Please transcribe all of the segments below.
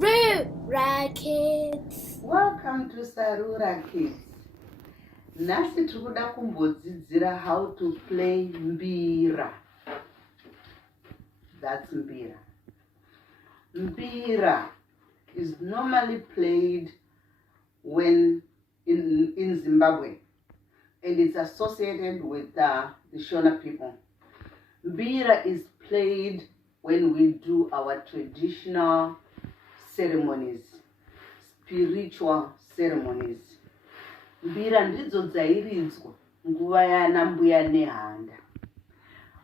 Sarura Kids. Welcome to Sarura Kids. Nasi tikuda kumbodzidzira how to play mbira. That's mbira. Mbira is normally played when in Zimbabwe, and it's associated with the Shona people. Mbira is played when we do our traditional ceremonies, spiritual ceremonies. Mbira ndidzo dzairidzwa nguva yana mbuya nehanda.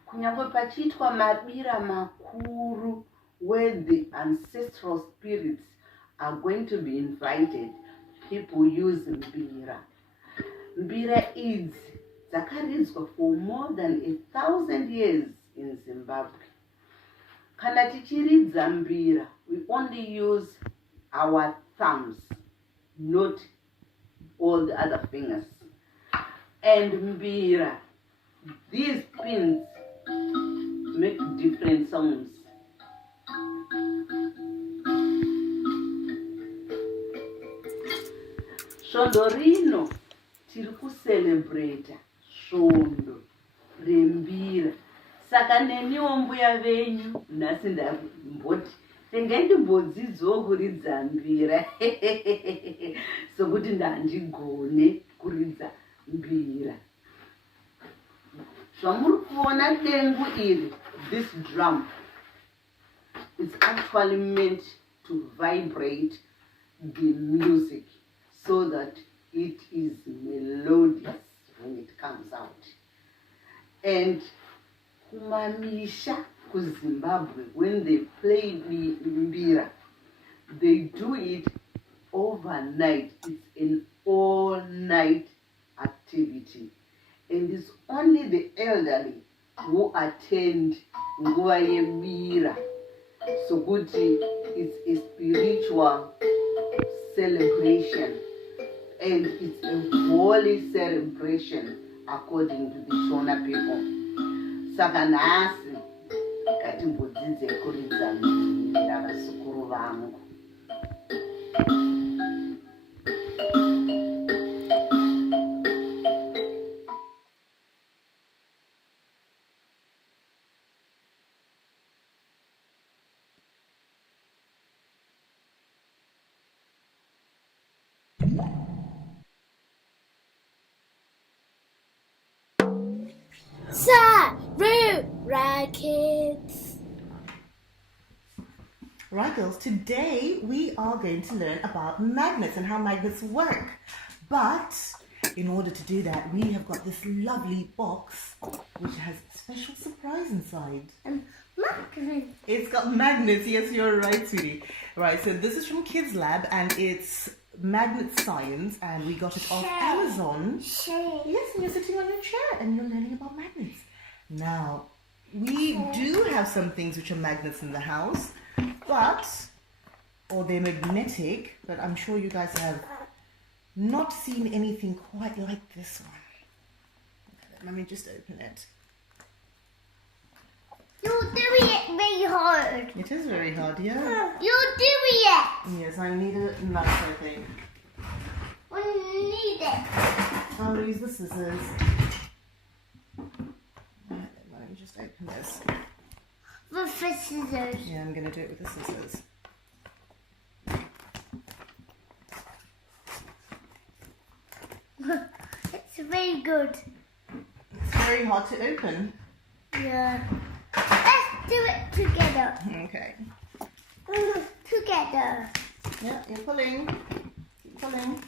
Kunyangwe pachiitwa mabira makuru where the ancestral spirits are going to be invited, people use mbira. Mbira idzi dzakaridzwa for more than 1,000 years in Zimbabwe. Kana tichiridza mbira, we only use our thumbs, not all the other fingers. And mbira, these pins make different sounds. Svondo rino tiri kucelebrata svondo rembira. Saka neniwo mbuya venyu nhasi ndamboti tengai ndimbodzidzawo kuridza mbira sokuti ndandigone kuridza mbira. Zvamuri kuona dengu iri, this drum, is actually meant to vibrate the music so that it is melodious when it comes out. And kumamisha kuZimbabwe, when they play mbira, they do it overnight. It's an all-night activity. And it's only the elderly who attend nguva yembira. So kuti it's a spiritual celebration, and it's a holy celebration according to the Shona people. Saka nhasi ngatimbodzidze kuridza mbira vasukuru vangu. Sarura Kids. Right, girls, today we are going to learn about magnets and how magnets work. But in order to do that, we have got this lovely box which has a special surprise inside. Magnets. It's got magnets. Yes, you're right, sweetie. Right, so this is from Kids Lab and it's magnet science, and we got it off Amazon. Yes, and you're sitting on your chair and you're learning about magnets. Now, we do have some things which are magnets in the house, or they're magnetic, but I'm sure you guys have not seen anything quite like this one. Let me just open it. You're doing it very hard. It is very hard, yeah? You're doing it. Yes, I need a knife, I think. We need it. I'll use the scissors. Let me just open this. With the scissors. Yeah, I'm going to do it with the scissors. It's very good. It's very hard to open. Yeah. Let's do it together. Okay. Together. Yeah, you're pulling. Keep pulling.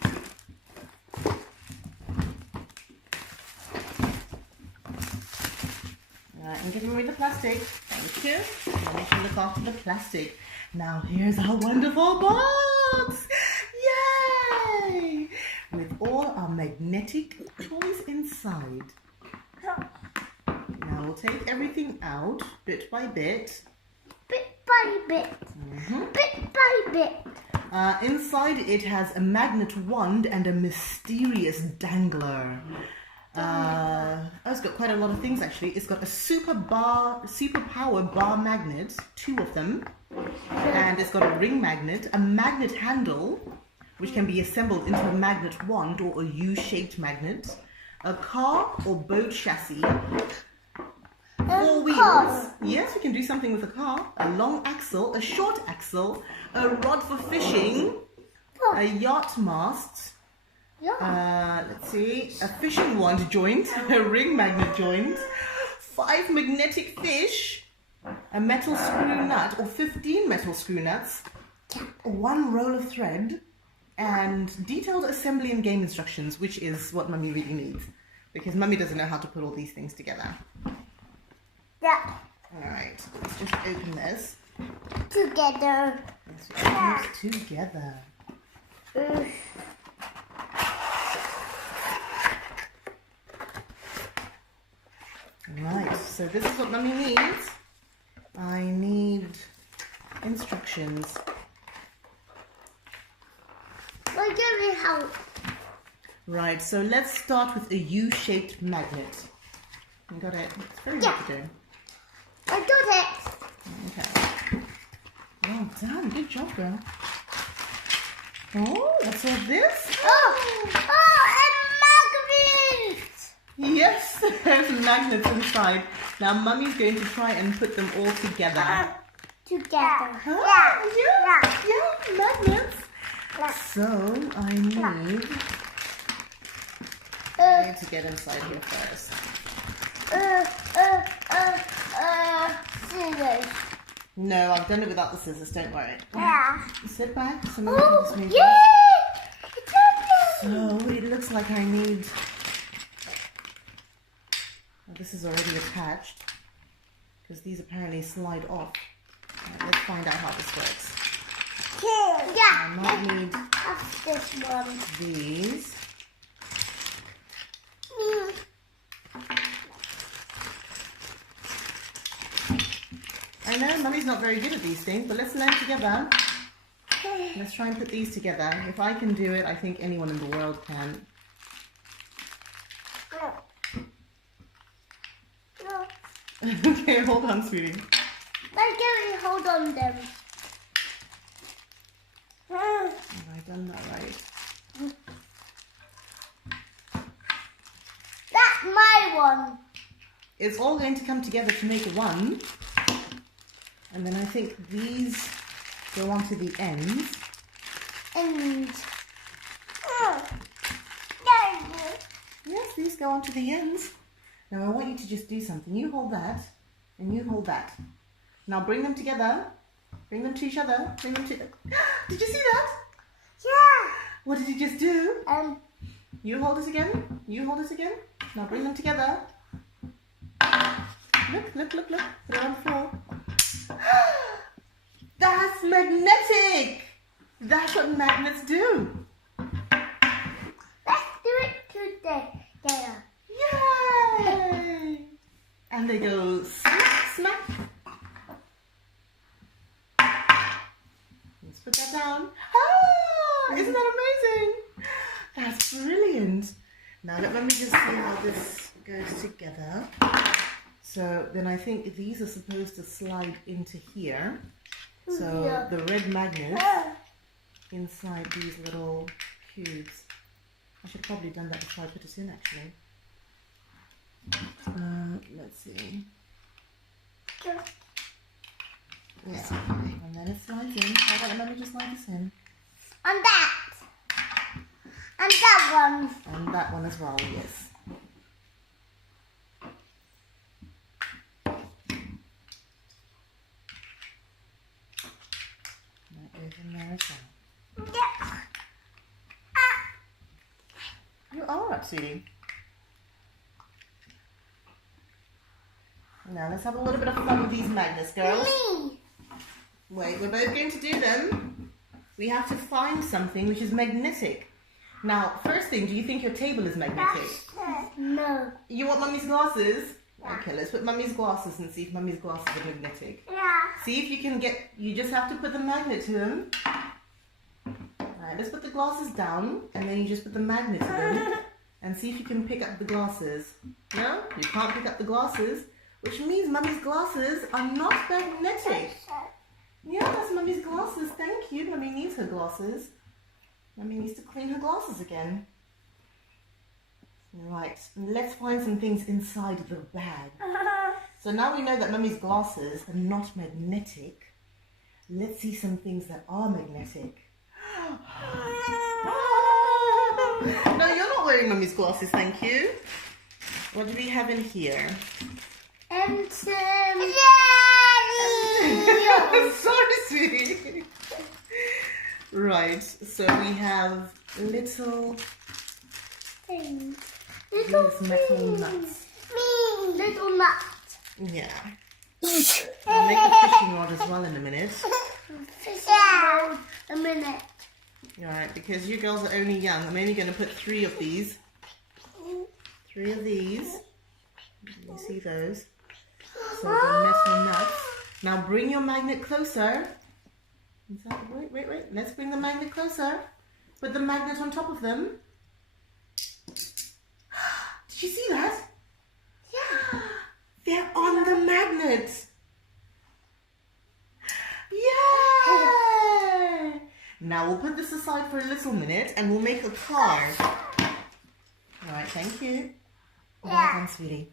Right, and give me the plastic. Thank you. I need to look after the plastic. Now here's our wonderful box. Yay! With all our magnetic toys inside. Now we'll take everything out bit by bit. Bit by bit. Bit by bit. Inside it has a magnet wand and a mysterious dangler. It's got quite a lot of things actually. It's got a super power bar magnet, 2 of them, and it's got a ring magnet, a magnet handle, which can be assembled into a magnet wand or a U-shaped magnet, a car or boat chassis, 4 wheels. Yes, we can do something with a car. A long axle, a short axle, a rod for fishing, a yacht mast. Let's see, a fishing wand joint, a ring magnet joint, 5 magnetic fish, a metal screw nut or 15 metal screw nuts, 1 roll of thread, and detailed assembly and game instructions, which is what Mummy really needs, because Mummy doesn't know how to put all these things together. Yeah. Alright, let's just open this. Together. Let's open this together. Right, so this is what Mummy needs. I need instructions. Well, give me help. Right, so let's start with a U-shaped magnet. You got it? It's very good to do. I got it. Okay. Well done. Good job, girl. Oh, what's all this? Oh, a magnet. Yes, there's magnets inside. Now, Mummy's going to try and put them all together. Together. Huh? Yeah, magnets. So, I need to get inside here first. Scissors. No, I've done it without the scissors, don't worry. Yeah. Sit back. So it looks like I need... Oh, this is already attached, because these apparently slide off. Right, let's find out how this works. I might need this one. these. I know Mummy's not very good at these things, but let's learn together. Let's try and put these together. If I can do it, I think anyone in the world can. Okay, hold on, sweetie. Hold on them. Have I done that right? That's my one. It's all going to come together to make one. And then I think these go onto the ends. And Yes, these go onto the ends. Now I want you to just do something. You hold that, and you hold that. Now bring them together. Bring them to each other. Bring them to... Did you see that? yeah. What did you just do? You hold it again. You hold it again. Now bring them together. Look, look, look, look. Put it on the floor. That's magnetic! That's what magnets do. Let's do it together. Yay! And they go smack, smack. Let's put that down. Ah! Isn't that amazing? That's brilliant. Now let me just see how this goes together. So then I think these are supposed to slide into here. So the red magnets inside these little cubes. I should have probably done that before I put it in actually. Let's see. Yeah, and then it slides in. Hold on, let me just slide this in. And that. And that one. And that one as well, yes. That goes in there as well. Yeah. You are up, sweetie. Now let's have a little bit of fun with these magnets, girls. Me. Wait, we're both going to do them. We have to find something which is magnetic. Now, first thing, do you think your table is magnetic? No. You want Mummy's glasses? Okay, let's put Mummy's glasses and see if Mummy's glasses are magnetic. Yeah. See if you can get, you just have to put the magnet to them. Alright, let's put the glasses down and then you just put the magnet to them. and see if you can pick up the glasses. No? You can't pick up the glasses, which means Mummy's glasses are not magnetic. Yeah, that's Mummy's glasses. Thank you. Mummy needs her glasses. Mummy needs to clean her glasses again. Right, let's find some things inside the bag. So now we know that Mummy's glasses are not magnetic. Let's see some things that are magnetic. No, you're not wearing Mummy's glasses, thank you. What do we have in here? Sorry, sweetie. Right, so we have little things. these metal nuts. Little nuts. Yeah. I'll make a fishing rod as well in a minute. Fishing rod a minute. Alright, because you girls are only young, I'm only going to put 3 of these. 3 of these. You see those? So the metal nuts. Now bring your magnet closer. Wait. Let's bring the magnet closer. Put the magnet on top of them. Did you see that? Yeah. They're on the magnet. Yay! Now we'll put this aside for a little minute and we'll make a car. Alright, thank you. Well done, sweetie.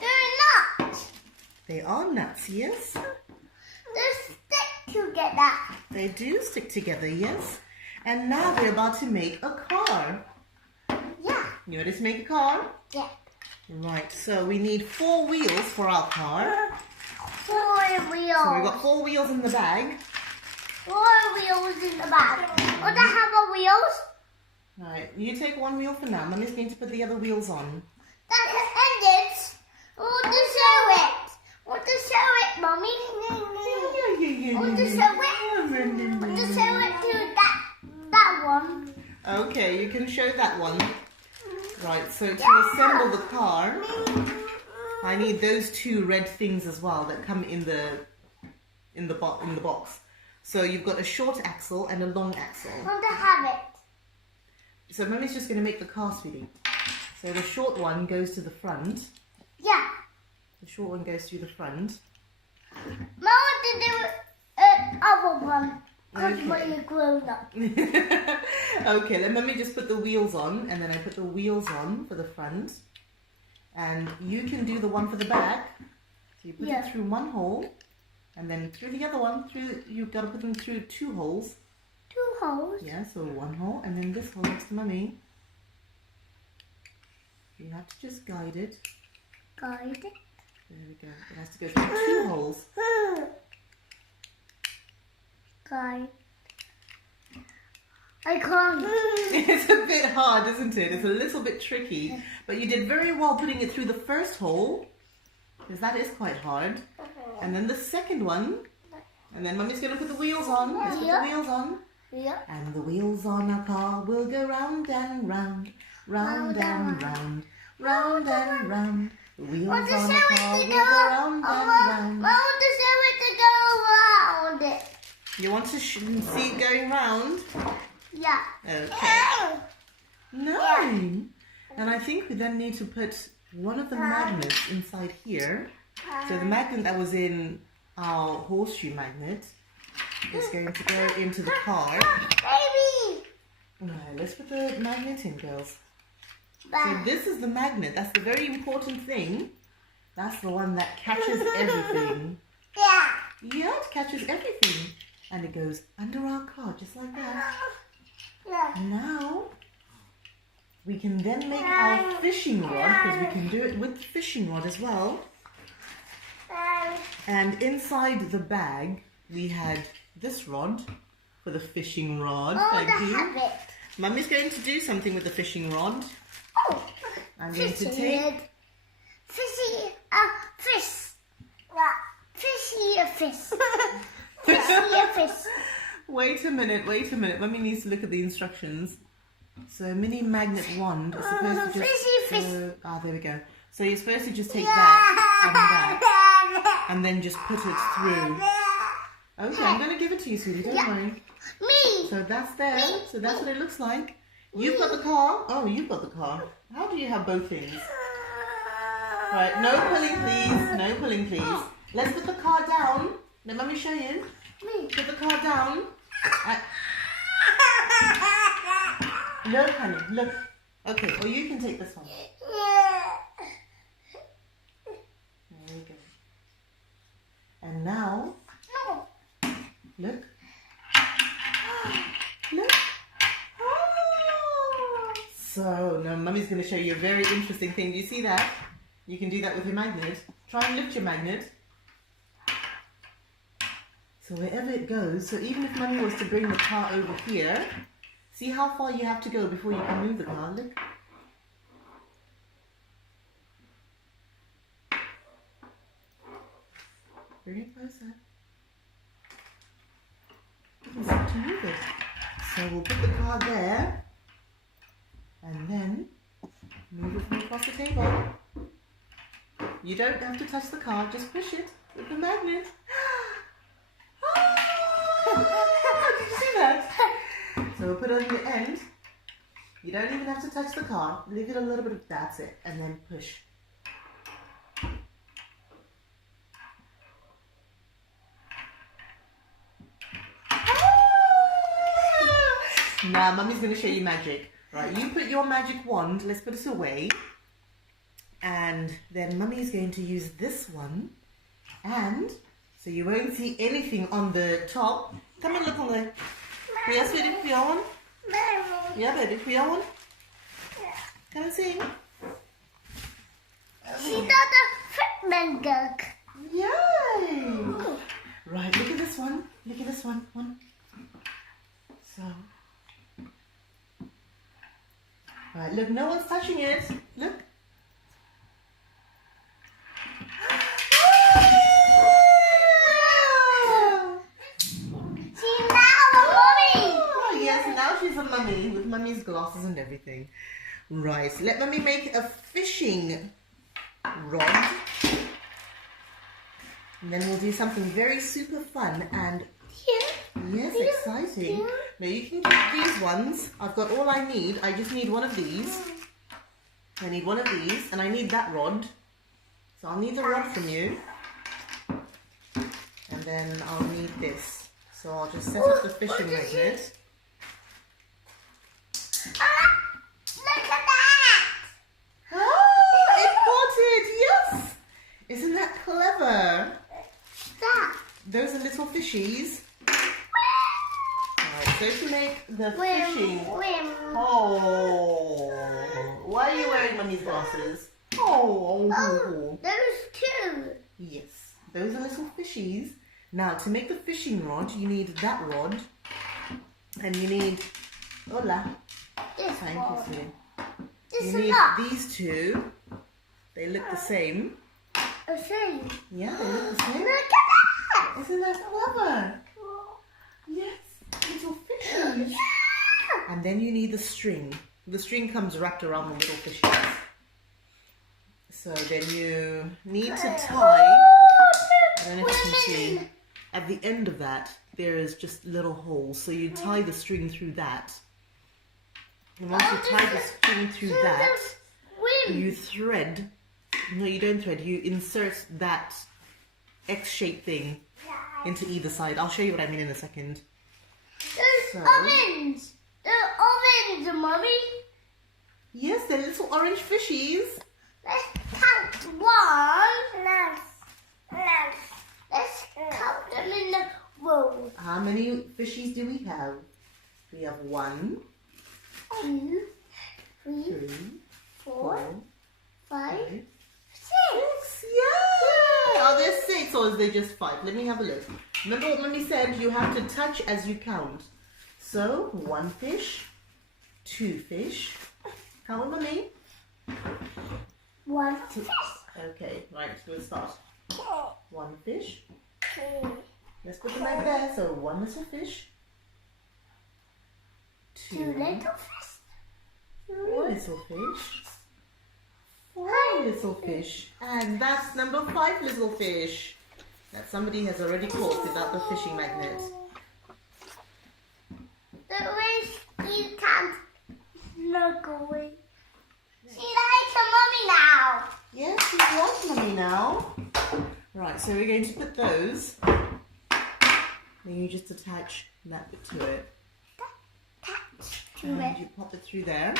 They're nuts. They are nuts, yes? They stick together. They do stick together, yes? And now we're about to make a car. Yeah. You ready to make a car? Yeah. Right, so we need 4 wheels for our car. 4 wheels. So we've got 4 wheels in the bag. 4 wheels in the bag. What I have a wheels? Right, you take 1 wheel for now. Mummy's going to put the other wheels on. That's engines. I want to show it. I want to show it, Mommy. I want to show it. I want to show it to that one. Okay, you can show that one. Right, so to assemble the car, I need those 2 red things as well that come in the box. So you've got a short axle and a long axle. I want to have it. So Mummy's just going to make the car, sweetie. So the short one goes to the front. Yeah. The short one goes through the front. Mom want to do other one. Because Okay. when you're grown up. Okay, let Mummy just put the wheels on, and then I put the wheels on for the front. And you can do the one for the back. So you put it through one hole, and then through the other one. You've got to put them through 2 holes. 2 holes. Yeah, so 1 hole, and then this hole next to Mummy. You have to just guide it. Guide it. There we go. It has to go through 2 holes. Guide. I can't. It's a bit hard, isn't it? It's a little bit tricky. But you did very well putting it through the first hole, because that is quite hard. And then the second one. And then Mummy's going to put the wheels on. Let's put the wheels on. Yeah. And the wheels on our car will go round and round, round and round, round and round. The wheels on the car will go round and round. I want to show it to go around it. You want to see it going round? Yeah. Okay. No. And I think we then need to put one of the magnets inside here. So the magnet that was in our horseshoe magnet is going to go into the car. Baby! Right, let's put the magnet in, girls. So this is the magnet. That's the very important thing. That's the one that catches everything. Yeah. Yeah, it catches everything. And it goes under our car, just like that. Yeah. Now, we can then make our fishing rod, because we can do it with the fishing rod as well. And inside the bag, we had this rod for the fishing rod. Thank you. Have it. Mummy's going to do something with the fishing rod. Oh, I'm going to fishing take... rod. Fishy, fish. Fishy, a fish. Fishy, a fish. Wait a minute. Mummy needs to look at the instructions. So mini magnet wand is supposed to just go... Ah, there we go. So you're supposed to just take that and then just put it through. Okay, I'm going to give it to you, sweetie. Don't worry. Me. So that's there. So that's what it looks like. You've got the car? Oh, you've got the car. How do you have both things? Right, no pulling please. No pulling please. Let's put the car down. Let Mummy show you. Put the car down. Look, honey, look. Okay, or you can take this one. There you go. And now, look. Look. So, now Mummy's going to show you a very interesting thing. Do you see that? You can do that with your magnet. Try and lift your magnet. So wherever it goes, so even if Mummy was to bring the car over here, see how far you have to go before you can move the car. Look. Bring it closer. You can start to move it. So we'll put the car there, and then move it from across the table. You don't have to touch the car, just push it with the magnet. Did you see that? So we'll put it on your end. You don't even have to touch the car. Leave it a little bit, that's it, and then push. Now, Mummy's going to show you magic. Right, you put your magic wand, let's put this away. And then Mummy's going to use this one. And, so you won't see anything on the top. Come and look on there. Yes, sweetie, for your one? Yeah, baby, for your one? Come and see. She does a fitment duck. Yay! Right, look at this one. Look at this one. So. Right, look, no one's touching it. Look. She's now a mommy. Oh, yes, now she's a mummy with Mummy's glasses and everything. Right, let Mummy make a fishing rod. And then we'll do something very super fun and yes, exciting. Now you can keep these ones. I've got all I need. I just need one of these. I need one of these and I need that rod. So I'll need the rod from you. And then I'll need this. So I'll just set up the fishing magnet. Look at that. Oh, it caught it! Yes! Isn't that clever? That. Those are little fishies. Alright, so to make the fishing... Oh, why are you wearing Mummy's glasses? Oh, There's two. yes, those are little fishies. Now, to make the fishing rod, you need that rod. And you need... Hola. This Thank you, one. sweetie. This You is need not. these two. They look the same. A thing. Yeah, they look the same. Look at that. Isn't that clever? Yes, little fishies. And then you need the string. The string comes wrapped around the little fishies. So then you need to tie, I don't know if you can see, at the end of that, there is just little holes. So you tie the string through that. And once you tie the string through that, you thread, no you don't thread, you insert that X-shaped thing into either side. I'll show you what I mean in a second. There's ovens. There's ovens, Mommy. Yes, they're little orange fishies. Let's count one. Let's count them in the row. How many fishies do we have? We have 1, 2, 3, 3, 4, 4, 5, 5, 6. 6. Yeah! Are there 6 or is there just 5? Let me have a look. Remember what Mummy said? You have to touch as you count. So, 1 fish, 2 fish. Count with Mummy. 1 fish. Okay, right, let's start. 1 fish. Let's put them over there. So 1 little fish. 2 little fish. 3 little fish. 4 little fish. And that's number 5 little fish that somebody has already caught without the fishing magnet. The rest you can't. not going. She likes her mommy now. Yes, she's like Mummy now. Right, so we're going to put those. Then you just attach that bit to it. Attach to And it. you pop it through there.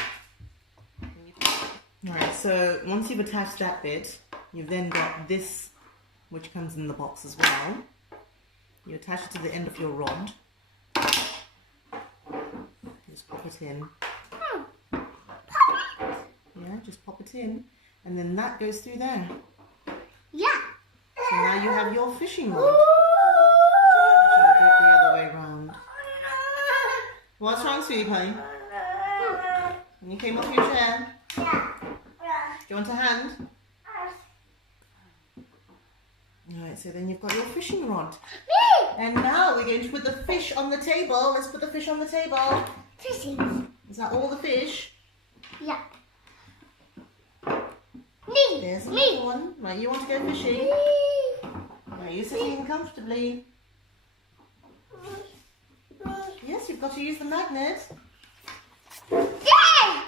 Right, so once you've attached that bit, you've then got this, which comes in the box as well. You attach it to the end of your rod. Just pop it in. Yeah, just pop it in. And then that goes through there. Yeah. So now you have your fishing rod. Should I do it the other way around? What's wrong, sweetie pie? When you came off your chair, do you want a hand? Alright, so then you've got your fishing rod. And now we're going to put the fish on the table. Let's put the fish on the table. Fishing. Is that all the fish? Yeah. Me. There's Me. another one. Right, you want to go fishing? Right, you're sitting comfortably. Yes, you've got to use the magnet. Yeah. Yeah,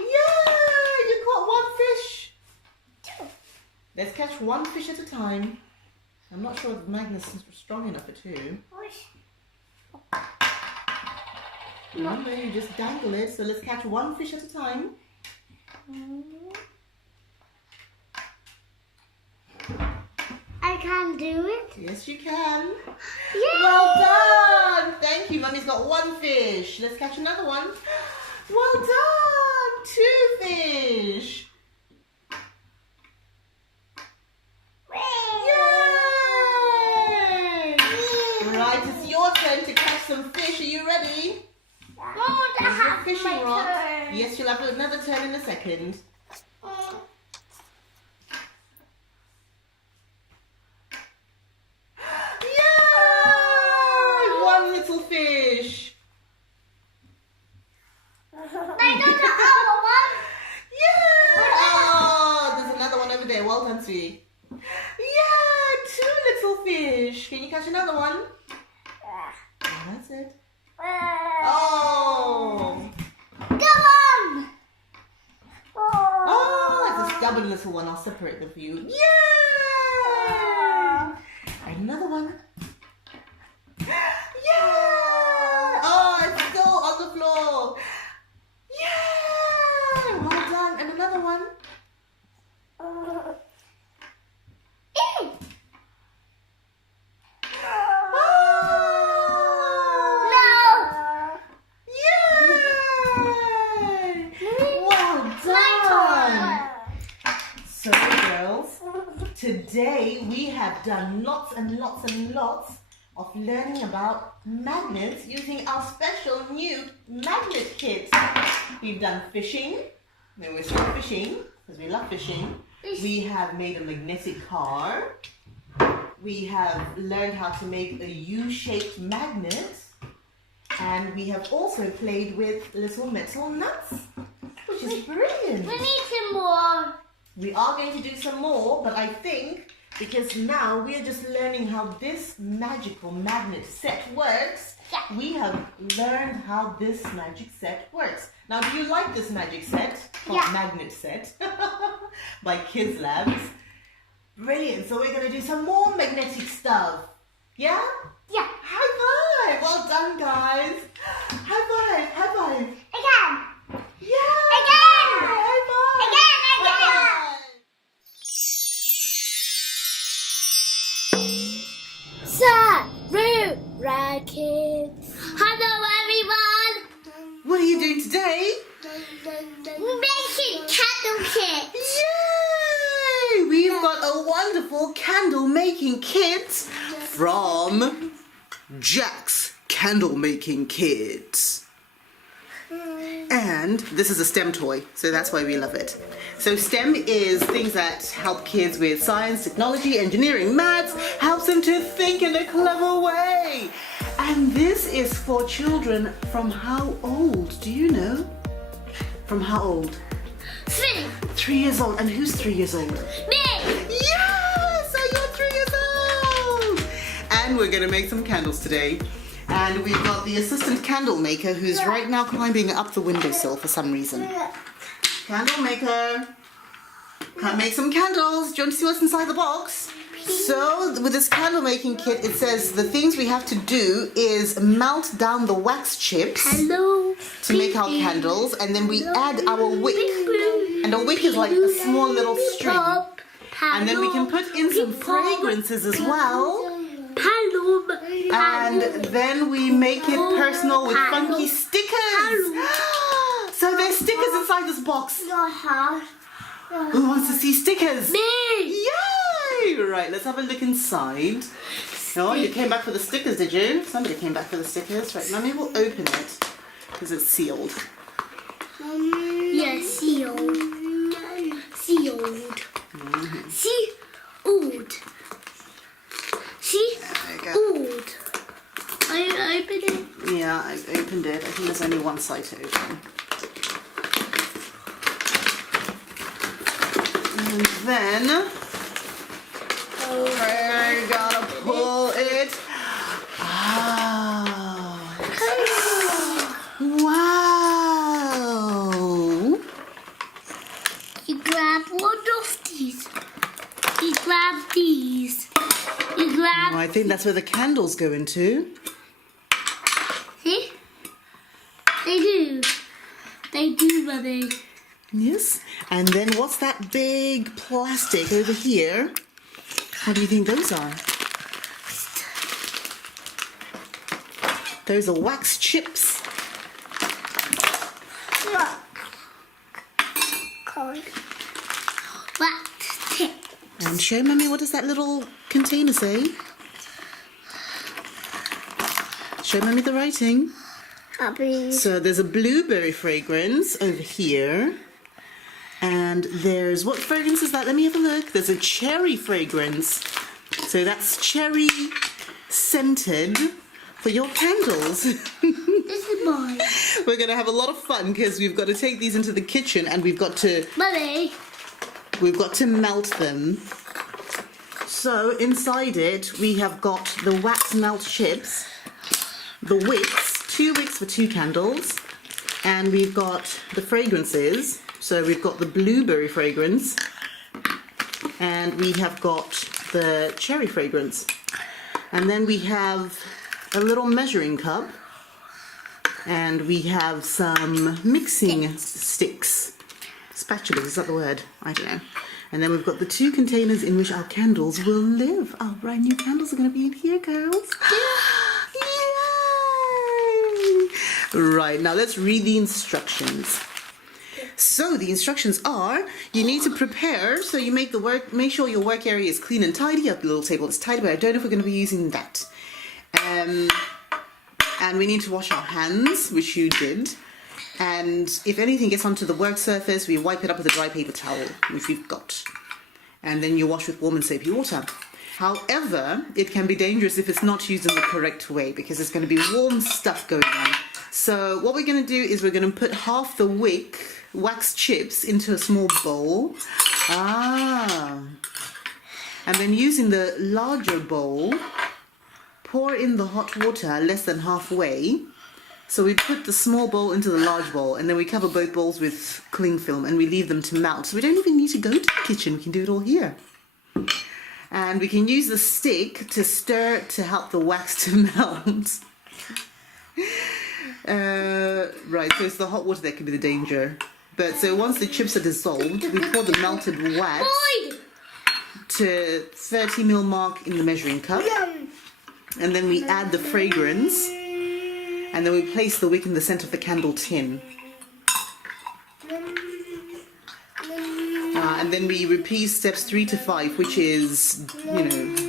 you caught one fish. Let's catch one fish at a time. I'm not sure if the magnet's strong enough for two. No, you just dangle it. So let's catch one fish at a time. I can't do it. Yes, you can. Yeah. Well done. Thank you. Mummy's got one fish. Let's catch another one. Well done. Two fish. Yay! Right, it's your turn to catch some fish. Are you ready? Here's your fishing rod. Yes, you'll have another turn in a second. Yay! One little fish. I got the other one. Yeah! Oh, there's another one over there. Well done, sweetie. Yeah, two little fish. Can you catch another one? Oh, that's it. Oh! Come on. Oh, it's a stubborn little one. I'll separate them for you. Yay! And another one. Yeah! Oh, it's still on the floor. Yeah! Well done. And another one. So girls, today we have done lots and lots and lots of learning about magnets using our special new magnet kit. We've done fishing, then we're still fishing because we love fishing. We have made a magnetic car. We have learned how to make a U-shaped magnet. And we have also played with little metal nuts, which is brilliant. We need some more. We are going to do some more, but I think because now we are just learning how this magical magnet set works, we have learned how this magic set works. Now, do you like this magic set? Yeah. Magnet set by Kids Labs. Brilliant. So we're going to do some more magnetic stuff. Yeah? Yeah. High five. Well done, guys. High five. High five. Again. Yeah. Again. High five. Again. Sarura Kids. Hello, everyone. What are you doing today? Making candle kits. Yay! We've got a wonderful candle making kit from Jack's Candle Making Kit. And this is a STEM toy, so that's why we love it. So STEM is things that help kids with science, technology, engineering, maths, helps them to think in a clever way. And this is for children from how old? Do you know? From how old? 3. 3 years old. And who's 3 years old? Me. Yes! So you're 3 years old! And we're gonna make some candles today. And we've got the assistant candle maker who's right now climbing up the windowsill for some reason. Candle maker. Can make some candles. Do you want to see what's inside the box? So with this candle making kit, it says the things we have to do is melt down the wax chips Hello. to make our candles, and then we add our wick. And a wick is like a small little string. And then we can put in some fragrances as well. And then we make it personal with funky stickers. So there's stickers inside this box. Who wants to see stickers? Me! Yay! Right, let's have a look inside. Oh, you came back for the stickers, did you? Somebody came back for the stickers. Right, Mummy will open it because it's sealed. Yeah, sealed. Sealed. Sealed. There you go. Sealed. I opened it. Yeah, I've opened it. I think there's only one side to open. And then we're gonna pull it out. Wow! You grab one of these. You grab these. You grab. Oh, I think that's where the candles go into. See? They do. They do, Mummy. Yes. And then what's that big plastic over here? What do you think those are? Those are wax chips. Wax tip. And show Mummy, what does that little container say? Show Mummy the writing. Happy. So there's a blueberry fragrance over here. And there's, what fragrance is that? Let me have a look. There's a cherry fragrance. So that's cherry scented for your candles. This is mine. We're going to have a lot of fun because we've got to take these into the kitchen and we've got to melt them. So inside it we have got the wax melt chips, the wicks, 2 wicks for 2 candles, and we've got the fragrances. So we've got the blueberry fragrance and we have got the cherry fragrance. And then we have a little measuring cup and we have some mixing sticks. Spatulas, is that the word? I don't know. And then we've got the 2 containers in which our candles will live. Our brand new candles are going to be in here, girls. Yay! Right, now let's read the instructions. So the instructions are, you need to prepare, so you make sure your work area is clean and tidy. Up the little table is tidy, but I don't know if we're going to be using that. And we need to wash our hands, which you did. And if anything gets onto the work surface, we wipe it up with a dry paper towel, which we've got. And then you wash with warm and soapy water. However, it can be dangerous if it's not used in the correct way because there's going to be warm stuff going on. So what we're going to do is we're going to put half the wick wax chips into a small bowl. And then using the larger bowl, pour in the hot water less than halfway. So we put the small bowl into the large bowl and then we cover both bowls with cling film and we leave them to melt. So we don't even need to go to the kitchen, we can do it all here. And we can use the stick to stir to help the wax to melt. Right, so it's the hot water that could be the danger. But so once the chips are dissolved, we pour the melted wax to 30 ml mark in the measuring cup. And then we add the fragrance. And then we place the wick in the center of the candle tin. And then we repeat steps 3 to 5, which is,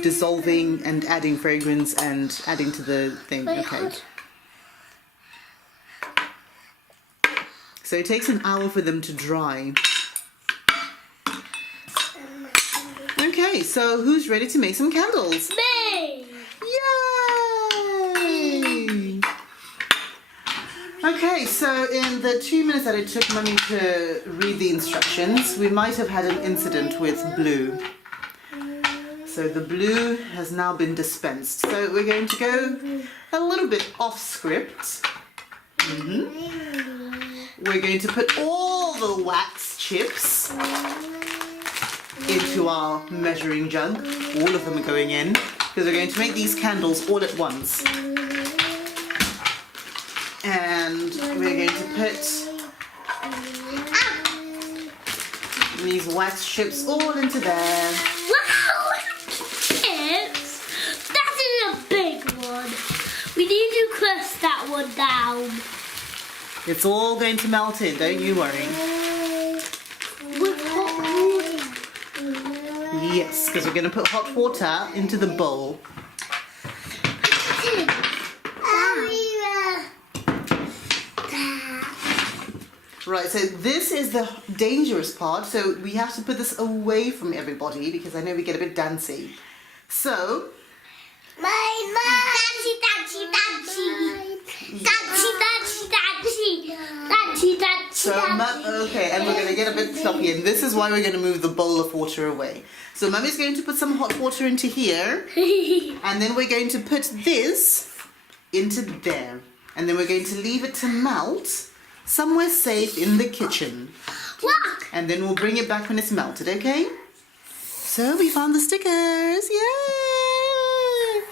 dissolving and adding fragrance and adding to the thing. Okay. So it takes an hour for them to dry. Okay, so who's ready to make some candles? Me! Yay! Okay, so in the 2 minutes that it took Mummy to read the instructions, we might have had an incident with blue. So the blue has now been dispensed. So we're going to go a little bit off script. We're going to put all the wax chips into our measuring jug. All of them are going in because we're going to make these candles all at once. And we're going to put these wax chips all into there. Wow! Chips! That is a big one. We need to crush that one down. It's all going to melt in, don't you worry. With hot water. Yes, because we're going to put hot water into the bowl. Right, so this is the dangerous part. So we have to put this away from everybody because I know we get a bit dancy. So, okay, and we're going to get a bit sloppy, and this is why we're going to move the bowl of water away. So Mummy's going to put some hot water into here, and then we're going to put this into there, and then we're going to leave it to melt somewhere safe in the kitchen. Look! And then we'll bring it back when it's melted, okay? So we found the stickers, yay!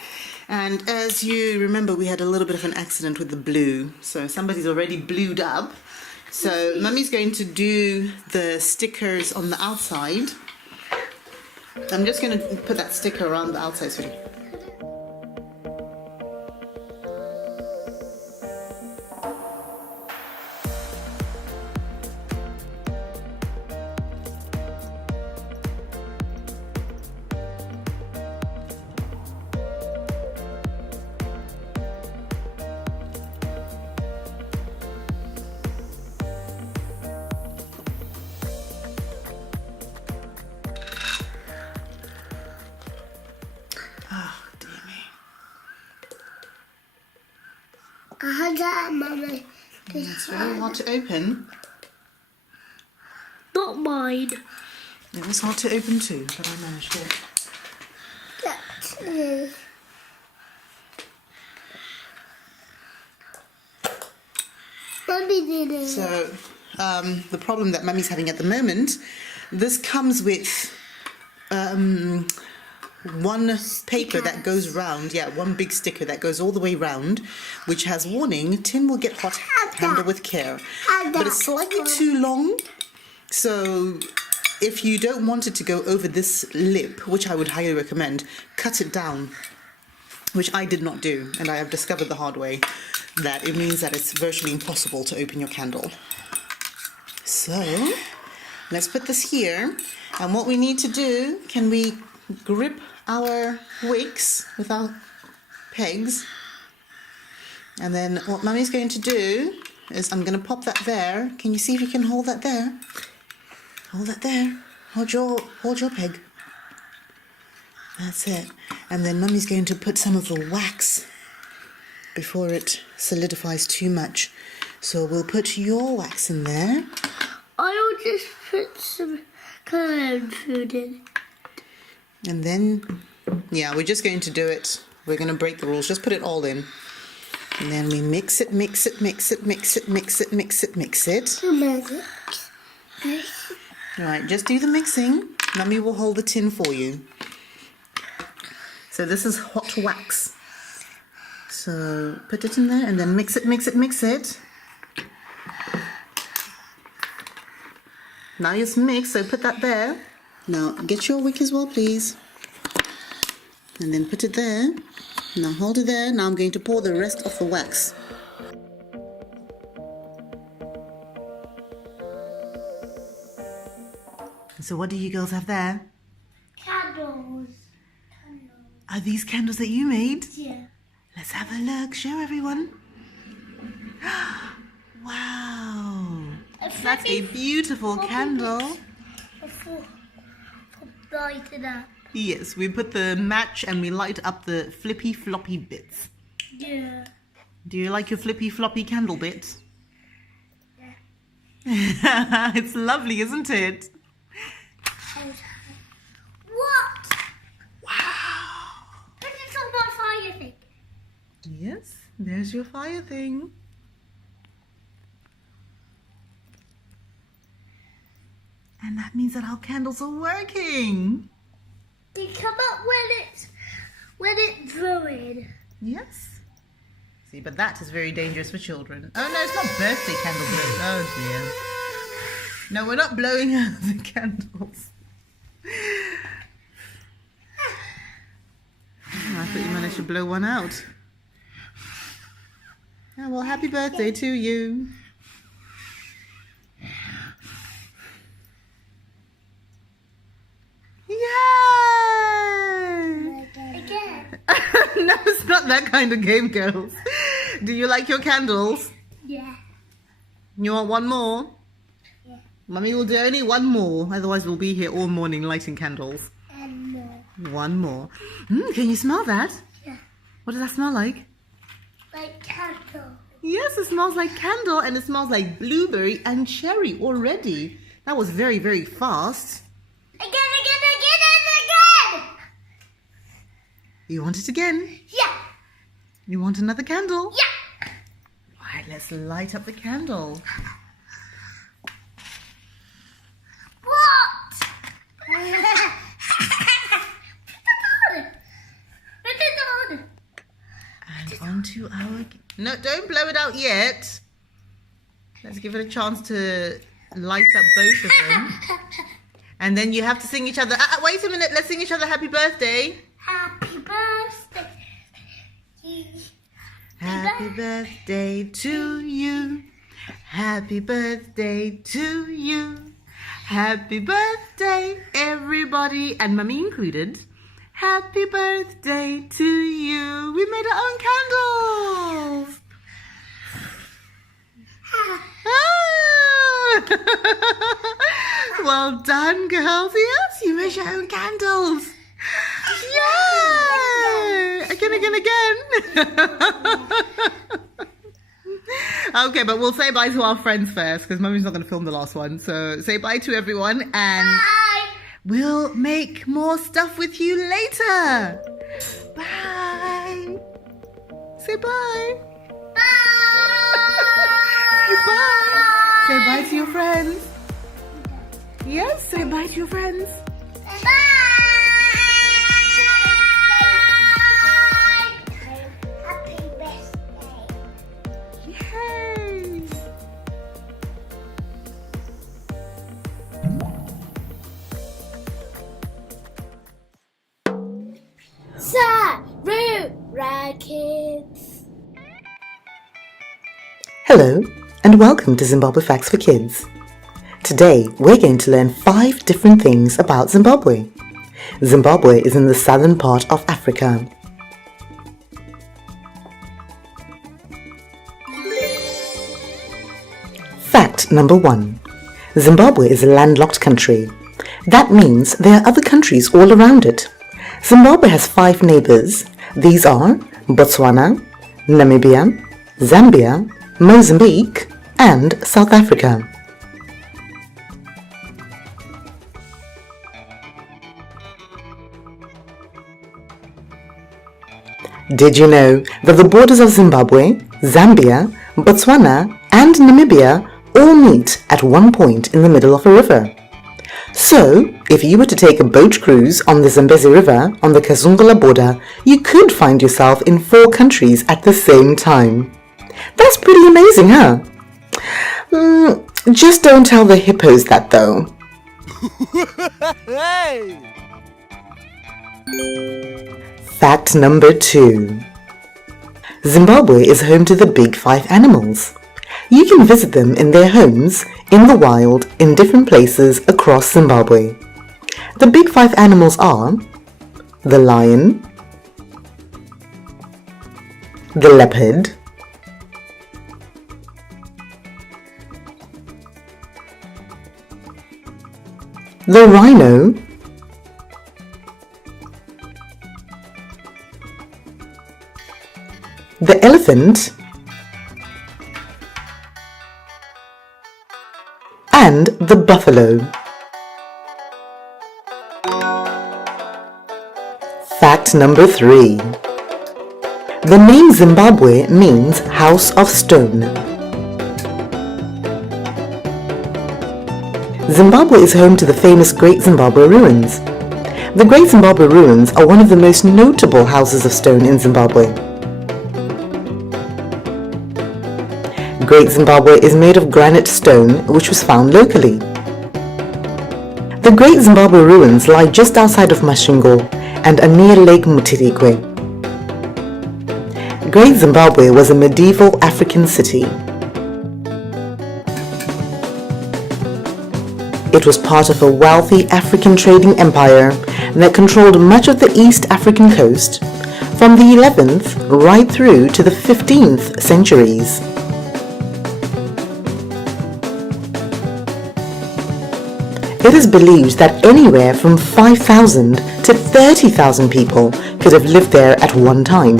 And as you remember, we had a little bit of an accident with the blue. So somebody's already blued up. So Mummy's going to do the stickers on the outside. I'm just going to put that sticker around the outside, sweetie. I had that, Mummy. It's very hard to open. Not mine. It was hard to open too, but I managed it. That's Mummy did it. So, the problem that Mummy's having at the moment, this comes with one paper that goes round, one big sticker that goes all the way round, which has warning, tin will get hot, handle with care. But it's slightly too long, so if you don't want it to go over this lip, which I would highly recommend, cut it down, which I did not do, and I have discovered the hard way that it means that it's virtually impossible to open your candle. So, let's put this here, and what we need to do, can we grip our wicks with our pegs, and then what Mummy's going to do is I'm going to pop that there. Can you see if you can hold that there? Hold that there. Hold your peg. That's it. And then Mummy's going to put some of the wax before it solidifies too much. So we'll put your wax in there. I'll just put some colour food in. And then, we're just going to do it. We're going to break the rules. Just put it all in. And then we mix it, mix it, mix it, mix it, mix it, mix it, mix it. Right, just do the mixing. Mummy will hold the tin for you. So this is hot wax. So put it in there and then mix it, mix it, mix it. Now it's mixed, so put that there. Now get your wick as well, please. And then put it there. Now hold it there. Now I'm going to pour the rest of the wax. So what do you girls have there? Candles. Are these candles that you made? Yeah. Let's have a look. Show everyone. Wow. That's a beautiful candle. For lighting up. Yes, we put the match and we light up the flippy floppy bits. Yeah. Do you like your flippy floppy candle bits? Yeah. It's lovely, isn't it? What? Wow. This is on my fire thing. Yes, there's your fire thing. That means that our candles are working. They come up when it's blowing. Yes. See, but that is very dangerous for children. Oh no, it's not birthday candle blowing. Oh dear. No, we're not blowing out the candles. Oh, I thought you managed to blow one out. Oh, well, happy birthday to you. Yay! Again. No, it's not that kind of game, girls. Do you like your candles? Yeah. You want one more? Yeah. Mummy will do only one more, otherwise we'll be here all morning lighting candles. And more. One more. Can you smell that? Yeah. What does that smell like? Like candle. Yes, it smells like candle and it smells like blueberry and cherry already. That was very, very fast. Again. You want it again? Yeah. You want another candle? Yeah. Right, let's light up the candle. What? Put it on. And onto our... No, don't blow it out yet. Let's give it a chance to light up both of them. And then you have to sing each other... wait a minute, let's sing each other happy birthday. Happy birthday. Happy birthday to you. Happy birthday to you. Happy birthday, everybody, and Mummy included. Happy birthday to you. We made our own candles. Well done, girls. Yes, you made your own candles. Yay! Again. Okay, but we'll say bye to our friends first because Mummy's not going to film the last one. So say bye to everyone and Bye. we'll make more stuff with you later. Bye. Say bye. Say bye. Say bye to your friends. Yes, say bye to your friends. Happy birthday. Yay. Sarura Kids. Hello and welcome to Zimbabwe Facts for Kids. Today we're going to learn 5 different things about Zimbabwe. Zimbabwe is in the southern part of Africa. Fact number 1. Zimbabwe is a landlocked country. That means there are other countries all around it. Zimbabwe has 5 neighbors. These are Botswana, Namibia, Zambia, Mozambique, and South Africa. Did you know that the borders of Zimbabwe, Zambia, Botswana, and Namibia all meet at one point in the middle of a river? So, if you were to take a boat cruise on the Zambezi River on the Kazungula border, you could find yourself in 4 countries at the same time. That's pretty amazing, huh? Just don't tell the hippos that though. Fact number 2. Zimbabwe is home to the big 5 animals. You can visit them in their homes, in the wild, in different places across Zimbabwe. The big 5 animals are the lion, the leopard, the rhino, the elephant, and the buffalo. Fact number 3. The name Zimbabwe means house of stone. Zimbabwe is home to the famous Great Zimbabwe Ruins. The Great Zimbabwe Ruins are one of the most notable houses of stone in Zimbabwe. Great Zimbabwe is made of granite stone which was found locally. The Great Zimbabwe Ruins lie just outside of Masvingo and are near Lake Mutirikwe. Great Zimbabwe was a medieval African city. It was part of a wealthy African trading empire that controlled much of the East African coast from the 11th right through to the 15th centuries. It is believed that anywhere from 5,000 to 30,000 people could have lived there at one time.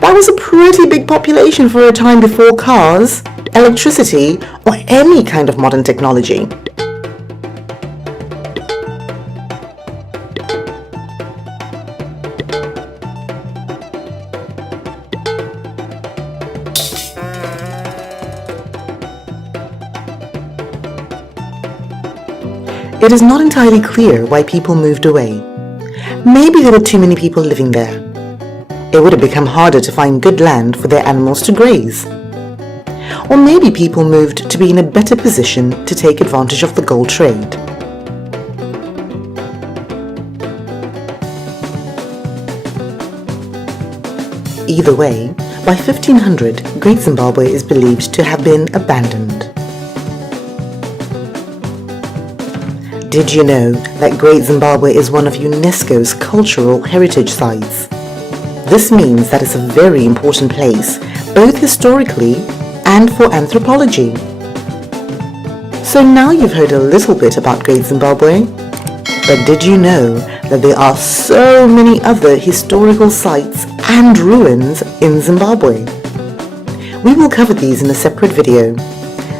That was a pretty big population for a time before cars, electricity, or any kind of modern technology. It is not entirely clear why people moved away. Maybe there were too many people living there. It would have become harder to find good land for their animals to graze. Or maybe people moved to be in a better position to take advantage of the gold trade. Either way, by 1500, Great Zimbabwe is believed to have been abandoned. Did you know that Great Zimbabwe is one of UNESCO's cultural heritage sites? This means that it's a very important place, both historically and for anthropology. So now you've heard a little bit about Great Zimbabwe, but did you know that there are so many other historical sites and ruins in Zimbabwe? We will cover these in a separate video,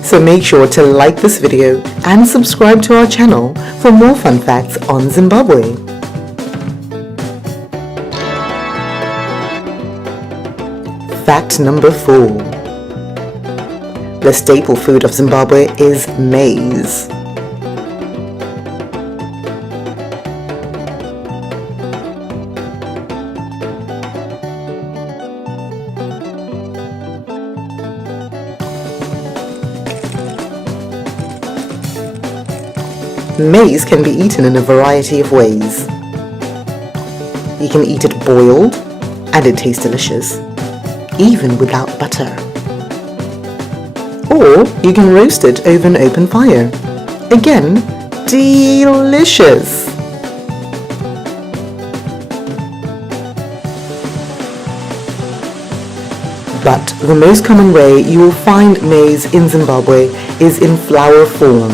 so make sure to like this video and subscribe to our channel for more fun facts on Zimbabwe. Fact number 4. The staple food of Zimbabwe is maize. Maize can be eaten in a variety of ways. You can eat it boiled and it tastes delicious, even without butter. Or you can roast it over an open fire. Again, delicious! But the most common way you will find maize in Zimbabwe is in flour form.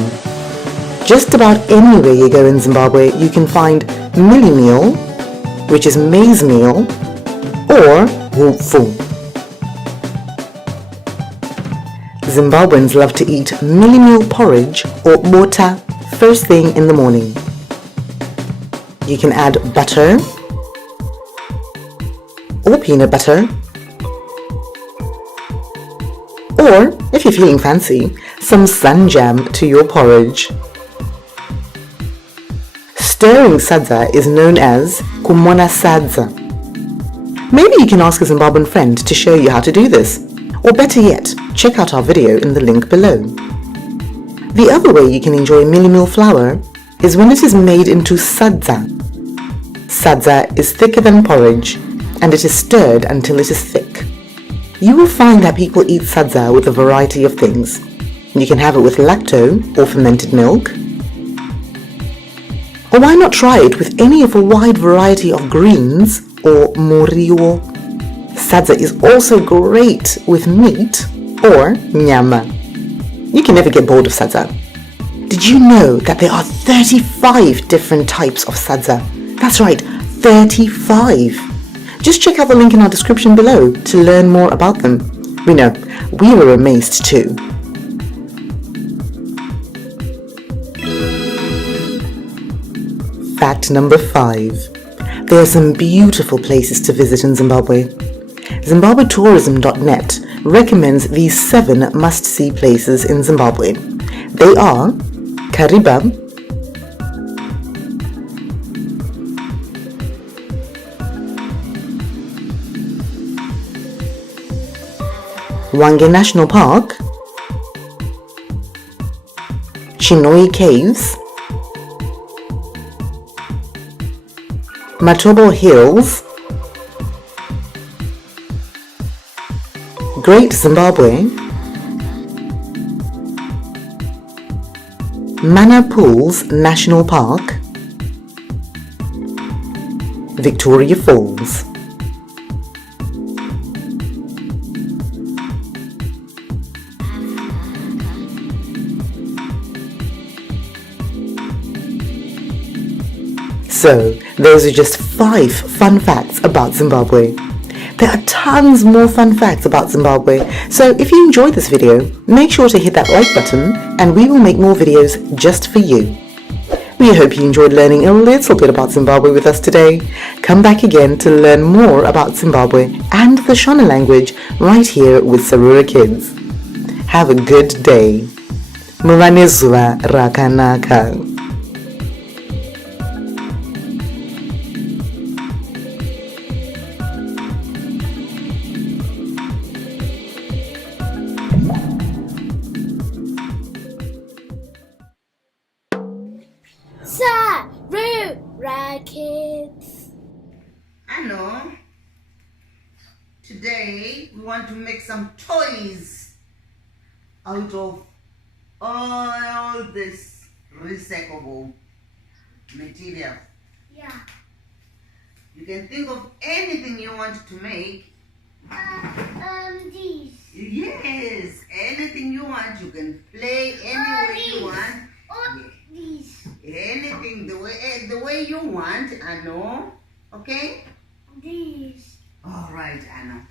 Just about anywhere you go in Zimbabwe, you can find milli meal, which is maize meal, or hufu. Zimbabweans love to eat milli meal porridge or bota first thing in the morning. You can add butter or peanut butter, or if you're feeling fancy, some sun jam to your porridge. Stirring sadza is known as kumona sadza. Maybe you can ask a Zimbabwean friend to show you how to do this. Or better yet, check out our video in the link below. The other way you can enjoy milli meal flour is when it is made into sadza. Sadza is thicker than porridge and it is stirred until it is thick. You will find that people eat sadza with a variety of things. You can have it with lacto or fermented milk. Or why not try it with any of a wide variety of greens or muriwo. Sadza is also great with meat or nyama. You can never get bored of sadza. Did you know that there are 35 different types of sadza? That's right, 35. Just check out the link in our description below to learn more about them. We know, we were amazed too. Fact number 5. There are some beautiful places to visit in Zimbabwe. ZimbabweTourism.net recommends these 7 must-see places in Zimbabwe. They are Kariba, Hwange National Park, Chinoi Caves, Matobo Hills, Great Zimbabwe, Mana Pools National Park, Victoria Falls. So, those are just 5 fun facts about Zimbabwe. There are tons more fun facts about Zimbabwe, so if you enjoyed this video, make sure to hit that like button and we will make more videos just for you. We hope you enjoyed learning a little bit about Zimbabwe with us today. Come back again to learn more about Zimbabwe and the Shona language right here with Sarura Kids. Have a good day. Muva nezuva rakanaka. Sarura Kids. I know. Today we want to make some toys out of all this recyclable material. Yeah. You can think of anything you want to make. These. Yes, anything you want. You can play any way you want. These. Anything the way you want, I know. Okay? These. All right, Anna.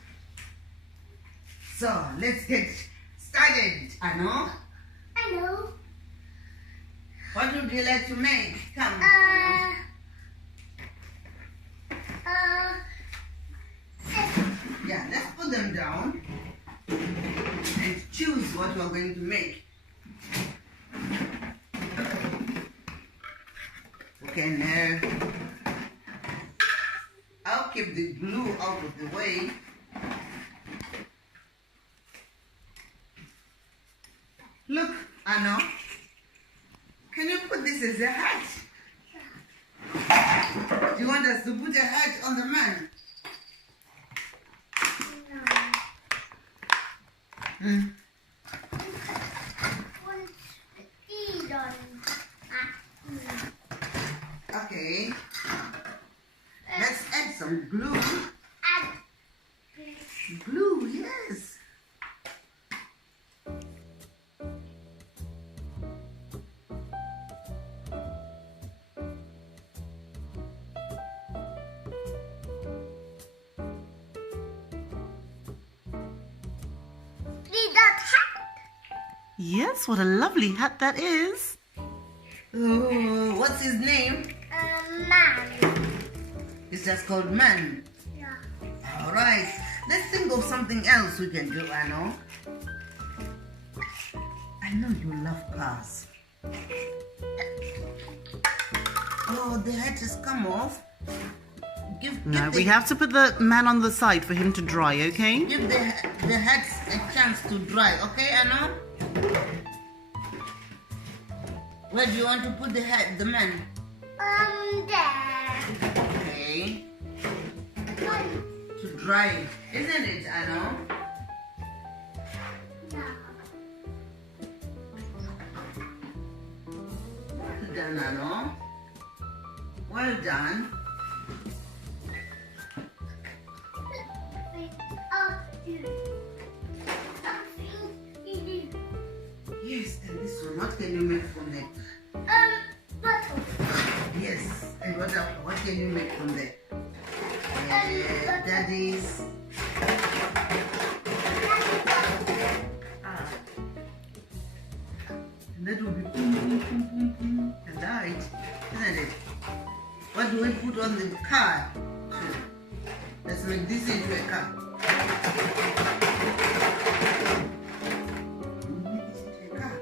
So let's get started, Anna. I know. What would you like to make? Come. Yeah, let's put them down and choose what we're going to make. Okay, now I'll keep the glue out of the way. Look, Anna, can you put this as a hat? Do you want us to put a hat on the man? No. Okay. Let's add some glue. Glue, yes. See that hat? Yes, what a lovely hat that is. Oh, what's his name? Man. It's just called Man. Yeah. All right. Let's think of something else we can do, Anna. I know you love cars. Oh, the hat has come off. No, we have to put the man on the side for him to dry, okay? Give the hat a chance to dry, okay, Anna? Where do you want to put the man? There. Okay. To dry, isn't it, Anna? Yeah. Well done, Anna. Well done. Yes, and this one, what can you make from that? Bottle. Yes, and what can you make from there? Daddy's. And that will be boom, boom, boom, boom, boom. And right, isn't it? What do we put on the car? Let's make this into a car. Make this into a car.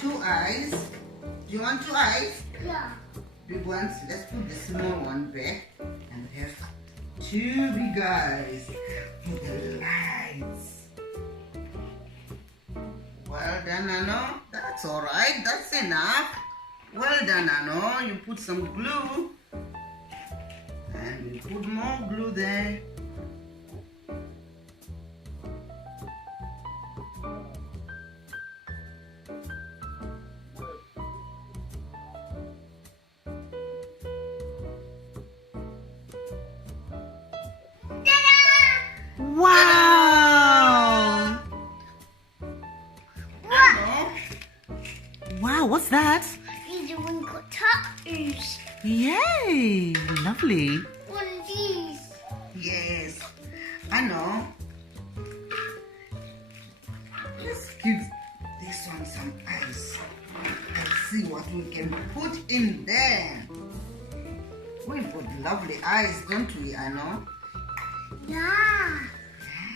Two eyes. Do you want two eyes? Yeah. Big ones. Let's put the small one back and have two big eyes. And the lights. Well done, Ano. That's alright. That's enough. Well done, Ano. You put some glue. And we put more glue there. Wow! Ano. Wow, what's that? These are one got tattoos. Yay! Lovely. One of these. Yes. Ano. Let's give this one some ice. Let's see what we can put in there. We've got lovely eyes, don't we, Ano? Yeah.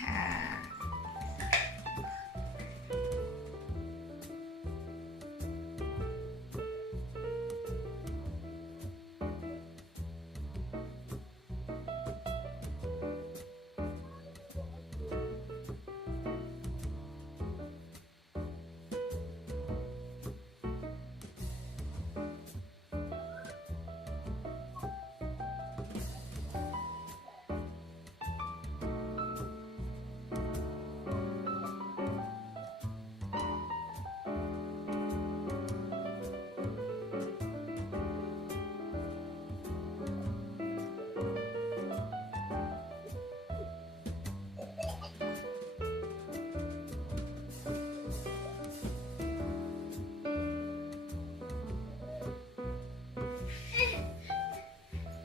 Yeah.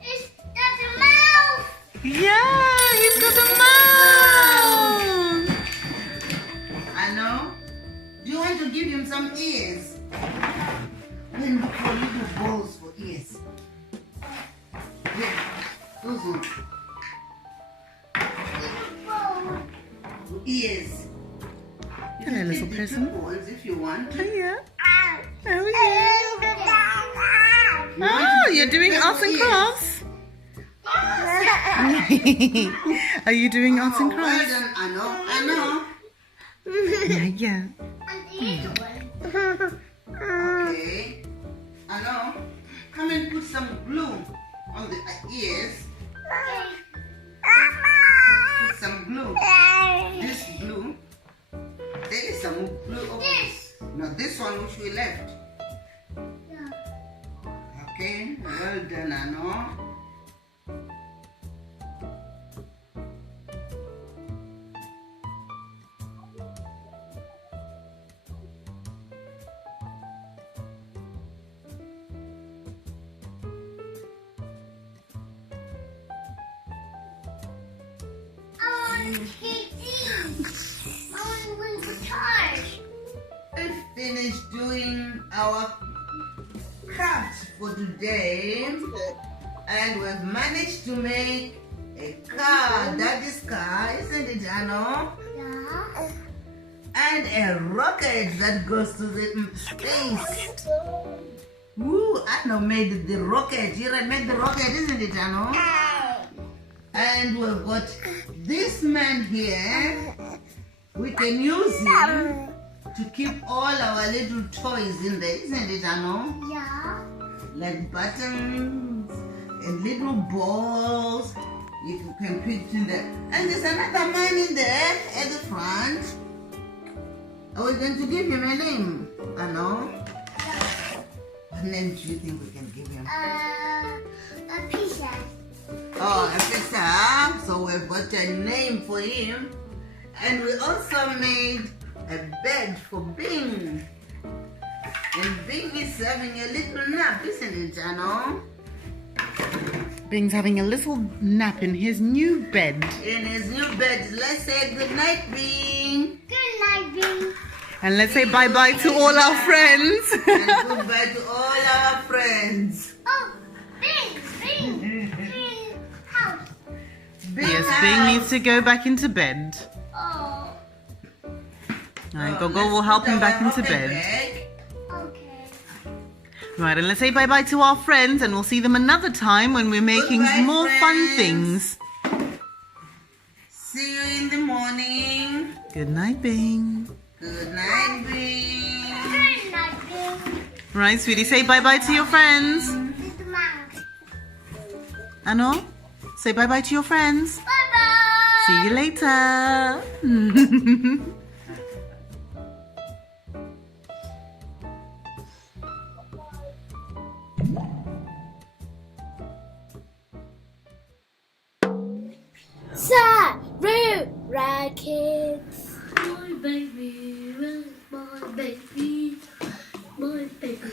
It's got a mouth. Yeah, he's got a mouth. Ano, do you want to give him some ears? We look for little balls for ears. Yeah, those ones. Ears. You Hello, can little take the person. two balls if you want. Oh, yeah. Ow. Oh, yeah. Oh, you're doing arts and crafts. Are you doing arts and Oh, crafts? well done, Ano. Yeah, yeah. And the other one. Okay. Ano, come and put some glue on the ears. Put some glue. This glue. There is some glue over this. No, this one which we left. Okay, well done, Ano. We finished doing our crafts for today, and we've managed to make a car, Daddy's car, isn't it, Ano? Yeah. And a rocket that goes to the space. Woo, Ano made the rocket. Ira made the rocket, isn't it, Ano? And we've got this man here. We can use him to keep all our little toys in there, isn't it, Ano? Yeah. Like buttons and little balls. You can put in there. And there's another man in there at the front. Are we going to give him a name? Ano? What name do you think we can give him? A pizza. Oh, a pizza. So we've got a name for him. And we also made a bed for Bing. And Bing is having a little nap, isn't it, Ano? Bing's having a little nap in his new bed. In his new bed. Let's say good night, Bing. Good night, Bing. And let's say bye-bye to all our friends. And goodbye to all our friends. Oh, Bing. House. Bing Yes, house. Bing needs to go back into bed. Oh, Alright, Gogo will help him back into bed. okay. Right, and let's say bye-bye to our friends, and we'll see them another time when we're making Goodbye, more fun friends. things. See you in the morning. Good night, Bing. Good night, Bing. Good night, Bing. Right, sweetie, say bye-bye to your friends. Little mouse. Ano? Say bye-bye to your friends. Bye-bye. See you later. Sarura Kids. My baby, my baby, my baby.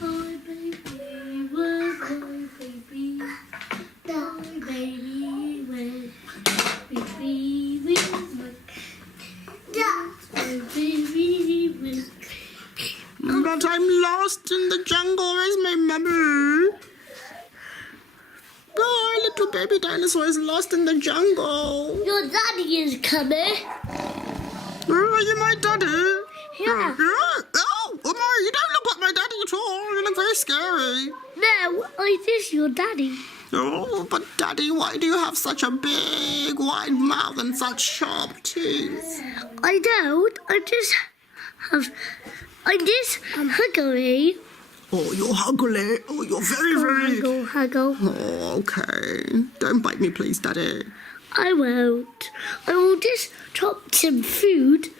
My baby, where's my baby? My baby, where's my baby? My baby, where's But I'm lost in the jungle. Where's my mummy? Oh, little baby dinosaur is lost in the jungle. Your daddy is coming. Are you my daddy? Yeah. Oh, Omar, you don't look like my daddy at all. You look very scary. No, I just your daddy. Oh, but daddy, why do you have such a big, wide mouth and such sharp teeth? I don't. I'm just hungry. Oh, you're ugly. Oh, you're very, Huggle. Oh, okay. Don't bite me, please, daddy. I won't. I will just chop some food.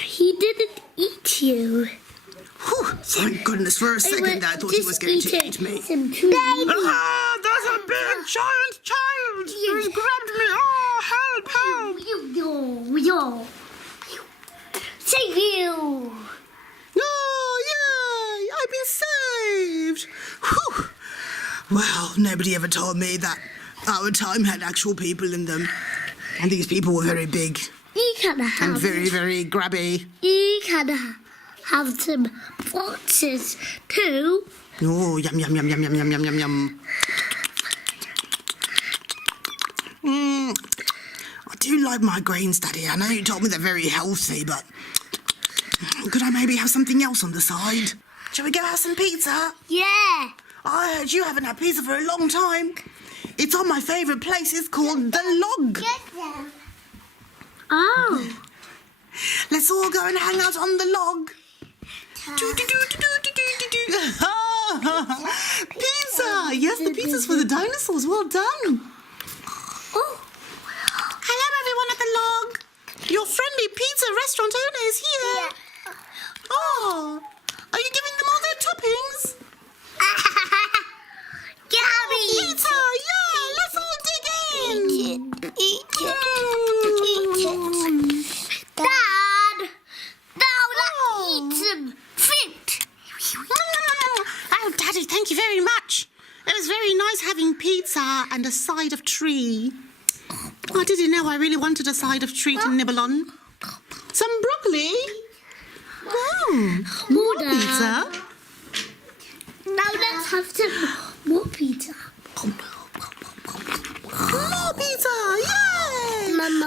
He didn't eat you. Whew, thank goodness. For a second, I thought he was going to eat me. Some food. Ah, there's a big, giant child who's grabbed me. Oh, help, help. Yo. Save you. Oh, yay! I've been saved! Whew. Well, nobody ever told me that our time had actual people in them. And these people were very big You can and have. very, very grabby. You can have some boxes too. Oh, yum, yum, yum, yum, yum, yum, yum, yum, yum. I do like my greens, Daddy. I know you told me they're very healthy, but could I maybe have something else on the side? Shall we go have some pizza? Yeah. I heard you haven't had pizza for a long time. It's on my favourite place. It's called The Log. Get them. Oh. Let's all go and hang out on the log. Pizza! Yes, the pizza's for the dinosaurs. Well done. Oh. Hello, everyone at the log. Your friendly pizza restaurant owner is here. Oh, are you giving them all their toppings? Gabby. Pizza, yeah, let's all dig in. Dad. Now let's eat some fruit. Oh, Daddy, thank you very much. It was very nice having pizza and a side of tree. Oh, did you know I really wanted a side of tree to nibble on? Some broccoli. Oh, more Dad. pizza. Now let's have some more pizza. More pizza, yay! Mum.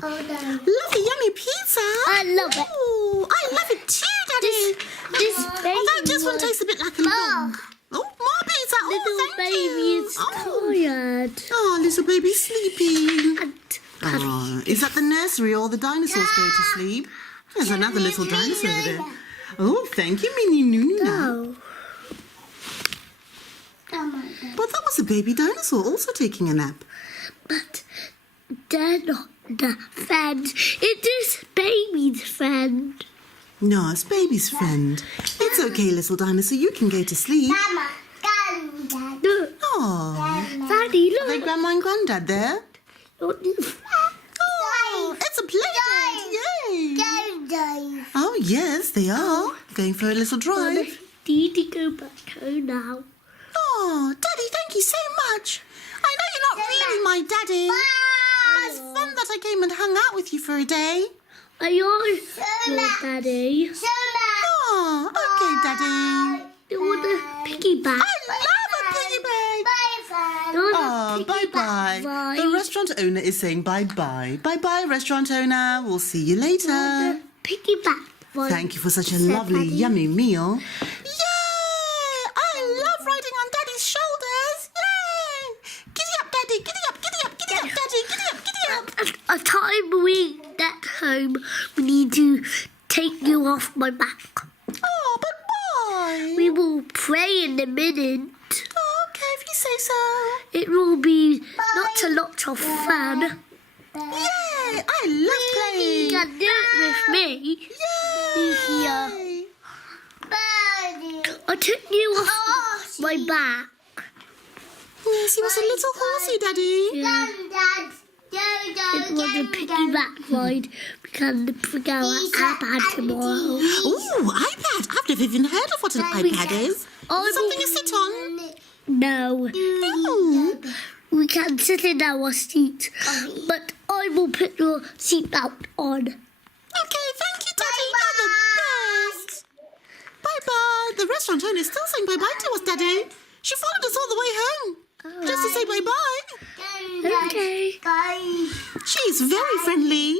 Lovely, yummy pizza. I love it. Oh, I love it too, Daddy. This baby Although this one tastes a bit like a log. Oh, more pizza. little Oh, thank baby you. is Oh. your baby sleeping? And Oh, is that the nursery or the dinosaurs go to sleep? There's another little dinosaur over there. Oh, thank you, Minnie Nuna. no. But that was a baby dinosaur also taking a nap. But they're not the friends. It is baby's friend. No, it's baby's friend. It's okay, little dinosaur. You can go to sleep. Look, Oh, Daddy, are they look. Grandma and Granddad there? Look. Oh, it's a play date. Yay. Oh, yes, they are. Going for a little drive. Need to go back home now. Oh, Daddy, thank you so much. I know you're not really my daddy. It's fun that I came and hung out with you for a day. Are you your daddy? Oh, okay, Daddy. You want a piggyback? I love a piggy bank. You want Oh, a bye-bye. piggyback The ride? restaurant owner is saying bye-bye. Bye-bye, restaurant owner. We'll see you later. Piggyback ride. Thank you for such a Said lovely, Daddy. yummy meal. Yay! I love riding on Daddy's shoulders. Yay! Giddy up, Daddy. Giddy up, giddy up, giddy up, Daddy. Giddy up, giddy up. A time we get home, we need to take you off my back. Oh, but why? We will pray in a minute. Oh, okay, if you say so. It will be not a lot of fun. Yay! I love You playing. can do it with me. Here. Yay! I took you off my back. Yes, he was a little horsey, Daddy. Yeah. It was a piggyback ride. We can bring our iPad tomorrow. Ooh, iPad. I've never even heard of what an iPad is. I Something will- to sit on. No. Ooh. We can sit in our seat, but I will put your seatbelt on. Okay, thank you, Daddy. You're the best. Bye-bye. The restaurant owner is still saying bye-bye to us, Daddy. She followed us all the way home. Just to say bye-bye. Okay. She's very friendly.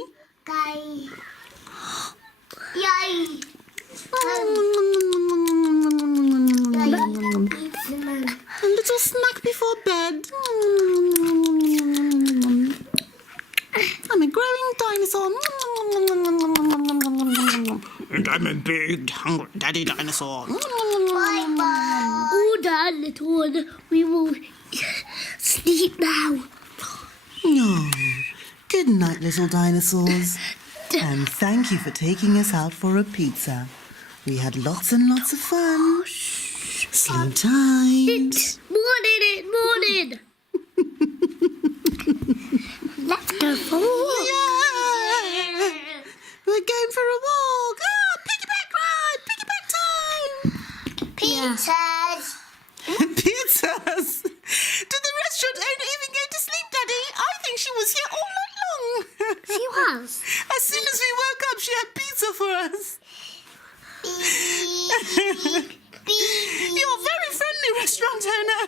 A little snack before bed. I'm a growing dinosaur. And I'm a big, hungry daddy dinosaur. All done, little one. We will sleep now. No. Good night, little dinosaurs. And thank you for taking us out for a pizza. We had lots and lots of fun. Sleep tight. Morning. Let's go for a walk. Yeah. We're going for a walk. Oh, piggyback ride. Piggyback time. Pizzas. Pizzas. Did the restaurant owner even go to sleep, Daddy? I think she was here all night long. She was. As soon as we woke up, she had pizza for us. You're a very friendly restaurant owner.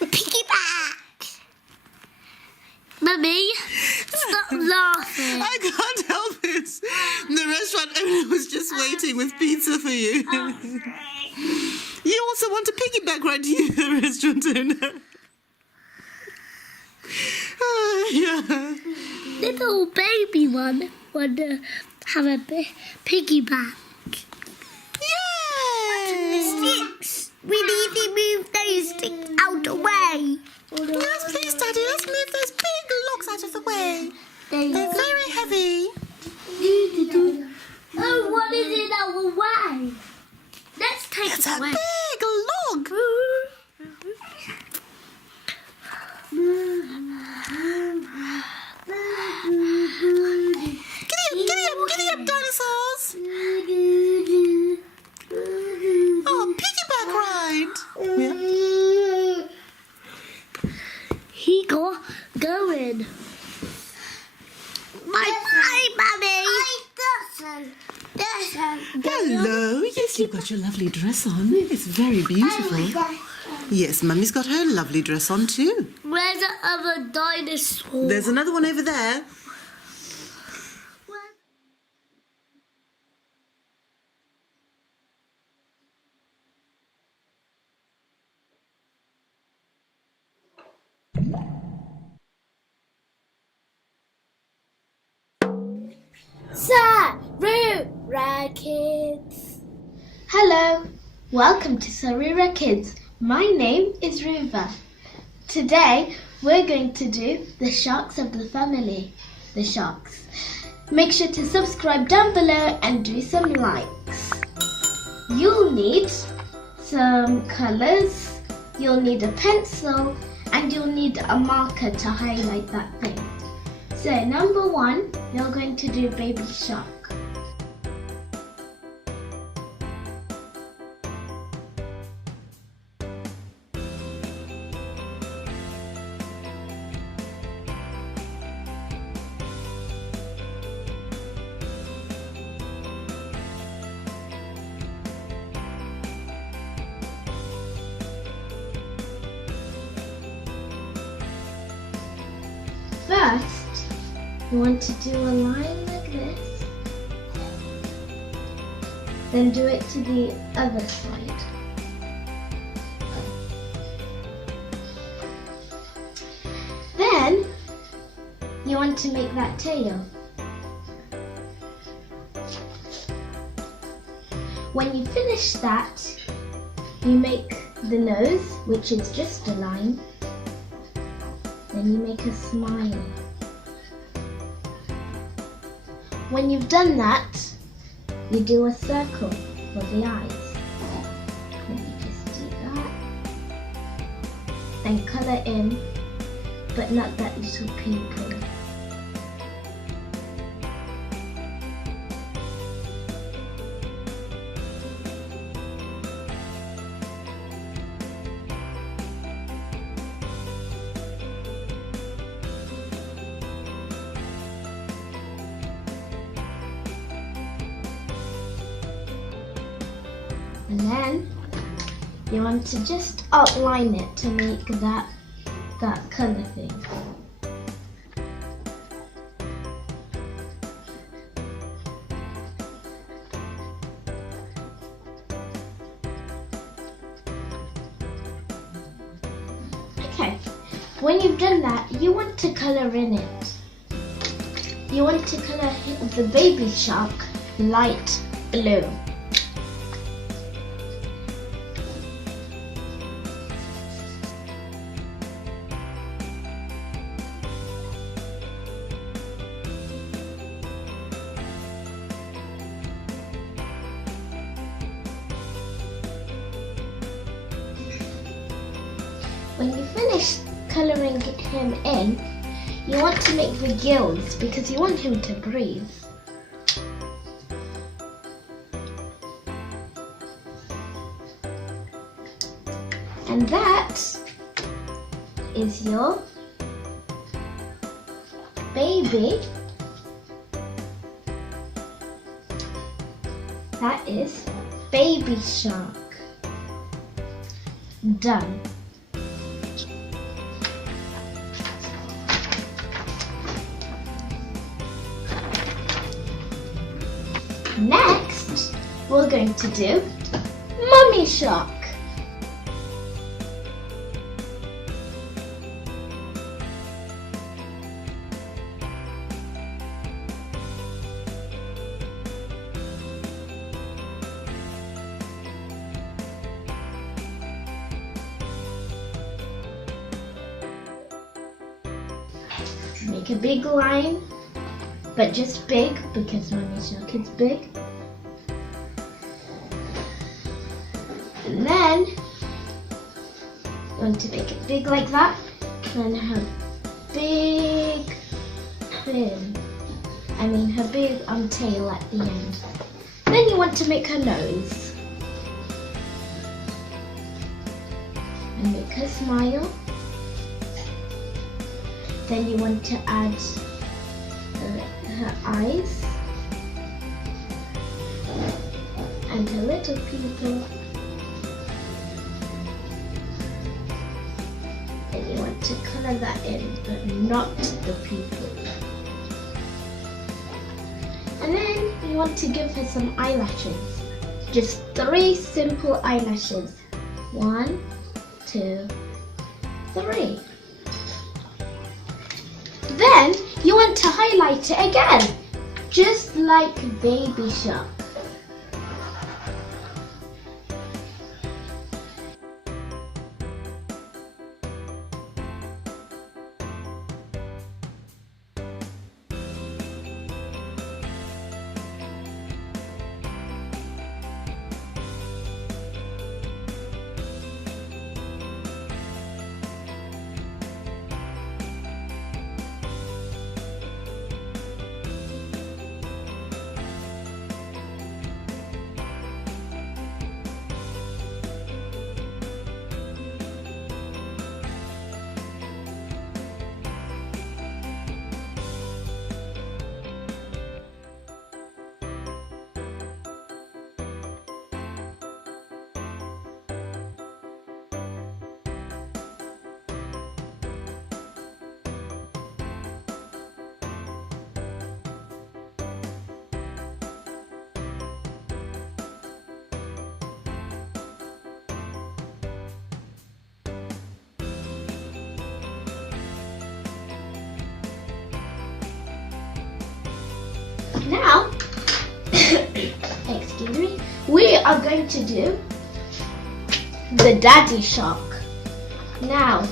Piggyback. Mummy, stop laughing. I can't help it. The restaurant owner was just waiting with pizza for you. You also want a piggyback ride to you, restaurant owner. Yeah. Little baby one want to have a piggyback. Yay! Sticks. We need to move those sticks out the way. Yes, please, Daddy. Let's move those big logs out of the way. They're very heavy. Oh, what is in our way? Let's take It's it a away. big log. Giddy up, dinosaurs. Oh, piggyback ride. Yeah. He got going. Bye, Mummy. Hello. Yes, you've got your lovely dress on. It's very beautiful. Yes, Mummy's got her lovely dress on too. Where's the other dinosaur? There's another one over there. Sarura Kids. Hello, welcome to Sarura Kids. My name is Ruva. Today we're going to do the sharks of the family, the sharks. Make sure to subscribe down below and do some likes. You'll need some colours, you'll need a pencil, and you'll need a marker to highlight that thing. So number 1, you're going to do baby shark. First, you want to do a line like this, then do it to the other side. Then, you want to make that tail. When you finish that, you make the nose, which is just a line. Then you make a smile. When you've done that, you do a circle for the eyes. Then you just do that. Then colour in, but not that little pupil. And then you want to just outline it to make that colour thing. Okay, when you've done that, you want to colour in it. You want to colour the baby shark light blue. When you finish colouring him in, you want to make the gills because you want him to breathe. And that is your baby. That is baby shark. Done. Next, we're going to do Mummy Shark. Make a big line, but just big because Mummy Shark is big. And then you want to make it big like that, and her big fin. Her big tail at the end. Then you want to make her nose. And make her smile. Then you want to add her eyes and her little pupil. And you want to colour that in, but not the pupil. And then you want to give her some eyelashes. Just 3 simple eyelashes. 1, 2, 3. Then you want to highlight it again, just like Baby Shark. are going to do the daddy shark. Now,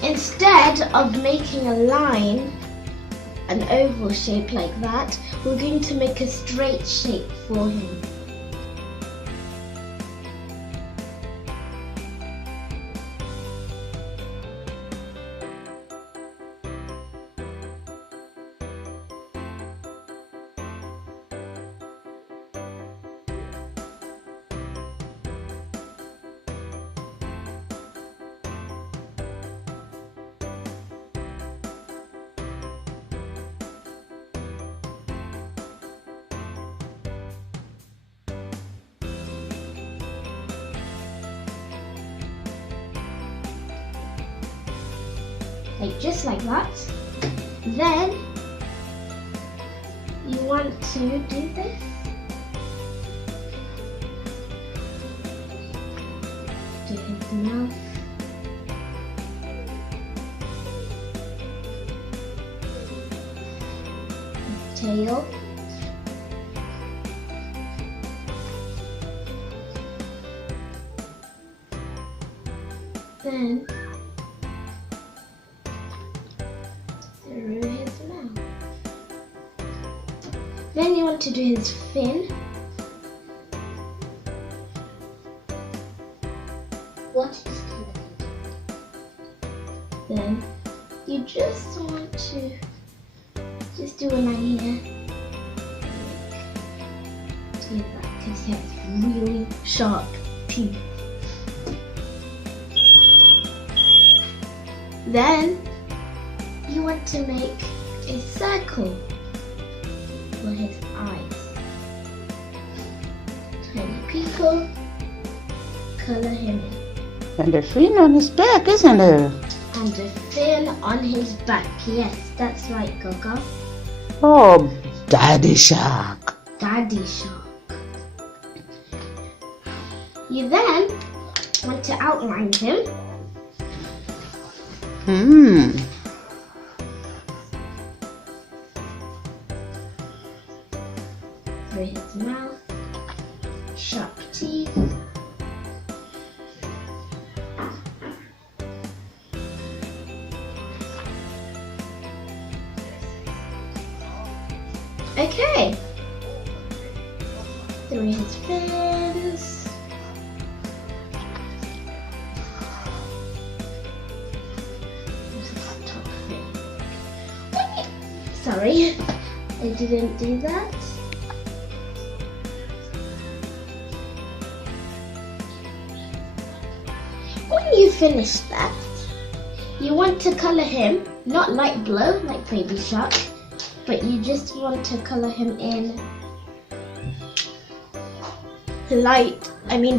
instead of making a line, an oval shape like that, we're going to make a straight shape for him. Like just like that. Then you want to do this. Do his mouth. His tail. Then through his mouth. Then you want to do his fin. What is colour? Then you just want to just do a line here. Do that because he has really sharp teeth. Then you want to make a circle for his eyes. Tiny people, color him in. And a fin on his back, isn't there? And a fin on his back. Yes, that's right, Gaga. Oh, Daddy Shark. Daddy Shark. You then want to outline him. Through his mouth, sharp teeth. Okay. Through his fins. This is the top fin. Sorry, I didn't do that. When you finish that, you want to color him, not light blue like Baby Shark, but you just want to color him in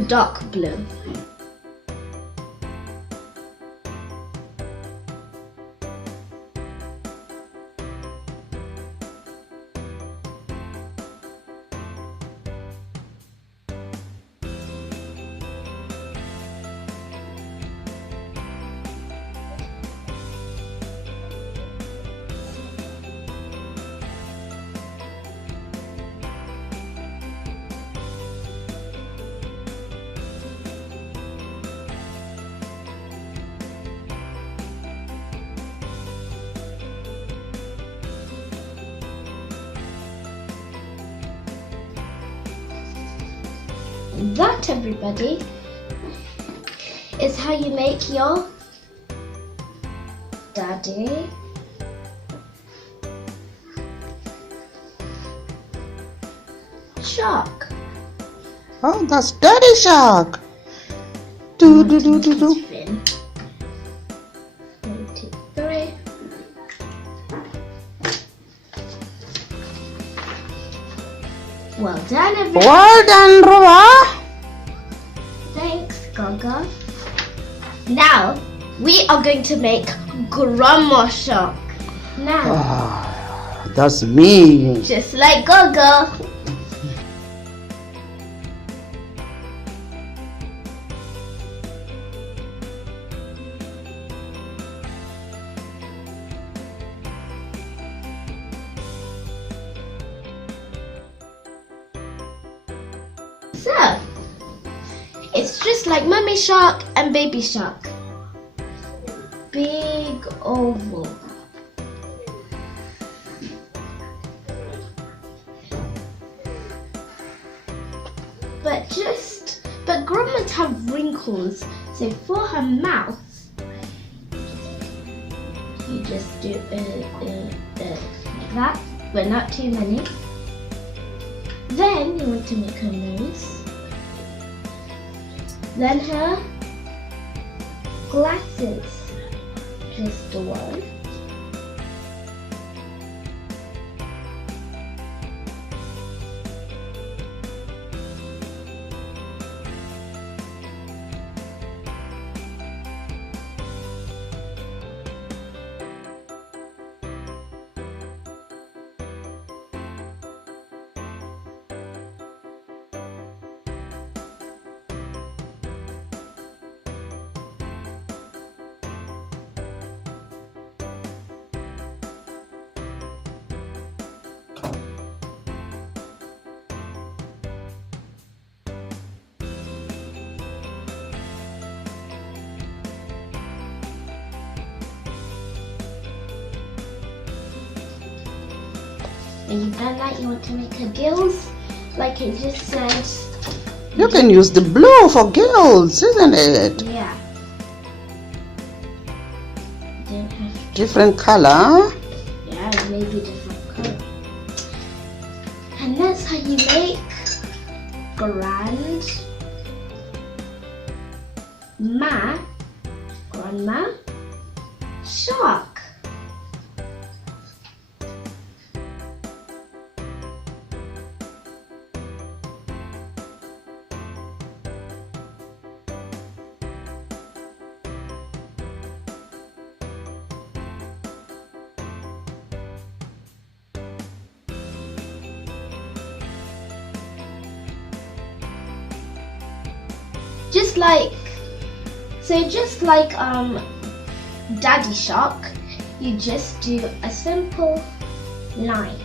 dark blue. That, everybody, is how you make your daddy shark. Oh, that's Daddy Shark. Do do do do do. Fin. 1, 2, 3. Well done, everybody. Well done, Ruba. Thanks, Gaga. Now, we are going to make Grandma Shark. Now, That's me. just like Gaga. So, It's just like Mummy Shark and Baby Shark. Big oval. But grandmas have wrinkles, so for her mouth, you just do like that, but not too many. Then you want to make her nose. Then her glasses. Just the one. When you've done that, you want to make her gills, like it just says. You can use the blue for gills, isn't it? Yeah. Don't have to. Different color. Yeah, maybe different color. And that's how you make grandma shark. Just like Daddy Shark, you just do a simple line.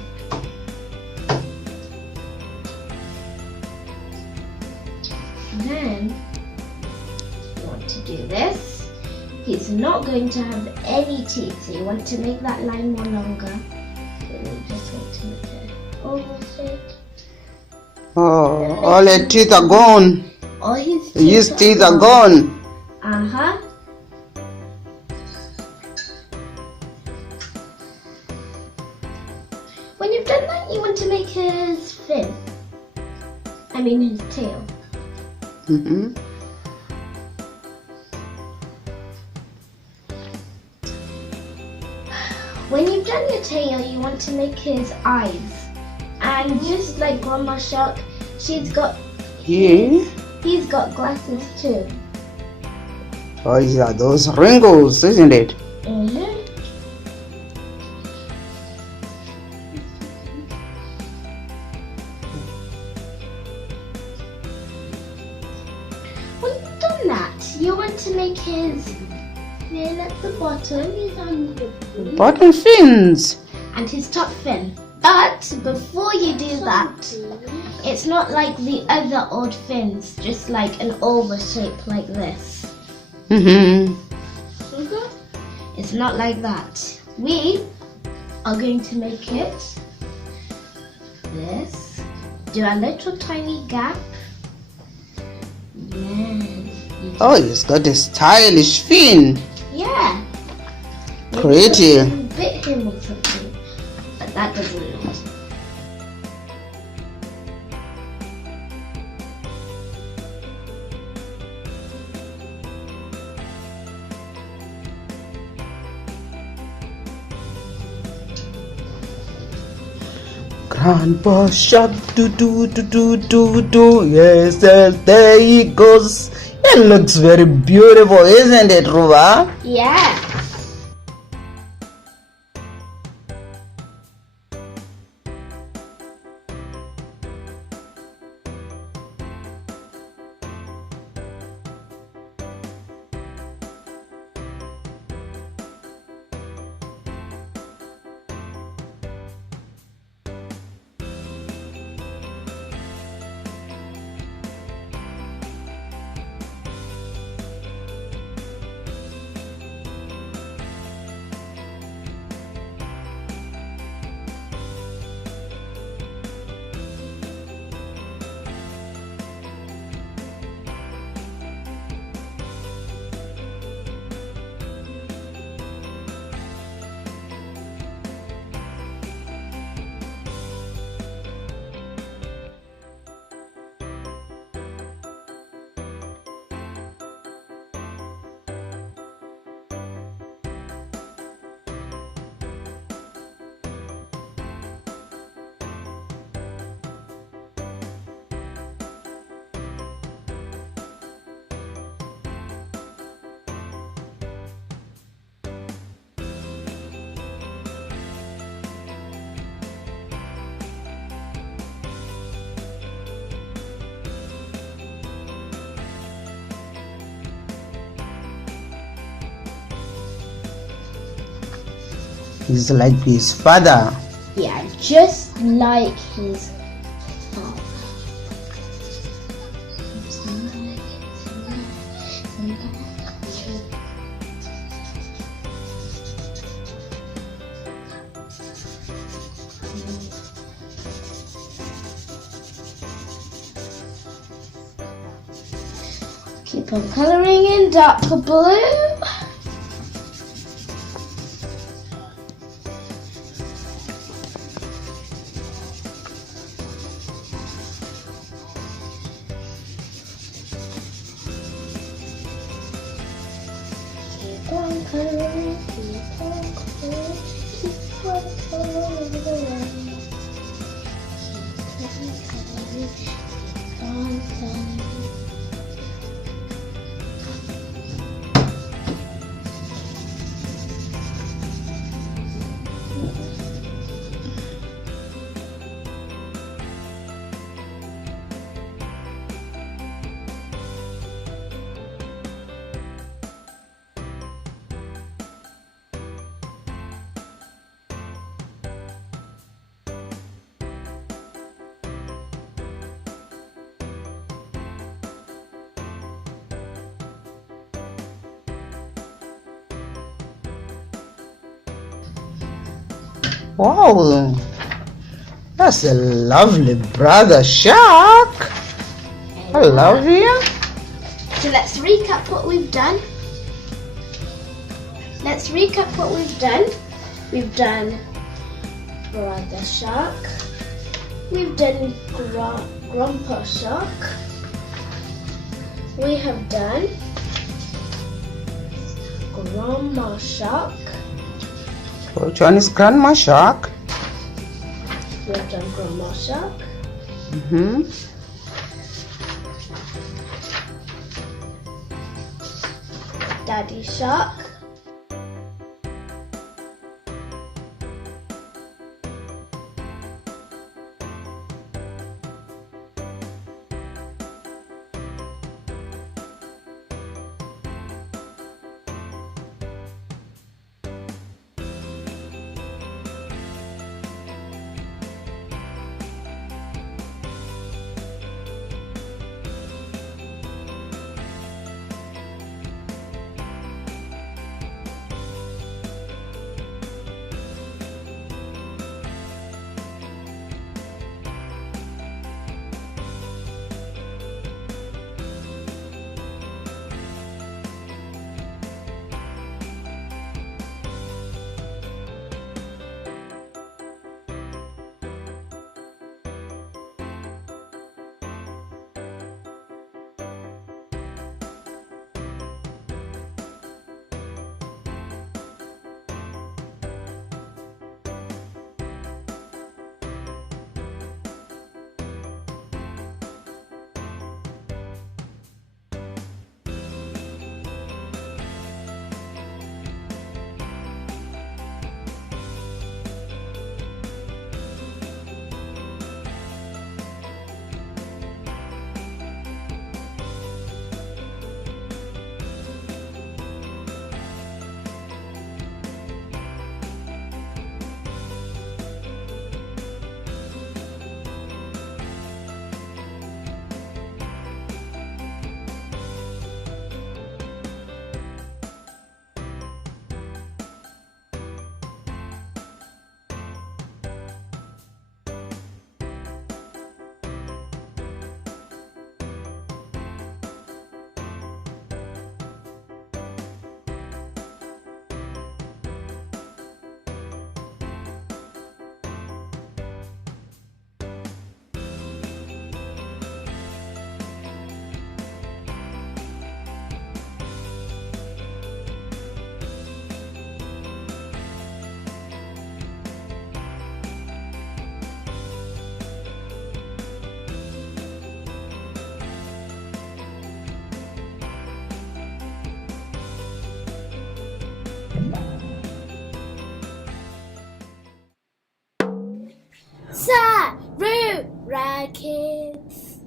Then you want to do this. He's not going to have any teeth, so you want to make that line more longer. So you just want to make it oval shape. Oh, all the teeth are gone. All His teeth are gone. Uh-huh. When you've done that, you want to make his fin. I mean his tail. Mm-hmm. When you've done your tail, you want to make his eyes. And just like Grandma Shark, he's got glasses too. Oh, yeah, those wrinkles, isn't it? Mm-hmm. When you've done that, you want to make his fin at the bottom. Bottom fins. And his top fin. But before you do that, it's not like the other old fins, just like an oval shape like this. Mm-hmm. It's not like that. We are going to make it this. Do a little tiny gap. Yes. Oh, he's got a stylish fin. Yeah. Pretty. Bit him or something. But that doesn't matter. Grandpa Shark, do. Yes, there he goes. It looks very beautiful, isn't it, Ruba? Yeah. He's like his father. Yeah, just like his father. Keep on colouring in darker blue. Keep on colouring, keep on colouring, keep on colouring. Keep on colouring. Wow, that's a lovely brother shark. I love you. So let's recap what we've done. We've done brother shark. We've done grandpa shark. We have done grandma shark. Which one is Grandma Shark? We've done grandma shark. Daddy shark. Sarura Kids.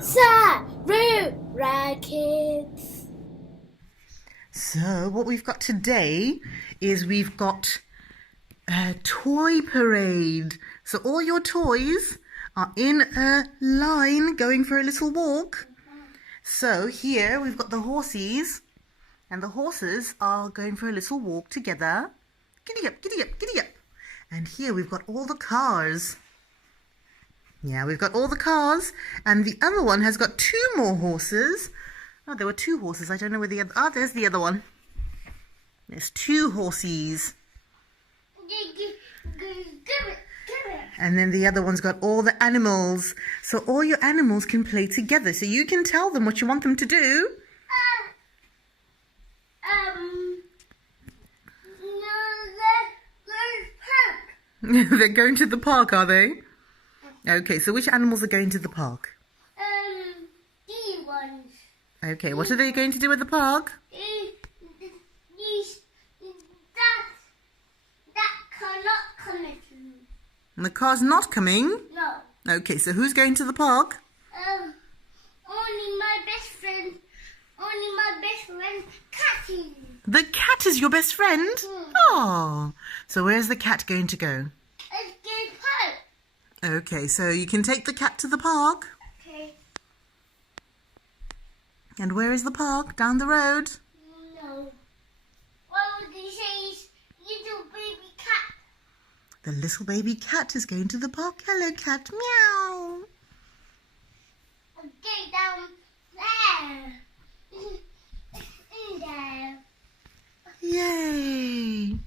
Sarura Kids. So what we've got today is we've got a toy parade. So all your toys are in a line going for a little walk. So here we've got the horsies, and the horses are going for a little walk together. Giddy up, giddy up, giddy up. And here we've got all the cars. Yeah, we've got all the cars, and the other one has got 2 more horses. Oh, there were 2 horses. I don't know where the other... Ah, there's the other one. There's 2 horsies. And then the other one's got all the animals. So all your animals can play together. So you can tell them what you want them to do. They're going to the park, are they? Okay, so which animals are going to the park? These ones. Okay, what are they going to do at the park? That cannot come in. The car's not coming? No. Okay, so who's going to the park? Only my best friend Only my best friend, Cathy. The cat is your best friend? Oh, so where's the cat going to go? Let's go park. Okay, so you can take the cat to the park. Okay. And where is the park? Down the road? No. What would you say is little baby cat? The little baby cat is going to the park. Hello, cat. Meow. Okay, down there. In there. Yay.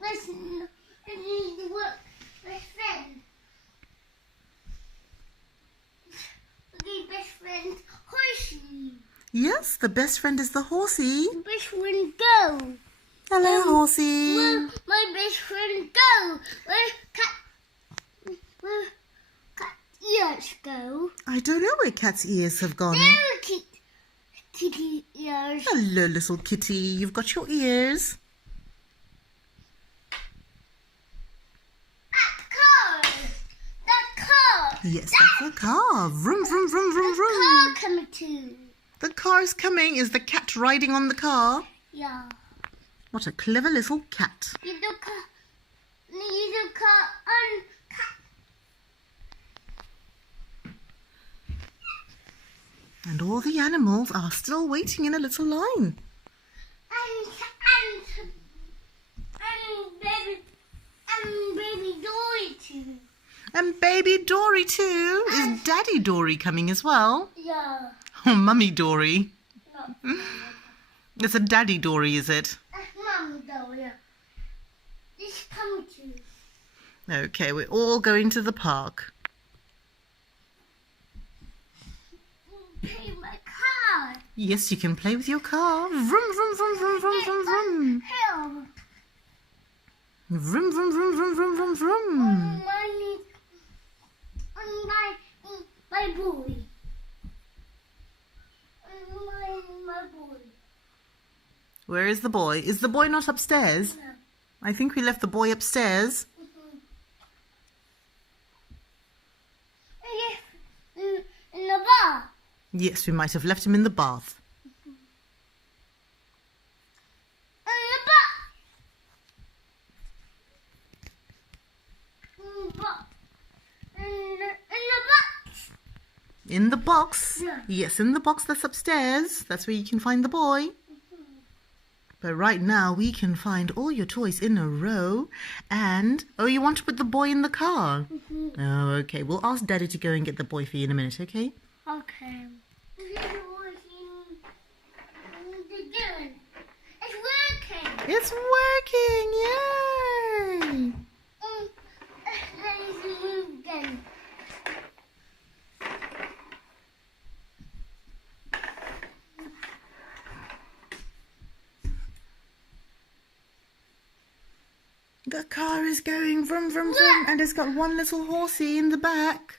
Listen, I need to work my friend. Okay, best friend, horsey. Yes, the best friend is the horsey. Best friend, go. Hello, horsey. Where my best friend go? Where cat ears go? I don't know where cat's ears have gone. There are kitty ears. Hello, little kitty. You've got your ears. That car. Yes, that's a car. Vroom, vroom, vroom, vroom, vroom. Car coming too. The car's coming. Is the cat riding on the car? Yeah. What a clever little cat. Little car on cat. And all the animals are still waiting in a little line. And baby Dory too. And baby Dory too. Is Daddy Dory coming as well? Yeah. Oh, Mummy Dory. No. It's a Daddy Dory, is it? That's Mommy Dory. This coming too. Okay, we're all going to the park. Play my car. Yes, you can play with your car. Vroom, vroom, vroom, vroom, vroom, vroom, vroom. Help. Vroom, vroom, vroom, vroom, vroom, vroom, vroom. My boy. My boy. Where is the boy? Is the boy not upstairs? No. I think we left the boy upstairs. In the bar. Yes, we might have left him in the bath. In the bar. In the box. In the box? Yeah. Yes, in the box that's upstairs. That's where you can find the boy. But right now we can find all your toys in a row. And, oh, you want to put the boy in the car? Oh, okay. We'll ask Daddy to go and get the boy for you in a minute, okay? Okay. It's working. It's working! Yay! Let's move again. The car is going vroom, vroom, vroom, and it's got one little horsey in the back.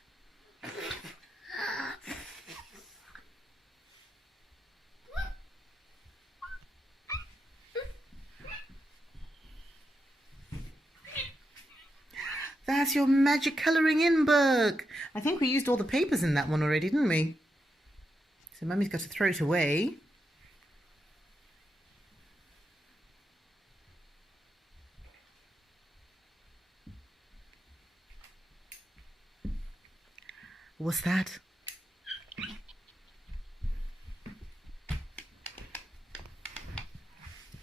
That's your magic colouring in book. I think we used all the papers in that one already, didn't we? So Mummy's got to throw it away. What's that?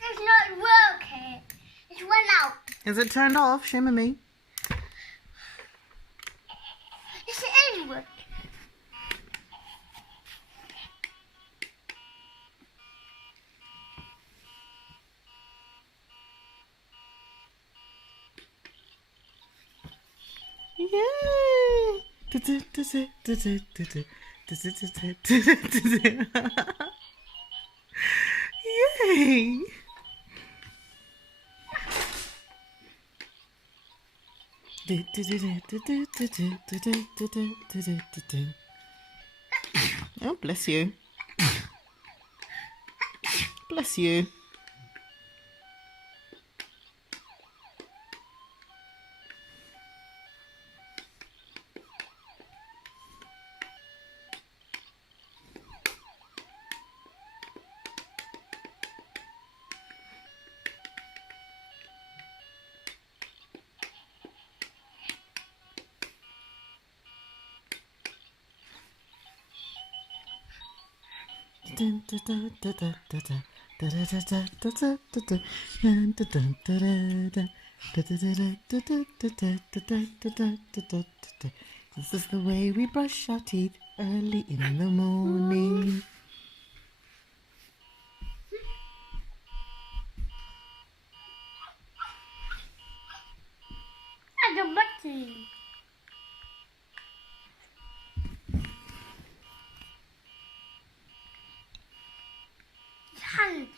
It's not working. It's run out. Is it turned off? Show Mummy. It's working. Yay! Yay! Oh, bless you. Bless you. This is the way we brush our teeth early in the morning. I got button. Hand.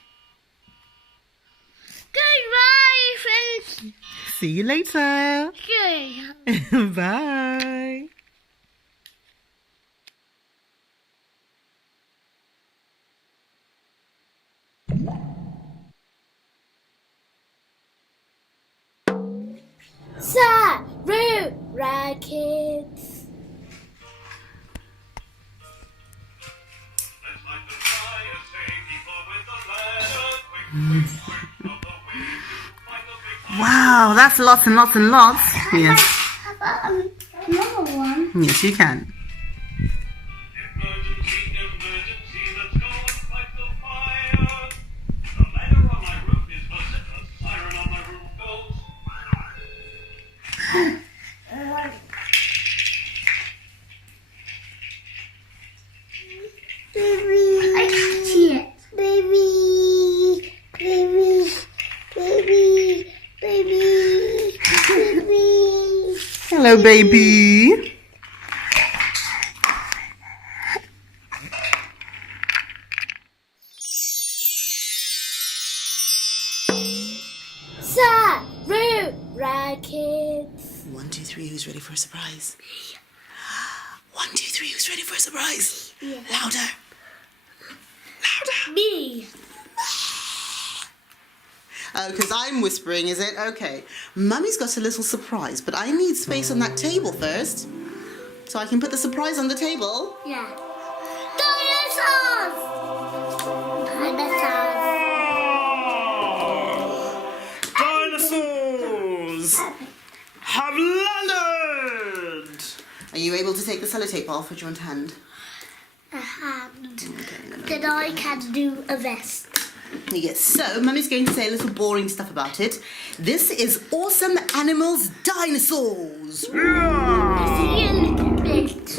Goodbye, friends. See you later. Good. Bye. Sarura Kids. Wow, that's lots and lots and lots. Yes. Another one. Yes, you can. Emergency, emergency, let's go and fight the fire. The ladder on my roof is busted. The siren on my roof goes. Baby. I can't see it. Baby. Baby. Baby. Baby. Baby. Hello, baby. Sarura Kids. 1, 2, 3, who's ready for a surprise? 1, 2, 3, who's ready for a surprise? Yeah. Louder. Me. Oh, because I'm whispering, is it? Okay. Mummy's got a little surprise, but I need space on that table first. So I can put the surprise on the table. Yeah. Dinosaurs. Dinosaurs. Dinosaurs have landed. Are you able to take the sellotape off with your hand? A hand. Okay, Then I can do a vest. Yes, so Mummy's going to say a little boring stuff about it. This is Awesome Animals Dinosaurs. I see a little bit.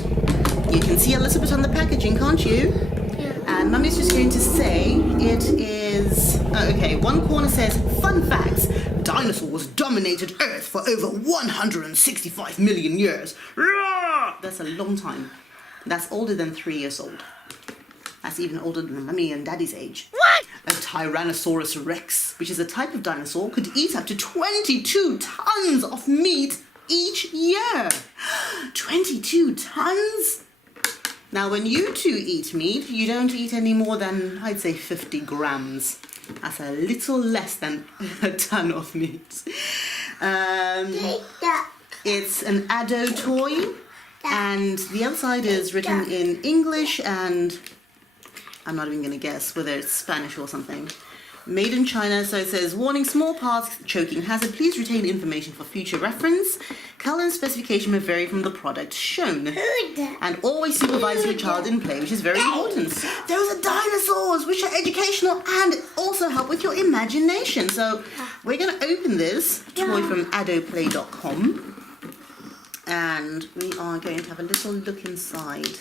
You can see a little bit on the packaging, can't you? Yeah. And Mummy's just going to say it is... Oh, okay, one corner says, fun facts. Dinosaurs dominated Earth for over 165 million years. That's a long time. That's older than 3 years old. That's even older than Mummy and Daddy's age. What? A Tyrannosaurus rex, which is a type of dinosaur, could eat up to 22 tons of meat each year. 22 tons? Now, when you two eat meat, you don't eat any more than, I'd say, 50 grams. That's a little less than a ton of meat. Take that. It's an Addo toy, and the outside is written in English and I'm not even going to guess whether it's Spanish or something. Made in China, so it says, warning, small parts, choking hazard, please retain information for future reference. Color and specification may vary from the product shown. And always supervise your child in play, which is very important. Those are dinosaurs, which are educational and also help with your imagination. So we're going to open this toy from addoplay.com. And we are going to have a little look inside.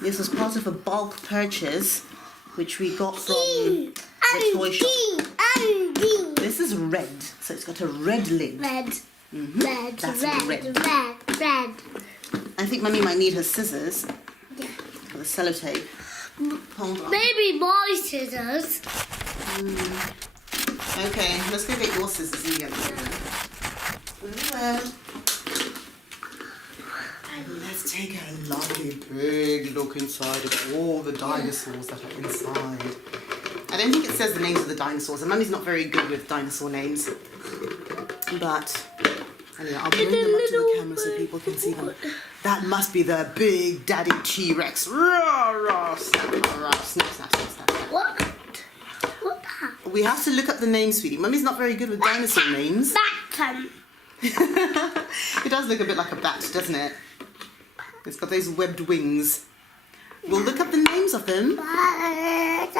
This was part of a bulk purchase, which we got from the toy shop. This is red, so it's got a red lid. Red. Red. That's Red. red. Red. I think Mummy might need her scissors Yeah. for the sellotape. Hold on. Maybe my scissors. Okay, let's go get your scissors and get them. Let's take a lovely big look inside of all the dinosaurs that are inside. I don't think it says the names of the dinosaurs, and Mummy's not very good with dinosaur names. But anyway, I'll bring them up to the camera so people can see them. That must be the Big Daddy T-Rex. Snap, snap, snap, snap, snap. What? What that? We have to look up the names, sweetie. Mummy's not very good with dinosaur names. Bat. It does look a bit like a bat, doesn't it? It's got those webbed wings. We'll look up the names lots of them. That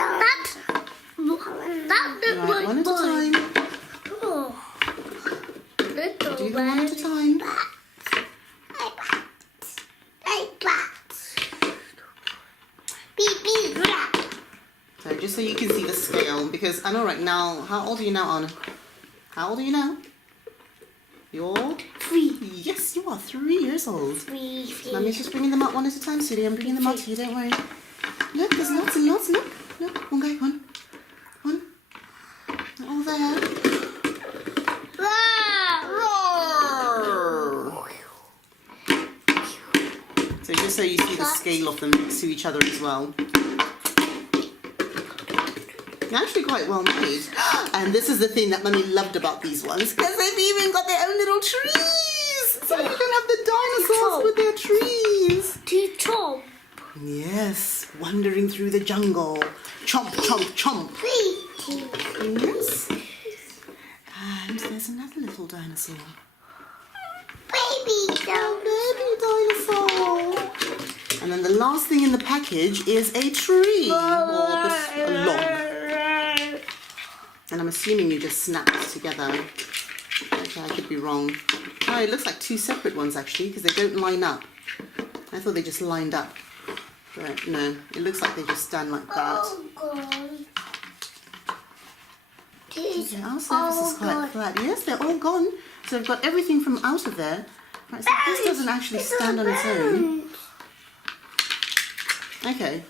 Right, one at a time. Little Do them one at a time. So just so you can see the scale, because I know right now, how old are you now, Anna? How old are you now? You're 3. Yes, you are 3 years old. 3. Mummy's just bringing them out one at a time, sweetie. I'm bringing them out to you, don't worry. Look, there's lots and lots. Look, look, one guy, one. They're all there. Roar! So just so you see the scale of them next to each other as well. They're actually quite well made. And this is the thing that Mummy loved about these ones, because they've even got their own little trees. So you can have the dinosaurs with their trees. To chomp. Yes, wandering through the jungle. Chomp, chomp, chomp. Yes. And there's another little dinosaur. Baby Dinosaur. And then the last thing in the package is a tree or a log. And I'm assuming you just snap it together. Okay, I could be wrong. Oh, it looks like 2 separate ones actually, because they don't line up. I thought they just lined up. But no, it looks like they just stand like that. Oh God. Okay, our surface is quite flat. Yes, they're all gone. So I've got everything from out of there. Right, so this doesn't actually stand on its own. Okay.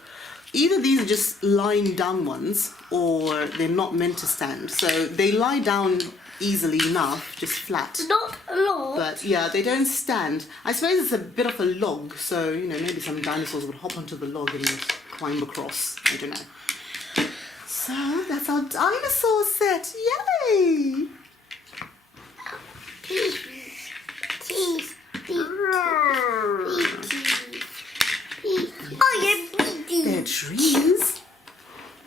Either these are just lying down ones, or they're not meant to stand. So they lie down easily enough, just flat. Not a lot. But yeah, they don't stand. I suppose it's a bit of a log, so you know, maybe some dinosaurs would hop onto the log and climb across. I don't know. So that's our dinosaur set. Yay! Oh, yeah, They're trees.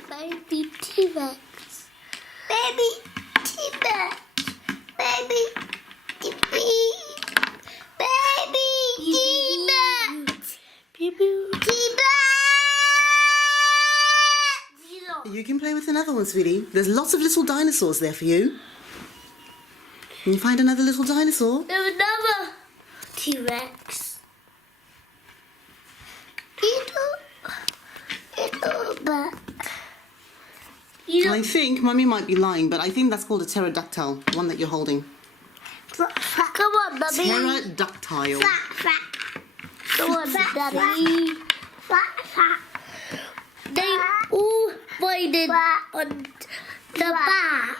Baby T-Rex. Baby T-Rex. Baby T-Rex. Baby T-Rex. Baby T-Rex. You can play with another one, sweetie. There's lots of little dinosaurs there for you. Can you find another little dinosaur? There's another T-Rex. Little back. I think Mummy might be lying, but I think that's called a pterodactyl, one that you're holding. Come on, Mummy. Pterodactyl. Come on, Daddy. They all waited on the back.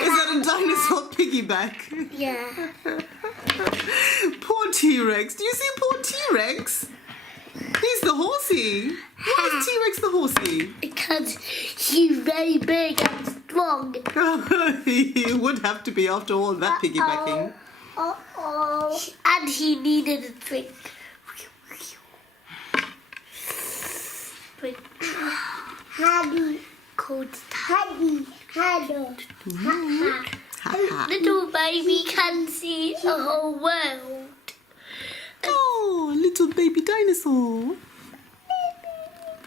Is that a dinosaur piggyback? Yeah. Poor T-Rex. Do you see poor T-Rex? He's the horsey. Why is T-Rex the horsey? Because he's very big and strong. He would have to be after all that piggybacking. And he needed a drink. Honey. Called Honey. Little baby can see the whole world. Oh, little baby dinosaur.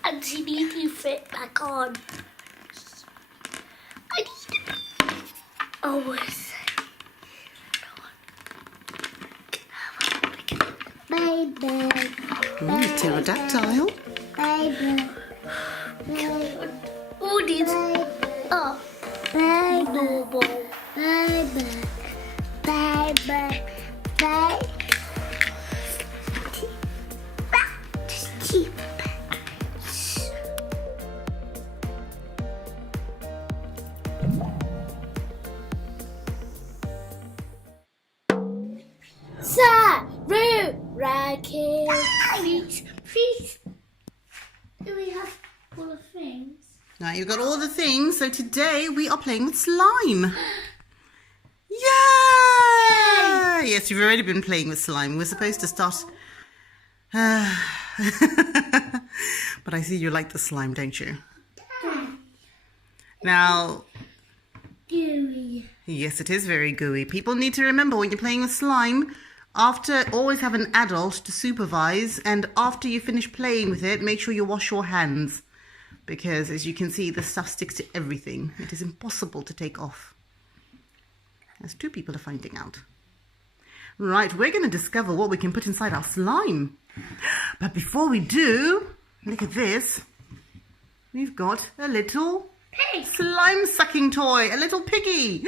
And she needs to fit back on. I need to... Always. Baby. Pterodactyl. Baby. All these up. Normal. Baby. Baby. Baby. Sarura Kids. Please. Do we have all the things? Now you've got all the things, so today we are playing with slime. Yay! Yes, you've already been playing with slime. We're supposed to start... But I see you like the slime, don't you? Now... Gooey. Yes, it is very gooey. People need to remember when you're playing with slime, Always have an adult to supervise, and after you finish playing with it, make sure you wash your hands, because as you can see, the stuff sticks to everything. It is impossible to take off, as 2 people are finding out. Right, we're going to discover what we can put inside our slime. But before we do, look at this. We've got a little slime sucking toy, a little piggy.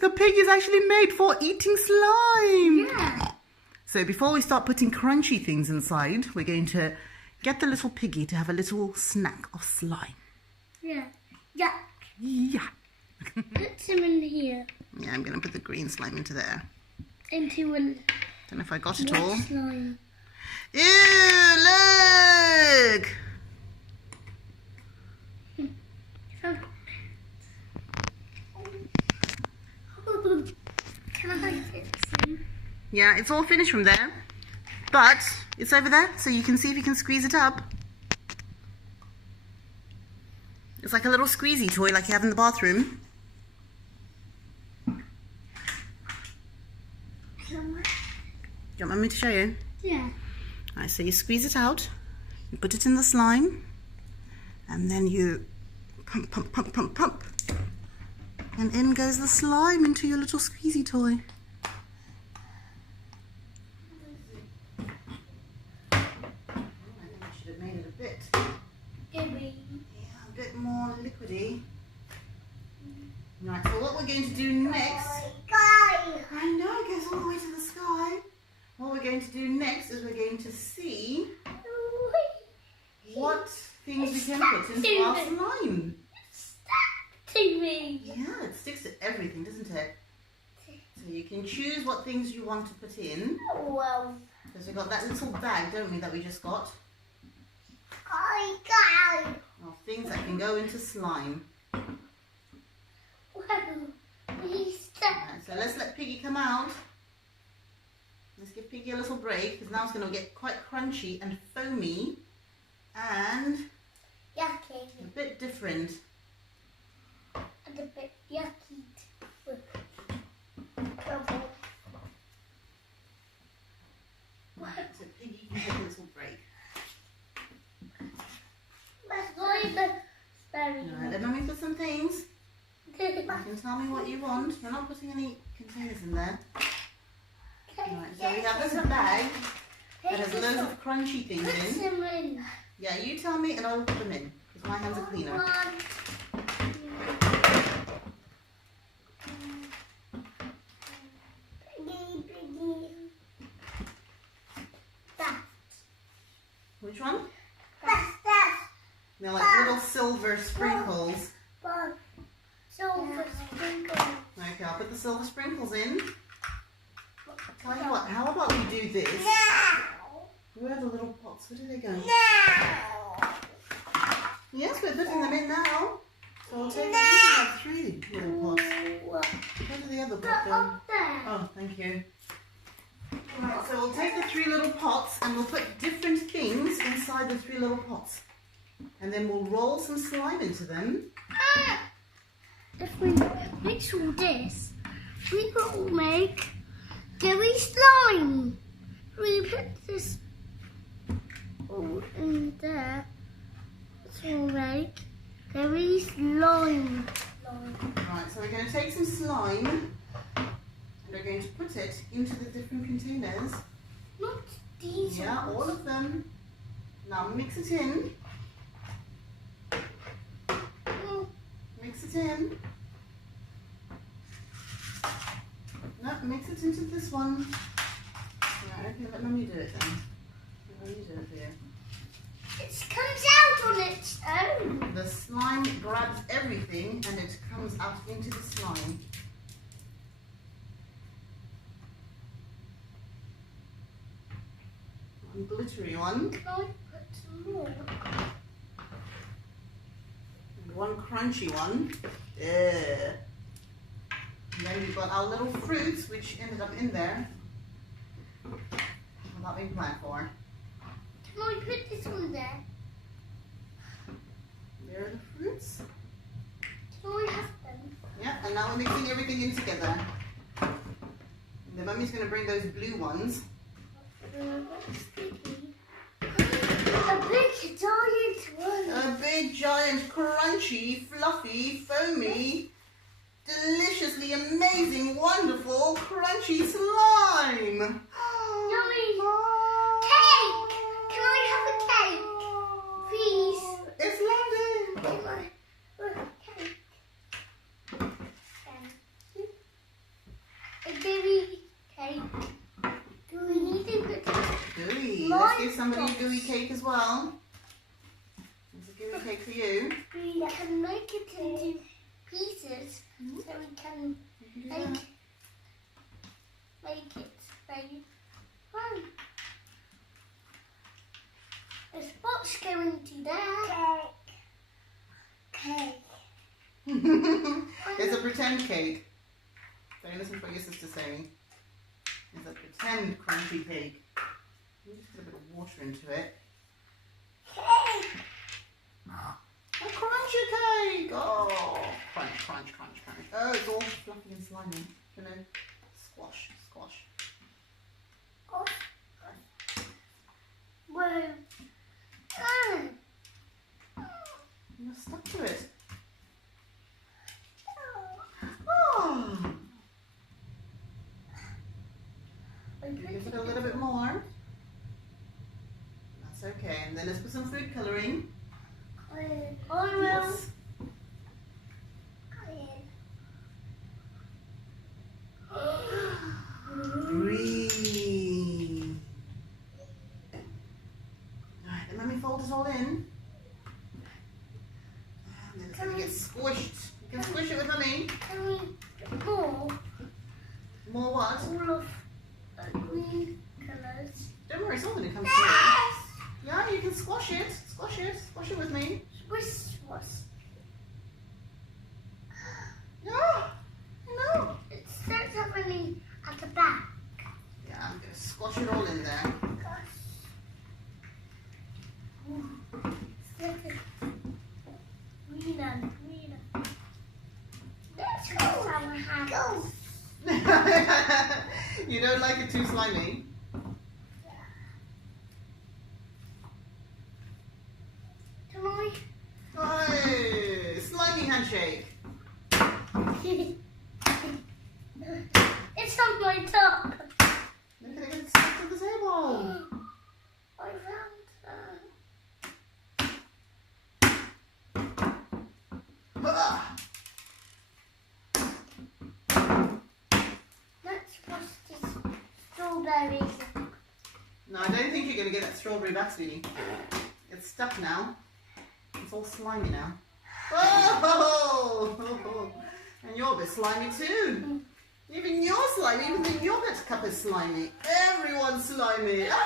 The pig is actually made for eating slime. Yeah. So before we start putting crunchy things inside, we're going to get the little piggy to have a little snack of slime. Yeah. Yeah. Yeah. Put some in here. Yeah, I'm going to put the green slime into there. Into a Don't know if I got it all. slime. Ew, look! Can I get some? Yeah, it's all finished from there. But it's over there, so you can see if you can squeeze it up. It's like a little squeezy toy like you have in the bathroom. Do you want me to show you? Yeah. Alright, so you squeeze it out, you put it in the slime, and then you pump, pump, pump, pump, pump. And in goes the slime into your little squeezy toy. I should have made it a bit, a bit more liquidy. Right, so what we're going to do next, I know it goes all the way to the sky. What we're going to do next is we're going to see what things we can put into our slime. Yeah, it sticks to everything, doesn't it? So you can choose what things you want to put in. Well, Because we've got that little bag, don't we, that we just got, of things that can go into slime. Right, so let's let Piggy come out. Let's give Piggy a little break, because now it's going to get quite crunchy and foamy and a bit different. And a bit yucky. So Piggy can take a little break. Alright, let Mummy put some things. You can tell me what you want. We're not putting any containers in there. Alright, so we have this bag that has loads of crunchy things in. Yeah, you tell me and I'll put them in, because my hands are cleaner. Which one? They're like little silver sprinkles. Silver sprinkles. Okay, I'll put the silver sprinkles in. Tell you what, how about we do this? Where are the little pots? Where do they go? Yes, we're putting them in now. So I'll take we have 3 little pots. Where do the other pot go? Oh, thank you. Right, so we'll take the 3 little pots and we'll put different things inside the 3 little pots. And then we'll roll some slime into them. If we mix all this, we will make gooey slime. We put this all in there. So we'll make gooey slime. Right, so we're going to take some slime and we're going to put it into the different containers. Not these Yeah, ones. all of them. Now mix it in. Mix it in. No, mix it into this one. Right, okay, let Mummy do it then. Let Mummy do it here. It comes out on its own. The slime grabs everything and it comes out into the slime. One glittery one. Can I put some more? And one crunchy one. Yeah. And then we've got our little fruits, which ended up in there. Without being planned for. Can I put this one there? There are the fruits. Can I have them? Yeah, and now we're mixing everything in together. And then Mummy's going to bring those blue ones. A big giant one. A big, giant, crunchy, fluffy, foamy, deliciously amazing, wonderful, crunchy slime. Yummy. Cake. Can I have a cake, please? It's landing. Cake. A gooey cake. Do we need a good Gooey. Let's give somebody a gooey cake as well. There's a gooey cake for you. We can make it into pieces so we can make it very fun. The spot's going to there. Cake. It's a pretend cake. Don't listen to what your sister's saying. It's a pretend crunchy cake. You just put a bit of water into it. Cake. A crunchy cake! Oh, crunch, crunch, crunch, crunch. Oh, it's all fluffy and slimy. You know, squash, squash. Whoa. You're stuck to it. Oh. Give it a little bit more. That's okay. And then let's put some food coloring. Yes. Green. Alright, then let me fold this all in. And then it's going to get squished. You can squish it with Mummy. More what? All of green colours. Don't worry, it's all going to come through. Yeah, you can squash it. Squash it. Squash it with me. Squish, squish. Yeah. No. It starts happening at the back. Yeah, I'm going to squash it all in there. Let's go. Go. You don't like it too slimy? Can I? Hey, slimy handshake. It's on my top. Look at it getting stuck to the table. I found Ah. Let's wash this strawberries. No, I don't think you're going to get that strawberry back, sweetie. It's stuck now. It's all slimy now. Oh! And you're a bit slimy too. Even you're slimy. Even the yogurt cup is slimy. Everyone's slimy. Ah!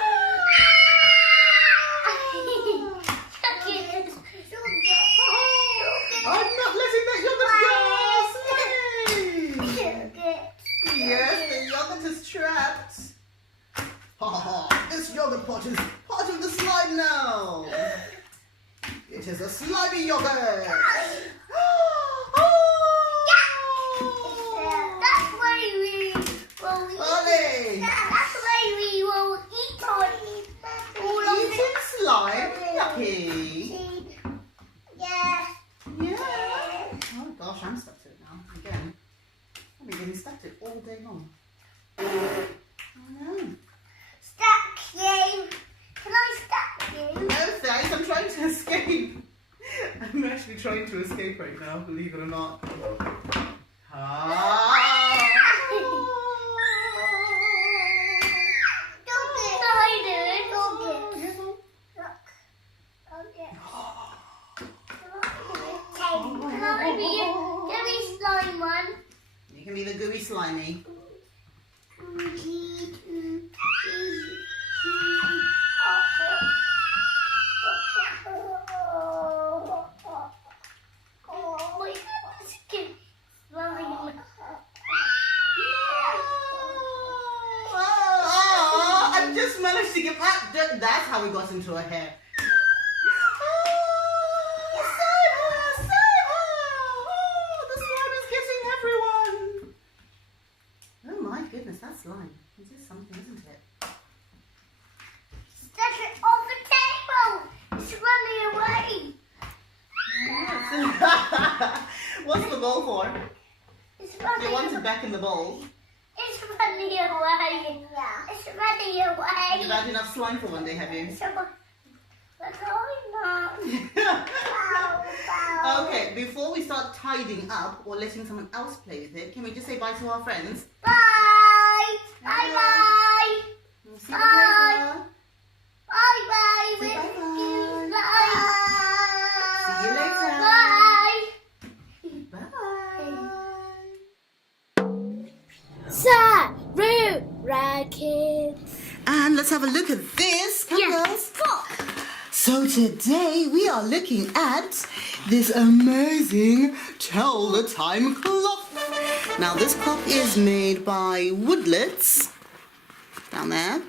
I'm not letting that yogurt go! Slimy! Yes, the yogurt is trapped. Ha ha! This yogurt pot is part of the slime now. It is a slimy yogurt. That's why we will eat. Ollie! That's why we will eat all of Eating slime? Yucky! Yeah. Yeah. Oh gosh, I'm stuck to it now. Again. I've been getting stuck to it all day long. Oh no. Stack you. Can I stack you? No thanks, I'm trying to escape. I'm actually trying to escape right now, believe it or not. Ah. You can be the gooey slimy. I just managed to get that. That's how we got into her hair. Save her! Oh, the slime is getting everyone. Oh my goodness, that's slime. What's the bowl for? It's They running. want it back in the bowl. It's running away. It's running away. You've had enough slime for one day, have you? We're going now. Okay, before we start tidying up or letting someone else play with it, can we just say bye to our friends? Bye. Bye bye. We'll see you later. Bye bye. Say bye-bye. Bye. See you later. Bye. Bye. Sarura Kids. And let's have a look at this. Come girls. So today we are looking at this amazing Tell the Time clock. Now this clock is made by Woodlets, down there.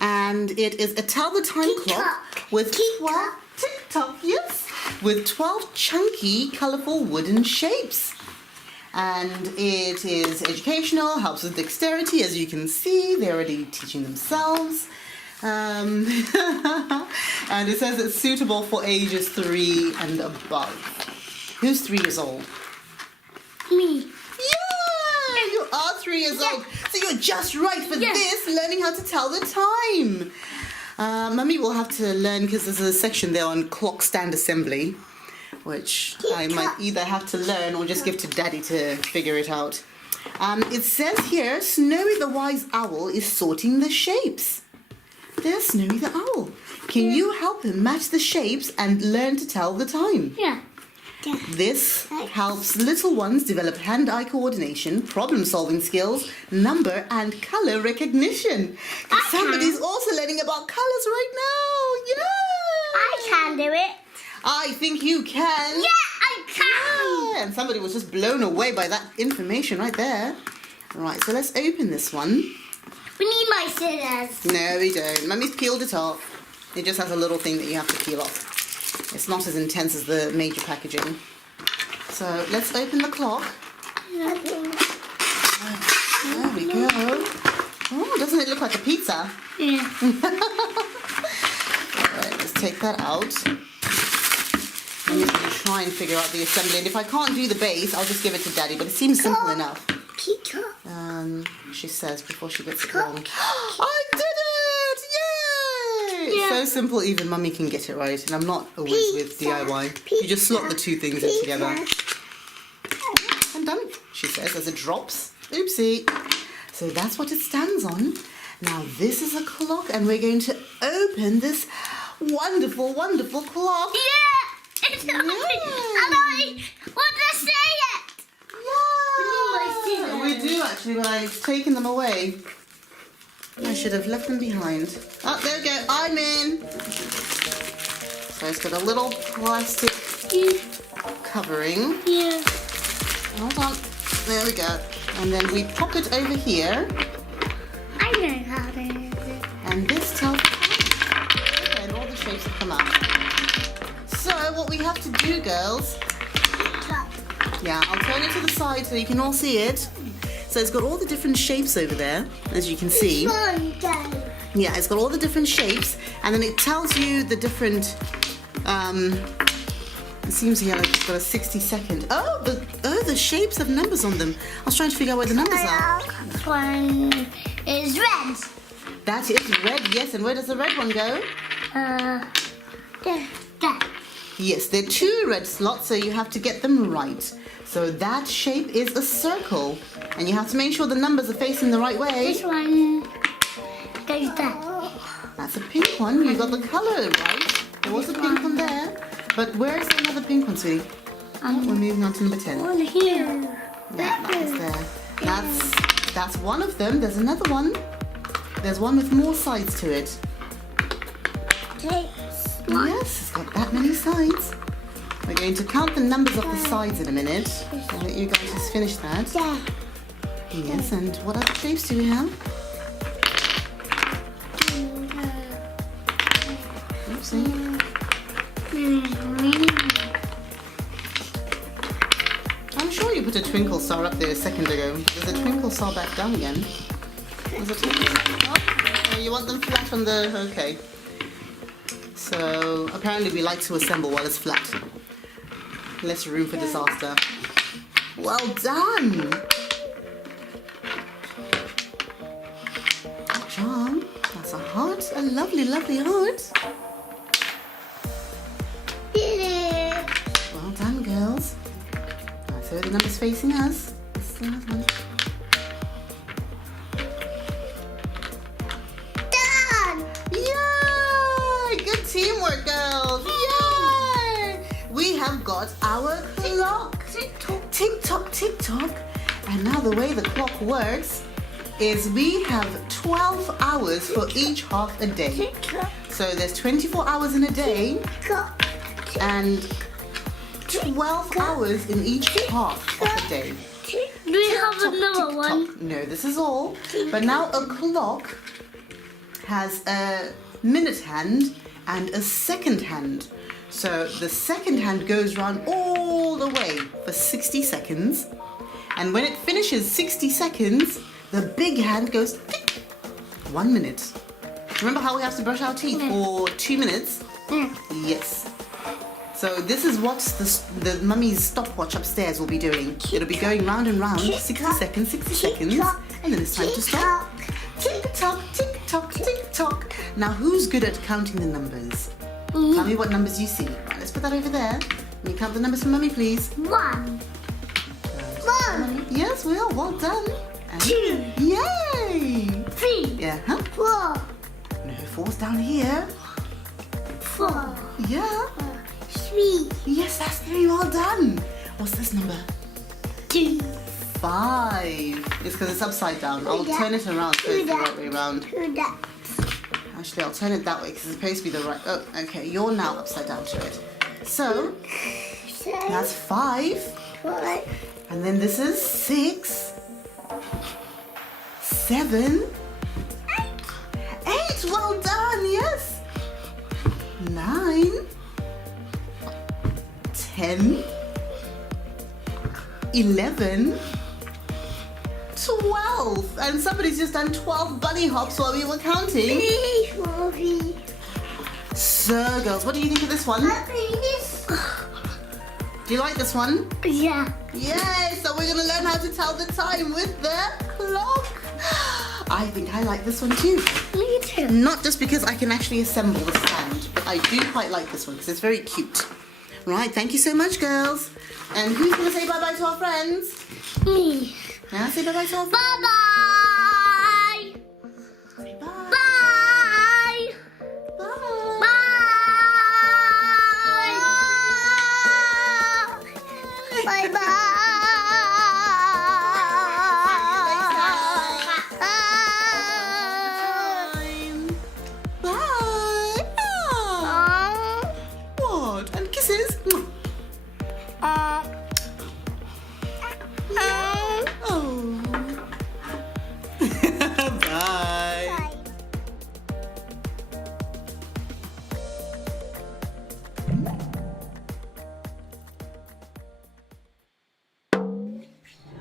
And it is a Tell the Time clock with 12 tick-tock, yes, with 12 chunky, colourful wooden shapes. And it is educational, helps with dexterity, as you can see. They're already teaching themselves. And it says it's suitable for ages 3 and above. Who's 3 years old? Me. Yeah, you are 3 years old. So you're just right for this, learning how to tell the time. Mummy will have to learn because there's a section there on clock stand assembly, which I might either have to learn or just give to Daddy to figure it out. It says here, Snowy the Wise Owl is sorting the shapes. There's Snowy the Owl. Can you help him match the shapes and learn to tell the time? Yeah. This helps little ones develop hand-eye coordination, problem-solving skills, number and colour recognition. Somebody's also learning about colours right now. Yeah! I can do it. I think you can. Yeah, I can. Yeah, and somebody was just blown away by that information right there. Right, so let's open this one. We need my scissors. No, we don't. Mummy's peeled it off. It just has a little thing that you have to peel off. It's not as intense as the major packaging. So let's open the clock. There we go. Oh, doesn't it look like a pizza? Yeah. Alright, let's take that out. I'm just going to try and figure out the assembly. And if I can't do the base, I'll just give it to Daddy. But it seems simple enough. She says before she gets it wrong. I did it! Yay! It's so simple, even Mummy can get it right. And I'm not always with DIY. You just slot the two things in together. I'm done, she says, as it drops. Oopsie. So that's what it stands on. Now this is a clock, and we're going to open this wonderful, wonderful clock. Yeah! It's open. And I want to say it. Yeah. We do actually, but I've taken them away. I should have left them behind. Oh, there we go. I'm in. So it's got a little plastic covering. Yeah. Hold on. There we go. And then we pop it over here. I know how to do it. And this tells time. And all the shapes have come out. So what we have to do, girls. Yeah, I'll turn it to the side so you can all see it. So it's got all the different shapes over there, as you can see. Yeah, it's got all the different shapes, and then it tells you the different. It seems here like it's got a 60-second. Oh, the shapes have numbers on them. I was trying to figure out where the numbers are. This one is red. That is red, yes. And where does the red one go? There. Yes, there are 2 red slots, so you have to get them right. So that shape is a circle, and you have to make sure the numbers are facing the right way. This one goes there. That's a pink one. You got the colour right. There was a pink one there. But where's another pink one, sweetie? We're moving on to number 10. One here. Yeah, that is there. That's one of them. There's another one. There's one with more sides to it. Yes, it's got that many sides. We're going to count the numbers of the sides in a minute. I'll let you guys just finish that. Yes, and what other shapes do we have? Oopsie. I'm sure you put a twinkle star up there a second ago. There's a twinkle star back down again. There's a twinkle star. Oh, you want them flat on the... Okay. So, apparently we like to assemble while it's flat. Less room for disaster. Well done. Charm, that's a heart, a lovely, lovely heart. Well done, girls. Right, so the number's facing us. This is another one. Done. Yay! Good teamwork, girls. Yay! We have got our clock. Tick tock, tick tock. And now the way the clock works is we have 12 hours for each half a day. So there's 24 hours in a day and 12 hours in each half of a day. Do we have another Tick one? tock. No, this is all. But now a clock has a minute hand and a second hand. So the second hand goes round all the way for 60 seconds. And when it finishes 60 seconds, the big hand goes tick, 1 minute. Remember how we have to brush our teeth for 2 minutes? Yes. So this is what the mummy's stopwatch upstairs will be doing. It'll be going round and round, 60 seconds, 60 seconds, and then it's time to stop. Tick tock, tick tock, tick tock. Now who's good at counting the numbers? Tell me what numbers you see. Right, let's put that over there. Can you count the numbers for mummy, please? 1. Yes, Will. Well done. And 2. Yay! 3. Yeah, huh? 4. No, 4's down here. 4. Yeah. 3. Yes, that's 3. Well done. What's this number? 2. 5. It's because it's upside down. I'll Yeah. turn it around so it's the right way around. Who that? Actually, I'll turn it that way because it's supposed to be the right. Oh, okay. You're now upside down to it. So, that's 5. 5. And then this is 6, 7, 8. Well done, yes. 9, 10, 11, 12. And somebody's just done 12 bunny hops while we were counting. So, girls, what do you think of this one? Do you like this one? Yeah. Yay! So we're gonna learn how to tell the time with the clock. I think I like this one too. Me too. Not just because I can actually assemble the stand, but I do quite like this one because it's very cute. Right, thank you so much, girls. And who's gonna say bye-bye to our friends? Me. Now say bye-bye to our friends. Bye-bye. Say bye. Bye. Bye. Bye. Bye-bye. Bye. What? And kisses. Oh. Bye.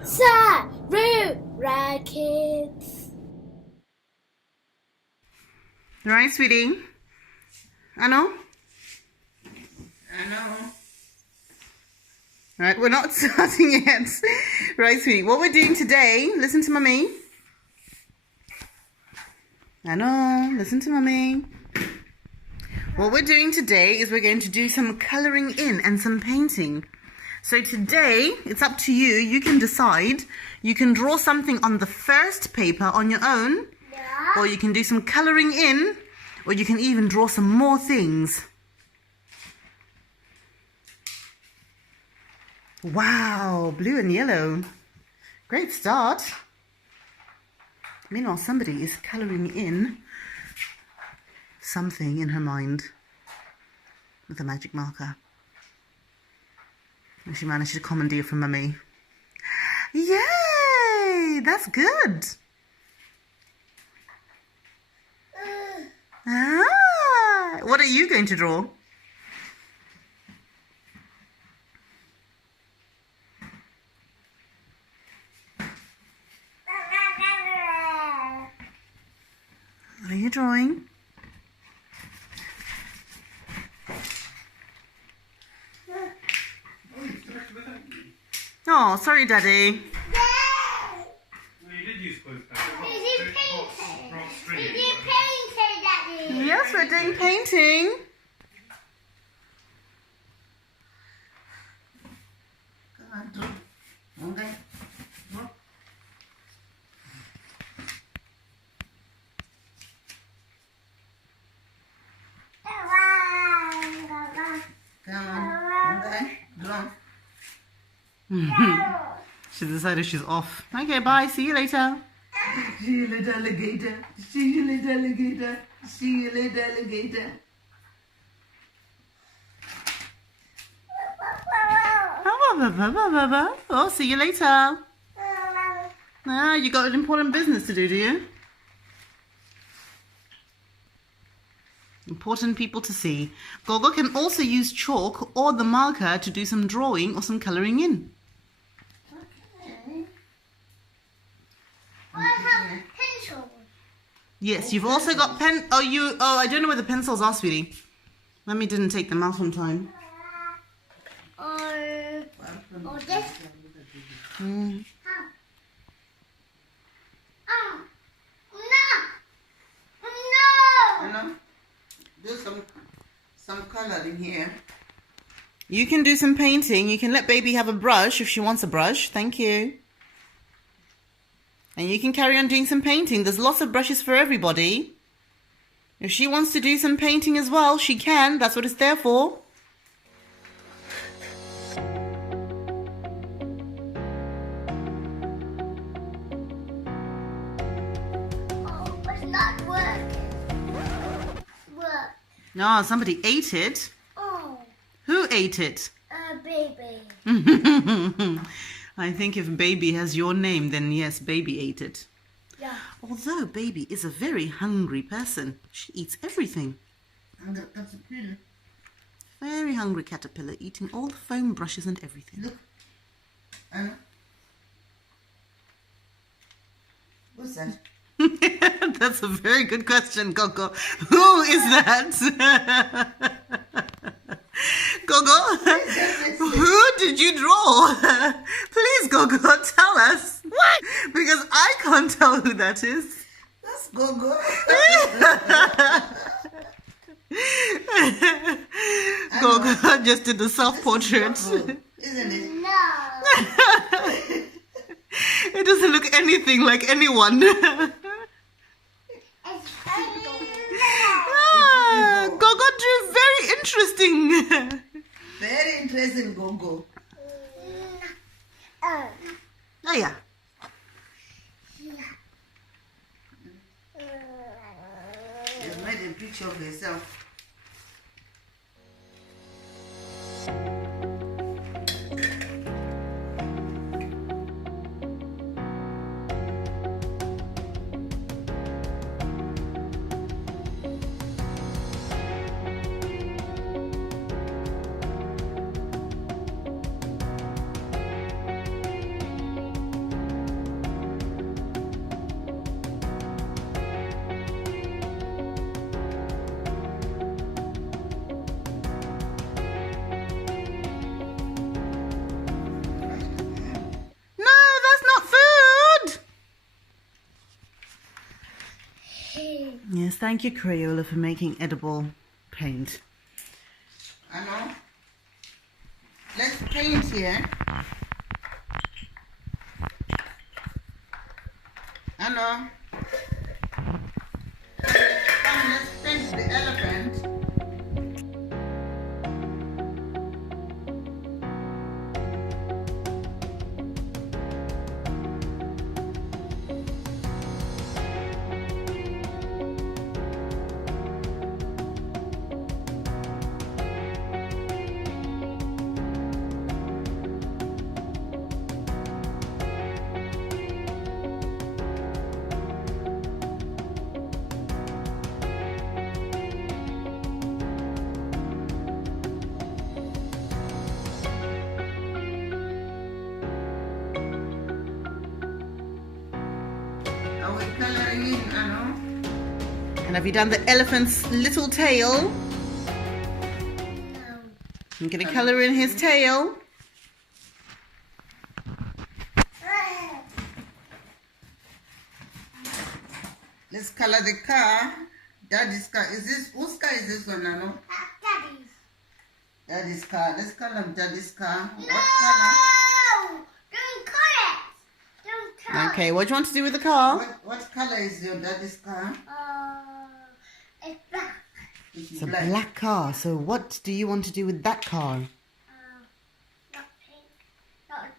Sarura Kids. Right, sweetie? I know. Right, we're not starting yet. Right, sweetie. What we're doing today, listen to mummy. I know, listen to mummy. What we're doing today is we're going to do some colouring in and some painting. So today, it's up to you. You can decide. You can draw something on the first paper on your own, or you can do some colouring in, or you can even draw some more things. Wow, blue and yellow. Great start. Meanwhile, somebody is colouring in something in her mind with a magic marker. And she managed to commandeer from mummy. Yay! That's good. What are you going to draw? What are you drawing? Oh, sorry, Daddy. Yeah. No, you did use clothes paper. Is it painting? Is it painting, Daddy? Yes, we're doing painting. Come on, draw. Okay. Draw. Come on. Okay. Draw. She decided she's off. Okay, bye. See you later. See you later, alligator. See you later, alligator. See you later, alligator. Oh, see you later. Ah, you got an important business to do you? Important people to see. Gogo can also use chalk or the marker to do some drawing or some colouring in. Okay. I have pencils. Yes, you've also got pen. Oh, I don't know where the pencils are, sweetie. Mummy didn't take them out on time. Or this. Mm. Oh. No. You know, do some coloring here. You can do some painting. You can let baby have a brush if she wants a brush. Thank you. And you can carry on doing some painting. There's lots of brushes for everybody. If she wants to do some painting as well, she can. That's what it's there for. Oh, it's not working. Work. No, somebody ate it. Oh, Who ate it? baby. I think if baby has your name, then yes, baby ate it. Yeah. Although baby is a very hungry person. She eats everything. And that's a pillar. Very hungry caterpillar, eating all the foam brushes and everything. Look. And what's that? That's a very good question, Gogo. Who is that? Gogo, who did you draw? Please, Gogo, tell us. What? Because I can't tell who that is. That's Gogo. Gogo just did the self-portrait. Isn't it? No. It doesn't look anything like anyone. It's Ah, Gogo drew very interesting. Very interesting, Gogo. Oh yeah. She's made a picture of herself. No, that's not food. Yes, thank you, Crayola, for making edible paint. I know. Let's paint here. I know. Come, let's paint the elephant. Are we coloring in, I know? And have you done the elephant's little tail? I'm going to colour in his tail. Let's color the car. Daddy's car. Is this whose car is this one, Nano? Daddy's. Daddy's car. Let's color Daddy's car. No! What color? Don't color it. Don't color. Okay, what do you want to do with the car? What color is your daddy's car? It's black. It's a black car. So what do you want to do with that car? Not pink. Not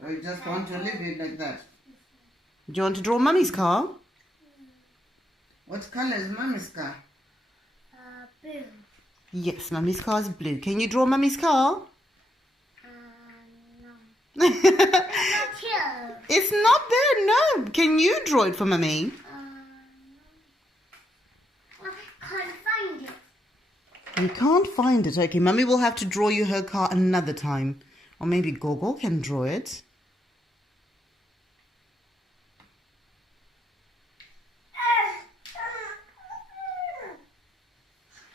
blue. Or you just want to leave it like that? Do you want to draw Mummy's car? What color is mommy's car? Blue. Yes, Mummy's car is blue. Can you draw Mummy's car? No. It's Not here. not there, no. Can you draw it for Mummy? I can't find it. You can't find it. Okay, Mummy will have to draw you her car another time. Or maybe Gogo can draw it.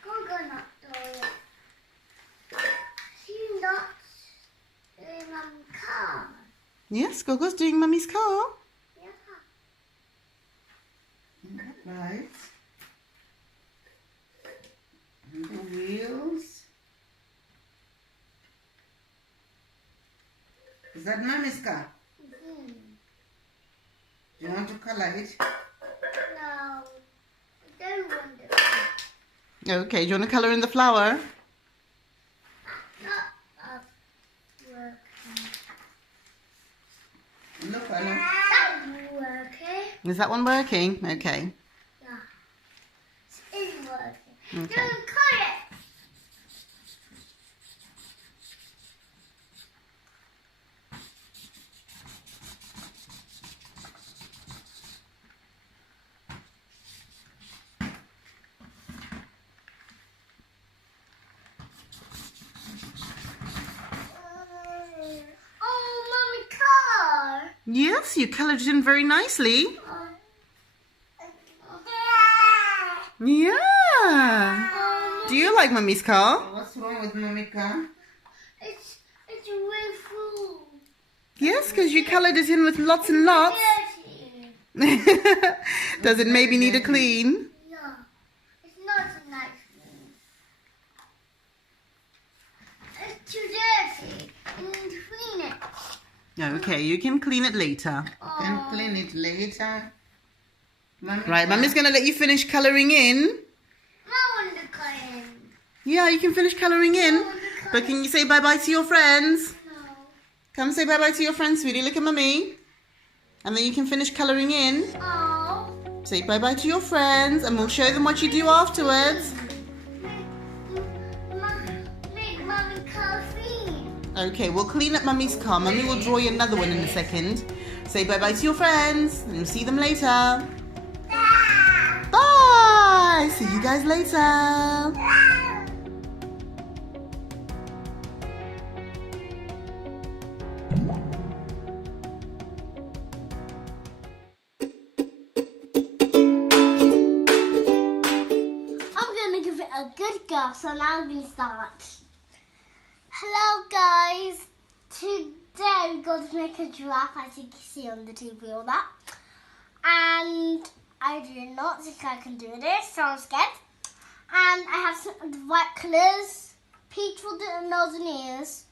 Google not doing it. She's not in my car. Yes, Gogo's doing Mummy's car. Yeah. Right. And the wheels. Is that mommy's car? Mm-hmm. Do you want to color it? No. I don't want it. Okay, do you want to colour in the flower? Not working. Look, Anna. That's working. Is that one working? Okay. Yeah. It's working. Okay. Don't cut it. Oh, mommy car. Yes, you coloured it in very nicely. Yeah. Do you like Mummy's car? What's wrong with mommy car? It's way full. Yes, because you coloured it in with lots and lots. Dirty. Does it maybe need a clean? No, it's not a nice one. It's too dirty. I need to clean it. Okay, you can clean it later. Can clean it later. Mommy Right, car. Mummy's going to let you finish colouring in. I want to clean. Yeah, you can finish colouring in. But can you say bye-bye to your friends? No. Come say bye-bye to your friends, sweetie. Look at Mummy. And then you can finish colouring in. Oh. Say bye-bye to your friends and we'll show them what you do afterwards. Make mommy car clean. Okay, we'll clean up Mummy's car. Mummy will draw you another one in a second. Say bye-bye to your friends and you'll see them later. Bye! See you guys later. I'm gonna give it a good go, so now I'm gonna start. Hello guys, today we're going to make a giraffe, as you can see on the TV, all that. And I do not think I can do this, so I'm scared. And I have some white colours, peach for the nose and ears,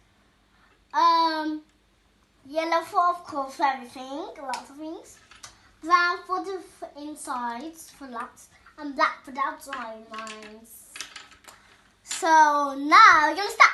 yellow for, of course, for everything, lots of things, brown for the insides, for lots, and black for the outside lines. So now we're gonna start.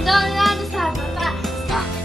I don't understand. Stop.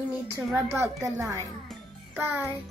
you need to rub out the line. Bye.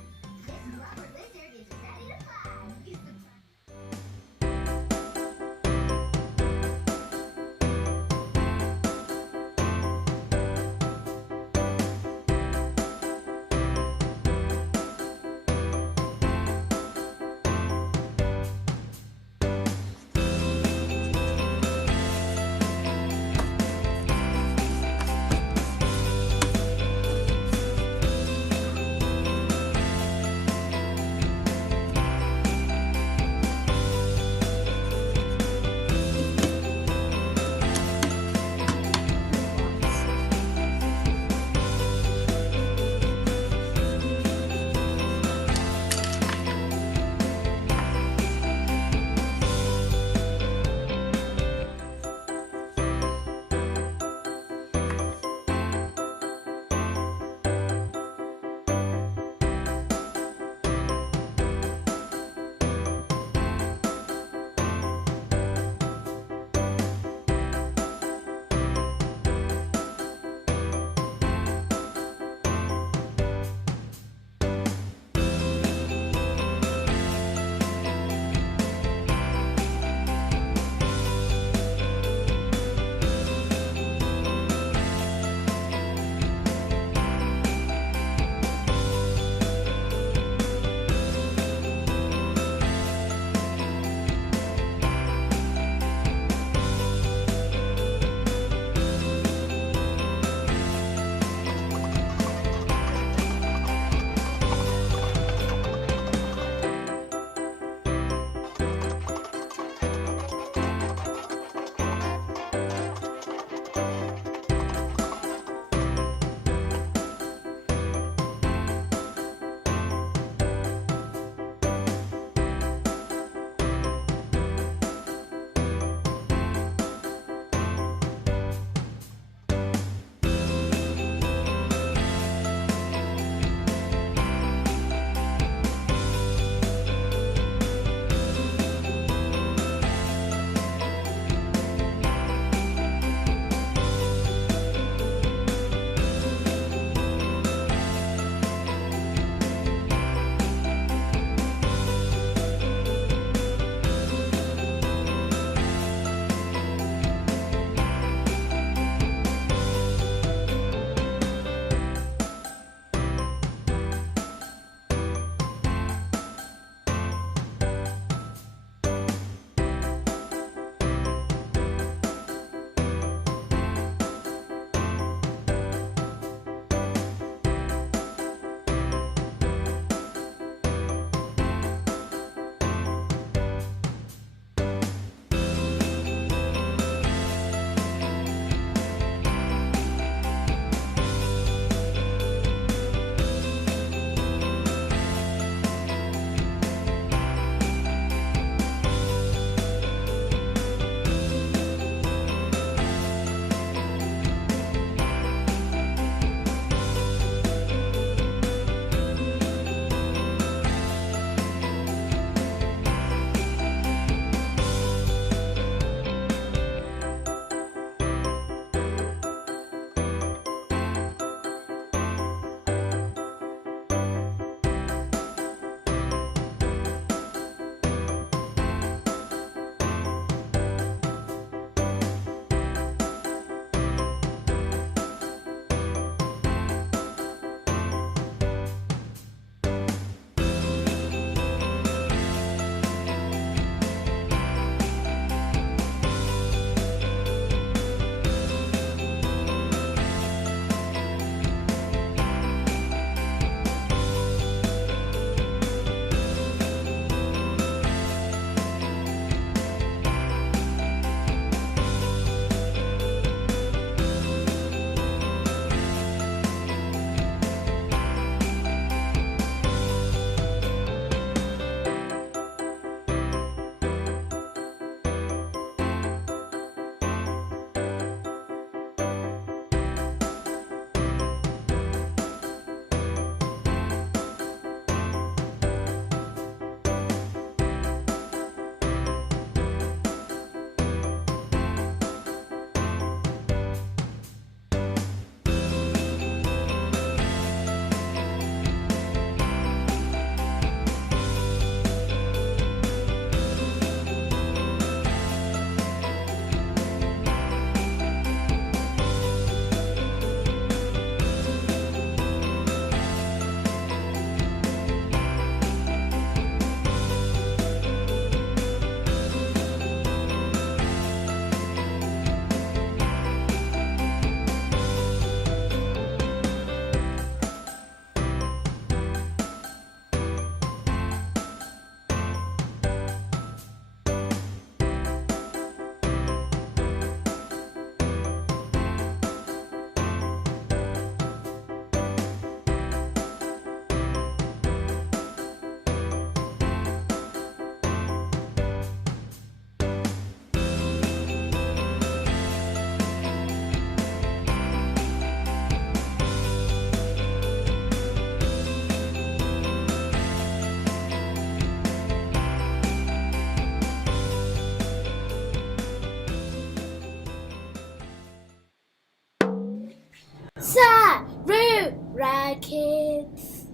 Sarura Kids.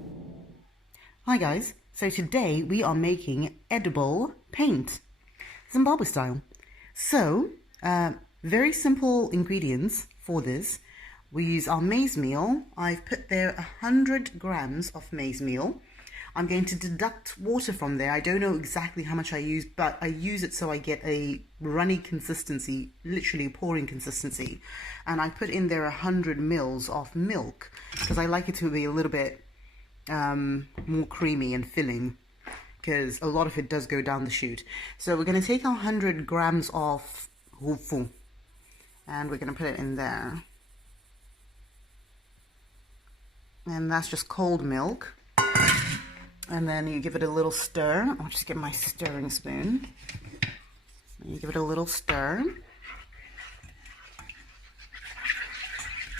Hi guys, so today we are making edible paint, Zimbabwe style. So, very simple ingredients for this. We use our maize meal. I've put there 100 grams of maize meal. I'm going to deduct water from there. I don't know exactly how much I use, but I use it so I get a runny consistency, literally pouring consistency. And I put in there 100 mils of milk because I like it to be a little bit more creamy and filling, because a lot of it does go down the chute. So we're going to take our 100 grams of hufu and we're going to put it in there. And that's just cold milk. And then you give it a little stir. I'll just get my stirring spoon. You give it a little stir,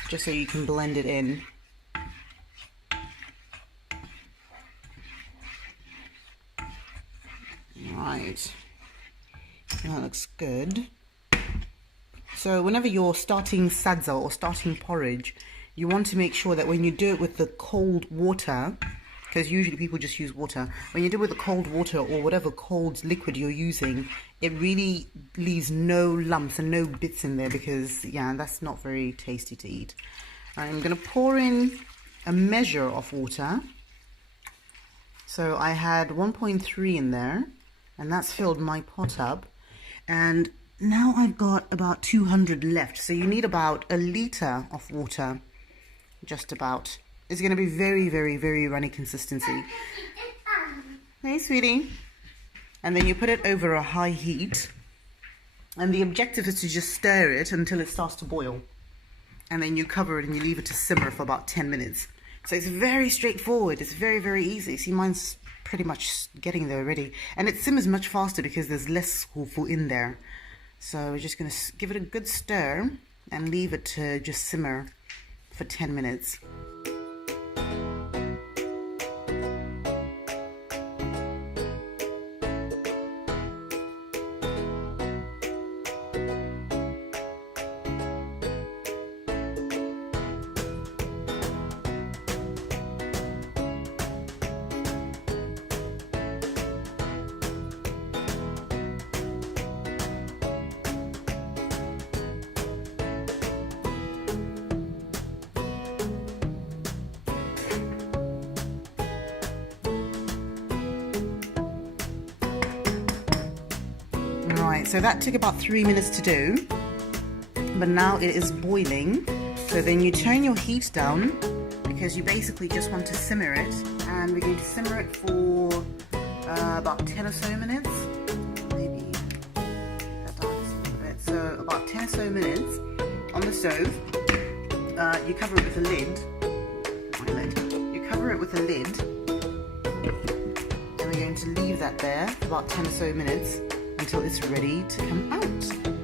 just so you can blend it in. Right, that looks good. So whenever you're starting sadza or starting porridge, you want to make sure that when you do it with the cold water, because usually people just use water, when you do it with the cold water or whatever cold liquid you're using, it really leaves no lumps and no bits in there, because yeah, that's not very tasty to eat. I'm going to pour in a measure of water. So I had 1.3 in there, and that's filled my pot up. And now I've got about 200 left, so you need about a liter of water, just about. It's going to be very, very, very runny consistency. Hey, sweetie. And then you put it over a high heat. And the objective is to just stir it until it starts to boil. And then you cover it and you leave it to simmer for about 10 minutes. So it's very straightforward. It's very, very easy. See, mine's pretty much getting there already. And it simmers much faster because there's less hufu in there. So we're just going to give it a good stir and leave it to just simmer for 10 minutes. Right, so that took about 3 minutes to do, but now it is boiling. So then you turn your heat down, because you basically just want to simmer it, and we're going to simmer it for about 10 or so minutes, maybe that down just a little bit. So about 10 or so minutes on the stove. You cover it with a lid. You cover it with a lid, and we're going to leave that there for about 10 or so minutes until it's ready to come out,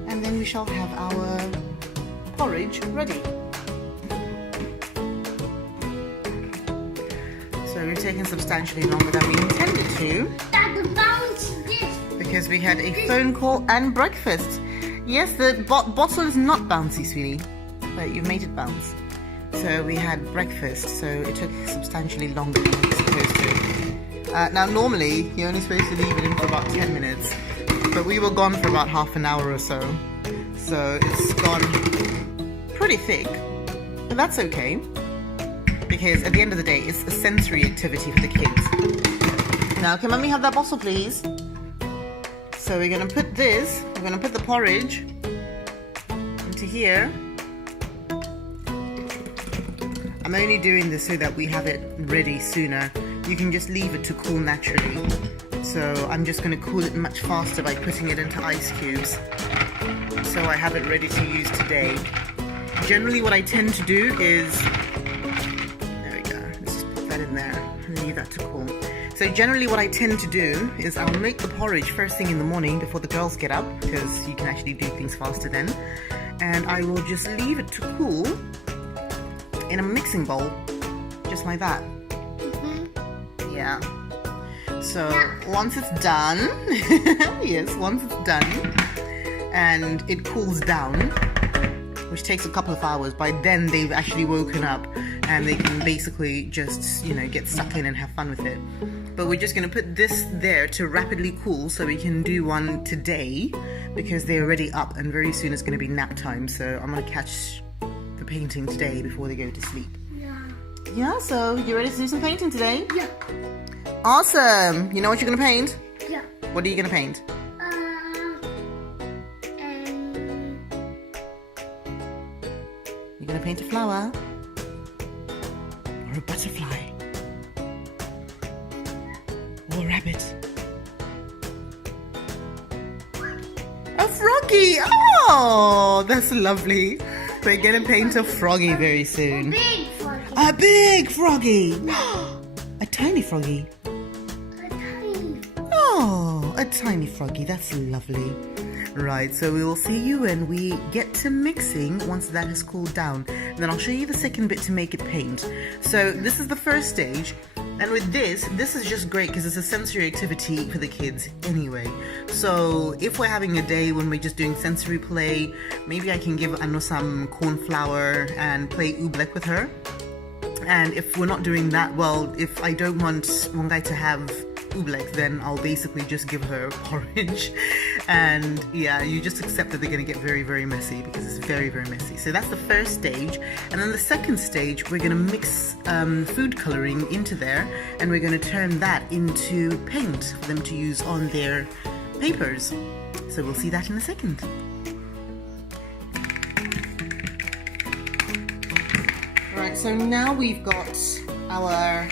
and then we shall have our porridge ready. So we've taken substantially longer than we intended to, because we had a phone call and breakfast. Yes, the bottle is not bouncy, sweetie, but you've made it bounce. So we had breakfast, so it took substantially longer than it was supposed to. Now normally you're only supposed to leave it in for about 10 minutes. But we were gone for about half an hour or so. So it's gone pretty thick. But that's okay, because at the end of the day, it's a sensory activity for the kids. Now, can mommy have that bottle, please? So we're going to put this, we're going to put the porridge into here. I'm only doing this so that we have it ready sooner. You can just leave it to cool naturally. So I'm just going to cool it much faster by putting it into ice cubes. So I have it ready to use today. Generally what I tend to do is, there we go, let's just put that in there and leave that to cool. So generally what I tend to do is I'll make the porridge first thing in the morning before the girls get up, because you can actually do things faster then. And I will just leave it to cool in a mixing bowl, just like that. Yeah. So once it's done, yes, once it's done and it cools down, which takes a couple of hours. By then they've actually woken up and they can basically just, you know, get stuck in and have fun with it. But we're just going to put this there to rapidly cool so we can do one today because they're already up and very soon it's going to be nap time. So I'm going to catch the painting today before they go to sleep. Yeah, so you ready to do some painting today? Yeah. Awesome. You know what you're going to paint? Yeah. What are you going to paint? You're going to paint a flower? Or a butterfly? Or a rabbit? A froggy! Oh, that's lovely. We're going to paint a froggy very soon. Big froggy. A big froggy! A tiny froggy. A tiny. Oh, a tiny froggy. That's lovely. Right, so we will see you when we get to mixing once that has cooled down. And then I'll show you the second bit to make it paint. So this is the first stage. And with this is just great because it's a sensory activity for the kids anyway. So if we're having a day when we're just doing sensory play, maybe I can give Anu some corn flour and play oobleck with her. And if we're not doing that, well, if I don't want Wangai to have oobleck, then I'll basically just give her porridge. And yeah, you just accept that they're going to get very, very messy because it's very, very messy. So that's the first stage. And then the second stage, we're going to mix food coloring into there, and we're going to turn that into paint for them to use on their papers. So we'll see that in a second. Right, so now we've got our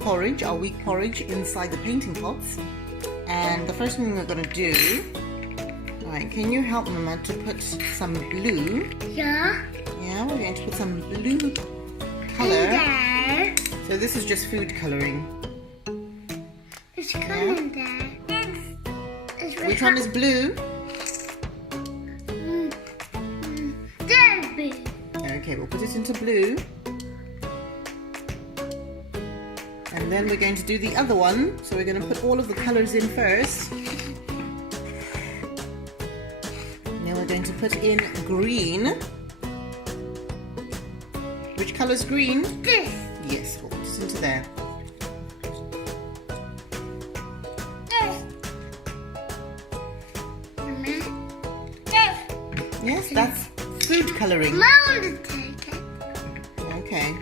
porridge, our wheat porridge inside the painting pots. And the first thing we're going to do, right, can you help Mama to put some blue? Yeah. Yeah, we're going to put some blue color. There. So this is just food coloring. It's coming there. It's Which one is blue? There's blue. Okay, we'll put it into blue. And then we're going to do the other one. So we're going to put all of the colors in first. Now we're going to put in green. Which color is green? This. Yes, we'll put it into there. Yes, that's food coloring. Mom to take it. Okay,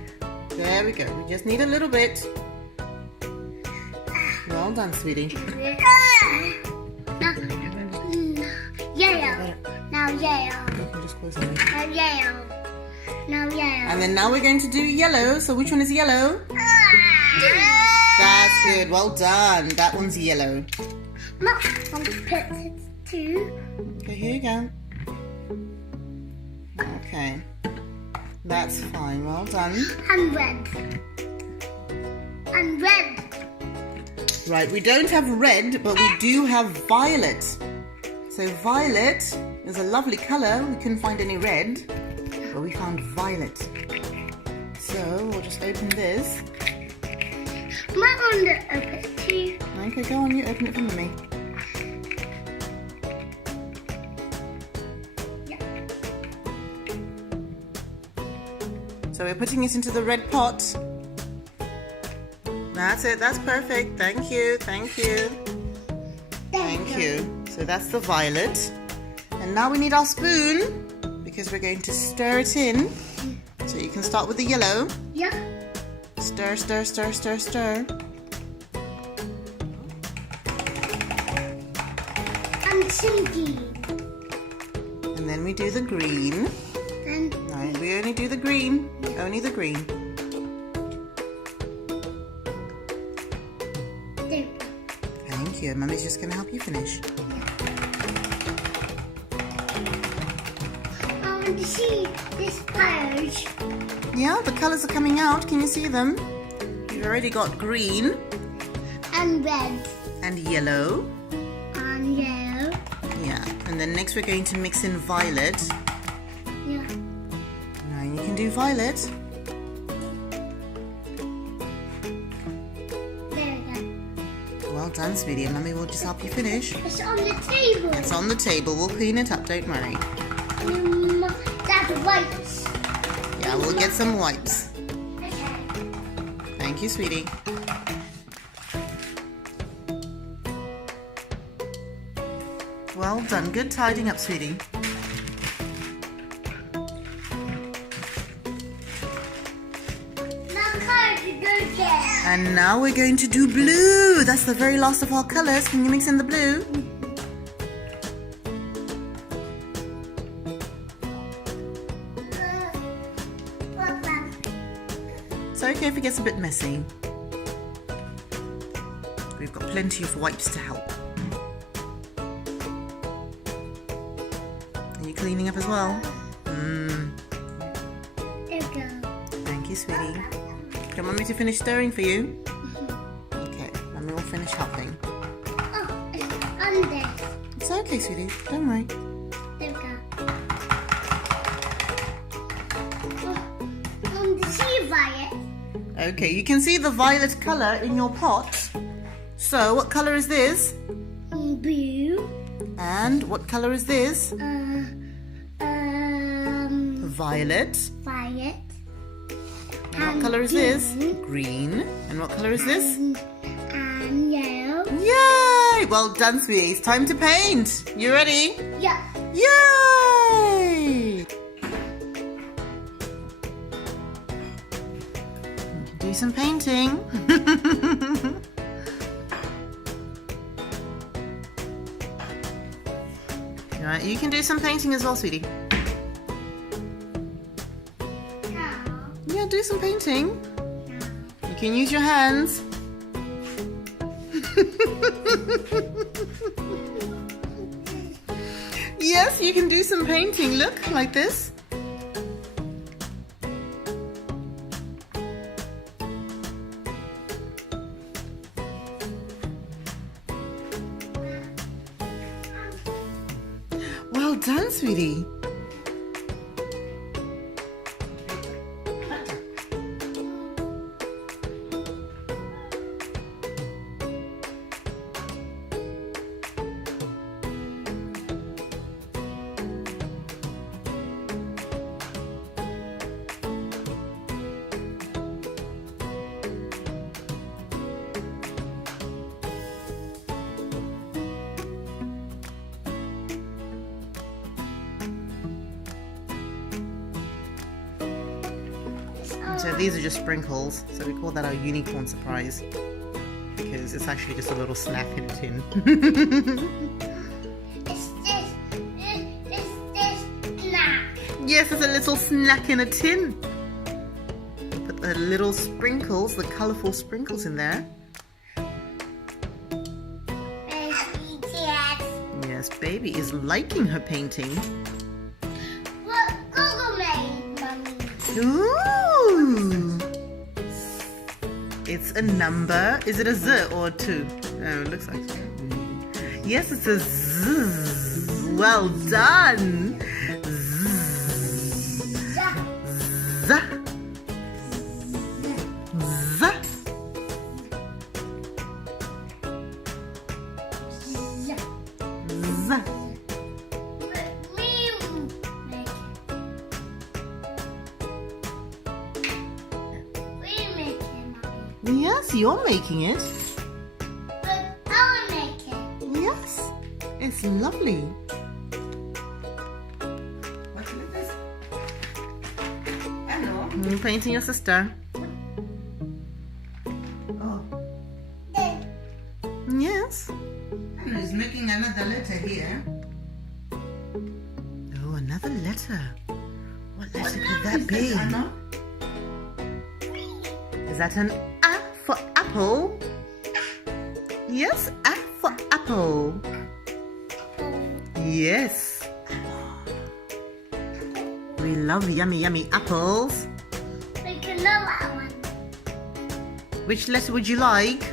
there we go. We just need a little bit. Well done, sweetie. Now, yellow. Now yellow. You can just close it. Now yellow. Now yellow. And then now we're going to do yellow. So which one is yellow? That's good. Well done. That one's yellow. Mom, I'm going to put it too. Okay, here you go. Okay. That's fine. Well done. And red. And red. Right, we don't have red, but we do have violet. So violet is a lovely color. We couldn't find any red, but we found violet. So we'll just open this. Mom, I'm going to open it too. Okay, go on, you open it for me. So we're putting it into the red pot. That's it, that's perfect. Thank you, thank you. Thank you. So that's the violet. And now we need our spoon because we're going to stir it in. So you can start with the yellow. Yeah. Stir, stir, stir, stir, stir. I'm sinking. And then we do the green. And Right, we only do the green. Only the green. there. Thank you. Mummy's just going to help you finish. I want to see this purge. Yeah, the colours are coming out. Can you see them? We've already got green And red. and yellow. And yellow. Yeah, and then next we're going to mix in violet. Yeah. Now you can do violet. There we go. Well done, sweetie. And Mummy will just help you finish. It's on the table. It's on the table. We'll clean it up. Don't worry. That had wipes. Yeah, we'll get some wipes. Okay. Thank you, sweetie. Well done. Good tidying up, sweetie. Now colour to go again. And now we're going to do blue. That's the very last of our colors. Can you mix in the blue? It's okay if it gets a bit messy. We've got plenty of wipes to help. Are you cleaning up as well? There we go. Thank you, sweetie. Do you want me to finish stirring for you? Okay, and we will finish helping. Oh, it's on this. It's okay, sweetie. Don't worry. There we go. On the sea violet. Okay, you can see the violet color in your pot. So, what color is this? Blue. And what color is this? Violet. Violet. And what color is this? Green. And what color is this? And yellow. Yay! Well done, sweetie. It's time to paint. You ready? Yeah. Yay! Do some painting. Alright, you can do some painting as well, sweetie. Yeah, do some painting. You can use your hands. Yes, you can do some painting. Look, like this. Well done, sweetie. So these are just sprinkles, so we call that our unicorn surprise, because it's actually just a little snack in a tin. It's this snack. Yes, it's a little snack in a tin. Put the little sprinkles, the colourful sprinkles in there. Yes, baby is liking her painting. What Google made, Mummy? Ooh! It's a number. Is it a Z or a 2? Oh, it looks like so. Yes, it's a Z. Well done. Z. Z. Z. Z. Yes, you're making it. But I'll make it. Yes, it's lovely. What is this? Hello. You're painting your sister. Oh, Yes. and he's making another letter here. Oh, another letter. What letter could What that is be? Anna? Is that an A for apple? Yes, A for apple. Yes. We love yummy, yummy apples. We can know that one. Which letter would you like?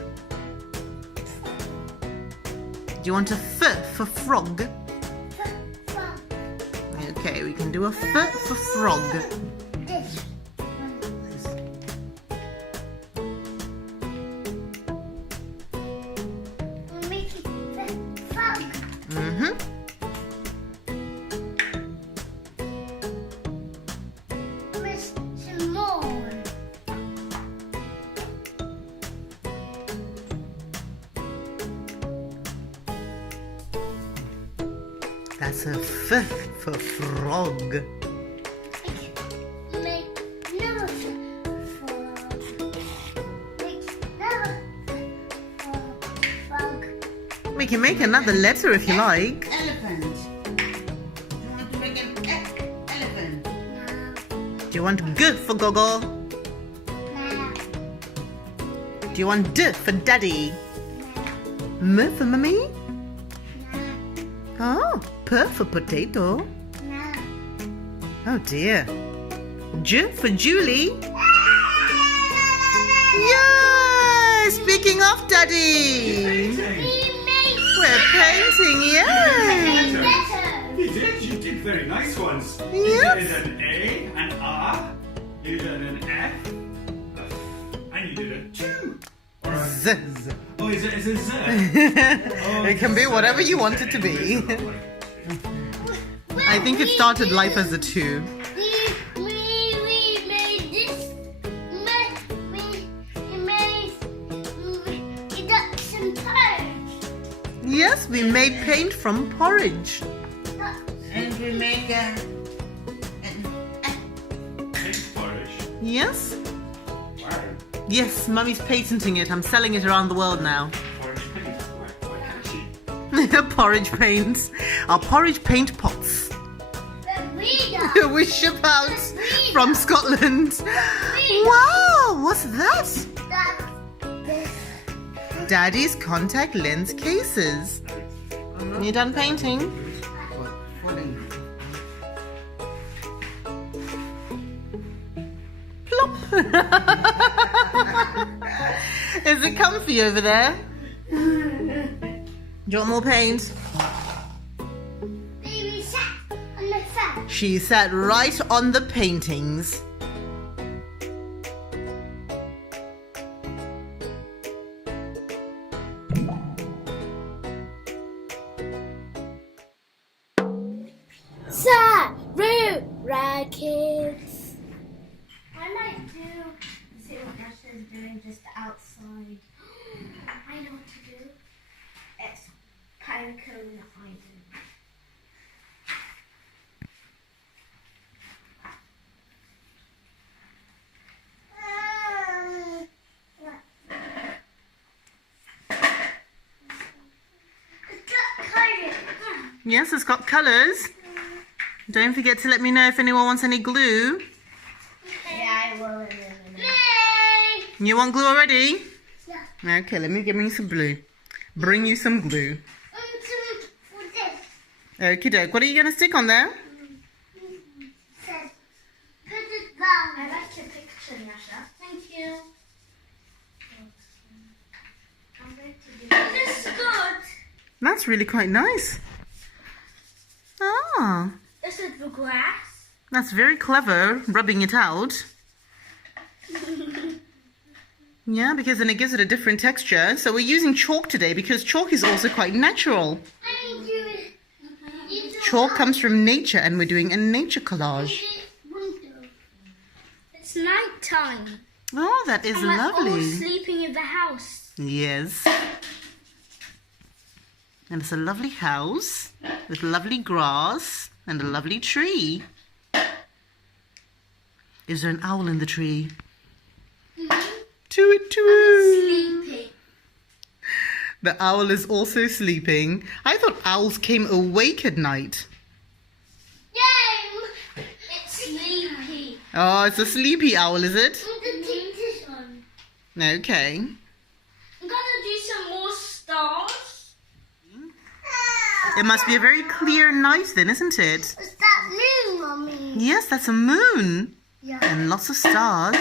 Do you want a F for frog? From Okay, we can do a F for frog. this. We'll make it frog. Mm-hmm. That's a F for frog. Make another frog. Make another frog. We can make another letter if you like. Elephant. You want to make an elephant? Do you want G for Gogo? No. Do you want D for Daddy? M for Mummy? Oh, P for potato. No. Oh dear. J for Julie. Yay! Speaking of Daddy, we're painting, yay! You did. You did very nice ones. Yep. You did an A, an R, you did an F, and you did a 2. Or a, Z. oh, is it a Z? It can be whatever you want it to be. I think it started life as a 2. We made this. We made ducks and toads. Yes, we made paint from porridge. And we make an Pink porridge. Yes? Wow. Yes, Mummy's patenting it. I'm selling it around the world now. Porridge pink. Quite catchy. Porridge paints. Our porridge paint pots. We ship out from Scotland. Wow, what's that? Daddy's contact lens cases. You done painting? Plop. Is it comfy over there? Do you want more paint? Baby sat on the fan. She sat right on the paintings. Sarura Kids. When I do see what Ashley's doing just outside, I know what to do. It's Pinecone Island. It's got colours. Yes, it's got colours. Don't forget to let me know if anyone wants any glue. Yeah, I will. You want glue already? Yeah. Okay, let me give me some glue. Bring you some glue. For this. Okie doke. What are you going to stick on there? Says, put it down. I like your picture, Yasha. Thank you. I'm going to do this. This is good. That's really quite nice. Ah, This is the grass. that's very clever, rubbing it out. Yeah, because then it gives it a different texture. So we're using chalk today because chalk is also quite natural. I do it. Chalk comes from nature and we're doing a nature collage. It's night time. Oh, that is We're all lovely. sleeping in the house. Yes. And it's a lovely house with lovely grass and a lovely tree. Is there an owl in the tree? Toot toot. Sleeping. The owl is also sleeping. I thought owls came awake at night. Yay! It's sleepy. Oh, it's a sleepy owl, is it? I'm going to take this one. Okay. I'm going to do some more stars. It must be a very clear night then, isn't it? Is that moon, Mommy? Yes, that's a moon. Yeah. And lots of stars.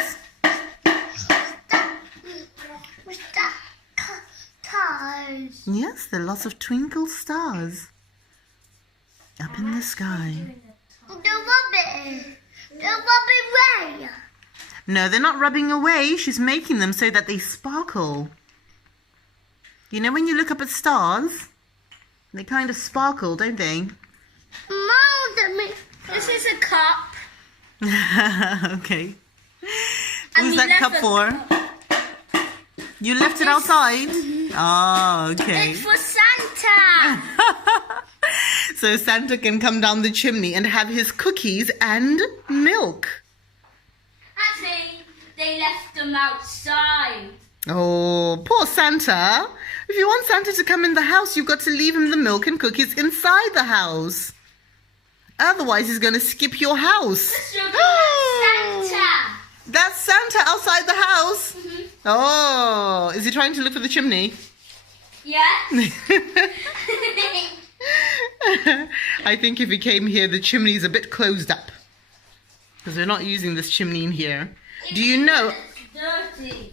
What's that? Stars. Yes, there are lots of twinkle stars up in the sky. The rabbit. The rabbit way. No, they're not rubbing away. She's making them so that they sparkle. You know when you look up at stars, they kind of sparkle, don't they? Mom, this is a cup. Okay. And Who's we that left cup the for? You left it outside? Oh, okay. It's for Santa. so Santa can come down the chimney and have his cookies and milk. Actually, they left them outside. Oh, poor Santa. If you want Santa to come in the house, you've got to leave him the milk and cookies inside the house. Otherwise, he's going to skip your house. Santa. That's Santa outside the house. Oh, is he trying to look for the chimney? Yeah. I think if he came here, the chimney is a bit closed up. Because we're not using this chimney in here. Do you know? Dirty.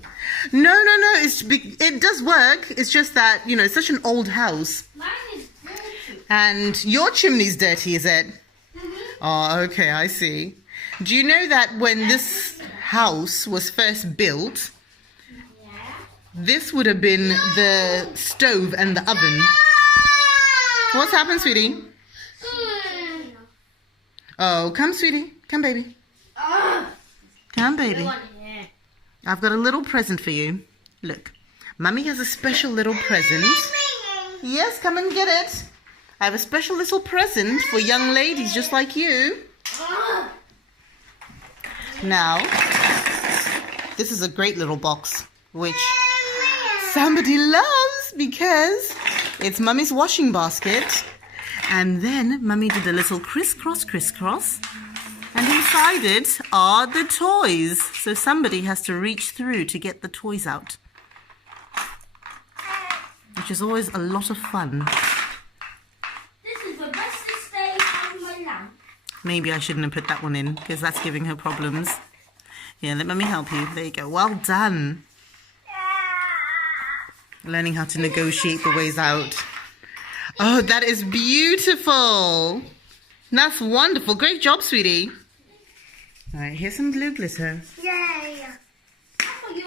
No. It does work. It's just that, you know, it's such an old house. Mine is dirty. And your chimney's dirty, is it? Oh, okay, I see. Do you know that when this house was first built, this would have been the stove and the oven? What's happened, sweetie? Oh, come, sweetie. Come, baby. Come, baby. I've got a little present for you. Look, Mummy has a special little present. Yes, come and get it. I have a special little present for young ladies just like you. Now, this is a great little box, which somebody loves because it's Mummy's washing basket. And then Mummy did a little crisscross. And inside it are the toys. So somebody has to reach through to get the toys out. Which is always a lot of fun. This is the bestest day of my life. Maybe I shouldn't have put that one in because that's giving her problems. Yeah, let Mummy help you. There you go. Well done. Learning how to negotiate the ways out. Oh, that is beautiful. That's wonderful. Great job, sweetie. All right, here's some blue glitter. Yay.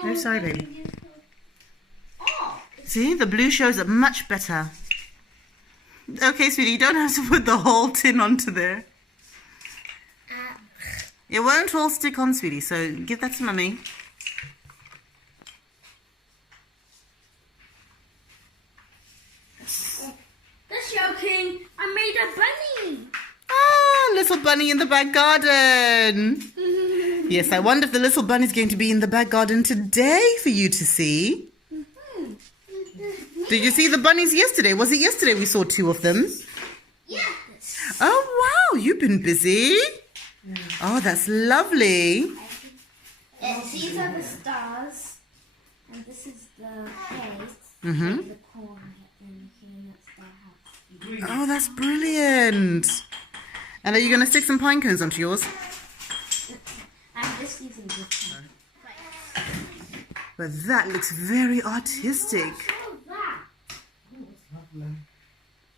Oh, sorry, baby. See, the blue shows up much better. Okay, sweetie, you don't have to put the whole tin onto there. It won't all stick on, sweetie, so give that to Mummy. That's joking. I made a bunny. Ah, little bunny in the back garden. Yes, I wonder if the little bunny's going to be in the back garden today for you to see. Did you see the bunnies yesterday? Was it yesterday we saw 2 of them? Yes. Oh, wow, you've been busy. Oh, that's lovely. These are the stars. And this is the face. Mm-hmm. The corn. And here that's the house. Oh, that's brilliant. And are you going to stick some pine cones onto yours? I'm just using this one. But that looks very artistic.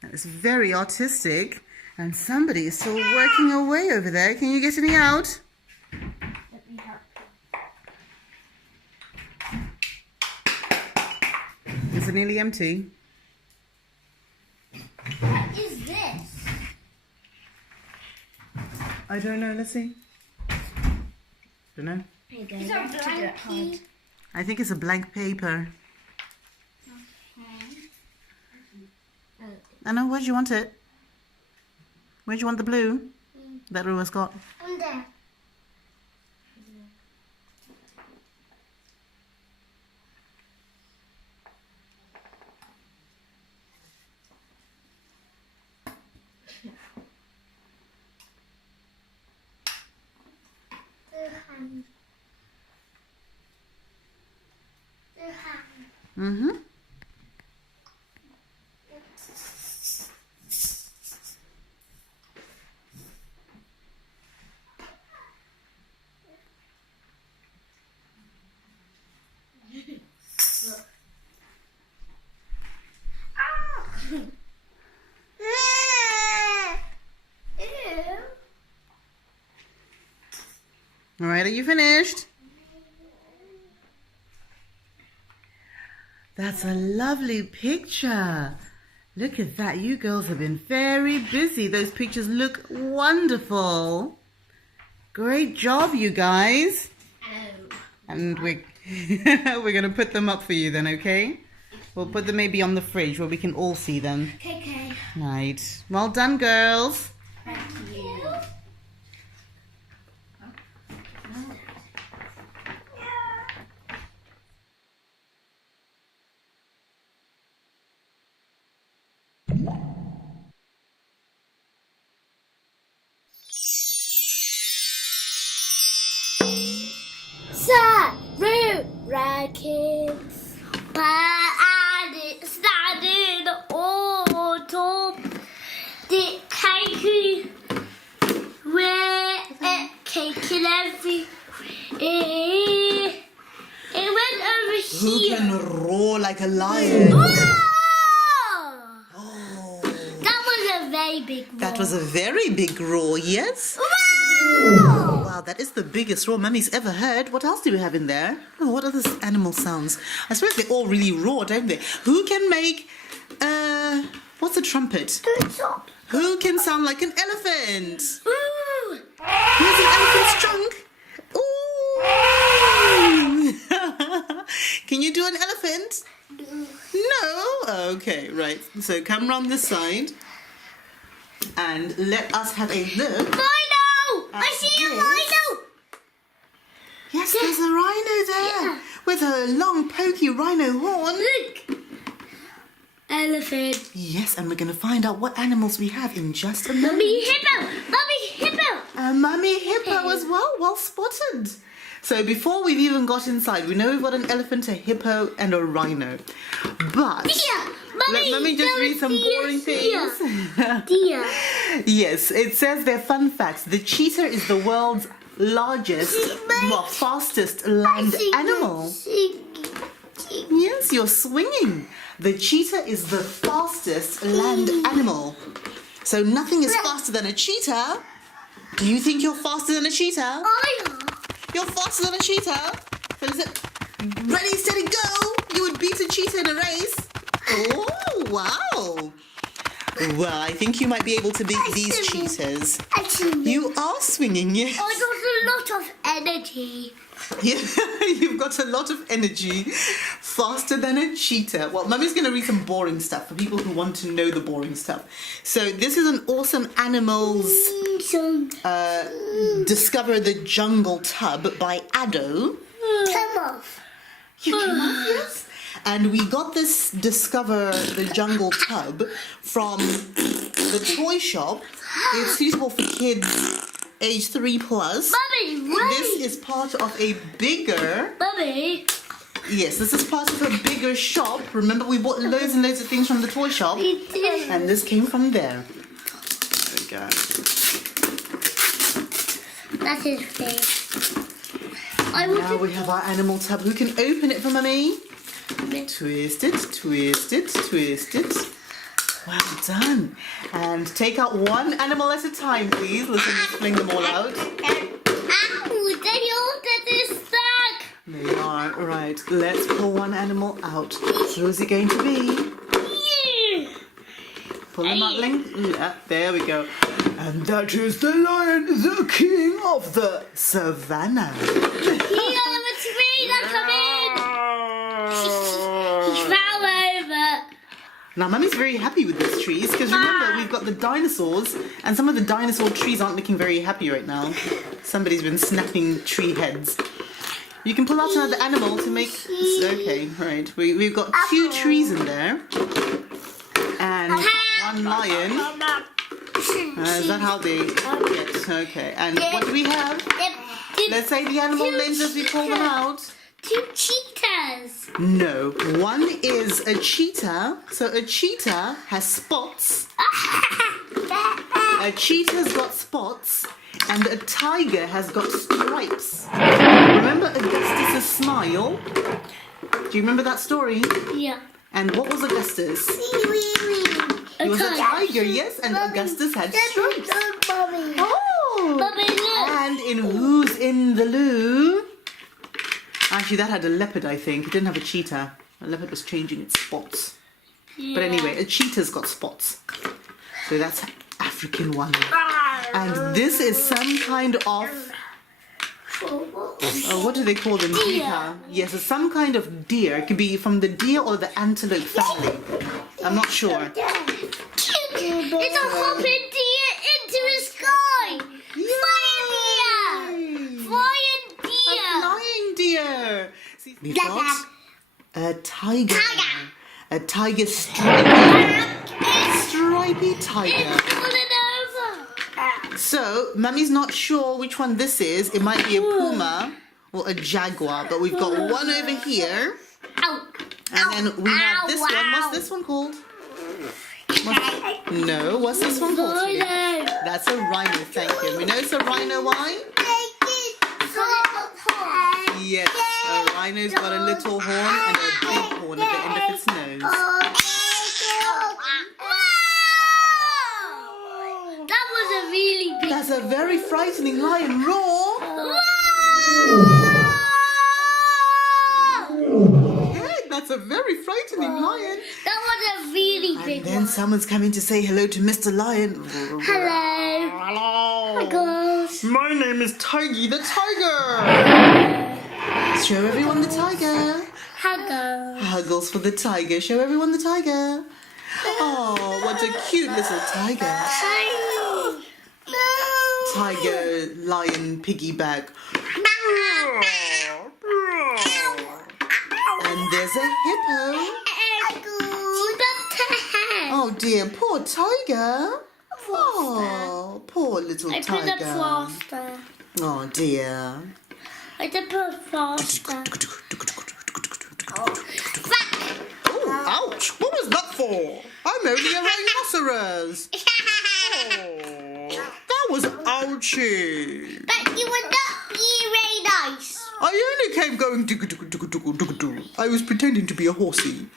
That is very artistic. And somebody is still working away over there. Can you get any out? Let me help you. Is it nearly empty? What is this? I don't know. Let's see. Don't know. These are blanky. I think it's a blank paper. I know. Where do you want it? Where do you want the blue? That Rua's got. On there. Mm-hmm. All right, are you finished? That's a lovely picture. Look at that. You girls have been very busy. Those pictures look wonderful. Great job, you guys. And we're going to put them up for you then, okay? We'll put them maybe on the fridge where we can all see them. Okay. Right. Well done, girls. Thank you. Sarura Kids. And it started autumn. The cake where cake and everything. It went over Who here. can roar like a lion? Whoa! That was a very big roar. That was a very big roar, yes? Whoa! Wow, that is the biggest roar Mummy's ever heard. What else do we have in there? Oh, what other animal sounds? I suppose they all really roar, don't they? Who can make, what's a trumpet? Who can sound like an elephant? Ooh! Here's an elephant's trunk. Ooh! Can you do an elephant? No? Okay, right. So come round this side and let us have a look. Rhino! I see a Yes. rhino! Yes, there's a rhino there Yeah. with a long pokey rhino horn. Look! Elephant. Yes, and we're going to find out what animals we have in just a moment. Mummy hippo! Mummy hippo! A mummy hippo as well. Well spotted. So before we've even got inside, we know we've got an elephant, a hippo, and a rhino. But Deer! let me just read some boring things. Deer. Yes, it says their fun facts. The cheetah is the world's largest, well, fastest land animal. Yes, you're swinging. The cheetah is the fastest land animal. So nothing is faster than a cheetah. Do you think you're faster than a cheetah? You're faster than a cheetah. So is it ready, steady, go? You would beat a cheetah in a race. Oh, wow. Well, I think you might be able to beat these cheetahs. You are swinging, yes. I got a lot of energy. Yeah, you've got a lot of energy. Faster than a cheetah. Well, Mummy's going to read some boring stuff for people who want to know the boring stuff. So this is an awesome animals Discover the Jungle Tub by Addo. Come off. You came off, yes? And we got this Discover the Jungle Tub from the toy shop. It's suitable for kids age 3+. Mummy, This is part of a bigger... Mummy. Yes, this is part of a bigger shop. Remember, we bought loads and loads of things from the toy shop. And this came from there. There we go. That's his face. Now we have our animal tub. Who can open it for Mummy? Twist it, twist it, twist it. Well done. And take out one animal at a time, please. Listen, let's fling them all out. Ow, they all did this stuck. They are. Right, let's pull one animal out. Who's it going to be? Pull them out, Ling. Yeah, there we go. And that is the lion, the king of the savannah. He fell over. Now, Mummy's very happy with these trees because remember, we've got the dinosaurs and some of the dinosaur trees aren't looking very happy right now. Somebody's been snapping tree heads. You can pull out another animal to make... Okay, right. We've got 2 trees in there. And 1 lion. Is that how they get? Okay. And what do we have? Let's say the animal names as we pull them out. 2 cheetahs. No. One is a cheetah. So a cheetah has spots. A cheetah's got spots. And a tiger has got stripes. Remember Augustus' smile? Do you remember that story? Yeah. And what was Augustus? He was a tiger, yes, and Augustus had stripes. Oh! Mommy, look. And in Who's in the Loo? Actually, that had a leopard, I think. It didn't have a cheetah. A leopard was changing its spots. But anyway, a cheetah's got spots. So that's African one. And this is some kind of What do they call them? Deer. Yes, it's some kind of deer. It could be from the deer or the antelope family. I'm not sure. It's a hopping deer into the sky. Flying deer. Flying deer. See, we've got a tiger. A tiger stripy tiger. So, Mummy's not sure which one this is. It might be a puma or a jaguar, but we've got one over here. And then we have this one. What's this one called? No, what's this one called? Rhino. That's a rhino, thank you. We know it's a rhino, why? Yes, a rhino's got a little horn and a big horn at the end of its nose. That was a really big. That's a very frightening lion roar. Hey, that's a very frightening lion. That was a really big And then someone's coming to say hello to Mr. Lion. Hello. Hello. Girls. My name is Tiggy the Tiger. Show everyone the tiger. Hello. Huggles for the tiger. Show everyone the tiger. Oh, what a cute little tiger. Tiger, lion, piggyback. And there's a hippo. Oh dear, poor tiger. Oh, poor little I put a tiger. plaster. Oh dear. I did put a plaster. Oh, ouch! What was that for? I'm only a rhinoceros. Oh, that was ouchy. But you were not being very nice. I only came going. I was pretending to be a horsey.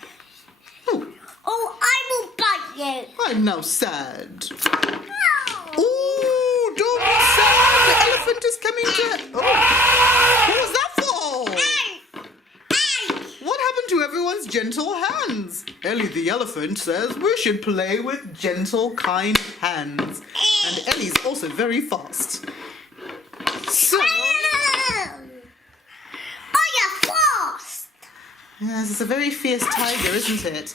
Oh, Oh, I will bite you. I'm now sad. Oh, don't be sad. The elephant is coming to. Oh, what was that for? What happened to everyone's gentle hands? Ellie the elephant says we should play with gentle, kind hands. And Ellie's also very fast. So, Oh, you're fast. yes, it's a very fierce tiger, isn't it?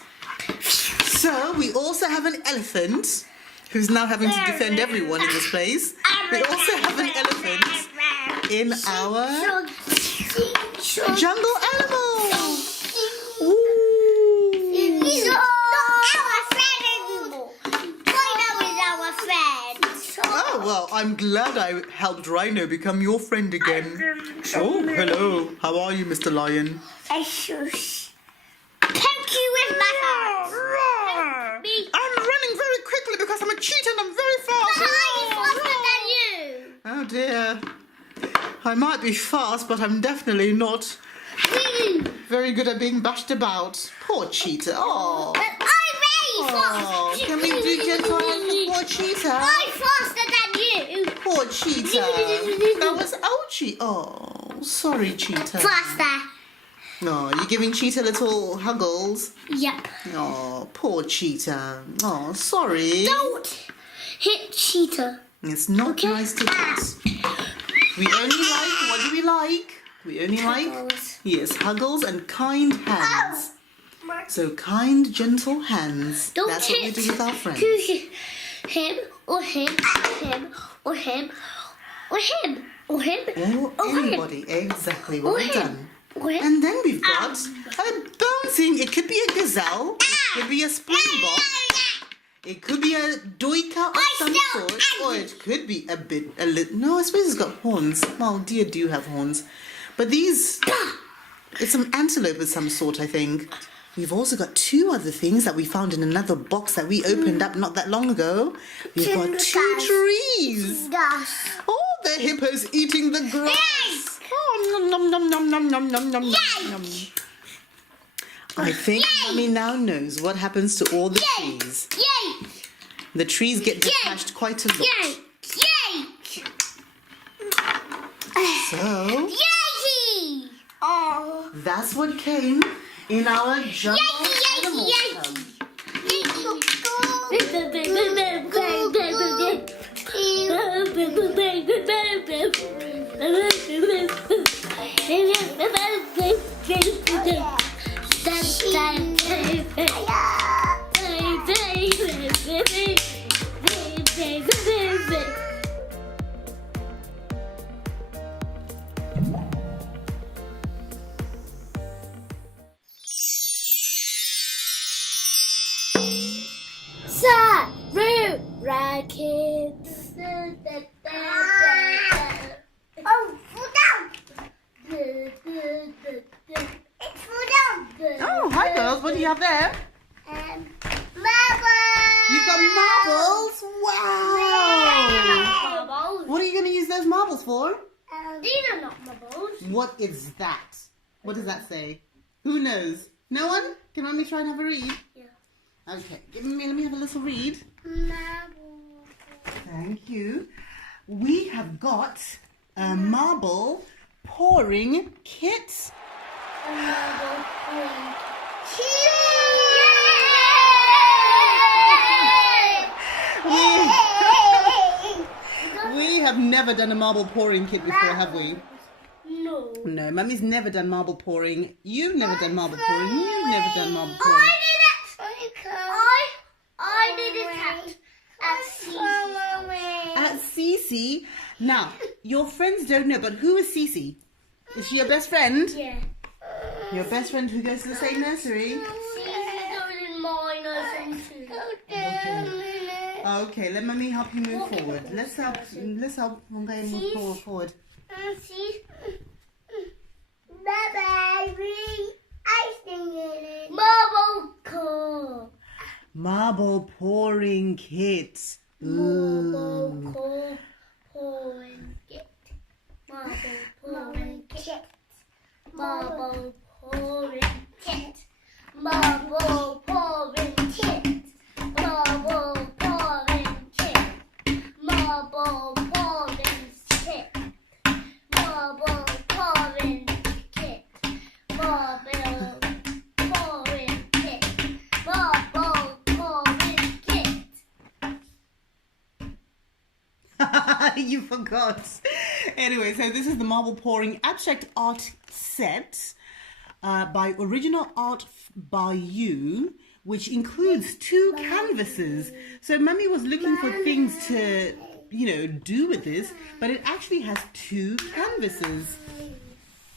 So, we also have an elephant who's now having to defend everyone in this place. We also have an elephant in our jungle animal. Ooh. He's not our friend anymore. Rhino is our friend. Oh, well, I'm glad I helped Rhino become your friend again. Oh, hello. How are you, Mr. Lion? I should poke you with my hands. I'm running very quickly because I'm a cheetah and I'm very fast. I'm faster than you. Oh, dear. I might be fast, but I'm definitely not very good at being bashed about. Poor cheetah. Oh. But I'm very fast. Oh, can we do gentle hands for poor cheetah? I'm faster than you. Poor cheetah. That was ouchie. Oh, sorry, cheetah. Faster. No, you're giving cheetah little huggles. Yep. Oh, poor cheetah. Oh, sorry. Don't hit cheetah. It's not nice to hit. We only like, what do we like? We only like, yes, huggles and kind hands. So kind, gentle hands. Don't That's what we hit do with our friends. him or him or him or him or him Or anybody, exactly what we've done. or him. And then we've got a bouncing, it could be a gazelle, it could be a springbok, it could be a doika of some sort, or it could be a little, no, I suppose it's got horns. Well, deer do have horns. But these, it's some antelope of some sort, I think. We've also got two other things that we found in another box that we opened up not that long ago. We've got two trees. Oh, the hippo's eating the grass. Oh, nom nom nom nom nom nom nom nom nom. I think Mummy now knows what happens to all the trees. Yay! The trees get detached quite a lot. Yay! Yay! So, Yay! Oh. that's what came in our jungle animal tub. do you have there? Marbles. You've got marbles. Wow. Marbles. What are you going to use those marbles for? These are not marbles. What is that? What does that say? Who knows? No one? Can Mommy try and have a read? Yeah. Okay, let me have a little read. Marbles. Thank you. We have got a marble pouring kit. A marble queen. We have never done a marble pouring kit before, have we? No. No, Mummy's never done marble pouring. You've never done marble pouring. You've never done marble pouring. I did it at Cece. Now, your friends don't know, but who is Cece? Is she your best friend? Yeah. Your best friend who goes to the same nursery? She's in my nursery too. Okay, let Mummy help you move forward. Let's help okay, move forward. Marble pouring kit. Marble pouring kit. Marble pouring kit. Marble pouring kit. Marble pouring kit. Marble pouring kit. Marble pouring kit. Marble pouring kit. Marble pouring kit. Marble pouring kit. You forgot. Anyway, so this is the marble pouring abstract art set by Original Art by You, which includes 2 canvases. So Mummy was looking for things to, do with this, but it actually has 2 canvases.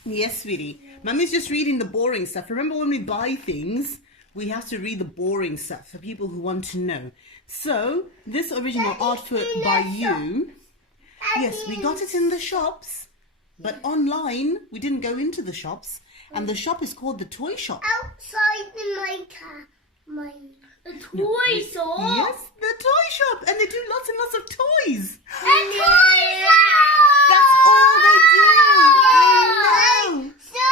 Yes, sweetie. Mummy's just reading the boring stuff. Remember, when we buy things, we have to read the boring stuff for people who want to know. So, this original art by You, yes, we got it in the shops, but online, we didn't go into the shops, and the shop is called the Toy Shop. Outside the the toy shop. Yes, the Toy Shop, and they do lots and lots of toys. A toy shop. That's all they do. I know. Toy shop.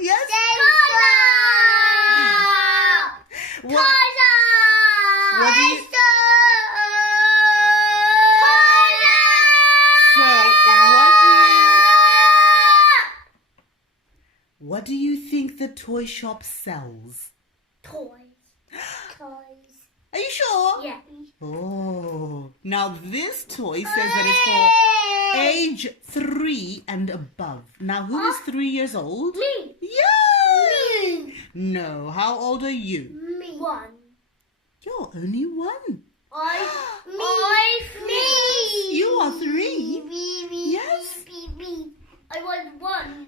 Yes. What, what do you? What do you think the toy shop sells? Toys. Are you sure? Yeah. Oh. Now this toy says that it's for age 3 and above. Now who is 3 years old? Me. Yay! No. How old are you? Me. 1. You're only 1. Me. You are 3. Yes. I was 1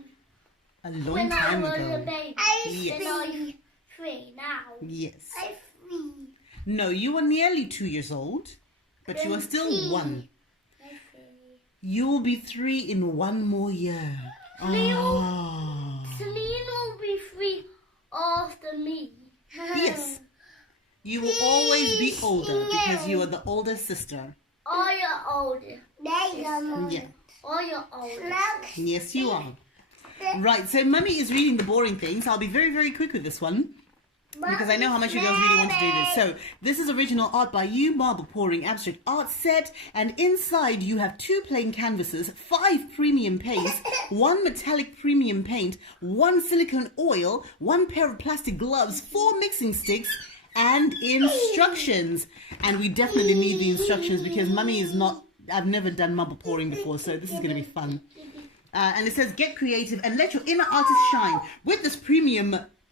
A long when I time was ago. a baby. Yes. And I'm 3 now. Yes. I'm 3. No, you are nearly 2 years old, but you are still 1. You will be 3 in 1 more year. Oh. Celine will be 3 after me. Yes. You will always be older because you are the older sister. Are you older? Yeah. Are you older? Yes, you are. Right, so Mummy is reading the boring things. I'll be very, very quick with this one because I know how much you girls really want to do this. So, this is Original Art by You, Marble Pouring Abstract Art Set. And inside you have 2 plain canvases, 5 premium paints, 1 metallic premium paint, 1 silicone oil, 1 pair of plastic gloves, 4 mixing sticks, and instructions. And we definitely need the instructions because Mummy is not... I've never done marble pouring before, so this is going to be fun. And it says, get creative and let your inner artist shine with this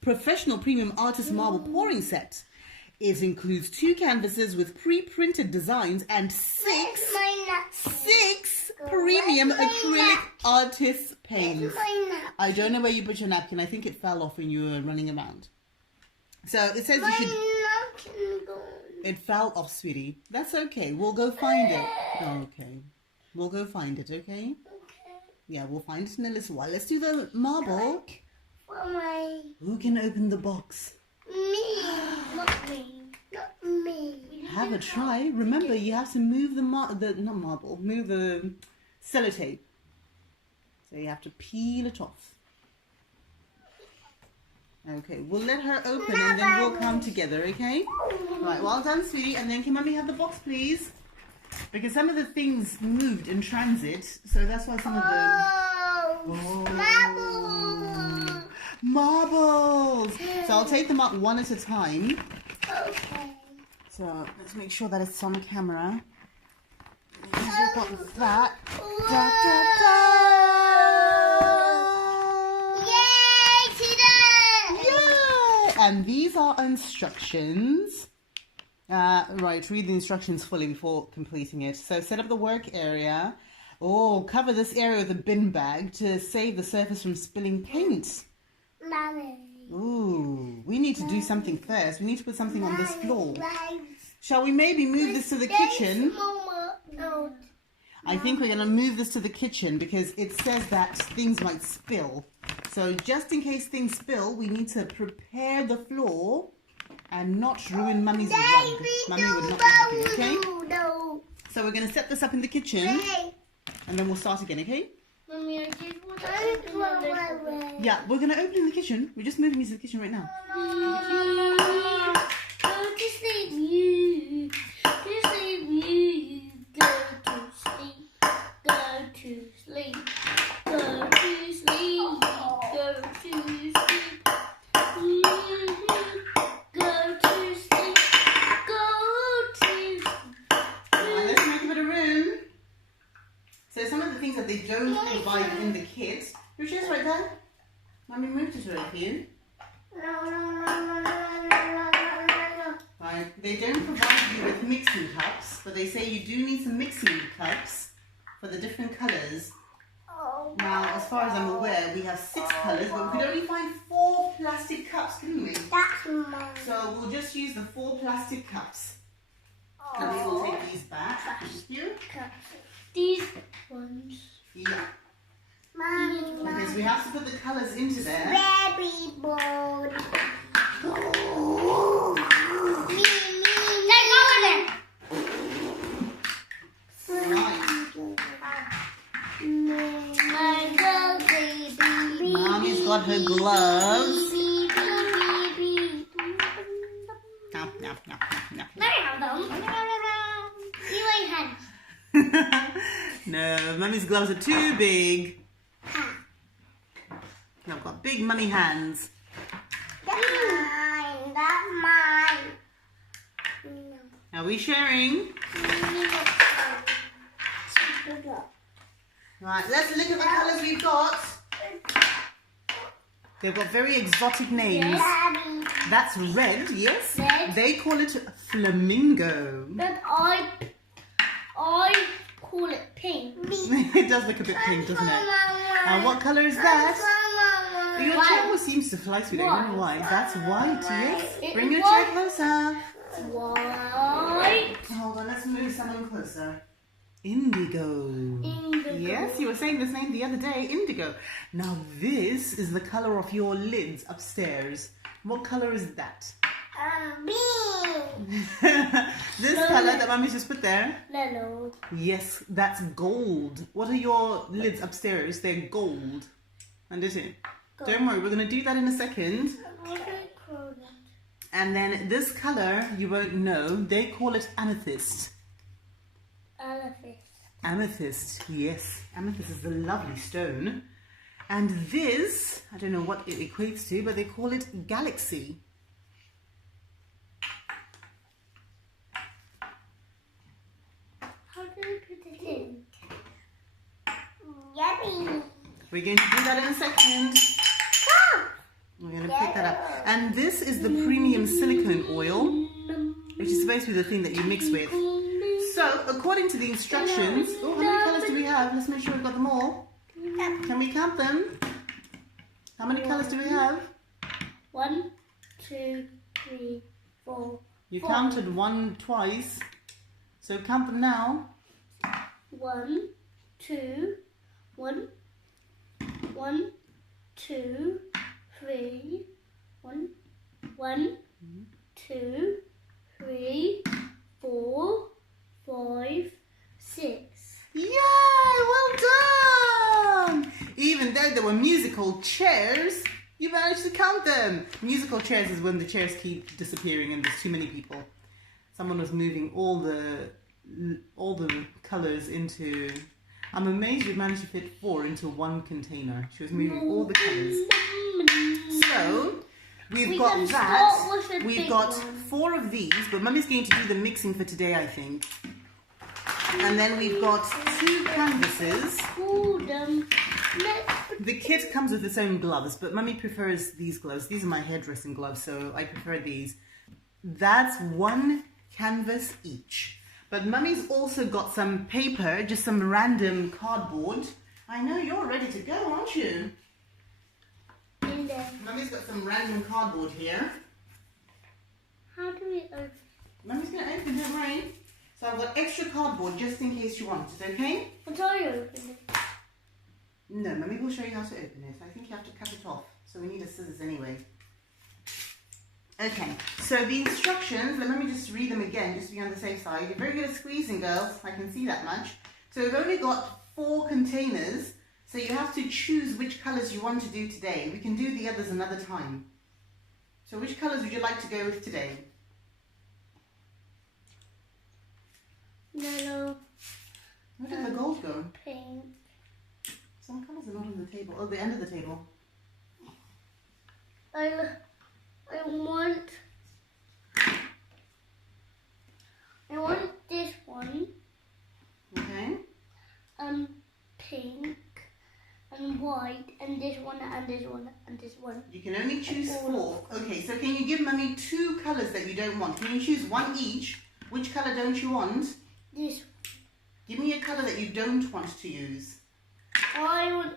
professional premium artist marble pouring set. It includes 2 canvases with pre-printed designs and 6 premium acrylic artist paints. I don't know where you put your napkin. I think it fell off when you were running around. So it says you should... It fell off, sweetie. That's okay. We'll go find it. Okay. We'll go find it, okay? Yeah, we'll find it in a little while. Let's do the marble Mommy. Who can open the box? Me. Not me. Not me. Have a try. Remember, you have to move the move the sellotape. So you have to peel it off. Okay, we'll let her open and then we'll come together, okay? Right, well done, sweetie. And then can Mummy have the box, please? Because some of the things moved in transit, so that's why some of the... Oh. Marbles. Marbles! So I'll take them up one at a time. Okay. So let's make sure that it's on camera. You've got that. Da, da, da. Yay, she did! Yay! And these are instructions. Right, read the instructions fully before completing it. So set up the work area. Oh, cover this area with a bin bag to save the surface from spilling paint. Mommy. Ooh, we need to do something first. We need to put something on this floor. Shall we maybe move this to the kitchen? Mama. No. I think we're going to move this to the kitchen because it says that things might spill. So just in case things spill, we need to prepare the floor and not ruin Mummy's rug. Mummy would not be happy, okay? No. So we're going to set this up in the kitchen and then we'll start again, okay? Mommy, I just want to open my Yeah, we're going to open in the kitchen. We're just moving into the kitchen right now. Go to sleep, you. Go to sleep, you. Go to sleep. Go to sleep. Go to sleep. Go to sleep. Go to sleep. Go to sleep. Now let's make a bit of room. So some of the things that they don't provide in the kit. Your chair's right there. Mummy moved it already for you. Right, they don't provide you with mixing cups, but they say you do need some mixing cups for the different colours. Now, as far as I'm aware, we have 6 colours, but we could only find 4 plastic cups, couldn't we? That's mine. So we'll just use the 4 plastic cups. And we will take these back. Thank you. These ones. Yeah, Mommy, because we have to put the colours into there. baby board. Me. Let go of it. Right. Mango baby. Mommy's got her gloves. Baby. No, no, no, no, Let me have them. You ain't had. no, Mummy's gloves are too big. I've got big mummy hands. That's mine. That's mine. Are we sharing? Right, let's look at the colours we've got. They've got very exotic names. Daddy. That's red, yes. Red. They call it flamingo. But I call it pink. It does look a bit pink, doesn't it? And what colour is that? Your chair always seems to fly, sweetie. I don't know why. That's white, yes. Bring your chair closer. White. Hold on, let's move someone closer. Indigo. Indigo. Yes, you were saying this name the other day, indigo. Now this is the colour of your lids upstairs. What colour is that? Bean. This colour that Mummy's just put there? Yellow. Yes, that's gold. What are your lids upstairs? They're gold. And is it? Don't worry, we're going to do that in a second. And then this colour, you won't know. They call it amethyst. Elephant. Amethyst, yes. Amethyst is a lovely stone. And this, I don't know what it equates to, but they call it galaxy. How do we put it in? Yummy. We're going to do that in a second. We're going to pick that up. And this is the premium silicone oil, which is supposed to be the thing that you mix with. So, according to the instructions, oh, how many colours do we have? Let's make sure we've got them all. Can we count them? How many colours do we have? 1, 2, 3, 4. You counted 1 twice. So count them now. 1, 2, 1, 1, 2, 3. 1, 1, 2, 3, 4, 5, 6. Yay! Well done! Even though there were musical chairs, you managed to count them. Musical chairs is when the chairs keep disappearing and there's too many people. Someone was moving all the colours into... I'm amazed you managed to fit 4 into one container. She was moving all the colours. So, we've got can that. start with a We've big got one. 4 of these, but Mummy's going to do the mixing for today, I think. And then we've got 2 canvases. Hold them. The kit comes with its own gloves, but Mummy prefers these gloves. These are my hairdressing gloves, so I prefer these. That's 1 canvas each. But Mummy's also got some paper, just some random cardboard. I know you're ready to go, aren't you? In there. Mummy's got some random cardboard here. How do we open? Mummy's going to open it, right? So I've got extra cardboard just in case you want it, okay? What are you opening? No, Mummy will show you how to open it. I think you have to cut it off. So we need a scissors anyway. Okay, so the instructions, let me just read them again, just to be on the safe side. You're very good at squeezing, girls. I can see that much. So we've only got 4 containers. So you have to choose which colours you want to do today. We can do the others another time. So which colours would you like to go with today? Yellow, Where did the gold go? pink. Some colours are not on the table. Oh, the end of the table. I want this one, Okay. pink and white, and this one and this one and this one. You can only choose 4. Okay, so can you give Mummy 2 colours that you don't want? Can you choose 1 each? Which colour don't you want? This. Give me a colour that you don't want to use. I want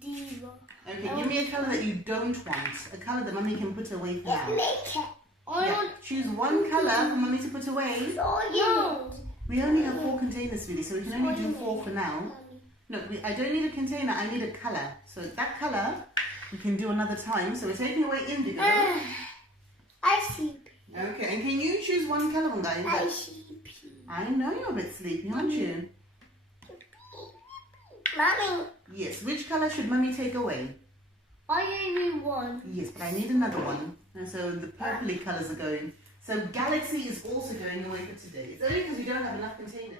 diva. Okay, give me a colour that you don't want. A colour that Mummy can put away for now. I Yeah, want. choose 1 colour for Mummy to put away. No. We only have 4 containers, really, so we can only do 4 for now. No, I don't need a container, I need a colour. So that colour, we can do another time. So we're taking away indigo. I see. Okay, and can you choose 1 colour, guys? I see. I know you're a bit sleepy, aren't you? Mommy, Yes, which colour should Mummy take away? I gave you one. Yes, but I need another one. And so the purpley colours are going. So Galaxy is also going away for today. It's only because we don't have enough containers.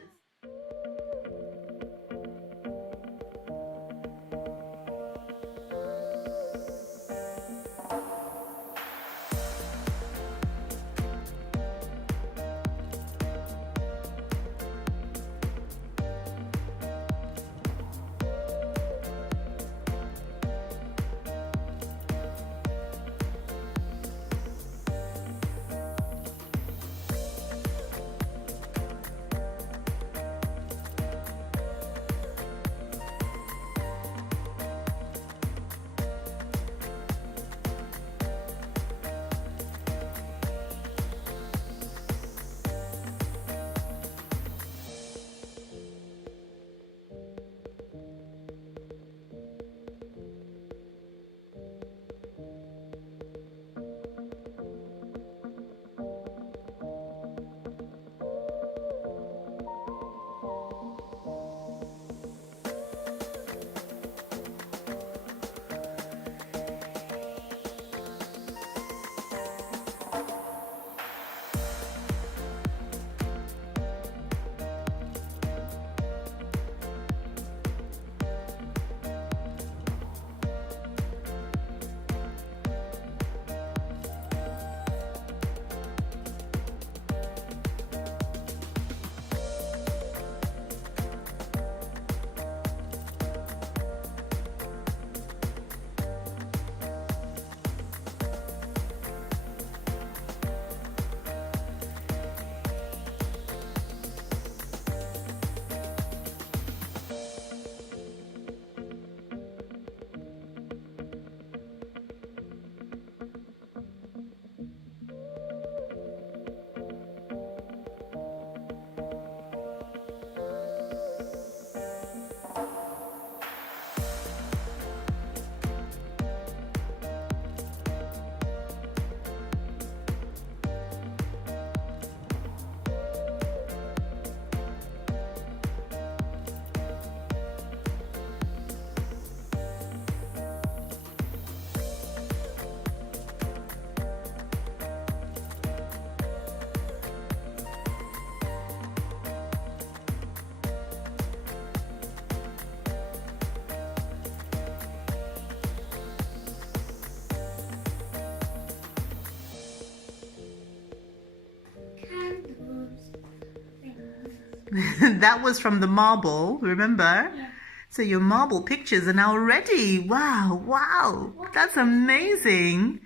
That was from the marble, remember? Yeah. So your marble pictures are now ready. Wow, wow. That's amazing.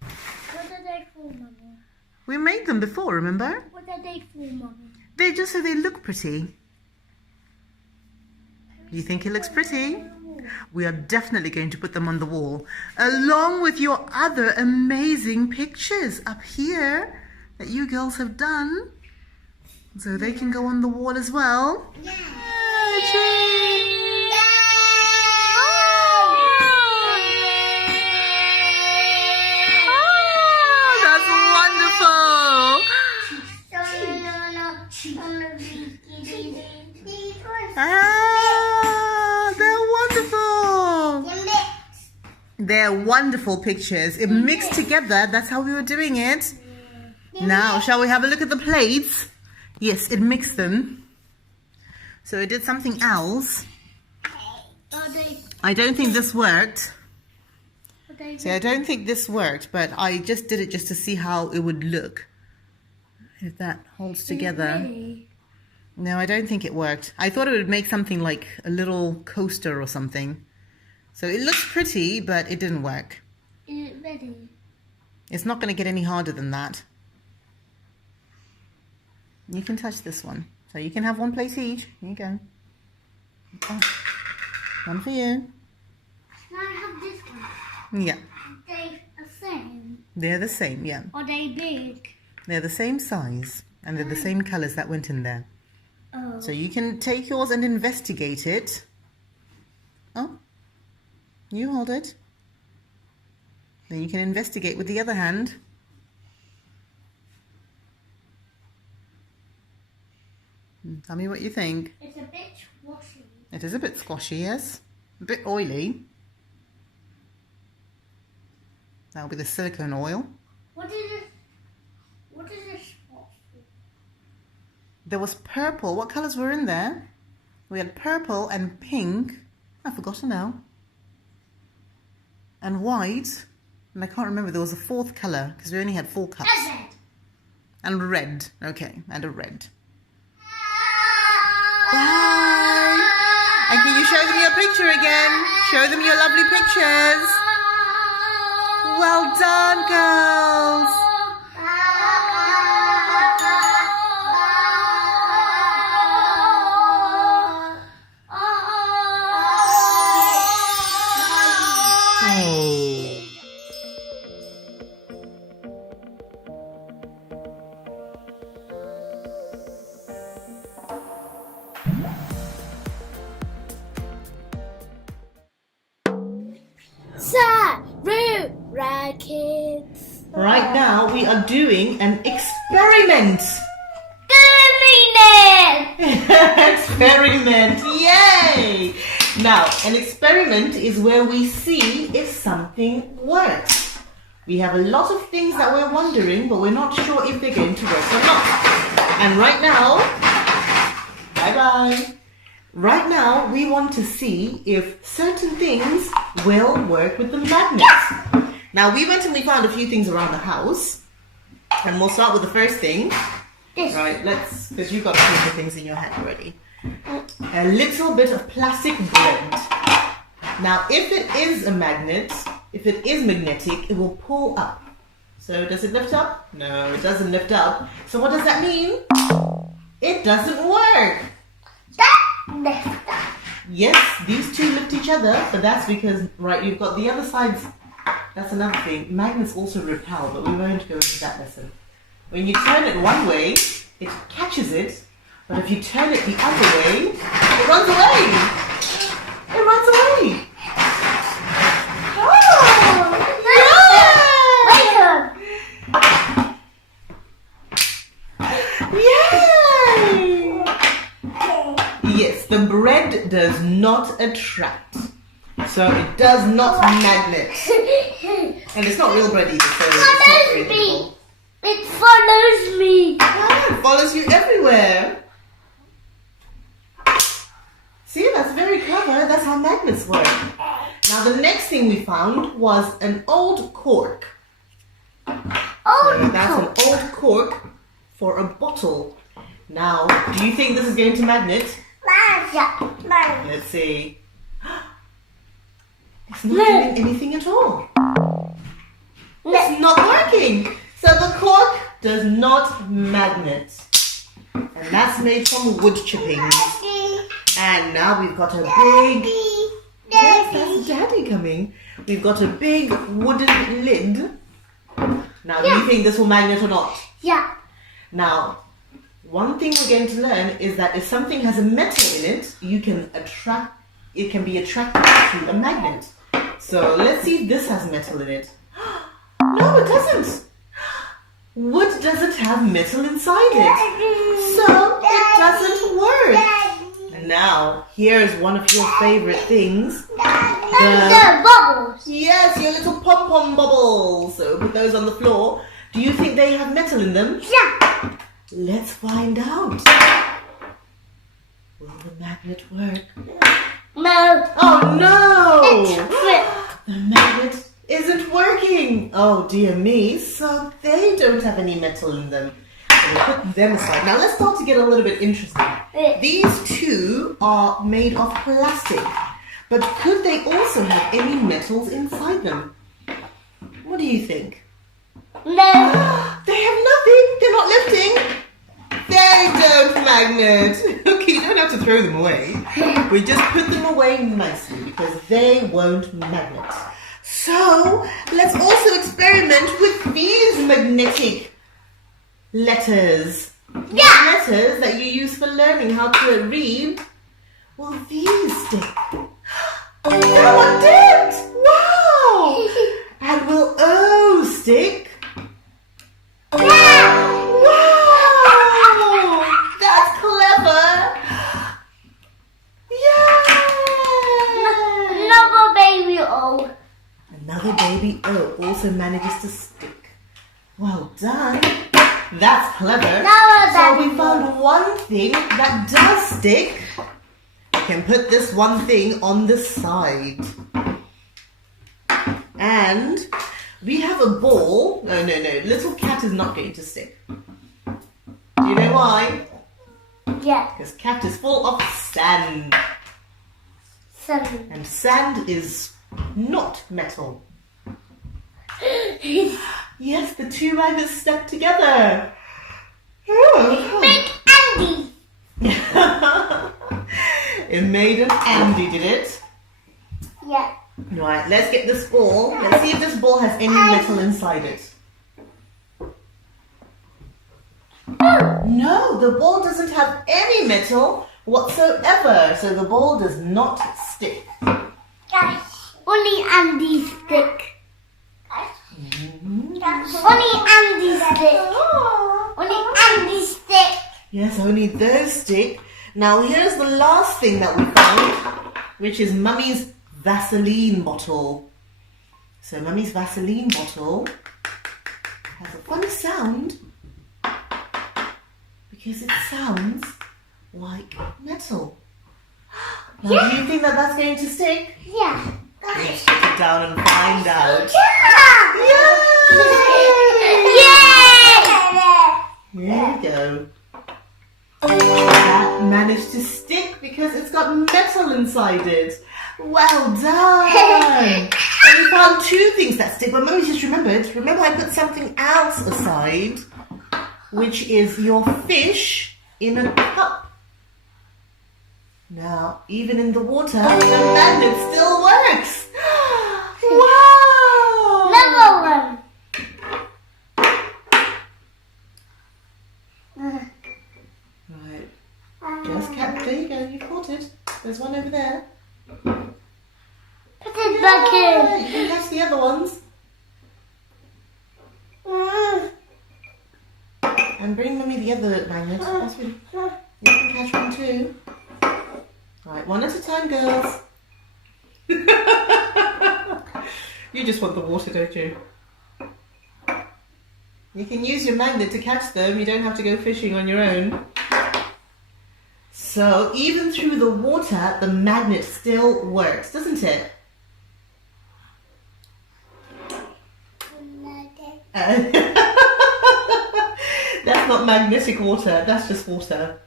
What are they for, Mummy? We made them before, remember? What are they for, Mummy? They're just so they look pretty. Do you think it looks pretty? We are definitely going to put them on the wall, along with your other amazing pictures up here that you girls have done. So they can go on the wall as well. Yeah. They're wonderful pictures. It mixed together. That's how we were doing it. Now, shall we have a look at the plates? Yes, it mixed them. So it did something else. I don't think this worked. See, I don't think this worked, but I just did it just to see how it would look. If that holds together. No, I don't think it worked. I thought it would make something like a little coaster or something. So it looks pretty, but it didn't work. Is it ready? It's not going to get any harder than that. You can touch this one. So you can have one plate each. Here you go. Oh, one for you. Can I have this one? Yeah. Are they the same? They're the same, yeah. Are they big? They're the same size. And they're the same colours that went in there. Oh. So you can take yours and investigate it. Oh. You hold it. Then you can investigate with the other hand. Tell me what you think. It's a bit squashy. It is a bit squashy, yes. A bit oily. That'll be the silicone oil. What is this? What is this spot for? There was purple. What colours were in there? We had purple and pink. I've forgotten now. And white. And I can't remember. There was a fourth colour because we only had 4 cups. Red. And red. Okay, and a red. Bye. And can you show them your picture again? Show them your lovely pictures. Well done, girls. Sarura Kids. Right now we are doing an experiment. Experiment, yay! Now, an experiment is where we see if something works. We have a lot of things that we're wondering, but we're not sure if they're going to work or not. And right now, bye-bye. Right now, we want to see if certain things will work with the magnets. Now, we went and we found a few things around the house. And we'll start with the first thing. Right, because you've got a few things in your hand already. A little bit of plastic bread. Now, if it is a magnet, if it is magnetic, it will pull up. So, does it lift up? No, it doesn't lift up. So, what does that mean? It doesn't work. Yes, these two lift each other, but that's because, right, you've got the other sides. That's another thing. Magnets also repel, but we won't go into that lesson. When you turn it one way, it catches it, but if you turn it the other way, it runs away. It runs away. Yay! Yes, the bread does not attract, so it does not magnet. And it's not real bread either, so it's not very difficult. It follows me. Ah, it follows you everywhere. See, that's very clever. That's how magnets work. Now, the next thing we found was an old cork. So that's an old cork for a bottle. Now, do you think this is going to magnet? Yeah. Let's see. It's not doing anything at all. It's not working. So the cork does not magnet. And that's made from wood chippings. And now we've got a big... Yes, that's Daddy coming. We've got a big wooden lid. Now, do you think this will magnet or not? Yeah. Now, one thing we're going to learn is that if something has a metal in it, it can be attracted to a magnet. So let's see if this has metal in it. No, it doesn't. Wood doesn't have metal inside it. So it doesn't work. And now, here's one of your favorite things. The bubbles. Yes, your little pom-pom bubbles. So put those on the floor. Do you think they have metal in them? Yeah. Let's find out. Will the magnet work? No. Oh no! It's ripped. The magnet isn't working. Oh dear me. So they don't have any metal in them. So we'll put them aside. Now let's start to get a little bit interesting. These two are made of plastic. But could they also have any metals inside them? What do you think? No. They have nothing. They're not lifting. They don't magnet. Okay, you don't have to throw them away. We just put them away nicely because they won't magnet. So let's also experiment with these magnetic letters. Yeah. Letters that you use for learning how to read. Will these stick? That one did! Wow! And will O stick? Yeah. Wow! That's clever! Yay! Another baby O. Another baby O also manages to stick. Well done. That's clever. So we found one thing that does stick. I can put this one thing on the side. And we have a ball. No. Little cat is not going to stick. Do you know why? Yeah. Because cat is full of sand. 7. And sand is not metal. Yes, the two magnets stuck together. Oh. Big Andy. It made an Andy, did it? Yeah. Right, let's get this ball. Let's see if this ball has any metal inside it. No, the ball doesn't have any metal whatsoever. So the ball does not stick. Only Andy stick. Only Andy stick. Only Andy stick. Yes, only those stick. Now here's the last thing that we found, which is Mummy's Vaseline bottle. So Mummy's Vaseline bottle has a funny sound because it sounds like metal. Now, do you think that that's going to stick? Yeah. Let's put it down and find out. Yay! There you go. That managed to stick because it's got metal inside it. Well done! And we found two things that stick, but Mummy just remembered. Remember I put something else aside, which is your fish in a cup. Now, even in the water, the magnet still works. Wow! Another one. Right. Just there you go, you caught it. There's one over there. Put it back You in. can catch the other ones. And bring Mummy the other magnet. That's really... You can catch one too. Right, one at a time, girls. You just want the water, don't you? You can use your magnet to catch them. You don't have to go fishing on your own. So even through the water, the magnet still works, doesn't it? That's not magnetic water, that's just water.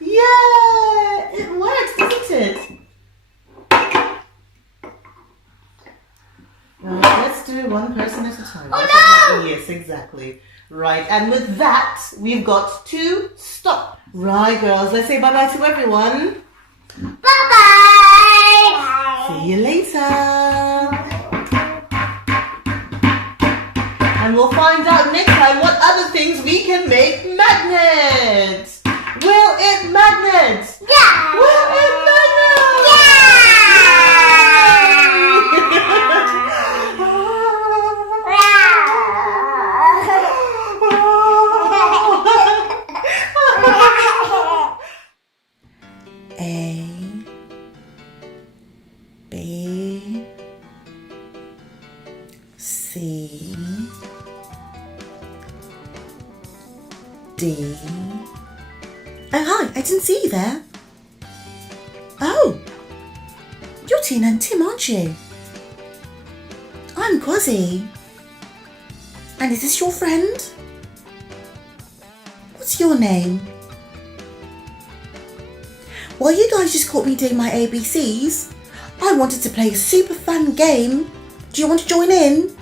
Yeah, it works, doesn't it? Right, let's do one person at a time. Oh, no! Yes, exactly. Right, and with that, we've got to stop. Right, girls, let's say bye-bye to everyone. Bye-bye. See you later. And we'll find out next time what other things we can make magnets. Will it magnet? Yeah. Will it magnet? A, B, C, D. Oh, hi, I didn't see you there. Oh, you're Tina and Tim, aren't you? I'm Quazzy. And is this your friend? What's your name? While you guys just caught me doing my ABCs, I wanted to play a super fun game. Do you want to join in?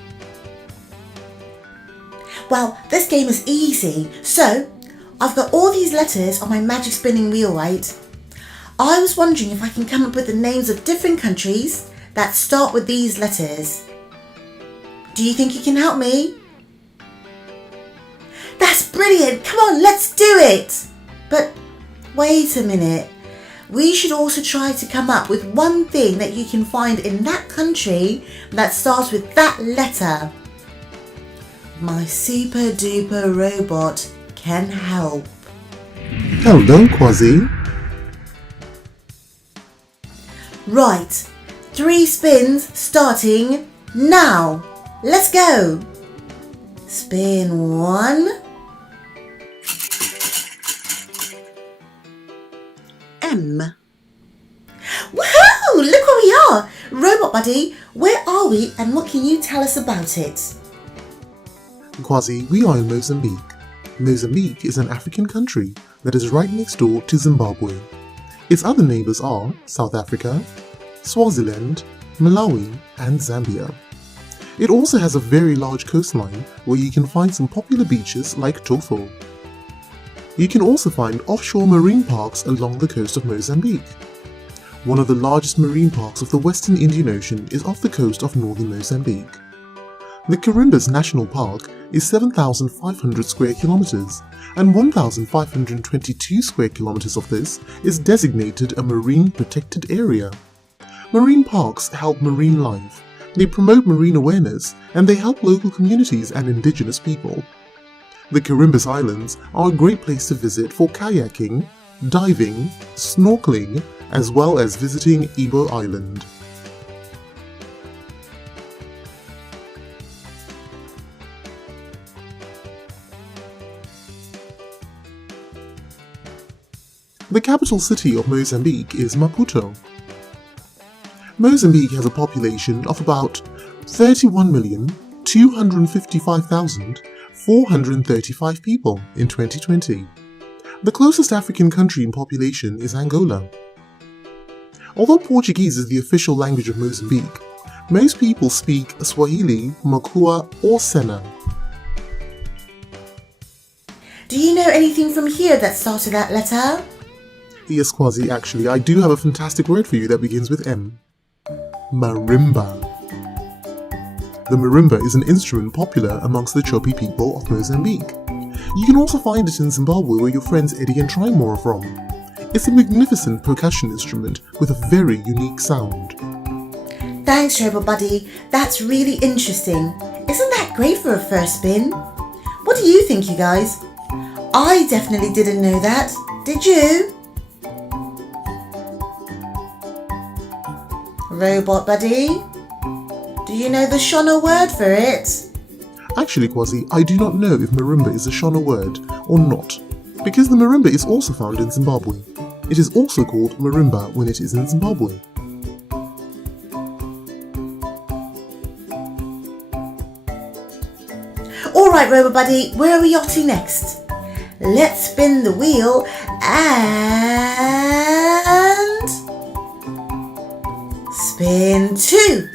Well, this game is easy. So, I've got all these letters on my magic spinning wheel, right? I was wondering if I can come up with the names of different countries that start with these letters. Do you think you can help me? That's brilliant! Come on, let's do it! But wait a minute. We should also try to come up with one thing that you can find in that country that starts with that letter. My super duper robot can help. Hello, Quazzy. Right, 3 spins starting now. Let's go. Spin 1. M. Woohoo! Look where we are! Robot Buddy, where are we and what can you tell us about it? Quazzy, we are in Mozambique. Mozambique is an African country that is right next door to Zimbabwe. Its other neighbours are South Africa, Swaziland, Malawi and Zambia. It also has a very large coastline where you can find some popular beaches like Tofo. You can also find offshore marine parks along the coast of Mozambique. One of the largest marine parks of the Western Indian Ocean is off the coast of northern Mozambique. The Carimbas National Park is 7,500 square kilometers, and 1,522 square kilometers of this is designated a marine protected area. Marine parks help marine life, they promote marine awareness, and they help local communities and indigenous people. The Carimbas Islands are a great place to visit for kayaking, diving, snorkeling, as well as visiting Ibo Island. The capital city of Mozambique is Maputo. Mozambique has a population of about 31,255,435 people in 2020. The closest African country in population is Angola. Although Portuguese is the official language of Mozambique, most people speak Swahili, Makua or Sena. Do you know anything from here that starts with that letter? Yes, Quazzy, actually, I do have a fantastic word for you that begins with M. Marimba. The marimba is an instrument popular amongst the Chopi people of Mozambique. You can also find it in Zimbabwe, where your friends Eddie and Trimore are from. It's a magnificent percussion instrument with a very unique sound. Thanks, Robot Buddy. That's really interesting. Isn't that great for a first spin? What do you think, you guys? I definitely didn't know that. Did you? Robot Buddy, do you know the Shona word for it? Actually, Quazzy, I do not know if marimba is a Shona word or not, because the marimba is also found in Zimbabwe. It is also called marimba when it is in Zimbabwe. Alright Robot Buddy, where are we off to next? Let's spin the wheel and... spin 2.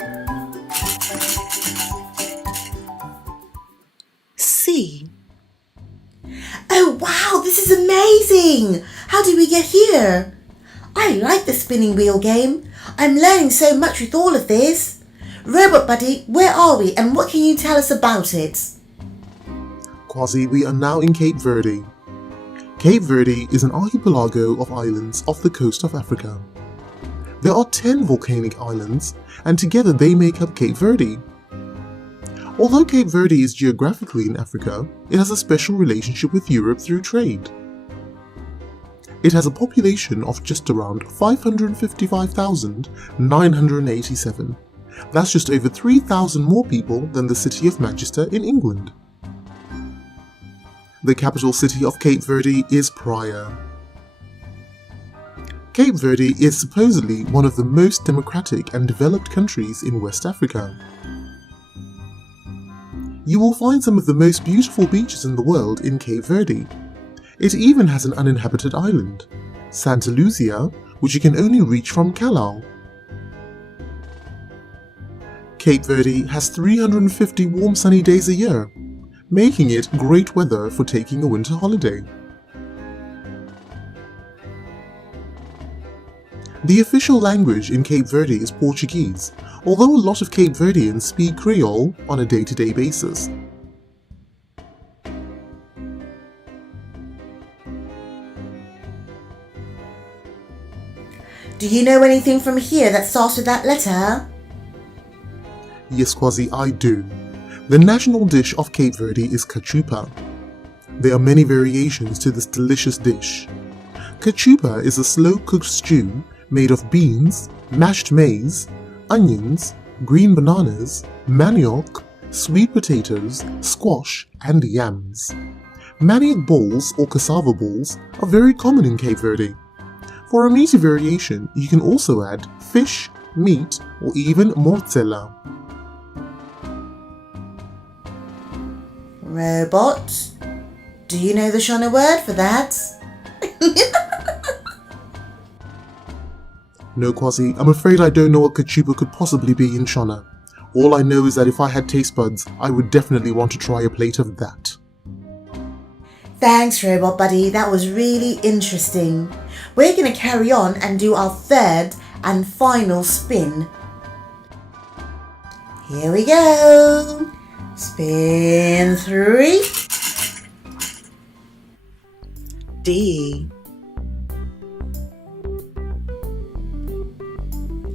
C. Oh wow, this is amazing! How did we get here? I like the spinning wheel game. I'm learning so much with all of this. Robot Buddy, where are we and what can you tell us about it? Quasi, we are now in Cape Verde. Cape Verde is an archipelago of islands off the coast of Africa. There are 10 volcanic islands, and together they make up Cape Verde. Although Cape Verde is geographically in Africa, it has a special relationship with Europe through trade. It has a population of just around 555,987. That's just over 3,000 more people than the city of Manchester in England. The capital city of Cape Verde is Praia. Cape Verde is supposedly one of the most democratic and developed countries in West Africa. You will find some of the most beautiful beaches in the world in Cape Verde. It even has an uninhabited island, Santa Lucia, which you can only reach from Callao. Cape Verde has 350 warm sunny days a year, making it great weather for taking a winter holiday. The official language in Cape Verde is Portuguese, although a lot of Cape Verdeans speak Creole on a day-to-day basis. Do you know anything from here that starts with that letter? Yes, Quasi, I do. The national dish of Cape Verde is cachupa. There are many variations to this delicious dish. Cachupa is a slow-cooked stew made of beans, mashed maize, onions, green bananas, manioc, sweet potatoes, squash, and yams. Manioc balls or cassava balls are very common in Cape Verde. For a meaty variation, you can also add fish, meat, or even mortadella. Robot, do you know the Shona word for that? No, Quasi, I'm afraid I don't know what cachupa could possibly be in Shona. All I know is that if I had taste buds, I would definitely want to try a plate of that. Thanks, Robot Buddy, that was really interesting. We're going to carry on and do our third and final spin. Here we go. Spin 3. D.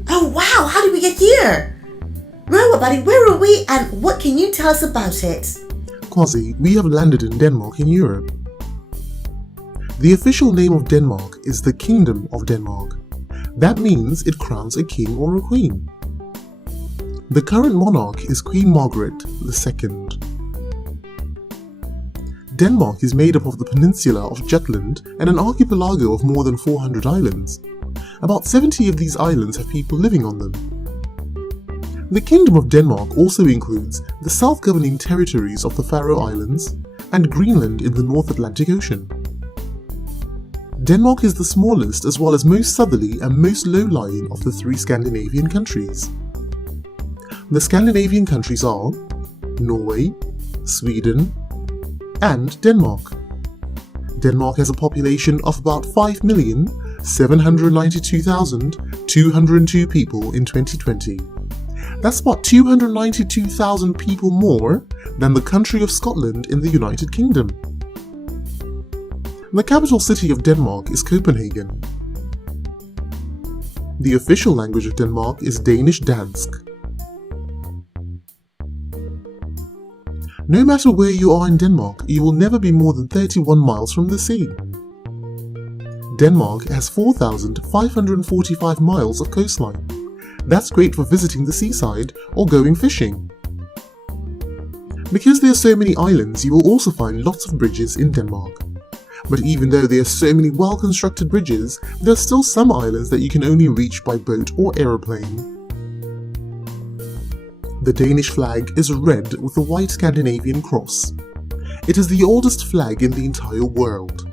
Oh wow, how did we get here? Robot Buddy, where are we and what can you tell us about it? Quasi, we have landed in Denmark in Europe. The official name of Denmark is the Kingdom of Denmark. That means it crowns a king or a queen. The current monarch is Queen Margaret II. Denmark is made up of the peninsula of Jutland and an archipelago of more than 400 islands. About 70 of these islands have people living on them. The Kingdom of Denmark also includes the self-governing territories of the Faroe Islands and Greenland in the North Atlantic Ocean. Denmark is the smallest as well as most southerly and most low-lying of the 3 Scandinavian countries. The Scandinavian countries are Norway, Sweden, and Denmark. Denmark has a population of about 5,792,202 people in 2020. That's about 292,000 people more than the country of Scotland in the United Kingdom. The capital city of Denmark is Copenhagen. The official language of Denmark is Danish Dansk. No matter where you are in Denmark, you will never be more than 31 miles from the sea. Denmark has 4,545 miles of coastline. That's great for visiting the seaside or going fishing. Because there are so many islands, you will also find lots of bridges in Denmark. But even though there are so many well-constructed bridges, there are still some islands that you can only reach by boat or aeroplane. The Danish flag is red with a white Scandinavian cross. It is the oldest flag in the entire world.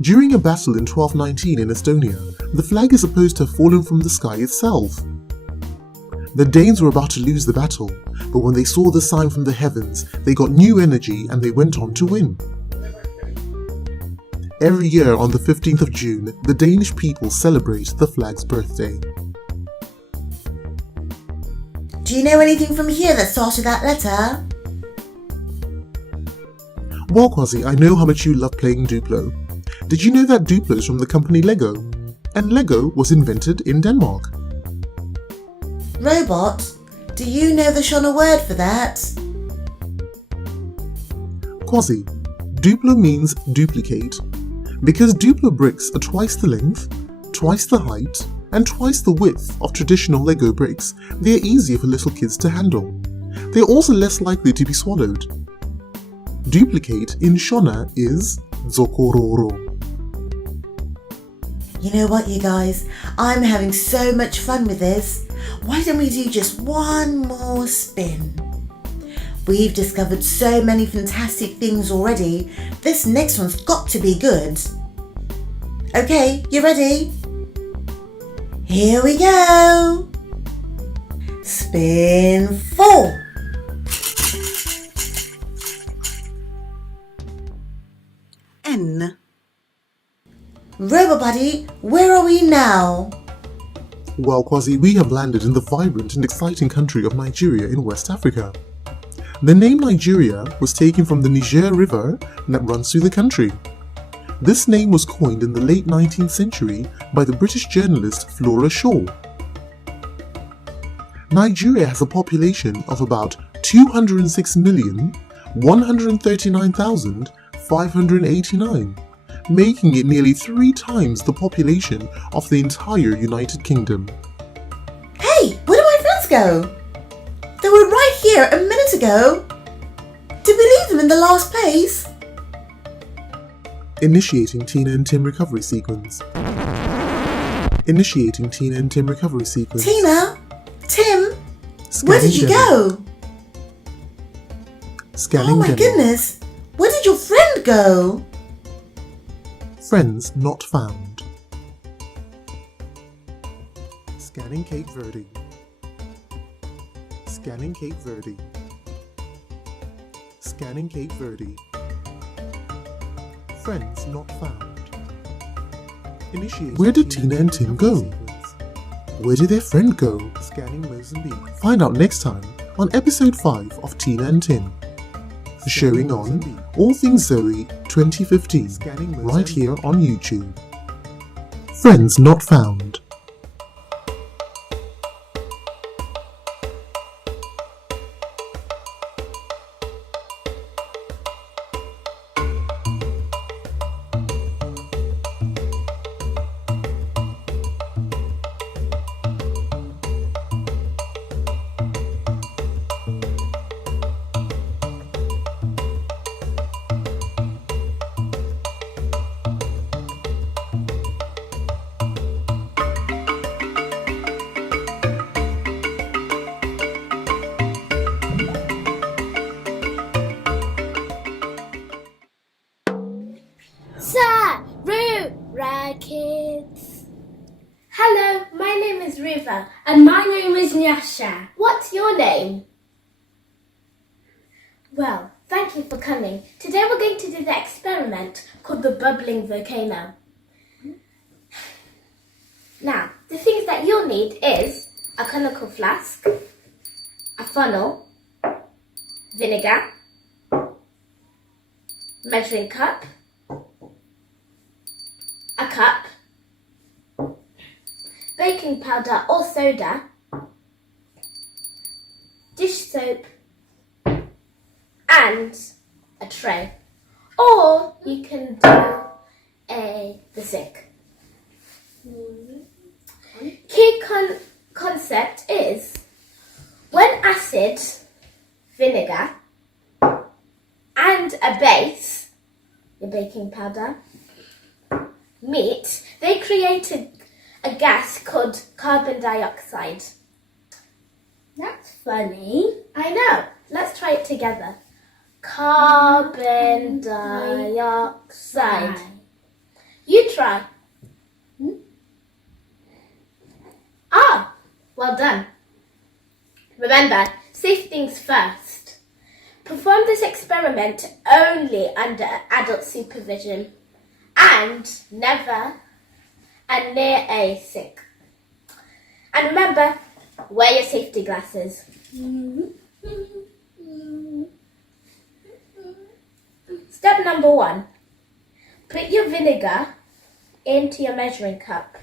During a battle in 1219 in Estonia, the flag is supposed to have fallen from the sky itself. The Danes were about to lose the battle, but when they saw the sign from the heavens, they got new energy and they went on to win. Every year on the 15th of June, the Danish people celebrate the flag's birthday. Do you know anything from here that starts with that letter? Well, Quasi, I know how much you love playing Duplo. Did you know that Duplo is from the company Lego? And Lego was invented in Denmark. Robot, do you know the Shona word for that? Quasi, Duplo means duplicate. Because Duplo bricks are twice the length, twice the height, and twice the width of traditional Lego bricks, they are easier for little kids to handle. They are also less likely to be swallowed. Duplicate in Shona is Zokororo. You know what, you guys? I'm having so much fun with this. Why don't we do just one more spin? We've discovered so many fantastic things already. This next one's got to be good. Okay, you ready? Here we go. Spin 4. N. Robot Buddy, where are we now? Well, Quasi, we have landed in the vibrant and exciting country of Nigeria in West Africa. The name Nigeria was taken from the Niger River that runs through the country. This name was coined in the late 19th century by the British journalist Flora Shaw. Nigeria has a population of about 206,139,589, making it nearly 3 times the population of the entire United Kingdom. Hey, where do my friends go? They were right here a minute ago. Did we leave them in the last place? Initiating Tina and Tim recovery sequence. Initiating Tina and Tim recovery sequence. Tina? Tim? Scanning Where did you demo. go? Scanning Oh my demo. goodness. Where did your friend go? Friends not found. Scanning Cape Verde. Scanning Cape Verde. Scanning Cape Verde. Friends not found. Initiating. Where did Tina and Tim go? Where did their friend go? Scanning Mozambique. Find out next time on episode 5 of Tina and Tim. Showing on All Things Zoe 2015 right here on YouTube. Friends not found. Sarura Kids. Hello, my name is Riva. And my name is Nyasha. What's your name? Well, thank you for coming. Today we're going to do the experiment called the bubbling volcano. Now, the things that you'll need is a conical flask, a funnel, vinegar, measuring cup, a cup, baking powder or soda, dish soap, and a tray. Or you can do the sink. Key concept is when acid, vinegar, and a base, your baking powder, meet, they created a gas called carbon dioxide. That's funny. I know. Let's try it together. Carbon dioxide. You try. Ah, well done. Remember, safe things first. Perform this experiment only under adult supervision and near a sick. And remember, wear your safety glasses. Step number 1. Put your vinegar into your measuring cup,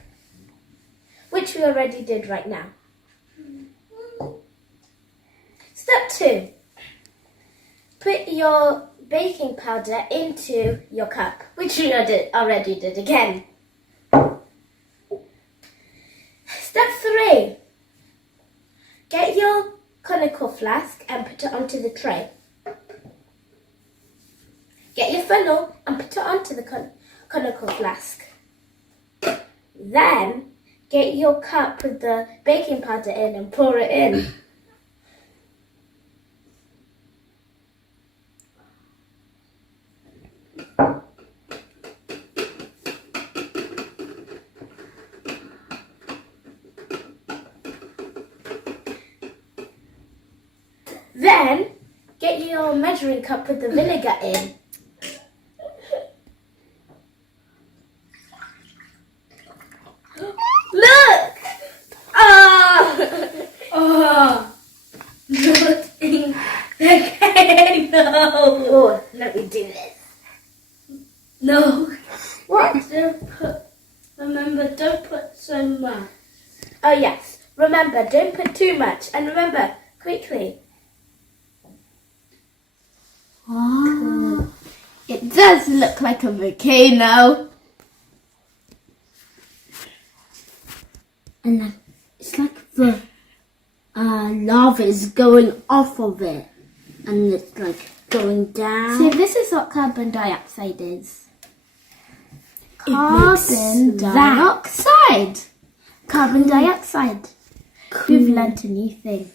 which we already did right now. Step 2. Put your baking powder into your cup, which we already did again. Step 3. Get your conical flask and put it onto the tray. Get your funnel and put it onto the conical flask. Then get your cup with the baking powder in and pour it in. Then get your measuring cup with the vinegar in. Look! Oh, not in the can. No. Oh, let me do this. No. What? Remember, don't put so much. Oh yes. Remember, don't put too much. And remember, quickly. Oh, it does look like a volcano. And it's like the lava is going off of it. And it's like going down. So this is what carbon dioxide is. Carbon dioxide. Carbon dioxide. Cool. We've learnt a new thing.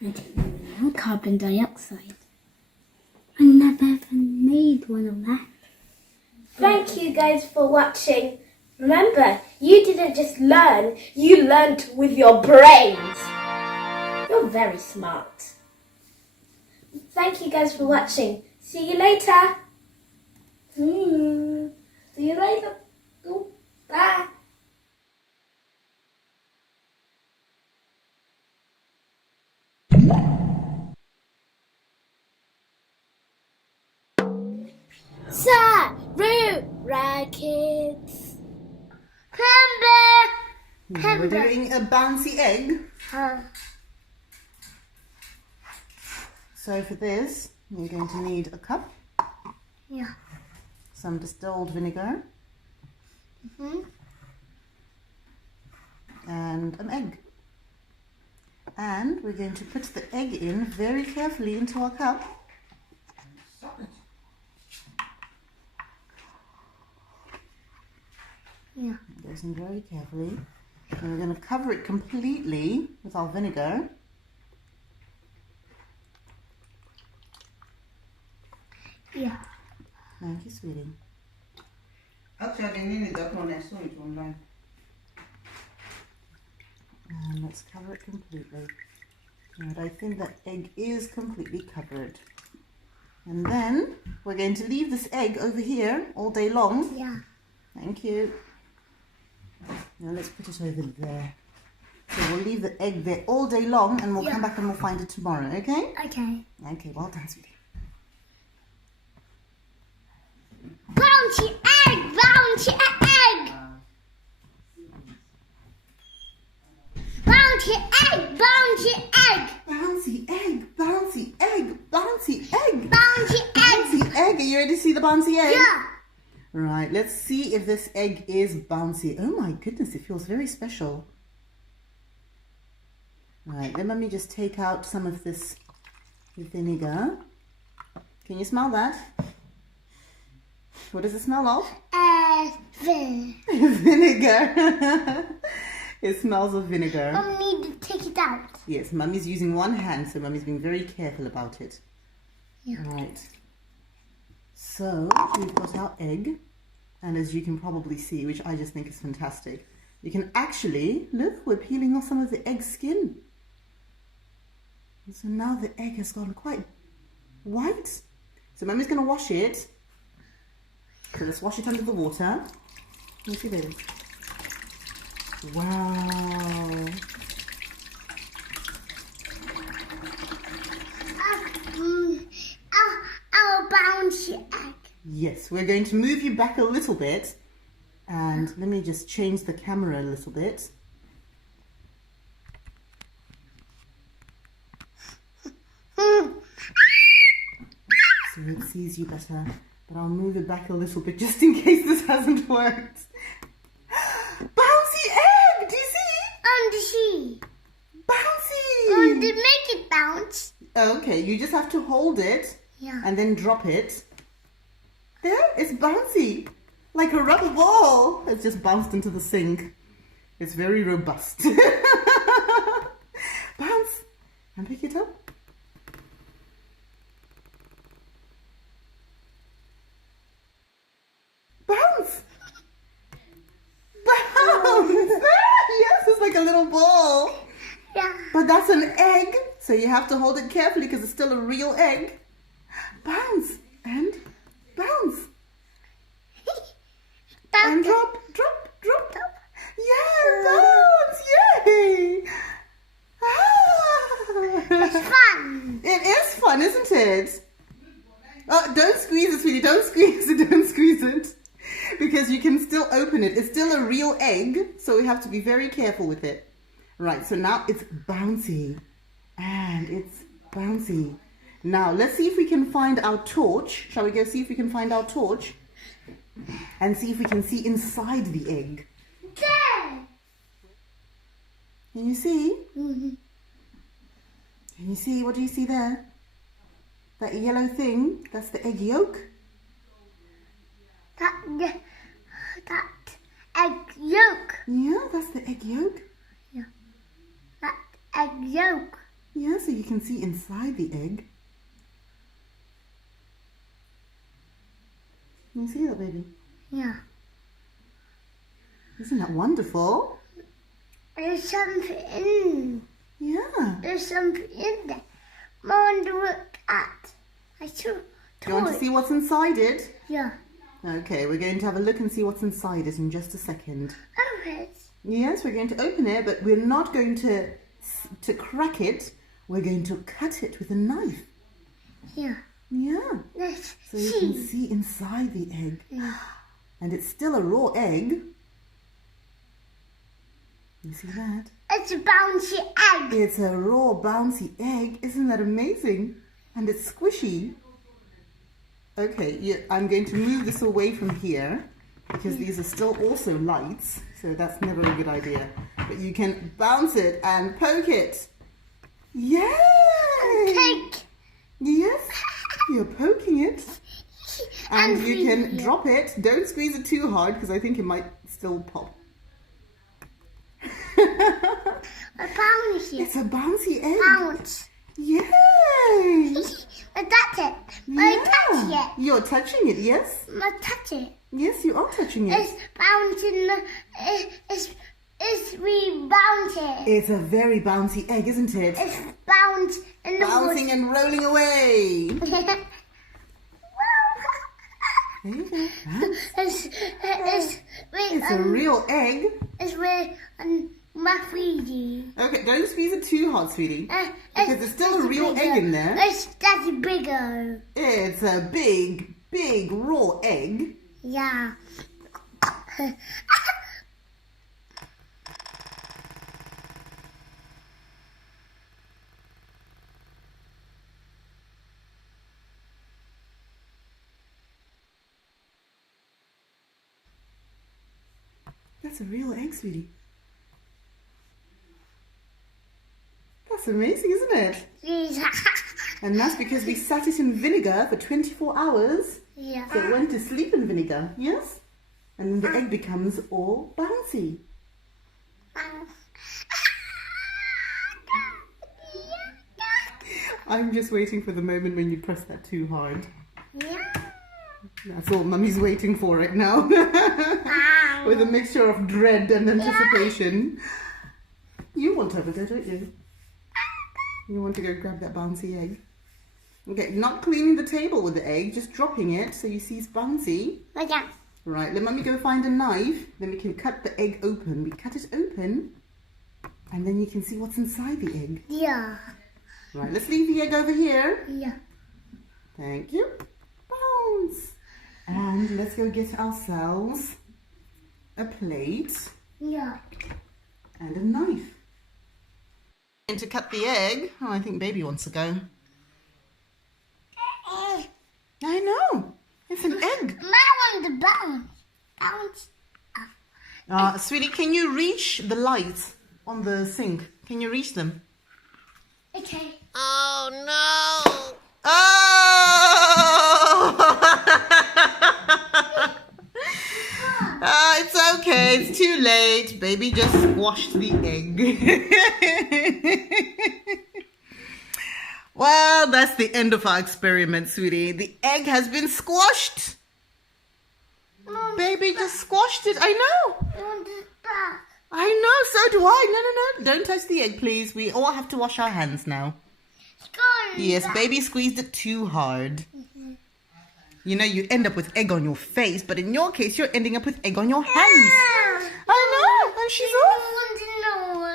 I didn't know. Carbon dioxide. I never even made one of that. Thank you guys for watching. Remember, you didn't just learn, you learnt with your brains. You're very smart. Thank you guys for watching. See you later. See you later. Bye. Sarura Kids. We're doing a bouncy egg. So for this, you're going to need a cup. Yeah. Some distilled vinegar. And an egg. And we're going to put the egg in very carefully into our cup. Yeah. It goes in very carefully. And we're going to cover it completely with our vinegar. Yeah. Thank you, sweetie. Actually, that one I saw it online. And let's cover it completely. And I think that egg is completely covered. And then we're going to leave this egg over here all day long. Yeah. Thank you. Now let's put it over there. So we'll leave the egg there all day long and we'll come back and we'll find it tomorrow, okay? Okay. Okay, well done, sweetie. Bouncy egg! Bouncy egg! Bouncy egg! Bouncy egg! Bouncy egg, bouncy egg, bouncy egg. Bouncy egg! Bouncy egg. Are you ready to see the bouncy egg? Yeah. Right, let's see if this egg is bouncy. Oh my goodness, it feels very special. Right, let me just take out some of this vinegar. Can you smell that? What does it smell of? Vinegar. It smells of vinegar. I need to take it out. Yes, Mummy's using one hand, so Mummy's being very careful about it. Yeah. Right. So we've got our egg, and as you can probably see, which I just think is fantastic, you can actually, look, we're peeling off some of the egg skin. And so now the egg has gone quite white. So Mummy's going to wash it. So let's wash it under the water. Let me see, baby. Wow. Our bouncy egg. Yes, we're going to move you back a little bit. And let me just change the camera a little bit. So it sees you better. But I'll move it back a little bit just in case this hasn't worked. Bouncy egg! Do you see? On the sea. Bouncy! On the make it bounce. Okay, you just have to hold it Yeah. and then drop it. There, it's bouncy. Like a rubber ball. It's just bounced into the sink. It's very robust. Bounce and pick it up. Bounce! Bounce! Yes, it's like a little ball. Yeah. But that's an egg, so you have to hold it carefully because it's still a real egg. Bounce and bounce. And drop, drop, drop. Yeah, bounce! Yay! It's fun. It is fun, isn't it? Oh, don't squeeze it, sweetie. Don't squeeze it. Don't squeeze it. Because you can still open it. It's still a real egg, so we have to be very careful with it. Right, so now it's bouncy. And it's bouncy. Now, let's see if we can find our torch. Shall we go see if we can find our torch? And see if we can see inside the egg. There. Can you see? Mm-hmm. Can you see? What do you see there? That yellow thing? That's the egg yolk. That egg yolk. Yeah, that's the egg yolk. That egg yolk. Yeah, so you can see inside the egg. Can you see that, baby? Yeah. Isn't that wonderful? There's something in. Yeah. There's something in there. Mom, look at. I saw. Do you want to see what's inside it? Yeah. Okay, we're going to have a look and see what's inside it in just a second. Oh, it's. Yes, we're going to open it, but we're not going to crack it. We're going to cut it with a knife. Yeah. Yeah. Let's So you can see. see inside the egg. Yeah. And it's still a raw egg. You see that? It's a bouncy egg. It's a raw, bouncy egg. Isn't that amazing? And it's squishy. Okay, yeah, I'm going to move this away from here because these are still also lights, so that's never a good idea. But you can bounce it and poke it. Yay! Cake. Yes, you're poking it. And you feed can it. drop it. Don't squeeze it too hard because I think it might still pop. A bouncy. It's a bouncy egg. Bounce. Yay! I touch it. I touch it. You're touching it, yes? I touch it. Yes, you are touching it. It's bouncing. It's rebounding. It's a very bouncy egg, isn't it? It's bounce in the Bouncing and rolling away. There you go. It's a real egg. It's with my 3D. Okay, don't squeeze it too hard, sweetie. Because there's still a real egg in there. That's bigger. It's a big, big raw egg. Yeah. That's a real egg, sweetie. That's amazing, isn't it? And that's because we sat it in vinegar for 24 hours. Yeah. So it went to sleep in vinegar, yes? And then the egg becomes all bouncy. I'm just waiting for the moment when you press that too hard. Yeah. That's all Mummy's waiting for right now. With a mixture of dread and anticipation. You want over there, don't you? You want to go grab that bouncy egg? Okay, not cleaning the table with the egg, just dropping it so you see it's bouncy. Yeah. Right, let Mummy go find a knife. Then we can cut the egg open. We cut it open. And then you can see what's inside the egg. Yeah. Right, let's leave the egg over here. Yeah. Thank you. Bounce. And let's go get ourselves a plate Yeah. and a knife. And to cut the egg, oh, I think baby wants to go. I know. It's an egg. My one the bounce. Bounce. Sweetie, can you reach the lights on the sink? Can you reach them? Okay. Oh! It's okay. It's too late. Baby just squashed the egg. Well, that's the end of our experiment, sweetie. The egg has been squashed. Mom, Baby just squashed it. I know. I want this back. I know. So do I. No. Don't touch the egg, please. We all have to wash our hands now. Yes, baby squeezed it too hard. You know, you end up with egg on your face, but in your case, you're ending up with egg on your hands. I know, and she's off.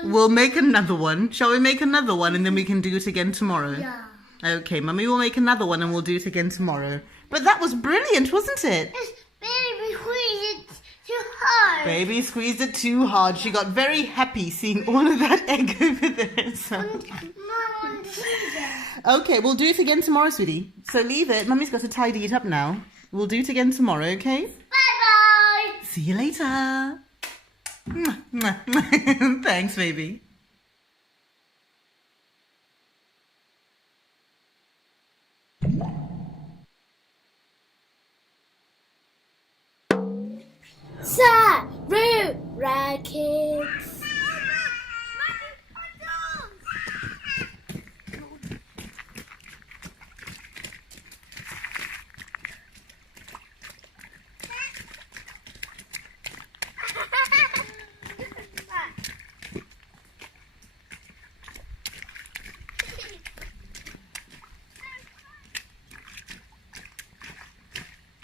We'll make another one. Shall we make another one and then we can do it again tomorrow? Yeah. Okay, Mummy will make another one and we'll do it again tomorrow. But that was brilliant, wasn't it? Baby squeezed it too hard. Baby squeezed it too hard. She got very happy seeing all of that egg over there. So. Mom, Okay, we'll do it again tomorrow, sweetie. So leave it. Mummy's got to tidy it up now. We'll do it again tomorrow, okay? bye-bye. See you later. Thanks, baby. Sarura Kids.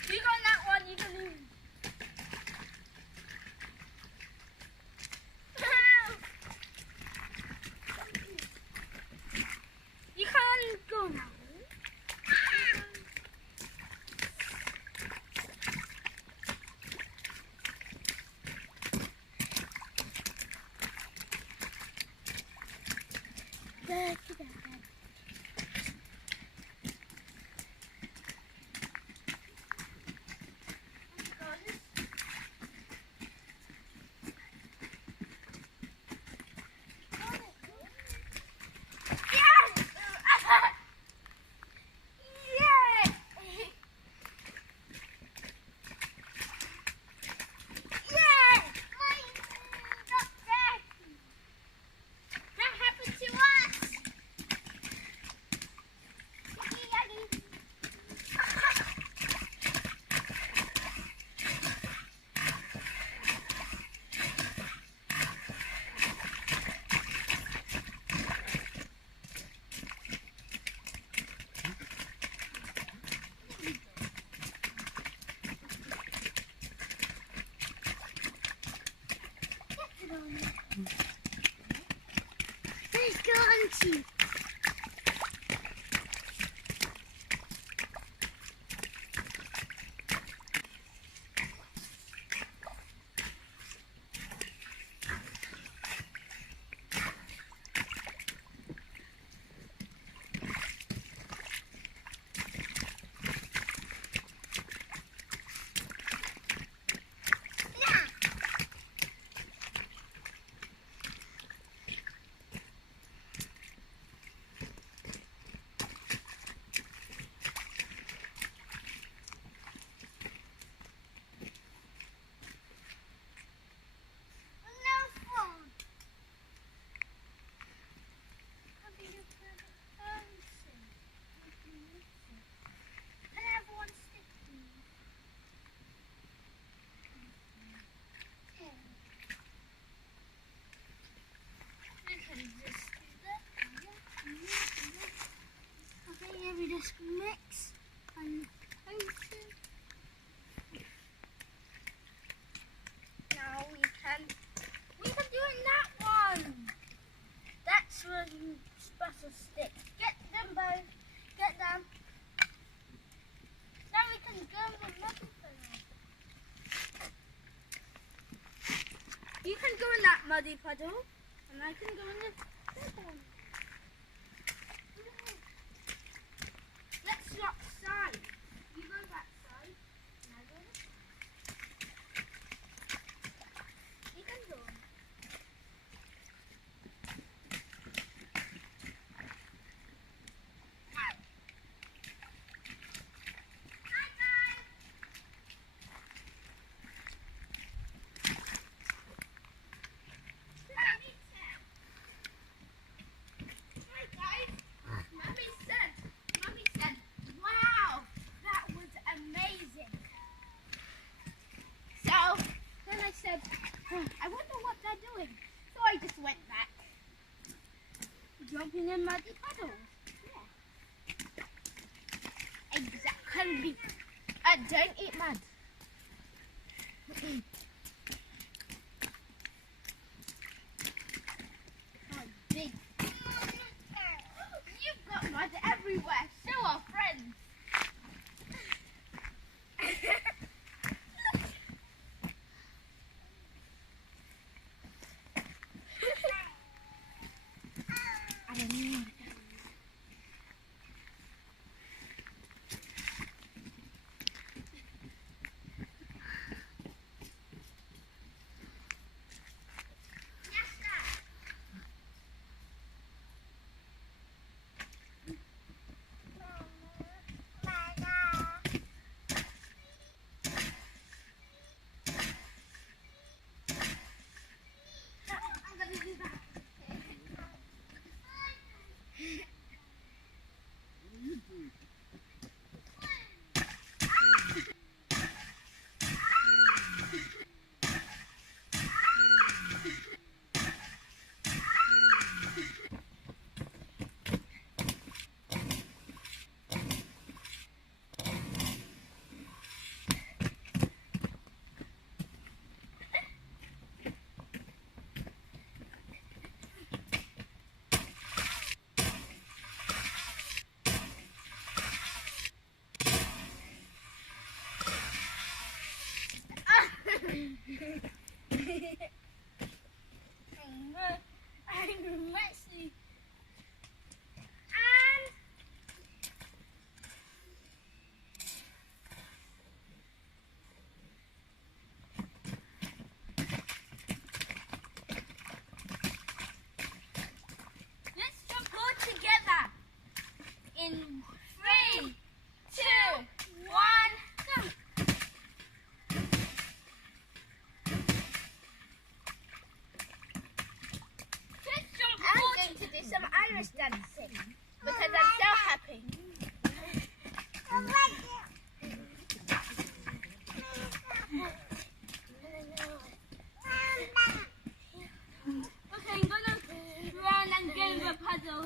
You got that one, you can leave. muddy puddle, and I can go in the big one. Let's swap sides. You go that side, and I go this side. You can go on. Mummy said, wow, that was amazing. So then I said, I wonder what they're doing. So I just went back, jumping in muddy puddles. Yeah. Exactly. Don't eat mud. Oh, big. You've got mud everywhere. Show our friends. I don't know. I'm gonna do that. I'm messy. And let's jump all together in 3, 2, 1, go. I'm going to do some Irish dancing because I'm so happy. Okay, I'm gonna run and get the puzzle.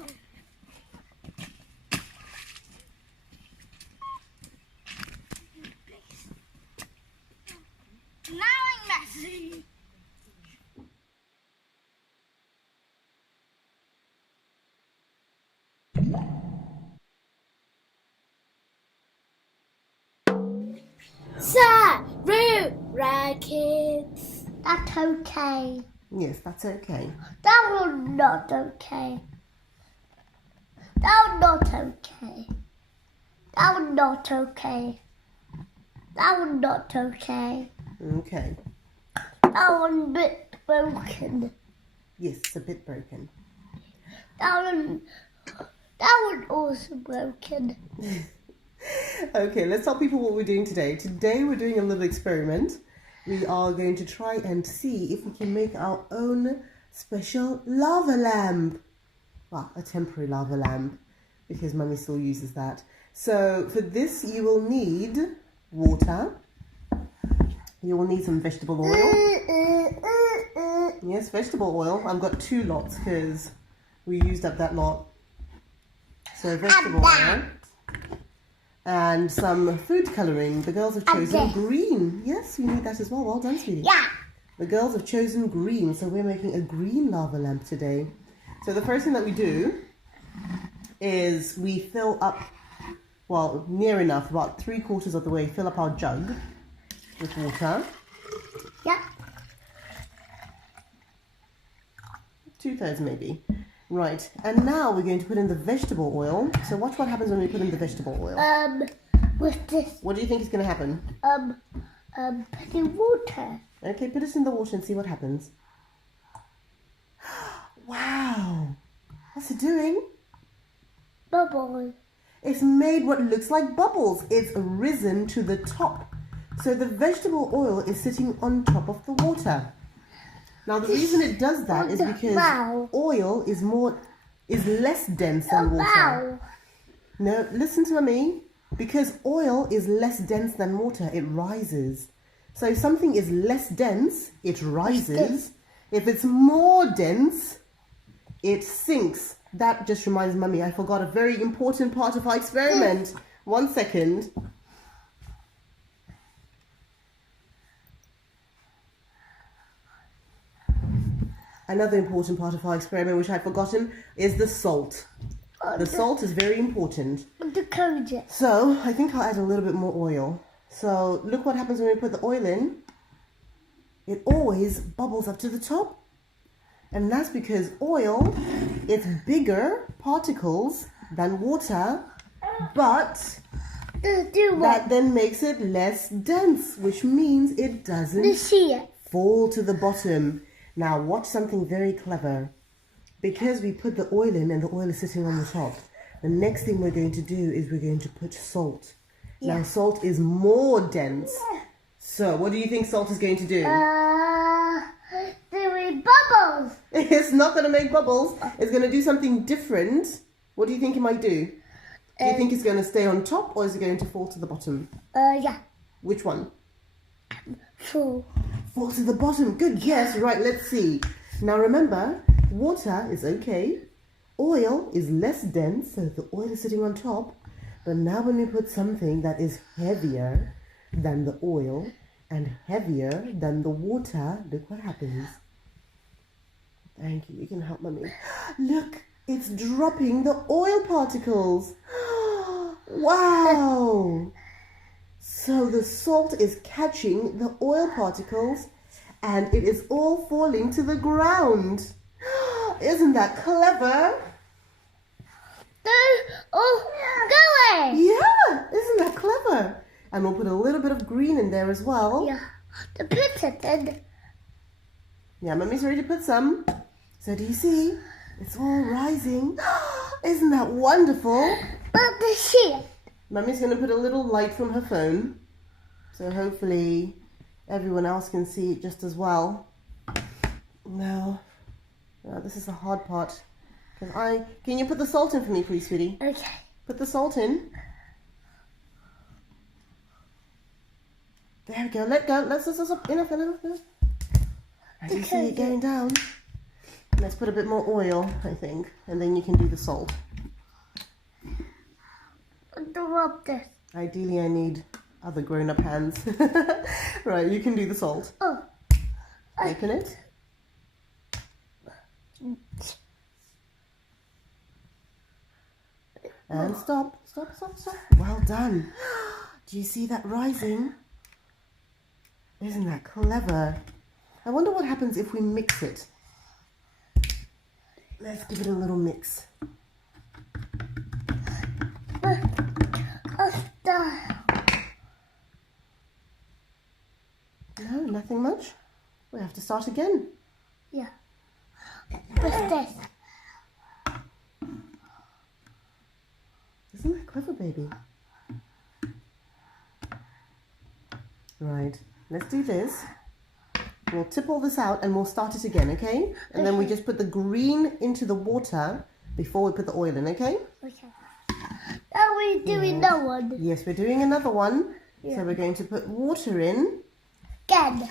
Now I'm messy. Sarura Kids. That's okay. Yes, that's okay. That was not okay. That was not okay. That was not okay. That was not okay. Okay. That was a bit broken. Yes, it's a bit broken. That was also broken. Okay, let's tell people what we're doing today. Today we're doing a little experiment. We are going to try and see if we can make our own special lava lamp. Well, a temporary lava lamp, because Mummy still uses that. So for this you will need water. You will need some vegetable oil. Yes, vegetable oil. I've got 2 lots because we used up that lot. So vegetable oil. And some food colouring. The girls have chosen green. Yes, we need that as well. Well done, sweetie. Yeah. The girls have chosen green, so we're making a green lava lamp today. So the first thing that we do is we fill up, well, near enough, about 3/4 of the way, fill up our jug with water. Yeah. 2/3 maybe. Right, and now we're going to put in the vegetable oil. So watch what happens when we put in the vegetable oil. With this, What do you think is going to happen? putting water. Okay, put this in the water and see what happens. Wow! What's it doing? Bubble. It's made what looks like bubbles. It's risen to the top. So the vegetable oil is sitting on top of the water. Now the reason it does that is because oil is less dense than water. No, listen to me. Because oil is less dense than water, it rises. So if something is less dense, it rises. If it's more dense, it sinks. That just reminds Mummy, I forgot a very important part of our experiment. 1 second. Another important part of our experiment, which I'd forgotten, is the salt. The salt is very important. The courage. So I think I'll add a little bit more oil. So look what happens when we put the oil in. It always bubbles up to the top. And that's because oil, it's bigger particles than water, but that then makes it less dense, which means it doesn't fall to the bottom. Now watch something very clever. Because we put the oil in and the oil is sitting on the top, the next thing we're going to do is we're going to put salt. Now salt is more dense. So what do you think salt is going to do? Doing bubbles. It's not going to make bubbles. It's going to do something different. What do you think it might do? Do you think it's going to stay on top or is it going to fall to the bottom? Yeah. Which one? Fall. Fall to the bottom. Good guess. Right, let's see. Now remember, water is okay. Oil is less dense, so the oil is sitting on top. But now when we put something that is heavier than the oil and heavier than the water, look what happens. Thank you. You can help Mummy. Look, it's dropping the oil particles. Wow. So the salt is catching the oil particles and it is all falling to the ground. Isn't that clever? Go away. Yeah, isn't that clever? And we'll put a little bit of green in there as well. Yeah. The pizza. Yeah, Mummy's ready to put some. So do you see? It's all rising. Isn't that wonderful? But the shit. Mummy's going to put a little light from her phone. So hopefully everyone else can see it just as well. No, this is the hard part. Can you put the salt in for me, please, sweetie? Okay. Put the salt in. There we go. Let go. Let's enough. I do see it going down. Let's put a bit more oil, I think, and then you can do the salt. Rub this. Ideally, I need other grown-up hands. Right, you can do the salt. Open it. And stop. Well done. Do you see that rising? Isn't that clever? I wonder what happens if we mix it. Let's give it a little mix. No, nothing much. We have to start again. Yeah. What's this? Isn't that clever, baby? Right, let's do this. We'll tip all this out and we'll start it again, okay? And then we just put the green into the water before we put the oil in, okay? Okay. Now we're doing another one. Yes, we're doing another one. So we're going to put water in. Again.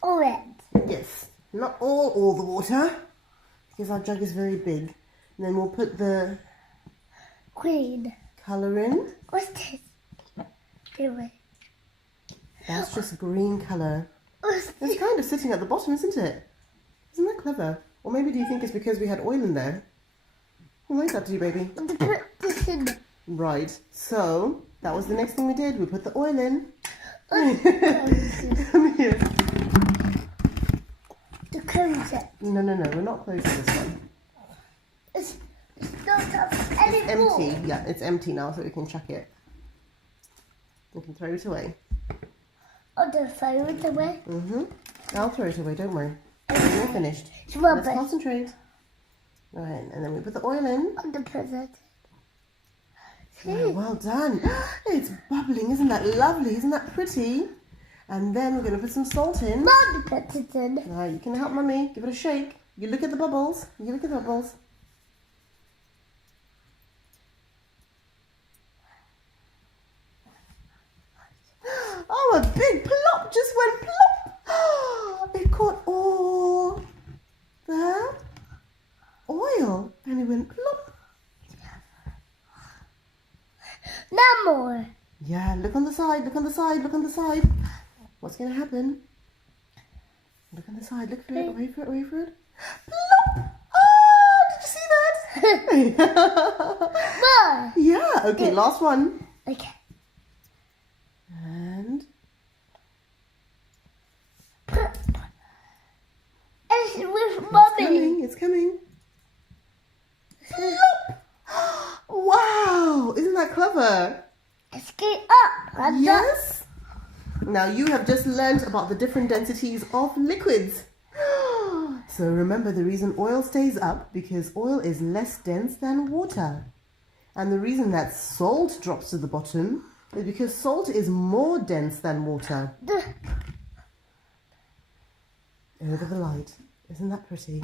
Orange. Yes, not all the water, because our jug is very big. And then we'll put the Green. colour in. What's this? Anyway. That's just green colour. What's this? It's kind of sitting at the bottom, isn't it? Isn't that clever? Or maybe do you think it's because we had oil in there? Well, that's up to you, baby. To put this in. Right, so that was the next thing we did. We put the oil in. What's this? Come here. close it. No, we're not closing this one. It's not have any Empty. more. Yeah, it's empty now, so we can chuck it. We can throw it away. I'll just throw it away. I'll throw it away, don't worry. We're finished. It's Let's rubbish. concentrate. Right, and then we put the oil in. On the present. Oh, well done. It's bubbling, isn't that lovely? Isn't that pretty? And then we're going to put some salt in. Mom put it in. Right, you can help Mummy. Give it a shake. You look at the bubbles. You look at the bubbles. Oh, a big plop just went plop. It caught all the oil and it went plop. No more. Yeah, look on the side, look on the side, look on the side. What's going to happen? Look on the side, look for it, wait for it, wait for it. Plop! Oh, did you see that? More. Yeah, okay, last one. Okay. And It's with it's mommy. coming, it's coming. Plop! Wow, isn't that clever? Let's get up. And Yes. Now you have just learnt about the different densities of liquids. So remember, the reason oil stays up because oil is less dense than water. And the reason that salt drops to the bottom is because salt is more dense than water. Over the light. Isn't that pretty?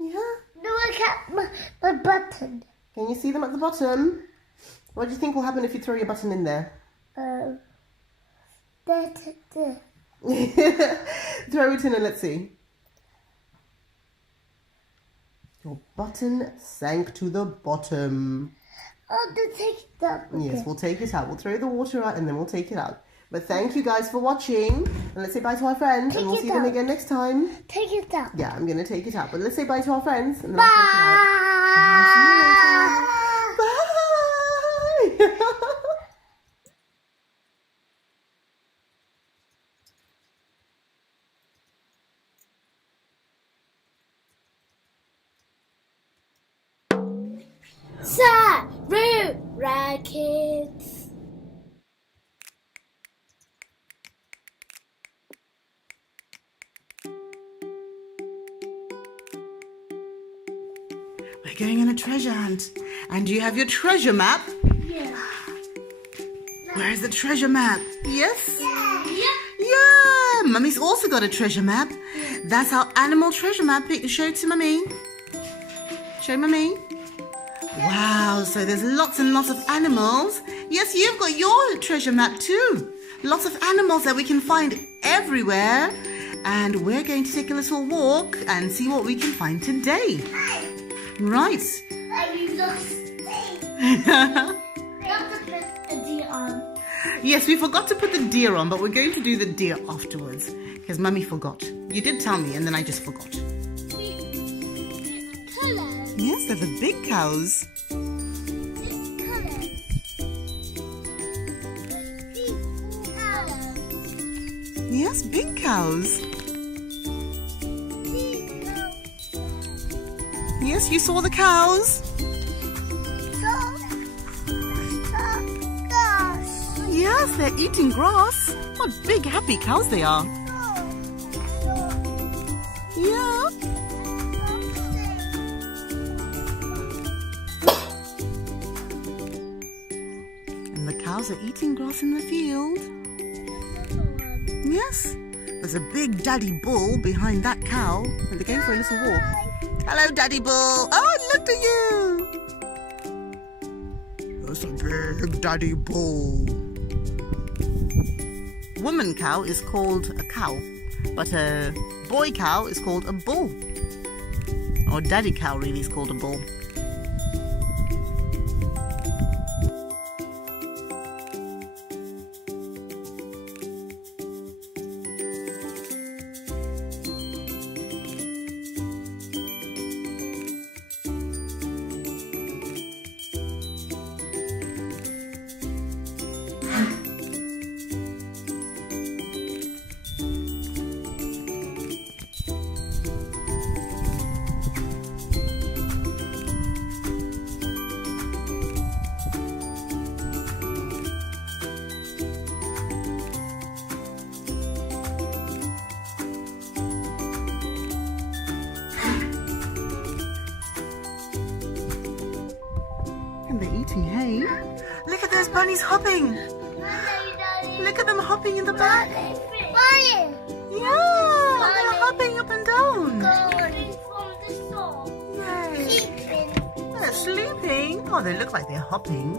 Yeah. Look at my button. Can you see them at the bottom? What do you think will happen if you throw your button in there? There. Throw it in and let's see. Your button sank to the bottom. I'll just take it up. Yes, we'll take it out. We'll throw the water out and then we'll take it out. But thank you guys for watching. And let's say bye to our friends. And we'll see them again next time. Take it out. Yeah, I'm going to take it out. But let's say bye to our friends. And then I'll take it out. Bye. Bye. Sarura Kids. We're going on a treasure hunt. And do you have your treasure map? Yeah. Where's the treasure map? Yes? Yeah. Yeah! Mummy's also got a treasure map. That's our animal treasure map. Show it to Mummy. Show Mummy. Wow, so there's lots and lots of animals. Yes, you've got your treasure map too. Lots of animals that we can find everywhere. And we're going to take a little walk and see what we can find today. Right. You lost a deer on. Yes, we forgot to put the deer on, but we're going to do the deer afterwards. Because Mummy forgot. You did tell me and then I just forgot. Colours. Yes, they're the big cows. Yes, big cows. Yes, you saw the cows. Yes, they're eating grass. What big happy cows they are. Yeah. And the cows are eating grass in the field. Yes. There's a big daddy bull behind that cow and they're going for a little walk. Hello, Daddy Bull. Oh, it looked at you. That's a big Daddy Bull. Woman cow is called a cow, but a boy cow is called a bull. Or daddy cow really is called a bull. And they're eating hay. Look at those bunnies hopping. Look at them hopping in the back. Mommy. Yeah, they're hopping up and down. Yay. Sleeping. They're sleeping. Oh, they look like they're hopping.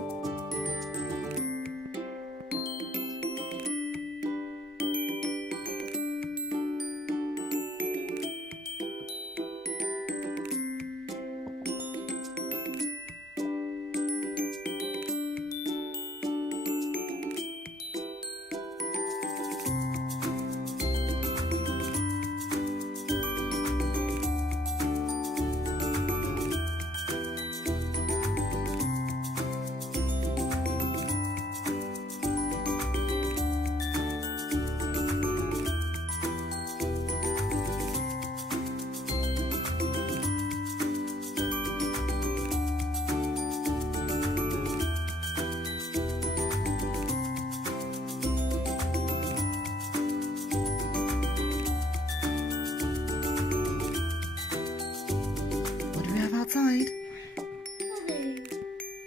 Outside.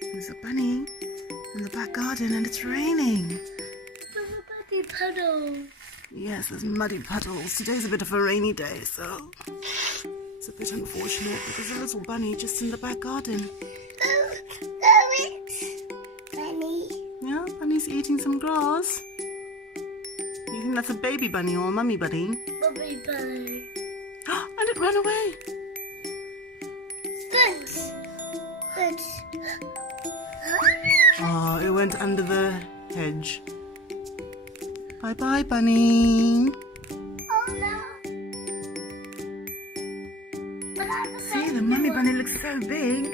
There's a bunny in the back garden and it's raining. Muddy puddles. Yes, there's muddy puddles. Today's a bit of a rainy day, so it's a bit unfortunate, but there's a little bunny just in the back garden. Go it. Bunny. Yeah, bunny's eating some grass. You think that's a baby bunny or a mummy bunny? Bubby bunny. And it ran away. Thanks. Thanks. Oh, it went under the hedge. Bye-bye, bunny. Oh no. See, the mummy bunny looks so big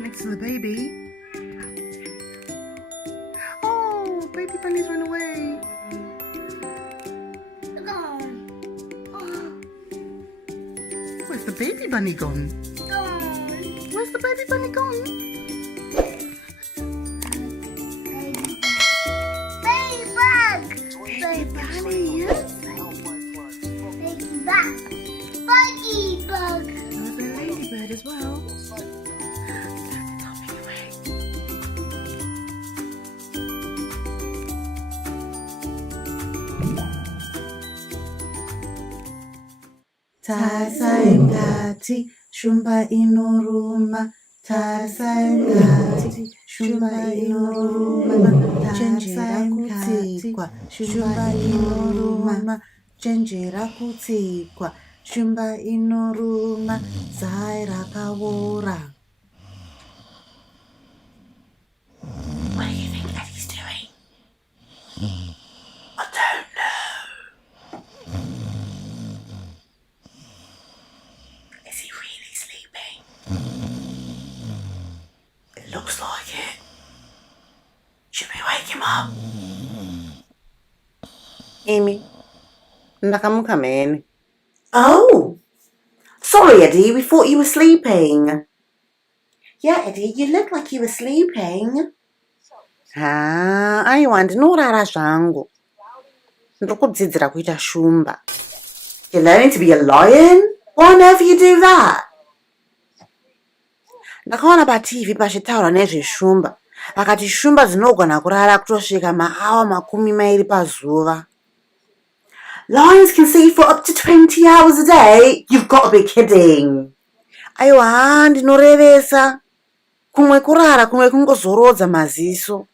next to the baby. Oh, baby bunny's run away. Gone. Oh, Where's the baby bunny gone? gone. Where's the baby bunny gone? Baby bug. Baby bunny, yes. Baby bug. Buggy bug. There's a ladybird as well. It's hopping away. Tarisa ingati shumba inoruma. Tarisa ingati shumba inoruma. Chenjera kutsikwa shumba inoruma. Chenjera kutsikwa shumba inoruma. Zai rakawora. What do you think Eddie's doing? I don't know. Is he really sleeping? It looks like it. Should we wake him up? Amy, ndakamuka man. Oh, sorry Eddie, we thought you were sleeping. Yeah Eddie, you look like you were sleeping. Aiwa ndinorara zvangu. Ndikudzidzira kuita shumba. You're learning to be a lion? Why on earth you do that? Ndakaona paTV pachitaura nezveshumba. Vakati shumba dzinogona kurara kutosvika maawa 20 pazuva. Lions can sleep for up to 20 hours a day? You've got to be kidding. Aiwa, ndinorevesa. Kumwe kurara, kumwe kungozorodza maziso.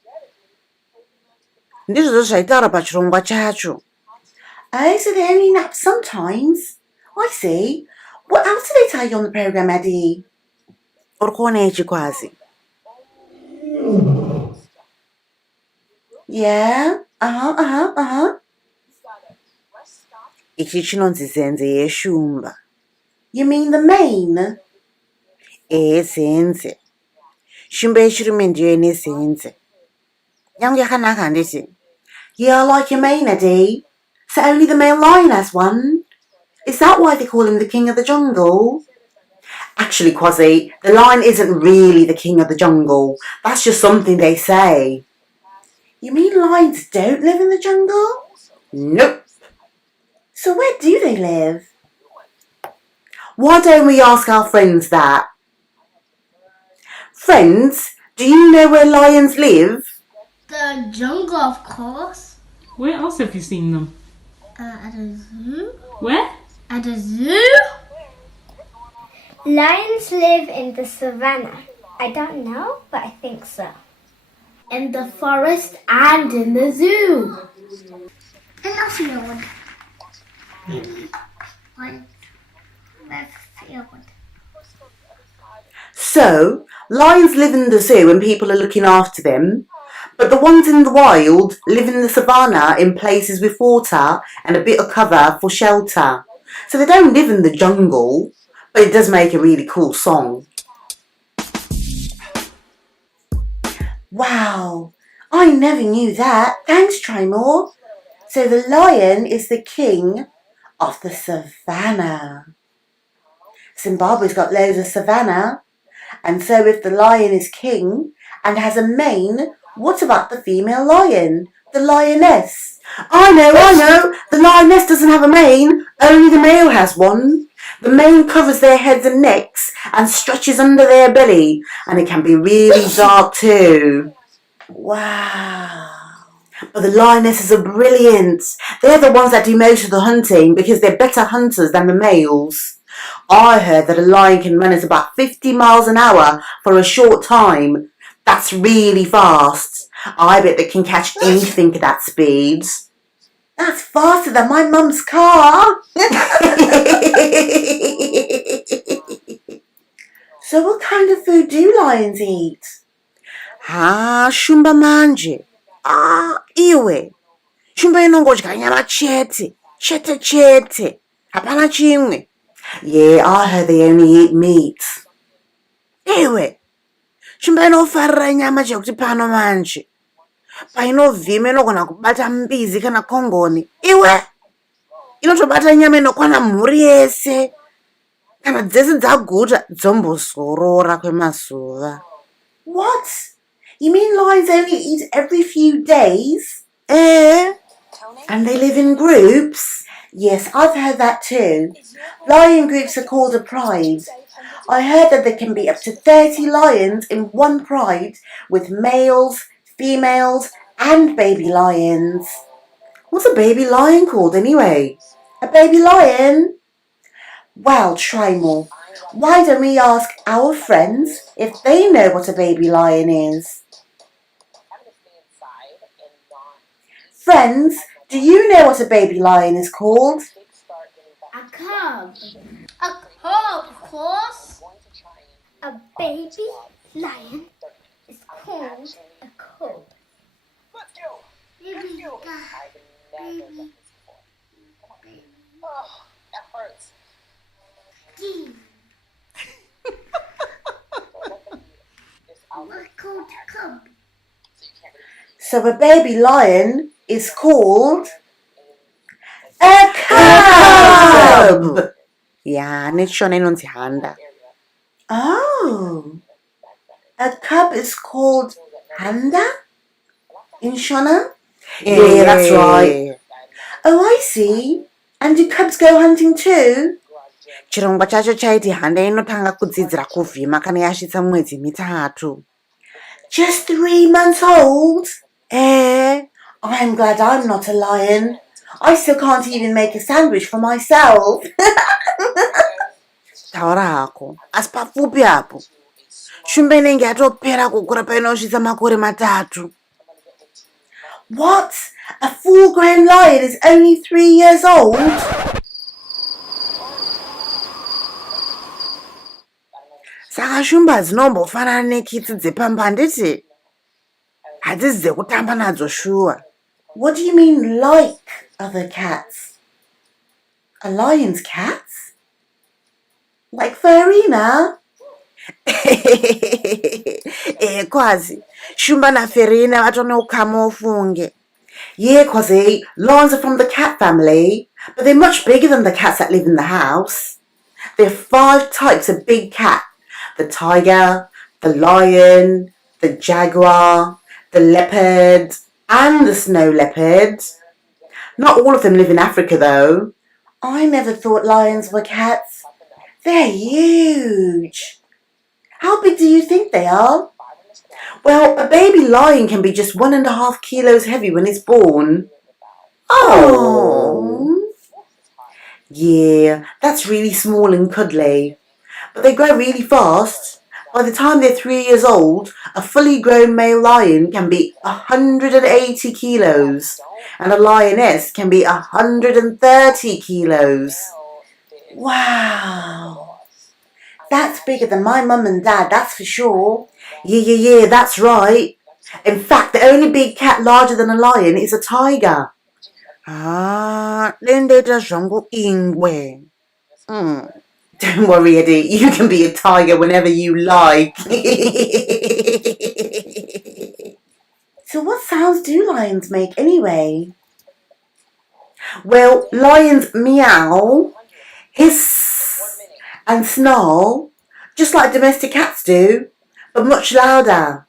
Ndizvo zvaitaura pachirongwa chacho. Oh, so they only nap sometimes? I see. What else do they tell you on the program, Eddie? Uri kuona ichi kwazi? Yeah, Ichi chinonzi zenze yeshumba. You mean the mane? Zenze. Shumba yechirume ndiyo ine zenze. Yangu yakanaka handiti? Yeah, like your mane, Eddie. So only the male lion has one? Is that why they call him the king of the jungle? Actually, Quasi, the lion isn't really the king of the jungle. That's just something they say. You mean lions don't live in the jungle? Nope. So where do they live? Why don't we ask our friends that? Friends, Do you know where lions live? The jungle, of course. Where else have you seen them? At a zoo. Where? At a zoo? Lions live in the savannah. I don't know, but I think so. In the forest and in the zoo. And I'll see you one. Maybe one. Let's see one. So, lions live in the zoo and people are looking after them, but the ones in the wild live in the savannah in places with water and a bit of cover for shelter. So they don't live in the jungle, but it does make a really cool song. Wow, I never knew that. Thanks, Trymore. So the lion is the king of the savannah. Zimbabwe's got loads of savannah. And so if the lion is king and has a mane, what about the female lion? The lioness? I know. The lioness doesn't have a mane. Only the male has one. The mane covers their heads and necks and stretches under their belly. And it can be really dark too. Wow. But the lionesses are brilliant. They're the ones that do most of the hunting because they're better hunters than the males. I heard that a lion can run at about 50 miles an hour for a short time. That's really fast. I bet they can catch anything at that speed. That's faster than my mum's car. So what kind of food do lions eat? Shumba manje. Iwe. Shumba inongodya nyama chete. Chete. Hapana chimwe. Yeah, I heard they only eat meat. Iwe. Shumba inofarira nyama chekuti pano manje. Painovhima inogona kubata mbizi kana kongoni. Iwe. Inotobata nyama inokwana mhuri yese. Kana dzese dzaguta dzombozorora kwemazuva. What? You mean lions only eat every few days? And they live in groups? Yes, I've heard that too. Lion groups are called a pride. I heard that there can be up to 30 lions in one pride with males, females and baby lions. What's a baby lion called anyway? A baby lion? Well, Trymore, why don't we ask our friends if they know what a baby lion is? Friends, do you know what a baby lion is called? A cub. A cub, of course. A baby lion is called a cub. Baby. Oh, that hurts. What's called a cub? So a baby lion is called a cub. Yeah, nishona inonzi handa. Oh, a cub is called handa in Shona? Yeah, that's right. Oh, I see. And do cubs go hunting too? Chirongwa chacho chaiti handa inotanga kudzidzira kuvhima kana yasvitsa mwedzi mitatu. Just 3 months old? I'm glad I'm not a lion. I still can't even make a sandwich for myself. Taura hako, asi pafupi apo. Shumba inenge yatopera kukura painosvitsa makore matatu. What? A full-grown lion is only 3 years old? Saka shumba dzinombofanana nekitsi dzepamba handiti? Hadzisi dzekutamba nadzo shuwa. What do you mean like other cats? A lion's cats? Like Farina? Kwazi, Shumba na Farina vatonokama ufunge. Yeah, Kwazi, lions are from the cat family, but they're much bigger than the cats that live in the house. There are 5 types of big cat. The tiger, the lion, the jaguar, the leopard, and the snow leopard. Not all of them live in Africa though. I never thought lions were cats. They're huge. How big do you think they are? Well, a baby lion can be just 1.5 kilos heavy when it's born. Oh. Yeah, that's really small and cuddly. But they grow really fast. By the time they're 3 years old, a fully grown male lion can be 180 kilos, and a lioness can be 130 kilos. Wow! That's bigger than my mum and dad, that's for sure. Yeah, that's right. In fact, the only big cat larger than a lion is a tiger. Lendeta zvangu ingwe. Don't worry, Eddie. You can be a tiger whenever you like. So what sounds do lions make anyway? Well, lions meow, hiss, and snarl, just like domestic cats do, but much louder.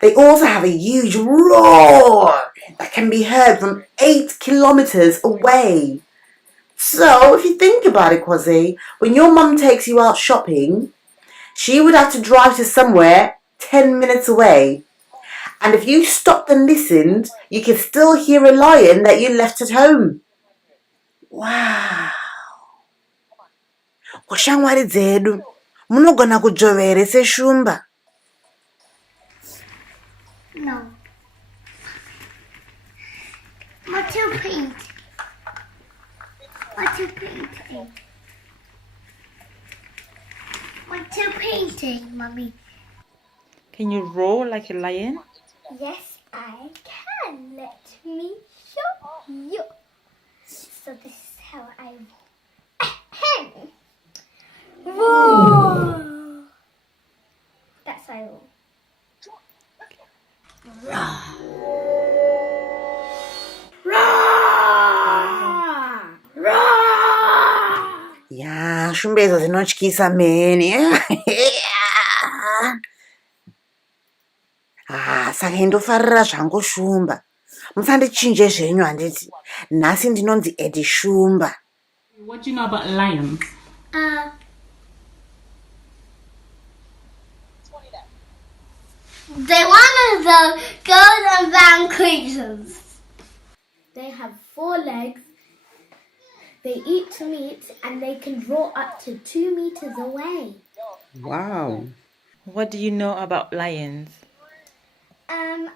They also have a huge roar that can be heard from 8 kilometers away. So, if you think about it, Kwasi, when your mum takes you out shopping, she would have to drive to somewhere 10 minutes away. And if you stopped and listened, you can still hear a lion that you left at home. Wow. Kushamwari dzedu, munogona kujovere seshumba. No. What you paint? What you painting? What you painting, Mummy? Can you roar like a lion? Yes, I can. Let me show you. So this is how I roar. That's how I roar. Ya, shumbezo zinotyisa meni. Saka indofarira zvangu shumba. Musandichinje zvenyu handiti. Nhasi ndinonzi Eddie Shumba. What do you know about lions? They're one of the golden brown creatures. They have 4 legs. They eat meat and they can roar up to 2 meters away. Wow. What do you know about lions?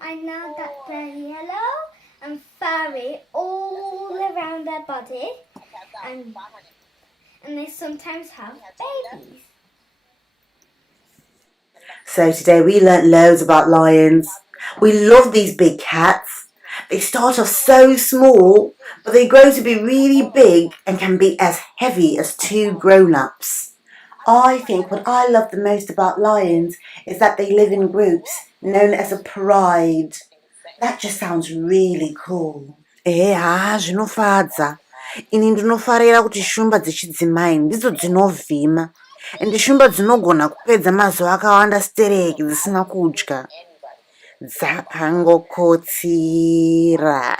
I know that they're yellow and furry all around their body, and they sometimes have babies. So today we learnt loads about lions. We love these big cats. They start off so small, but they grow to be really big and can be as heavy as 2 grown-ups. I think what I love the most about lions is that they live in groups known as a pride. That just sounds really cool. Zvinofadza. Ini ndinofarira kuti shumba dzechidzimai ndidzo dzinovhima. Ende shumba dzinogona kupedza mazuva akawanda stereki dzisina kudya. Dzakangokotsira.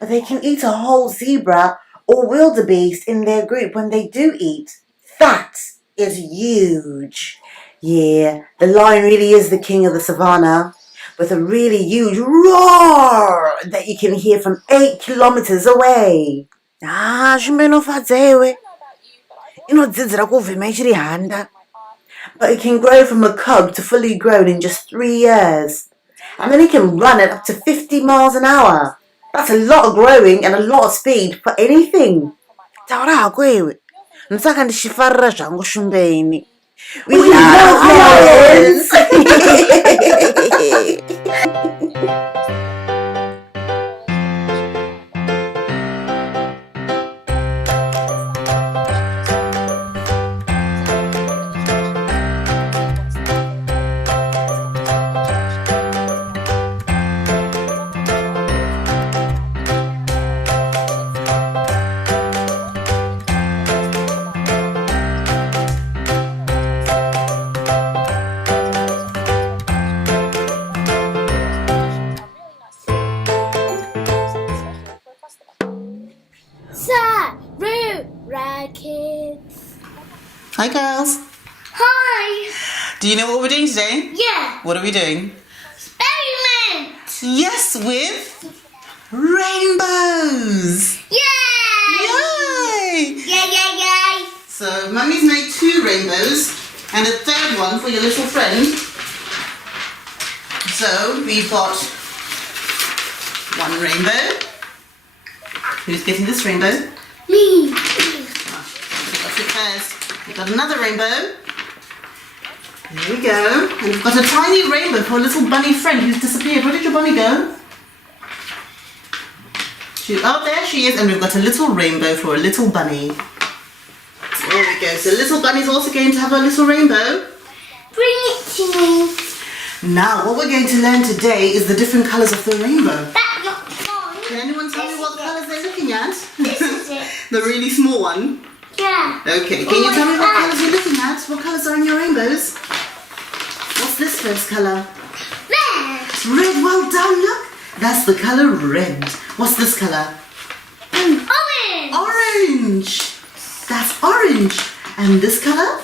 But they can eat a whole zebra or wildebeest in their group when they do eat. That is huge. Yeah, the lion really is the king of the savannah, with a really huge roar that you can hear from 8 kilometers away. Shumba inofadza iwe. Inodzidzira kuvhima ichiri handa. But it can grow from a cub to fully grown in just 3 years. And then it can run at up to 50 miles an hour. That's a lot of growing and a lot of speed for anything. Taura hako iwe. Nsaka ndichifarira zvangu shumba ini. We love lions! Do you know what we're doing today? Yeah. What are we doing? Experiment. Yes, with rainbows. Yay! Yay! Yay! So Mummy's made 2 rainbows and a third one for your little friend. So we've got 1 rainbow. Who's getting this rainbow? Me. What's it first? We've got another rainbow. There we go. And we've got a tiny rainbow for a little bunny friend who's disappeared. Where did your bunny go? Oh, there she is. And we've got a little rainbow for a little bunny. There we go. So little bunny's also going to have a little rainbow. Bring it to me. Now, what we're going to learn today is the different colours of the rainbow. That's not fun. Can anyone tell me what colours they're looking at? This is it. The really small one. Yeah. Okay, can you tell me what colours you're looking at? What colours are in your rainbows? What's this first colour? Red. Red, well done, look. That's the colour red. What's this colour? Orange. Orange. That's orange. And this colour?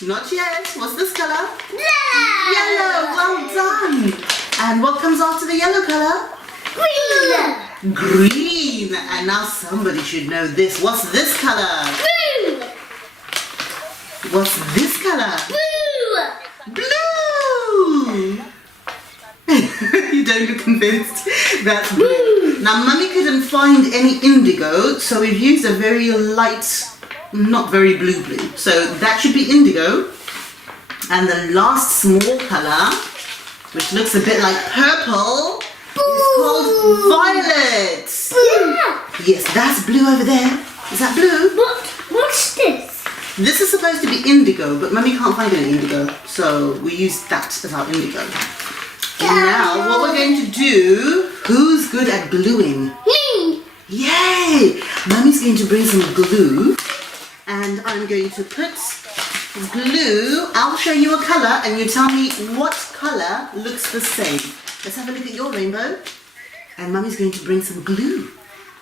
Not yet. What's this colour? Yellow, well done. And what comes after the yellow colour? Green. Green. And now somebody should know this. What's this colour? Blue. What's this colour? Blue. Blue. You don't look convinced. That's blue. Now, Mummy couldn't find any indigo, so we've used a very light, not very blue. So that should be indigo. And the last small colour, which looks a bit like purple, is called violet. Yeah. Yes, that's blue over there. Is that blue? What's this? This is supposed to be indigo, but Mummy can't find any indigo, so we use that as our indigo. And now, what we're going to do, who's good at gluing? Me. Yay! Mummy's going to bring some glue, and I'm going to put glue. I'll show you a colour, and you tell me what colour looks the same. Let's have a look at your rainbow. And Mummy's going to bring some glue.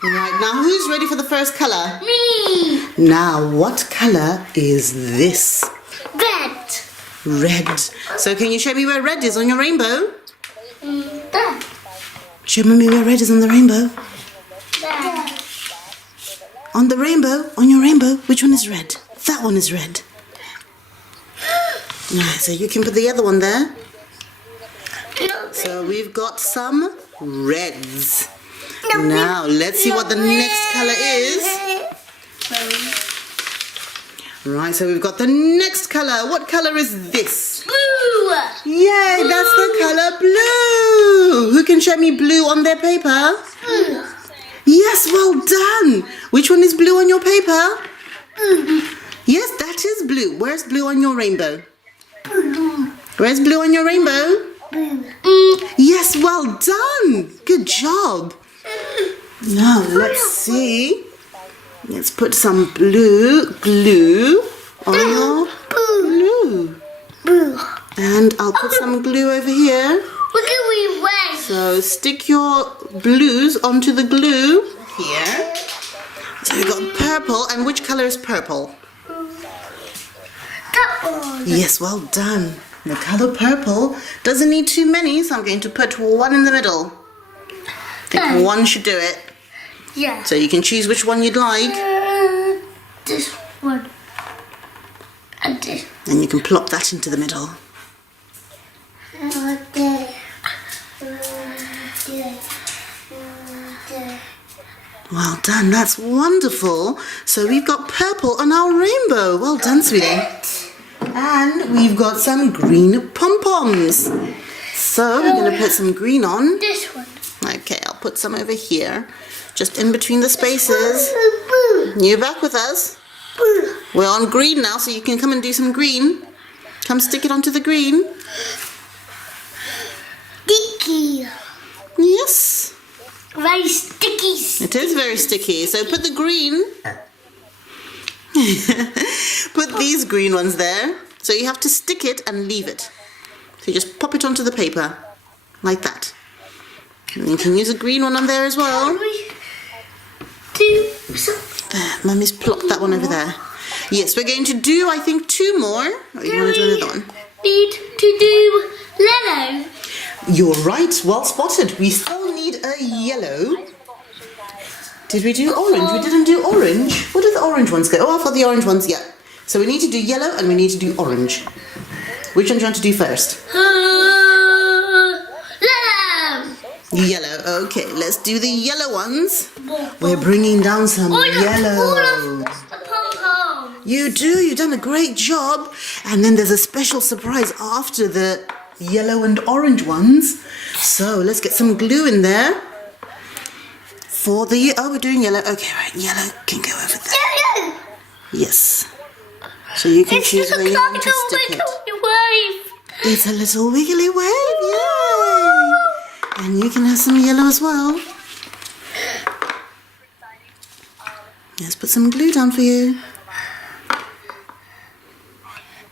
All right, now who's ready for the first colour? Me. Now, what colour is this? Red. Red. So can you show me where red is on your rainbow? There. Show Mummy where red is on the rainbow. There. On the rainbow, on your rainbow, which one is red? That one is red. Right, so you can put the other one there. So we've got some reds. Now, let's see what the next colour is. Right, so we've got the next colour. What colour is this? Blue. Yay, that's the colour blue. Who can show me blue on their paper? Blue. Yes, well done. Which one is blue on your paper? Yes, that is blue. Where's blue on your rainbow? Where's blue on your rainbow? Yes, well done. Good job. Now, let's see. Let's put some blue glue on your blue. And I'll put some glue over here. Look at me red. So stick your blues onto the glue here. So we've got purple, and which colour is purple? That one. Yes, well done. The colour purple doesn't need too many, so I'm going to put one in the middle. I think one should do it. Yeah. So you can choose which one you'd like. This one. And this. And you can plop that into the middle. Well done, that's wonderful. So we've got purple on our rainbow. Well done, sweetie. And we've got some green pom-poms. So we're going to put some green on. This one. Okay, I'll put some over here, just in between the spaces. You back with us? We're on green now, so you can come and do some green. Come stick it onto the green. Sticky. Yes. Very sticky. It is very sticky. So put the green. Put these green ones there. So you have to stick it and leave it. So you just pop it onto the paper, like that. And you can use a green one on there as well. Do something. There, Mummy's plopped that one over there. Yes, we're going to do, I think, 2 more. Or you want to do another one? Need to do yellow. You're right, well spotted. We still need a yellow. Did we do orange? We didn't do orange. Where did the orange ones go? Oh, I've got the orange ones, yeah. So we need to do yellow and we need to do orange. Which one do you want to do first? Yellow. Yellow, okay, let's do the yellow ones. We're bringing down some yellow. You do, you've done a great job. And then there's a special surprise after the yellow and orange ones. So let's get some glue in there. For the, oh, we're doing yellow. Okay, right, yellow can go over there. Yellow. Yes. So you can choose where you want to stick it. Wave. It's a little wiggly wave, yay! And you can have some yellow as well. Let's put some glue down for you.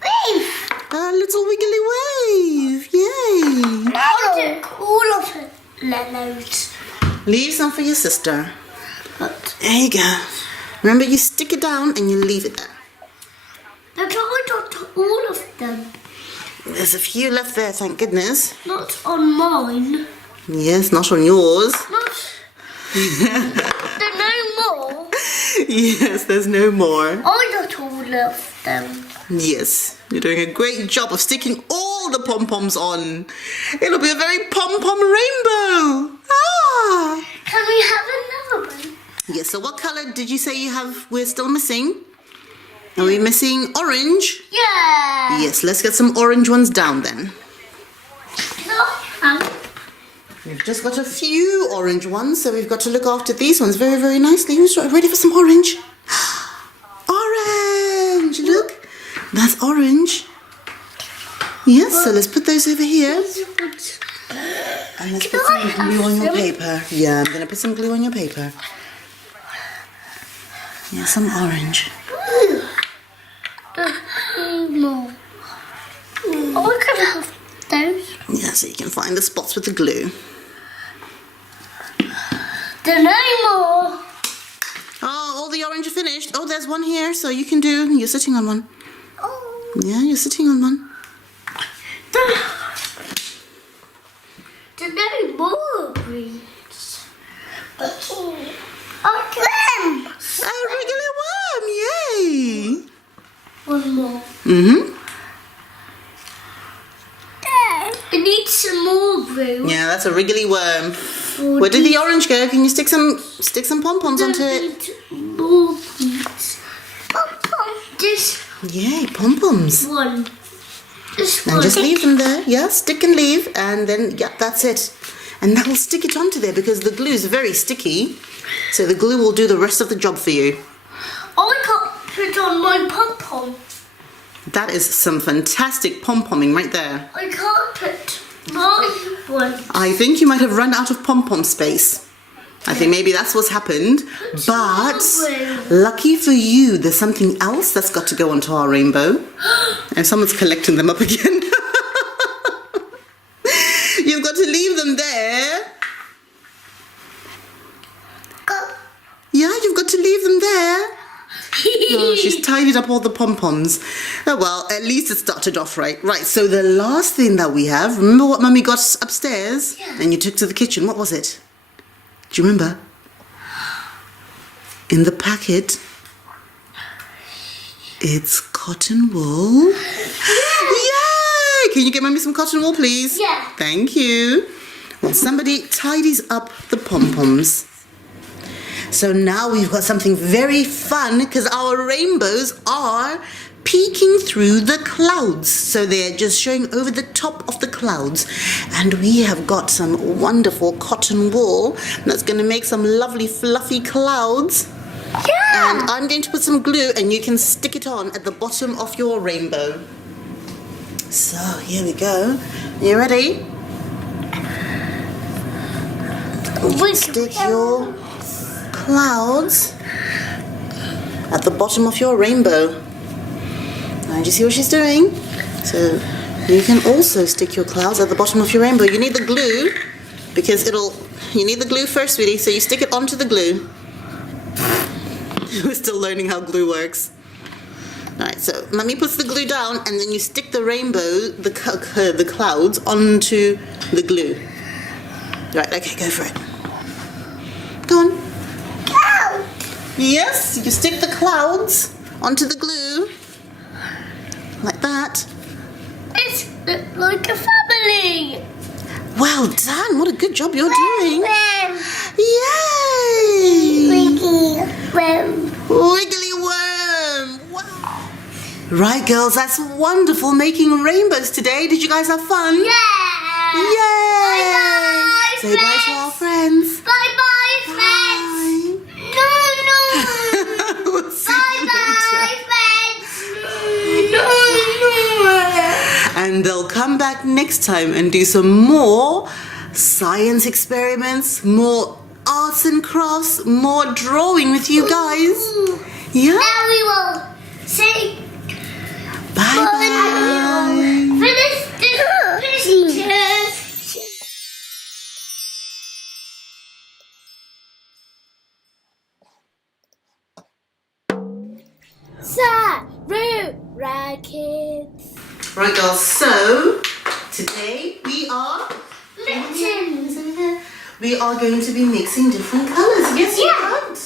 Wave. A little wiggly wave, yay! I'll do all of it. Yellows. Leave some for your sister. There you go. Remember, you stick it down and you leave it there. But I got all of them. There's a few left there, thank goodness. Not on mine. Yes, not on yours. Not. There's no more. Yes, there's no more. I got all of them. Yes, you're doing a great job of sticking all the pom-poms on. It'll be a very pom-pom rainbow. Ah! Can we have another one? Yes, so what color did you say you have? We're still missing? Are we missing orange? Yeah. Yes, let's get some orange ones down then. No. We've just got a few orange ones, so we've got to look after these ones very, very nicely. Who's ready for some orange? Orange! Look, that's orange. Yes, so let's put those over here. And let's put some glue on your paper. Yeah, I'm going to put some glue on your paper. Yeah, some orange. No. I could have those. Yeah, so you can find the spots with the glue. There's no more. Oh, all the orange are finished. Oh, there's one here, so you can do. You're sitting on one. Oh. Yeah, you're sitting on one. There's no more greens. Worm. A regular worm, yay! One more. Mm-hmm. I need some more glue. Yeah, that's a wriggly worm. Where did the orange go? Can you stick some pom-poms onto it? More greens. Pom-pom. Just Yay, pom-poms. one. Just one. And just leave them there. Yeah, stick and leave, and then, yeah, that's it. And that will stick it onto there because the glue is very sticky. So the glue will do the rest of the job for you. I can't put on my pom-pom. That is some fantastic pom-pomming right there. I can't put my one. I think you might have run out of pom-pom space. I think maybe that's what's happened. But lucky for you, there's something else that's got to go onto our rainbow. And someone's collecting them up again. You've got to leave them there. Yeah, you've got to leave them there. Oh, she's tidied up all the pom-poms. Oh, well, at least it started off right. Right, so the last thing that we have, remember what Mummy got upstairs? Yeah. And you took to the kitchen. What was it? Do you remember? In the packet, it's cotton wool. Yay! Can you get Mummy some cotton wool, please? Yeah. Thank you. Well, somebody tidies up the pom-poms. So now we've got something very fun because our rainbows are peeking through the clouds. So they're just showing over the top of the clouds. And we have got some wonderful cotton wool that's going to make some lovely fluffy clouds. Yeah. And I'm going to put some glue and you can stick it on at the bottom of your rainbow. So here we go. You ready? Stick your clouds at the bottom of your rainbow. Now, do you see what she's doing? So you can also stick your clouds at the bottom of your rainbow. You need the glue because you need the glue first, sweetie, so you stick it onto the glue. We're still learning how glue works. Alright, so Mummy puts the glue down and then you stick the rainbow, the clouds, onto the glue. Right, okay, go for it. Go on. Cloud. Yes, you stick the clouds onto the glue. Like that. It's like a family. Well done, what a good job you're doing. Worm. Yay! Wiggly worm. Wiggly worm! Wow! Right, girls, that's wonderful making rainbows today. Did you guys have fun? Yeah. Yay! Bye-bye, Say bye to our friends. Bye-bye, friends. No, no. We'll see you Bye-bye, later. friends. No, no. And they'll come back next time and do some more science experiments, more arts and crafts, more drawing with you guys. Yeah? Now we will say Bye-bye. finish this. Sarura Kids. Right, girls, so today we are going to be mixing different colours. Yes, you can't.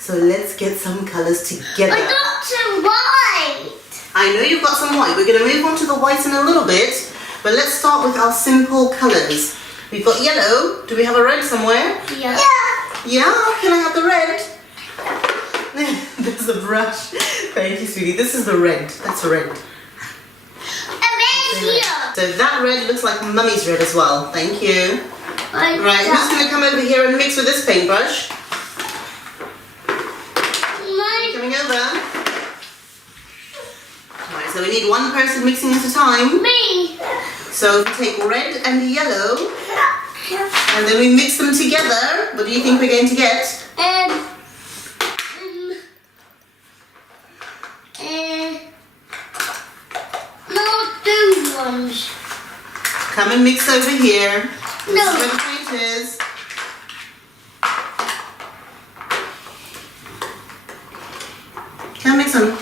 So let's get some colours together. I got some white. I know you've got some white. We're going to move on to the whites in a little bit, but let's start with our simple colours. We've got yellow. Do we have a red somewhere? Yeah. Yeah, can I have the red? There's the brush. Thank you, sweetie. This is the red. That's red. So that red looks like Mummy's red as well. Thank you. Right, who's going to come over here and mix with this paintbrush? Coming over. Alright, so we need one person mixing at a time. Me. So we take red and yellow, and then we mix them together. What do you think we're going to get? Not those ones. Come and mix over here. This No. is where the paint is. Come mix them.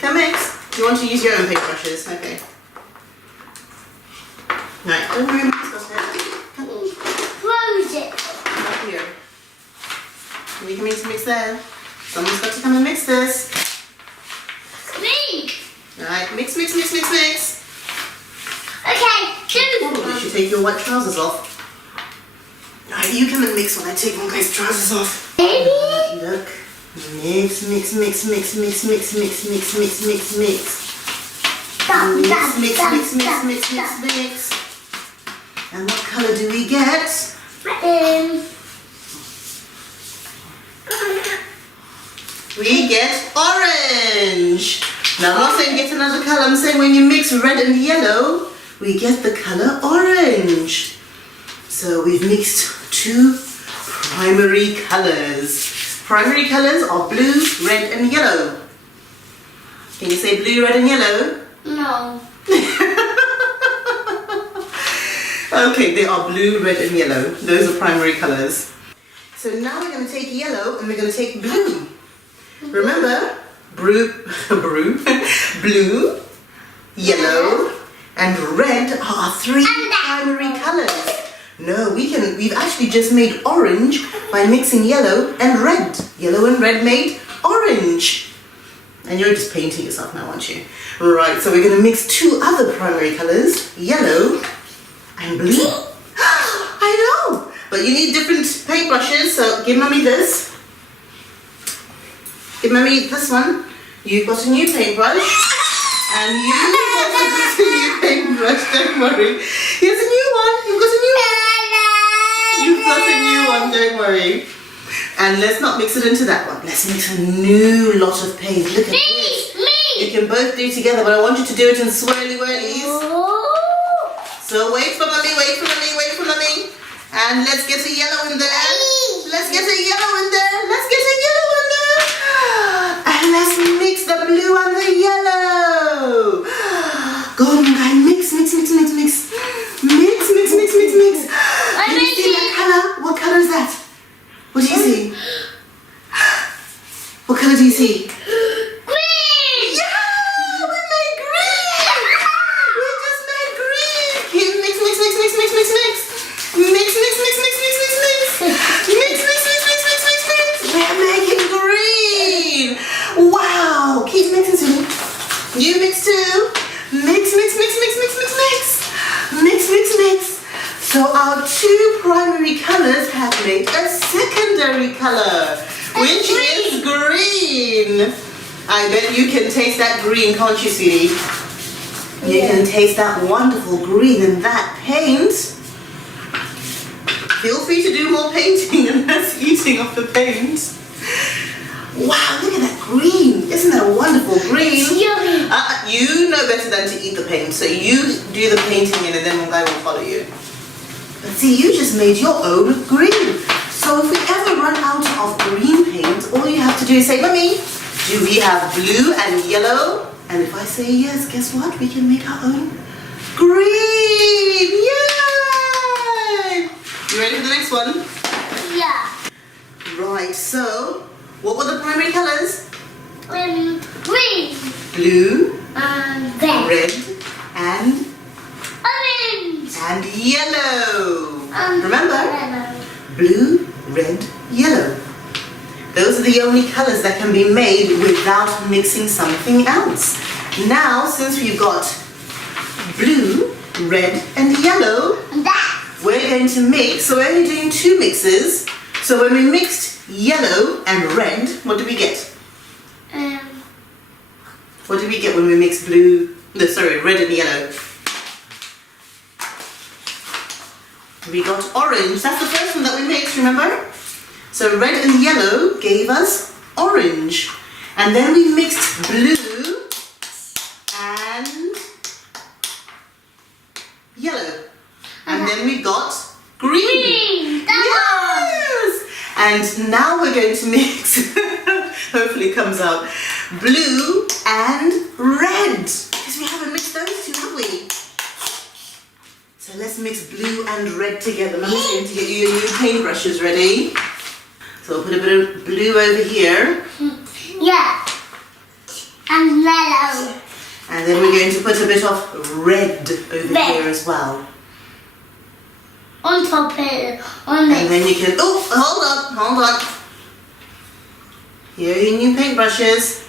Come mix. You want to use your own paintbrushes? Okay. Right, don't worry about this. Close it. Come up here. We can mix there. Someone's got to come and mix this. Me. Alright, mix, mix, mix, mix, mix. Okay, You should take your white trousers off. Alright, you come and mix while I take my guy's trousers off. Baby. Look. Mix, mix, mix, mix, mix, mix, mix, mix, mix, mix, mix. Mix, mix, mix, mix, mix, mix, mix. And what colour do we get? We get orange. Now I'm not saying get another colour, I'm saying when you mix red and yellow, we get the colour orange. So we've mixed two primary colours. Primary colours are blue, red and yellow. Can you say blue, red and yellow? No. Okay, they are blue, red and yellow. Those are primary colours. So now we're going to take yellow and we're going to take blue. Remember, blue, yellow and red are three primary colours. No, we've actually just made orange by mixing yellow and red. Yellow and red made orange. And you're just painting yourself now, aren't you? Right, so we're going to mix two other primary colours, yellow and blue. I know, but you need different paintbrushes, so give Mummy this. Give Mummy this one. You've got a new paintbrush. And you've got a new paintbrush, don't worry. Here's a new one. You've got a new one. You've got a new one, don't worry. And let's not mix it into that one. Let's mix a new lot of paint. Look at this. You can both do it together, but I want you to do it in swirly whirlies. So wait for Mummy, wait for Mummy, wait for Mummy. And let's get a yellow in there. Let's get a yellow in there. Let's get a yellow in there. And let's mix the blue and the yellow. Go on, guys. Mix, mix, mix, mix, mix. Mix, mix, mix, mix, mix. Can you see that color? What color is that? What do you see? What color do you see? Green. next to mix, mix, mix, mix, mix, mix, mix. Mix, mix, mix. So our two primary colors have made a secondary color, which is green. I bet you can taste that green, can't you, sweetie? You can taste that wonderful green in that paint. Feel free to do more painting and less eating of the paint. Wow, look at that green. Isn't that a wonderful green? It's yummy. You know better than to eat the paint, so you do the painting and then I will follow you. But see, you just made your own green. So if we ever run out of green paint, all you have to do is say, Mummy, do we have blue and yellow? And if I say yes, guess what? We can make our own green. Yay! You ready for the next one? Yeah. Right, so what were the primary colors? Green. Blue, Red. red, and Orange. yellow. Remember? Yellow. Blue, red, yellow. Those are the only colors that can be made without mixing something else. Now, since we've got blue, red, and yellow, we're going to mix. So we're only doing 2 mixes. So when we mixed yellow and red, what do we get? What did we get when we mixed red and yellow? We got orange. That's the first one that we mixed, remember? So red and yellow gave us orange. And then we mixed blue and yellow. And then we got green. Yes! And now we're going to mix, hopefully it comes out, blue and red. Because we haven't mixed those two, have we? So let's mix blue and red together. Mummy's going to get you your new paintbrushes ready. So we'll put a bit of blue over here. Yeah. And yellow. And then we're going to put a bit of red over here as well. On top of it. On And then you can, oh, hold on. Here are your new paintbrushes.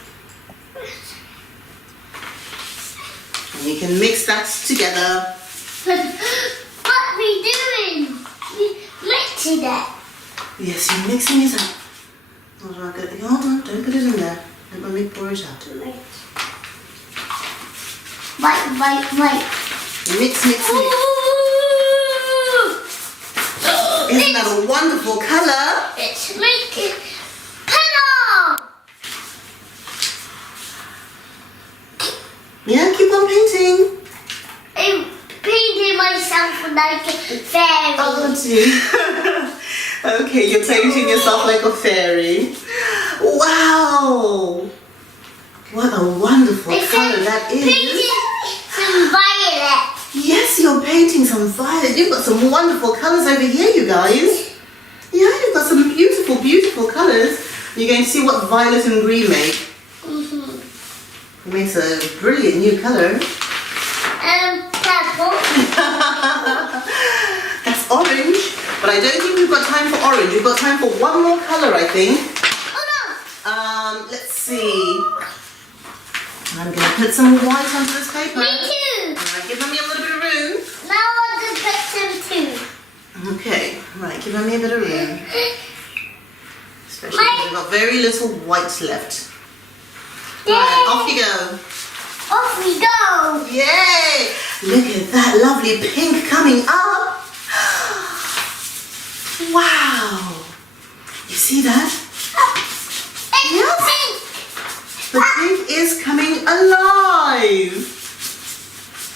And you can mix that together. What are we doing? We mixing it. Yes, you're mixing it up. Hold on, don't put it in there. Let Mummy pour it out. Wait. Mix. Ooh. Isn't that a wonderful colour? It's making color. Yeah, keep on painting. I'm painting myself like a fairy. Oh, dear. Okay, you're painting yourself like a fairy. Wow! What a wonderful colour that is. Painting some violet. Yes, you're painting some violet. You've got some wonderful colours over here, you guys. Yeah, you've got some beautiful, beautiful colours. You're going to see what violet and green make. It makes a brilliant new colour. Purple. That's orange, but I don't think we've got time for orange. We've got time for one more colour, I think. Oh no. Let's see. I'm going to put some white onto this paper. Me too. Alright, give Mummy a little bit of room. Now I want to put some too. Okay, right, give Mummy a bit of room. Especially because we've got very little white left. Right, off you go. Off we go. Yay! Look at that lovely pink coming up. Wow! You see that? Yes. Pink. The pink is coming alive.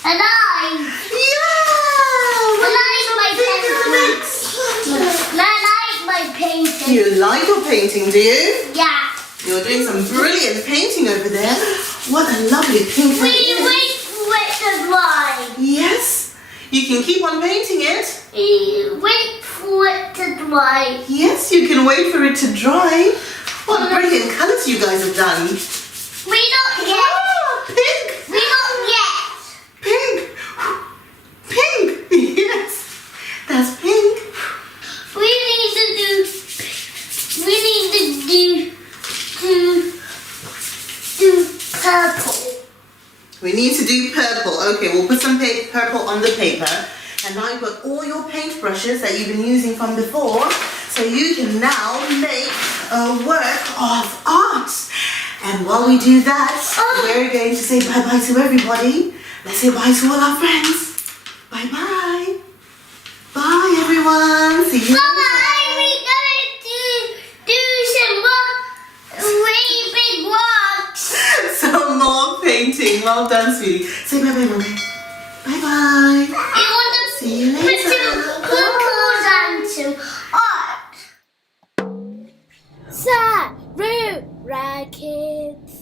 Alive. Yeah! I like my painting. You like your painting, do you? Yeah. You're doing some brilliant painting over there. What a lovely pink that We is. wait for it to dry. Yes, you can keep on painting it. We wait for it to dry. Yes, you can wait for it to dry. What brilliant colours you guys have done. We don't get. Ah, pink. We don't get. Pink. Pink. Yes, that's pink. We need to do purple. We need need to do purple. Okay, we'll put some purple on the paper. And now you've got all your paintbrushes that you've been using from before. So you can now make a work of art. And while we do that, we're going to say bye-bye to everybody. Let's say bye to all our friends. Bye-bye. Bye, everyone. See you. Bye-bye. We're going to do some more really big rocks. Some more painting. Well done, sweetie. Say bye-bye, Mommy. Bye-bye. We want to See you later. put some purples and some art. Sarura Kids.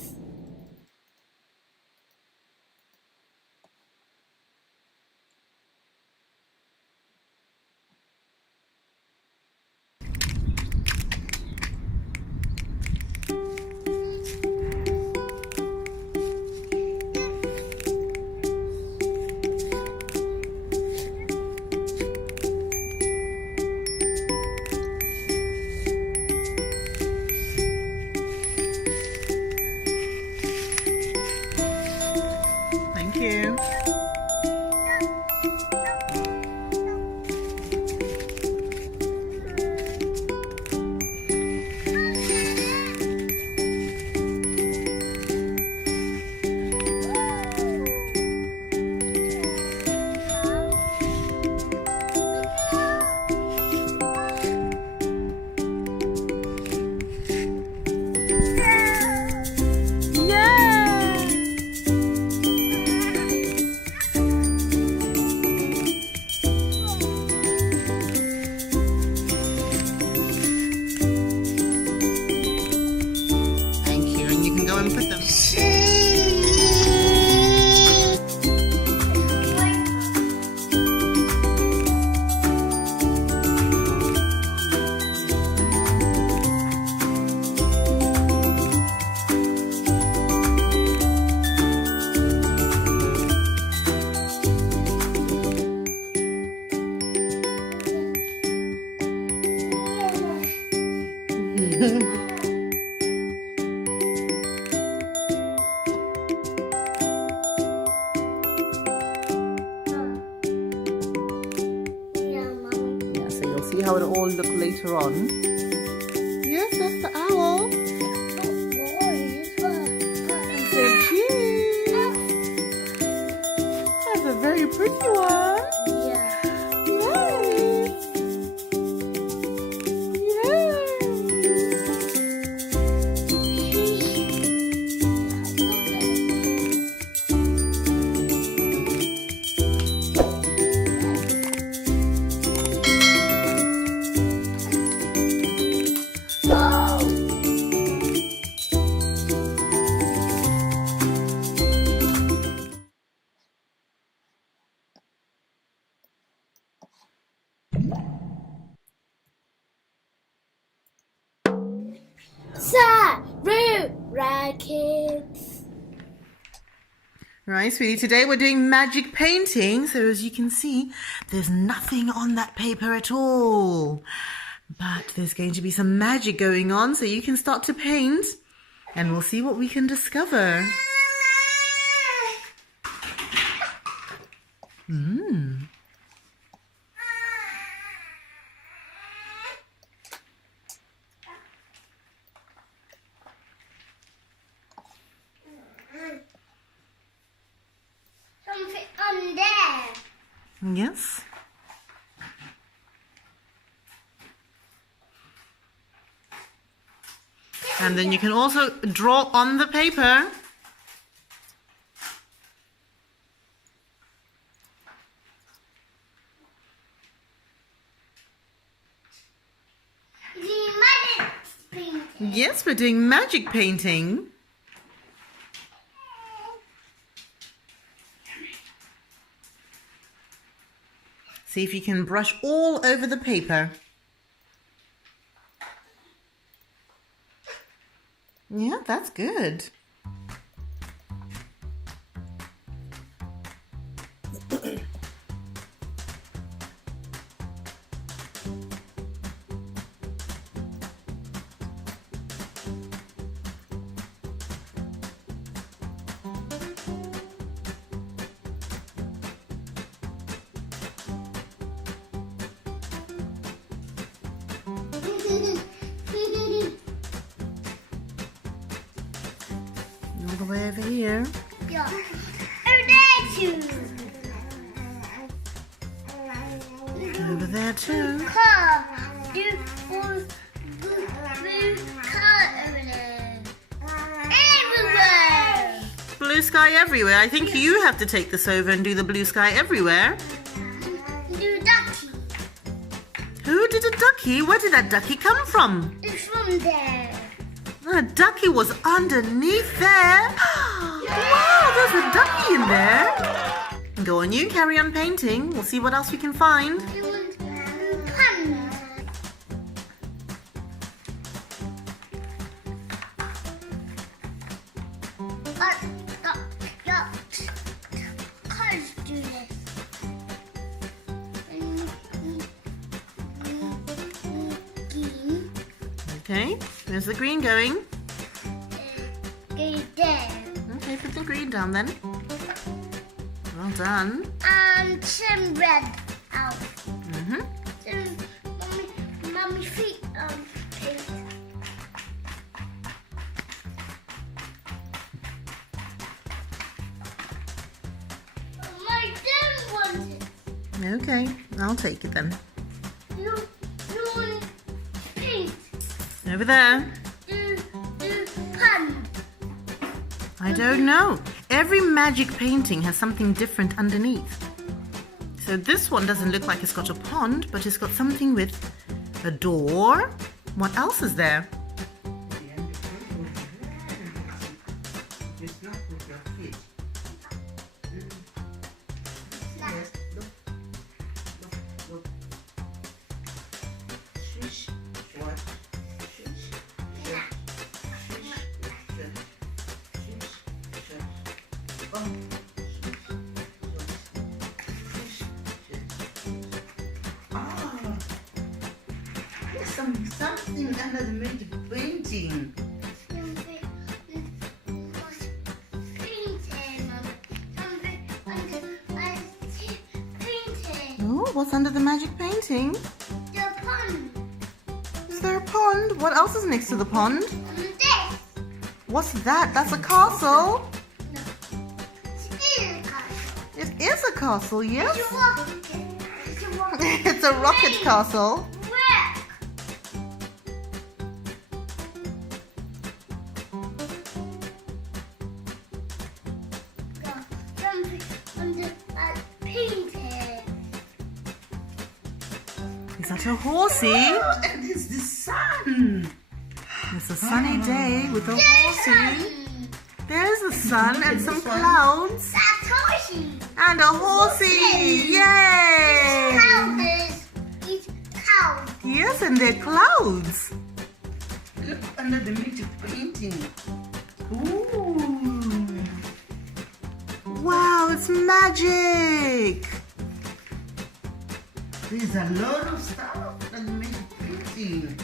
Thank you. Thank you. And you can go and put them. Yeah, so you'll see how it'll all look later on. Yes, that's the owl. So cute. That's a very pretty one. Yay. Sarura Kids. Right, sweetie, today we're doing magic painting. So as you can see, there's nothing on that paper at all. But there's going to be some magic going on, so you can start to paint. And we'll see what we can discover. Something on there. Yes. And then you can also draw on the paper. The magic painting. Yes, we're doing magic painting. See if you can brush all over the paper. Yeah, that's good. there. Yeah. Over there too. Over there too. Car. Blue car over there. Everywhere. Blue sky everywhere. I think you have to take this over and do the blue sky everywhere. Do ducky. Who did a ducky? Where did that ducky come from? It's from there. The ducky was underneath there. Wow, there's a ducky in there. Go on, you carry on painting. We'll see what else we can find. You want pun. Cars do this. Green. Okay, where's the green going? Go there. Okay, put the green down then. Well done. And some red out. Mm-hmm. Some mommy feet pink. My dad wants it. Okay, I'll take it then. You want pink. Over there. Do pun. I don't know. Every magic painting has something different underneath. So this one doesn't look like it's got a pond, but it's got something with a door. What else is there? It's not with your feet. Yes, look. Look. Shush. What? Shush. Oh. Ah. There's something under the magic painting. Oh, what's under the magic painting? The pond. Is there a pond? What else is next to the pond? This. What's that? That's a castle. No. It's a castle. It is a castle, yes. It's a rocket. It's a rocket. It's a rocket castle. Where? Something under painted. Is that a horsey? Oh, and it's the sun. It's a sunny day with a horsey. There's the sun and some clouds. That's horsey. And a horsey! Yay! It's clouds. Yes, and they're clouds. Look under the magic painting. Ooh. Wow, it's magic. There's a lot of stuff under the magic painting.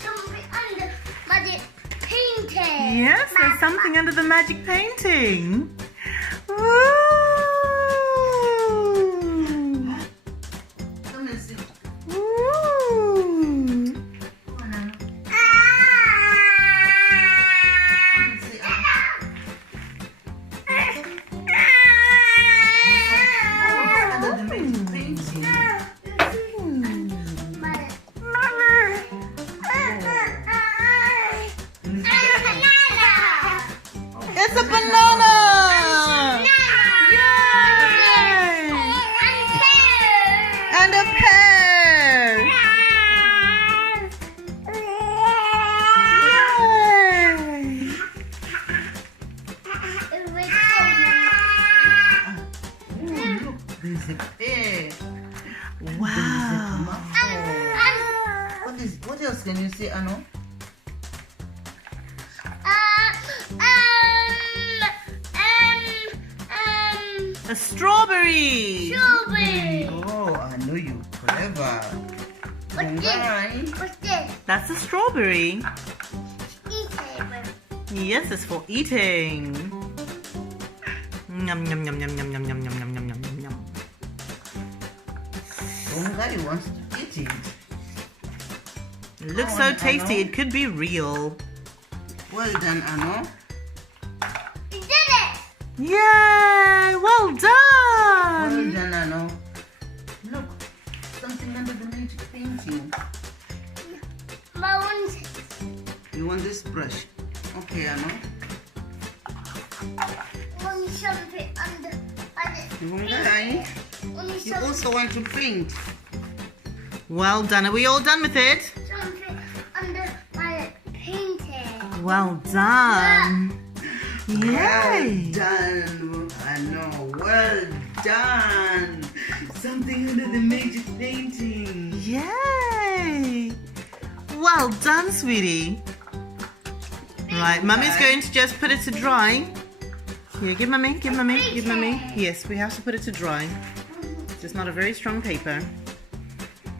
Something under magic painting. Yes, there's something under the magic painting. Woo! Come and see. Woo! Come on, Anna. Come and see, Anna. Under the magic painting. It's a banana! Yay! And a pear! Yay! Oh, look, there's a pear. Wow! What else can you see, Anna? A strawberry! Strawberry. Oh, I know you clever. What's Alright. this? What's this? That's a strawberry. Eat it. Yes, it's for eating. Yum, yum, yum, yum, yum, yum, yum, yum, yum, yum, yum, yum. Somebody wants to eat it. It looks so tasty, it could be real. Well done, Anno. You did it! Yay! Well Well done! done, Anno. Look, something under the magic painting. Bones. You want this brush? Okay, Anno. Only something under. You want that? Only You something. also want to paint. Well done. Are we all done with it? Something under my painting. Well done. Well Yay! done, Anno. Well done. Something under the magic painting. Yay! Well done, sweetie. Right, Mummy's going to just put it to dry. Here, give Mummy, give Mummy, give Mummy. Yes, we have to put it to dry. It's just not a very strong paper.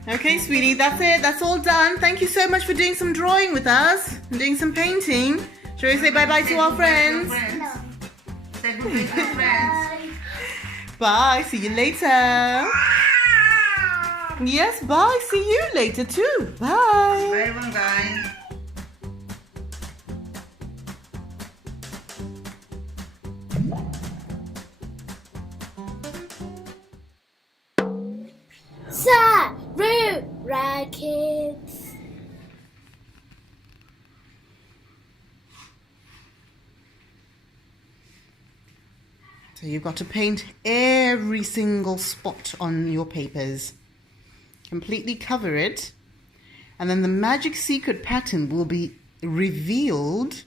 Okay, sweetie, that's it. That's all done. Thank you so much for doing some drawing with us and doing some painting. Shall we say bye-bye to our friends? Say goodbye to your friends. Bye. See you later. Yes, bye. See you later too. Bye. Bye, everyone, guys. Sarura Kids. So you've got to paint every single spot on your papers. Completely cover it. And then the magic secret pattern will be revealed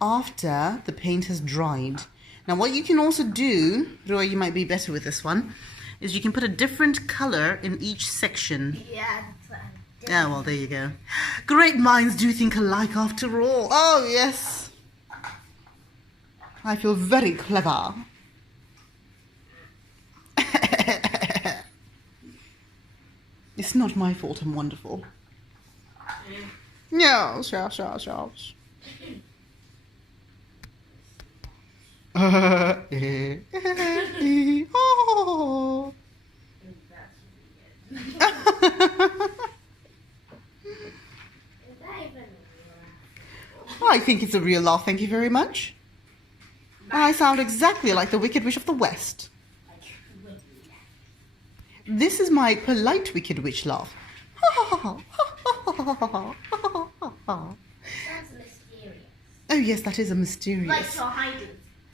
after the paint has dried. Now what you can also do, Roy, you might be better with this one, is you can put a different color in each section. Yeah. Yeah, well, there you go. Great minds do think alike after all. Oh, yes. I feel very clever. It's not my fault I'm wonderful. Yes, yes, yes, yes. Oh. I think it's a real laugh, thank you very much. I sound exactly like the Wicked Witch of the West. This is my polite Wicked Witch laugh. Sounds mysterious. Oh yes, that is a mysterious. Like you're hiding.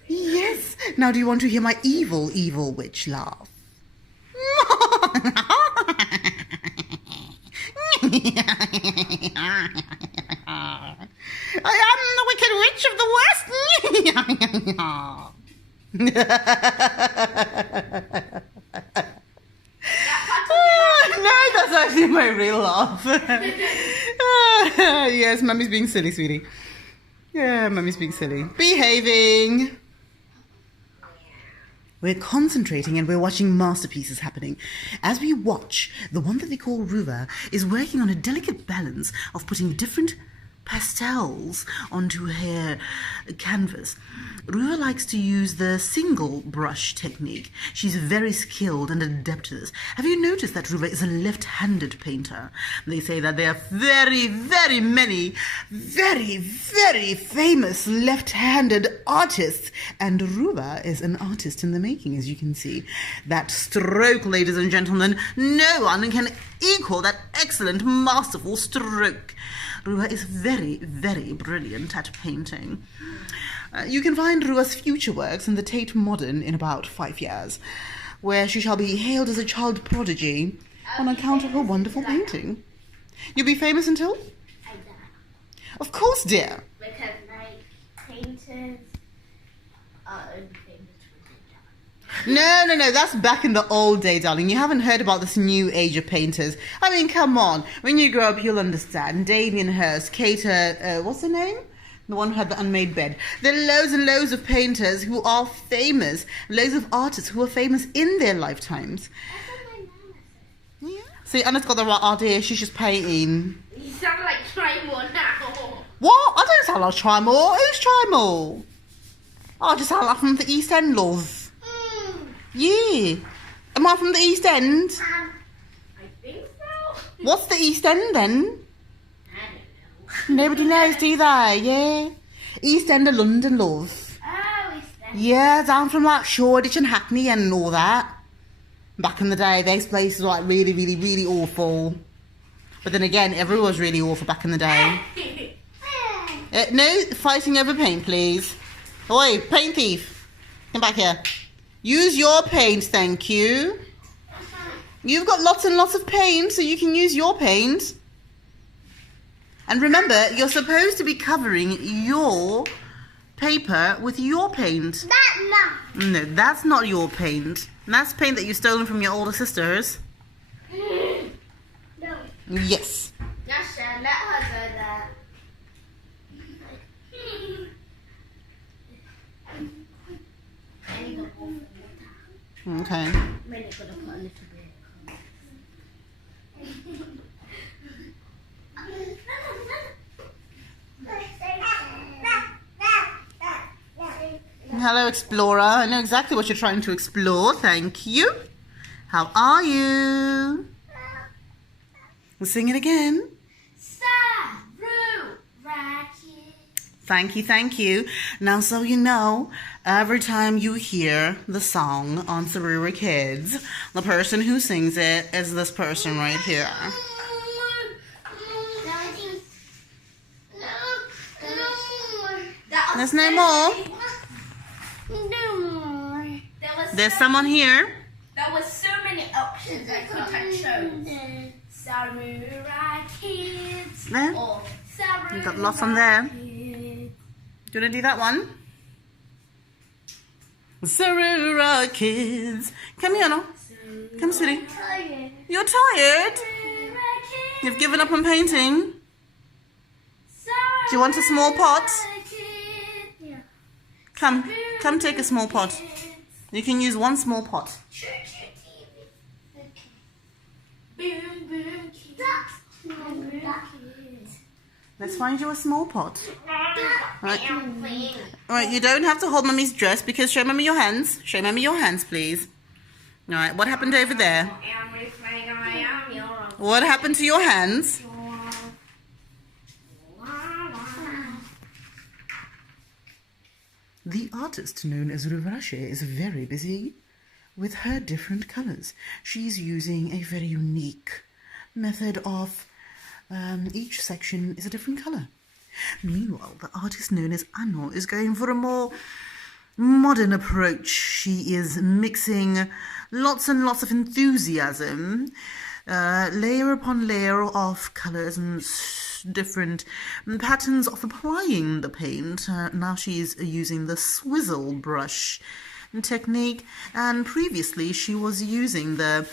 Yes. Now do you want to hear my evil, evil witch laugh? I am the Wicked Witch of the West. No, that's actually my real laugh. Yes, Mummy's being silly, sweetie. Yeah, Mummy's being silly. Behaving. We're concentrating and we're watching masterpieces happening. As we watch, the one that they call Ruva is working on a delicate balance of putting different pastels onto her canvas. Ruva likes to use the single brush technique. She's very skilled and adept at this. Have you noticed that Ruva is a left-handed painter? They say that there are very, very many, very, very famous left-handed artists, and Ruva is an artist in the making, as you can see. That stroke, ladies and gentlemen, no one can equal that excellent, masterful stroke. Ruva is very, very brilliant at painting. You can find Ruva's future works in the Tate Modern in about 5 years, where she shall be hailed as a child prodigy on account of her wonderful painting. You'll be famous until? I don't know. Of course, dear. Because my painters are famous for No, that's back in the old day, darling. You haven't heard about this new age of painters. I mean, come on. When you grow up, you'll understand. Damien Hirst, Cater, what's her name? The one who had the unmade bed. There are loads and loads of painters who are famous. Loads of artists who are famous in their lifetimes. Yeah. See, Anna's got the right idea. She's just painting. You sound like Try More now. What? I don't sound like Try More. Who's Try More? Oh, just sound like from the East End, love. Yeah. Am I from the East End? I think so. What's the East End then? I don't know. Nobody knows, do they? Yeah. East End of London, love. Oh, East End. Yeah, down from like Shoreditch and Hackney and all that. Back in the day, those places were like really, really, really awful. But then again, everyone was really awful back in the day. No fighting over paint, please. Oi, paint thief. Come back here. Use your paint, thank you. You've got lots and lots of paint, so you can use your paint. And remember, you're supposed to be covering your paper with your paint. No, that's not your paint. That's paint that you've stolen from your older sisters. No. Yes. Yasha, let her go there. Okay. We're gonna put a little bit. Hello, Explorer. I know exactly what you're trying to explore. Thank you. How are you? We'll sing it again. Sarura Kids. Thank you, thank you. Now, so you know, every time you hear the song on Sarura Kids, the person who sings it is this person right here. There's no more. There's someone here. There was so many options I could have chosen. Sarura Kids. There. Or Sarura You got lots on there. Kids. Do you want to do that one? Sarura Kids. Come here now. Come, sweetie. You're tired? You've given up on painting? Do you want a small pot? Yeah. Come take a small pot. You can use one small pot. Boom, boom, kids. Boom, kids. Let's find you a small pot. Right. I'm playing. Alright, you don't have to hold Mummy's dress because show Mummy your hands. Show Mummy your hands, please. Alright, what happened over there? What happened to your hands? The artist known as Rurashe is very busy with her different colors. She's using a very unique method of each section is a different color. Meanwhile, the artist known as Ano is going for a more modern approach. She is mixing lots and lots of enthusiasm, layer upon layer of colors and different patterns of applying the paint. Now she's using the swizzle brush technique, and previously she was using the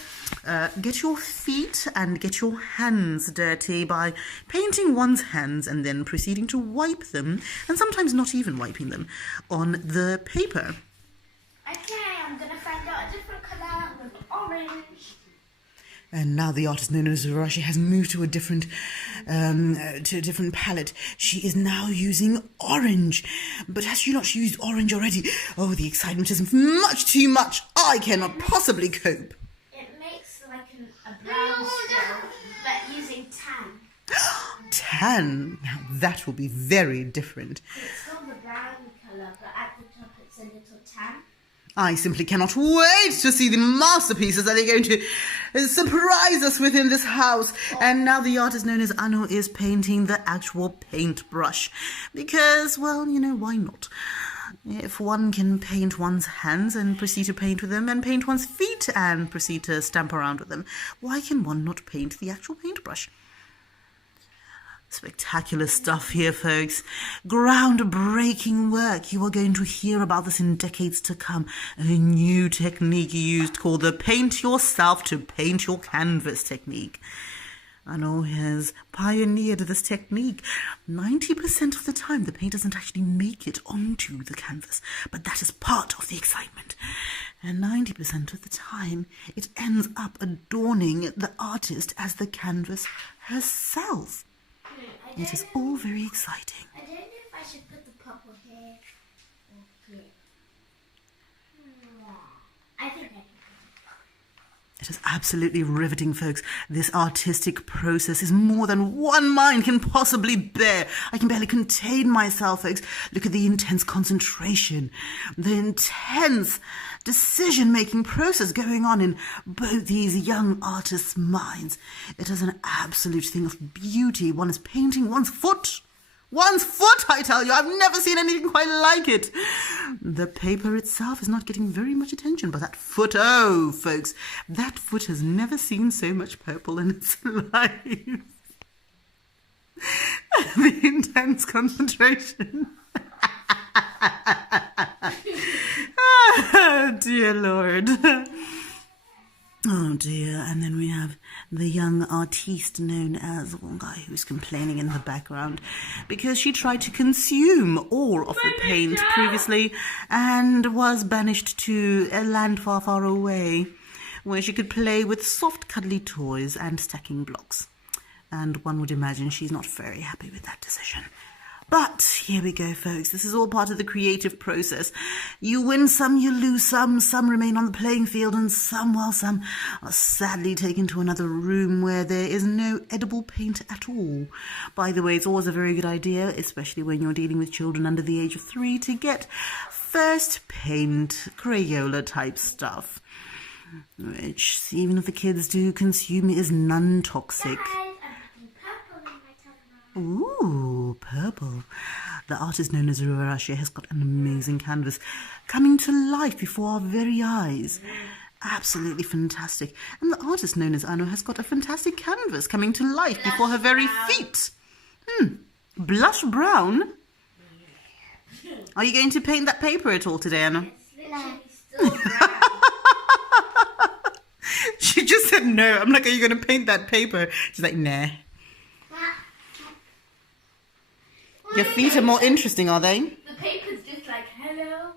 get your feet and get your hands dirty by painting one's hands and then proceeding to wipe them, and sometimes not even wiping them, on the paper. Okay, I'm gonna find out a different color with orange. And now the artist known as Rurashi has moved to a different palette. She is now using orange. But has she not used orange already? Oh, the excitement is much too much. I cannot possibly cope. It makes like a brown still, but using tan. Tan. Now that will be very different. It's still the brown color, but at the top it's a little tan. I simply cannot wait to see the masterpieces that they're going to surprise us with in this house. And now the artist known as Ano is painting the actual paintbrush. Because, well, you know, why not? If one can paint one's hands and proceed to paint with them, and paint one's feet and proceed to stamp around with them, why can one not paint the actual paintbrush? Spectacular stuff here, folks. Groundbreaking work. You are going to hear about this in decades to come. A new technique used called the paint yourself to paint your canvas technique. Ano has pioneered this technique. 90% of the time, the paint doesn't actually make it onto the canvas, but that is part of the excitement. And 90% of the time, it ends up adorning the artist as the canvas herself. It is all very exciting. I don't know if I should put the purple here or here. I think I can. It is absolutely riveting, folks. This artistic process is more than one mind can possibly bear. I can barely contain myself, folks. Look at the intense concentration, the intense decision-making process going on in both these young artists' minds. It is an absolute thing of beauty. One is painting one's foot. One's foot, I tell you. I've never seen anything quite like it. The paper itself is not getting very much attention, but that foot, oh, folks, that foot has never seen so much purple in its life. The intense concentration. Oh, dear Lord. Oh dear, and then we have the young artiste known as one guy who's complaining in the background because she tried to consume all of the paint previously and was banished to a land far, far away where she could play with soft, cuddly toys and stacking blocks. And one would imagine she's not very happy with that decision. But here we go, folks. This is all part of the creative process. You win some, you lose some. Some remain on the playing field and some are sadly taken to another room where there is no edible paint at all. By the way, it's always a very good idea, especially when you're dealing with children under the age of 3, to get first paint, Crayola type stuff, which, even if the kids do consume, is non-toxic. Ooh, purple. The artist known as Sarura Kids has got an amazing canvas coming to life before our very eyes. Absolutely fantastic. And the artist known as Anu has got a fantastic canvas coming to life before her very feet. Blush brown? Are you going to paint that paper at all today, Anu? She just said no. I'm like, are you going to paint that paper? She's like, nah. Your feet are more interesting, are they? The paper's just like, hello.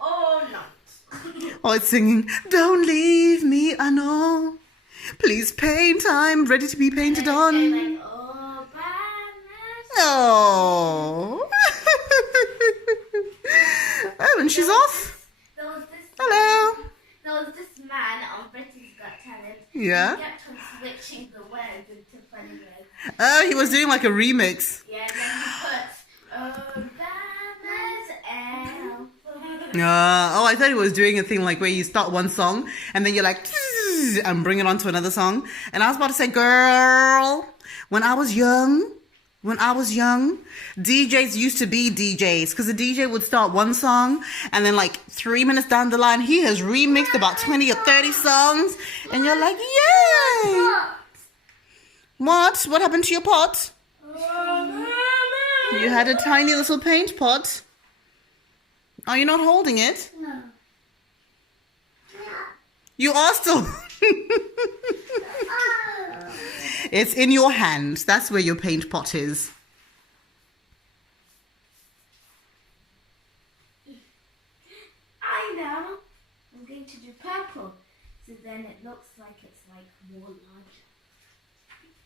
Oh, no. Oh, it's singing, don't leave me, I know. Please paint, I'm ready to be painted on. Like, oh, Oh. Oh, and she's off. Hello. There was this man on Britain's Got Talent. Yeah. He kept on switching the words into funny words. Oh, he was doing like a remix. Yeah, and then he put, Obama's elf. Oh, I thought he was doing a thing like where you start one song and then you're like, and bring it on to another song. And I was about to say, girl, when I was young, DJs used to be DJs because the DJ would start one song and then like 3 minutes down the line, he has remixed about 20 or 30 songs and you're like, yay! What? What happened to your pot? You had a tiny little paint pot. Are you not holding it? No. You are still... It's in your hand. That's where your paint pot is. I know. I'm going to do purple. So then it looks like it's like more larger.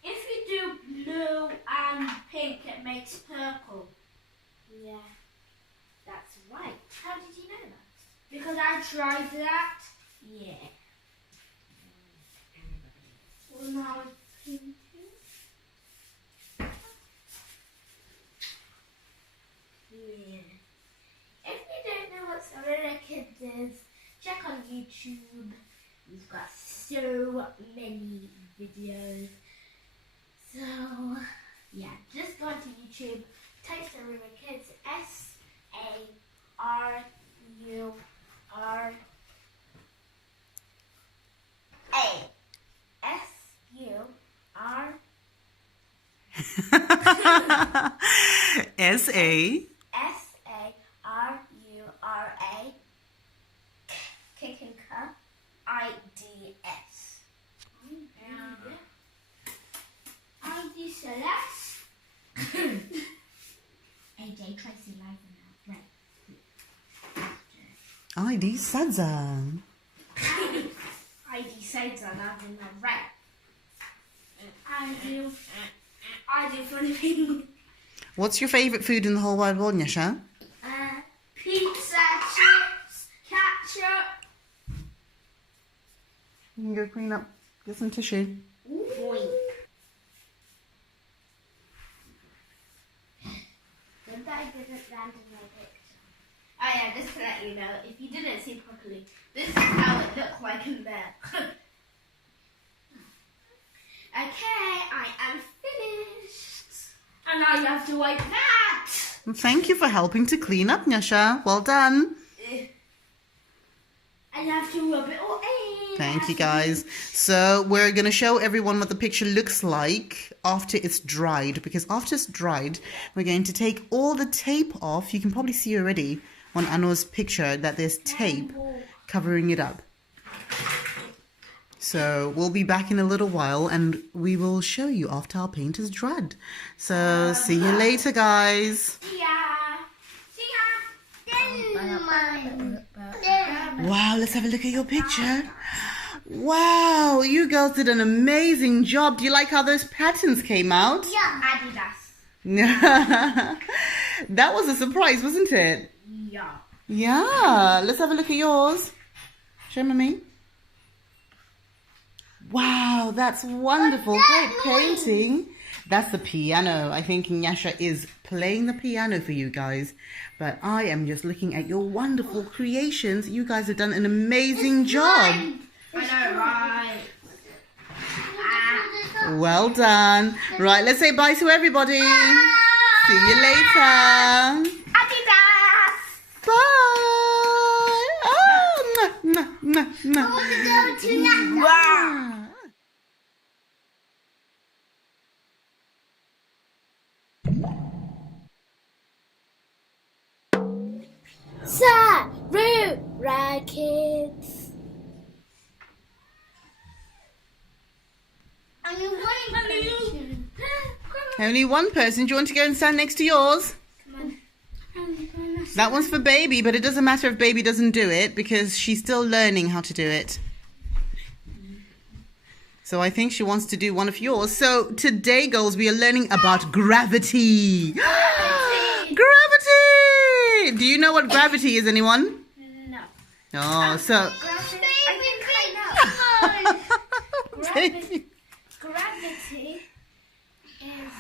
If you do blue and pink, it makes purple. Yeah. That's right. How did you know that? Because I tried that. Yeah. Well, now it's pink. Yeah. If you don't know what Sarura Kids is, check on YouTube. We've got so many videos. So, yeah, just go onto YouTube, type Sarura Kids, S-A-R-U-R-A. S-U-R. S-A. S-A-R-U-R-A. Kikinka. I-D-S. I-D Celeste. AJ Tracy Liza now. Right. ID Sadza. I-D Sadza Liza now. Right. I do funny things. What's your favourite food in the whole wide world, Nyasha? can go clean up. Get some tissue. Boing. Remember I didn't land in my picture. Oh yeah, just to let you know, if you didn't see properly, this is how it looked like in there. Okay, I am finished. And now you have to wipe that. Thank you for helping to clean up, Nyasha. Well done. And you have to rub it all in. Thank you, guys. So we're going to show everyone what the picture looks like after it's dried. Because after it's dried, we're going to take all the tape off. You can probably see already on Ano's picture that there's tape covering it up. So we'll be back in a little while and we will show you after our paint is dried. So see you later, guys. See ya. Wow, let's have a look at your picture. Wow, you girls did an amazing job. Do you like how those patterns came out? Yeah, Adidas. That was a surprise, wasn't it? Yeah. Yeah, let's have a look at yours. Show Mummy. Wow, that's wonderful. Great painting. That's the piano. I think Nyasha is playing the piano for you guys. But I am just looking at your wonderful creations. You guys have done an amazing job. I know, right? Well done. Right, let's say bye to everybody. See you later. Adidas. Bye. Oh, mwah, mwah, mwah, mwah. Wow. Sarura Kids. Only one person. Do you want to go and stand next to yours? That one's for baby, but it doesn't matter if baby doesn't do it because she's still learning how to do it. So I think she wants to do one of yours. So today, girls, we are learning about gravity. Gravity! Do you know what gravity is, anyone? No. Oh, so... Gravity is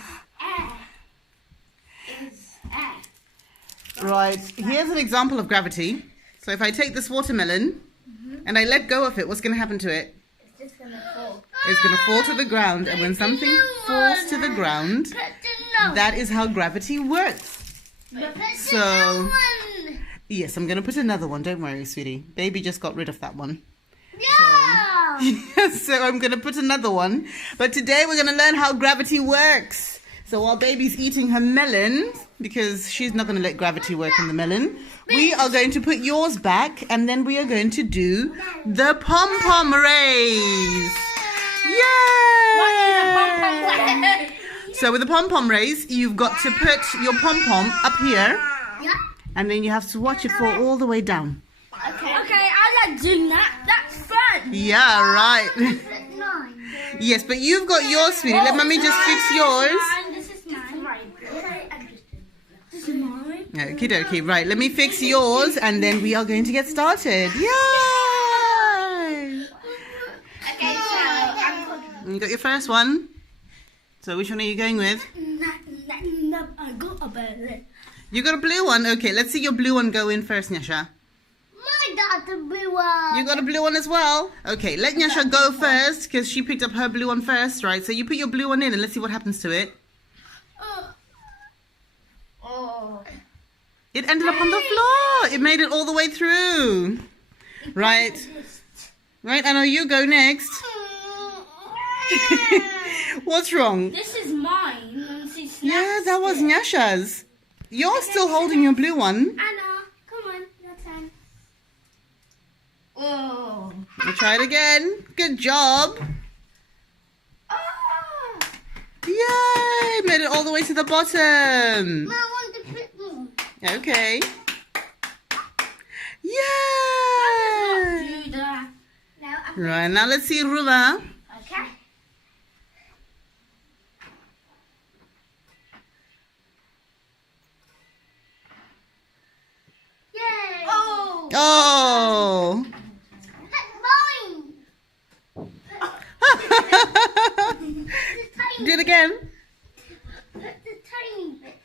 air. Right, here's an example of gravity. So if I take this watermelon and I let go of it, what's going to happen to it? It's just going to fall. It's going to fall to the ground, and when something falls to the ground, that is how gravity works. So, yes, I'm going to put another one. Don't worry, sweetie. Baby just got rid of that one. Yeah. So I'm going to put another one. But today we're going to learn how gravity works. So while baby's eating her melon, because she's not going to let gravity work on the melon, we are going to put yours back, and then we are going to do the pom-pom race. Yay! So with the pom-pom race, you've got to put your pom-pom up here, and then you have to watch it fall all the way down. Okay, I like doing that. That's fun. Yeah, right. Yes, but you've got yours, sweetie. Let Mummy just fix yours. This is mine. This is mine. Okie dokie. Right, let me fix yours, and then we are going to get started. Yay! Okay, so You got your first one. So which one are you going with? I got a better. You got a blue one? Okay, let's see your blue one go in first, Nyasha. My got the blue one. You got a blue one as well? Okay, let Nyasha go first, because she picked up her blue one first, right? So you put your blue one in, and let's see what happens to it. Oh. It ended up on the floor. It made it all the way through. Right. Right, Anna, you go next. What's wrong? This is mine. And she snaps Yeah, that was it. Nyasha's. You're still holding your blue one. Anna, come on, your turn. Oh. We'll try it again. Good job. Oh. Yay! Made it all the way to the bottom. I want to put more. Okay. Yay! Do that. Now I'm Right, now let's see Rula. okay. Yay! Oh. Oh! That's mine. again. Put the tiny bit.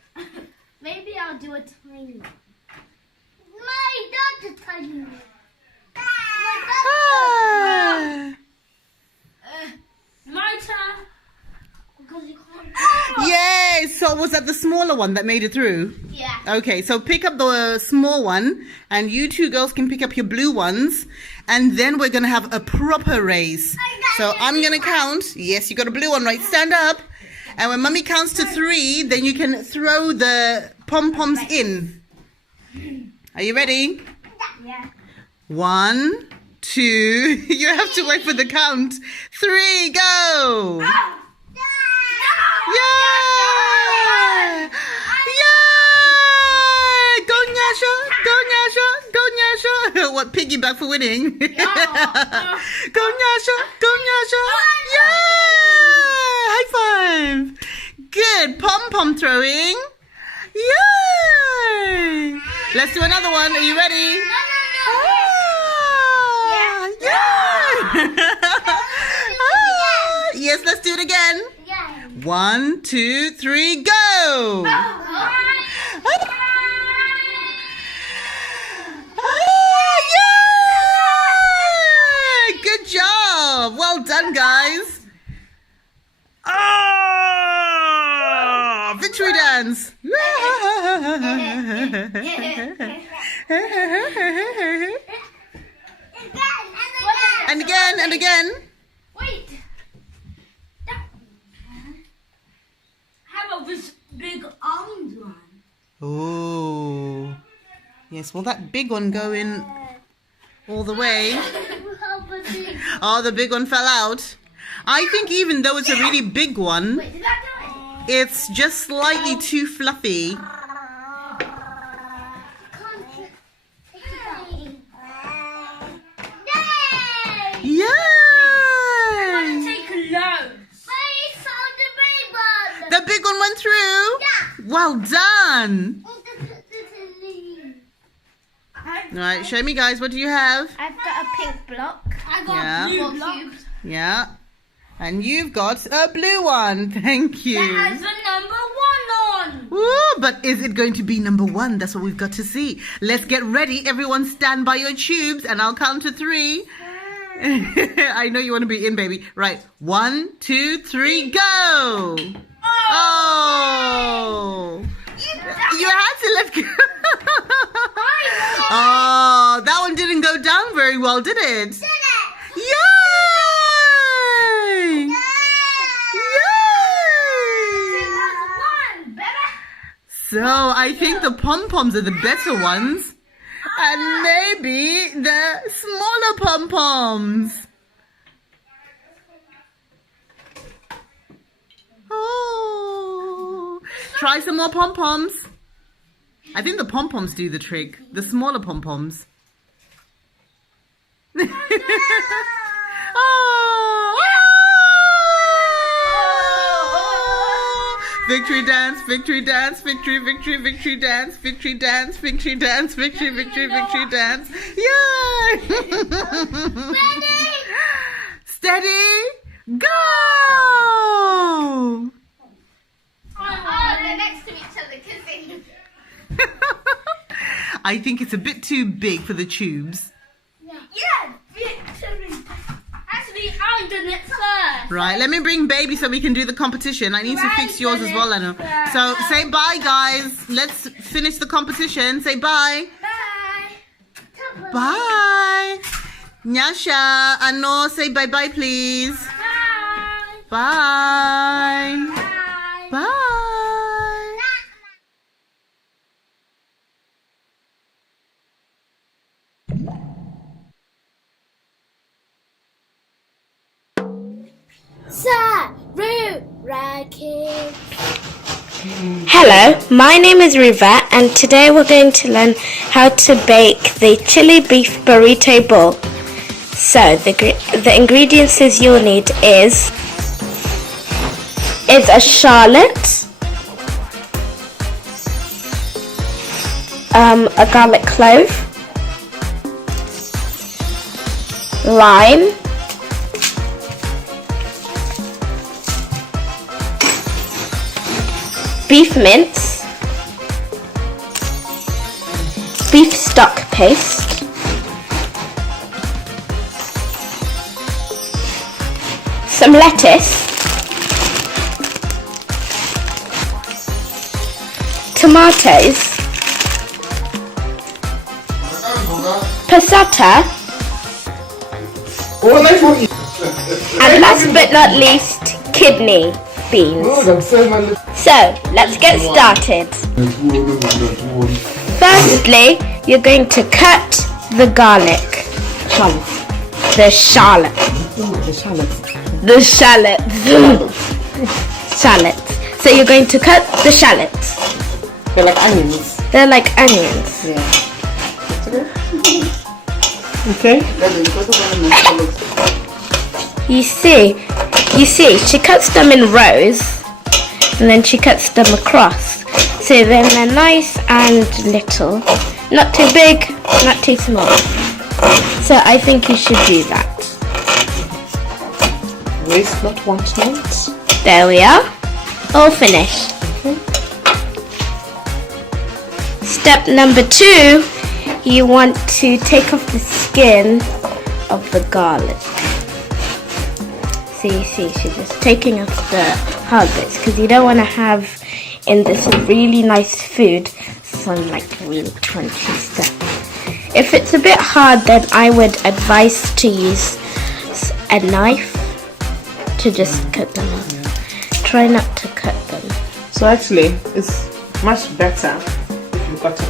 Maybe I'll do a tiny one. Not a tiny one. Ah. My turn. Because you can't. Yay! So was that the smaller one that made it through? Yeah. Okay, so pick up the small one, and you two girls can pick up your blue ones, and then we're gonna have a proper race. So I'm gonna count. Yes, you got a blue one, right? Stand up, and when Mummy counts to 3, then you can throw the pom-poms in. Are you ready? Yeah. 1, 2. You have to wait for the count. 3, go! Yeah! Yeah! Go Nyasha! Go Nyasha! Go Nyasha! What, piggyback for winning? Go Nyasha! Go Nyasha! Yeah! High five! Good. Pom-pom throwing. Yay! Let's do another one. Are you ready? Yes, let's do it again. 1, 2, 3, go! Yay! Good job. Well done, guys. Oh, victory dance. And again, and again. Wait. How about this big armed one? Oh. Yes, well, that big one go in all the way. Oh, the big one fell out. I think even though it's a really big one, Wait, did that do it? it's just slightly too fluffy. Yay! The big one went through? Well done. Right, show me, guys. What do you have? I've got a pink block. I got Yeah. a blue block. Yeah. And you've got a blue one. Thank you. That has the number 1 on. Ooh, but is it going to be number 1? That's what we've got to see. Let's get ready. Everyone stand by your tubes and I'll count to 3. I know you want to be in, baby. Right. 1, 2, 3, go. Oh. You had to let go. Oh, that one didn't go down very well, did it? Yay! So I think the pom-poms are the better ones. And maybe the smaller pom-poms. Oh. Try some more pom-poms. I think the pom-poms do the trick. The smaller pom-poms. Oh. Victory dance, victory dance, victory, victory, victory dance, victory dance, victory dance, victory, victory, victory dance. Yay! Steady, go! Oh, they're next to each other kissing. I think it's a bit too big for the tubes. Yeah, victory. Actually, I've done it first. Right, let me bring baby so we can do the competition. I need to fix yours as well, Leno. So say bye, guys. Let's finish the competition. Say bye. Bye. Bye. Nyasha, Ano, say bye-bye, please. Bye. Bye. Bye. Bye. Sarura Kids. Hello, my name is Riva and today we're going to learn how to bake the chili beef burrito bowl. So the ingredients you'll need is a shallot, a garlic clove, lime, beef mince, beef stock paste, some lettuce, tomatoes, passata, and last but not least, kidney beans. So, let's get started. Firstly, you're going to cut the garlic. The shallot. The shallots. Shallots. So you're going to cut the shallots. They're like onions. They're like onions. Yeah. Okay. You see, she cuts them in rows, and then she cuts them across. So then they're nice and little. Not too big, not too small. So I think you should do that. Waste not, want not. There we are. All finished. Okay. Step number 2, you want to take off the skin of the garlic. So you see, she's just taking off the hard bits because you don't want to have in this really nice food some like really crunchy stuff. If it's a bit hard, then I would advise to use a knife to just cut them off. Try not to cut them. So actually, it's much better if you've got a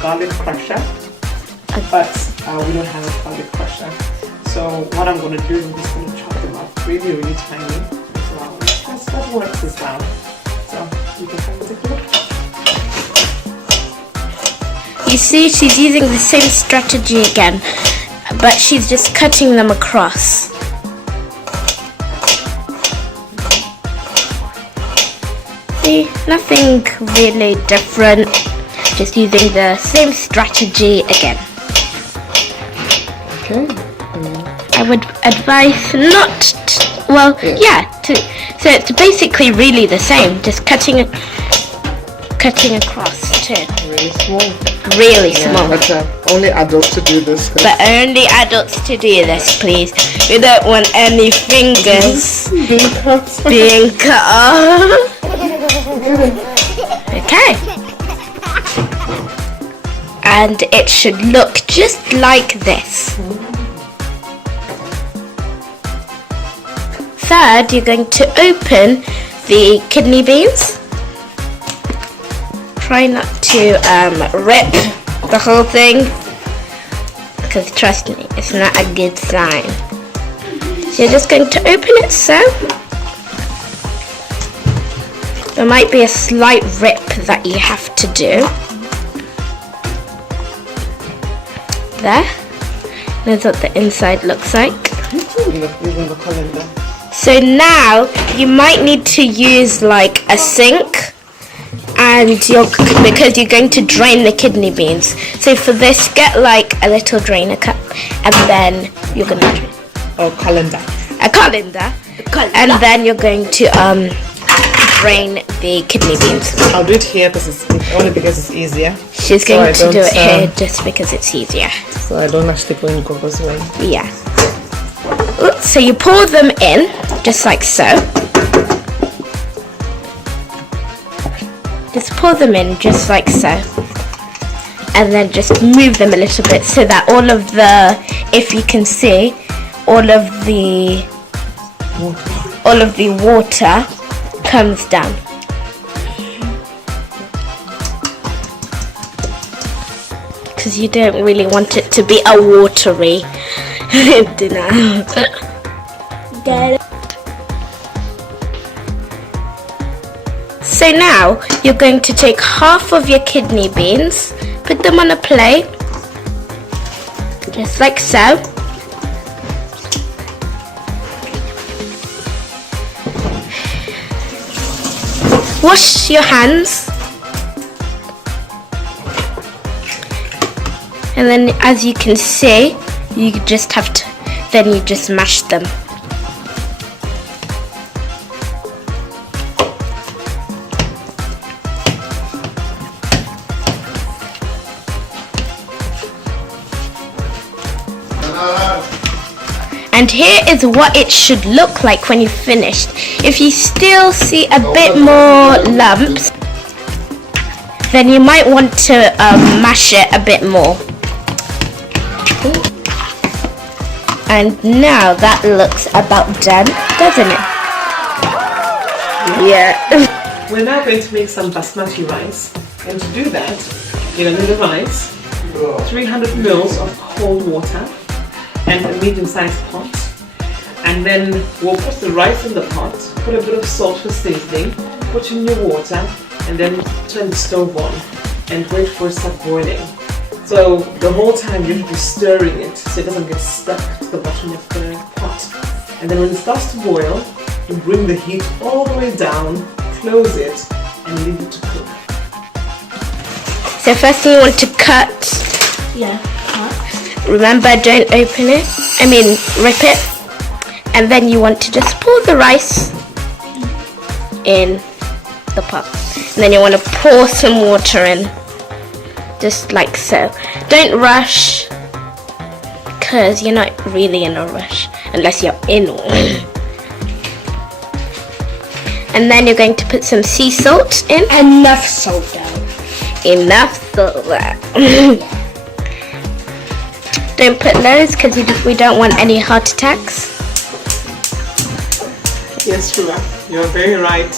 garlic crusher, but we don't have a garlic crusher. So what I'm going to do is I'm just going to chop them up really, really tiny as well. That works as well. So you can come and take a look. You see, she's using the same strategy again, but she's just cutting them across. See, nothing really different, just using the same strategy again. Okay. I would advise not to, well, yeah, so it's basically really the same, just cutting across too. Really small. Really small. But only adults to do this. But only adults to do this, please. We don't want any fingers being cut off. Okay. And it should look just like this. Third, you're going to open the kidney beans. Try not to rip the whole thing, because trust me, it's not a good sign. So you're just going to open it so. There might be a slight rip that you have to do. There. That's what the inside looks like. Using the colander. So now you might need to use like a sink, and because you're going to drain the kidney beans. So for this, get like a little drainer cup, and then you're gonna drain. Oh, colander. A colander. And then you're going to drain the kidney beans. I'll do it here only because it's easier. She's going to do it here just because it's easier. So I don't actually go in Gogo's way. Yeah. So you pour them in, just like so. Just pour them in, just like so. And then just move them a little bit so that all of the, if you can see, all of the water comes down. Because you don't really want it to be a watery dinner. So now you're going to take half of your kidney beans, put them on a plate, just like so. Wash your hands. And then as you can see, you just have to, then you just mash them. And here is what it should look like when you've finished. If you still see a bit more lumps, then you might want to mash it a bit more. And now that looks about done, doesn't it? Yeah. We're now going to make some basmati rice, and to do that, you're going to need the rice, 300 mils of cold water, and a medium-sized pot. And then we'll put the rice in the pot, put a bit of salt for seasoning, put in your water, and then turn the stove on and wait for it to start boiling. So the whole time you have to be stirring it so it doesn't get stuck to the bottom of the pot. And then when it starts to boil, you bring the heat all the way down, close it, and leave it to cook. So first you want to cut. Yeah. Remember, don't open it. Rip it. And then you want to just pour the rice in the pot. And then you want to pour some water in. Just like so. Don't rush, because you're not really in a rush unless you're in one. And then you're going to put some sea salt in. Enough salt down. Enough salt. Don't put loads because we don't want any heart attacks. Yes, Sarura, you're very right.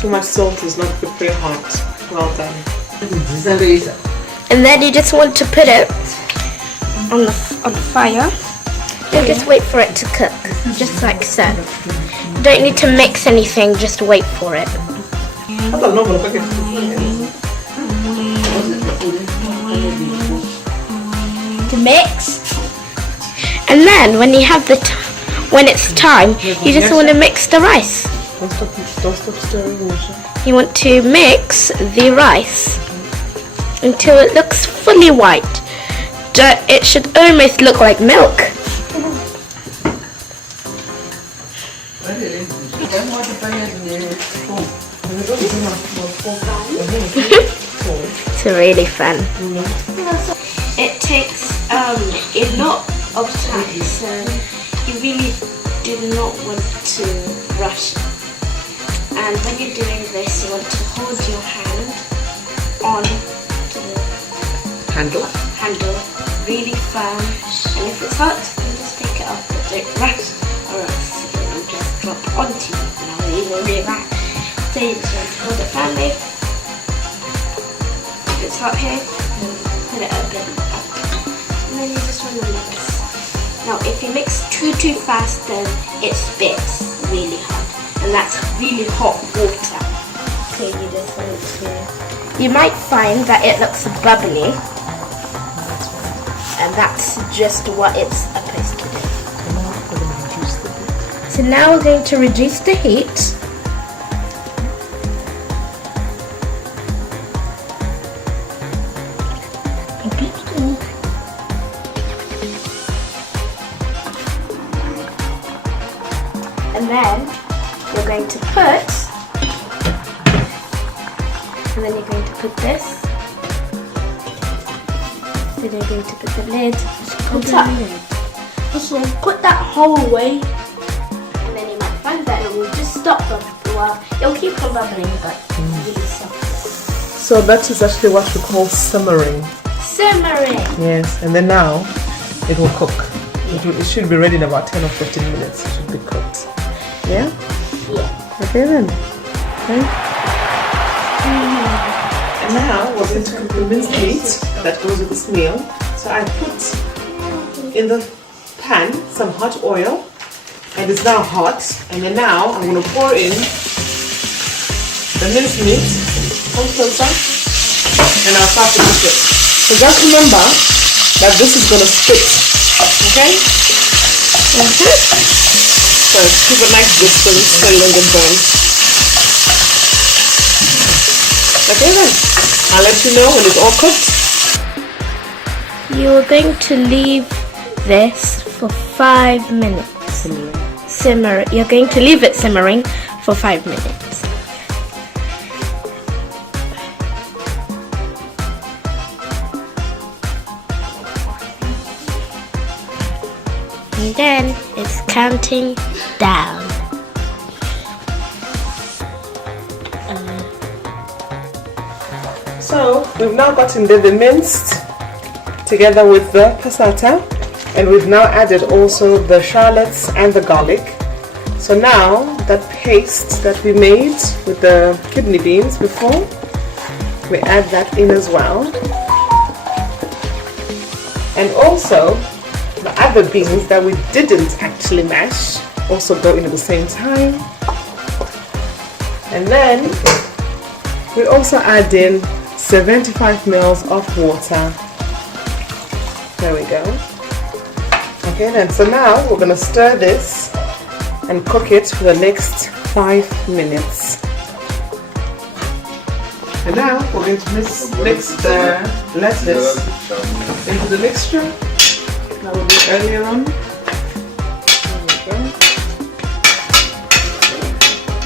Too much salt is not good for your heart. Well done. And then you just want to put it on the fire. And just wait for it to cook, just like so. You don't need to mix anything, just wait for it. To mix. And then when you have when it's time, you just want to mix the rice. Don't stop stirring, Nisha. You want to mix the rice until it looks fully white. It should almost look like milk. It's really fun. It takes a lot of time, so you really do not want to rush it. And when you're doing this, you want to hold your hand on to the handle really firm. And if it's hot, then just take it off, but don't rush, or else it will just drop onto you. Now you will do that. So you just want to hold it firmly. If it's hot here, then put it a bit up. And then you just want to mix. Now if you mix too fast, then it spits really hard. And that's really hot water. So you just want to... You might find that it looks bubbly. And that's just what it's supposed to do. So now we're going to reduce the heat. And then you're going to put, and then you're going to put this, then you're going to put the lid on top. So put that whole way. And then you might find that it will just stop bubbling. Well, it'll keep on bubbling, but really soft. So that is actually what we call simmering. Simmering! Yes, and then now it will cook. It should be ready in about 10 or 15 minutes. It should be cooked. Yeah? Yeah. Okay then. Okay. And now we're going to cook the minced meat that goes with this meal. So I put in the pan some hot oil, and it's now hot. And then now I'm going to pour in the minced meat. Come closer. And I'll start to cook it. So just remember that this is going to spit. Okay? So keep a nice distance so you don't get burned. Okay then, I'll let you know when it's all cooked. You're going to leave this for 5 minutes. Simmer. You're going to leave it simmering for 5 minutes. And then it's counting down. So we've now gotten the minced together with the passata, and we've now added also the shallots and the garlic. So now that paste that we made with the kidney beans before, we add that in as well. And also the other beans that we didn't actually mash also go in at the same time. And then we also add in 75 ml of water. There we go. Okay then, so now we're going to stir this and cook it for the next 5 minutes. And now we're going to mix the lettuce into the mixture that we did earlier on. There we go.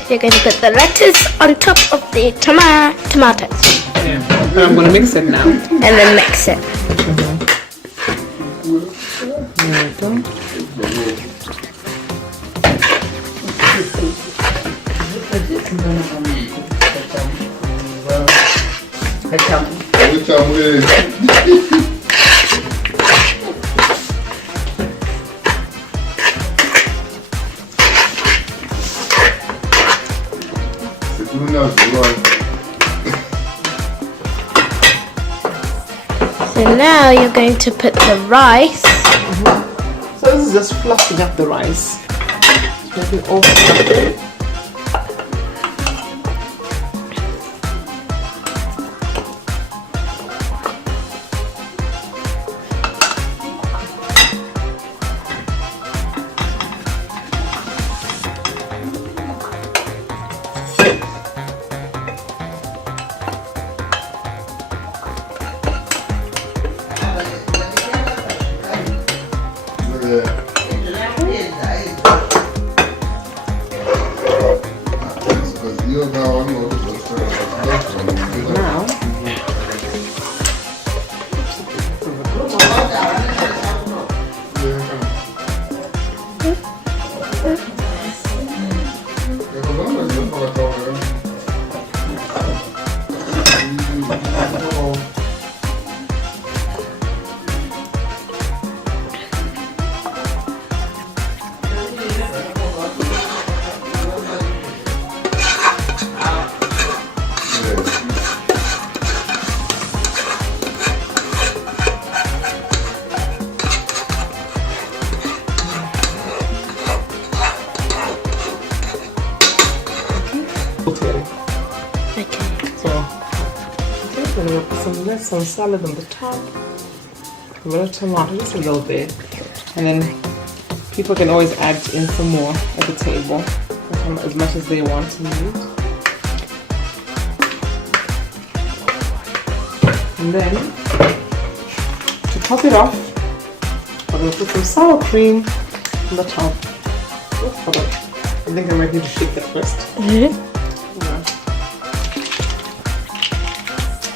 You're going to put the lettuce on top of the tomatoes. Yeah. And I'm going to mix it now. And then mix it. There we go. So now you're going to put the rice. So this is just fluffing up the rice. Make it all fluffy. Now, then we'll put some salad on the top, a little tomato, just a little bit, and then people can always add in some more at the table, as much as they want to eat. And then to top it off, we're going to put some sour cream on the top. Oh, hold on. I think I might need to shake that first. Yeah.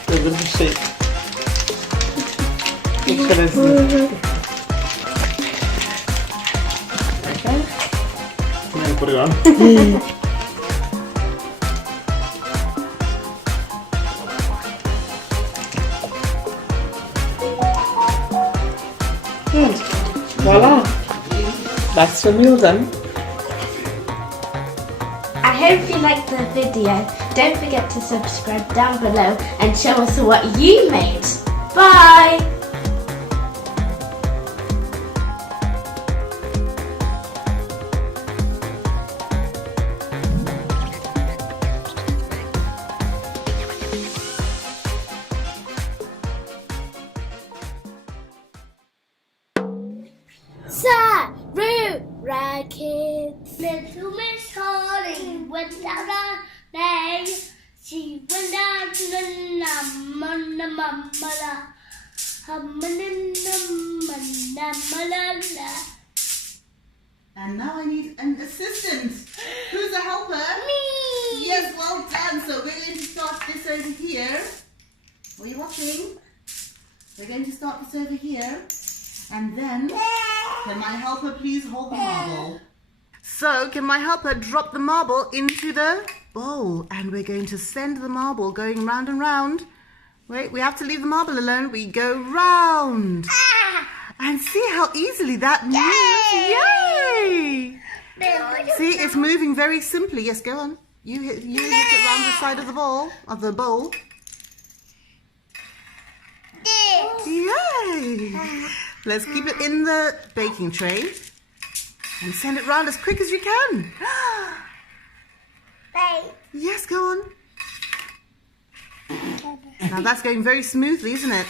A little shake. Make sure there's okay. And then put it on. And voila! That's your meal done. I hope you liked the video. Don't forget to subscribe down below and show us what you made. Bye! Sarura Kids. Little Miss Holly went down a day. She went down the And now I need an assistant. Who's a helper? Me. Yes, well done. So we're going to start this over here. Are you watching? We're going to start this over here. And then, can my helper please hold the marble? So, can my helper drop the marble into the bowl? And we're going to send the marble going round and round. Wait, we have to leave the marble alone. We go round. And see how easily that moves. Yay! See, it's moving very simply. Yes, go on. You hit it round the side of the bowl. Yay! Let's keep it in the baking tray and send it round as quick as you can. Yes, go on. Now that's going very smoothly, isn't it?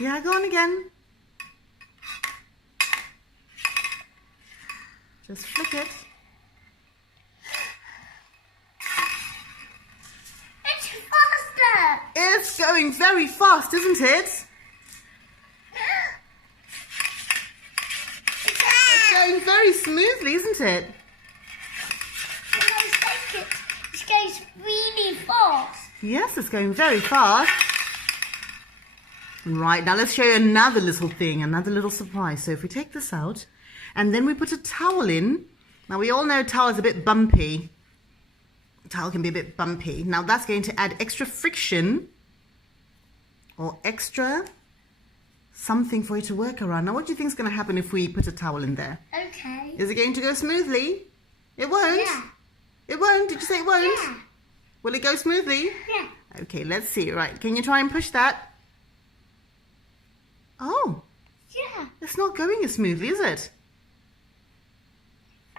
Yeah, go on again. Just flick it. It's faster. It's going very fast, isn't it? It's going very smoothly, isn't it? It goes really fast. Yes, it's going very fast. Right, now let's show you another little thing, another little surprise. So if we take this out and then we put a towel in. Now we all know towel is a bit bumpy. Towel can be a bit bumpy. Now that's going to add extra friction or extra something for you to work around. Now what do you think is going to happen if we put a towel in there? Okay. Is it going to go smoothly? It won't? Yeah. It won't? Did you say it won't? Yeah. Will it go smoothly? Yeah. Okay, let's see. Right, can you try and push that? Oh, Yeah. it's not going as smoothly, is it?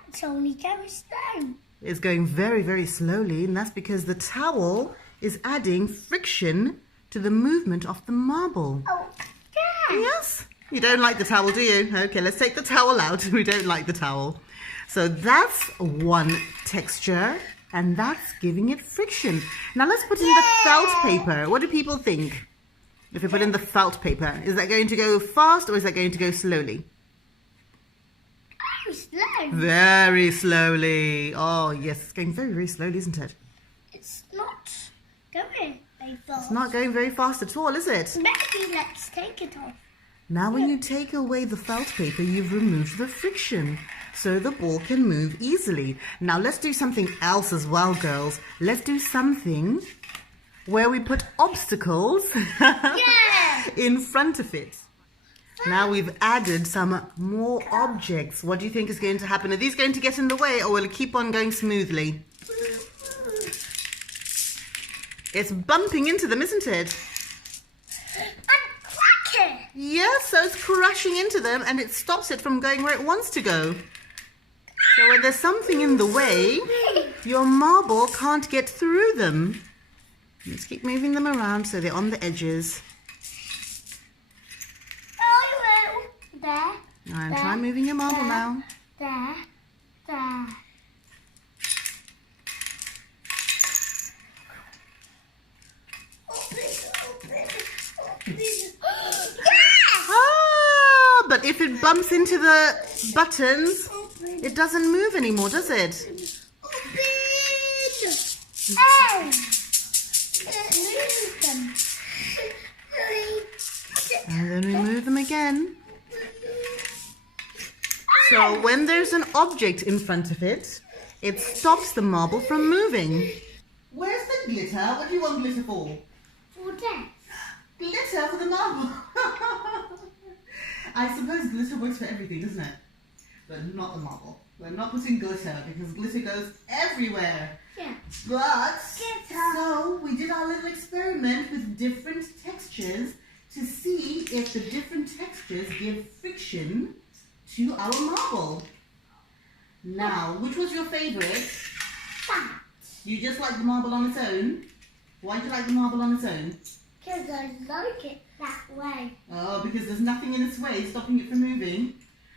It's only going slow. It's going very, very slowly, and that's because the towel is adding friction to the movement of the marble. Oh, yeah. Yes? You don't like the towel, do you? Okay, let's take the towel out. We don't like the towel. So that's one texture, and that's giving it friction. Now let's put in the felt paper. What do people think? If we put in the felt paper, is that going to go fast or is that going to go slowly? Oh, slow. Very slowly. Oh, yes, it's going very, very slowly, isn't it? It's not going very fast. It's not going very fast at all, is it? Maybe let's take it off. Now when you take away the felt paper, you've removed the friction, so the ball can move easily. Now let's do something else as well, girls. Let's do something where we put obstacles in front of it. Now we've added some more objects. What do you think is going to happen? Are these going to get in the way or will it keep on going smoothly? It's bumping into them, isn't it? And crack it. Yes, so it's crashing into them and it stops it from going where it wants to go. So when there's something in the way, your marble can't get through them. Let's keep moving them around so they're on the edges. I will. There. And try moving your marble now. There. There. Ah, but if it bumps into the buttons, it doesn't move anymore, does it? And then we move them again. So when there's an object in front of it, it stops the marble from moving. Where's the glitter? What do you want glitter for? For that. Glitter for the marble. I suppose glitter works for everything, doesn't it? But not the marble. We're not putting glitter because glitter goes everywhere. Yeah. But, so we did our little experiment with different textures to see if the different textures give friction to our marble. Now, which was your favourite? That. You just like the marble on its own? Why do you like the marble on its own? Because I like it that way. Oh, because there's nothing in its way stopping it from moving.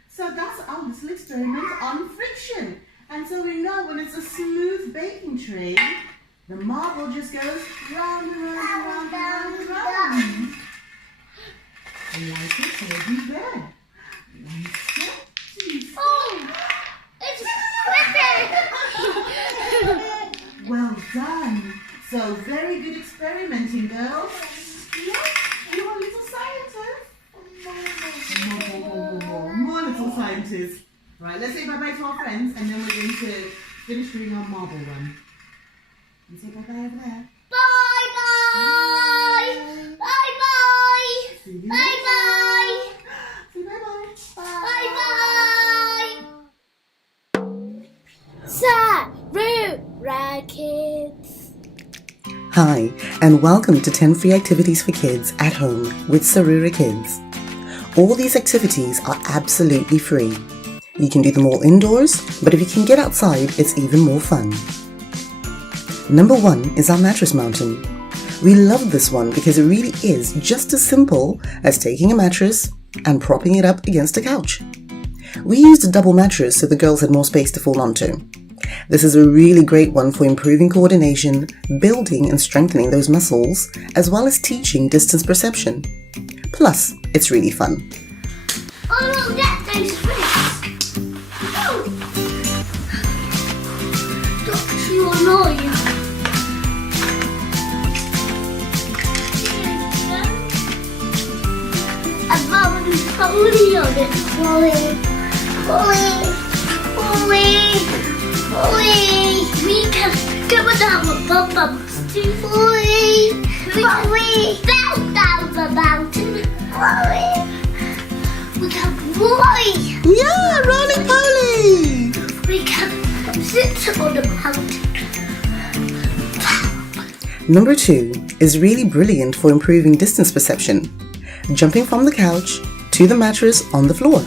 So that's our little experiment on friction. And so we know when it's a smooth baking tray, the marble just goes round and round and round and round and round. letters. Right, let's say bye-bye to our friends and then we're going to finish doing our marble run. You say bye-bye over there. Bye bye. Bye bye. Bye bye. Say bye-bye. Bye bye. Sarura Kids. Hi, and welcome to 10 free activities for kids at home with Sarura Kids. All these activities are absolutely free. You can do them all indoors, but if you can get outside, it's even more fun. Number 1 is our mattress mountain. We love this one because it really is just as simple as taking a mattress and propping it up against a couch. We used a double mattress so the girls had more space to fall onto. This is a really great one for improving coordination, building and strengthening those muscles, as well as teaching distance perception. Plus, it's really fun. Oh, look, that those fish. Oh. That's too annoying. I've got a pony on it. Pony. We can go down the bumps too. We can bow down the mountain. We can boy. Yeah, roly-poly! We can sit on the mountain. Number 2 is really brilliant for improving distance perception. Jumping from the couch to the mattress on the floor.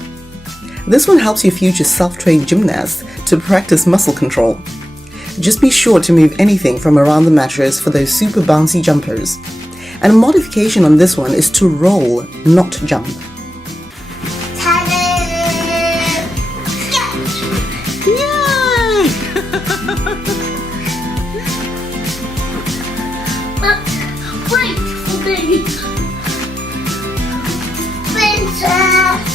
This one helps your future self-trained gymnast to practice muscle control. Just be sure to move anything from around the mattress for those super bouncy jumpers. And a modification on this one is to roll, not jump. Yay! But wait for me. Princess.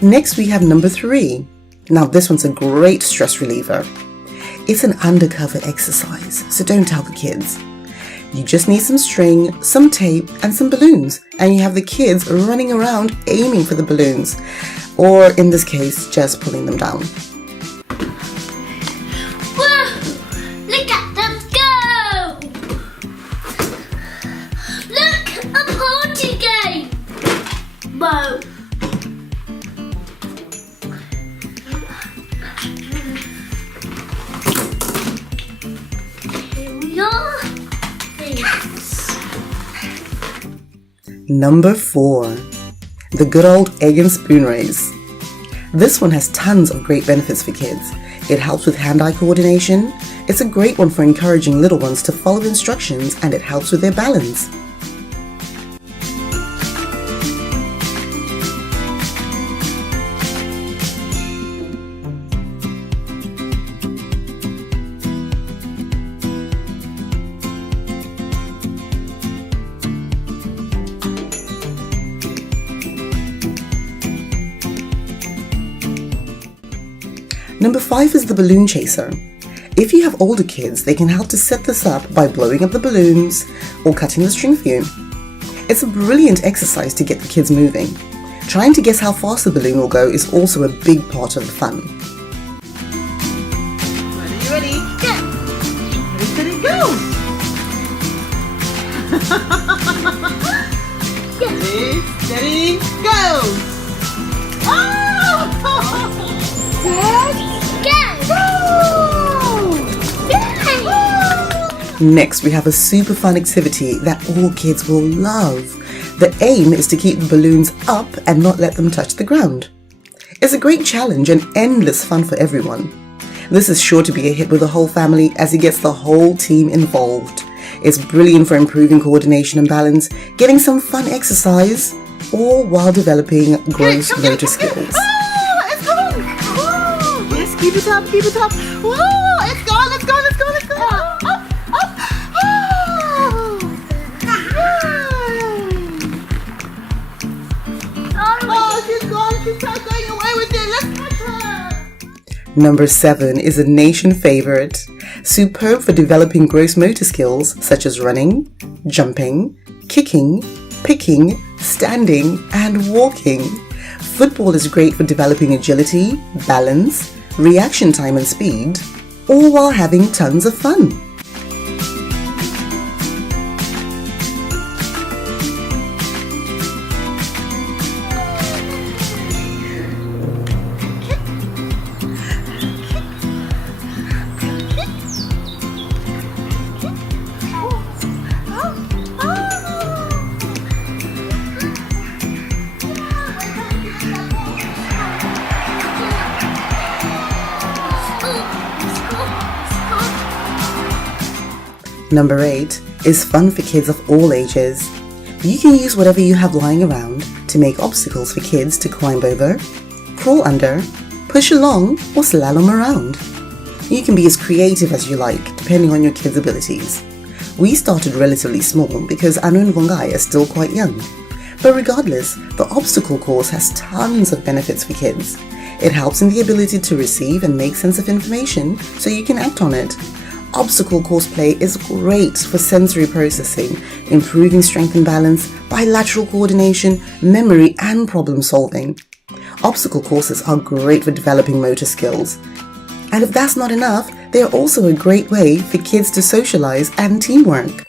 Next we have number 3. Now this one's a great stress reliever. It's an undercover exercise, so don't tell the kids. You just need some string, some tape and some balloons, and you have the kids running around aiming for the balloons, or in this case, just pulling them down. Whoa! Look at them go! Look, a party game! Whoa! Here we are. Number 4. The good old egg and spoon race. This one has tons of great benefits for kids. It helps with hand-eye coordination. It's a great one for encouraging little ones to follow instructions, and it helps with their balance. Number 5 is the balloon chaser. If you have older kids, they can help to set this up by blowing up the balloons or cutting the string for you. It's a brilliant exercise to get the kids moving. Trying to guess how fast the balloon will go is also a big part of the fun. Ready? Go! Ready, steady, go! Ready, steady, go! Oh! Next, we have a super fun activity that all kids will love. The aim is to keep the balloons up and not let them touch the ground. It's a great challenge and endless fun for everyone. This is sure to be a hit with the whole family as it gets the whole team involved. It's brilliant for improving coordination and balance, getting some fun exercise, all while developing gross motor skills. Oh, it's gone! Oh, yes, keep it up, keep it up. Whoa, it's gone, it's gone, it's gone, it's gone. Up, up. Oh. Oh, she's gone, she's not going away with it. Let's catch her. Number 7 is a nation favorite. Superb for developing gross motor skills such as running, jumping, kicking, picking, standing, and walking. Football is great for developing agility, balance, reaction time and speed, all while having tons of fun. Number 8 is fun for kids of all ages. You can use whatever you have lying around to make obstacles for kids to climb over, crawl under, push along, or slalom around. You can be as creative as you like, depending on your kids' abilities. We started relatively small because Anu and Vongai are still quite young. But regardless, the obstacle course has tons of benefits for kids. It helps in the ability to receive and make sense of information so you can act on it. Obstacle course play is great for sensory processing, improving strength and balance, bilateral coordination, memory, and problem solving. Obstacle courses are great for developing motor skills. And if that's not enough, they are also a great way for kids to socialize and teamwork.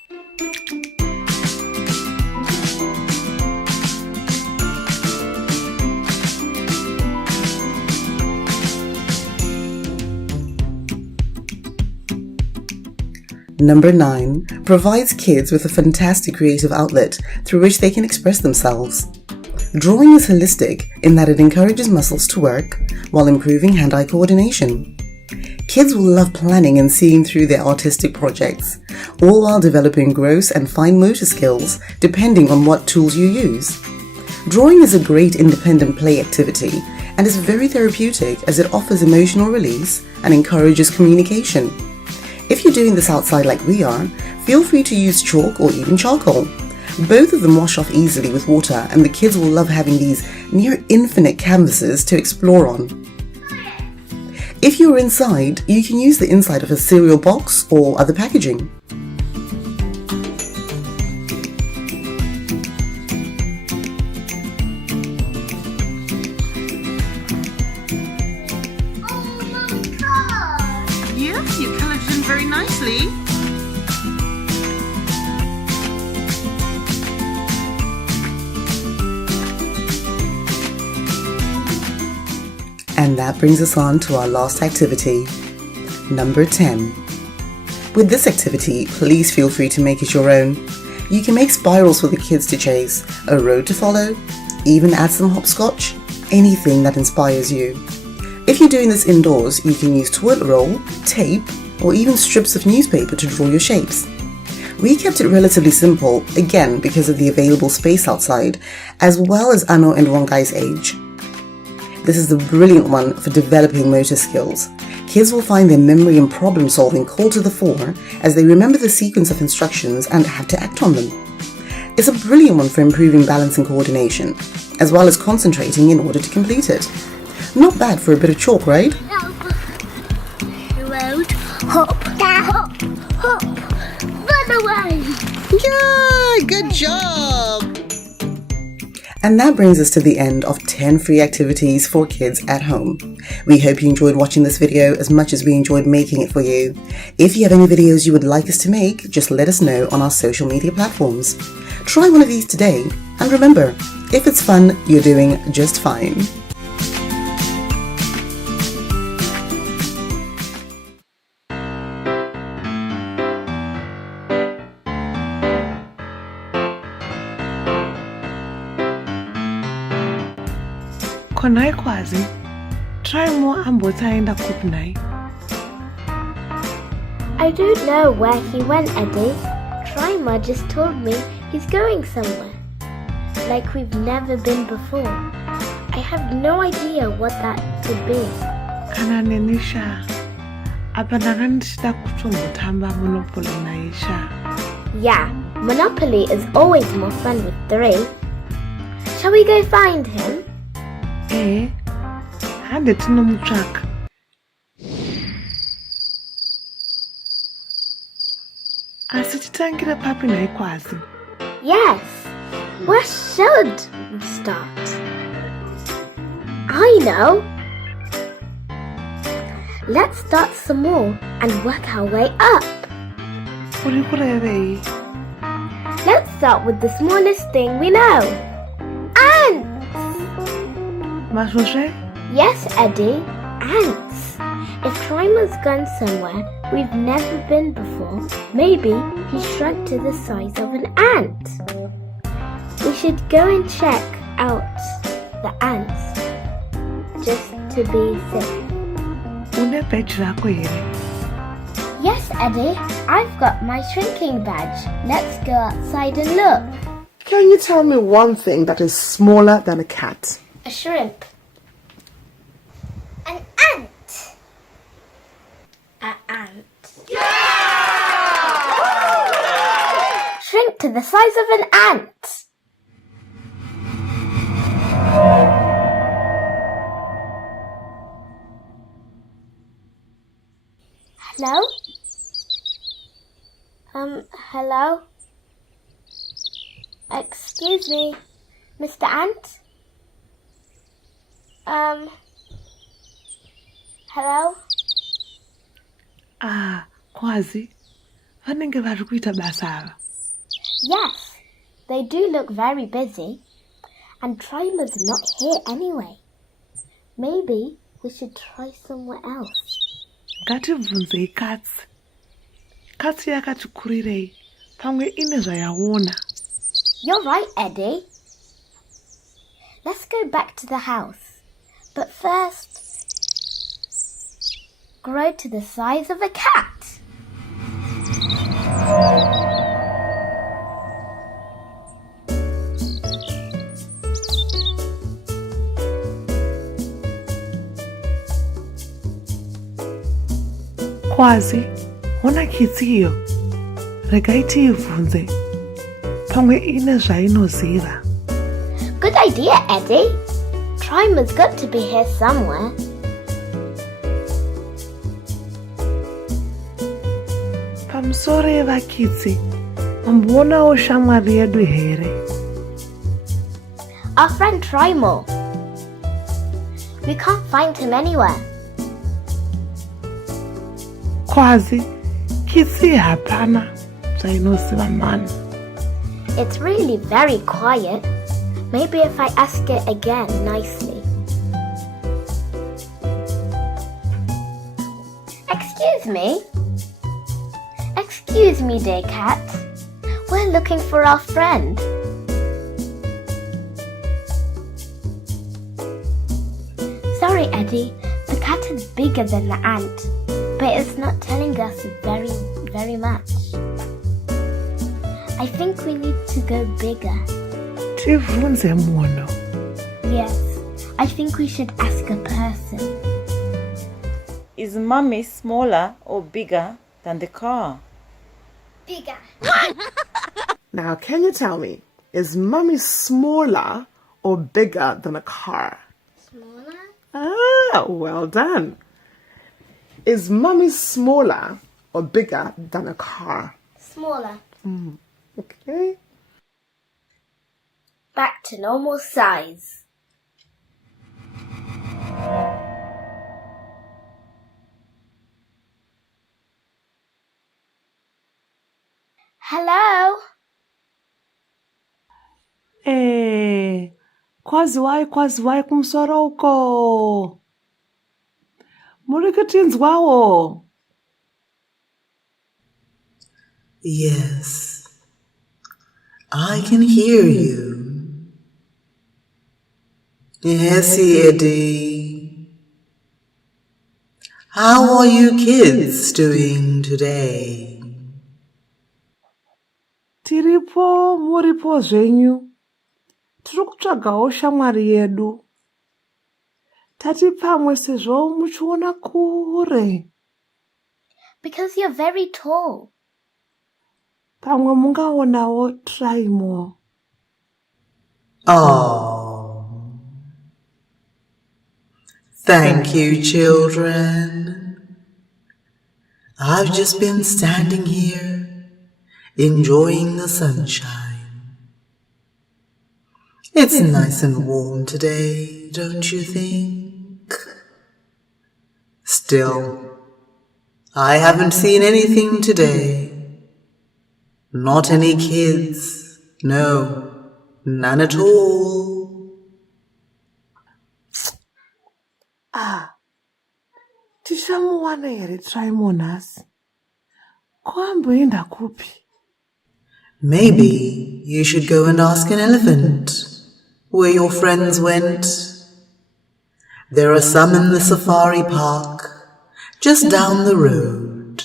Number 9 provides kids with a fantastic creative outlet through which they can express themselves. Drawing is holistic in that it encourages muscles to work while improving hand-eye coordination. Kids will love planning and seeing through their artistic projects, all while developing gross and fine motor skills depending on what tools you use. Drawing is a great independent play activity and is very therapeutic as it offers emotional release and encourages communication. If you're doing this outside like we are, feel free to use chalk or even charcoal. Both of them wash off easily with water and the kids will love having these near infinite canvases to explore on. If you're inside, you can use the inside of a cereal box or other packaging. Yes, you colored it in very nicely. And that brings us on to our last activity, number 10. With this activity, please feel free to make it your own. You can make spirals for the kids to chase, a road to follow, even add some hopscotch, anything that inspires you. If you're doing this indoors, you can use toilet roll, tape, or even strips of newspaper to draw your shapes. We kept it relatively simple, again because of the available space outside, as well as Ano and Wongai's age. This is a brilliant one for developing motor skills. Kids will find their memory and problem solving called to the fore as they remember the sequence of instructions and have to act on them. It's a brilliant one for improving balance and coordination, as well as concentrating in order to complete it. Not bad for a bit of chalk, right? Road, hop, hop, hop, run away. Yeah, good job! And that brings us to the end of 10 free activities for kids at home. We hope you enjoyed watching this video as much as we enjoyed making it for you. If you have any videos you would like us to make, just let us know on our social media platforms. Try one of these today, and remember, if it's fun, you're doing just fine. Konai kwazi, try more ambota enda kupnai. I don't know where he went, Eddie. Trima just told me he's going somewhere. Like we've never been before. I have no idea what that could be. Kana nenisha. Apanaganishita kutumutamba Monopoly naisha. Yeah, Monopoly is always more fun with 3. Shall we go find him? Hand it in the truck. Asititangira papi na ikwazi. Yes, Where should we start? I know! Let's start small and work our way up. Let's start with the smallest thing we know. Ants! Yes, Eddie, ants. If Trimer's gone somewhere we've never been before, maybe he shrunk to the size of an ant. We should go and check out the ants just to be safe. Yes, Eddie, I've got my shrinking badge. Let's go outside and look. Can you tell me one thing that is smaller than a cat? A shrimp. An ant. An ant. Shrink to the size of an ant. Hello? Hello? Excuse me, Mr. Ant? Hello? Kwazi, vanenge vari kuita basa ava. Yes, they do look very busy. And Trimer's not here anyway. Maybe we should try somewhere else. Ngatibvunzei katsi. Katsi yakati kurirei, pamwe ine zvayaona. You're right, Eddie. Let's go back to the house. But first, grow to the size of a cat. Kwazi, ona kitsi iyo. Regai tiibvunze. Pamwe ine zvainoziva. Good idea, Eddie. Trimer's got to be here somewhere. Pamusoro yevakitsi, mambonawo shamwari yedu here. Our friend Trimer. We can't find him anywhere. Kwazi, kitsi hapana zvainoziva mani. It's really very quiet. Maybe if I ask it again nicely. Excuse me. Excuse me, dear cat. We're looking for our friend. Sorry, Eddie. The cat is bigger than the ant, but it's not telling us very much. I think we need to go bigger. Tivunze munhu. Yes, I think we should ask a person. Is Mummy smaller or bigger than the car? Bigger. Now, can you tell me, is Mummy smaller or bigger than a car? Smaller. Ah, well done. Is Mummy smaller or bigger than a car? Smaller. Okay. Back to normal size. Hello? Kwaziwai kumusoro uko. Muri kutinzwawo. Yes, I can hear you. Yes, Eddie. How are you kids doing today? Tiripo muripo zvenyu. Tiri kutsvagawo shamwari yedu. Tati pamwe sezvo muchiona kure. Because you're very tall. Pamwe mungaonawo Trimer. Oh, thank you, children. I've just been standing here, enjoying the sunshine. It's nice and warm today, don't you think? Still, I haven't seen anything today. Not any kids. No, none at all. Tishamuwana here Trimonas. Kwamboenda kupi? Maybe you should go and ask an elephant where your friends went. There are some in the safari park, just down the road.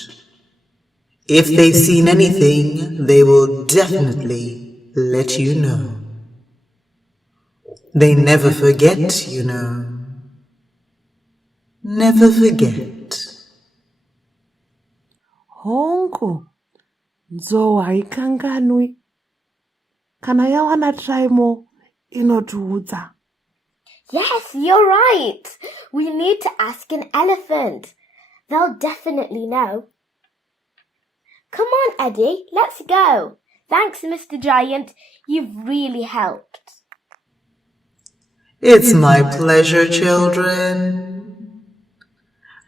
If they've seen anything, they will definitely let you know. They never forget, you know. Never forget. Hongo, nzo haikanganwi. Kana yawana Trimo inotuudza. Yes, you're right. We need to ask an elephant. They'll definitely know. Come on, Eddie, let's go. Thanks, Mr. Giant. You've really helped. It's my pleasure, children.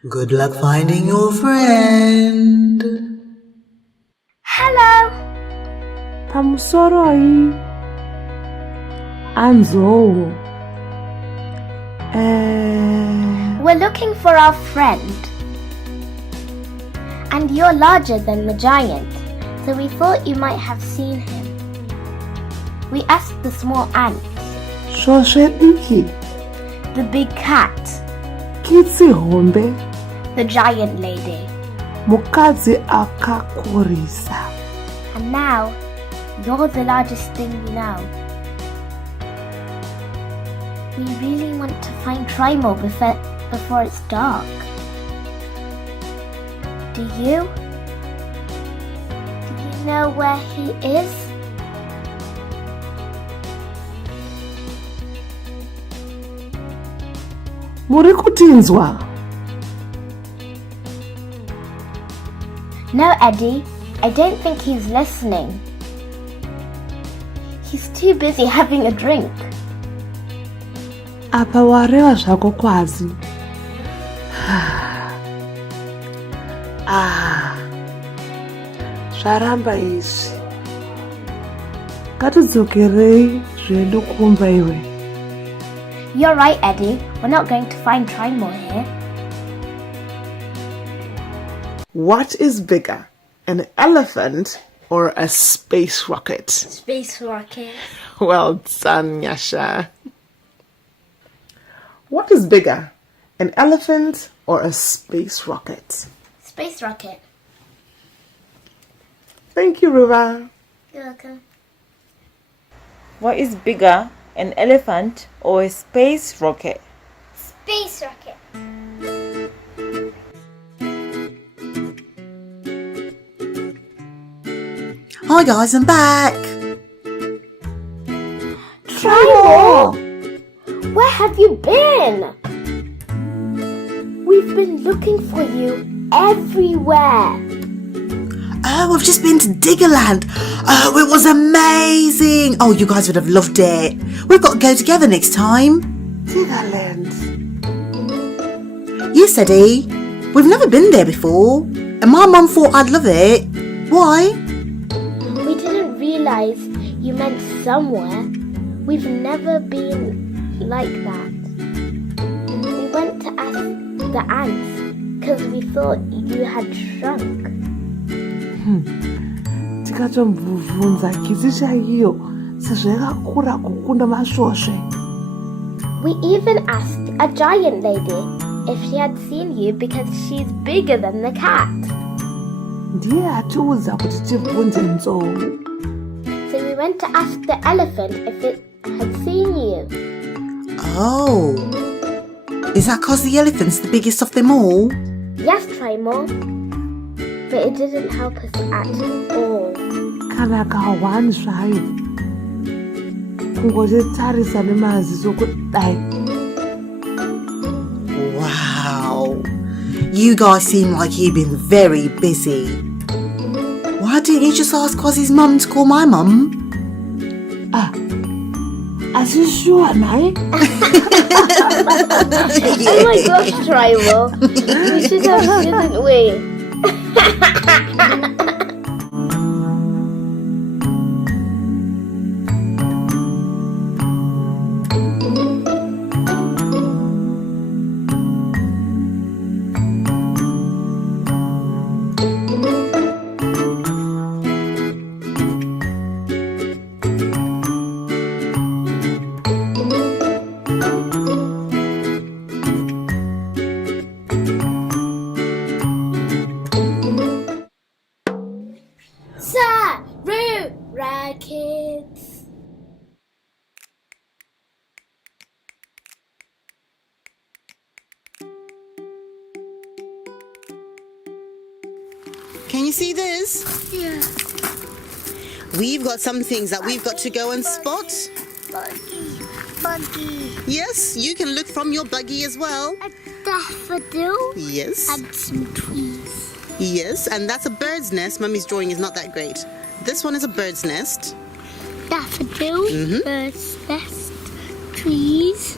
Good luck finding your friend. Hello. Pamusoroi. Anzo. We're looking for our friend. And you're larger than the giant, so we thought you might have seen him. We asked the small ants. Shoshediki. The big cat. Kitsi hombe. The giant lady. Mukadzi akakurisa. And now, you're the largest thing we know. We really want to find Trimo before it's dark. Do you? Do you know where he is? Muri kutinzwa. No, Eddie. I don't think he's listening. He's too busy having a drink. Apa warewa zvako kwazi. Zvaramba izvi. Ngatidzokerei zvedu kumba iwe. You're right, Eddie. We're not going to find Trimo here. What is bigger, an elephant or a space rocket? Space rocket. Well done, Yasha. What is bigger, an elephant or a space rocket? Space rocket. Thank you, Ruva. You're welcome. What is bigger, an elephant or a space rocket? Space rocket. Hi guys, I'm back. Trimo! Where have you been? We've been looking for you everywhere. Oh, I've just been to Diggerland. Oh, it was amazing. Oh, you guys would have loved it. We've got to go together next time. Diggerland. Yes, Eddie. We've never been there before. And my mum thought I'd love it. Why? We didn't realise you meant somewhere. We've never been like that. We went to ask the ants because we thought you had shrunk. Tikatomubvunza kiti chaiyo sezvakakura kukunda masvosve. We even asked a giant lady if she had seen you because she's bigger than the cat. Ndiye atiudza kuti tibvunze nzou. So we went to ask the elephant if it had seen you. Oh. Is that because the elephant's the biggest of them all? Yes, Trimo. But it didn't help us at all. Kana kahwani zvayo. Kungotarisa nemaziso kudai. Wow. You guys seem like you've been very busy. Why didn't you just ask Quasi's mum to call my mum? As a short, mate. Oh my gosh, Tribal. We should have, shouldn't we? Sarura Kids. Can you see this? Yeah. We've got some things that we've got to go and spot. Buggy. Yes, you can look from your buggy as well. A daffodil. Yes. And some trees. Yes, and that's a bird's nest. Mummy's drawing is not that great. This one is a bird's nest. Daffodil, bird's nest, trees,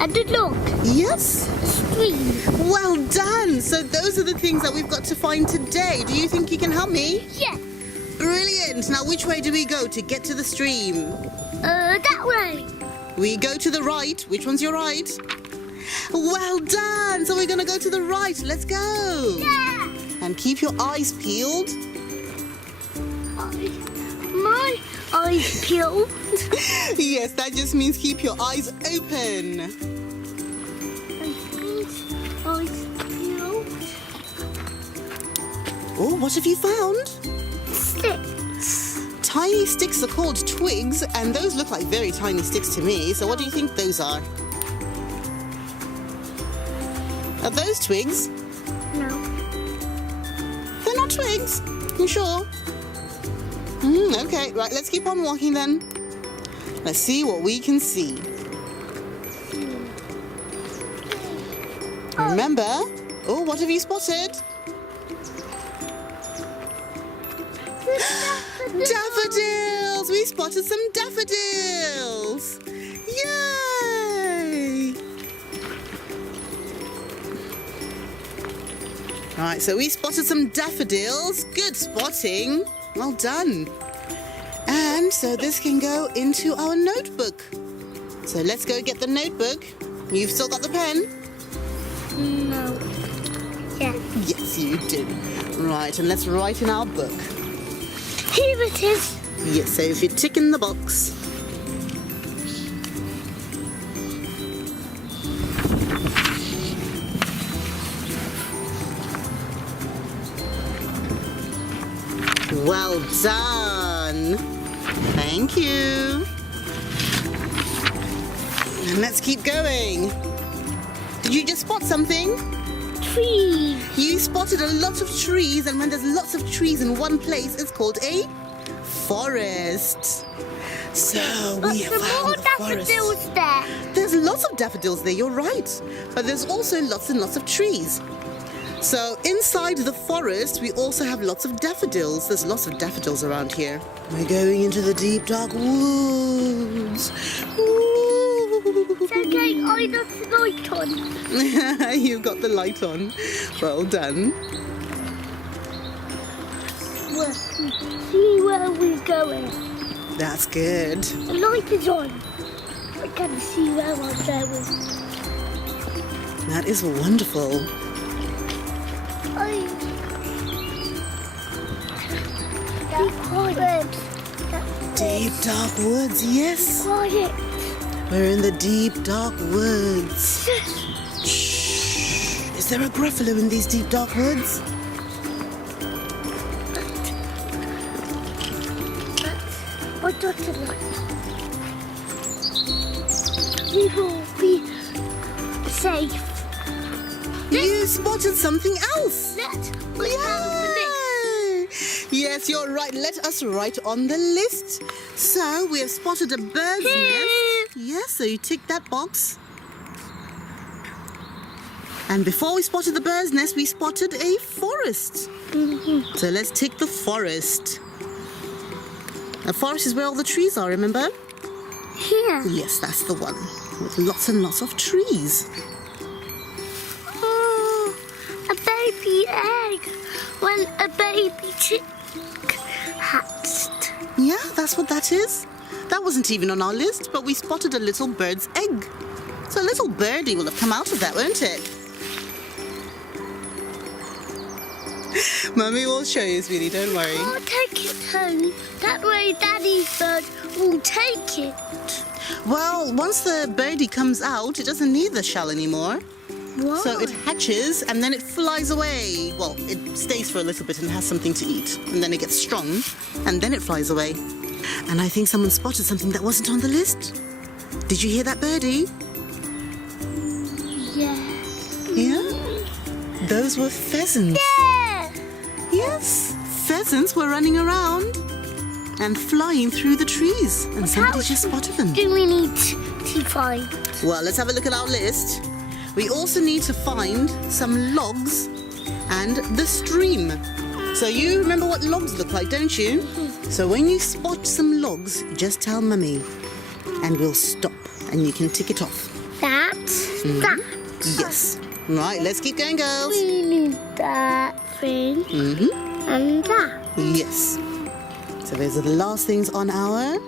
and a dog. Yes. A stream. Well done. So those are the things that we've got to find today. Do you think you can help me? Yeah. Brilliant. Now, which way do we go to get to the stream? That way. We go to the right. Which one's your right? Well done. So we're going to go to the right. Let's go. Yeah. And keep your eyes peeled. My eyes peeled. Yes, that just means keep your eyes open. Eyes peeled. Oh, what have you found? Sticks. Tiny sticks are called twigs, and those look like very tiny sticks to me. So what do you think those are? Are those twigs? No. They're not twigs. You sure? Okay, right, let's keep on walking then. Let's see what we can see. Remember? Oh, what have you spotted? Daffodils! We spotted some daffodils! Yay! Alright, so we spotted some daffodils. Good spotting. Well done. And so this can go into our notebook. So let's go get the notebook. You've still got the pen? No. Yeah. Yes, you do. Right, and let's write in our book. Here it is. Yes, so if you tick in the box. Well done. Thank you. And let's keep going. Did you just spot something? Trees. You spotted a lot of trees, and when there's lots of trees in one place, it's called a forest. So we have There's more found the forest. daffodils there. There's lots of daffodils there, you're right. But there's also lots and lots of trees. So inside the forest, we also have lots of daffodils. There's lots of daffodils around here. We're going into the deep, dark woods. It's okay, I got the light on. You've got the light on. Well done. Well, see where we're going. That's good. The light is on. I can see where I'm going. That is wonderful. Be quiet. Deep, dark woods, yes. Quiet. We're in the deep, dark woods. Shh. Is there a gruffalo in these deep, dark woods? I got the light. We will be safe. You spotted something else. Let's Yay! Yes, you're right. Let us write on the list. So we have spotted a bird's nest. Yes, so you tick that box. And before we spotted the bird's nest, we spotted a forest. So let's tick the forest. A forest is where all the trees are, remember? Here. Yes, that's the one. With lots and lots of trees. Oh, a baby egg. When a baby chick hatched. Yeah, that's what that is. That wasn't even on our list, but we spotted a little bird's egg. So a little birdie will have come out of that, won't it? Mummy will show you, sweetie, don't worry. I'll take it home. That way Daddy's bird will take it. Well, once the birdie comes out, it doesn't need the shell anymore. Why? So it hatches and then it flies away. Well, it stays for a little bit and has something to eat. And then it gets strong and then it flies away. And I think someone spotted something that wasn't on the list. Did you hear that birdie? Yeah. Yeah? Those were pheasants. Yeah. Yes, pheasants were running around and flying through the trees. And somebody just spotted them. Do we need to find? Well, let's have a look at our list. We also need to find some logs and the stream. So you remember what logs look like, don't you? So when you spot some logs, just tell Mummy and we'll stop and you can tick it off. That. Yes. Right, let's keep going, girls. We need that thing and that. Yes. So those are the last things on our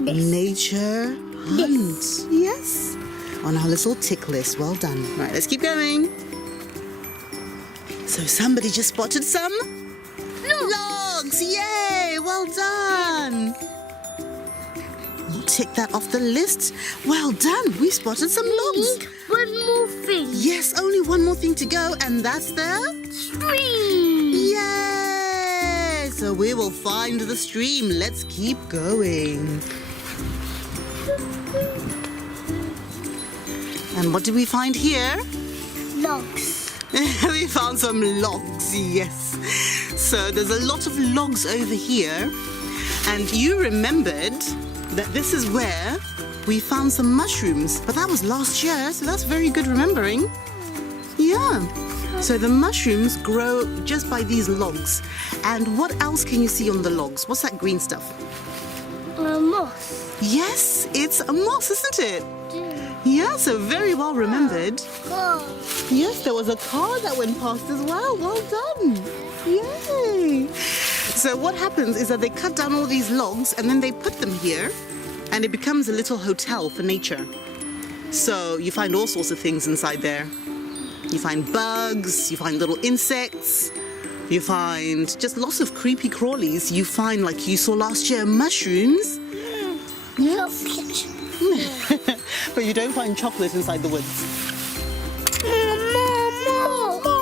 nature hunt. Yes. On our little tick list. Well done. Right, let's keep going. So somebody just spotted some logs. Yay! Well done. We'll tick that off the list. Well done. We spotted some logs. Need one more thing. Yes, only one more thing to go, and that's the Stream. Yay! So we will find the stream. Let's keep going. And what did we find here? Logs. We found some logs, yes. So there's a lot of logs over here. And you remembered that this is where we found some mushrooms. But that was last year, so that's very good remembering. Yeah. So the mushrooms grow just by these logs. And what else can you see on the logs? What's that green stuff? Moss. Yes, it's a moss, isn't it? Yeah, so very well remembered. Oh. Yes, there was a car that went past as well. Well done. Yay. So what happens is that they cut down all these logs and then they put them here and it becomes a little hotel for nature. So you find all sorts of things inside there. You find bugs, you find little insects, you find just lots of creepy crawlies. You find, like you saw last year, mushrooms. Yes. But you don't find chocolate inside the woods.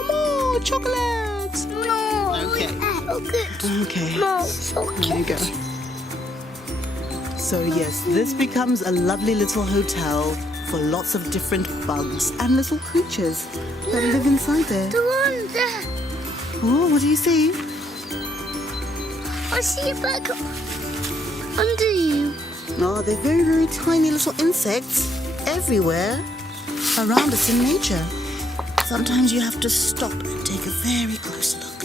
More chocolate. No. Okay. So good. Okay. No, so There you go. cute. So yes, this becomes a lovely little hotel for lots of different bugs and little creatures that live inside there. The one there. Oh, what do you see? I see a bug under you. Oh, they're very, very tiny little insects everywhere around us in nature. Sometimes you have to stop and take a very close look.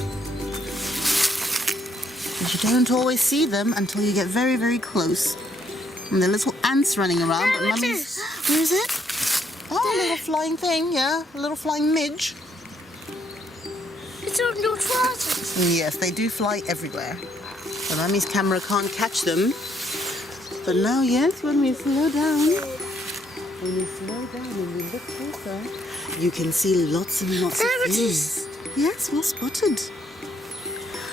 And you don't always see them until you get very, very close. And they're little ants running around. There But it Mummy's... is. Where is it? Oh, a little flying thing, yeah. A little flying midge. It's on your trousers. Yes, they do fly everywhere. So Mummy's camera can't catch them. But now, yes, when we slow down and we look closer, you can see lots and lots There of it things. is. Yes, well spotted.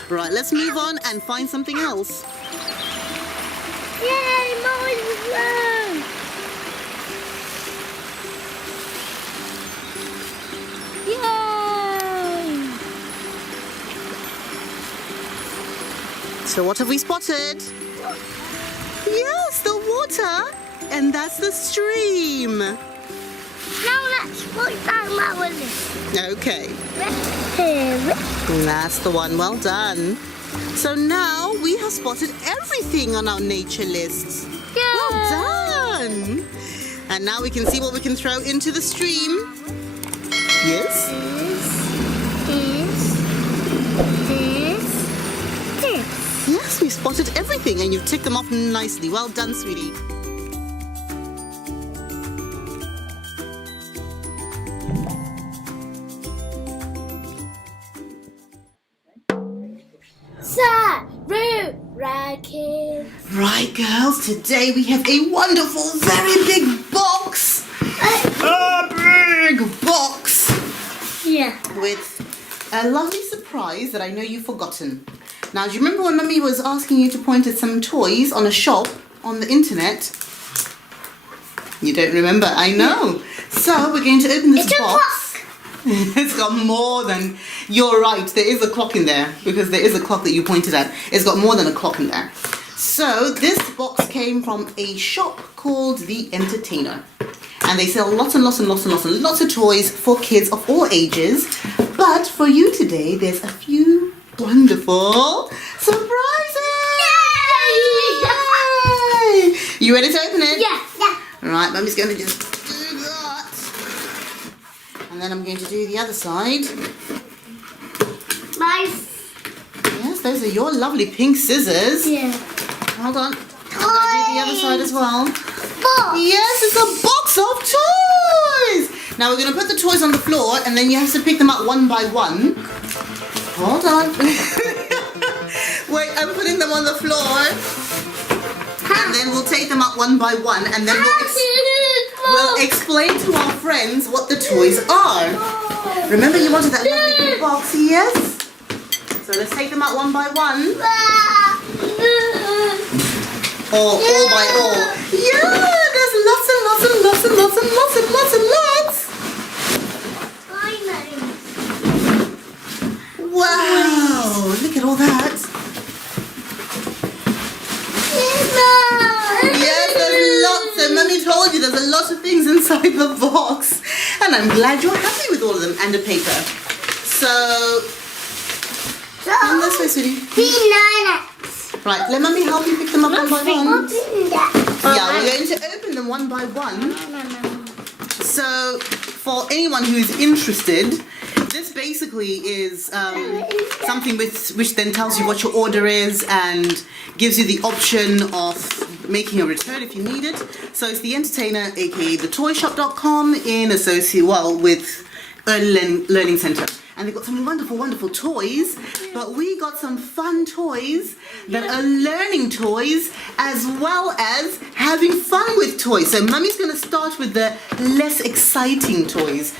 Right, let's move on and find something else. Yay, mine's learn. Yay. So what have we spotted? Yes, the water. And that's the stream. Now let's write down our list. Okay. Here. And that's the one. Well done. So now we have spotted everything on our nature list. Well done. And now we can see what we can throw into the stream. Yes? This. Yes, we've spotted everything and you've ticked them off nicely. Well done, sweetie. Right, girls, today we have a wonderful, very big box. A big box. Yeah. With a lovely surprise that I know you've forgotten. Now, do you remember when Mummy was asking you to point at some toys on a shop on the internet? You don't remember, I know. So, we're going to open this box. It's got more than... You're right, there is a clock in there because there is a clock that you pointed at. It's got more than a clock in there. So, this box came from a shop called The Entertainer. And they sell lots and lots and lots and lots and lots of toys for kids of all ages. But for you today, there's a few wonderful surprises! Yay! You ready to open it? Yeah. Right, Mummy's going to just do that. And then I'm going to do the other side. Nice. Yes, those are your lovely pink scissors. Yeah. Hold on. I'm going to do the other side as well. Box. Yes, it's a box of toys! Now we're going to put the toys on the floor and then you have to pick them up one by one. Hold on. Wait, I'm putting them on the floor. And then we'll take them up one by one and then we'll explain to our friends what the toys are. Remember you wanted that lovely big box, yes? So let's take them out one by one. Or all by all. Yeah, there's lots and lots and lots and lots and lots and lots and lots. Wow, look at all that. Yes, there's lots. So Mummy told you there's a lot of things inside the box. And I'm glad you're happy with all of them and the paper. So, come this way, sweetie. Right, let Mummy help you pick them up one by one. Yeah, we're going to open them one by one. So, for anyone who is interested, this basically is something which then tells you what your order is and gives you the option of making a return if you need it. So it's The Entertainer, aka thetoyshop.com, in association with Early Learning Centre. And they've got some wonderful, wonderful toys, but we got some fun toys that are learning toys as well as having fun with toys. So Mummy's going to start with the less exciting toys.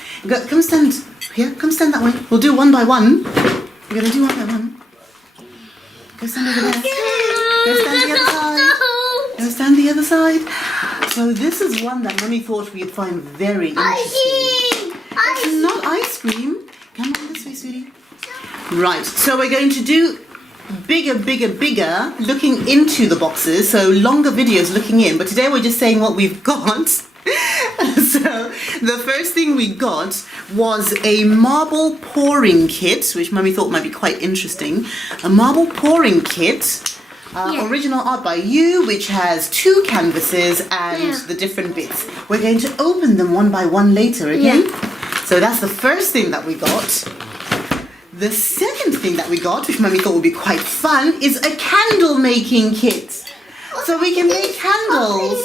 Come stand here, come stand that way. We'll do one by one. We're going to do one by one. Go stand over there. Go stand the other side. Go stand the other side. So this is one that Mummy thought we'd find very interesting. It's not ice cream. Come on this way, sweetie. Right, so we're going to do bigger, looking into the boxes, so longer videos looking in, but today we're just saying what we've got. So, the first thing we got was a marble pouring kit, which Mummy thought might be quite interesting. A marble pouring kit, original art by you, which has 2 canvases and the different bits. We're going to open them one by one later, okay? Yeah. So that's the first thing that we got. The second thing that we got, which Mummy thought would be quite fun, is a candle making kit. So we can make candles.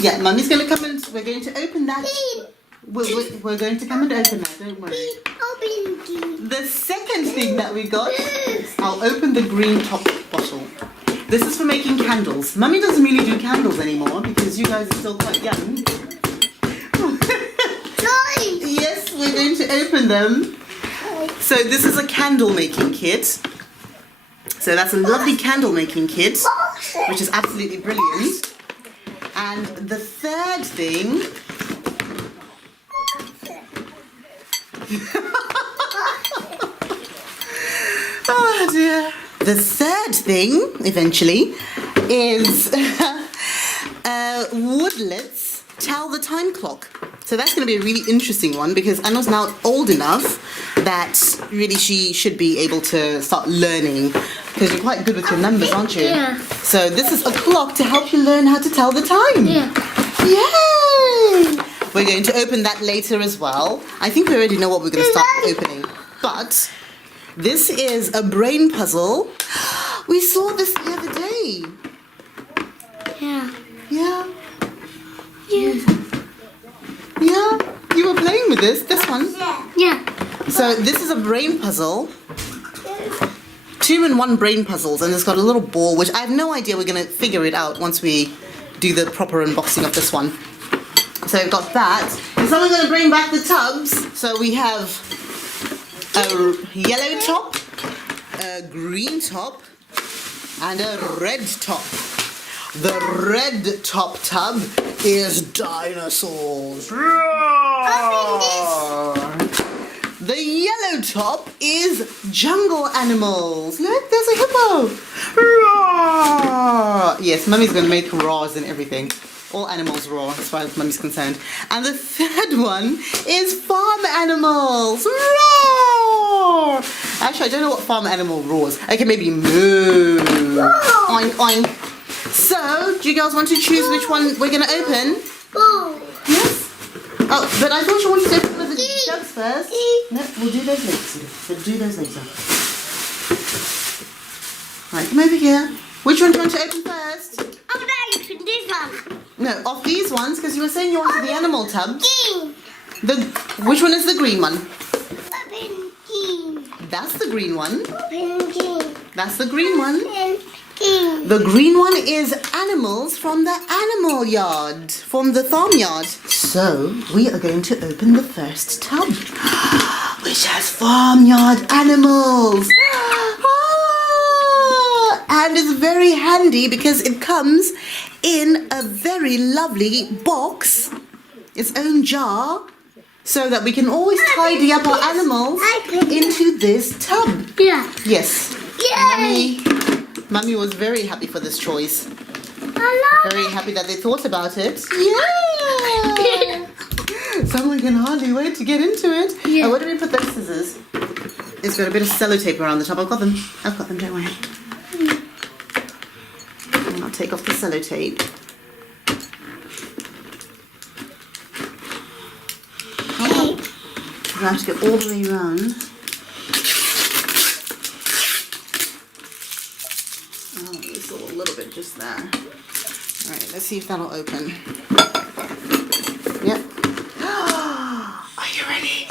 Yeah, Mummy's going to come and we're going to open that. We're going to come and open that, don't worry. The second thing that we got, I'll open the green top bottle. This is for making candles. Mummy doesn't really do candles anymore because you guys are still quite young. Yes, we're going to open them. So this is a candle making kit. So that's a lovely candle making kit, which is absolutely brilliant. And the third thing... Oh dear. The third thing, eventually, is Woodlet's Tell the Time Clock. So that's going to be a really interesting one because Anna's now old enough that really she should be able to start learning because you're quite good with your numbers, aren't you? Yeah. So this is a clock to help you learn how to tell the time. Yeah. Yay! We're going to open that later as well. I think we already know what we're going to start opening. But this is a brain puzzle. We saw this the other day. Yeah. Yeah. Yeah. Yeah, you were playing with this one. Yeah. So this is a brain puzzle 2-in-1 brain puzzles, and it's got a little ball, which I have no idea. We're going to figure it out once we do the proper unboxing of this one. So we've got that. Is someone going to bring back the tubs? So we have a yellow top, a green top, and a red top. The red top tub is dinosaurs. The yellow top is jungle animals. Look, there's a hippo. Yes, Mummy's going to make roars and everything. All animals roar as far as Mummy's concerned. And the third one is farm animals. Roar! Actually, I don't know what farm animal roars. Okay, maybe moo. Oink, oink. So, do you girls want to choose which one we're going to open? Yes? Oh, but I thought you wanted to open with the jugs first. No, we'll do those later. We'll do those later. Right, come over here. Which one do you want to open first? I'm going to open this one. No, of these ones, because you were saying you wanted the animal tubs. Which one is the green one? That's the green one. That's the green one. The green one is animals from the animal yard, from the farmyard. So, we are going to open the first tub, which has farmyard animals. And it's very handy because it comes in a very lovely box, its own jar, so that we can always tidy up our animals into this tub. Yeah. Yes. Yay! Mummy was very happy for this choice. I love Very happy that they thought about it. Yeah! Someone can hardly wait to get into it. Yeah. Oh, where do we put those scissors? It's got a bit of sellotape around the top. I've got them, don't worry. And I'll take off the sellotape. Oh, I have to go all the way around. Oh, it's all a little bit just there. Alright, let's see if that'll open. Yep. Are you ready?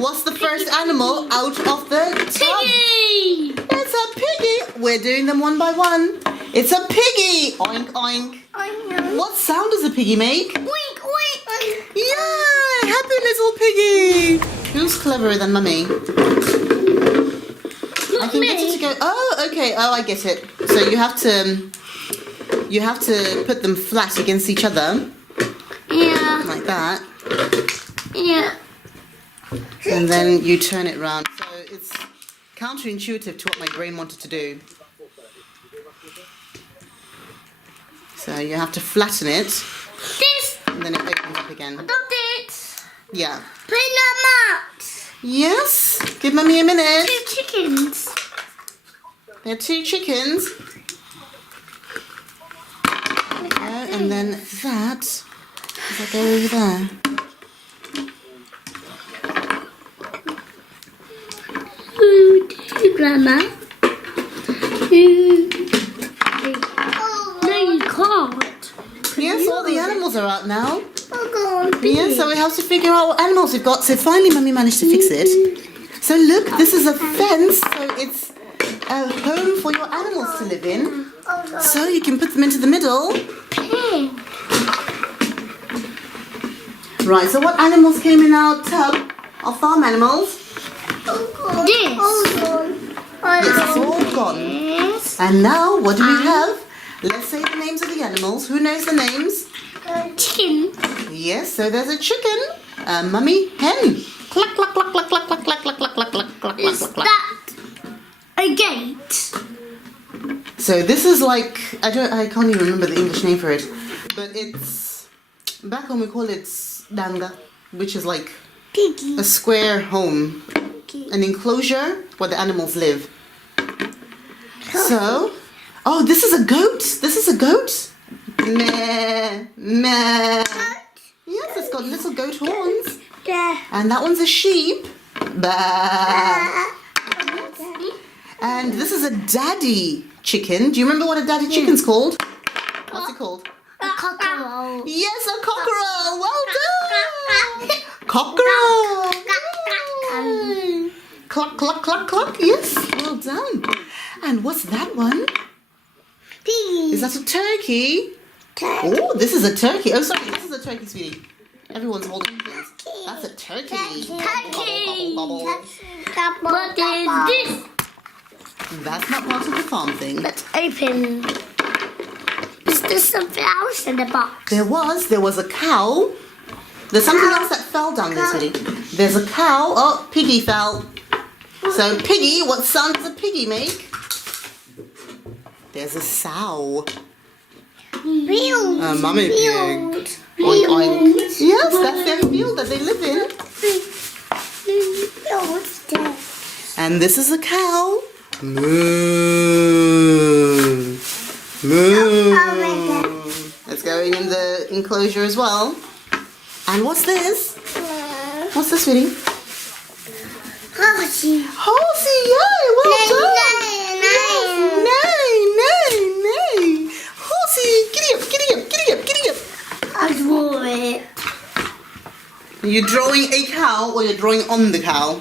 What's the first animal out of the tub? Piggy! It's a piggy. We're doing them one by one. It's a piggy. Oink, oink. What sound does a piggy make? Oink, oink, oink. Yeah, happy little piggy. Who's cleverer than Mummy? I can get it to go. Oh, okay. Oh, I get it. So you have to put them flat against each other. Yeah. Like that. Yeah. And then you turn it round. So it's counterintuitive to what my brain wanted to do. So you have to flatten it. This. And then it opens up again. I got it. Yeah. Put them out. Yes. Give Mummy a minute. 2 chickens. There are 2 chickens. There we go. And then that. Does that go over there? Grandma. No, you can't. Yes, all the animals are out now. Oh, God. Yeah, so we have to figure out what animals we've got. So finally Mummy managed to fix it. So look, this is a fence. So it's a home for your animals to live in. So you can put them into the middle. Right, so what animals came in our tub? Our farm animals? This. Yes, it's all gone. Yes. And now, what do we have? Let's say the names of the animals. Who knows the names? Chicken. Yes, so there's a chicken. Mummy, hen. Cluck, cluck, cluck, cluck, cluck, cluck, cluck, cluck, cluck, cluck, cluck, cluck, Is cluck, cluck. that a gate? So this is like, I can't even remember the English name for it. But it's, back home we call it danga, which is like Piggy. a square home. An enclosure where the animals live. So, oh, this is a goat. This is a goat. Meh, meh. Yes, it's got little goat horns. And that one's a sheep. Bah. And this is a daddy chicken. Do you remember what a daddy chicken's called? What's it called? A cockerel. Yes, a cockerel. Well done. Cockerel. Cluck, cluck, cluck, cluck. Yes, well done. And what's that one? Piggy. Is that a turkey? Oh, this is a turkey. Oh, sorry, this is a turkey, sweetie. Everyone's holding things. That's a turkey. Turkey. Bubble, bubble, bubble. What is this? That's not part of the farm thing. Let's open. Is there something else in the box? There was a cow. There's something else that fell down there, sweetie. There's a cow. Oh, piggy fell. So, piggy, what sound does a piggy make? There's a sow. Field. A mummy pig. Oink, oink. Yes, that's their field that they live in. And this is a cow. Moo. Moo. Let's go in the enclosure as well. And what's this? What's this, sweetie? Horsey. Horsey, yay, well done. Nay. Horsey, giddy up. I draw it. Are you drawing a cow or you're drawing on the cow?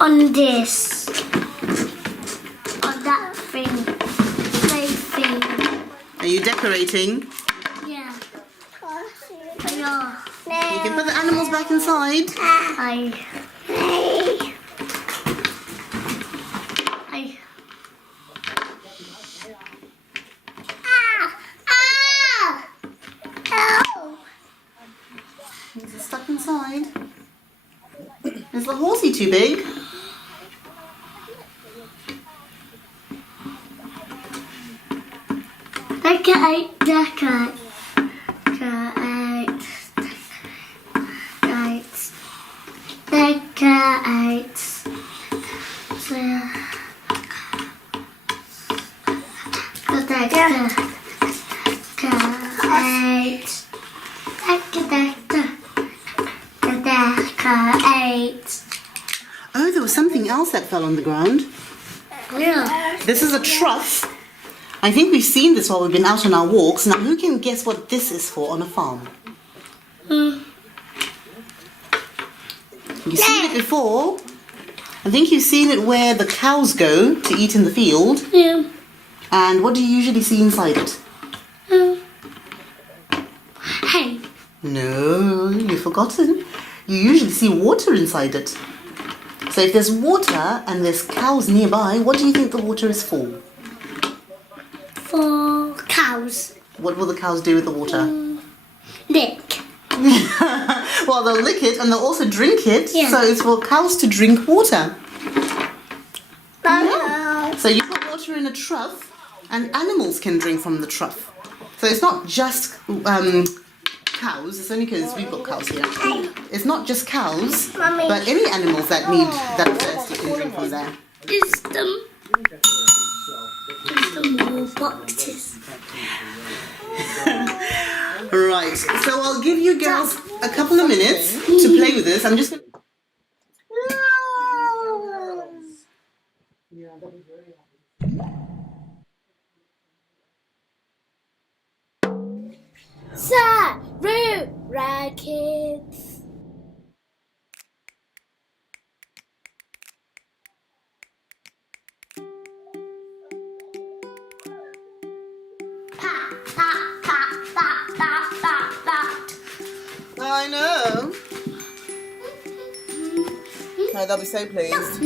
On this. On that thing. Thing. Are you decorating? Yeah. You can put the animals back inside. Is it stuck inside? Is the horsey too big? Decorate. Oh, there was something else that fell on the ground. Yeah. This is a trough. I think we've seen this while we've been out on our walks. Now, who can guess what this is for on a farm? You've seen it before. I think you've seen it where the cows go to eat in the field. Yeah. And what do you usually see inside it? Hay. No, you've forgotten. You usually see water inside it. So if there's water and there's cows nearby, what do you think the water is for? For cows. What will the cows do with the water? Lick. Well, they'll lick it and they'll also drink it. Yeah. So it's for cows to drink water. Yeah. So you put water in a trough and animals can drink from the trough. So it's not just cows. It's only because we've got cows here. It's not just cows, Mummy. but any animals that are thirsty can drink from there. Is them more boxes. Right, so I'll give you girls a couple of minutes to play with this. I'm just going to... Sarura Kids. I know. No, they'll be so pleased.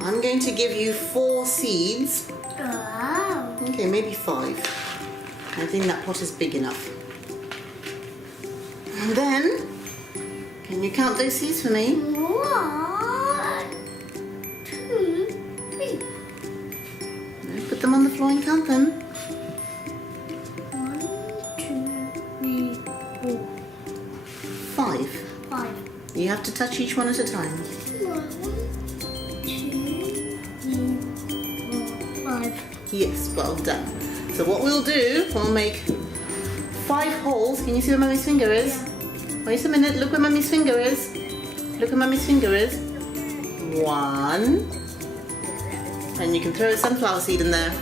I'm going to give you 4 seeds. Okay, maybe 5. I think that pot is big enough. And then, can you count those seeds for me? 1, 2, 3. Put them on the floor and count them. 1, 2, 3, 4. 5. 5. You have to touch each one at a time. 1, 2, 3, 4, 5. Yes, well done. So what we'll do, we'll make 5 holes. Can you see where Mummy's finger is? Wait a minute, look where Mummy's finger is. Look where Mummy's finger is. 1. And you can throw a sunflower seed in there.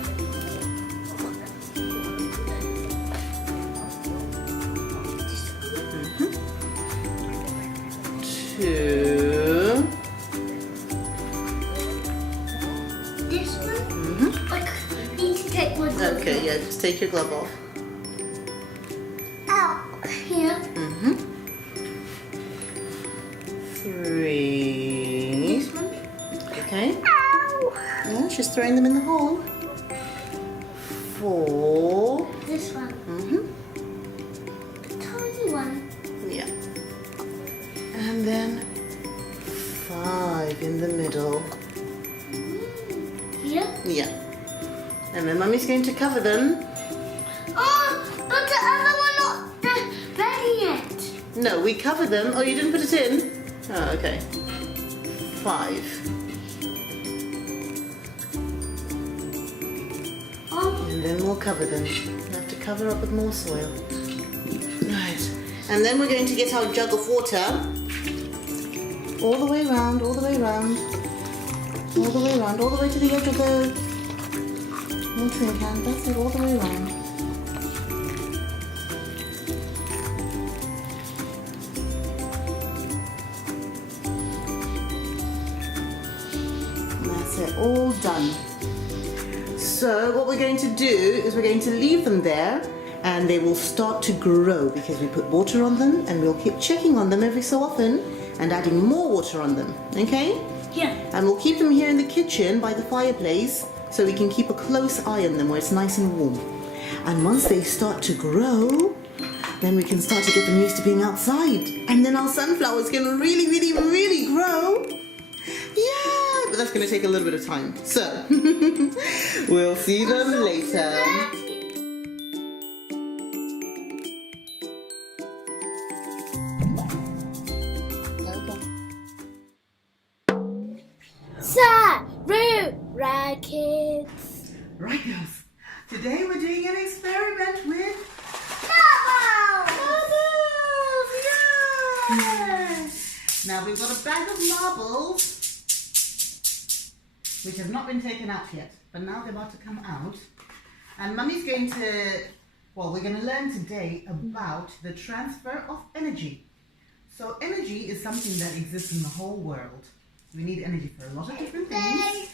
2. This one? I need to take my glove Okay, yeah, just take your glove off. out here. 3. This one. Okay. Ow! Yeah, she's throwing them in the hole. 4. This one. The tiny one. Yeah. And then 5 in the middle. Here. Yeah. And then Mummy's going to cover them. Oh, but the other one not ready yet. No, we cover them. Oh, you didn't put it in? Oh, okay. 5. And then we'll cover them. We'll have to cover up with more soil. Right. And then we're going to get our jug of water. All the way around, all the way around. All the way around, all the way to the edge of the watering can. That's it, all the way around. That's it, all done. So what we're going to do is we're going to leave them there and they will start to grow because we put water on them and we'll keep checking on them every so often and adding more water on them, okay? Yeah. And we'll keep them here in the kitchen by the fireplace so we can keep a close eye on them where it's nice and warm. And once they start to grow, then we can start to get them used to being outside. And then our sunflowers can really, really, really grow. Yeah, but that's going to take a little bit of time. So, we'll see them later. Sarura Kids. Right, girls. Today we're doing an experiment with Marbles. Yes! Now we've got a bag of marbles which have not been taken out yet, but now they're about to come out. And Mummy's going to, well, we're going to learn today about the transfer of energy. So energy is something that exists in the whole world. We need energy for a lot of different things,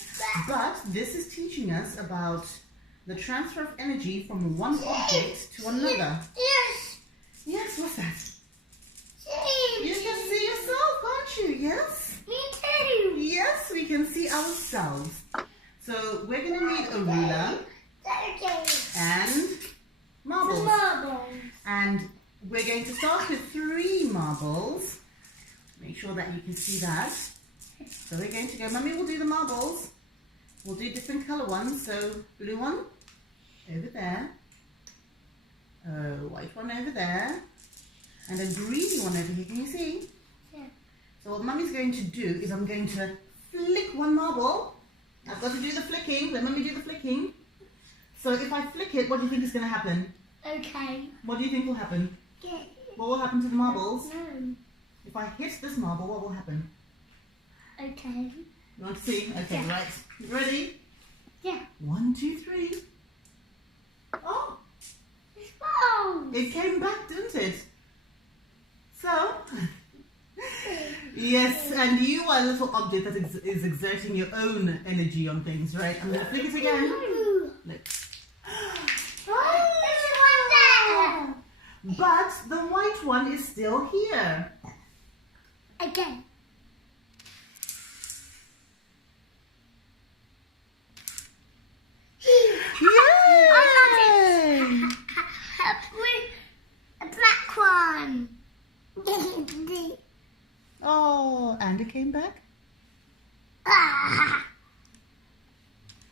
but this is teaching us about the transfer of energy from one object to another. Yes. Yes, what's that? Same. You can see yourself, can't you? Yes? Me too. Yes, we can see ourselves. So we're going to need a ruler and marbles. And we're going to start with 3 marbles. Make sure that you can see that. So we're going to go, Mummy will do the marbles. We'll do different colour ones. So blue one over there. White one over there. And a greeny one over here. Can you see? Yeah. So what Mummy's going to do is I'm going to flick one marble. I've got to do the flicking. Let Mummy do the flicking. So if I flick it, what do you think is going to happen? Okay. What do you think will happen? Yeah. What will happen to the marbles? No. If I hit this marble, what will happen? Okay. You want to see? Okay, Yeah. right. You ready? Yeah. 1, 2, 3. Oh, Oh. it came back, didn't it? So, yes, and you are a little object that is exerting your own energy on things, right? I'm going to flick it again. Look. But the white one is still here. Again. Yay! A black one. Oh, and it came back?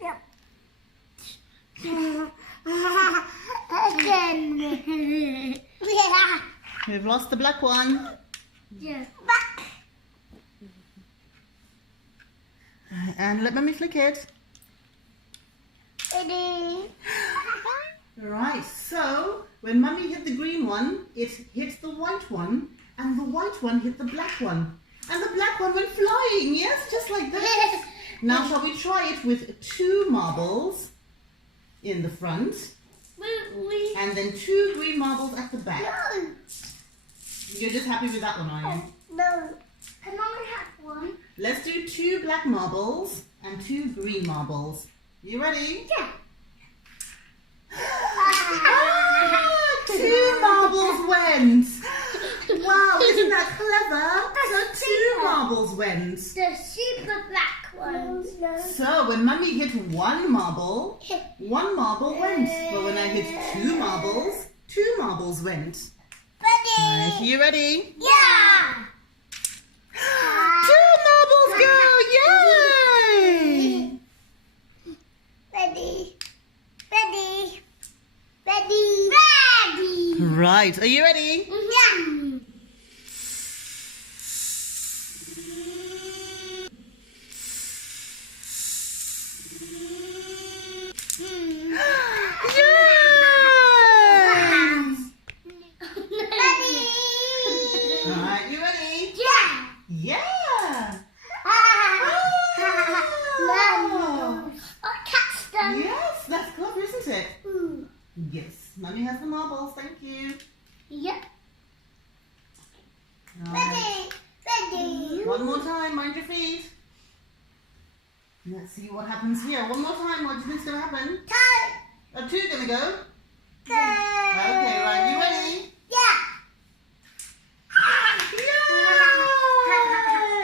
Yep. Again. Yeah. We've lost the black one. Yeah. Back. And let Mummy flick it. Right, so when Mummy hit the green one, it hit the white one, and the white one hit the black one. And the black one went flying, yes, just like that. Now shall we try it with 2 marbles in the front, and then 2 green marbles at the back. No. You're just happy with that one, are you? No. Can Mommy have one? Let's do 2 black marbles and 2 green marbles. You ready? Yeah. 2 marbles went. Wow, isn't that clever? So 2 marbles went. The super black ones. So when Mummy hit 1 marble, 1 marble went. But when I hit 2 marbles, 2 marbles went. Ready? Right, you ready? Yeah. 2 marbles go! Yay! Ready. Ready. Ready. Ready. Right, are you ready? Yeah. Alright, you ready? Yeah. Yeah! Oh, catch them. Yes, that's clever, isn't it? Ooh. Yes, Mummy has the marbles, thank you. Yep. Alright. Ready. One more time, mind your feet. Let's see what happens here. One more time, what do you think's gonna happen? Time. 2 gonna go? Go. Okay, right, you ready? Yeah.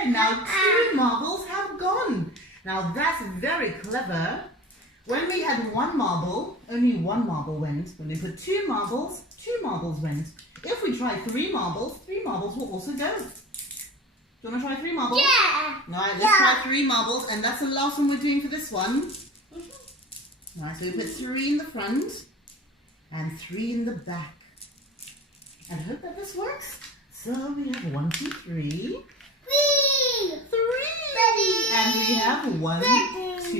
Yay! Now 2 marbles have gone. Now that's very clever. When we had 1 marble, only 1 marble went. When we put 2 marbles, 2 marbles went. If we try 3 marbles, 3 marbles will also go. Do you want to try 3 marbles? Yeah. Alright, let's try 3 marbles, and that's the last one we're doing for this one. Alright, so we put 3 in the front and 3 in the back. And I hope that this works. So we have 1, 2, 3. 3! Ready. And we have 1, 2,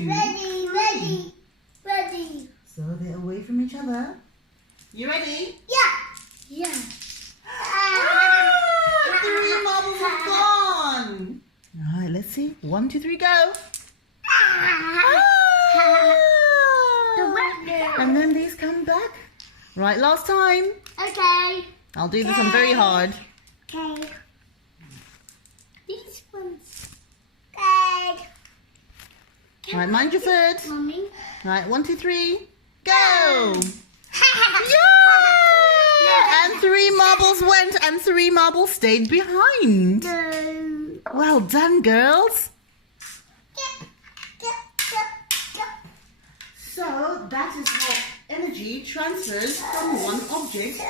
Ready. Ready. Ready. So they're away from each other. You ready? Yeah. Yeah. 3 marbles have gone. Alright, let's see. 1, 2, 3, go. And then these come back. Right, last time. Okay. I'll do this one very hard. Okay. These ones. Okay. Right, mind your foot. Mommy. Right, 1, 2, 3, go. And 3 marbles went and 3 marbles stayed behind. Well done, girls. So that is how energy transfers from one object to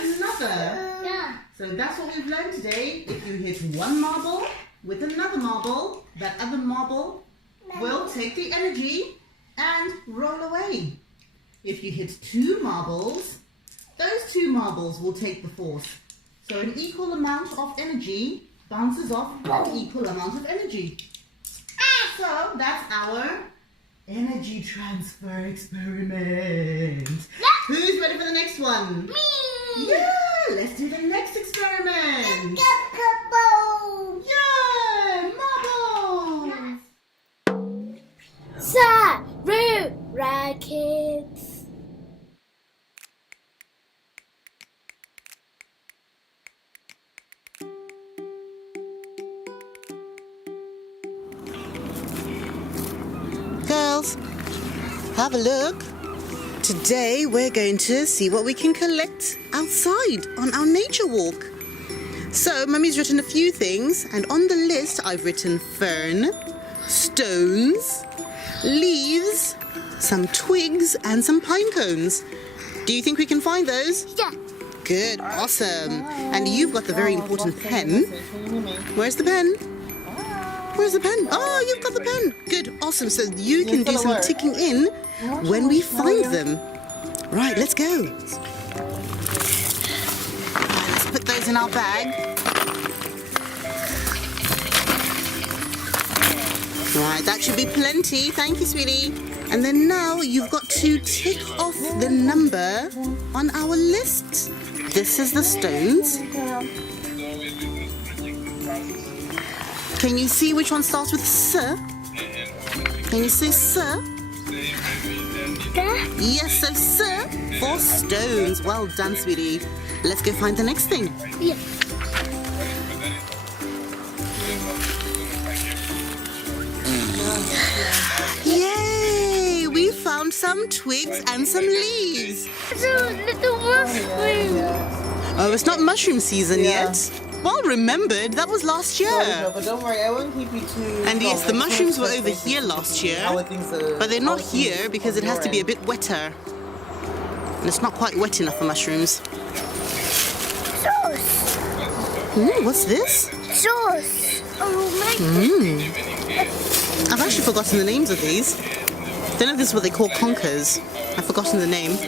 another. Yeah. So that's what we've learned today. If you hit 1 marble with another marble, that other marble will take the energy and roll away. If you hit 2 marbles, those 2 marbles will take the force. So an equal amount of energy bounces off an equal amount of energy. So that's our energy transfer experiment. Who's ready for the next one? Me. Yeah, let's do the next experiment. Yay, marbles. Sarura Kids. Girls, have a look. Today we're going to see what we can collect outside on our nature walk. So Mummy's written a few things, and on the list I've written fern, stones, leaves, some twigs and some pine cones. Do you think we can find those? Yeah. Good, awesome. And you've got the very important pen. Where's the pen? Where's the pen? Oh, you've got the pen. Good, awesome. So you can do some ticking in when we find them. Right, let's go. Right, let's put those in our bag. Right, that should be plenty. Thank you, sweetie. And then now you've got to tick off the number on our list. This is the stones. Can you see which one starts with S? Can you say S? Yes, so S for stones. Well done, sweetie. Let's go find the next thing. Yeah. Yay! We found some twigs and some leaves. It's a little mushroom. Oh, it's not mushroom season yet. Well remembered, that was last year. But don't worry, I won't keep you too. And yes, the mushrooms were over here last year, but they're not here because it has to be a bit wetter. And it's not quite wet enough for mushrooms. Sauce. What's this? Sauce. Oh my I've actually forgotten the names of these. Don't know if this is what they call conkers. I've forgotten the name.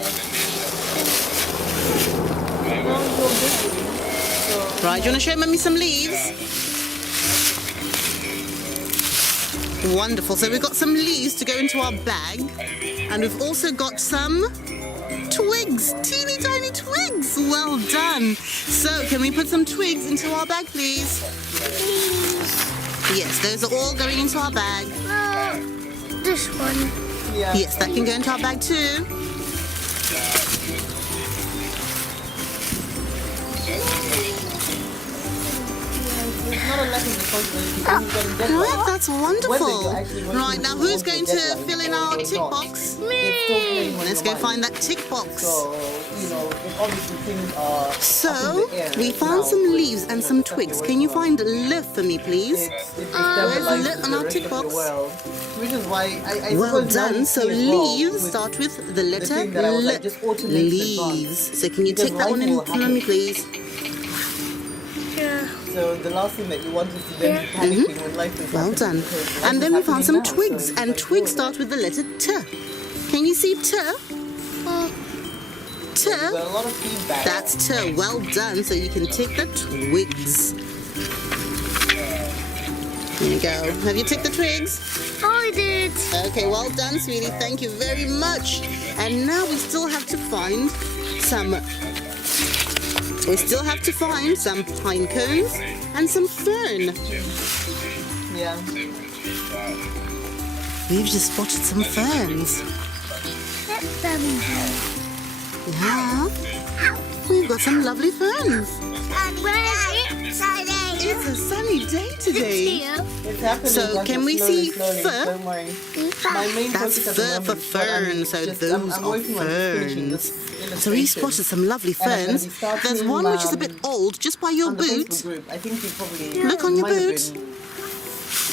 Right, do you want to show Mummy some leaves? Wonderful. So we've got some leaves to go into our bag. And we've also got some twigs. Teeny tiny twigs. Well done. So can we put some twigs into our bag, please? Yes, those are all going into our bag. This one. Yes, that can go into our bag too. Right, that's wonderful. Right, now who's going to fill in our tick box? Me. Let's go find that tick box. So, we found some leaves and some twigs. Can you find le for me, please? Where's le on our tick box? Which is why Well done. So leaves start with the letter L. Leaves. So can you take that one in for me, please? Yeah. So the last thing that you want is to then be panicking when life is Well done. And then we found some twigs, and twigs start with the letter T. Can you see T? T? Got a lot of feedback. That's T. Well done. So you can take the twigs. There you go. Have you ticked the twigs? I did. Okay, well done, sweetie. Thank you very much. And now we still have to find some... pine cones and some fern. Yeah. We've just spotted some ferns. Yeah. We've got some lovely ferns. It's a sunny day today. It's happening. So can we see slowly. fur? Don't worry. My main That's focus at the fur for moment is fern, so just- those I'm are working on finishing ferns. this So we illustration. spotted some lovely And I'm gonna ferns. be starting, There's one which is a bit old, just by your on the boot. Facebook group. I think you probably Look on your might have boot. been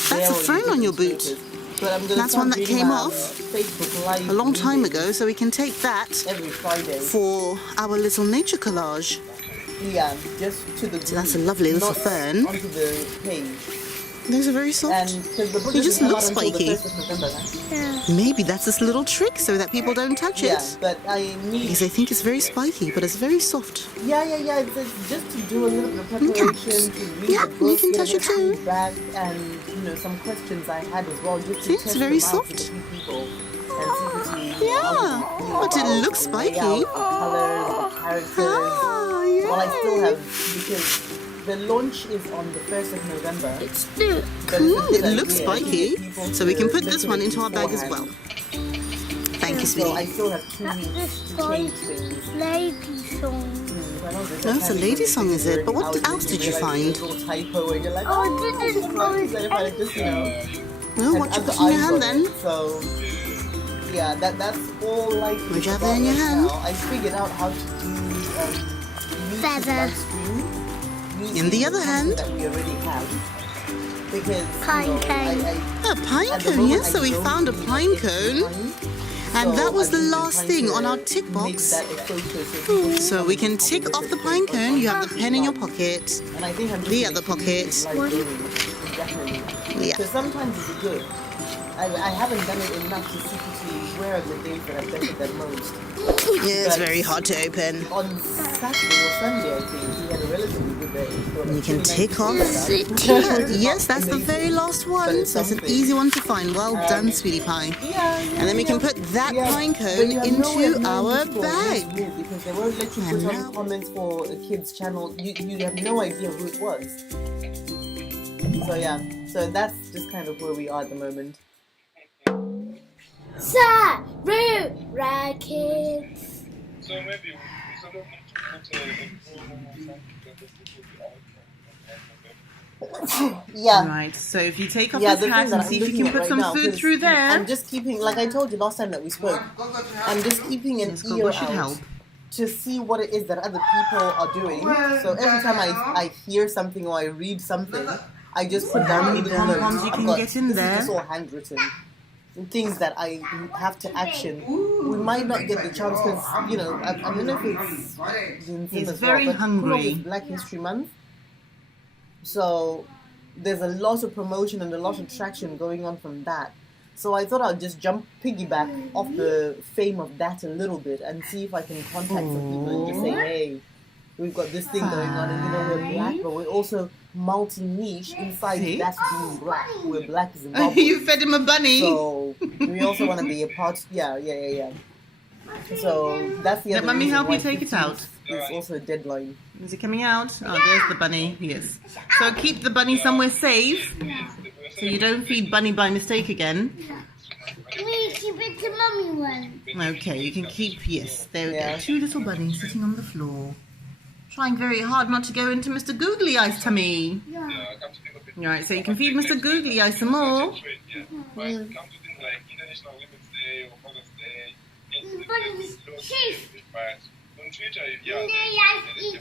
That's a there fern on your already, boot. but I'm gonna That's start one that doing came my off Facebook Live a long time reading ago, so we can take that every Friday. for our little nature collage. Yeah, just to the So that's a lovely little not fern. onto the page. Those are very soft. And because the book They doesn't just come look out until the spiky. 1st of November, right? Maybe that's this little trick so that people don't touch it. Yeah, but I need. Because I think it's very spiky, but it's very soft. Yeah. It's just to do a little bit of preparation, to read Yeah, the book, you can get a touch it bit of too. feedback, and some questions I had as well, just to See, it's test very them out soft. with a few people and see what Yeah, but it looks spiky. Colors, the characters. Well, I still have because the launch is on the 1st of November. It's new. But it's a good It looks idea to spiky, get people so we to can put look this at one it into our bag as well. beforehand. Thank you, So I sweetie. still have 2 weeks This to song, change things. lady song. No, it's a lady song, is it? But what else did you find? Typo and you're like, Oh, this is just if I just, Well, what you had put the in your eyes hand on then? it. So, yeah, that's all like. What'd you have there in your hand? I figured out how to do Feather. live stream In the other hand? that we already have. Because Pine cone. A pine at the cone, moment yes. So I we don't found a use pine it cone. time. And So that was the I've been last trying thing to on our tick make box. that a focus So we can tick off the pine cone. You have the pen in your pocket. And I think I'm just The gonna other keep pocket. live going, definitely. Yeah. Because sometimes it's good. I haven't done it enough to secretly where are the days that I've done it the most. Yeah, it's But very hard to open. on Saturday or Sunday, I think, we had a relatively good day. So You can tick off. Yes, that's the very last one. So it's an easy one to find. Well done, sweetie pie. And then we can put that pine cone into our bag. Because they won't let you put on comments for a kid's channel. You have no idea who it was. So yeah, so that's just kind of where we are at the moment. Sarura Kids. So maybe instead of Yeah. Right, so if you take off Yeah, his the hat thing that and I'm see if you looking can at put right some now, food 'cause through there. I'm just keeping, like I told you last time that we spoke, I'm just keeping an Yes, ear Gogo should out help. to see what it is that other people are doing. So every time I hear something or I read something, I just put down How a many little pom-poms note. you I've can got, get in this there? is just all handwritten. Things that I have to action. We might not get the chance because, you know, I don't know if it's in He's as very well, but hungry. is Black History Month. So there's a lot of promotion and a lot of traction going on from that. So I thought I'd just piggyback off the fame of that a little bit and see if I can contact some people and just say, hey, we've got this thing going on, and you know we're black, but we're also multi-niche inside See? that being black. We're black Zimbabwe. You fed him a bunny. So we also want to be a part. Yeah. So that's the Let other Mummy reason help why you take it out. 15th is also a deadline. Is it coming out? Oh, there's the bunny. Yes. So keep the bunny somewhere safe, so you don't feed bunny by mistake again. We keep it to Mummy one. Okay, you can keep. Yes, there we Yeah. go. 2 little bunnies sitting on the floor, trying very hard not to go into Mr. Googly Eyes' tummy. Yeah. All right, so you can feed Mr. Googly Eyes some more. Come to things like International Women's Day or Mother's Day. But it's chief. But on Twitter, They like eat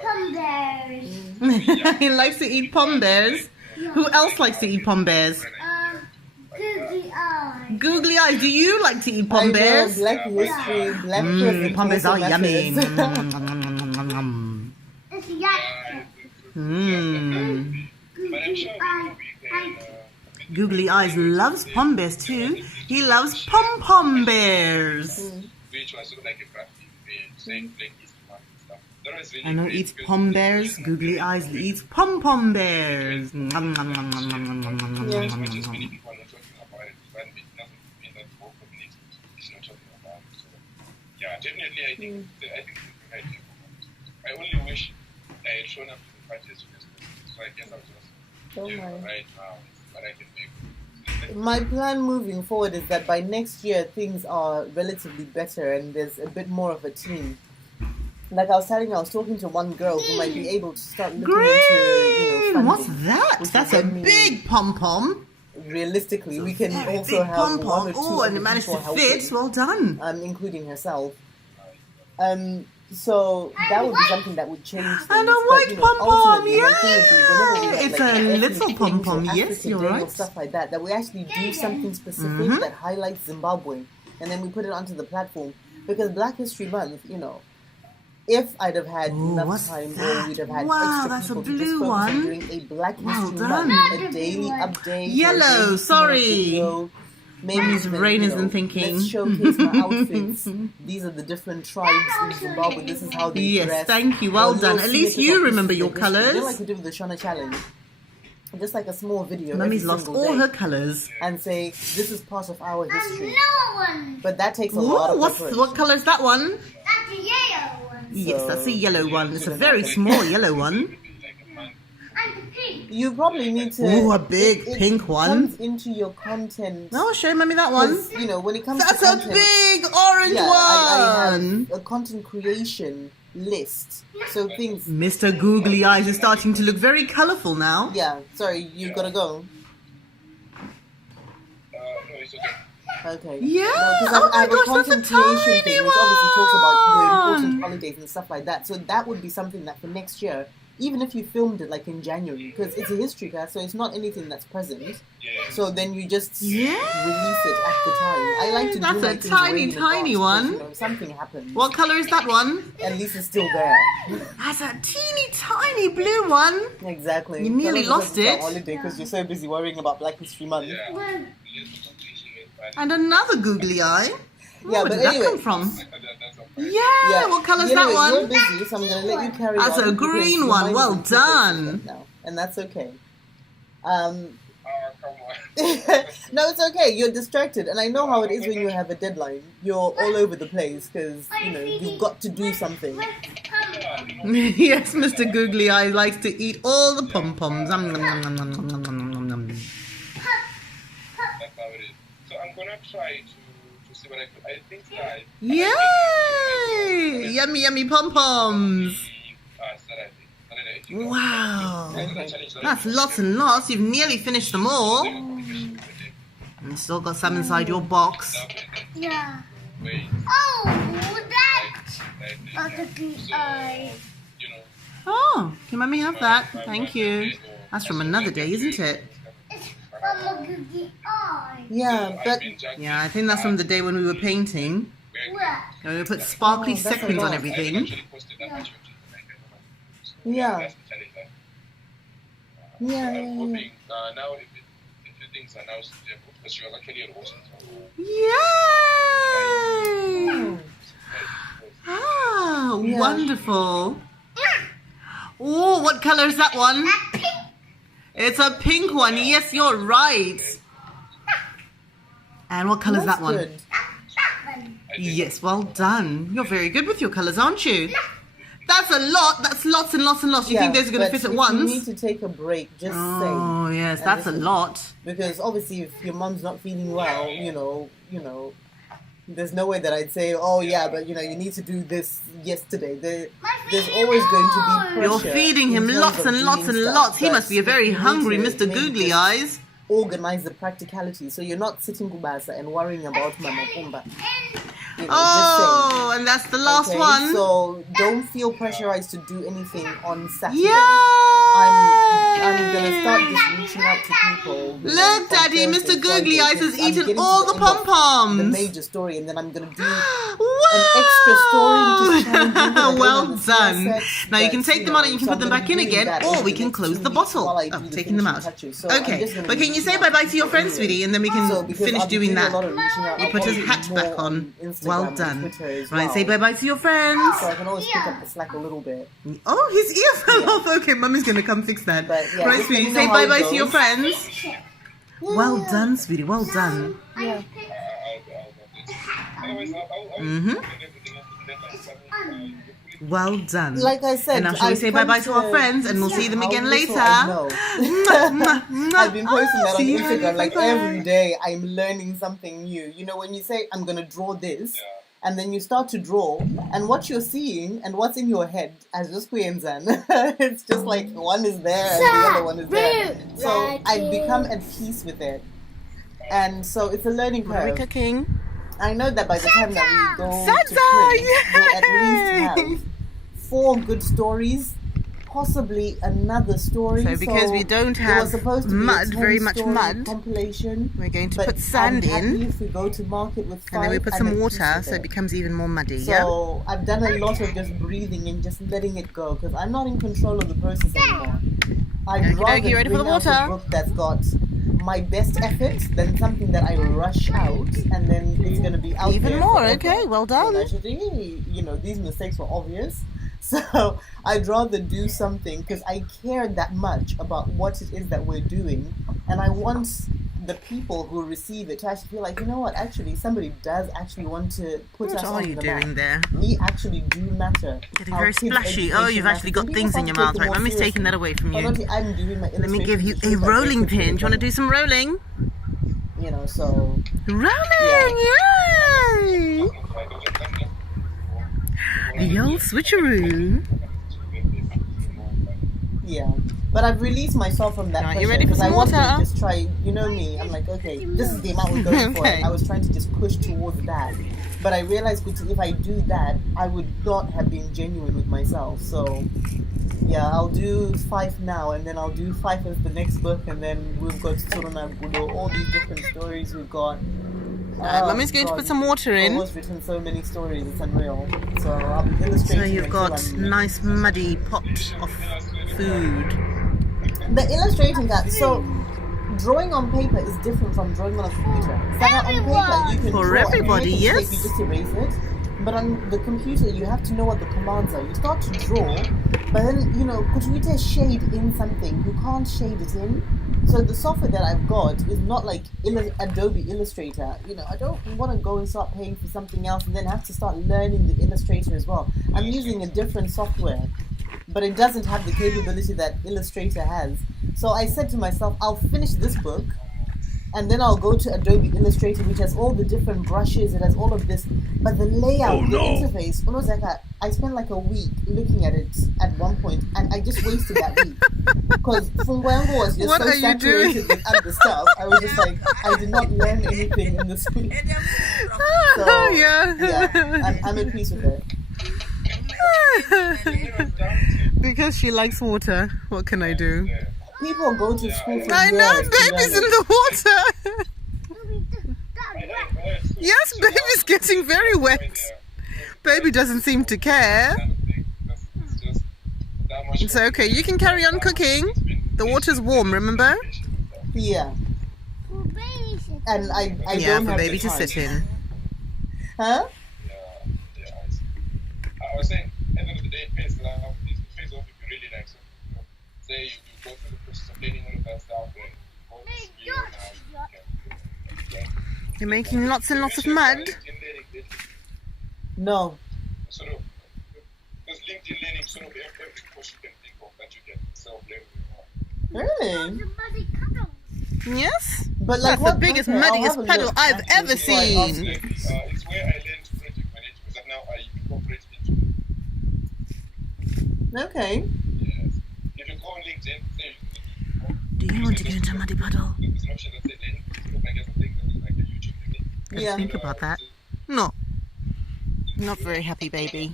pom bears. He likes to eat pom bears. Who else likes to eat pom bears? Googly eye. Googly Eyes, do you like to eat I pom know, bears? Black history, black present Pom bears also are yummy. matters. It's yak. Googly eye. Googly Eyes loves pom bears too. He loves pom bears. which was sort of like a graphic saying like East Month and stuff. That was really I know great eats because pom bears. Googly Eyes eats pom bears. as much as many people are not talking about it, but it doesn't mean that the whole community is not talking about it. So yeah, definitely I think the right thing. I only wish I had shown up to the party as soon as possible. So I guess I'll just right now what I can make. My plan moving forward is that by next year things are relatively better and there's a bit more of a team. Like I was telling you, I was talking to one girl who might be able to start looking Green! into, funding, What's that? which That's will a get me- big pom pom. Realistically, we can Very also big have pom one pom. or two Oh, and other it managed to people fit. helping, Well done. including herself. So that would be something that would change things. And a but, white you know, pom-pom, ultimately, my thing would be whenever we have, It's like, a ethnic little things pom-pom, or yes, Africa you're Day or right. stuff like that, that we actually do something specific Mm-hmm. that highlights Zimbabwe, and then we put it onto the platform. Because Black History Month, you know, if I'd have had Ooh, enough what's time, that? or we'd have had Wow, extra that's a people to just blue focus one. on doing a Black Well History done. Month, a daily update, Yellow, or a daily sorry. video, maybe His even, brain you isn't know, thinking. let's showcase my outfits. These are the different tribes in Zimbabwe. This is how they Yes, dress. thank you. Or Well a done. little At least snippet you of this remember is your the history. You know, colours. like we do with the Shona Challenge. Just like a small video Mummy's every lost single all day, her colours. and say this is part of our history. No one. But that takes a lot Ooh, of what preparation. colour is that one? That's a yellow one. Yes, So, that's a yellow one. It's a shouldn't very happen. small yellow one. And the pink. You probably need to. Ooh, a big it pink one. Comes into your content. Oh, show Mummy that one. 'Cause, you know, when it comes That's to a content, big orange I one. have a content creation list. So things. Mr. Googly Eyes is starting to look very colourful now. Yeah. Sorry, you gotta go. No, it's okay. Okay. Yeah. No, 'cause Oh I have my a gosh, that's a content creation tiny thing, which obviously talks about the one. important holidays and stuff like that. So that would be something that for next year, even if you filmed it like in January, because it's a history class, so it's not anything that's present. So then you just release it at the time. I like to That's do my a things tiny, way in tiny advance, one. because, you know, if something happens. What colour is that one? At least it's still there. That's a teeny tiny blue one. Exactly. You nearly Tell us lost it's our it. holiday because you're so busy worrying about Black History Month. And another googly eye. Yeah, Where but did that anyway. come from? Yeah, what colour's You know, that You're one? busy, so I'm going to let you carry That's on. a because green your one. mind is Well in two places done. right now, and that's okay. Oh, come on. No, it's okay. You're distracted, and I know how it is when you have a deadline. You're all over the place because you know you've got to do something. Yes, Mr. Googly Eye likes to eat all the pom poms. That's how it is. So I'm gonna try to see what I could. I think that Yay! Yummy, yummy pom poms. Saturday. Wow. Okay. That's lots and lots. You've nearly finished them all. And still got some inside your box. Yeah. Oh, that's a good eye. Oh, can Mummy have that? Thank you. That's from another day, isn't it? It's from a good eye. Yeah, but Yeah, I think that's from the day when we were painting. Where? And we put sparkly Oh, that's a sequins on lot. everything. yeah. Yeah. Now, if the things are now stable, because she was actually a rose. Yay! Ah, Yeah. wonderful. Oh, what color is that one? It's a pink one. Yes, you're right. And what color is that one? Good. Yes, well done. You're very good with your colors, aren't you? That's a lot. That's lots and lots and lots. You think those are going to but fit at if once? You need to take a break, just Oh, say. yes, And that's a listen. lot. Because obviously, if your mom's not feeling well, you know, there's no way that I'd say, oh yeah, but you need to do this yesterday. There's always going to be pressure. You're feeding him in terms lots of and lots doing and stuff, lots. He but must be a very you need hungry to Mr. maybe Googly just Eyes. Organize the practicality, so you're not sitting kubasa and worrying about Mama Pumba. Oh, and that's the last Okay, one. So don't feel pressurized to do anything on Saturday. Yeah. I'm gonna start just reaching out to people. Look, on Daddy, Thursday, Mr. Googly Friday, Eyes has because I'm eaten getting to all the end of pom-poms. The major story, and then I'm gonna do Wow. an extra story, which is challenging, but I don't Well have the skill done. sets, Now you but, can take them out and you can so put them I'm back gonna in be doing again, that or over we the can next close 2 the weeks bottle. while I Oh, do the taking them out. finishing touches. So I'm Okay, just gonna but can you reach say out bye-bye to to your people friends, anyway. sweetie, and then we So, can because finish I'll be doing doing a that. lot of reaching out. You I'll put his probably hat do back more on. Instagram Well and done. Twitter as Right, well. say bye-bye to your friends. So I can always pick up the slack a little bit. Oh, his ear fell off. Okay, Mummy's going to come fix that. But, yeah, Right, just let sweetie, me say know how it bye-bye to your goes. friends. Well done, sweetie, well done. Yeah. Mm-hmm. Well done. Like I said, and now shall we I've say come bye-bye to our friends and we'll see them how again little later? I know. I've been posting that on see you Instagram later, like bye-bye. every day. I'm learning something new. When you say I'm gonna draw this, and then you start to draw, and what you're seeing and what's in your head as just it's just like one is there and the other one is there. So I've become at peace with it, and so it's a learning What are we curve. cooking? I know that by the time that we go to Santa! print, we'll at least have 4 good stories, possibly another story. So because we don't there was have supposed to be a mud, very 10 much story mud, compilation, we're going to but put sand I'm happy in, if we go to market with 5, and then we put I'm some at peace water with so it it. becomes even more muddy, So yeah? I've done a lot of just breathing and just letting it go because I'm not in control of the process anymore. I'd Okey rather dokey, ready for bring the out water? a book that's got my best effort than something that I rush out and then it's going to be out Even there more, forever. okay, well And done. I should think, these mistakes were obvious. So I'd rather do something because I care that much about what it is that we're doing, and I want the people who receive it to actually feel like, you know what, actually somebody does actually want to put What us are on you the doing map. there? We actually do matter. Getting Our very kids' splashy. Oh, education you've actually matters. got And things people in your start mouth. to Right, take it Mummy's more taking that seriously. away from But you. honestly, I'm doing my Let me give you illustration a to show that rolling they can pin. Do you want to do some rolling? So Rolling! Yay! The old switcheroo. yeah. But I've released myself from that Right, pressure you ready for because I some wanted to water? just try, me, I'm like, okay, this is the amount we're going for. Okay. And I was trying to just push towards that. But I realized if I do that, I would not have been genuine with myself. So, yeah, I'll do 5 now, and then I'll do 5 as the next book, and then we've got Sarura Kids, all these different stories we've got. Mummy's going to put some water in. Almost written so many stories, it's unreal. So I'll be illustrating. So you've until got I'm- nice muddy pot of food. The illustrating that drawing on paper is different from drawing on a computer. So on paper you can For draw everybody, and make a mistake, yes. you just erase it. But on the computer you have to know what the commands are. You start to draw, but then could we just shade in something? You can't shade it in. So the software that I've got is not like Adobe Illustrator. I don't want to go and start paying for something else and then have to start learning the Illustrator as well. I'm using a different software, but it doesn't have the capability that Illustrator has. So I said to myself, I'll finish this book and then I'll go to Adobe Illustrator, which has all the different brushes, it has all of this, but the layout, the interface, I spent like a week looking at it at one point, and I just wasted that week. Because Fungwango was just What so are you doing? saturated with other stuff, I was just like, I did not learn anything in this week. So, yeah. I'm at peace with it. Because she likes water. What can I do? People go to school for I know, years to baby's learn in it. the water. Yes, baby's getting very wet. Baby doesn't seem to care. It's okay, you can carry on cooking. The water's warm, remember? Yeah. And I Yeah, don't for have baby the to time. sit in. Huh? I was saying, at the end of the day, it pays off if you really like something. You know, say you go through the process of learning all of that stuff and all the skill now you can. You're making lots and lots of mud. No. Sort of, because LinkedIn learning sort of every course you can think of that you can self-learn. Really? Yes? But like That's the biggest, okay, I'll have muddiest a puddle look I've after ever this before I ask seen. you. It's where I learned project management that now I incorporate into it. Okay. Yes. If you go on LinkedIn, say Do you want to get into a muddy puddle? there's an option that says learning, sort of like as a thing that is like a YouTube thing. Yeah. Think about that. No. Not very happy, baby. You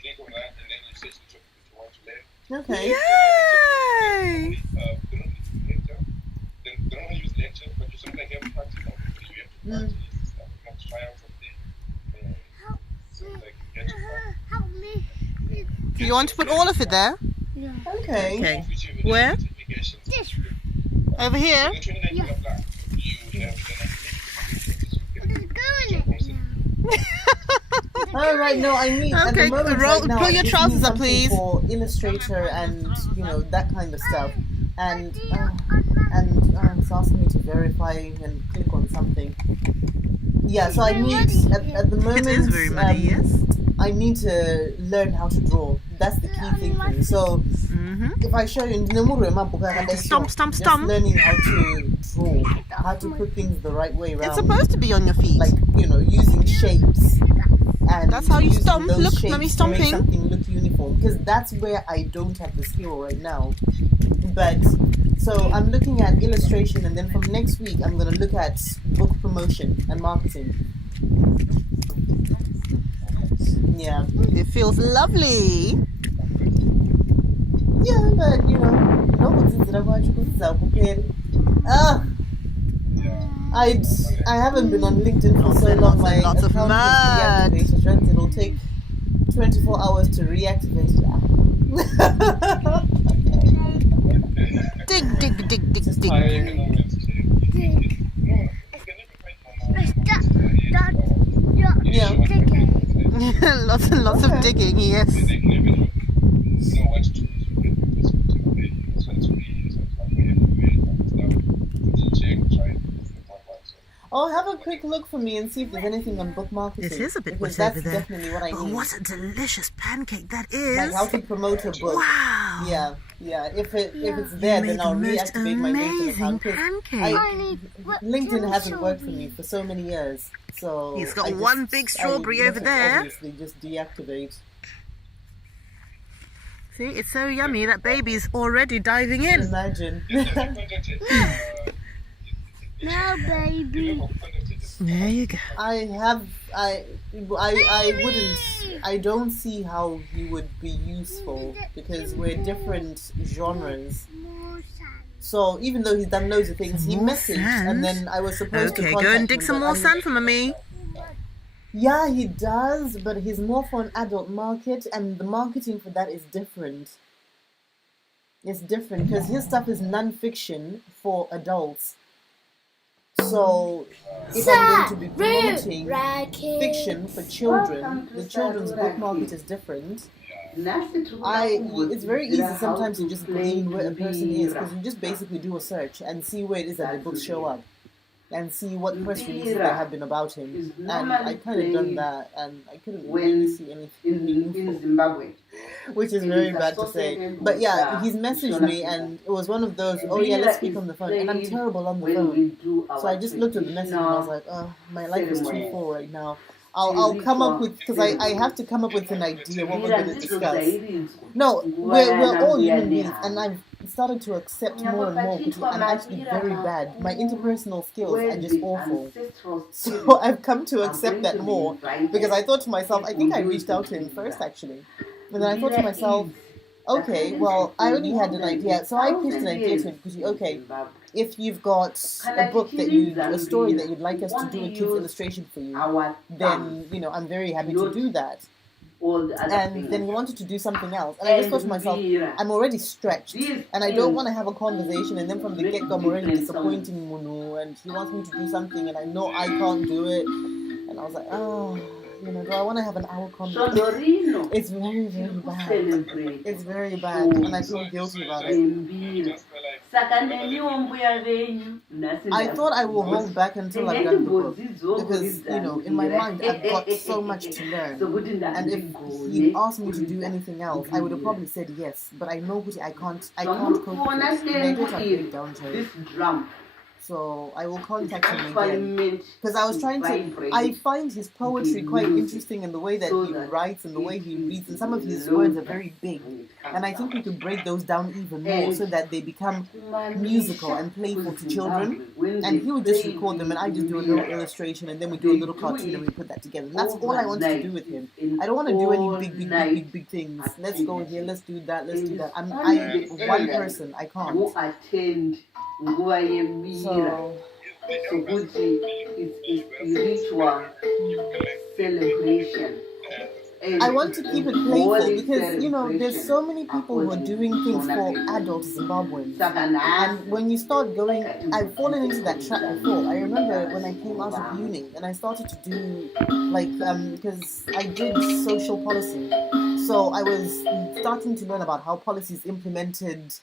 click on that and then you search the topic that you want to learn. Okay. Yay! They don't only use lecture, but you sort of like have practical. You have to practice stuff. You have to try out something. So like get to Do you want to put all of it there? Okay. Okay. Where? Over here? All right. No, I need. At Okay, the moment, roll- right now, pull I your just trousers need up, something please. For Illustrator and that kind of stuff, and it's asking me to verify and click on something. Yeah. So I need at the moment. It is very muddy, yes? I need to learn how to draw. That's the key thing for me. So if I show you, Stomp, stomp, just stomp. learning how to draw, how to put things the right way around. It's supposed to be on your feet. Like using shapes. And That's how you using stomp. those Look, shapes Mummy's to make stomping. something look uniform, because that's where I don't have the skill right now. But so I'm looking at illustration, and then from next week I'm going to look at book promotion and marketing. Yeah. It feels lovely. Yeah, but I haven't been on LinkedIn for so long. My lots of account mud. is deactivated. It'll take 24 hours to reactivate it. Dig, dig, dig, dig, dig. Yeah. Lots and lots of digging, yes. Oh, have a quick look for me and see if there's anything on book marketing. It is a bit because wet that's over there. definitely what I Oh, need. what a delicious pancake that is. Like how to promote a book. Wow. Yeah. If it's there, You then made I'll the most reactivate my LinkedIn amazing account. 'Cause pancake. LinkedIn hasn't worked for me for so many years. So He's got I one big strawberry over there. Obviously, just deactivate. See, it's so yummy that baby's already diving in. Imagine. No, baby. There you go. I don't see how he would be useful because we're different genres. So even though he's done loads of things, he More messaged sand? and then I was supposed to Okay, contact go and dig him, some but more I'm- sand for Mummy. Yeah, he does, but he's more for an adult market, and the marketing for that is different. It's different because his stuff is non-fiction for adults. So if I'm going to be promoting fiction for children, the children's book market is different. It's very easy sometimes to just glean where a person is because you just basically do a search and see where it is that the books show up. and see what press releases there have been about him. And I kind of done that, and I couldn't really see anything meaningful, Zimbabwe. which is very bad to say. But yeah, he's messaged me, and it was one of those, oh yeah, let's speak on the phone. And I'm terrible on the phone. So I just looked at the message and I was like, oh, my life is too full right now. I'll come up with, because I have to come up with an idea what we're going to discuss. No, we're all human beings, and I've started to accept more and more because I'm actually very bad. My interpersonal skills are just awful. So I've come to accept that more, because I thought to myself, I think I reached out to him first actually. And then I thought to myself, okay, well, I already had an idea. So I pitched an idea to him, because, okay, if you've got a story that you'd like us to do a kids illustration for you, then, you know, I'm very happy to do that. And then he wanted to do something else. And I just thought to myself, I'm already stretched. And I don't want to have a conversation and then from the get-go I'm already disappointing Munu. And he wants me to do something and I know I can't do it. And I was like, oh, you know, do I want to have an hour conversation? It's very, very bad. It's very bad. And I feel guilty about it. I thought I will hold back until I've done the book, because, you know, in my mind I've got so much to learn, and if he asked me to do anything else I would have probably said yes, but I know I can't cope with it, and I don't have very down to it. So I will contact him again, because I was trying to, I find his poetry quite interesting in the way that he writes and the way he reads, and some of his words are very big, and I think we could break those down even more so that they become musical and playful to children, and he would just record them and I just do a little illustration and then we do a little cartoon and we put that together, and that's all I want to do with him. I don't want to do any big things. Let's go here, let's do that, let's do that. I'm one person, I can't. So it's spiritual celebration. I want to keep it playful because, you know, there's so many people who are doing things for adult Zimbabweans. And when you start going, I've fallen into that trap before. I remember when I came out of uni and I started to do, like, because I did social policy. So I was starting to learn about how policy is implemented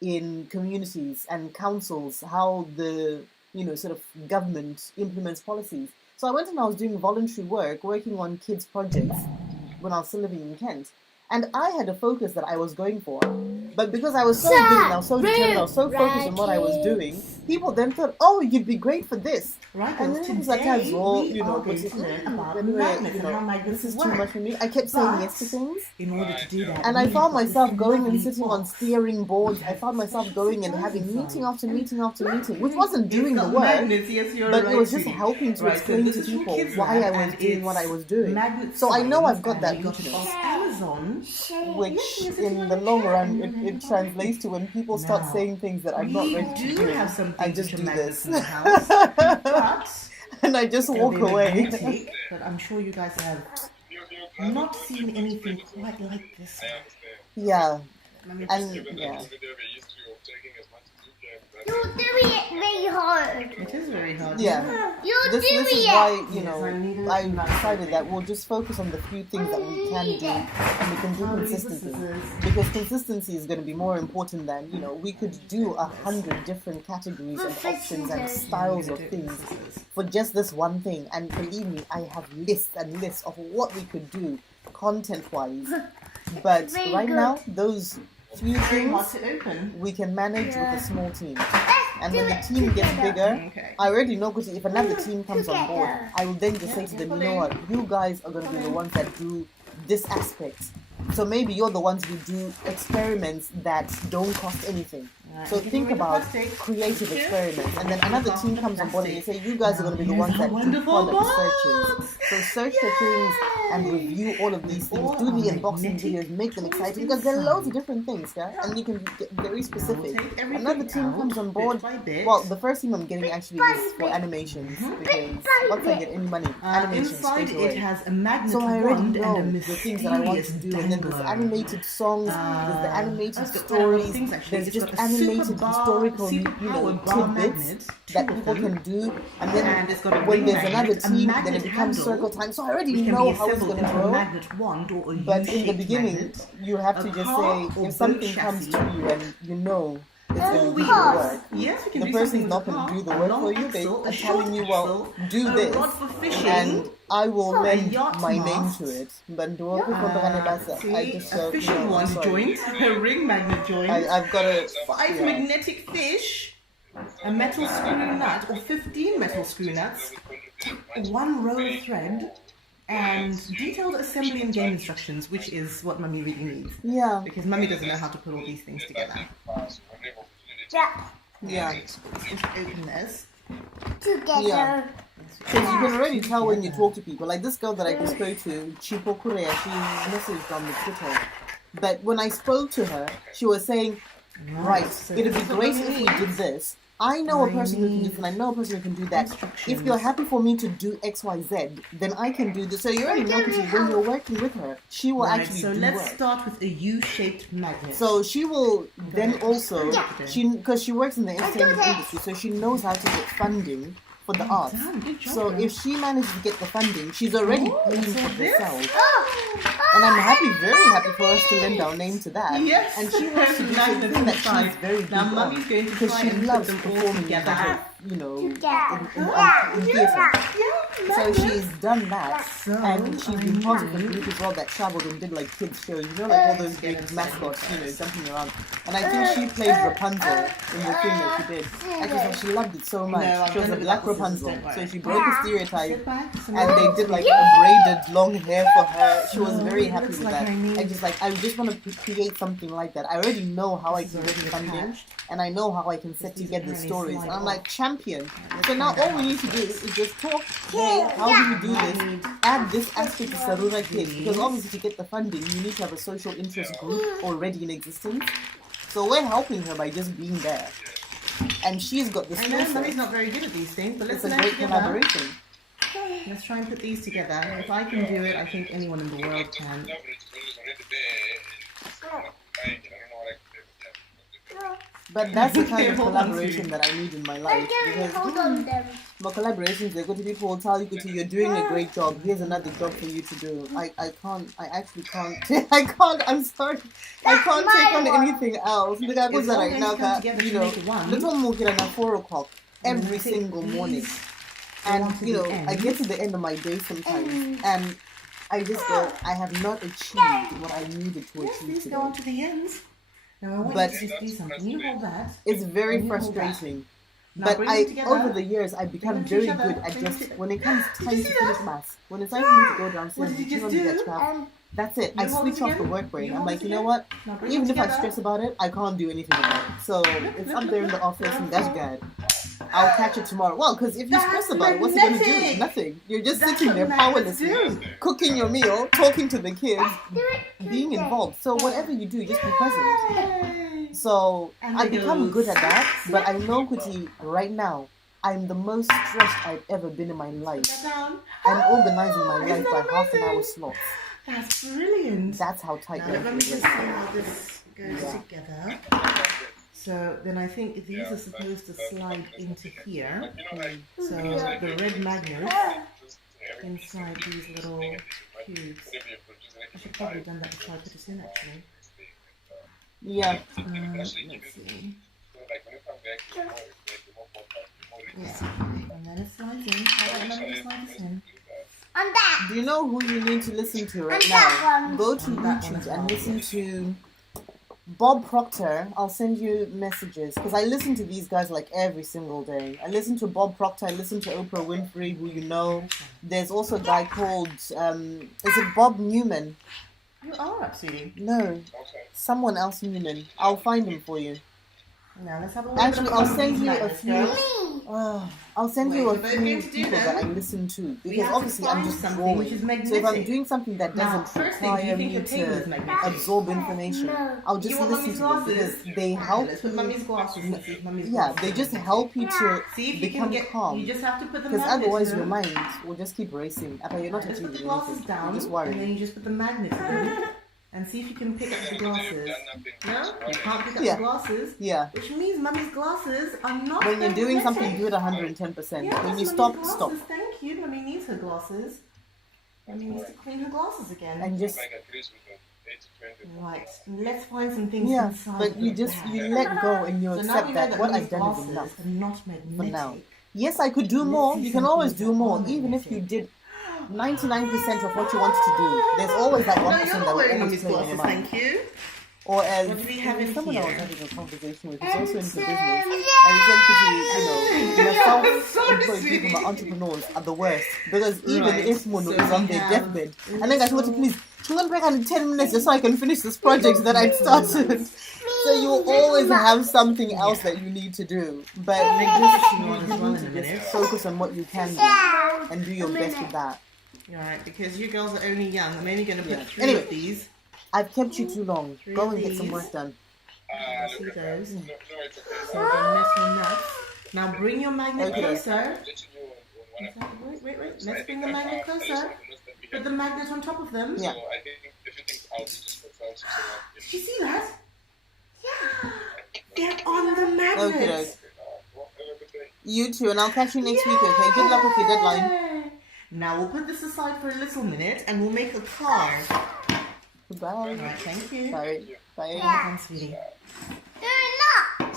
in communities and councils, how the, you know, sort of government implements policies. So I went and I was doing voluntary work, working on kids' projects when I was still living in Kent. And I had a focus that I was going for. But because I was so good and I was so determined, I was so focused on what I was doing, people then thought, oh, you'd be great for this. Right, and then it was like, well, you know, this is too much for me. I kept saying yes to things. In order to do that, and I found myself going and sitting on steering boards. I found myself going and having meeting after meeting after meeting, which wasn't doing the work, but it was just helping to explain to people why I was doing what I was doing. So I know I've got that weakness, which in the long run, it translates to when people start saying things that I'm not ready to do. I just do this. And I just walk away. But I'm sure you guys have not seen anything quite like this. Yeah. And yeah. You're doing it very hard. It is very hard. Yeah. This is why, you know, I decided that we'll just focus on the few things that we can do, and we can do consistently. Because consistency is going to be more important than, you know, we could do 100 different categories and options and styles of things for just this one thing. And believe me, I have lists and lists of what we could do content-wise. But right now, those few things we can manage with a small team. And when the team gets bigger, I already know, because if another team comes on board, I will then just say to them, you know what, you guys are going to be the ones that do this aspect. So maybe you're the ones who do experiments that don't cost anything. So think about creative experiments, and then another team comes on board and they say, you guys are going to be the ones that do product searches. So search for things and review all of these things. Do the unboxing videos, make them exciting, because there are loads of different things, yeah? And you can get very specific. Another team comes on board. Well, the first team I'm getting actually is for animations, because once I get any money, animations straight away. It has a magnet so I already wand know and a the things that I want to do, and then there's animated songs, there's the animated stories, there's just animated historical, you know, tidbits that people can do, and then when there's another team, then it becomes circle time. So I already know how it's going to grow. But in the beginning, you have to just say, if something comes to you and you know it's going to do the work. Yes, we can The do person's something not with going a to do the car, work long for you. axle, They're a short telling you, well, axle, do a this, rod for fishing, and I will lend yacht my mast. name to it. But do I See, just a don't, fishing no, I'm wand sorry. joint, a ring magnet joint, I've got a 5 magnetic fish, a metal screw nut, or 15 metal screw nuts, 1 roll of thread, and detailed assembly and game instructions, which is what Mummy really needs. Yeah. Because Mummy doesn't know how to put all these things together. Yeah. Let's open this. Together. Yeah. Because you can already tell when you talk to people. Like this girl that I just spoke to, Chipo Korea, she messaged on the Twitter. But when I spoke to her, she was saying, right, So it'd be this is what great Mummy if we needs. did this. I know a person who can do this, and I know a person who can do that. If you're happy for me to do X, Y, Z, then I can do this. So you already know, because when you're working with her, she will Right, actually so do let's work. start with a U-shaped magnet. So she will then also, Yeah. because she works in the entertainment industry, so she knows how to get funding for the arts. Damn, good job, So girl. if she manages to get the funding, she's already paying so for this- herself. And I'm happy, very happy for us to lend our name to that. Yes, And she wants to do something that she's very big Now, on. Mummy's going to Because try she and put loves them all performing in together. front of, you know, in theatre. So she's done that, and she's been part of a group as well that travelled and did like kids shows, you know, like all those big mascots, you know, jumping around. And I think she played Rapunzel in the thing that she did. And she said she loved it so much. No, She was a I've black done it with Rapunzel, the scissors, so don't she broke the stereotype, Sit back, some and they more. did like a braided long hair for her. She was very it happy looks with like that. I need- I just like, I just want to create something like that. I already know how I can get funding, attached. and I know how I can set These together apparently stories. slide And I'm off. like, champion. So now all we need to do is just talk. Hey, how do we do this? Add this aspect to Sarura Kids, because obviously to get the funding, you need to have a social interest group already in existence. So we're helping her by just being there, and she's got the I skill know set. Mummy's not very good at these things, but let's It's a learn great together. collaboration. Let's try and put these together. If I can do it, I think anyone in the world can. But that's the kind of Hold on, collaboration sweetie. that I need in my life. Because Hold on them. my collaborations, they're going to people will tell you, "Kuti, you're doing a great job. Here's another job for you to do." I actually can't. I can't. I'm sorry. I can't take on anything else. Look, I It's that all right going now, to come together you to know, make it one. little Mukira at 4 o'clock every I think single morning. these And belong to you the know, I end. get to the end of my day sometimes, and I just go, I have not achieved what I needed to Yes, achieve these today. go on to the ends. Now I want But- you to just do something. You hold that. It's very And you hold that. frustrating. Now But bring them together. over the years, I've become them to very each other. good at Bring them just, to- when it comes Did time you to see finish that? maths, when it's time for me to go downstairs What did and you put just on the do? extra, that's it. I You hold switch it off the again? work brain. You I'm hold like, it you know again? what? Now bring Even them if I together. stress about it, I can't do anything about it. So it's up there in the office, and that's good. I'll catch it tomorrow. Well, because if you stress about it, what's it going to do? magnetic. Nothing. You're just That's sitting what there magnets powerlessly, do. cooking your meal, talking to the kids, being involved. So whatever you do, just be present. So And I've they become go, good at that, but I know, Kuti, right now, I'm the most stressed I've ever been in my life. Down. I'm organizing my Isn't life by that half an hour amazing? slots. That's brilliant. That's how tight Now my let me schedule just is. see how this goes together. So then I think these are supposed to slide into here. So the red magnet inside these little cubes. I should probably have done that before I put it in actually. Yeah. Let's see. Yeah. And then it slides in. How about another slide this in? On that. Do you know who you need to listen to right And that now? one. Go to And that one YouTube as and well, listen yes. to Bob Proctor. I'll send you messages because I listen to these guys like every single day. I listen to Bob Proctor. I listen to Oprah Winfrey, who you know. There's also a guy called is it Bob Newman? You are up, sweetie. No, someone else Newman. I'll find him for you. Now let's have a little Actually, bit of I'll fun with send these you a magnets, few. girls. I'll send you a Wait, we're going few to do people them. that I listen to We because have to obviously I'm find just something drawing. which is So if I'm magnetic. doing something that Now, doesn't first thing, do you require think me your table is to magnetic? absorb information, I'll just You want listen Mummy's to them glasses? because they Okay, help let's put you. Mummy's glasses and see if Mummy's Yeah, glasses they are just magnetic. help you to See if you can become get. calm. You just have to put the Because magnet otherwise in. your mind will just keep racing. You're not Just put the achieving glasses anything. down, You're just and then worrying. you just put the magnet in, and see if you can pick up the glasses. No, you can't pick up Yeah. the glasses. Yeah. Which means Mummy's glasses are not. When you're doing magnetic. something, do it 110%. Yes, When you Mummy's stop, glasses, stop. Thank you. Mummy needs her glasses. Mummy needs to clean her glasses again. And just 80-20. Right. Let's find some things Yeah, inside. but you the just bag. you let go and you So now we accept know that what these I've done is glasses enough are not for magnetic. now. Yes, I could do Let's more. see You can some always things do that more, are even if you magnetic. did 99% of what you wanted to do. There's always that 1% No, you're that not will wearing always Mummy's play in your glasses, mind. thank you. Or as What do we have in someone I was here? having a conversation with who's also into business, and he said to me, self-employed people, but entrepreneurs are the worst because even Right, if Mono so is on we their have deathbid, and then guys want to please, can we break on 10 minutes just so I can finish this project that I started. So you always have something else that you need to do, but you need to just focus on what you can do and do your best with that. Right, because you girls are only young. I'm only going to put 3 Anyway. of these. I've kept you too long. Three Go of and get some these. work done. See those. No, it's okay. So they're metal nuts. Now bring your magnet Okay. closer. Letting you on one of Wait. Let's bring the magnet closer. Put the magnet on top of them. Yeah. So I think everything's out just for time to Did you see that? Yeah. They're on the magnet. Okay. You too, and I'll catch you next week, okay? Good luck with your deadline. Yay. Now we'll put this aside for a little minute and we'll make a card. Goodbye. Alright, thank you. Bye. Bye. Come, sweetie. They're not.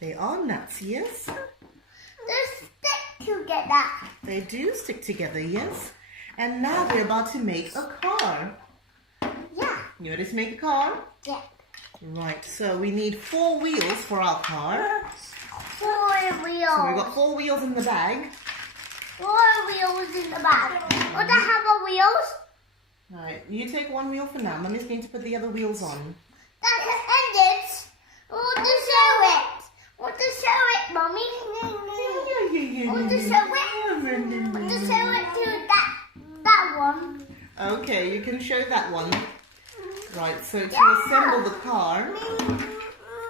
They are nuts, yes? They stick together. They do stick together, yes? And now we're about to make a car. Yeah. You ready to make a car? Yeah. Right, so we need 4 wheels for our car. 4 wheels. So we've got 4 wheels in the bag. 4 wheels in the back. Want to have a wheels? Alright, you take 1 wheel for now. Mummy's going to put the other wheels on. That's the engines. Want to show it. Want to show it, Mommy. Want to show it. Want to show it to that one. Okay, you can show that one. Right, so to assemble the car,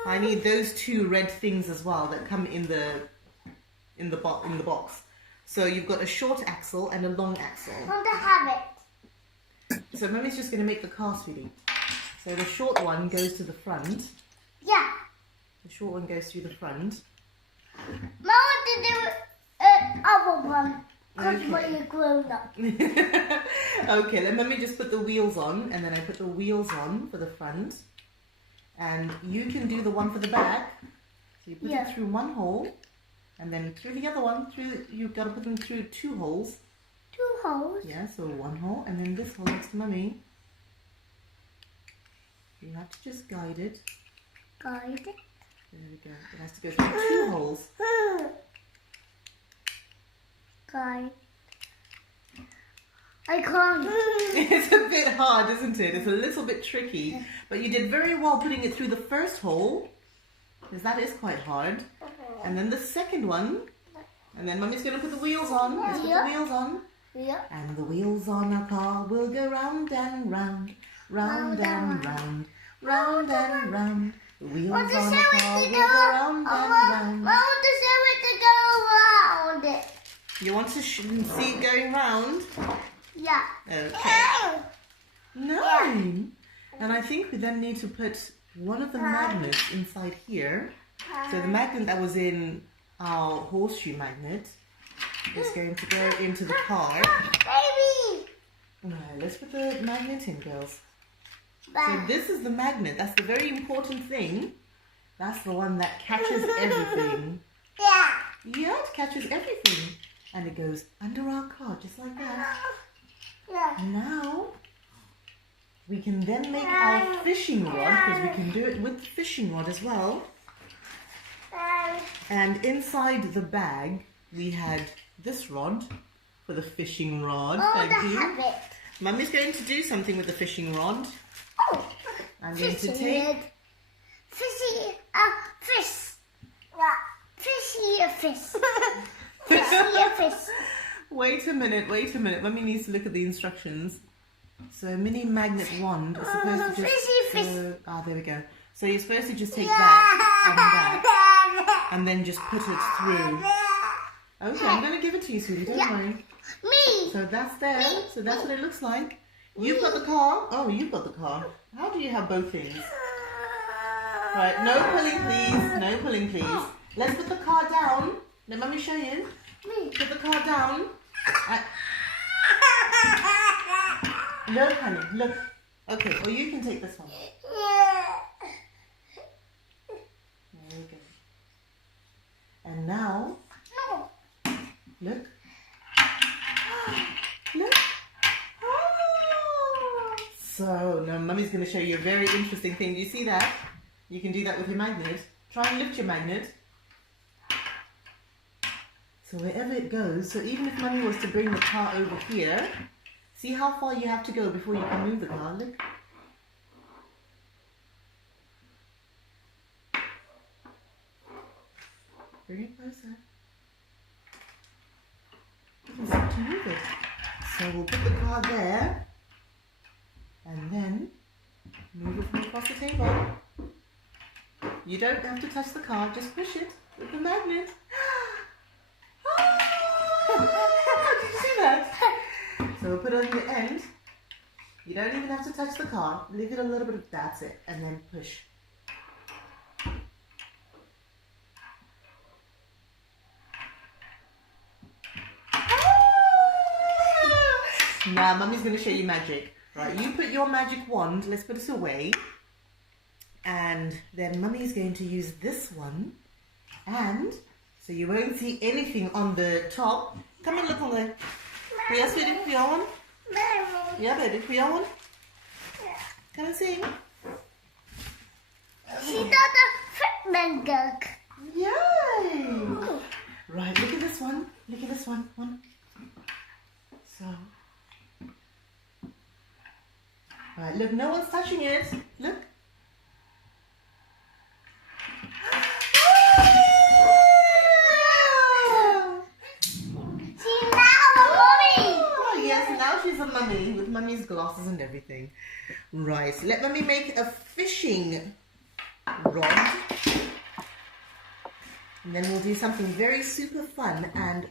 I need those 2 red things as well that come in the box. So you've got a short axle and a long axle. Want to have it. So Mummy's just going to make the car, sweetie. So the short one goes to the front. Yeah. The short one goes through the front. Mom want to do other one. Because we're grown up. Okay, let Mummy just put the wheels on, and then I put the wheels on for the front. And you can do the one for the back. So you put it through one hole, and then through the other one. You've got to put them through 2 holes. 2 holes? Yeah, so 1 hole, and then this hole next to Mummy. You have to just guide it. Guide it? There we go. It has to go through 2 holes. Guide. I can't. It's a bit hard, isn't it? It's a little bit tricky. But you did very well putting it through the first hole, because that is quite hard. And then the second one. And then Mummy's going to put the wheels on. Let's put the wheels on. Yeah. And the wheels on our car will go round and round, round and round, round and round. The wheels on our car will go round and round. I want to show it to go around it. You want to see it going round? Yeah. Okay. 9. And I think we then need to put one of the magnets inside here. So the magnet that was in our horseshoe magnet is going to go into the car. Baby! Alright, let's put the magnet in, girls. So this is the magnet. That's the very important thing. That's the one that catches everything. Yeah. Yeah, it catches everything. And it goes under our car, just like that. Yeah. Now, we can then make our fishing rod, because we can do it with the fishing rod as well. And inside the bag, we had this rod for the fishing rod. Thank you. Mummy's going to do something with the fishing rod. Oh, I'm going to take... Fishy, fish. Fishy, a fish. Fishy, a fish. Wait a minute. Mummy needs to look at the instructions. So a mini magnet wand is supposed to just... there we go. So you're supposed to just take that and that, and then just put it through. Okay, I'm going to give it to you, sweetie, don't worry. Me. So that's there. So that's what it looks like. You've got the car. Oh, you've got the car. How do you have both things? Right, no pulling, please. No pulling, please. Let's put the car down. Let Mummy show you. Put the car down. Look, honey, look. Okay, or you can take this one. There you go. And now, look. Look. Oh. So, now Mummy's going to show you a very interesting thing. Do you see that? You can do that with your magnet. Try and lift your magnet. So wherever it goes, so even if Mummy was to bring the car over here, see how far you have to go before you can move the car. Look. Bring it closer. You can start to move it. So we'll put the car there, and then move it from across the table. You don't have to touch the car, just push it with the magnet. Did you see that? So we'll put it on the end. You don't even have to touch the car. Leave it a little bit of, that's it, and then push. Now, Mummy's going to show you magic. Right, you put your magic wand, let's put it away. And then Mummy's going to use this one. And, so you won't see anything on the top. Come and look on there. Yes, baby, we are one? Yeah, baby, we are one? Come and sing. She got a fitment gug. Yay! Right, look at this one. Look at this one. So. Right, look, no one's touching it. Look. She's now a mummy. Oh, yes, now she's a mummy with Mummy's glasses and everything. Right, so let Mummy make a fishing rod. And then we'll do something very super fun and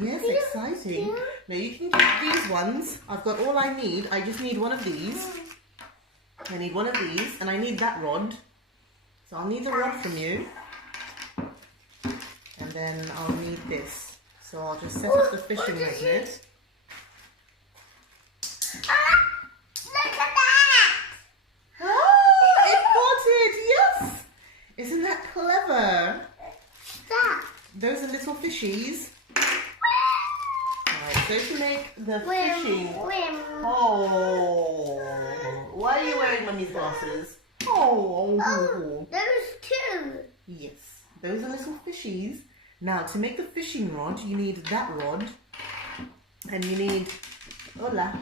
yes, exciting. Now you can get these ones. I've got all I need. I just need one of these. I need one of these and I need that rod. So I'll need the rod from you. And then I'll need this. So I'll just set up the fishing magnet. Look at that. Oh, it caught it. Yes. Isn't that clever? That. Those are little fishies. Right, so to make the fishing. Oh, why are you wearing Mummy's glasses? Oh, Those two. yes, those are little fishies. Now, to make the fishing rod, you need that rod, and you need. Hola.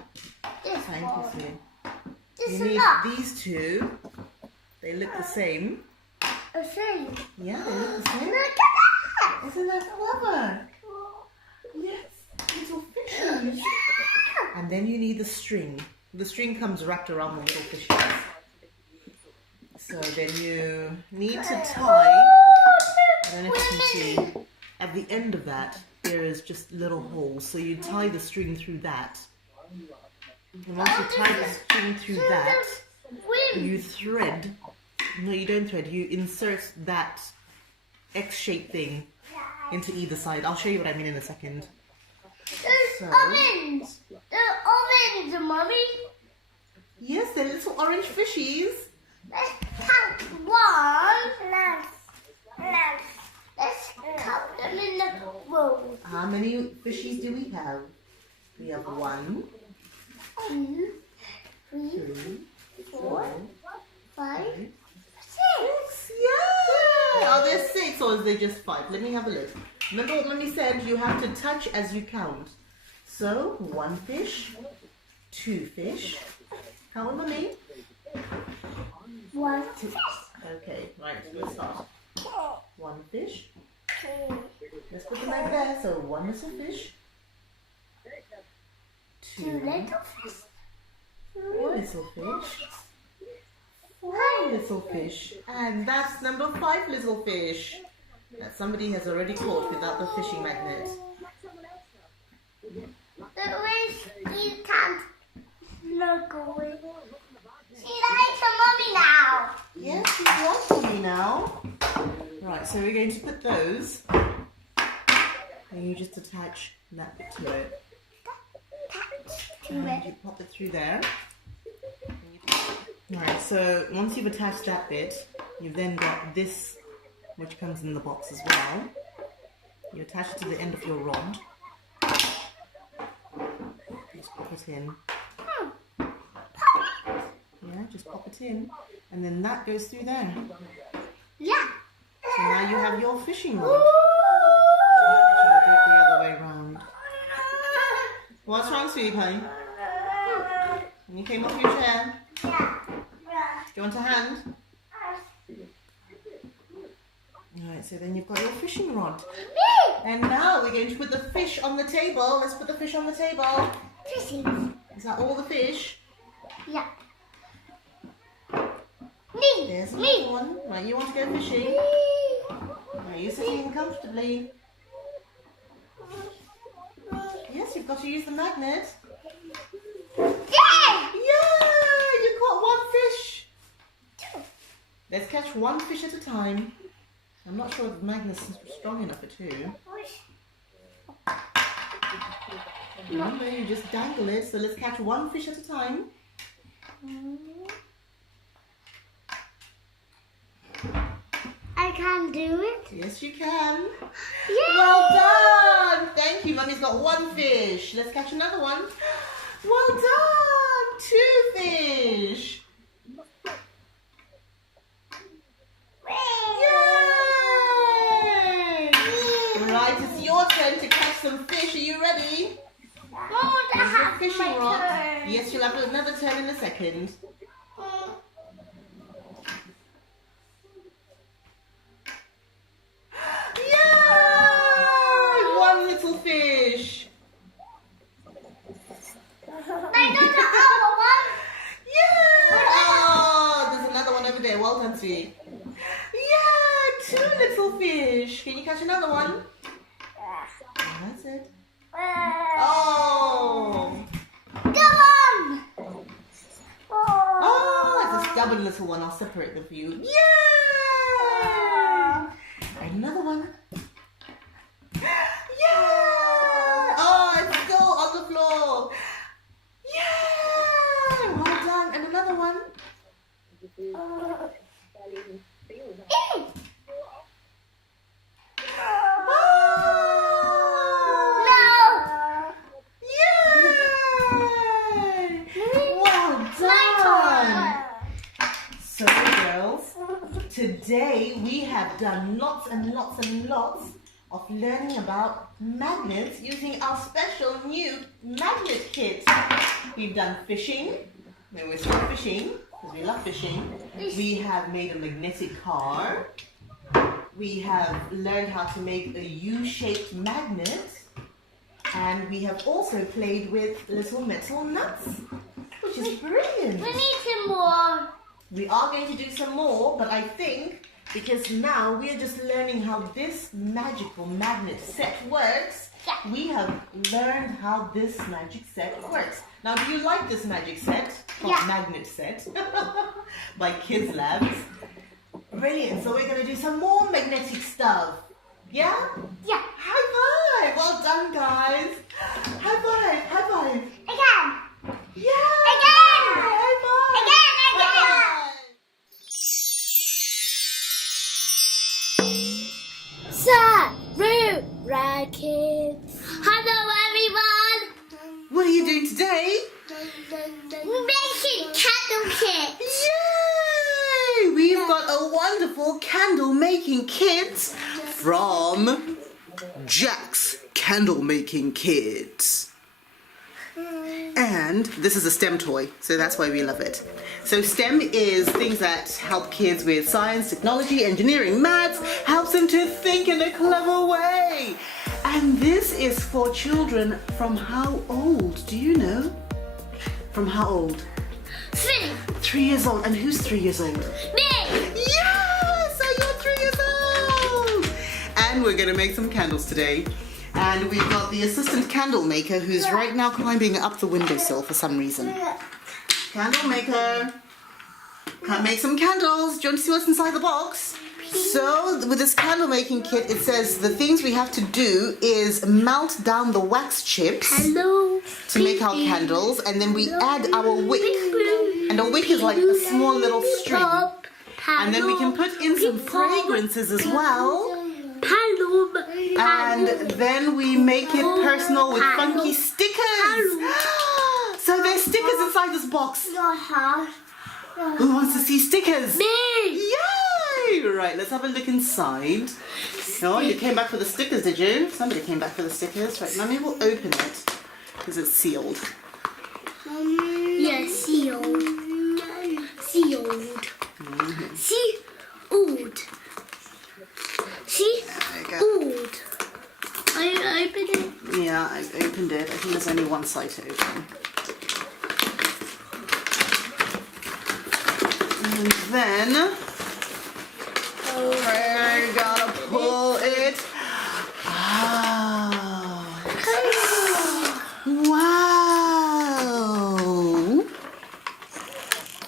This Thank one. you, sweetie. This You is need not. these two. They look the same. A thing. Yeah, they look the same. Look at that. Isn't that clever? Yes, little fishies. And then you need the string. The string comes wrapped around the little fishies. So then you need to tie, I don't know if you can see, at the end of that, there is just little holes. So you tie the string through that. And once you tie the string through that, you thread. No, you don't thread. You insert that X-shaped thing into either side. I'll show you what I mean in a second. There's ovens. They're ovens, Mommy. Yes, they're little orange fishies. Let's count one. Let's count them in the row. How many fishies do we have? We have 1, 2, 3, 4, 5, 6. Yeah! Are there 6 or is there just 5? Let me have a look. Remember what Mummy said? You have to touch as you count. So, 1 fish, 2 fish. Count with Mummy. 1 2. Okay, right, let's start. 1 fish. Let's put them over there. So 1 little fish. 2 little fish. 3 little fish. 4 little fish. And that's number 5 little fish that somebody has already caught without the fishing magnet. The way you can't look away. She likes her mommy now. Yes, she's like Mommy now. Right, so we're going to put those. And you just attach that bit to it. And you pop it through there. Right, so once you've attached that bit, you've then got this, which comes in the box as well. You attach it to the end of your rod. Just pop it in. Yeah, just pop it in. And then that goes through there. Yeah. So now you have your fishing rod. Should I do it the other way around? What's wrong, sweetie pie? When you came off your chair? Yeah. Do you want a hand? Alright, so then you've got your fishing rod. And now we're going to put the fish on the table. Let's put the fish on the table. Fishing. Is that all the fish? Yeah. Me. There's Me. another one. Right, you want to go fishing? Right, you're sitting comfortably. Yes, you've got to use the magnet. Yeah. Yeah, you caught one fish. Let's catch one fish at a time. I'm not sure if the magnet's strong enough for two. Remember, you just dangle it, so let's catch one fish at a time. I can do it. Yes, you can. Yay! Well done. Thank you. Mummy's got one fish. Let's catch another one. Well done. Two fish. Yay! Right, it's your turn to catch some fish. Are you ready? Here's your fishing rod. Yes, you'll have another turn in a second. Yay! One little fish. Yeah! Oh, there's another one over there. Well done, sweetie. Yeah, two little fish. Can you catch another one? That's it. Oh! Oh, it's a stubborn little one. I'll separate them for you. Yay! And another one. Yeah! Oh, it's still on the floor. Yeah! Well done. And another one. So girls, today we have done lots and lots and lots of learning about magnets using our special new magnet kit. We've done fishing, when we're still fishing, because we love fishing. We have made a magnetic car. We have learned how to make a U-shaped magnet. And we have also played with little metal nuts, which is brilliant. We need some more. We are going to do some more, but I think because now we are just learning how this magical magnet set works, we have learned how this magic set works. Now, do you like this magic set? Yeah. Magnet set by Kids Labs. Brilliant. So we're going to do some more magnetic stuff. Yeah? Yeah. High five. Well done, guys. High five. High five. Again. Yeah. Again. High five. Again. High five. Sarura Kids. Hello, everyone. What are you doing today? Making candle kits. Yay! We've got a wonderful candle making kit from Jack's Candle Making Kit. And this is a STEM toy, so that's why we love it. So STEM is things that help kids with science, technology, engineering, maths, helps them to think in a clever way. And this is for children from how old? Do you know? From how old? 3. 3 years old. And who's 3 years old? Me. Yes! So you're 3 years old! And we're gonna make some candles today. And we've got the assistant candle maker who's right now climbing up the windowsill for some reason. Candle maker, can make some candles. Do you want to see what's inside the box? So with this candle making kit, it says the things we have to do is melt down the wax chips to make our candles, and then we add our wick. And a wick is like a small little string. And then we can put in some fragrances as well. And then we make it personal with funky stickers. So there's stickers inside this box. Who wants to see stickers? Me! Yay! Right, let's have a look inside. Oh, you came back for the stickers, did you? Somebody came back for the stickers. Right, Mummy will open it because it's sealed. Yeah, sealed. Sealed. Sealed. Sealed. I opened it. Yeah, I've opened it. I think there's only one side to open. And then we're gonna pull it out. Wow!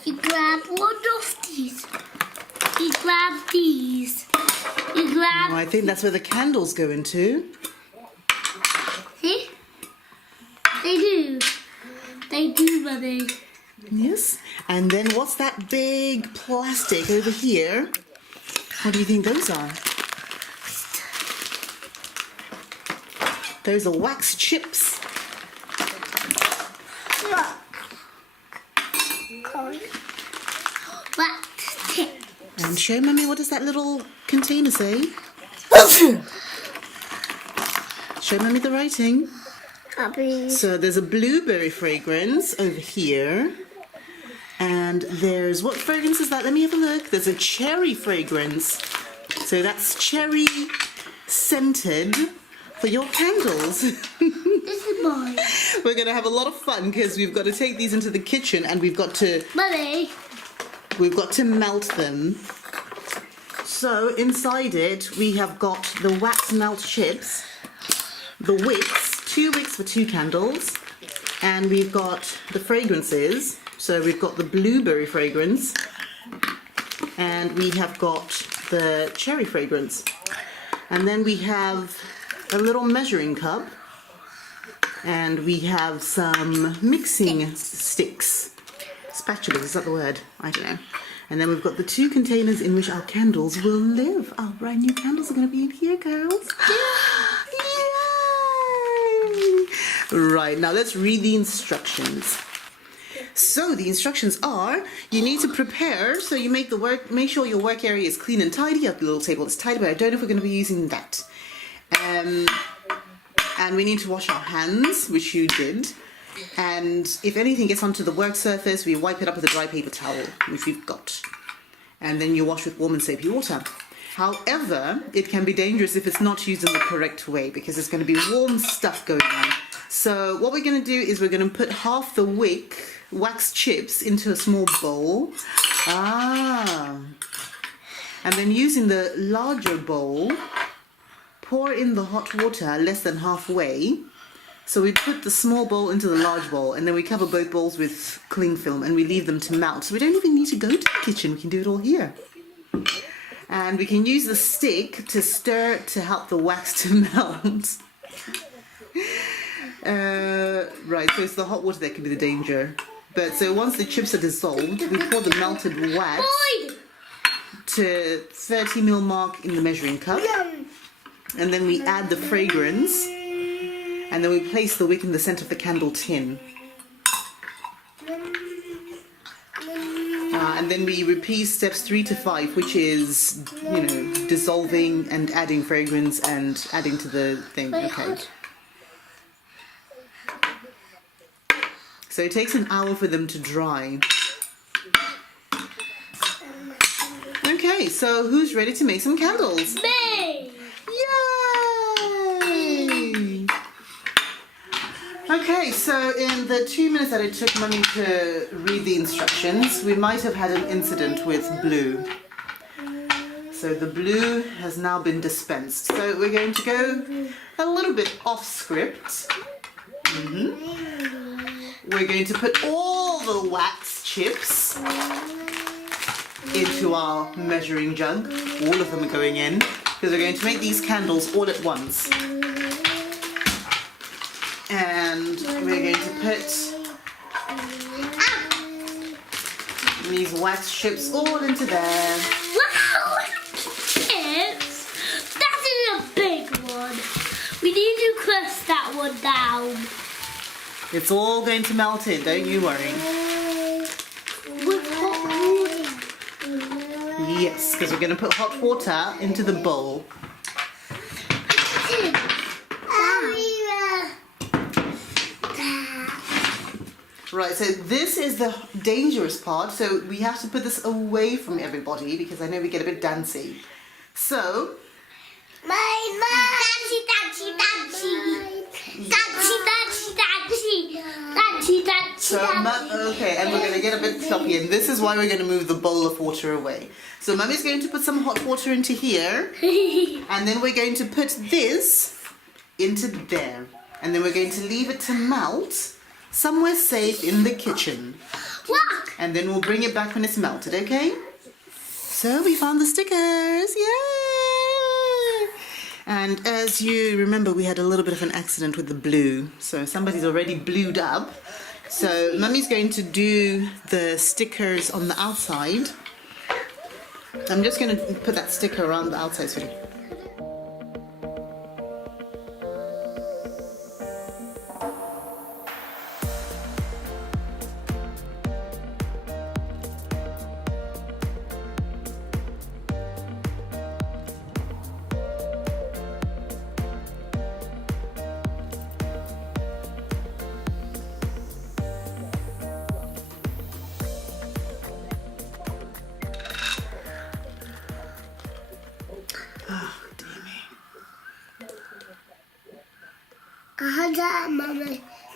You grab one of these. You grab these. You grab. Oh, I think that's where the candles go into. See? They do. They do, Mummy. Yes. And then what's that big plastic over here? What do you think those are? Those are wax chips. Wax chips. And show Mummy, what does that little container say? Show Mummy the writing. So there's a blueberry fragrance over here. And there's, what fragrance is that? Let me have a look. There's a cherry fragrance. So that's cherry scented for your candles. This is mine. We're going to have a lot of fun because we've got to take these into the kitchen and we've got to melt them. So inside it we have got the wax melt chips, the wicks, 2 wicks for 2 candles, and we've got the fragrances. So we've got the blueberry fragrance and we have got the cherry fragrance. And then we have a little measuring cup and we have some mixing sticks. Spatulas, is that the word? I don't know. And then we've got the 2 containers in which our candles will live. Our brand new candles are going to be in here, girls. Yay! Right, now let's read the instructions. So the instructions are, you need to prepare, so you make sure your work area is clean and tidy. You have the little table that's tidy, but I don't know if we're going to be using that. And we need to wash our hands, which you did. And if anything gets onto the work surface, we wipe it up with a dry paper towel, which we've got. And then you wash with warm and soapy water. However, it can be dangerous if it's not used in the correct way because there's going to be warm stuff going on. So what we're going to do is we're going to put half the wick wax chips into a small bowl. And then using the larger bowl, pour in the hot water less than halfway. So we put the small bowl into the large bowl and then we cover both bowls with cling film and we leave them to melt. So we don't even need to go to the kitchen, we can do it all here. And we can use the stick to stir to help the wax to melt. Right, so it's the hot water that can be the danger. But so once the chips are dissolved, we pour the melted wax to 30 ml mark in the measuring cup. And then we add the fragrance. And then we place the wick in the center of the candle tin. And then we repeat steps 3 to 5, which is, dissolving and adding fragrance and adding to the thing. Okay. So it takes an hour for them to dry. Okay, so who's ready to make some candles? Me! Yay! Okay, so in the 2 minutes that it took Mummy to read the instructions, we might have had an incident with blue. So the blue has now been dispensed. So we're going to go a little bit off script. We're going to put all the wax chips into our measuring jug. All of them are going in because we're going to make these candles all at once. And we're going to put These wax chips all into there. Wow! Chips? That is a big one. We need to crush that one down. It's all going to melt in, don't you worry. With hot water. Yes, because we're going to put hot water into the bowl. Right, so this is the dangerous part. So we have to put this away from everybody because I know we get a bit dancy. So, okay, and we're going to get a bit sloppy, and this is why we're going to move the bowl of water away. So Mummy's going to put some hot water into here, and then we're going to put this into there, and then we're going to leave it to melt somewhere safe in the kitchen. And then we'll bring it back when it's melted, okay? So we found the stickers, yay! And as you remember, we had a little bit of an accident with the blue, so somebody's already blued up. So Mummy's going to do the stickers on the outside. I'm just going to put that sticker around the outside, sweetie.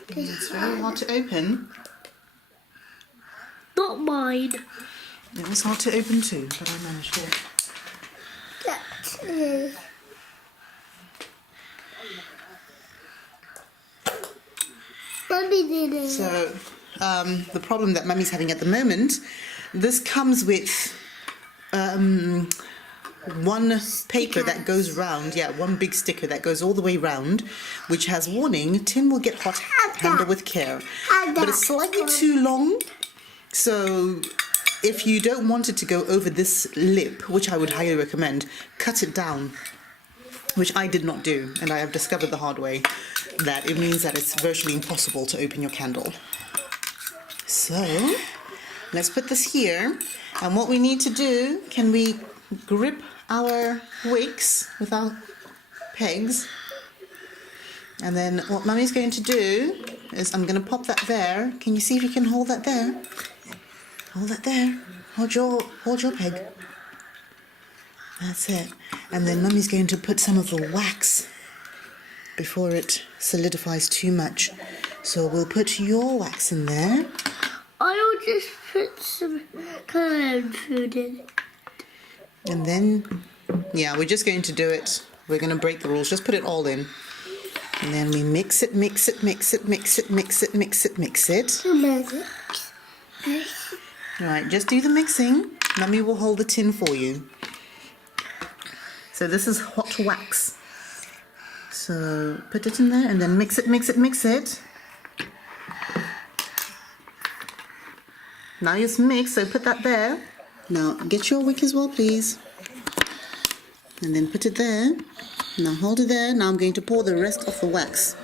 It's very hard to open. Not mine. It was hard to open too, but I managed it. Mummy did it. So, the problem that Mummy's having at the moment, this comes with one paper that goes round, one big sticker that goes all the way round, which has warning, tin will get hot, handle with care. But it's slightly too long, so if you don't want it to go over this lip, which I would highly recommend, cut it down, which I did not do, and I have discovered the hard way that it means that it's virtually impossible to open your candle. So, let's put this here, and what we need to do, can we grip our wicks with our pegs, and then what Mummy's going to do is I'm going to pop that there. Can you see if you can hold that there? Hold that there. Hold your peg. That's it. And then Mummy's going to put some of the wax before it solidifies too much. So we'll put your wax in there. I'll just put some colored food in. And then, we're just going to do it. We're going to break the rules. Just put it all in. And then we mix it. Right, just do the mixing. Mummy will hold the tin for you. So this is hot wax. So put it in there and then mix it. Now it's mixed, so put that there. Now get your wick as well, please. And then put it there. Now hold it there. Now I'm going to pour the rest of the wax.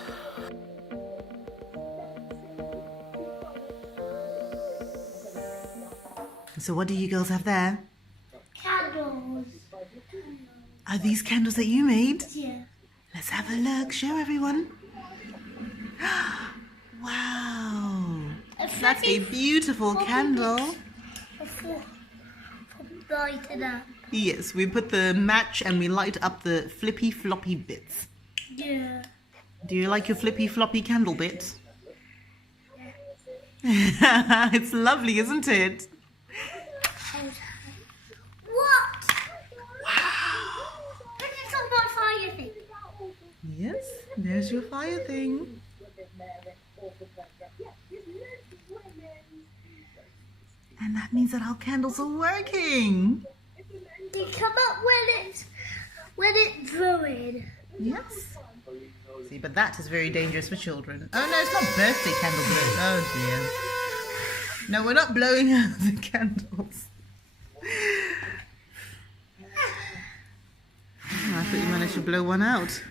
So what do you girls have there? Candles. Are these candles that you made? Yeah. Let's have a look. Show everyone. Wow. That's a beautiful candle. Light it up. Yes, we put the match and we light up the flippy floppy bits. Yeah. Do you like your flippy floppy candle bits? It's lovely, isn't it? What? Wow. This is on my fire thing. Yes, there's your fire thing. And that means that our candles are working. They come up when it's brewing. Yes. See, but that is very dangerous for children. Oh no, it's not birthday candle blue. Oh dear. No, we're not blowing out the candles. Oh, I thought you managed to blow one out.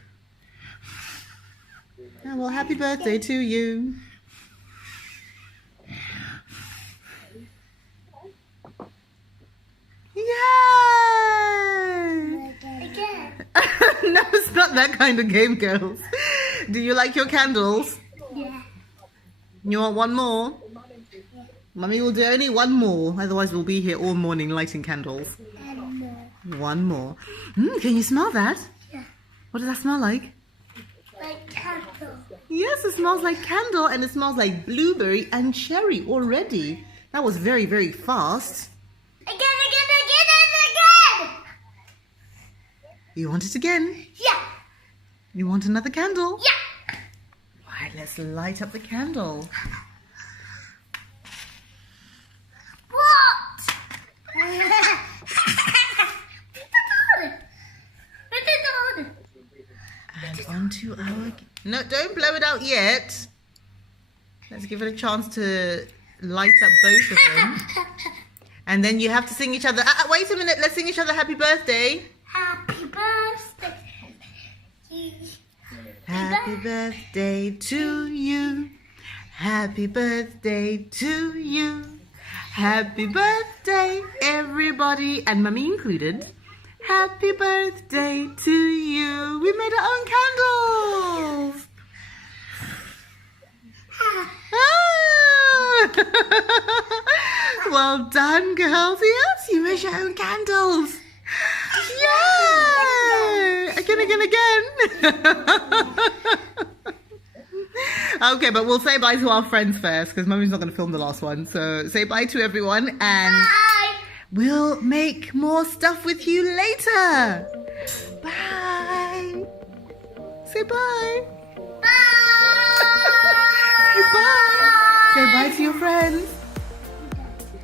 Oh, well, happy birthday to you. Yay! Again. No, it's not that kind of game, girls. Do you like your candles? Yeah. You want one more? Mummy will do only one more, otherwise we'll be here all morning lighting candles. And more. One more. Can you smell that? Yeah. What does that smell like? Like candle. Yes, it smells like candle and it smells like blueberry and cherry already. That was very, very fast. Again, again. You want it again? Yeah. You want another candle? Yeah. Right, let's light up the candle. What? And onto our... No, don't blow it out yet. Let's give it a chance to light up both of them. And then you have to sing each other... wait a minute, let's sing each other happy birthday. Happy birthday. Happy birthday to you. Happy birthday to you. Happy birthday, everybody, and Mummy included. Happy birthday to you. We made our own candles. Well done, girls. Yes, you made your own candles. Yay! Again. Okay, but we'll say bye to our friends first because Mummy's not going to film the last one. So say bye to everyone and Bye. we'll make more stuff with you later. Bye. Say bye. Say bye. Say bye to your friends.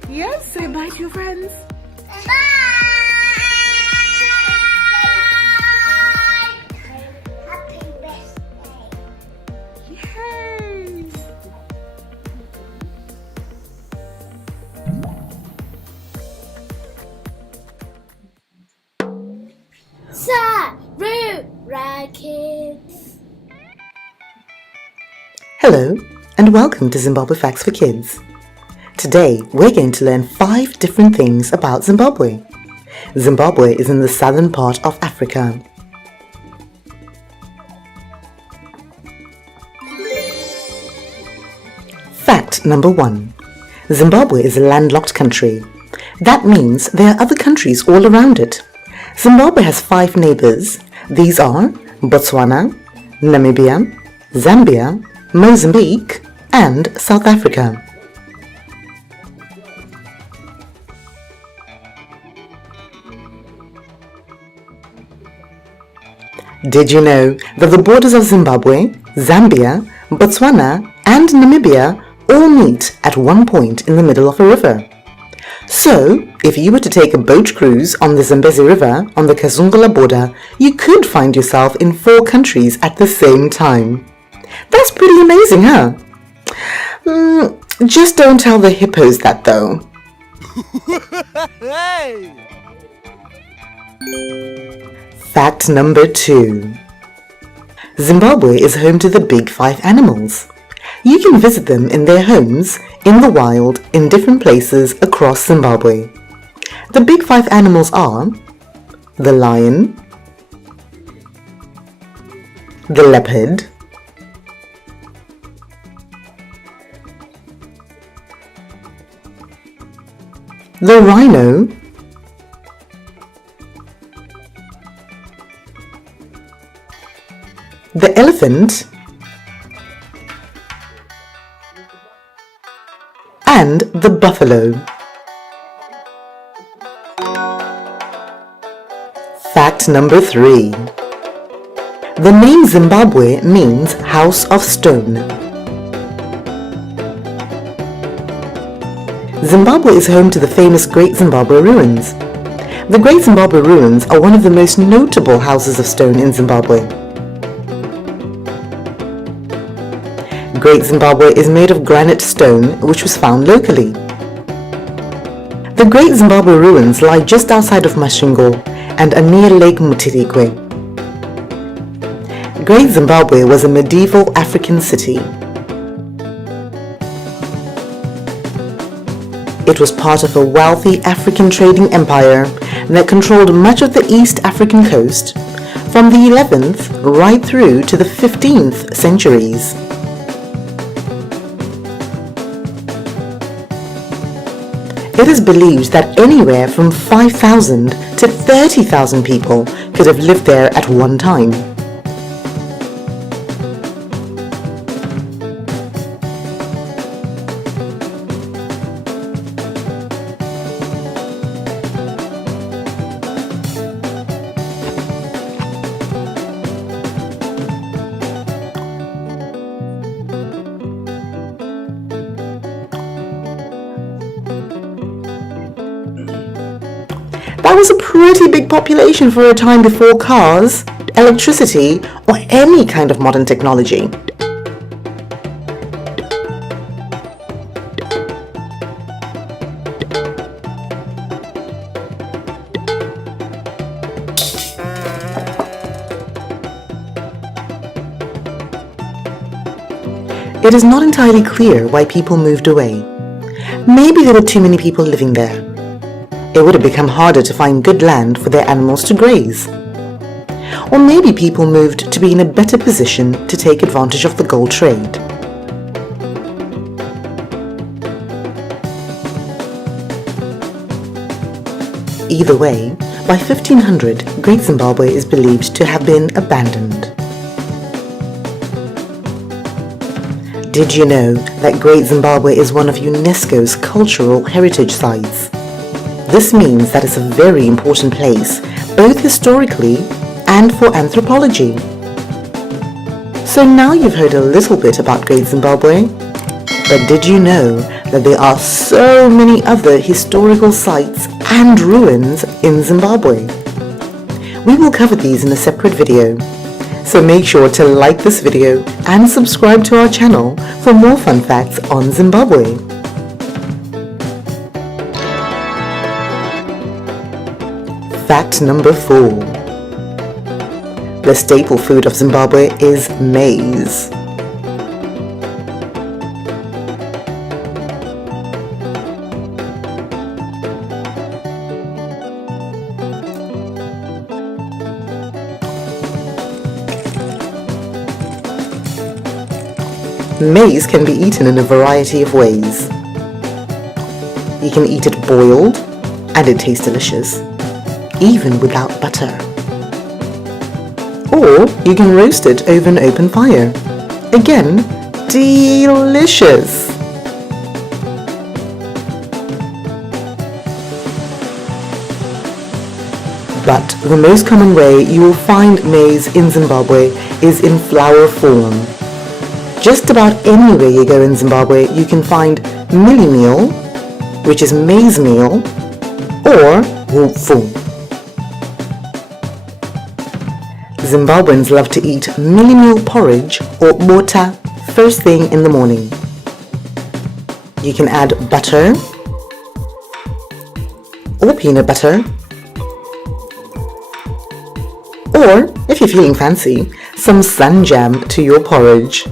Yes, say bye to your friends. Yay! Sarura Kids. Hello, and welcome to Zimbabwe Facts for Kids. Today, we're going to learn 5 different things about Zimbabwe. Zimbabwe is in the southern part of Africa. Fact number 1. Zimbabwe is a landlocked country. That means there are other countries all around it. Zimbabwe has 5 neighbors. These are Botswana, Namibia, Zambia, Mozambique, and South Africa. Did you know that the borders of Zimbabwe, Zambia, Botswana, and Namibia all meet at one point in the middle of a river? So, if you were to take a boat cruise on the Zambezi River on the Kazungula border, you could find yourself in 4 countries at the same time. That's pretty amazing, huh? Just don't tell the hippos that though. Fact number 2. Zimbabwe is home to the big 5 animals. You can visit them in their homes, in the wild, in different places across Zimbabwe. The big 5 animals are the lion, the leopard, the rhino, the elephant, and the buffalo. Fact number 3. The name Zimbabwe means house of stone. Zimbabwe is home to the famous Great Zimbabwe Ruins. The Great Zimbabwe Ruins are one of the most notable houses of stone in Zimbabwe. Great Zimbabwe is made of granite stone which was found locally. The Great Zimbabwe ruins lie just outside of Masvingo and are near Lake Mutirikwe. Great Zimbabwe was a medieval African city. It was part of a wealthy African trading empire that controlled much of the East African coast from the 11th right through to the 15th centuries. It is believed that anywhere from 5,000 to 30,000 people could have lived there at one time. That was a pretty big population for a time before cars, electricity, or any kind of modern technology. It is not entirely clear why people moved away. Maybe there were too many people living there. It would have become harder to find good land for their animals to graze. Or maybe people moved to be in a better position to take advantage of the gold trade. Either way, by 1500, Great Zimbabwe is believed to have been abandoned. Did you know that Great Zimbabwe is one of UNESCO's cultural heritage sites? This means that it's a very important place, both historically and for anthropology. So now you've heard a little bit about Great Zimbabwe, but did you know that there are so many other historical sites and ruins in Zimbabwe? We will cover these in a separate video, so make sure to like this video and subscribe to our channel for more fun facts on Zimbabwe. Fact number 4. The staple food of Zimbabwe is maize. Maize can be eaten in a variety of ways. You can eat it boiled and it tastes delicious, even without butter. Or you can roast it over an open fire. Again, delicious! But the most common way you will find maize in Zimbabwe is in flour form. Just about anywhere you go in Zimbabwe, you can find milli meal, which is maize meal, or hufu. Zimbabweans love to eat milli meal porridge or bota first thing in the morning. You can add butter or peanut butter, or if you're feeling fancy, some sun jam to your porridge.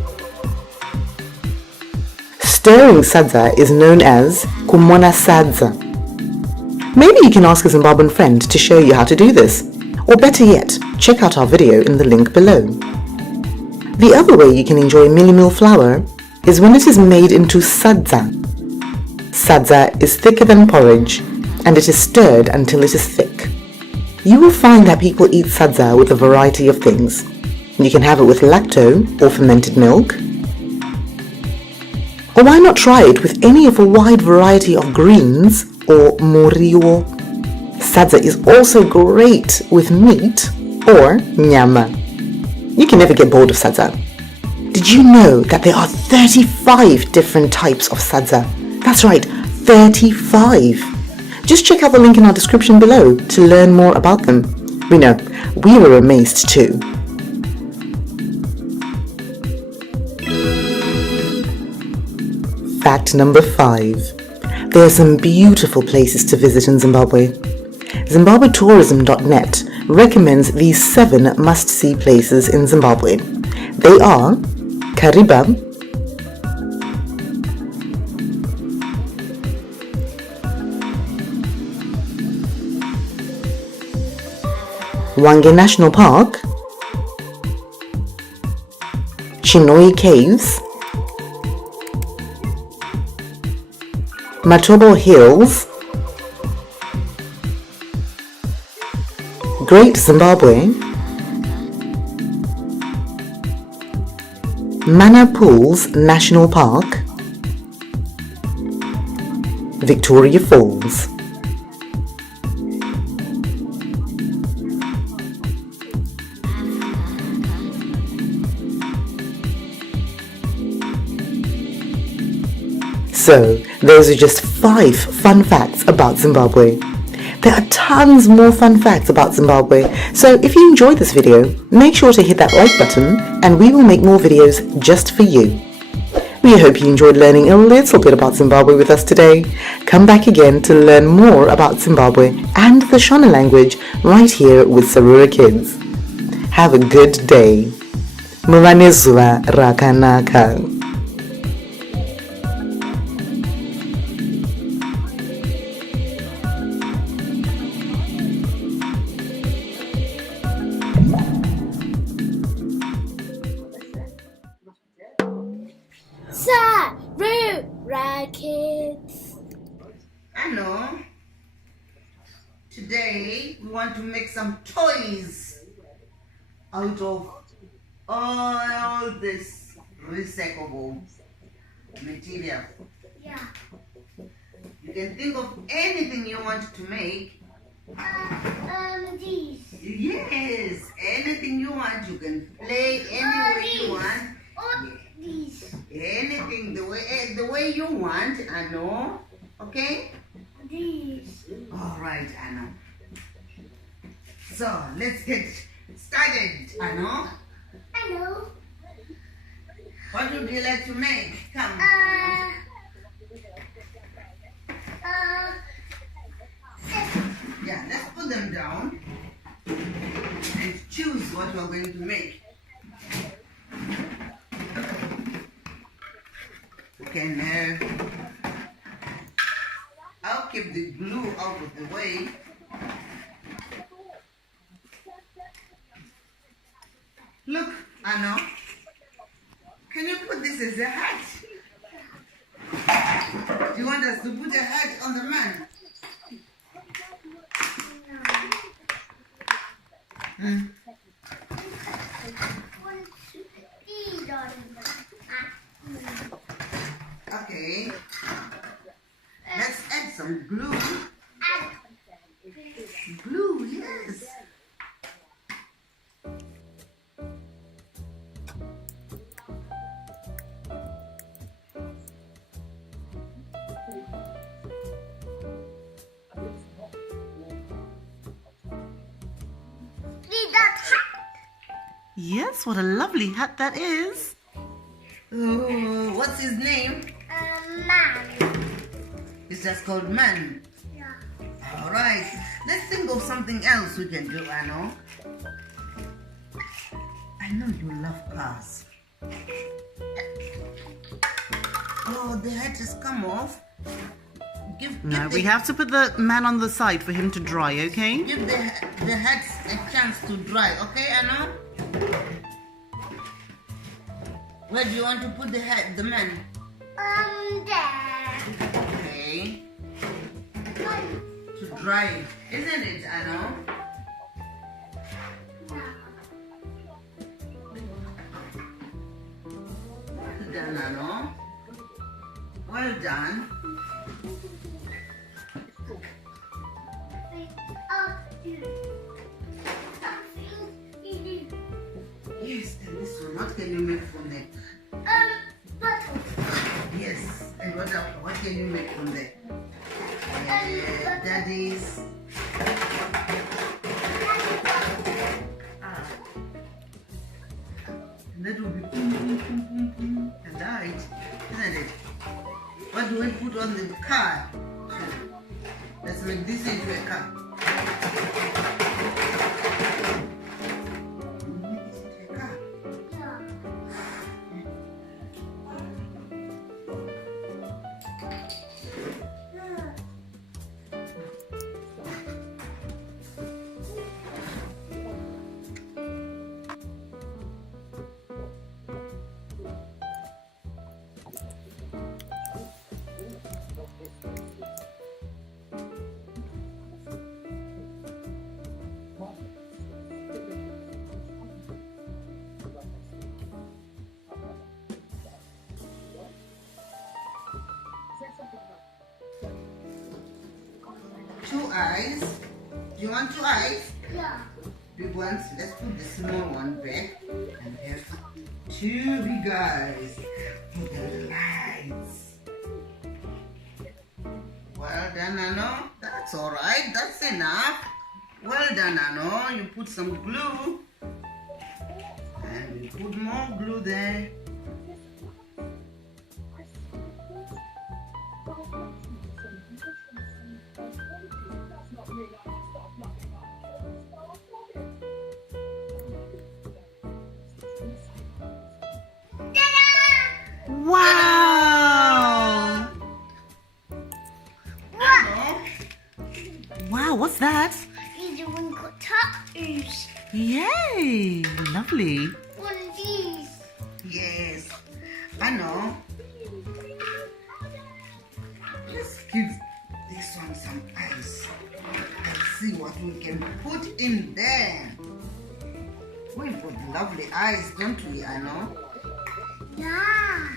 Stirring sadza is known as kumona sadza. Maybe you can ask a Zimbabwean friend to show you how to do this. Or better yet, check out our video in the link below. The other way you can enjoy milli meal flour is when it is made into sadza. Sadza is thicker than porridge and it is stirred until it is thick. You will find that people eat sadza with a variety of things. You can have it with lacto or fermented milk. Or why not try it with any of a wide variety of greens or moriwo. Sadza is also great with meat or nyama. You can never get bored of sadza. Did you know that there are 35 different types of sadza? That's right, 35. Just check out the link in our description below to learn more about them. We know, we were amazed too. fact number 5. There are some beautiful places to visit in Zimbabwe. ZimbabweTourism.net recommends these 7 must-see places in Zimbabwe. They are Kariba, Hwange National Park, Chinoi Caves, Matobo Hills, Great Zimbabwe, Mana Pools National Park, Victoria Falls. So, those are just 5 fun facts about Zimbabwe. There are tons more fun facts about Zimbabwe, so if you enjoyed this video, make sure to hit that like button and we will make more videos just for you. We hope you enjoyed learning a little bit about Zimbabwe with us today. Come back again to learn more about Zimbabwe and the Shona language right here with Sarura Kids. Have a good day. Muvane zuva rakanaka. Sarura Kids. I know. Today we want to make some toys out of all this recyclable material. Yeah. You can think of anything you want to make. These. Yes, anything you want. You can play any way you want. These. Anything the way you want, I know. Okay? These. All right, Anna. So let's get started, Anna. I know. What would you like to make? Come. Yeah, let's put them down and choose what we're going to make. Okay, now I'll keep the glue out of the way. Look, Anna, can you put this as a hat? Do you want us to put a hat on the man? No. Okay. Let's add some glue. Glue, yes. Yes, what a lovely hat that is. What's his name? Man. It's just called Man. Yeah. All right. Let's think of something else we can do, Anna. I know you love cars. Oh, the hat has come off. No, we have to put the man on the side for him to dry, okay? Give the hat a chance to dry, okay, Anna? Where do you want to put the hat, the man? There. Okay. To dry, isn't it, Anna? Well done, Anna. Well done. Yes, and this one, what can you make from there? Yes, and what can you make from there? Daddy's. And that will be and right, isn't it? What do we put on the car? Let's make this into a car. Two eyes. Do you want two eyes? Yeah. Big ones. Let's put the small one back and have two big eyes for the lights. Well done, Ano. That's alright. That's enough. Well done, Ano. You put some glue. And you put more glue there. Wow! Wow, what's that? These are one got tattoos. Yay! Lovely. One of these. Yes. Ano. Let's give this one some ice. Let's see what we can put in there. We've got lovely eyes, don't we, Ano? Yeah.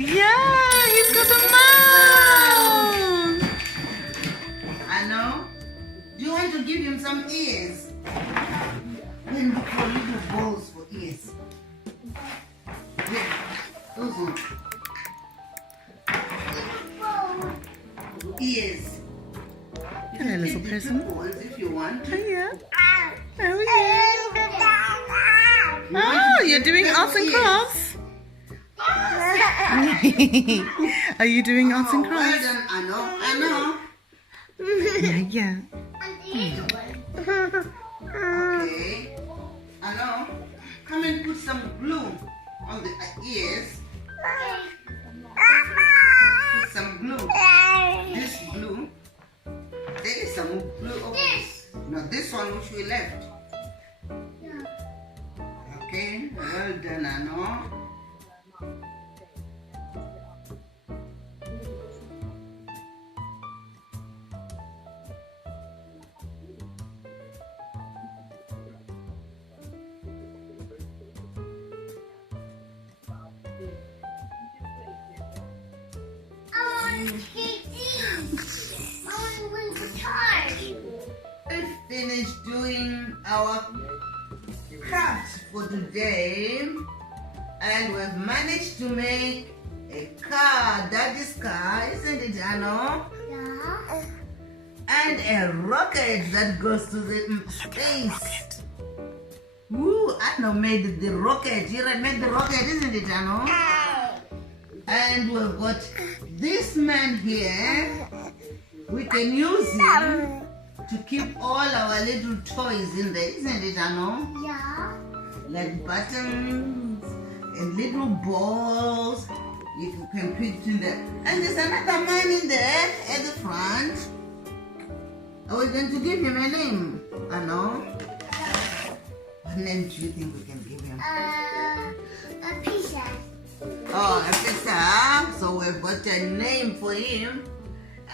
Yeah, he's got a mouth! Ano, do you want to give him some ears? Then look for little balls for ears. Yeah, those ones. Ears. Hello, little person. Ones if you want. Oh, yeah. Oh, yeah. Oh, you're doing arts and crafts? Are you doing arts and crafts? Well done, Ano. Yeah. Okay. Ano, come and put some glue on the ears. Put some glue. This glue. There is some glue over this. No, this one which we left. Okay, well done, Ano. We finished doing our crafts for today, and we've managed to make a car, Daddy's car, isn't it, Ano? Yeah. And a rocket that goes to the space. Woo, Ano made the rocket. You made the rocket, isn't it, Ano? And we've got this man here. We can use him to keep all our little toys in there, isn't it, Ano? Yeah. Like buttons and little balls. You can put in there. And there's another man in there at the front. Are we going to give him a name? I know. What name do you think we can give him? A pizza. Oh, a pizza. So we bought a name for him.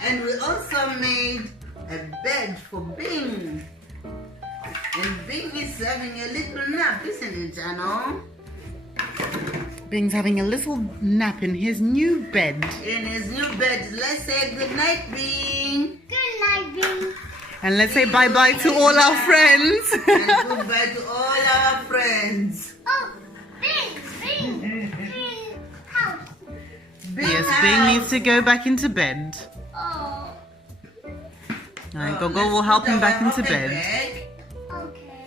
And we also made a bed for Bing. And Bing is having a little nap, isn't it, Jano? Bing's having a little nap in his new bed. In his new bed. Let's say good night, Bing. Good night, Bing. And let's say bye-bye to all our friends. And goodbye to all our friends. Oh, Bing. House. Yes, Bing needs to go back into bed. Oh, Alright, Gogo will help him back into bed. okay.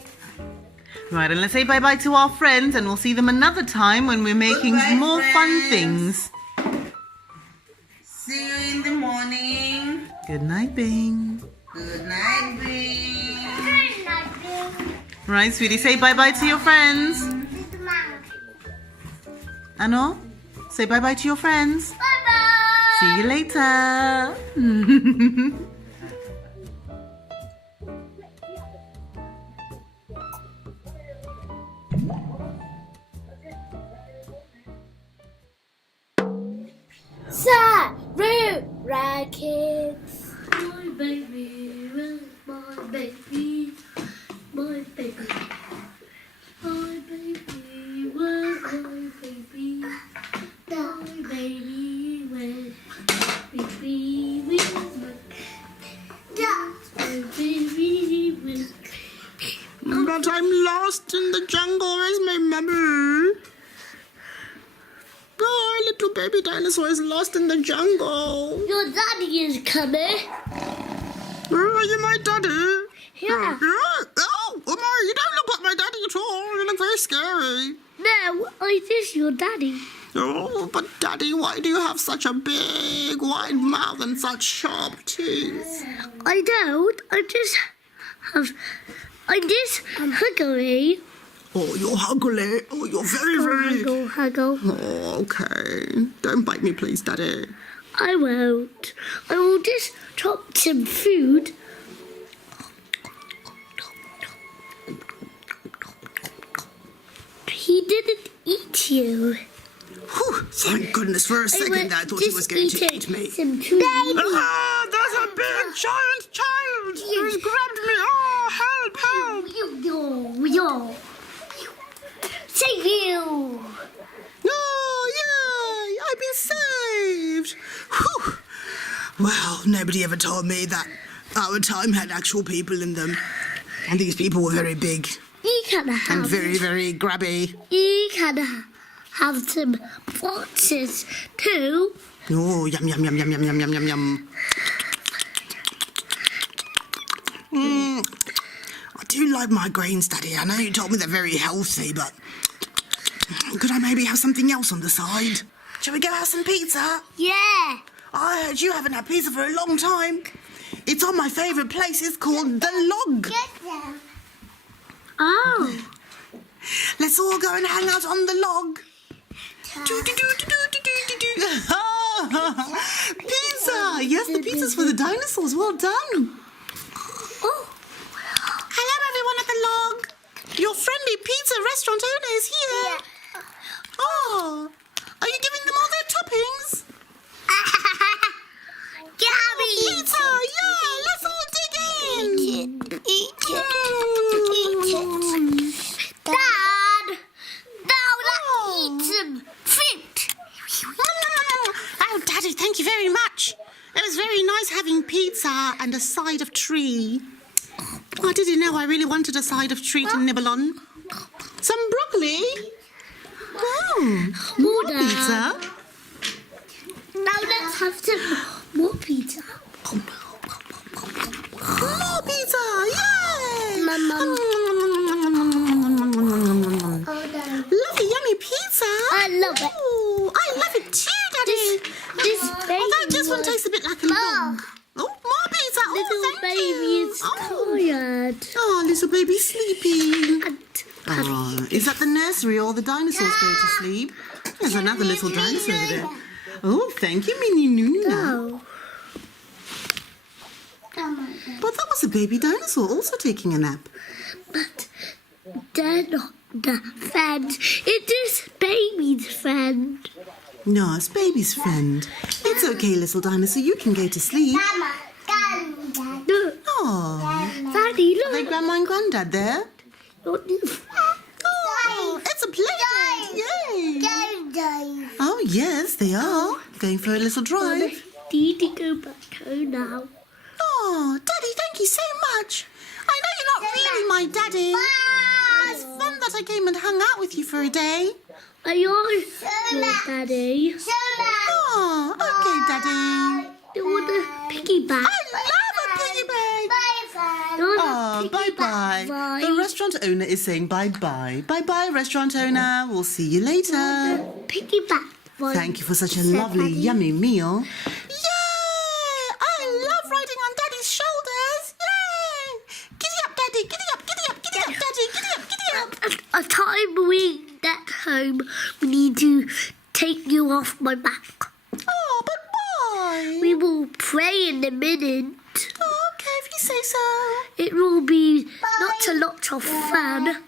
Right, and let's say bye-bye to our friends, and we'll see them another time when we're making Goodbye, more fun friends. things. See you in the morning. Good night, Bing. Good night, Bing. Good night, Bing. Right, sweetie, say bye-bye to your friends. Little monkey. Ano? Say bye-bye to your friends. Bye-bye. See you later. Sarura Kids. My baby, my baby, my baby. My baby, where's my baby? My baby, where's my baby? Where's my baby? Where's But I'm lost in the jungle. Where's my mummy? Oh, little baby dinosaur is lost in the jungle. your daddy is coming? Are you my daddy? Yeah. Oh, Omar, you don't look like my daddy at all. You look very scary. No, is this your daddy? Oh, but daddy, why do you have such a big, wide mouth and such sharp teeth? I don't. I'm just hungry. Oh, you're ugly. Oh, you're very. Huggle. Oh, okay. Don't bite me, please, daddy. I won't. I will just chop some food. He didn't eat you. Whew, thank goodness for a second I thought he was going to eat me. Some food. Ah, there's a big giant child who's grabbed me. Oh, help. Yo. Save you. Oh, yay, I've been saved. Whew. Well, nobody ever told me that our time had actual people in them. And these people were very big You can have. and very, very grabby. You can have some boxes too. Oh, yum, yum, yum, yum, yum, yum, yum, yum, yum. I do like my grains, Daddy. I know you told me they're very healthy, but could I maybe have something else on the side? Shall we go have some pizza? Yeah. I heard you haven't had pizza for a long time. It's on my favourite place. It's called The Log. Get them. Oh. Let's all go and hang out on the log. Pizza! Yes, the pizza's for the dinosaurs. Well done. Oh. Hello, everyone at the log. Your friendly pizza restaurant owner is here. Yeah. Oh, are you giving them all their toppings? Gabby. Pizza, yeah, let's all dig in. Eat it. Dad. Now let's eat some fruit. Oh, Daddy, thank you very much. It was very nice having pizza and a side of tree. Oh, did you know I really wanted a side of tree to nibble on? Some broccoli. Oh, more pizza. Now let's have some more pizza. More pizza, yay! Mum. Lovely, yummy pizza. I love it. Ooh, I love it too, Daddy. Although this one tastes a bit like a log. Oh, more pizza. Little baby is tired. Oh, little baby sleeping. And Oh, is that the nursery or the dinosaurs go to sleep? There's another little dinosaur over there. Oh, thank you, Minnie Nuna. Oh. But that was a baby dinosaur also taking a nap. But they're not the friends. It is baby's friend. No, it's baby's friend. It's okay, little dinosaur. You can go to sleep. Look, Oh, Daddy, are they look. Grandma and Granddad there? Not this. Oh, it's a play date. Yay! Oh, yes, they are. Going for a little drive. Need to go back home now. Oh, Daddy, thank you so much. I know you're not really my daddy. It's fun that I came and hung out with you for a day. Are you your daddy? Oh, okay, Daddy. You want a piggyback? I love a piggy bank. Oh, bye-bye. The restaurant owner is saying bye-bye. Bye-bye, restaurant owner. We'll see you later. Piggyback. Thank you for such a lovely, yummy meal. Yay! I love riding on Daddy's shoulders. Yay! Giddy up, Daddy. Giddy up, giddy up, giddy up, Daddy. Giddy up, giddy up. At a time we get home, we need to take you off my back. Oh, but why? We will pray in a minute. Oh, okay, if you say so. It will be not a lot of fun.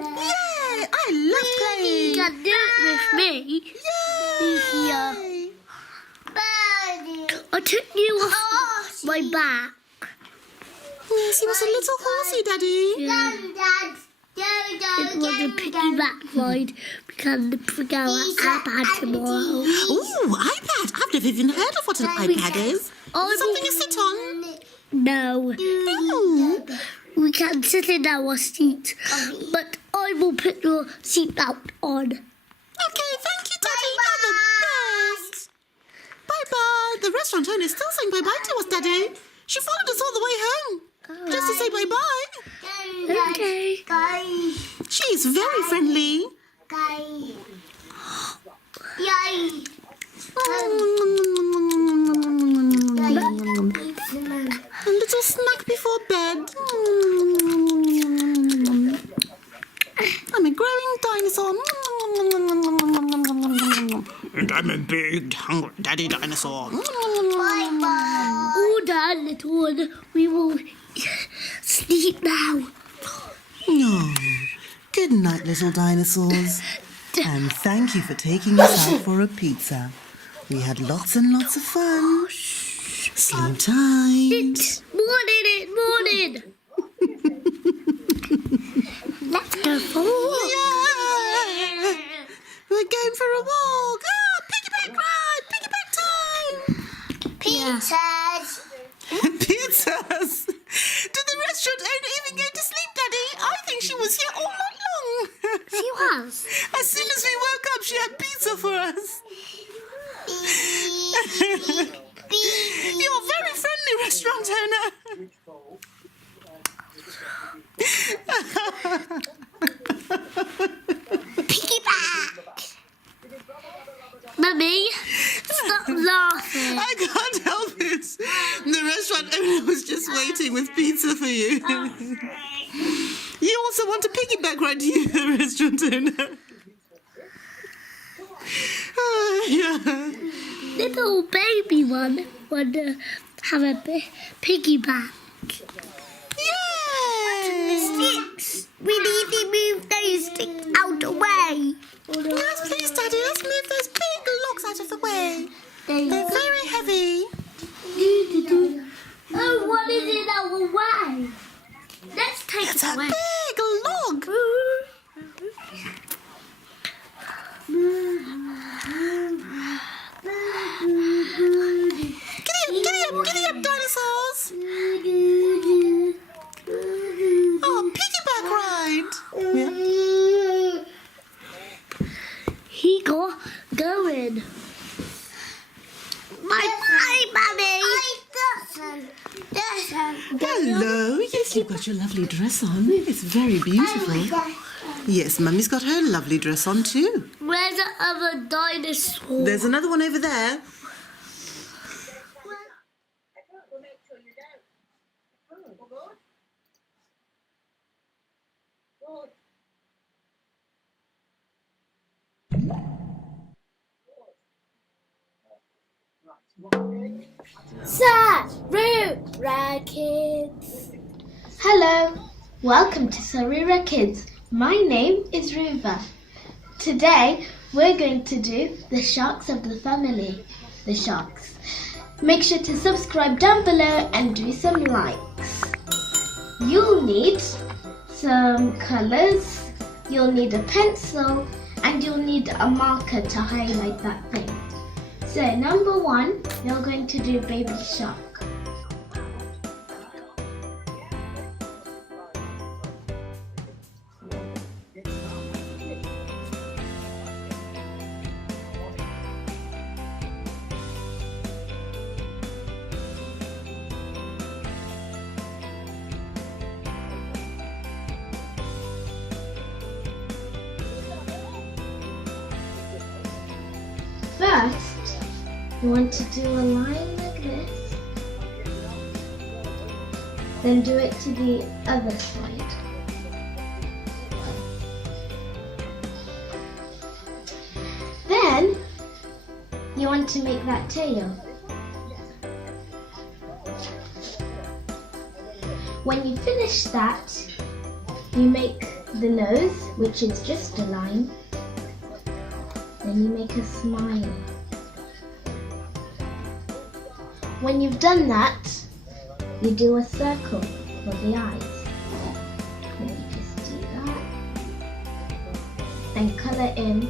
Yay! I love You playing. can do it with me. Yay! I took you off my back. Yes, he was a little horsey, Daddy. It was a piggyback ride. We can bring our iPad tomorrow. Ooh, iPad. I've never even heard of what an iPad is. Is it something you sit on? No. We can sit in our seat, but I will put your seatbelt on. Okay, thank you, Daddy. You're the best. Bye-bye. The restaurant owner is still saying bye-bye to us, Daddy. She followed us all the way home. Just to say bye-bye. Okay. She's very friendly. A little snack before bed. I'm a growing dinosaur. And I'm a big, hungry daddy dinosaur. All done, little one. We will sleep now. No. Good night, little dinosaurs. And thank you for taking us out for a pizza. We had lots and lots of fun. Sleep tight. It's morning. Let's go for a walk. Yeah. We're going for a walk. Ah, piggyback ride. Piggyback time. Pizzas. Pizzas. Did the restaurant owner even go to sleep, Daddy? I think she was here all night long. She was. As soon as we woke up, she had pizza for us. You're a very friendly restaurant owner. Piggyback. Mummy, stop laughing. I can't help it. The restaurant owner was just waiting with pizza for you. You also want a piggyback ride, do you, the restaurant owner? Yeah. Little baby one want to have a piggyback. Yay! Sticks. We need to move those sticks out the way. Yes, please, Daddy. Let's move those big logs out of the way. They're very heavy. Oh, what is in our way? Let's take It's it a away. big log. Giddy up, dinosaurs. Oh, piggyback ride. Yeah. He got going. Bye, Mummy. Hello. Yes, you've got your lovely dress on. It's very beautiful. Yes, Mummy's got her lovely dress on too. Where's the other dinosaur? There's another one over there. Sarura Sarura Kids. Hello, welcome to Sarura Kids. My name is Ruva. Today we're going to do the sharks of the family, the sharks. Make sure to subscribe down below and do some likes. You'll need some colours, you'll need a pencil, and you'll need a marker to highlight that thing. So number 1, you're going to do baby shark. First, you want to do a line like this, then do it to the other side. Then, you want to make that tail. When you finish that, you make the nose, which is just a line. Then you make a smile. When you've done that, you do a circle for the eyes. Then you just do that and colour in,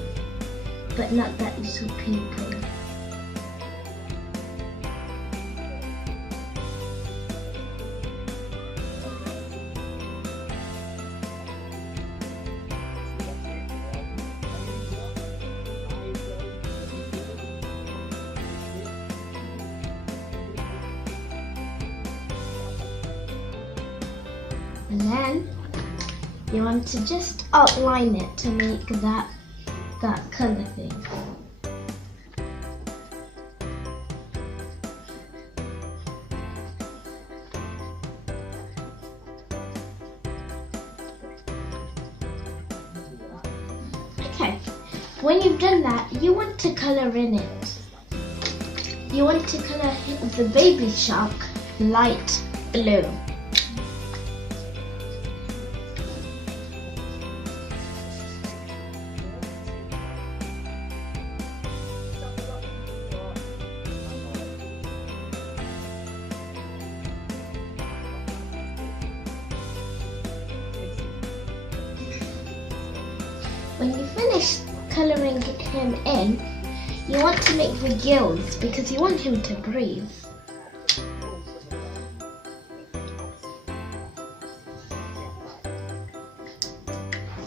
but not that little pupil. And then you want to just outline it to make that colour thing. Okay, when you've done that, you want to colour in it. You want to colour the baby shark light blue. When you finish colouring him in, you want to make the gills because you want him to breathe.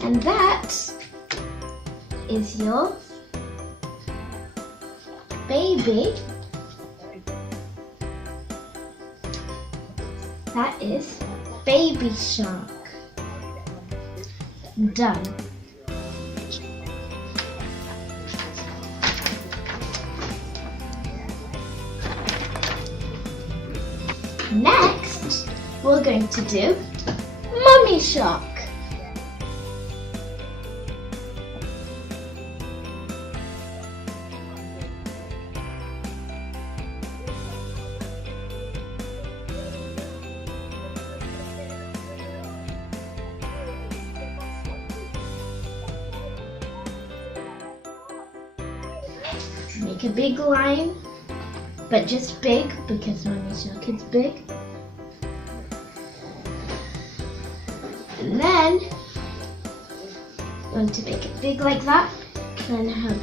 And that is your baby. That is baby shark. Done. Next, we're going to do Mummy Shark. Make a big line, but just big because Mummy Shark is big. And then you want to make it big like that. Then her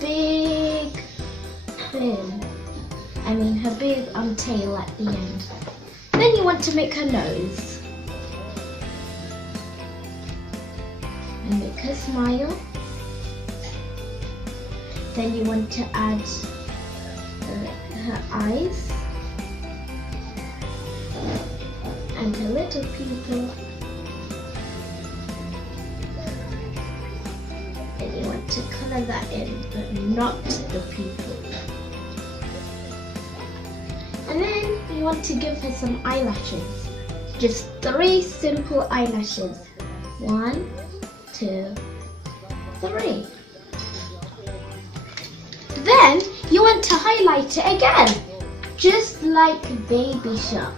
big fin. I mean her big tail at the end. Then you want to make her nose. And make her smile. Then you want to add her eyes and her little pupil. Then you want to colour that in, but not the pupil. And then you want to give her some eyelashes. Just 3 simple eyelashes. 1, 2, 3. Then you want to highlight it again. just like Baby Shark.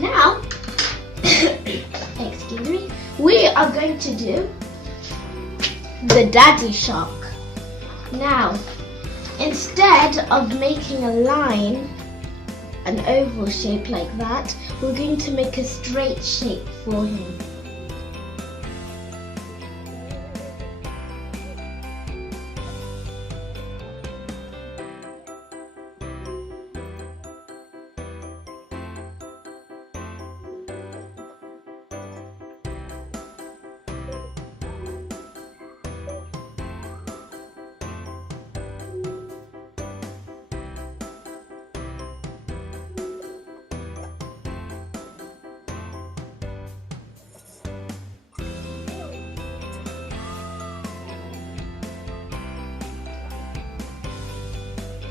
Now, excuse me, we are going to do the Daddy Shark. Now, instead of making a line, an oval shape like that, we're going to make a straight shape for him.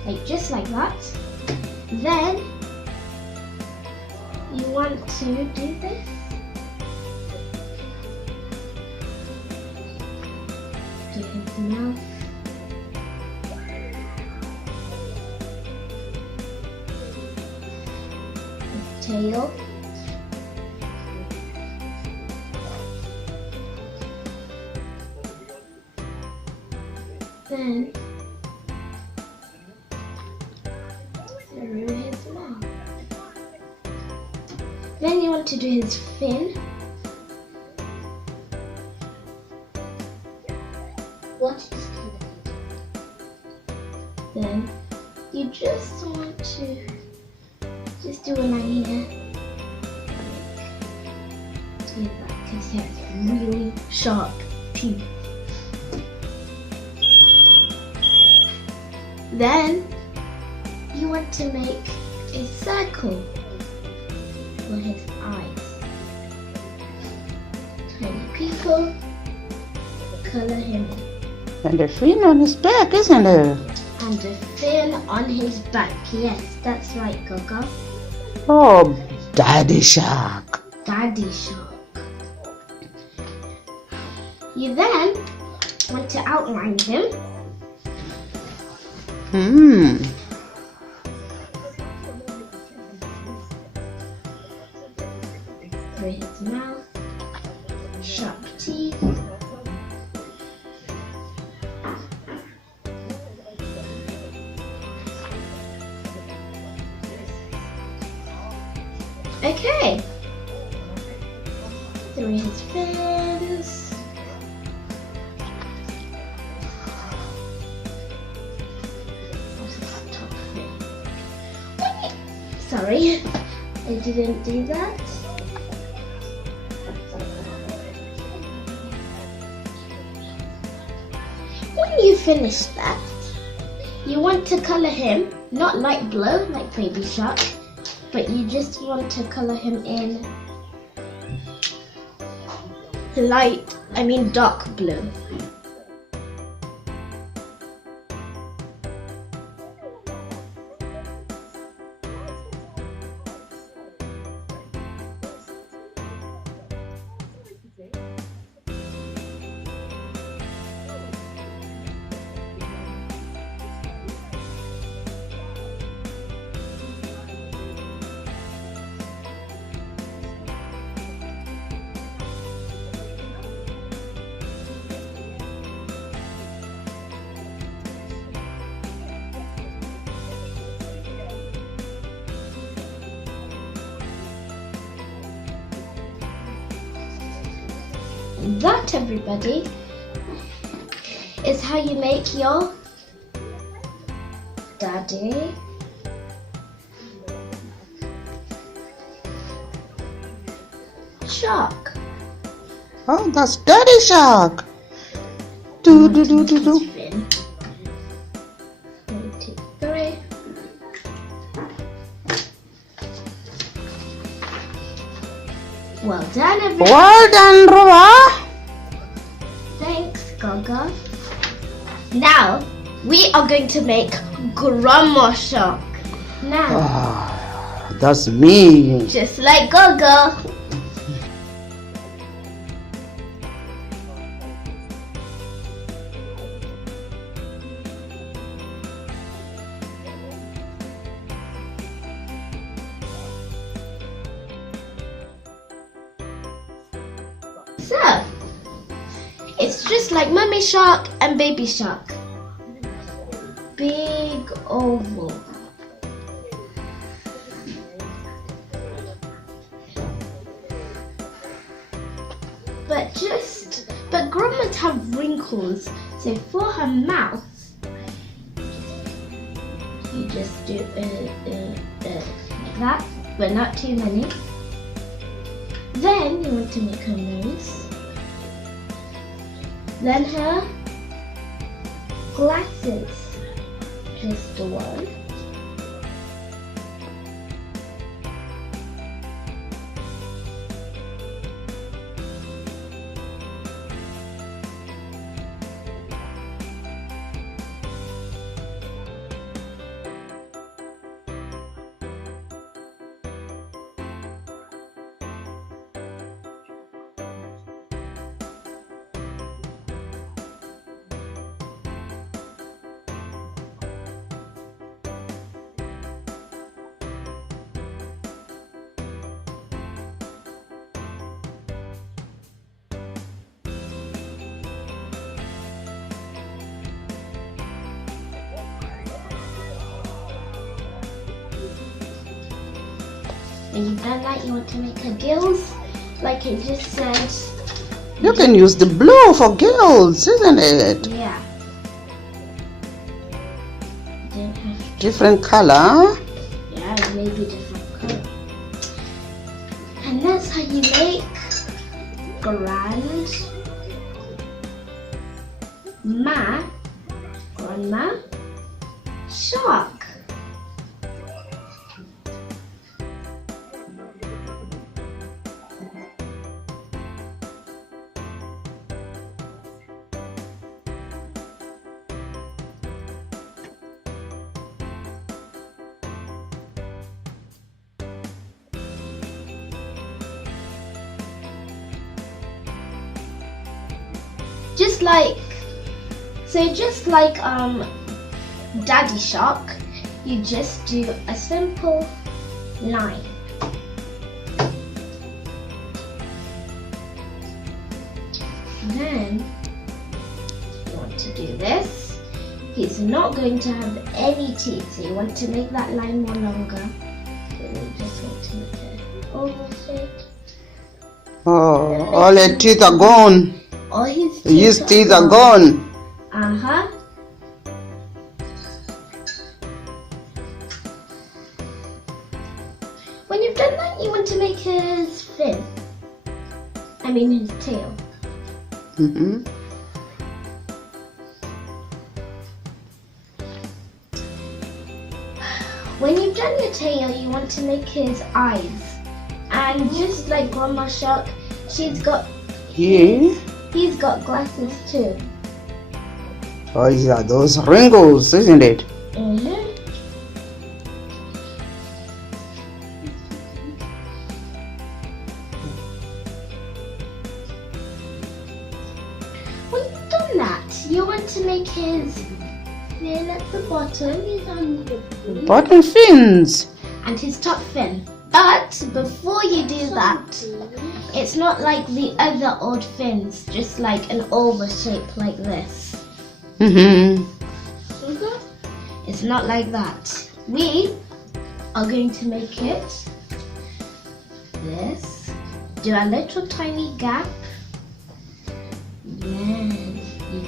Like just like that. Then you want to do this. Do his mouth. His tail. Then through his mouth. Then you want to do his fin. What is Then you just want to just do a line here. Do that because he has really sharp teeth. Then you want to make a circle for his eyes. Tiny people, color him in. And a fin on his back, isn't there? And a fin on his back. Yes, that's right, Gaga. Oh, Daddy Shark. Daddy Shark. You then want to outline him. Through his mouth, sharp teeth. Okay. Through his fins. Sorry, I didn't do that. When you finish that, you want to color him, not light blue like Baby Shark, but you just want to color him in dark blue. that, everybody, is how you make your daddy shark. Oh, that's Daddy Shark. Do do do do do. 1, 2, 3. Well done, everybody. Well done, Ruba. Thanks, Gaga. Now, we are going to make Grandma Shark. Now, That's me. just like Gaga. So, it's just like Mummy Shark and Baby Shark. Big oval. But Grandma's have wrinkles, so for her mouth, you just do like that, but not too many. Then you want to make her nose. Then her glasses. Just one. When you've done that, you want to make her gills, like it just said. You can use the blue for gills, isn't it? Yeah. Don't have Different color. Yeah, maybe different color. And that's how you make Grandma Shark. Just like Daddy Shark, you just do a simple line. Then you want to do this. He's not going to have any teeth, so you want to make that line more longer. So you just want to make it oval shape. Oh, all the teeth are gone. All his His teeth are gone. Uh-huh. When you've done that, you want to make his fin. I mean his tail. Mm-hmm. When you've done your tail, you want to make his eyes. And just like Grandma Shark, he's got glasses too. Oh, yeah, those wrinkles, isn't it? Mm-hmm. When you've done that, you want to make his fin at the bottom. He's on the Bottom fins. and his top fin. But before you do that, it's not like the other old fins, just like an oval shape like this. Mm-hmm. It's not like that. We are going to make it this. Do a little tiny gap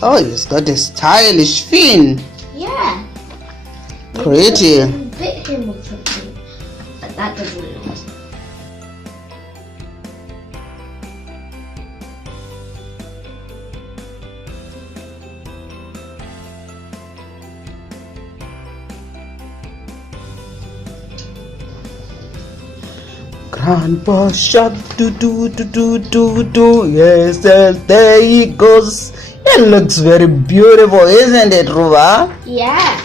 Oh, he's got a stylish fin. Yeah. Pretty. Bit him or something. But that doesn't know. Grandpa Shark, do do do do do do. Yes, yes, there he goes. It looks very beautiful, isn't it, Ruba? Yeah.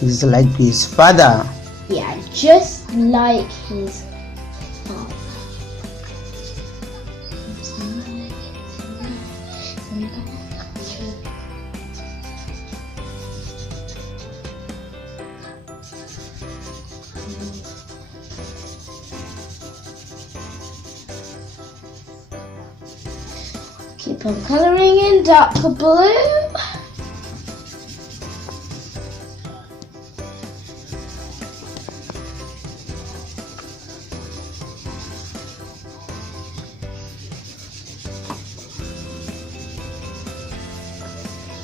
He's like his father. Yeah, just like his father. Keep on colouring in darker blue.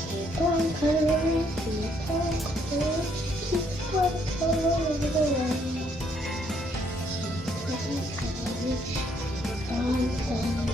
Keep on colouring, keep on colouring, keep on colouring. Keep on colouring.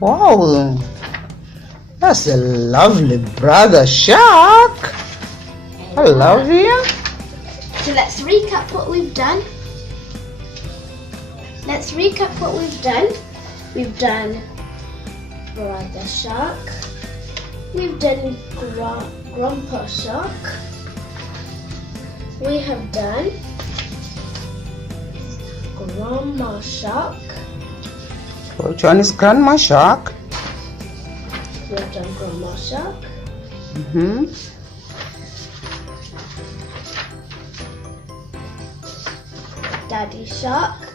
Wow, that's a lovely brother shark. I love you. So let's recap what we've done. We've done brother shark. We've done grandpa shark. We have done grandma shark. Which one is Grandma Shark? We have done grandma shark. Daddy shark.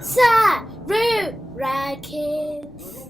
Sarura Kids.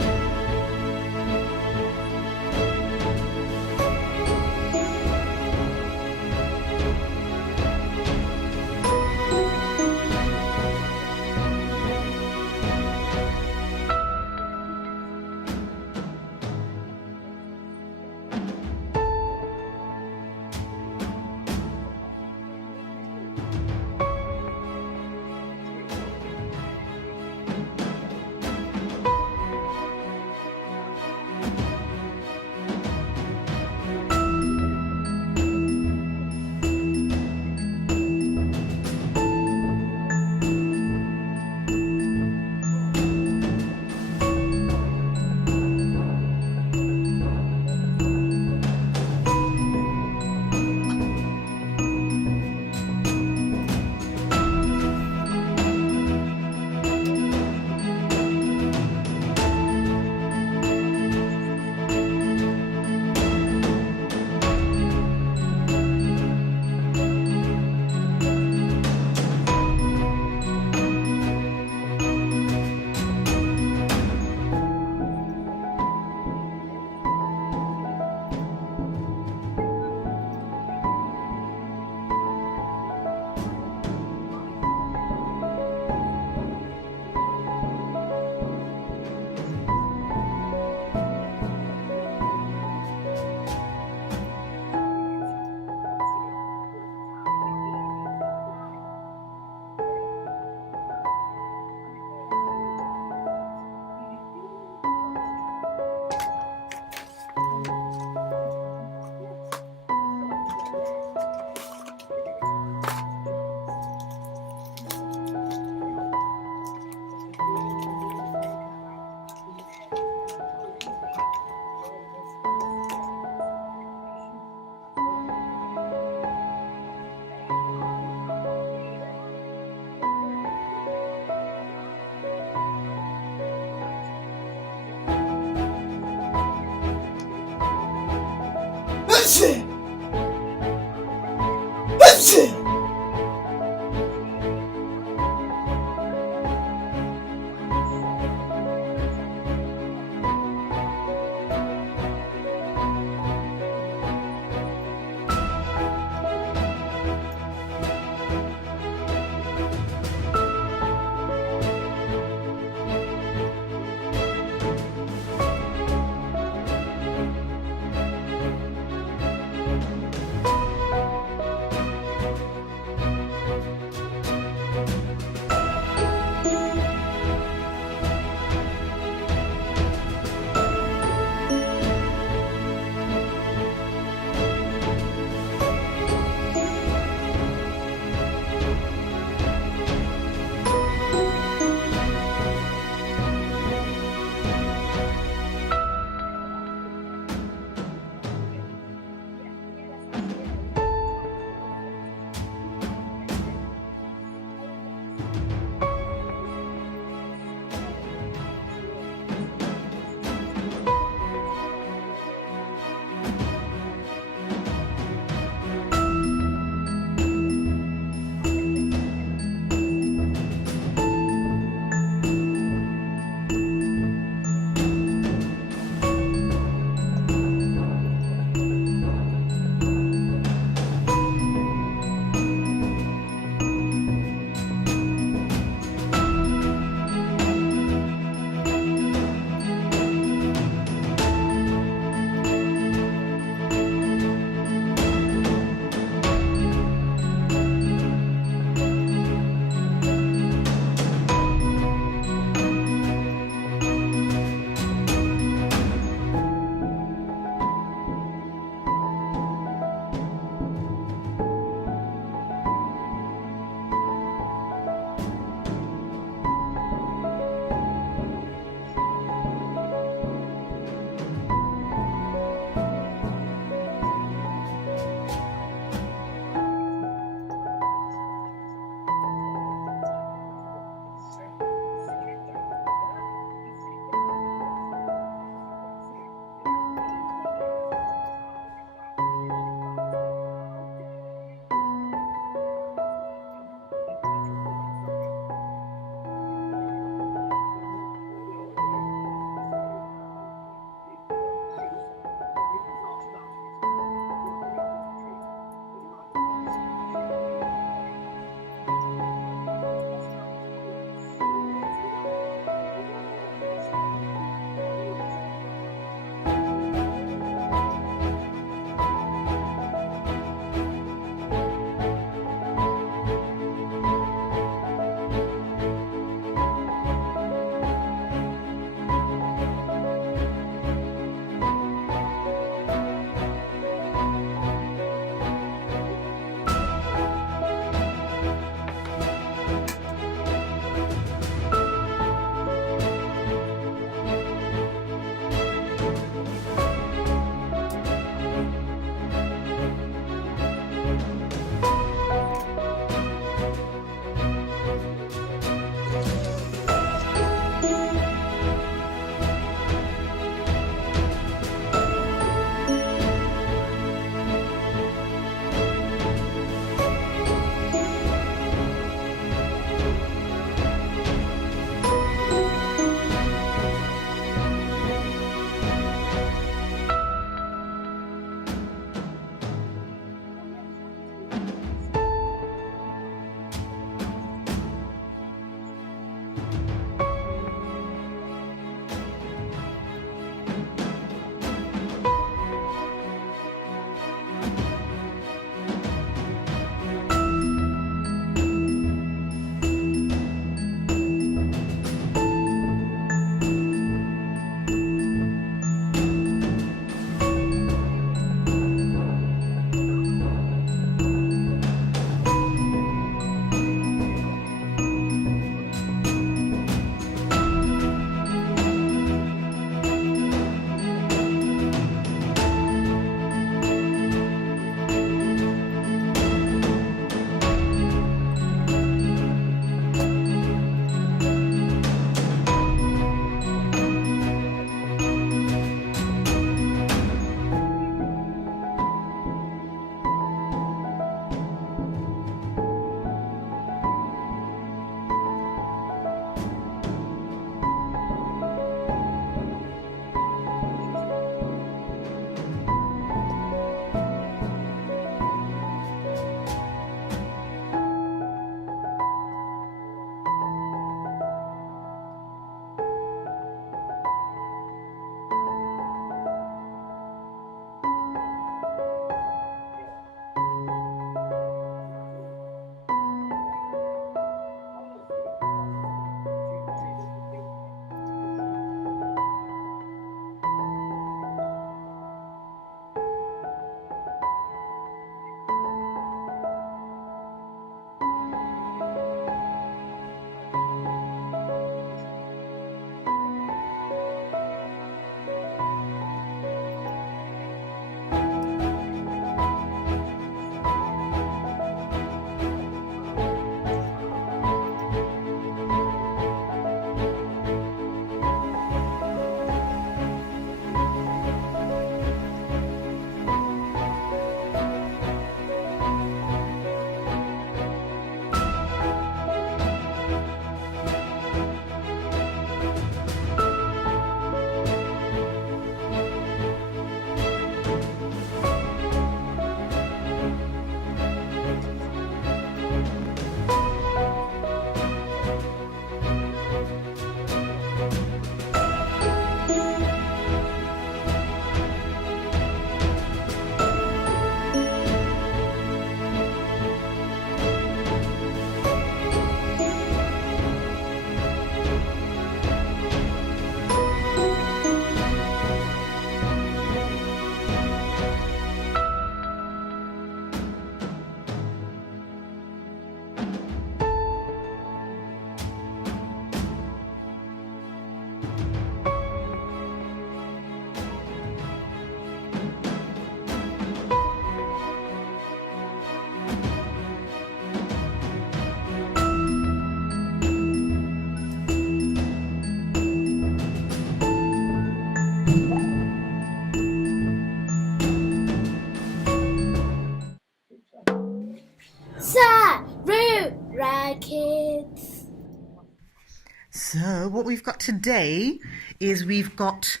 Well, what we've got today is we've got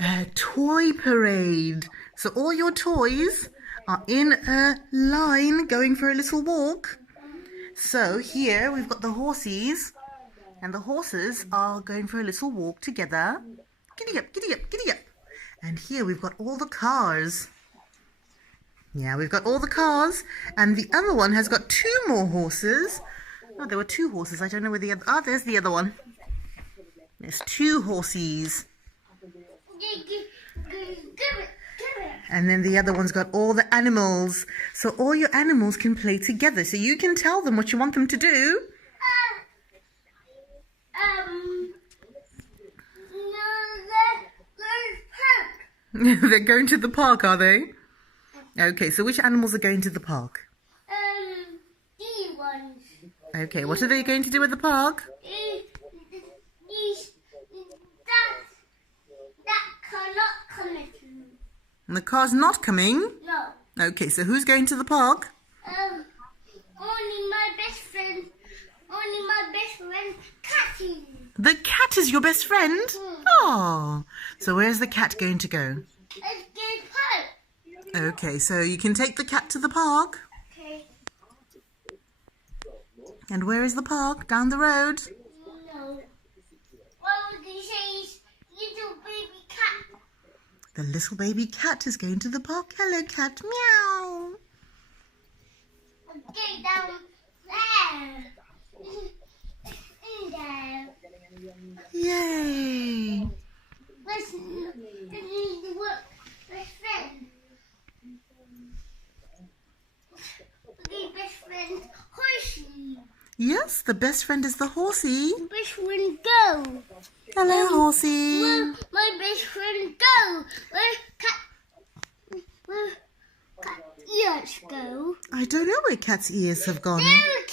a toy parade. So all your toys are in a line going for a little walk. So here we've got the horsies, and the horses are going for a little walk together. Giddy up, giddy up, giddy up. And here we've got all the cars. Yeah, we've got all the cars, and the other one has got 2 more horses. Oh, there were 2 horses. I don't know where the other... Ah, there's the other one. There's 2 horsies. And then the other one's got all the animals. So all your animals can play together. So you can tell them what you want them to do. They're going to the park, are they? Okay, so which animals are going to the park? These ones. Okay, what are they going to do at the park? That car not coming. The car's not coming? No. Okay, so who's going to the park? Only my best friend. Only my best friend, Catty. The cat is your best friend? Oh, so where's the cat going to go? Let's go park. Okay, so you can take the cat to the park. Okay. And where is the park? Down the road? No. What would you say is little baby cat? The little baby cat is going to the park. Hello, cat. Meow. Okay, down there. In there. Yay. Let's work. Best friend. Okay, best friend, horsey. Yes, the best friend is the horsey. Best friend, go. Hello, horsey. Where my best friend go? Where cat ears go? I don't know where cat's ears have gone. There,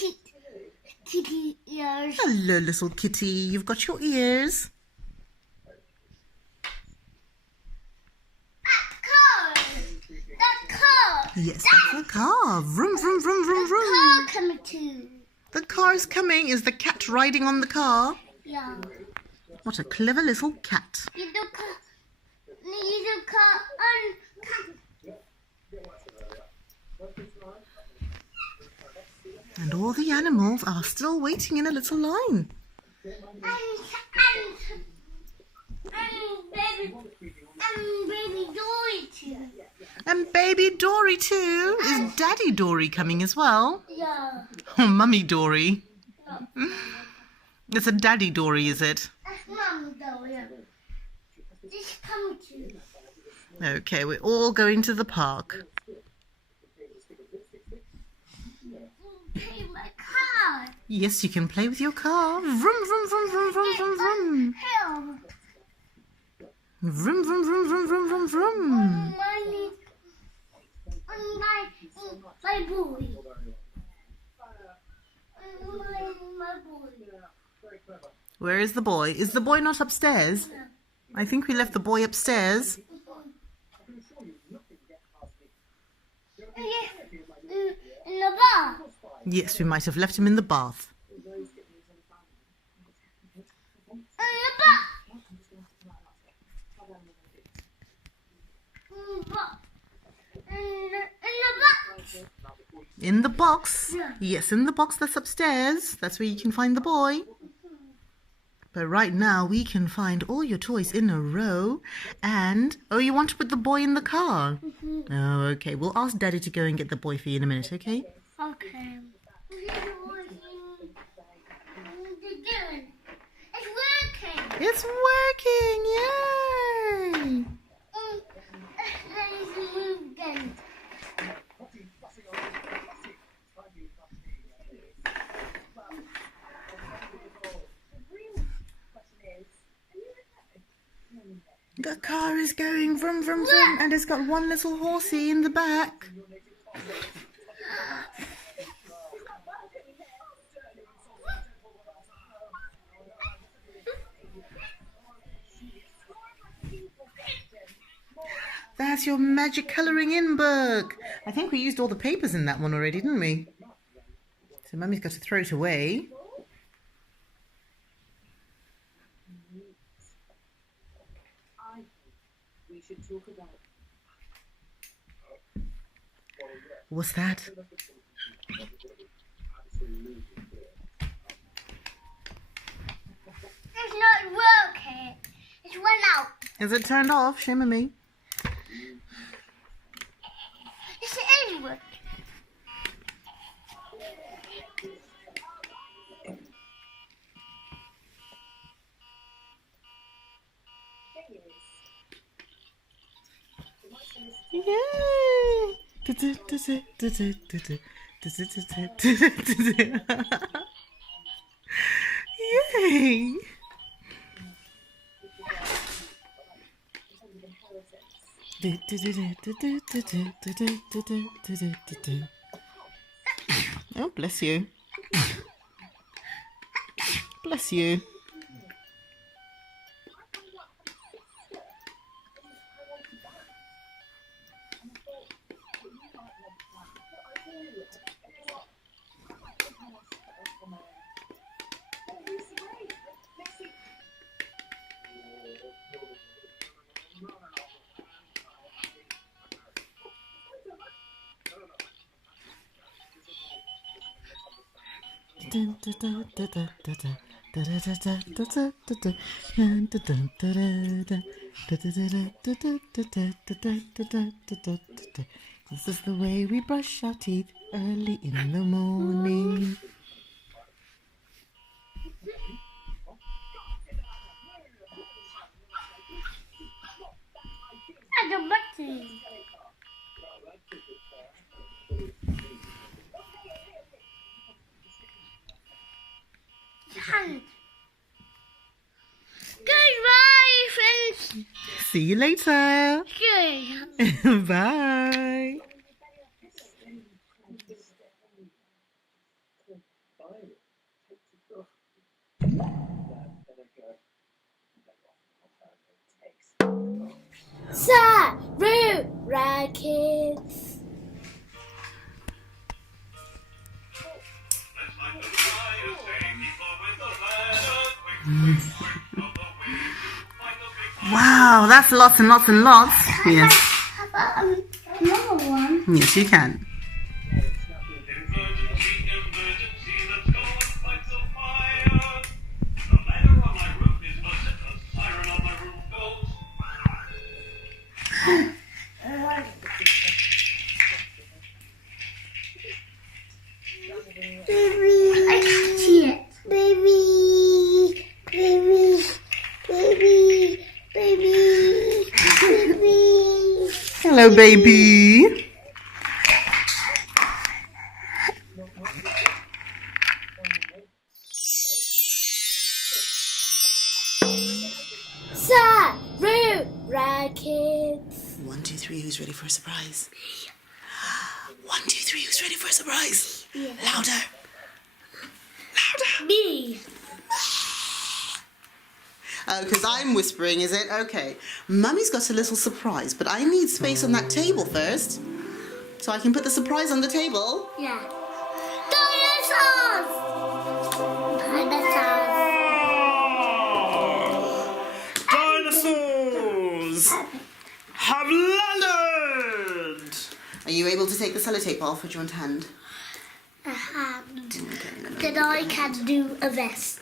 kitty ears. Hello, little kitty. You've got your ears. That car. Yes, that's the car. Vroom, vroom, vroom, vroom, vroom. Car coming too. The car's coming. Is the cat riding on the car? Yeah. What a clever little cat. Little car on cat. And all the animals are still waiting in a little line. And baby Dory too. And baby Dory too. Is Daddy Dory coming as well? Yeah. Oh, Mummy Dory. It's a Daddy Dory, is it? That's Mum Dory. This come too. Okay, we're all going to the park. Play my car. Yes, you can play with your car. Vroom, vroom, vroom, vroom, vroom, vroom, vroom. Hill. Vroom, vroom, vroom, vroom, vroom, vroom, vroom. My boy. My boy. Where is the boy? Is the boy not upstairs? I think we left the boy upstairs. In the bar. Yes, we might have left him in the bath. In the box? Yes, in the box that's upstairs. That's where you can find the boy. But right now we can find all your toys in a row. And, oh, you want to put the boy in the car? Oh, okay. We'll ask Daddy to go and get the boy for you in a minute, okay? Okay. It's working. It's working! Yay! Let's move again. The car is going vroom, vroom, vroom, and it's got one little horsey in the back. That's your magic colouring in book. I think we used all the papers in that one already, didn't we? So Mummy's got to throw it away. What's that? It's not working. It's run out. Is it turned off? Shame on me. Yes, it is working. Yay! Oh, bless you. Bless you. This is the way we brush our teeth early in the morning. And a button. Goodbye, friends. See you later. Good. Bye. Sarura Kids. Wow, that's lots and lots and lots. Yes. How about another one? Yes, you can. Baby, I can't see it. Baby, baby, baby, baby, baby. Hello, baby. Sarura Kids. 1, 2, 3, who's ready for a surprise? 1, 2, 3, who's ready for a surprise? Yeah. Louder. Louder. Me. Oh, because I'm whispering, is it? Okay. Mummy's got a little surprise, but I need space on that table first. So I can put the surprise on the table. Yeah. Dinosaurs. Dinosaurs. Dinosaurs have landed! Are you able to take the sellotape off? Or do you want a hand? A hand. Okay, Then I can do a vest.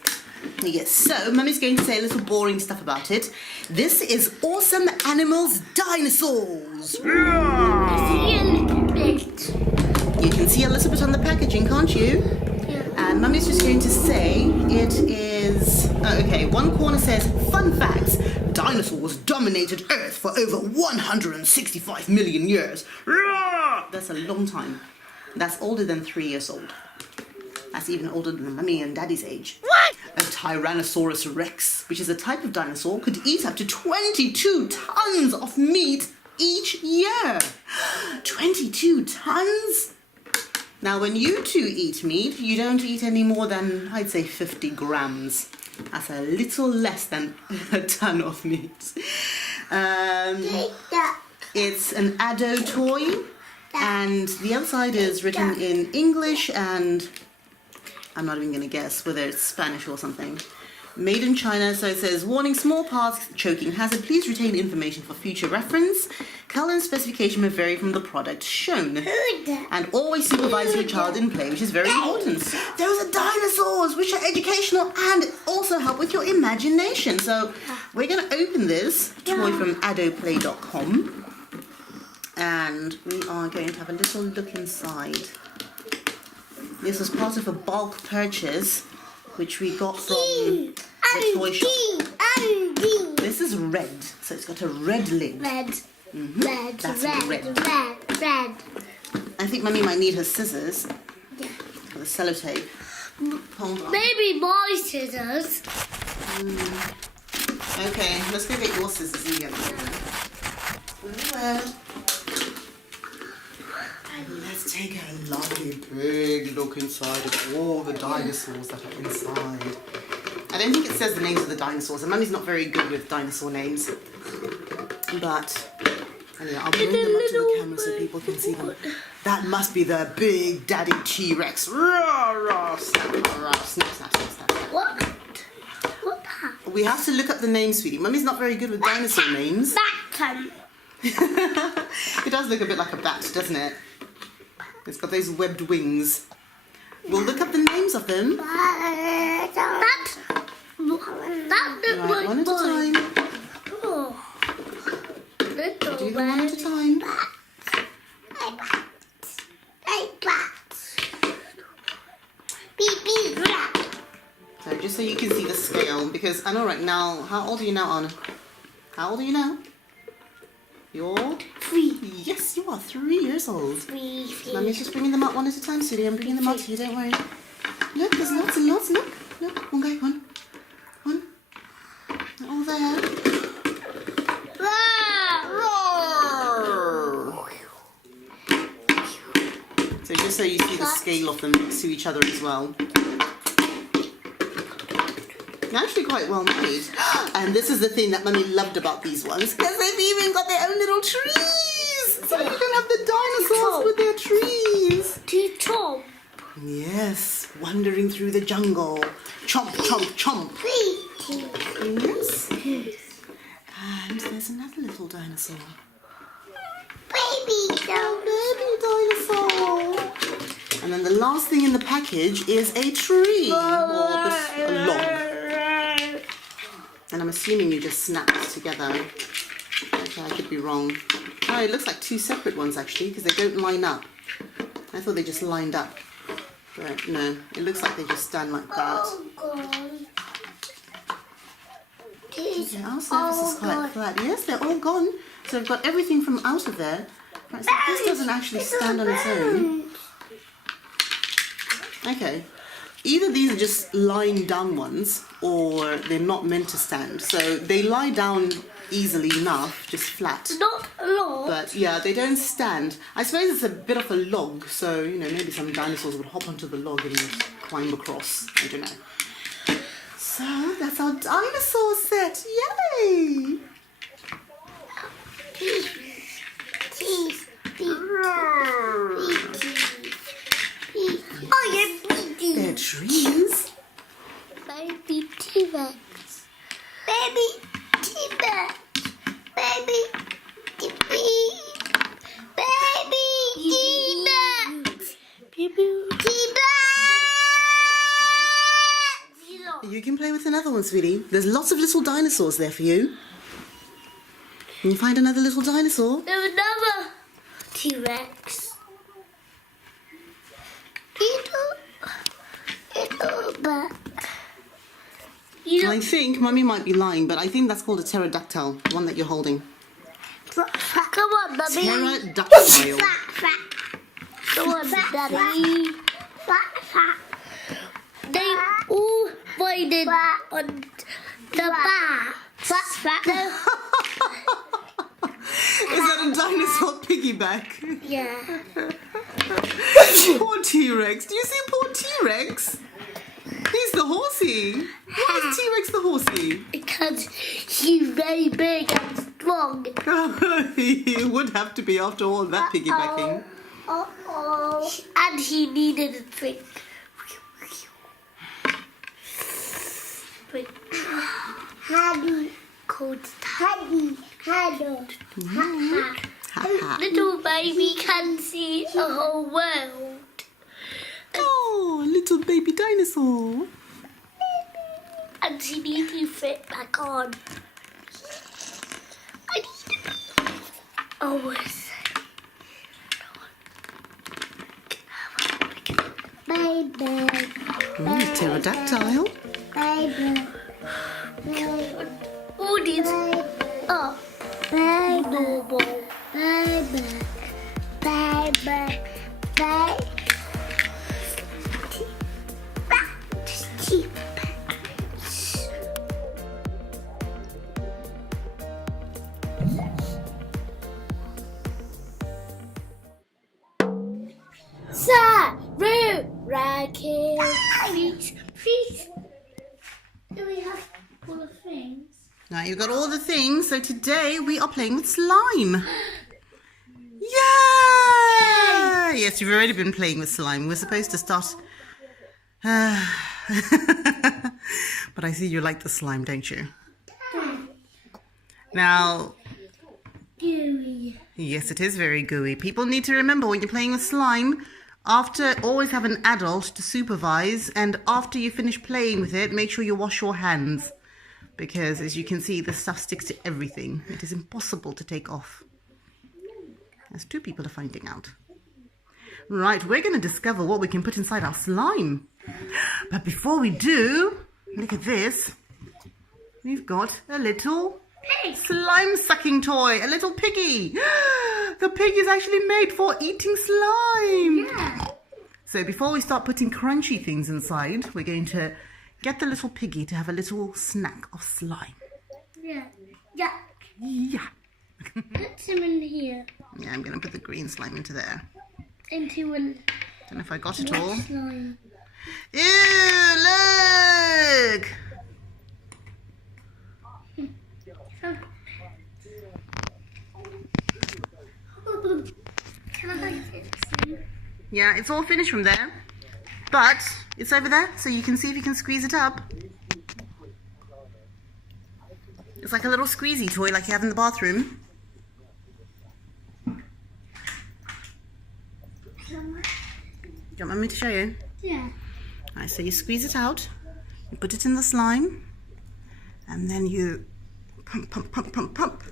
Yes, so Mummy's going to say a little boring stuff about it. This is Awesome Animals Dinosaurs. I see a little bit. You can see a little bit on the packaging, can't you? Yeah. And Mummy's just going to say it is... Oh, okay, one corner says, fun facts. Dinosaurs dominated Earth for over 165 million years. That's a long time. That's older than 3 years old. That's even older than Mummy and Daddy's age. What? A Tyrannosaurus rex, which is a type of dinosaur, could eat up to 22 tons of meat each year. 22 tons? Now, when you two eat meat, you don't eat any more than, I'd say, 50 grams. That's a little less than a ton of meat. Take that. It's an Addo toy, and the outside is written in English and I'm not even going to guess whether it's Spanish or something. Made in China, so it says, warning, small parts, choking hazard. Please retain information for future reference. Color and specification may vary from the product shown. And always supervise your child in play, which is very important. Those are dinosaurs, which are educational and also help with your imagination. So we're going to open this toy from adoplay.com. And we are going to have a little look inside. This was part of a bulk purchase, which we got from the toy shop. This is red, so it's got a red lid. Red. Red. That's Red. Red. I think Mummy might need her scissors for the sellotape. Hold on. Maybe my scissors. Okay, let's go get your scissors and get them. Let's take a lovely big look inside of all the dinosaurs that are inside. I don't think it says the names of the dinosaurs, and Mummy's not very good with dinosaur names. But anyway, I'll bring them up to the camera so people can see them. That must be the big daddy T-Rex. Snap, snap, snap, snap. What? We have to look up the names, sweetie. Mummy's not very good with dinosaur names. Bat. It does look a bit like a bat, doesn't it? It's got those webbed wings. We'll look up the names of them. That Right, one at a time. Do them one at a time. So just so you can see the scale, because I know right now, how old are you now, Anna? How old are you now? You're 3. Yes, you are 3 years old. 3. Mummy's just bringing them out one at a time, sweetie. I'm bringing them out to you, don't worry. Look, there's lots and lots. Look, look, one guy, one. They're all there. Roar! So just so you see the scale of them next to each other as well. They're actually quite well made. And this is the thing that Mummy loved about these ones, because they've even got their own little trees. So you can have the dinosaurs with their trees. Chomp. Yes, wandering through the jungle. Chomp, chomp, chomp. Yes. And there's another little dinosaur. Baby dinosaur. And then the last thing in the package is a tree, or a log. And I'm assuming you just snap this together. Okay, I could be wrong. Oh, it looks like 2 separate ones actually, because they don't line up. I thought they just lined up. But no, it looks like they just stand like that. Okay, our surface is quite flat. Yes, they're all gone. So I've got everything from out of there. Right, so this doesn't actually stand on its own. Okay. Either these are just lying down ones, or they're not meant to stand. So they lie down easily enough, just flat. Not a lot. But yeah, they don't stand. I suppose it's a bit of a log, so you know, maybe some dinosaurs would hop onto the log and climb across. I don't know. So that's our dinosaur set. Yay! Oh, yeah, they're trees. Baby T-Rex. Baby T-Rex. Baby T-Rex. Baby T-Rex. T-Rex. You can play with another one, sweetie. There's lots of little dinosaurs there for you. Can you find another little dinosaur? There's another T-Rex. I think Mummy might be lying, but I think that's called a pterodactyl, the one that you're holding. Come on, Mummy. Pterodactyl. Come on, Daddy. They all waited on the back. Is that a dinosaur piggyback? Yeah. Poor T-Rex. Do you see poor T-Rex? He's the horsey. Why is T-Rex the horsey? Because he's very big and strong. He would have to be after all that piggybacking. And he needed a drink. Haddy. Called Haddy. Haddle. Little baby can see the whole world. Oh, little baby dinosaur. And she needs to fit back on. I need to be always. Baby. Pterodactyl. Baby. All these up. Baby. Baby. Baby. Baby. Sarura Kids. Please. Do we have all the things? Now you've got all the things, so today we are playing with slime. Yay! Yes, you've already been playing with slime. We're supposed to start... But I see you like the slime, don't you? Now... Gooey. Yes, it is very gooey. People need to remember when you're playing with slime, always have an adult to supervise, and after you finish playing with it, make sure you wash your hands. Because as you can see, the stuff sticks to everything. It is impossible to take off. As 2 people are finding out. Right, we're going to discover what we can put inside our slime. But before we do, look at this. We've got a little slime sucking toy, a little piggy. The pig is actually made for eating slime. Yeah. So before we start putting crunchy things inside, we're going to get the little piggy to have a little snack of slime. Yeah. Yeah. Yeah. Put some in here. Yeah, I'm going to put the green slime into there. Into a Don't know if I got it all. slime. Ew, look! Can I get some? Yeah, it's all finished from there. But it's over there, so you can see if you can squeeze it up. It's like a little squeezy toy like you have in the bathroom. Do you want me to show you? Yeah. Alright, so you squeeze it out, you put it in the slime, and then you pump, pump, pump, pump, pump.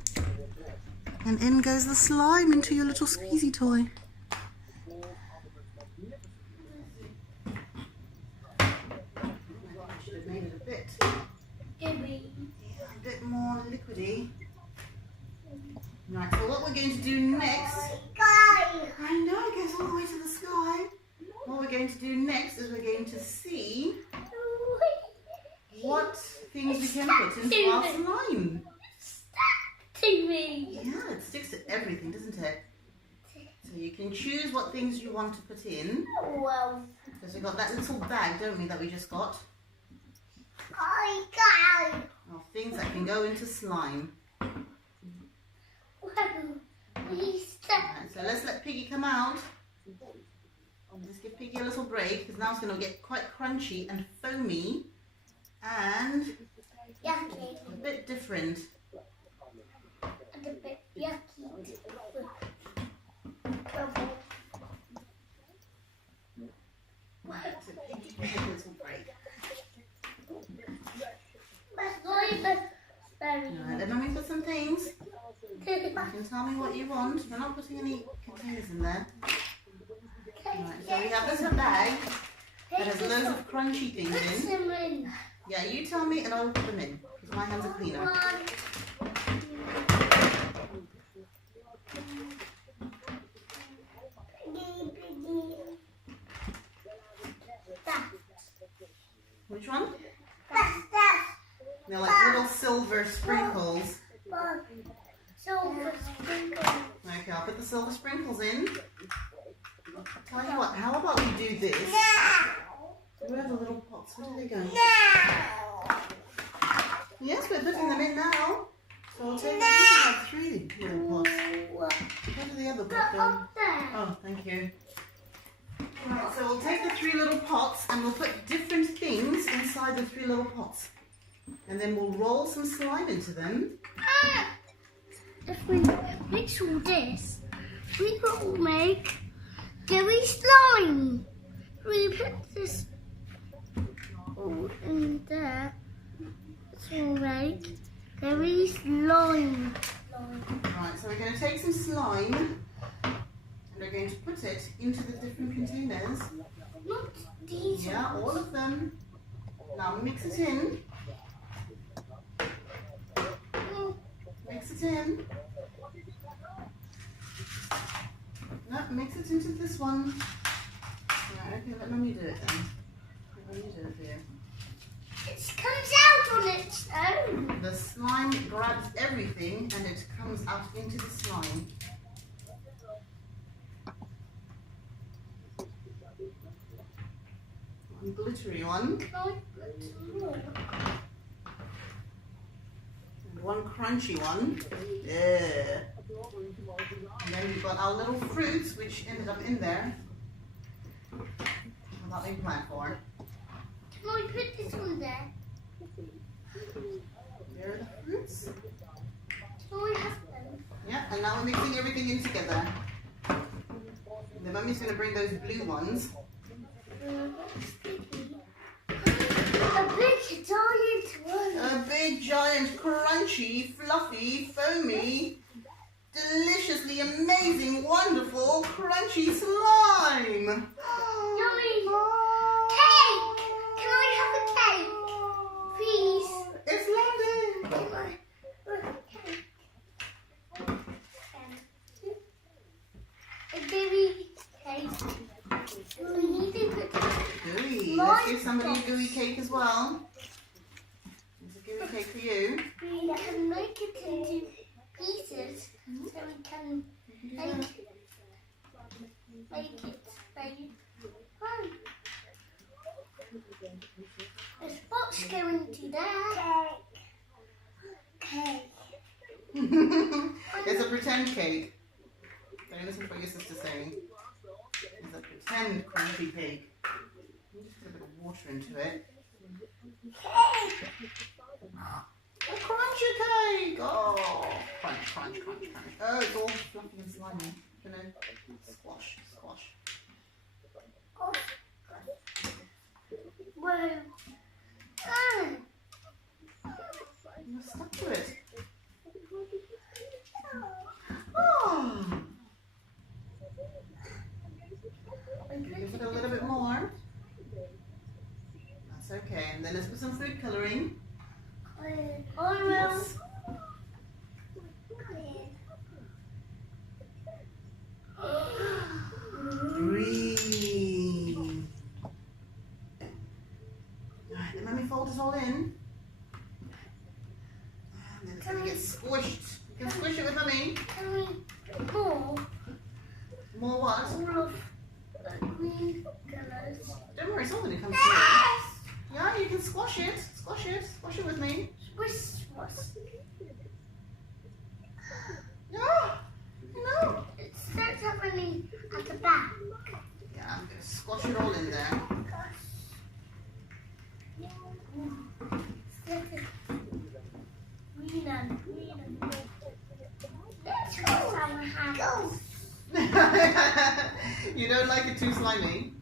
And in goes the slime into your little squeezy toy. I should have made it a bit more liquidy. Right, so what we're going to do next... I know, it goes all the way to the sky. What we're going to do next is we're going to see what things we can put into our slime. Yeah, it sticks to everything, doesn't it? So you can choose what things you want to put in. Wow. Because we've got that little bag, don't we, that we just got? Of things that can go into slime. Right, so let's let Piggy come out. Let's give Piggy a little break because now it's going to get quite crunchy and foamy and Yucky. a bit different. And a bit yucky. Right, so Piggy can take a little break. Alright, let me put some things. You can tell me what you want. We're not putting any containers in there. Alright, so we have this bag that has loads of crunchy things in. Yeah, you tell me and I will put them in because my hands are cleaner. Which one? They're like little silver sprinkles. Silver sprinkles. Okay, I'll put the silver sprinkles in. Tell you what, how about we do this? Where are the little pots? Where do they go? Yes, we're putting them in now. So I'll take like 3 little pots. Where do the other pots go? Oh, thank you. Right, so we'll take the 3 little pots and we'll put different things inside the 3 little pots. And then we'll roll some slime into them. If we mix all this, we will make gooey slime. We put this all in there. So we'll make gooey slime. Right, so we're going to take some slime and we're going to put it into the different containers. Not these Yeah, all of them. Now mix it in. Mix it in. No, mix it into this one. Right, okay, let Mummy do it then. Let Mummy do it here. It comes out on its own. The slime grabs everything and it comes out into the slime. One glittery one. And one crunchy one. Yeah. And then we've got our little fruits which ended up in there. Without being planned for. Can I put this one there? There are the fruits. Can I have them? Yeah, and now we're mixing everything in together. The mummy's going to bring those blue ones. A big giant one. A big, giant, crunchy, fluffy, foamy, deliciously amazing, wonderful, crunchy slime. Yummy. Cake. Can I have a cake, please? It's London. Can I? Cake. A baby cake. We need to put Gooey. Let's give somebody a gooey cake as well. There's a gooey cake for you. We can make it into pieces so we can make it very fun. There's what's going to there. Cake. It's a pretend cake. Don't listen to what your sister's saying. It's a pretend crunchy cake. You just put a bit of water into it. A crunchy cake! Oh, crunch, crunch, crunch, crunch. Oh, it's all fluffy and slimy. You know, squash, squash. Whoa. You're stuck to it. Oh. Give it a little bit more. That's okay. And then let's put some food coloring. Yes. Green. Alright, then let me fold this all in. And then it's going to get squished. You can squish it with Mummy. Can we pour More what? all of the green colours? Don't worry, it's all going to come through. Yeah, you can squash it. Squash it. Squash it with me. Squish, squish. Yeah. No. It starts happening at the back. Yeah, I'm going to squash it all in there. Green and green and green. Let's go, our hands. You don't like it too slimy?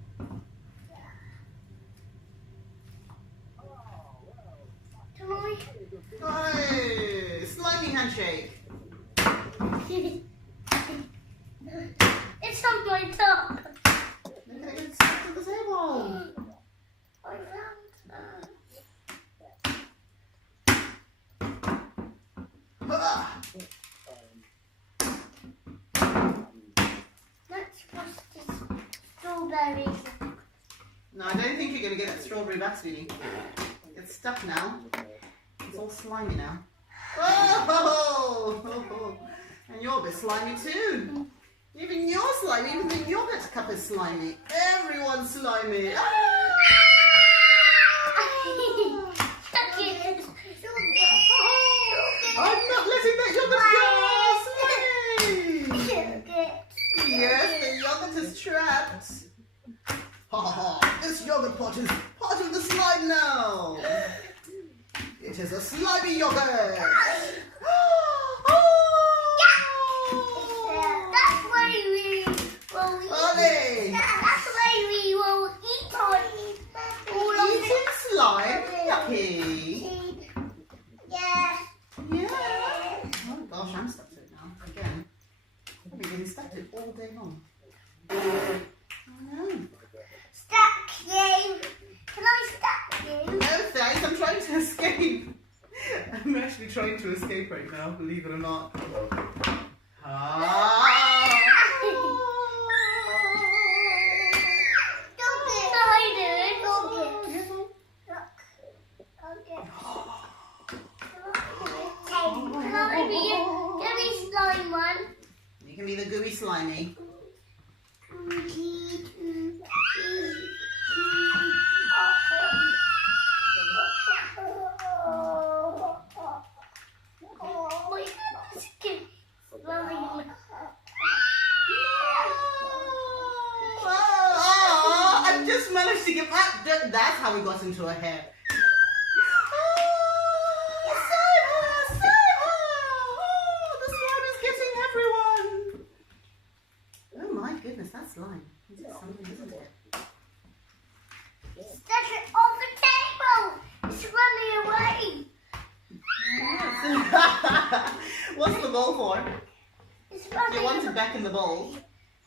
Can I? Hey, slimy handshake. It's on my top. Okay, it's stuck to the table. I found Let's push this strawberries. No, I don't think you're going to get that strawberry back, sweetie. It's stuck now. It's all slimy now. Oh! And you're a bit slimy too. Even you're slimy. Even the yogurt cup is slimy. Everyone's slimy. I'm not letting that yogurt go! Slimy! Yes, the yogurt is trapped. Ha ha ha! This yogurt pot is part of the slime now. It is a slimy yogurt. That's why we will eat. Ollie. That's why we will eat on all of Eating slime? Yucky. Yeah. Yeah. Oh gosh, I'm stuck to it now. Again. I've been getting stuck to it all day long. Oh no. Stack you. Can I stack you? No thanks, I'm trying to escape. I'm actually trying to escape right now, believe it or not. You can be the gooey slimy. I just managed to get that. That's how we got into her hair. That's slime. This is something, isn't it? Stack it on the table. It's running away. What's the bowl for? It's running You want it back in the bowl?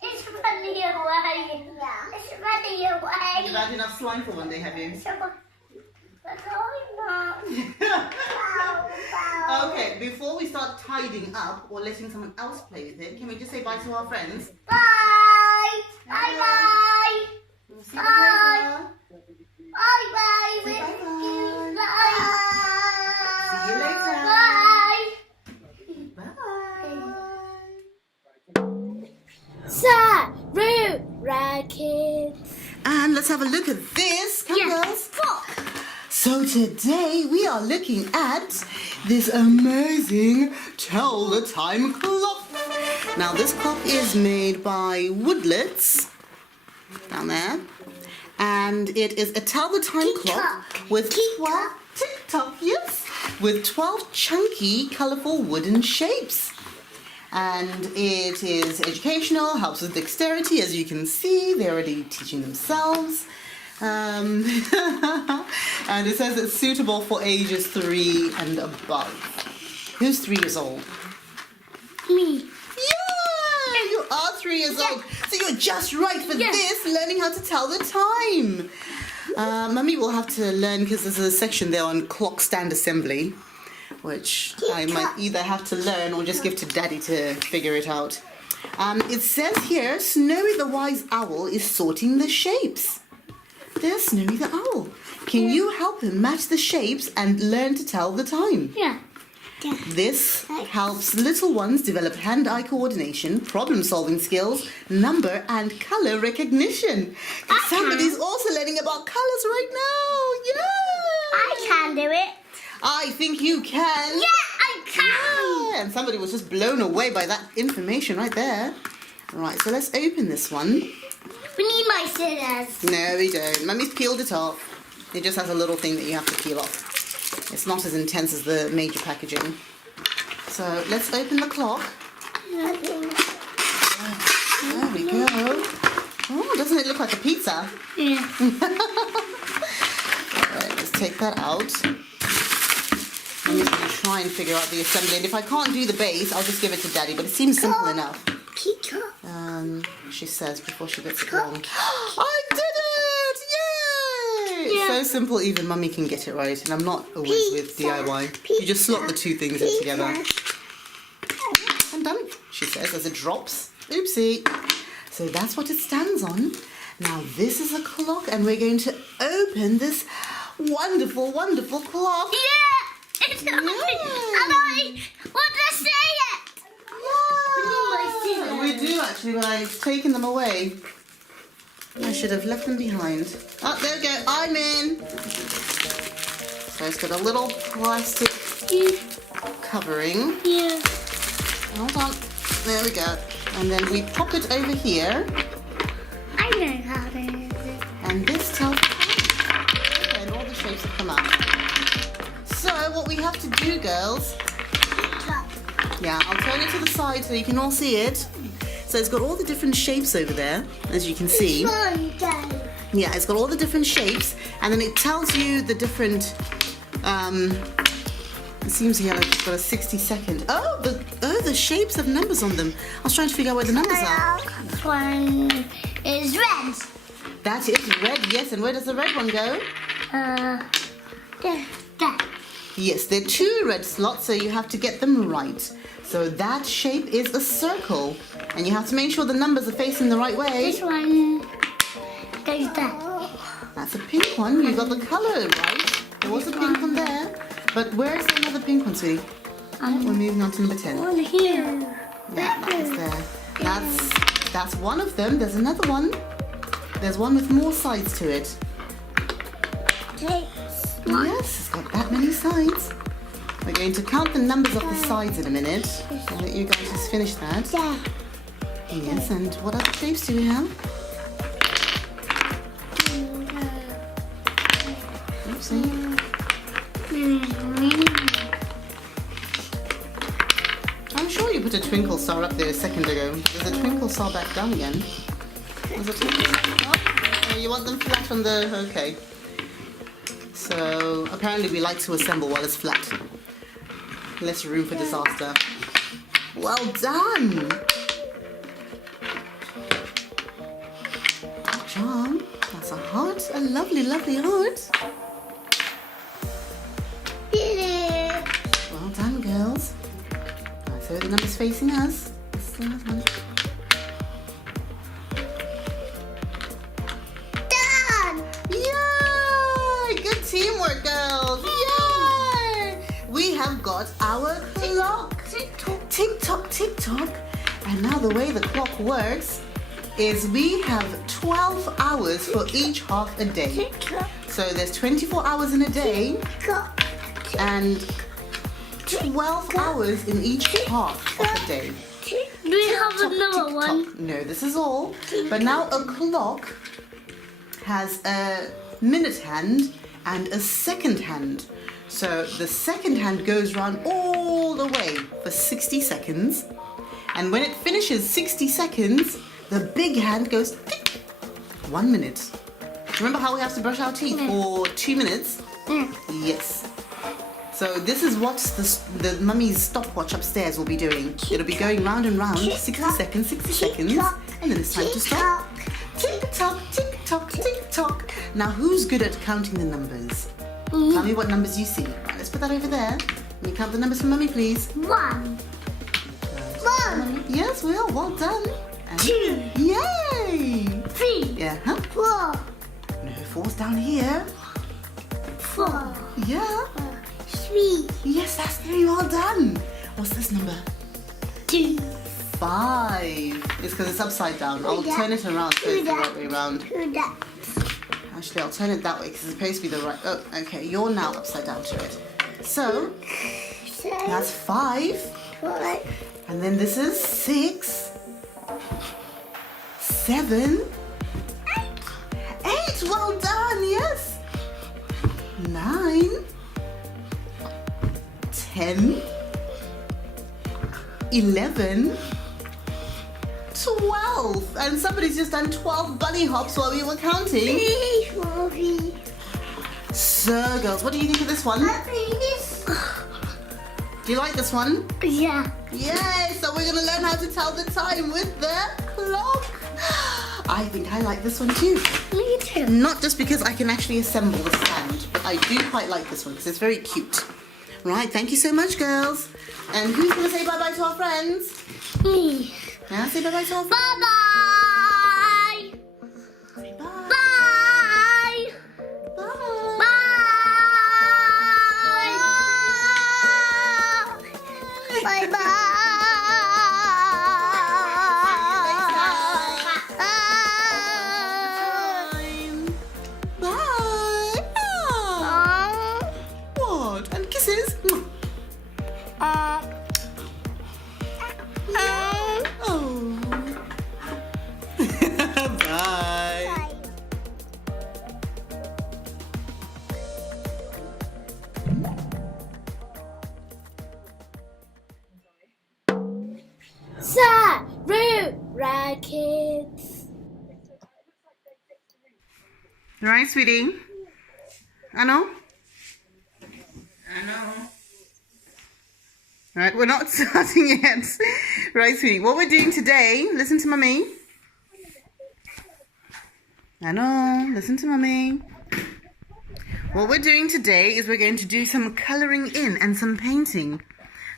It's running away. It's running away. You've had enough slime for one day, have you? Okay, before we start tidying up or letting someone else play with it, can we just say bye to our friends? Bye. Bye bye. We'll see you later. Bye bye. Say bye bye. See you later. Bye. Bye. Sarura Kids. And let's have a look at this. Come girls. So today we are looking at this amazing Tell the Time clock. Now this clock is made by Woodlets, down there, and it is a Tell the Time clock with 12 tick-tock, yes, with 12 chunky, colourful wooden shapes. And it is educational, helps with dexterity, as you can see, they're already teaching themselves. And it says it's suitable for ages 3 and above. Who's 3 years old? Me. Yeah, you are 3 years old. So you're just right for this, learning how to tell the time. Mummy will have to learn because there's a section there on clock stand assembly, which I might either have to learn or just give to Daddy to figure it out. It says here, Snowy the Wise Owl is sorting the shapes. There's Snowy the Owl. Can you help him match the shapes and learn to tell the time? Yeah. This helps little ones develop hand-eye coordination, problem-solving skills, number and colour recognition. Somebody's also learning about colours right now. Yeah! I can do it. I think you can. Yeah, I can. Yeah, and somebody was just blown away by that information right there. Right, so let's open this one. We need my scissors. No, we don't. Mummy's peeled it off. It just has a little thing that you have to peel off. It's not as intense as the major packaging. So let's open the clock. There we go. Oh, doesn't it look like a pizza? Yeah. Alright, let's take that out. I'm just going to try and figure out the assembly. And if I can't do the base, I'll just give it to Daddy. But it seems simple enough. She says before she gets it wrong. I did it! Yay! It's so simple, even Mummy can get it right. And I'm not always with DIY. You just slot the two things in together. I'm done, she says, as it drops. Oopsie. So that's what it stands on. Now this is a clock, and we're going to open this wonderful, wonderful clock. Yeah! It's open! And I want to say it! We do actually, but I've taken them away. I should have left them behind. Oh, there we go. I'm in. So it's got a little plastic covering. Yeah. Hold on. There we go. And then we pop it over here. I know how to do it. And this tells and all the shapes have come out. So what we have to do, girls, yeah, I'll turn it to the side so you can all see it. So it's got all the different shapes over there, as you can see. Yeah, it's got all the different shapes, and then it tells you the different, it seems here like it's got a 60-second. Oh, the shapes have numbers on them. I was trying to figure out where the numbers are. This one is red. That is red, yes. And where does the red one go? There. Yes, there are 2 red slots, so you have to get them right. So that shape is a circle, and you have to make sure the numbers are facing the right way. This one goes there. That's a pink one. You got the color right. There was a pink one there. But where's another pink one, sweetie? We're moving on to number 10. One here. Yeah, that's there. That's one of them. There's another one. There's one with more sides to it. Yes, it's got that many sides. We're going to count the numbers of the sides in a minute. I'll let you guys just finish that. Yes, and what other shapes do we have? Oopsie. I'm sure you put a twinkle star up there a second ago. There's a twinkle star back down again. There's a twinkle star up. Oh, you want them flat on the... Okay. So, apparently we like to assemble while it's flat. Less room for disaster. Well done! Good job. That's a heart. A lovely, lovely heart. Well done, girls. Right, so the numbers facing us. This is the last one. Done! Yay! Good teamwork, girls. Yay! We have got our clock. Tick tock, tick tock. And now the way the clock works is we have 12 hours for each half a day. So there's 24 hours in a day. And 12 hours in each half of a day. Do we have another one? No, this is all. But now a clock has a minute hand and a second hand. So the second hand goes round all the way for 60 seconds. And when it finishes 60 seconds, the big hand goes tick, 1 minute. Remember how we have to brush our teeth for 2 minutes? Yes. So this is what the mummy's stopwatch upstairs will be doing. It'll be going round and round, 60 seconds, 60 seconds, and then it's time to stop. Tick tock, tick tock, tick tock. Now who's good at counting the numbers? Tell me what numbers you see. Right, let's put that over there. Can you count the numbers for mummy, please? 1. Yes, Will. Well done. And 2. Yay! 3. Yeah, huh? 4. No, 4's down here. 4. Yeah. 3. Yes, that's 3. Well done. What's this number? 2. 5. It's because it's upside down. I'll turn it around so it's the right way around. Actually, I'll turn it that way because it's supposed to be the right... Oh, okay. You're now upside down to it. So, that's 5. And then this is 6. 7. 8. Well done. Yes. 9. 10. 11. 12. And somebody's just done 12 bunny hops while we were counting. So, girls, what do you think of this one? Do you like this one? Yeah. Yay! So we're going to learn how to tell the time with the clock. I think I like this one too. Me too. Not just because I can actually assemble the stand, but I do quite like this one because it's very cute. Right, thank you so much, girls. And who's going to say bye-bye to our friends? Me. Yeah, say bye-bye to our friends. Bye-bye. Say bye. Bye. Bye. Bye. Bye-bye. Bye. What? And kisses. Oh. Sarura Kids. Right, sweetie? I know. Right, we're not starting yet. Right, sweetie. What we're doing today, listen to mommy. I know, listen to mommy. What we're doing today is we're going to do some colouring in and some painting.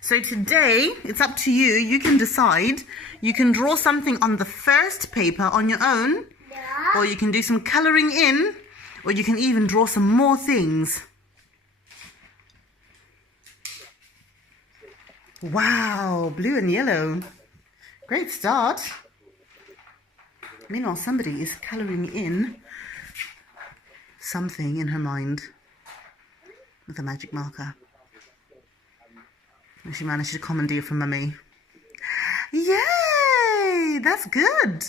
So today, it's up to you. You can decide. You can draw something on the first paper on your own, or you can do some colouring in, or you can even draw some more things. Wow, blue and yellow. Great start. Meanwhile, somebody is colouring in something in her mind with a magic marker. And she managed to commandeer from mummy. Yay! That's good.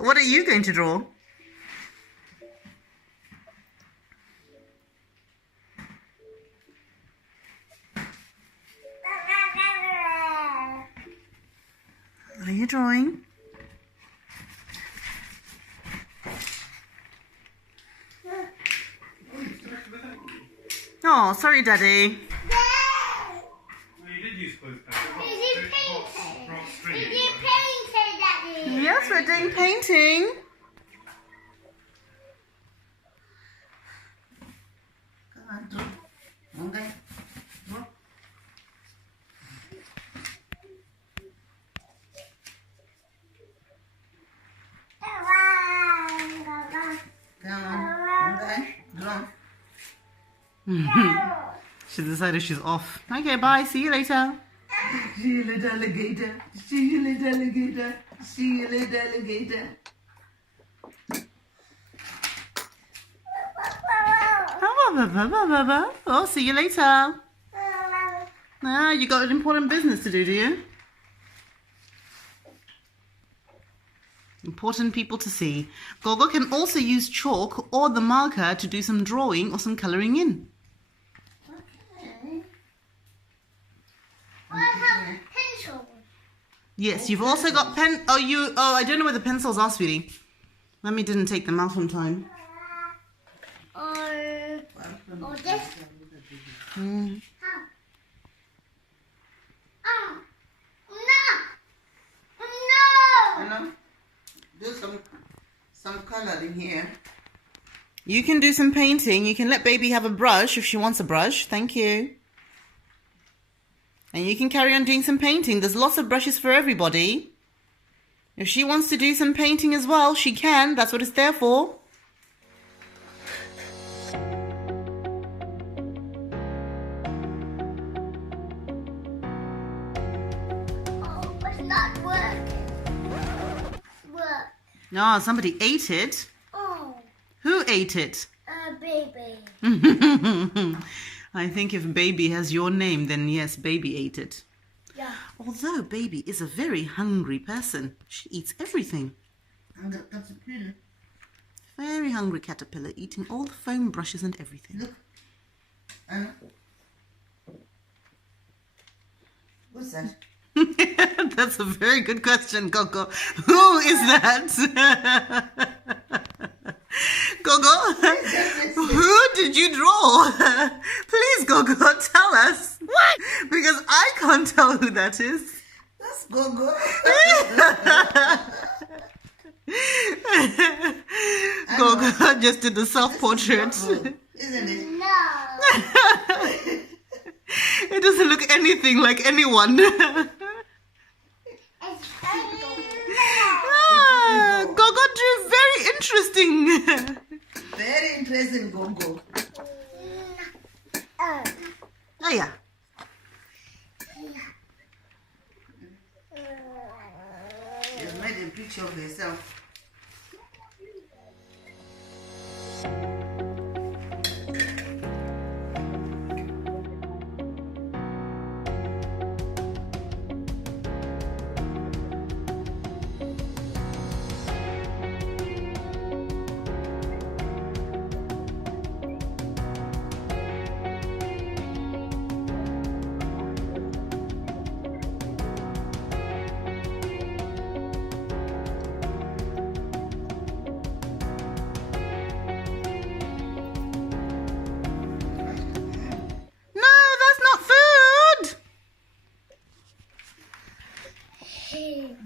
What are you going to draw? What are you drawing? Oh, sorry, Daddy. Yes, we're doing painting. Come on, draw. Okay. Draw. Come on. Okay. Draw. She decided she's off. Okay, bye. See you later. See you later, alligator. See you later, alligator. See you later, alligator. Oh, see you later. Ah, you got an important business to do you? Important people to see. Gogo can also use chalk or the marker to do some drawing or some colouring in. I have pencil. Yes, you've also got pen. Oh, I don't know where the pencils are, sweetie. Mummy didn't take them out on time. Or this. Mm. Oh, no. No. Do some colouring here. You can do some painting. You can let baby have a brush if she wants a brush. Thank you. And you can carry on doing some painting. There's lots of brushes for everybody. If she wants to do some painting as well, she can. That's what it's there for. Oh, it's not working. Work. No, somebody ate it. Oh, Who ate it? baby. I think if baby has your name, then yes, baby ate it. Yeah. Although baby is a very hungry person. She eats everything. Very hungry caterpillar, eating all the foam brushes and everything. Look. What's that? That's a very good question, Gogo. Who is that? Gogo, who did you draw? Please, Gogo, tell us. What? Because I can't tell who that is. That's Gogo. Gogo just did the self-portrait. Isn't it? No. It doesn't look anything like anyone. Gogo drew very interesting. Very interesting, Gogo. Oh yeah. She's made a picture of herself.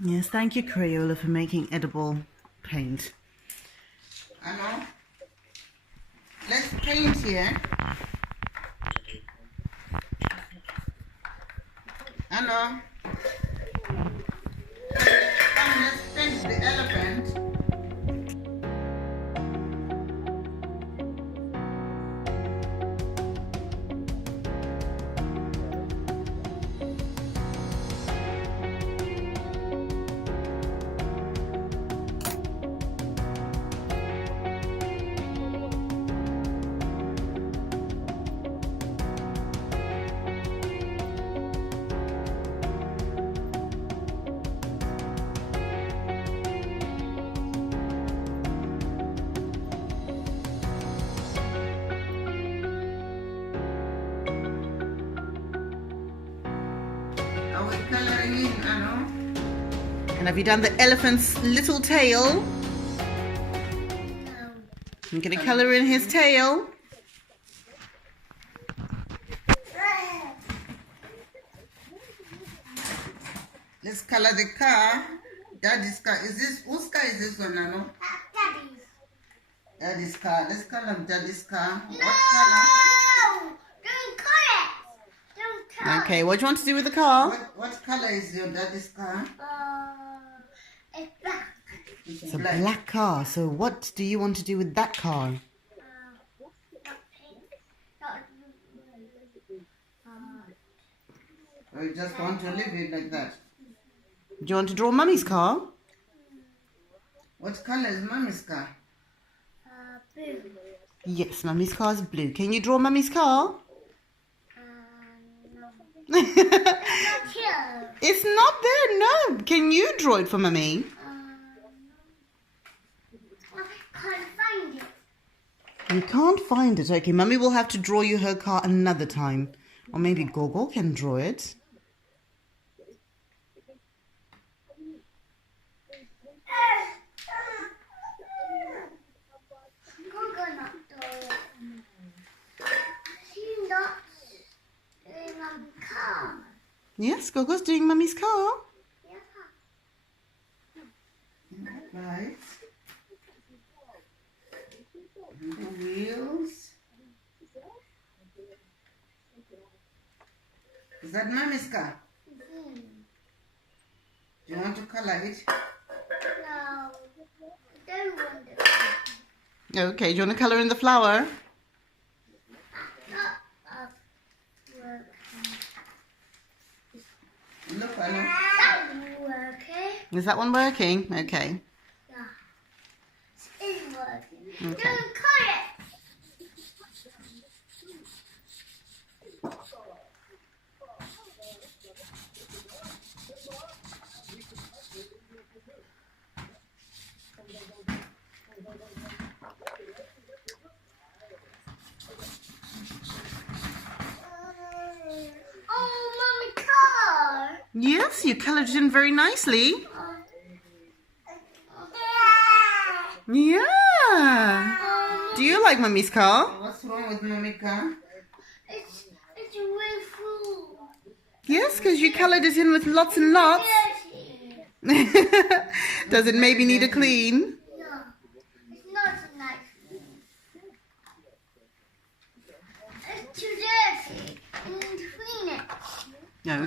Yes, thank you, Crayola, for making edible paint. Anna, let's paint here. Anna, come, let's paint the elephant. Are we coloring in, Anna? And have you done the elephant's little tail? I'm going to colour in his tail. Let's color the car. Daddy's car. Is this, whose car is this one, Anna? Daddy's. Daddy's car. Let's color Daddy's car. No! What color? Don't cut it! Don't cut Okay, what do you want to do with the car? What color is your daddy's car? It's black. It's a black car. So what do you want to do with that car? Or you just want to leave it like that? Do you want to draw Mummy's car? What color is Mommy's car? Blue. Yes, Mummy's car is blue. Can you draw Mummy's car? No. It's not there, no. Can you draw it for Mummy? I can't find it. You can't find it. Okay, Mummy will have to draw you her car another time. Or maybe Gogo can draw it. Gogo not doing it. She's not doing my car. Yes, Gogo's doing Mummy's car. Right. And the wheels. Is that Mommy's car? Do you want to color it? No. I don't want it. Okay, do you want to colour in the flower? Look, Anna. That will work, eh? Is that one working? Okay. Yeah. It's working. Okay. Don't cut it. Oh, Mommy, car. Yes, you coloured it in very nicely. Yeah. Do you like Mummy's car? What's wrong with Mommy's car? It's way full. Yes, because you coloured it in with lots and lots. Dirty. Does it maybe need a clean? No, it's not so nice. It's too dirty. I need to clean it.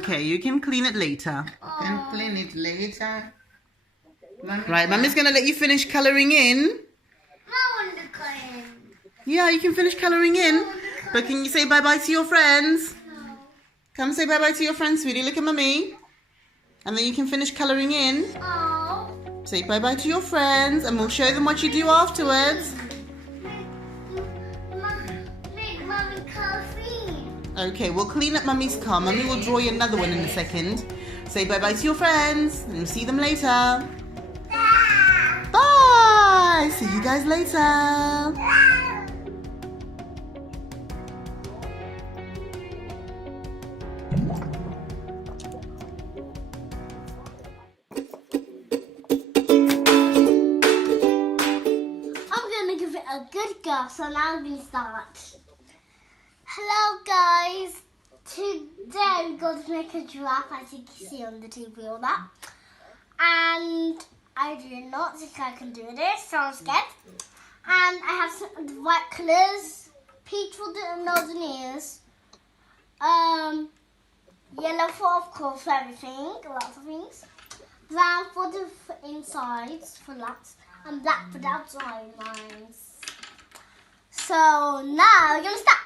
Okay, you can clean it later. Can clean it later. Right, Mummy's going to let you finish colouring in. I want to clean. Yeah, you can finish colouring in. But can you say bye-bye to your friends? No. Come say bye-bye to your friends, sweetie. Look at Mummy. And then you can finish colouring in. Oh. Say bye-bye to your friends and we'll show them what you do afterwards. Make Mommy car clean. Okay, we'll clean up Mummy's car. Mummy will draw you another one in a second. Say bye-bye to your friends and we'll see them later. Bye! See you guys later. I'm gonna give it a good go, so now I'm gonna start. Hello guys! Today we're going to make a giraffe, as you can see on the TV, all that. And I do not think I can do this, so I'm scared. And I have some white colours, peach for the nose and ears, yellow for, of course, for everything, lots of things, brown for the insides, for lots, and black for the outside lines. So now we're going to start.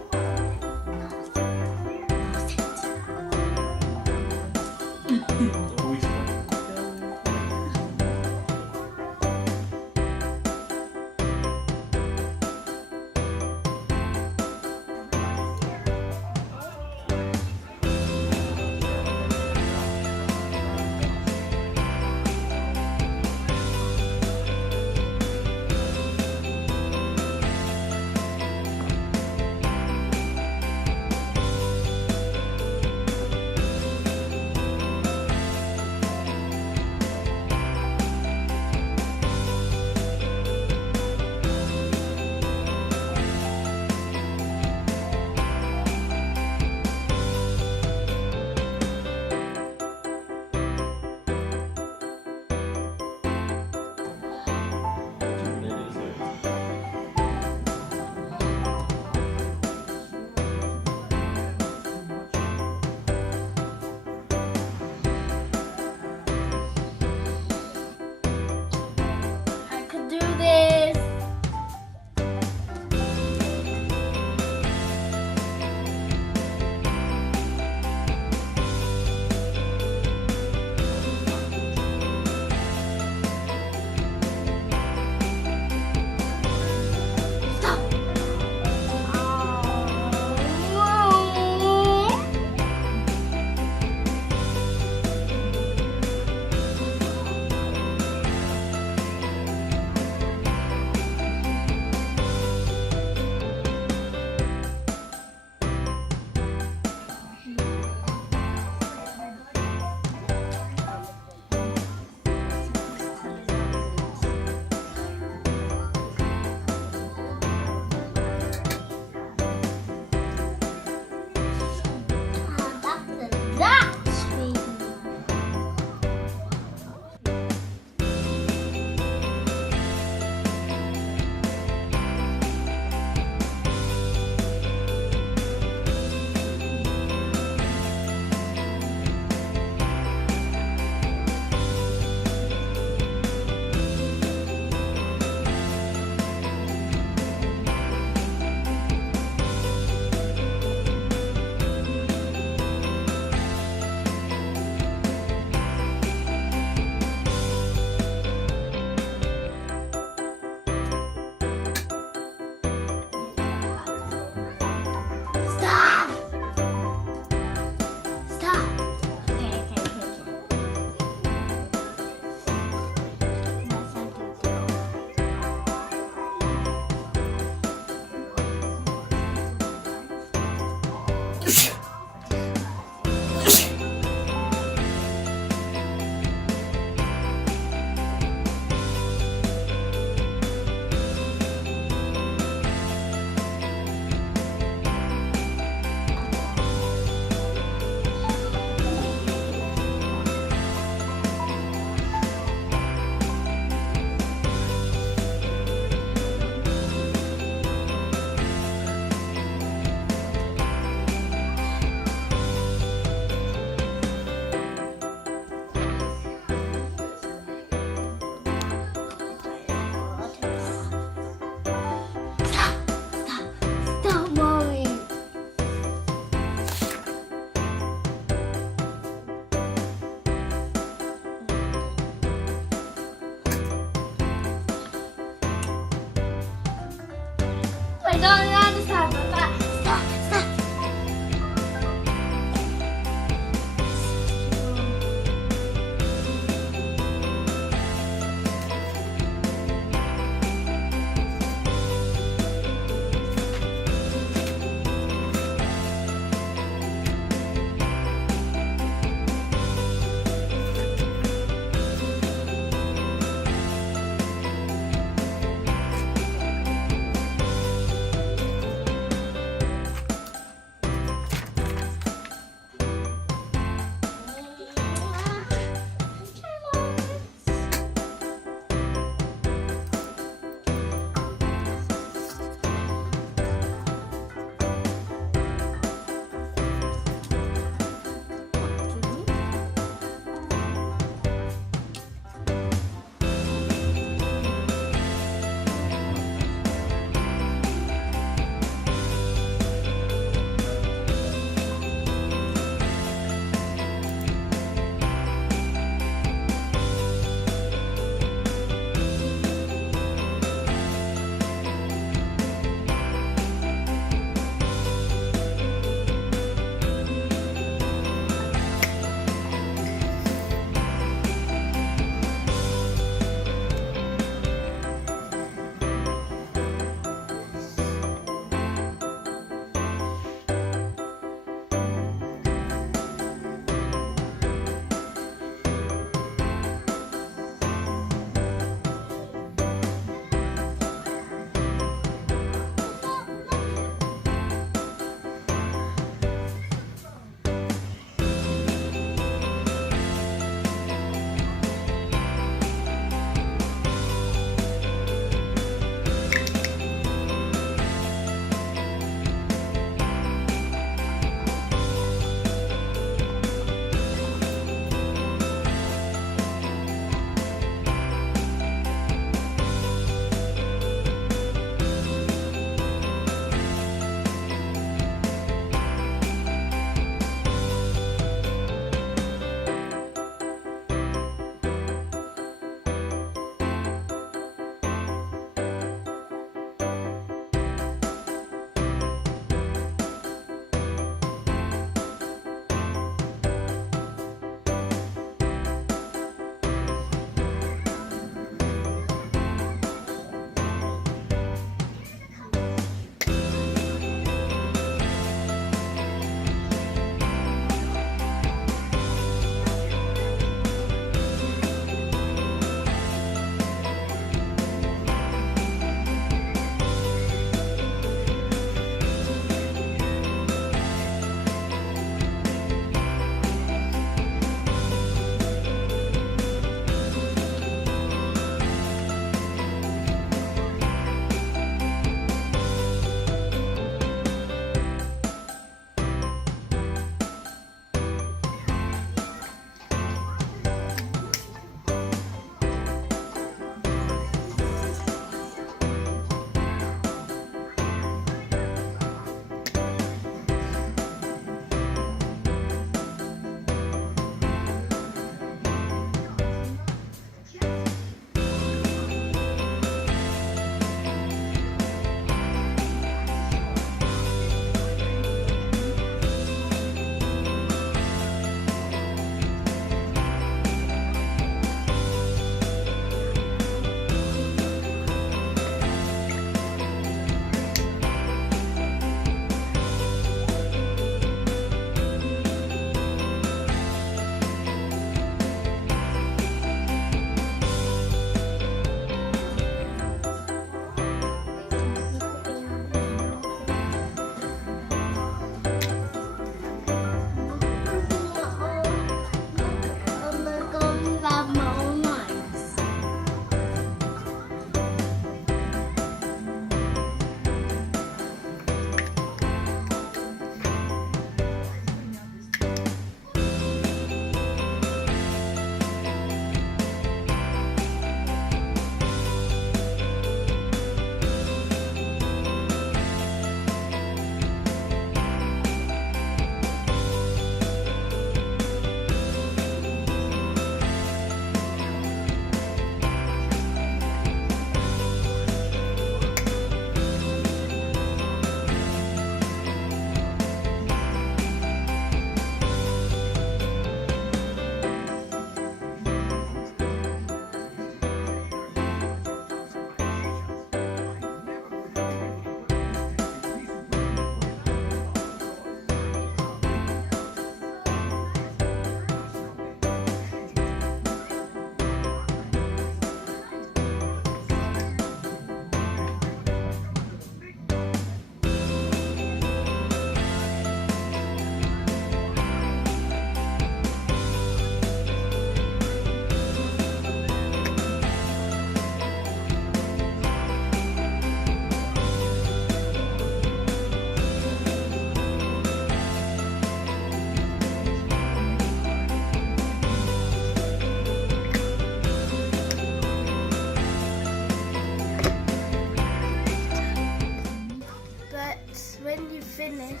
when you finish,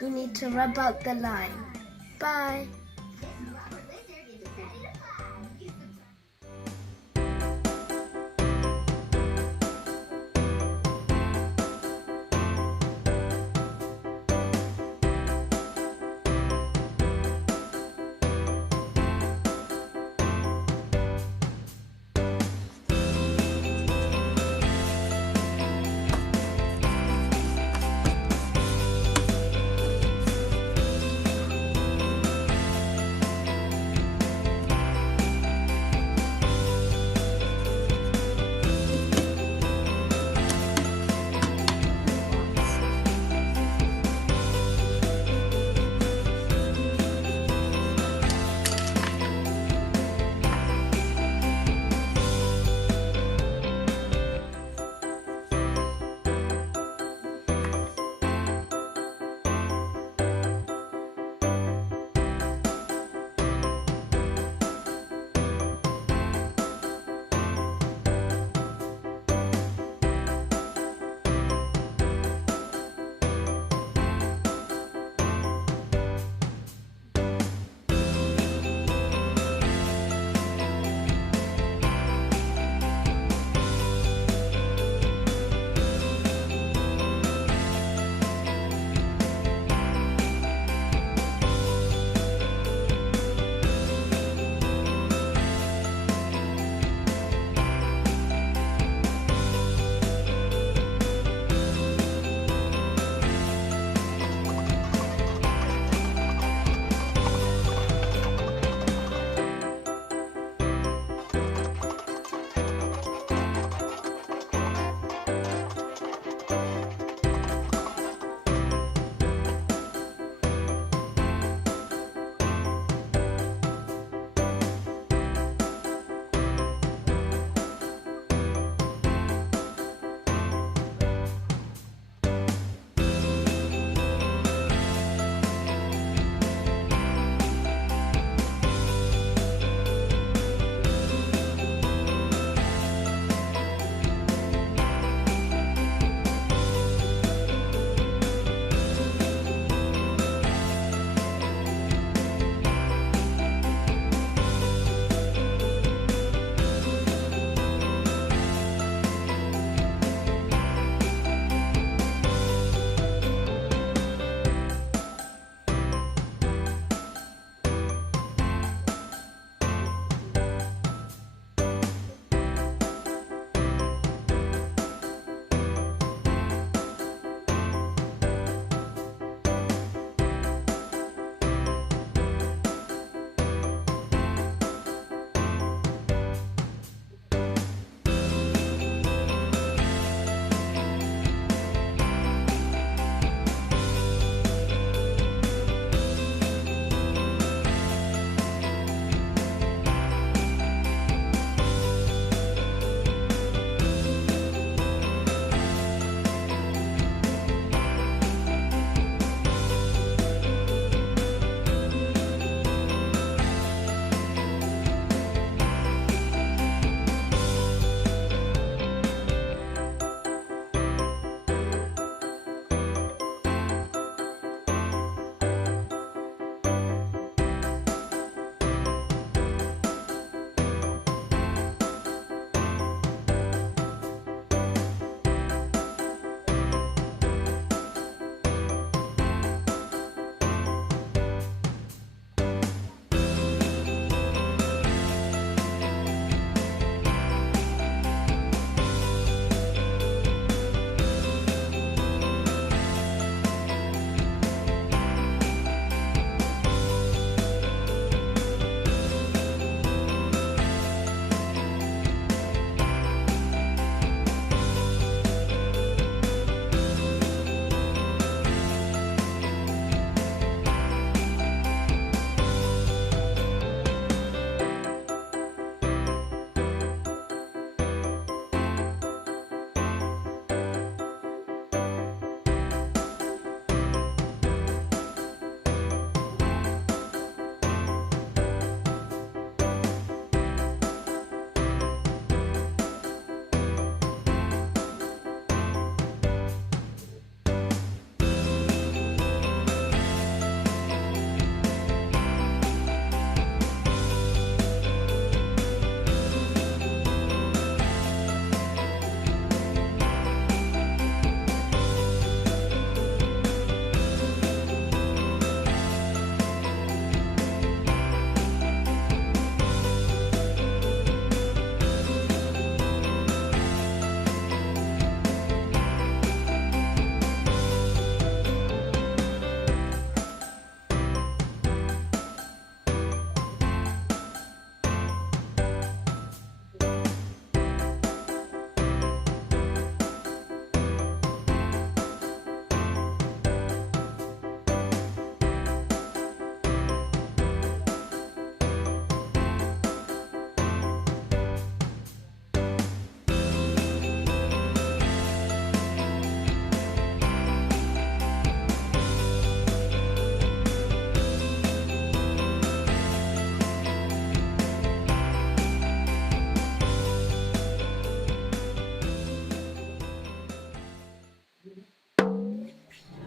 you need to rub out the line. Bye.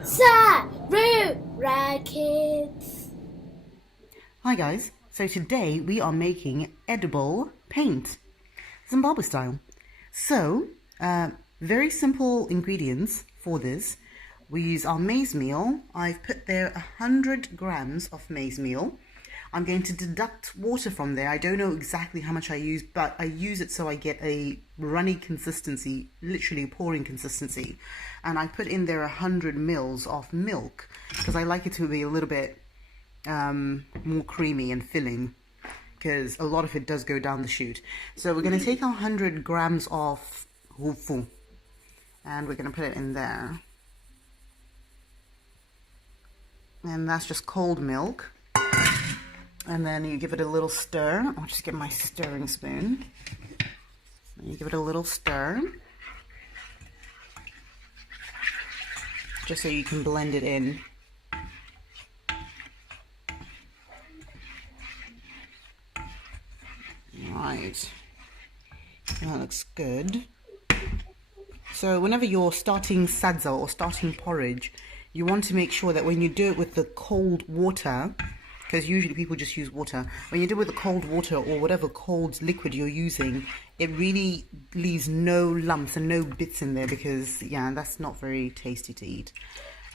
Sarura Kids. Hi guys, so today we are making edible paint, Zimbabwe style. So, very simple ingredients for this. We use our maize meal. I've put there 100 grams of maize meal. I'm going to deduct water from there. I don't know exactly how much I use, but I use it so I get a runny consistency, literally pouring consistency. And I put in there 100 mils of milk because I like it to be a little bit more creamy and filling, because a lot of it does go down the chute. So we're going to take our 100 grams of hufu and we're going to put it in there. And that's just cold milk. And then you give it a little stir. I'll just get my stirring spoon. You give it a little stir, just so you can blend it in. Right, that looks good. So whenever you're starting sadza or starting porridge, you want to make sure that when you do it with the cold water, because usually people just use water, when you do it with the cold water or whatever cold liquid you're using, it really leaves no lumps and no bits in there, because yeah, that's not very tasty to eat.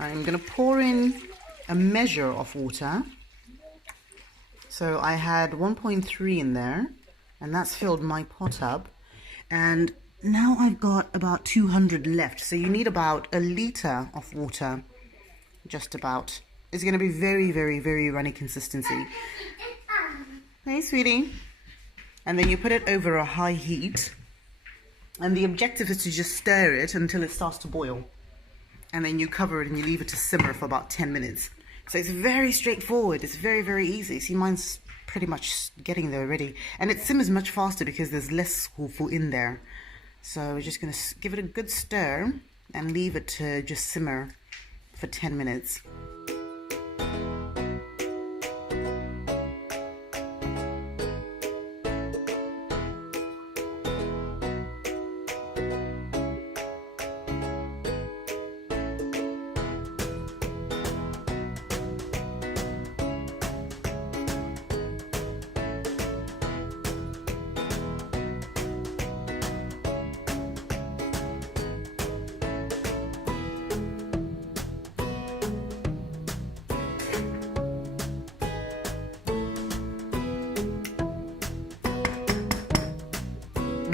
I'm going to pour in a measure of water. So I had 1.3 in there, and that's filled my pot up. And now I've got about 200 left. So you need about a litre of water, just about. It's going to be very, very, very runny consistency. Hey, sweetie. And then you put it over a high heat. And the objective is to just stir it until it starts to boil. And then you cover it and you leave it to simmer for about 10 minutes. So it's very straightforward. It's very, very easy. See, mine's pretty much getting there already. And it simmers much faster because there's less hufu in there. So we're just going to give it a good stir and leave it to just simmer for 10 minutes.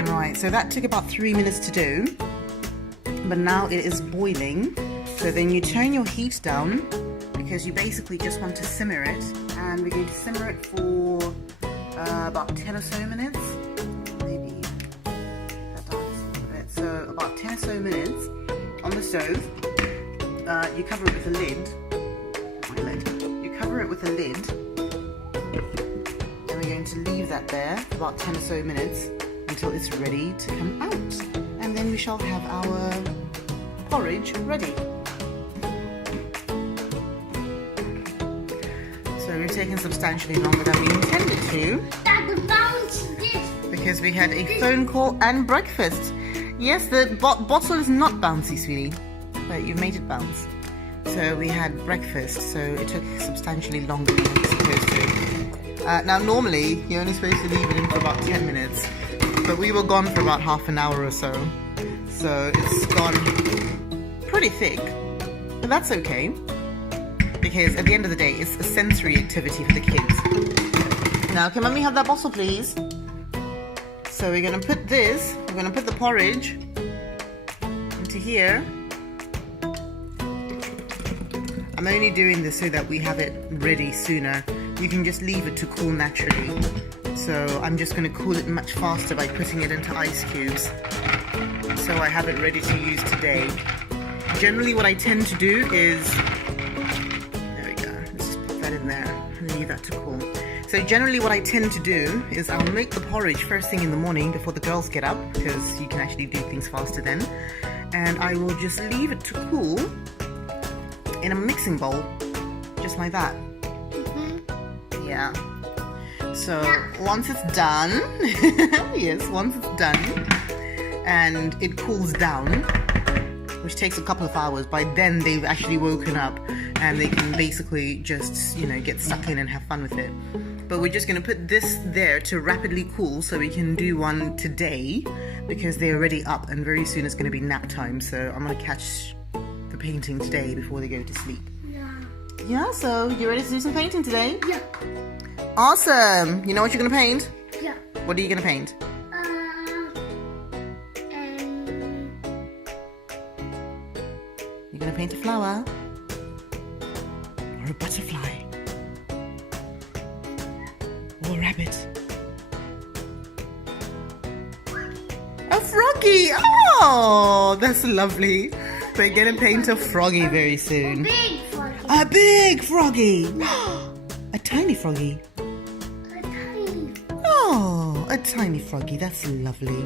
Right, so that took about 3 minutes to do, but now it is boiling. So then you turn your heat down, because you basically just want to simmer it, and we're going to simmer it for about 10 or so minutes, maybe that down just a little bit. So about 10 or so minutes on the stove. You cover it with a lid. You cover it with a lid, and we're going to leave that there for about 10 or so minutes until it's ready to come out, and then we shall have our porridge ready. So we're taking substantially longer than we intended to, because we had a phone call and breakfast. Yes, the bottle is not bouncy, sweetie, but you made it bounce. So we had breakfast, so it took substantially longer than it was supposed to. Now normally you're only supposed to leave it in for about 10 minutes. But we were gone for about half an hour or so. So it's gone pretty thick. But that's okay, because at the end of the day, it's a sensory activity for the kids. Now, can mommy have that bottle, please? So we're going to put this, we're going to put the porridge into here. I'm only doing this so that we have it ready sooner. You can just leave it to cool naturally. So I'm just going to cool it much faster by putting it into ice cubes, so I have it ready to use today. Generally what I tend to do is, there we go, let's just put that in there and leave that to cool. So generally what I tend to do is I'll make the porridge first thing in the morning before the girls get up, because you can actually do things faster then. And I will just leave it to cool in a mixing bowl, just like that. Yeah. So once it's done, yes, once it's done and it cools down, which takes a couple of hours. By then they've actually woken up and they can basically just, you know, get stuck in and have fun with it. But we're just going to put this there to rapidly cool so we can do one today, because they're already up and very soon it's going to be nap time. So I'm going to catch the painting today before they go to sleep. Yeah, so you ready to do some painting today? Yeah. Awesome. You know what you're going to paint? Yeah. What are you going to paint? You're going to paint a flower? Or a butterfly? Or a rabbit? A froggy! Oh, that's lovely. We're going to paint a froggy very soon. Big froggy. A big froggy! A tiny froggy. A tiny. Oh, a tiny froggy. That's lovely.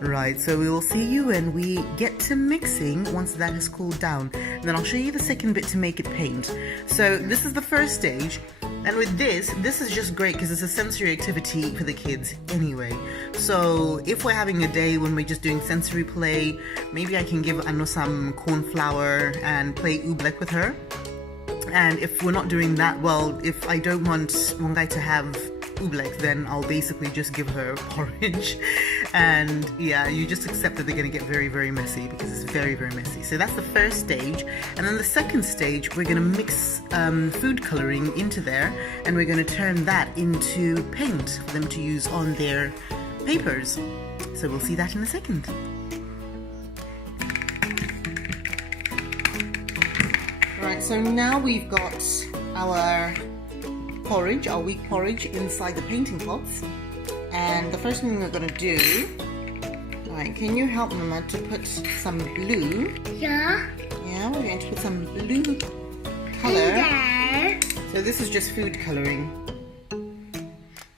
Right, so we will see you when we get to mixing once that has cooled down. And then I'll show you the second bit to make it paint. So this is the first stage. And with this is just great because it's a sensory activity for the kids anyway. So if we're having a day when we're just doing sensory play, maybe I can give Anno some corn flour and play oobleck with her. And if we're not doing that, well, if I don't want Wangai to have oobleck, then I'll basically just give her porridge. And yeah, you just accept that they're going to get very, very messy because it's very, very messy. So that's the first stage. And then the second stage, we're going to mix food coloring into there, and we're going to turn that into paint for them to use on their papers. So we'll see that in a second. Right, so now we've got our porridge, our wheat porridge, inside the painting pots. And the first thing we're going to do, right, can you help Mama to put some blue? Yeah. Yeah, we're going to put some blue color. So this is just food coloring.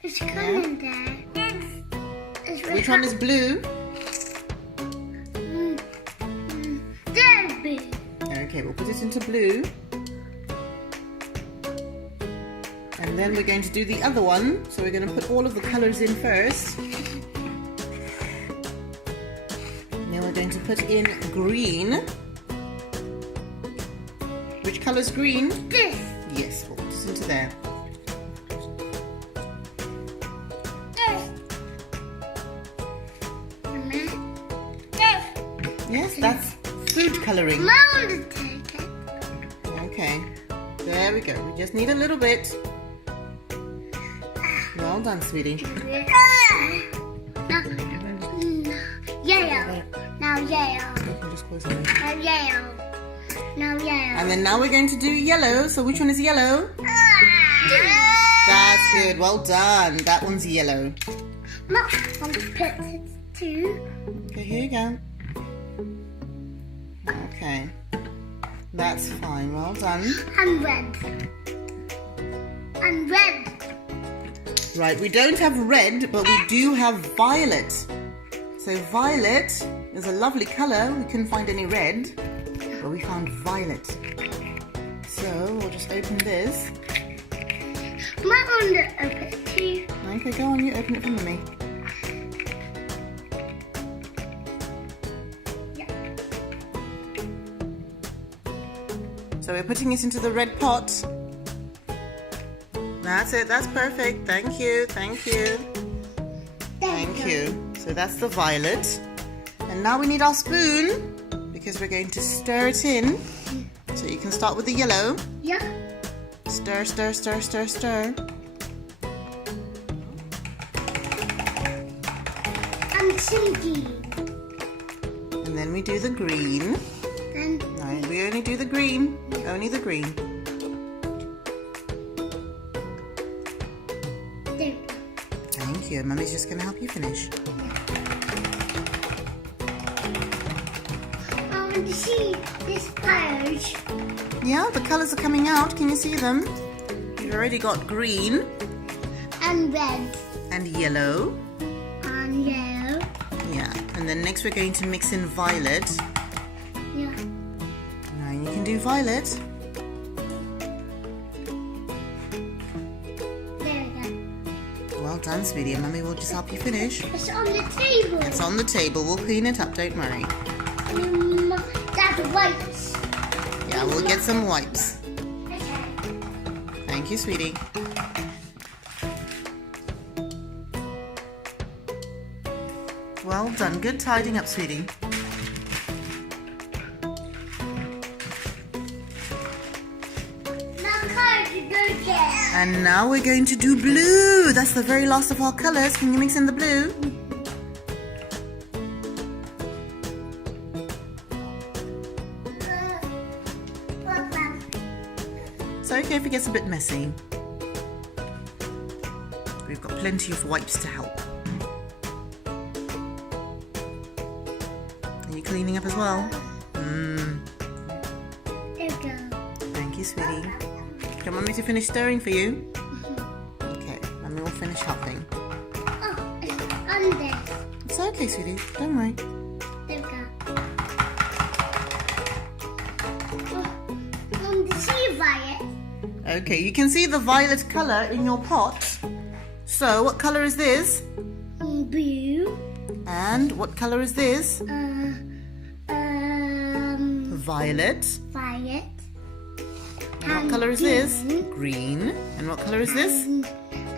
It's coming there. Which one is blue? There's blue. Okay, we'll put it into blue. And then we're going to do the other one. So we're going to put all of the colors in first. And then we're going to put in green. Which color's green? This. Yes, we'll put it into there. Yes, that's food coloring. Okay, there we go. We just need a little bit. Well done, sweetie. Yellow. Now yellow. Just close it. Now yellow. Now yellow. And then now we're going to do yellow. So which one is yellow? That's good. Well done. That one's yellow. Mom, I'm going to put it too. Okay, here you go. Okay. That's fine. Well done. And red. And red. Right, we don't have red, but we do have violet. So violet is a lovely colour. We couldn't find any red, but we found violet. So we'll just open this. Might want to open it too. Okay, go on, you open it for me. Yeah. So we're putting it into the red pot. That's it, that's perfect. Thank you, thank you. Thank you. So that's the violet. And now we need our spoon because we're going to stir it in. So you can start with the yellow. Yeah. Stir, stir, stir, stir, stir. And chili. And then we do the green. Then No, we only do the green. Only the green. there. Thank you. Mummy's just going to help you finish. I want to see this page. Yeah, the colours are coming out. Can you see them? You've already got green And red. and yellow. And yellow. Yeah, and then next we're going to mix in violet. Yeah. Now you can do violet. There we go. Well done, sweetie. And Mummy will just help you finish. It's on the table. It's on the table. We'll clean it up. Don't worry. Dad, the wipes. Yeah, we'll get some wipes. Thank you, sweetie. Well done. Good tidying up, sweetie. And now we're going to do blue. That's the very last of our colors. Can you mix in the blue? It's okay if it gets a bit messy. We've got plenty of wipes to help. Are you cleaning up as well? There we go. Thank you, sweetie. Do you want me to finish stirring for you? Okay, Mummy will finish helping. Oh, it's on this. It's okay, sweetie. Don't worry. There we go. The sea violet. Okay, you can see the violet color in your pot. So, what color is this? Blue. And what color is this? Violet. Violet. And what color is this? Green. And what color is this?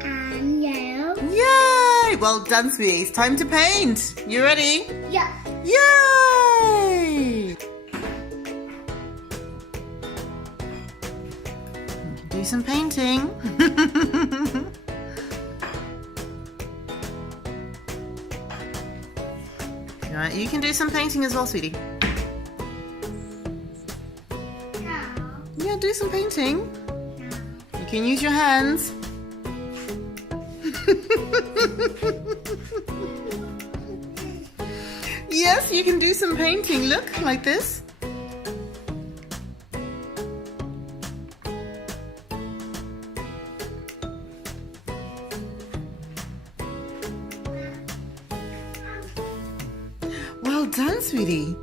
And yellow. Yay! Well done, sweetie. It's time to paint. You ready? Yeah. Yay! Do some painting. Alright, you can do some painting as well, sweetie. Yeah, do some painting. You can use your hands. Yes, you can do some painting. Look, like this. Well done, sweetie.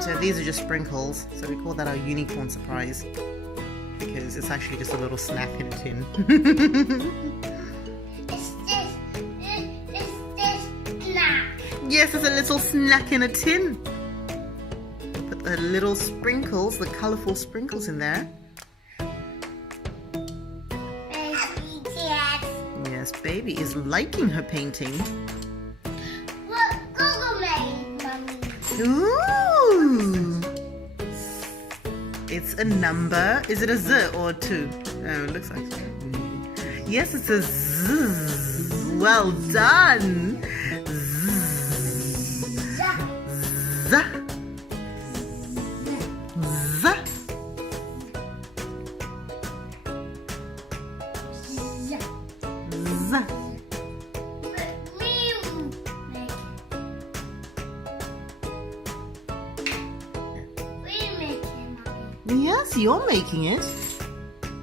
So these are just sprinkles, so we call that our unicorn surprise, because it's actually just a little snack in a tin. It's this snack. Yes, it's a little snack in a tin. Put the little sprinkles, the colourful sprinkles in there. Yes, baby is liking her painting. What Google made, Mummy? Ooh! It's a number. Is it a Z or a 2? Oh, it looks like so. Yes, it's a Z. Well done. Z. Z. Z. Yes, you're making it.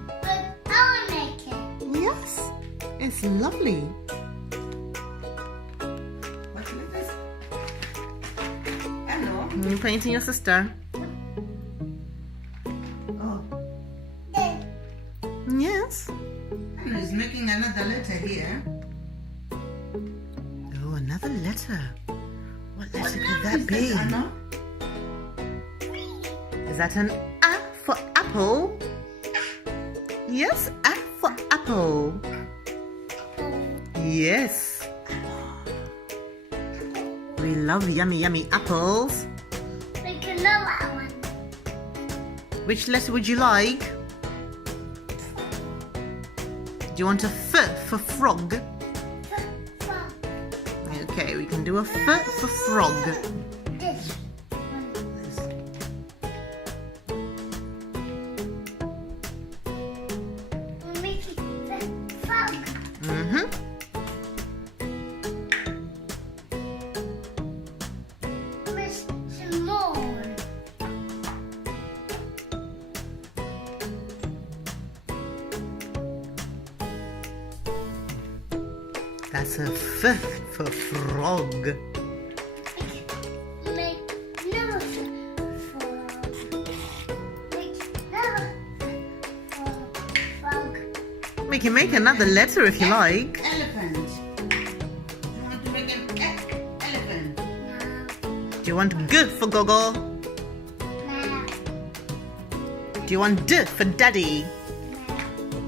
But I'll make it. Yes, it's lovely. Hello. You're painting your sister. Oh, Yes. he's making another letter here. Oh, another letter. What letter could that Is be? that Anna? Is that an A for apple? Yes, A for apple. Yes. We love yummy, yummy apples. We can know that one. Which letter would you like? Do you want a F for frog? Okay, we can do a F for frog. This. We're making the frog. Mm-hmm. That's a F for frog. Make another frog. Make another frog. We can make another letter if you like. Elephant. You want to make an elephant? Do you want G for Gogo? Do you want D for Daddy?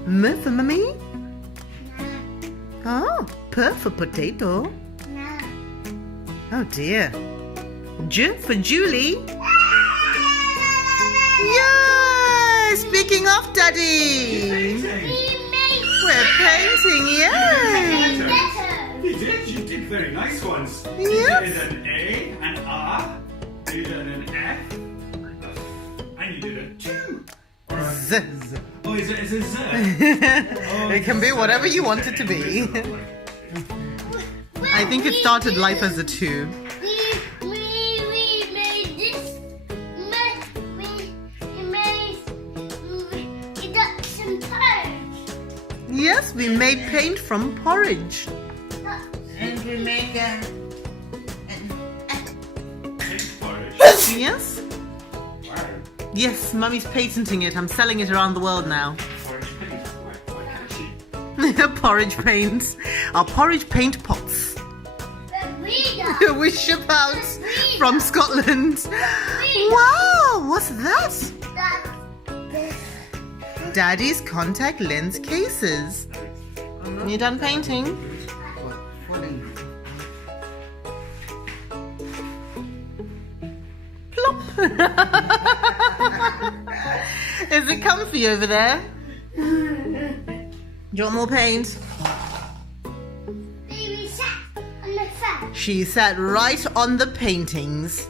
M for Mummy? Oh, P for potato. Oh dear. J for Julie. Yay! Speaking of Daddy, we're painting, yay! You did. You did very nice ones. Yes. You did an A, an R, you did an F, and you did a 2. Or a Z. Oh, is it a Z? It can be whatever you want it to be. I think it started life as a 2. We made this. We got some porridge. Yes, we made paint from porridge. And we make porridge. Yes? Wow. Yes, Mummy's patenting it. I'm selling it around the world now. Porridge paint. Quite catchy. Porridge paint. Our porridge paint pots. We ship out from Scotland. Wow, what's that? Daddy's contact lens cases. You done painting? Plop. Is it comfy over there? Do you want more paint? Baby sat on the fan. She sat right on the paintings.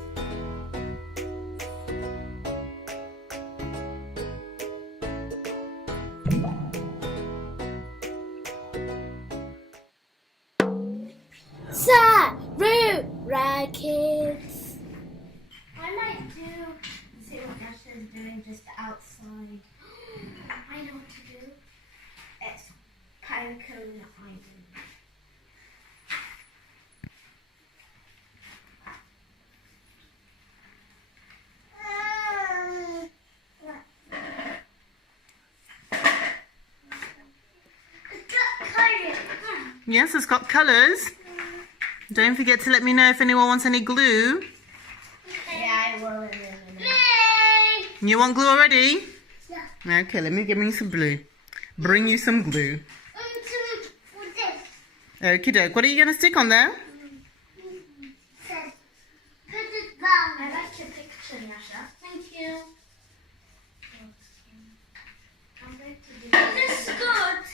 Sarura Kids. I might see what Asha's doing just outside. I know what to do. It's Pinecone Island. Yes, it's got colours. Don't forget to let me know if anyone wants any glue. Yeah, I will. You want glue already? Yeah. Okay, let me give me some glue. Bring you some glue. Okie doke. What are you going to stick on there? Put it down. I like your picture, Yasha. Thank you. I'm going to do this. Is good?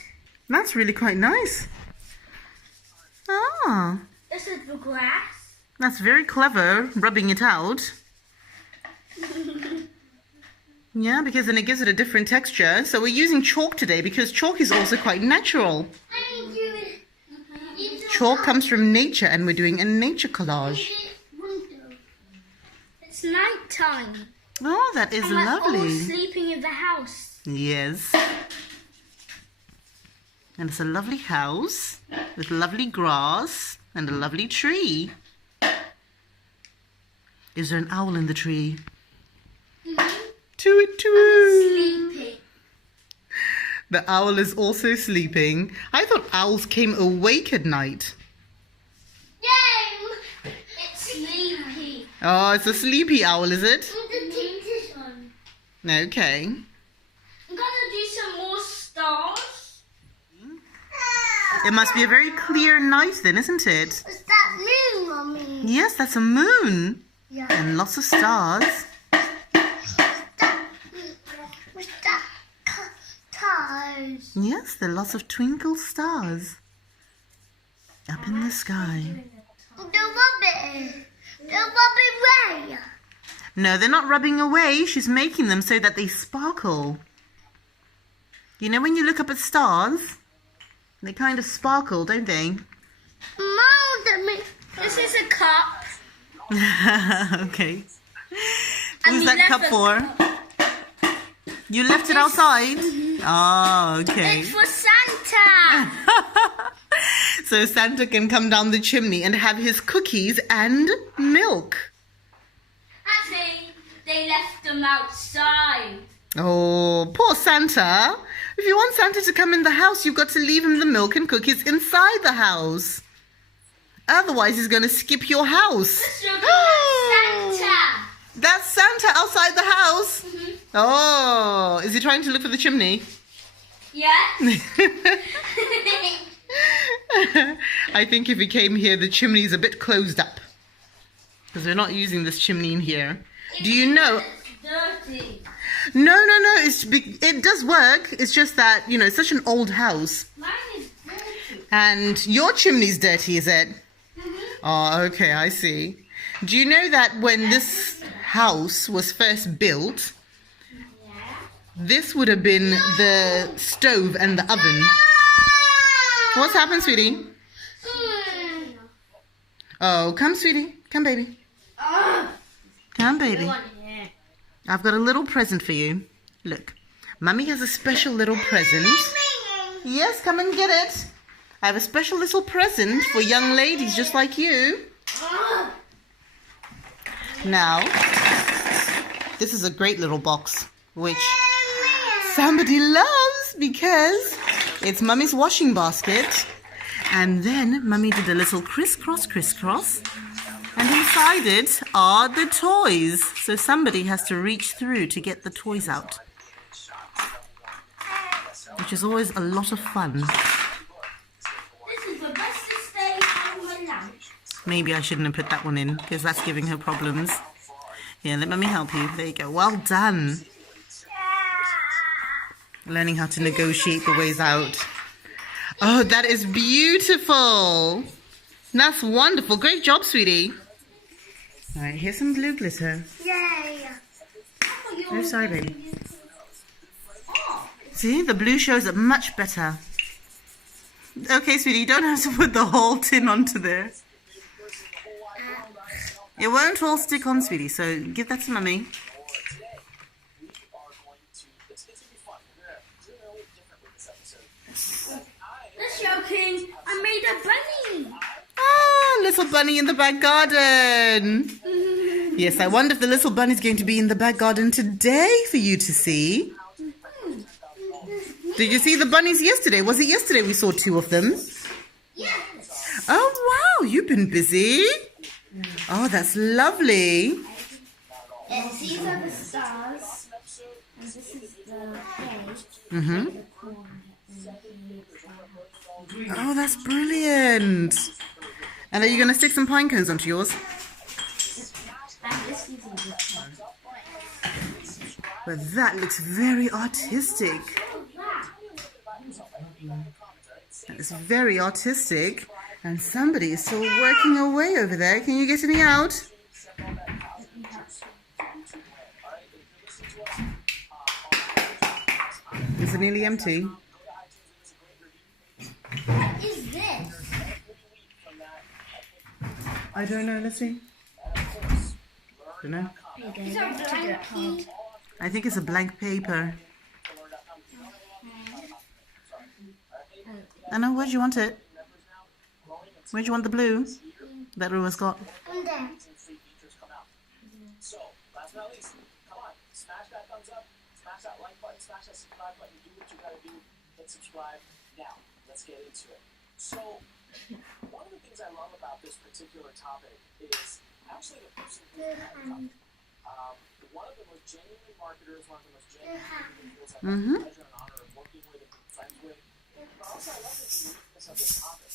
That's really quite nice. Ah, This is the grass. that's very clever, rubbing it out. Yeah, because then it gives it a different texture. So we're using chalk today because chalk is also quite natural. Chalk comes from nature and we're doing a nature collage. It's night time. Oh, that is And we're all lovely. sleeping in the house. Yes. And it's a lovely house with lovely grass and a lovely tree. Is there an owl in the tree? Toot toot. Sleeping. The owl is also sleeping. I thought owls came awake at night. Yay! It's sleepy. Oh, it's a sleepy owl, is it? I'm going to take this one. Okay. I'm going to do some more stars. It must be a very clear night then, isn't it? Is that moon, Mommy? Yes, that's a moon. Yeah. And lots of stars. What's that? Stars. Yes, there are lots of twinkle stars up in the sky. The rubbing away. No, they're not rubbing away. She's making them so that they sparkle. You know when you look up at stars, they kind of sparkle, don't they? Mom, this is a cup. Okay. And Who's we that left cup the for? You left it outside? Oh, okay. It's for Santa. so Santa can come down the chimney and have his cookies and milk. Actually, they left them outside. Oh, poor Santa. If you want Santa to come in the house, you've got to leave him the milk and cookies inside the house. Otherwise, he's going to skip your house. Santa. That's Santa outside the house? Mm-hmm. Oh, is he trying to look for the chimney? Yeah. I think if he came here, the chimney's a bit closed up. Because we're not using this chimney in here. Do you know? Dirty. No. It does work. It's just that, you know, it's such an old house. Mine is dirty. And your chimney's dirty, is it? Mm-hmm. Oh, okay, I see. Do you know that when this house was first built, this would have been the stove and the oven? What's happened, sweetie? Oh, come, sweetie. Come, baby. Come, baby. I've got a little present for you. Look, Mummy has a special little present. Yes, come and get it. I have a special little present for young ladies just like you. Now, this is a great little box, which somebody loves because it's Mummy's washing basket. And then Mummy did a little crisscross, and inside it are the toys. So somebody has to reach through to get the toys out, which is always a lot of fun. This is the bestest day of my life. Maybe I shouldn't have put that one in because that's giving her problems. Here, let Mummy help you. There you go. Well done. Learning how to negotiate the ways out. Oh, that is beautiful. That's wonderful. Great job, sweetie. All right, here's some blue glitter. Yay. Oh, sorry, baby. See, the blue shows up much better. Okay, sweetie, you don't have to put the whole tin onto there. It won't all stick on, sweetie, so give that to Mummy. That's joking. I made a bunny. Ah, little bunny in the back garden. Yes, I wonder if the little bunny's going to be in the back garden today for you to see. Did you see the bunnies yesterday? Was it yesterday we saw 2 of them? Yes. Oh, wow, you've been busy. Oh, that's lovely. Yes, these are the stars. And this is the cake. Mm-hmm. Oh, that's brilliant. And are you going to stick some pine cones onto yours? But that looks very artistic. That is very artistic. And somebody is still working away over there. Can you get any out? Is it nearly empty? What is this? I don't know. Let's see. Don't know. These are blank. I think it's a blank paper. I know. Where do you want it? Where do you want the blue that Rua's got? There. So, last but not least, come on, smash that thumbs up, smash that like button, smash that subscribe button, do what you gotta do, hit subscribe. Now, let's get into it. So, one of the things I love about this particular topic is actually the person who comes up. One of the most genuine marketers, one of the most genuine individuals I've had the pleasure and honor of working with and being friends with. But also, I love the uniqueness of this topic.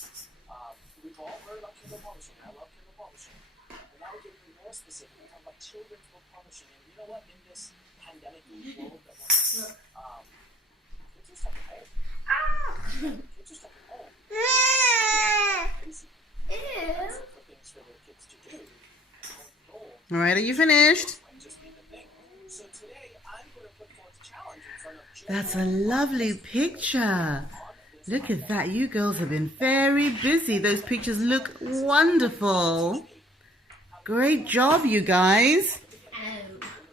We've all heard about Kindle Publishing. I love Kindle Publishing. And now we're getting more specific. We're talking about children's book publishing. And you know what? In this pandemic world that we're in, kids are stuck at home. Kids are stuck at home. Lots of things for their kids to do. All right, are you finished? So today, I'm going to put forth a challenge in front of children. That's a lovely picture. Look at that. You girls have been very busy. Those pictures look wonderful. Great job, you guys.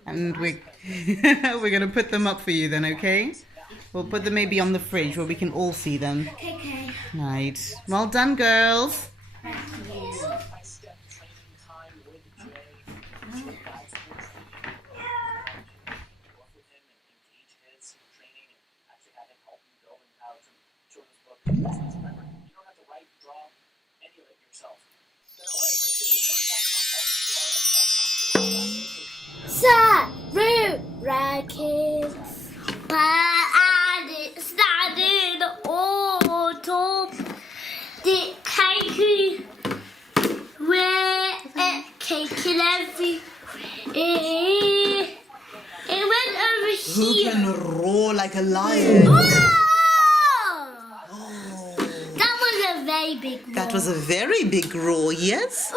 And we're going to put them up for you then, okay? We'll put them maybe on the fridge where we can all see them. Okay. Right. Well done, girls. Sarura Kids, and it started autumn. The cake where cake in every. It went over Who here. can roar like a lion? That was a very big roar. That was a very big roar, yes?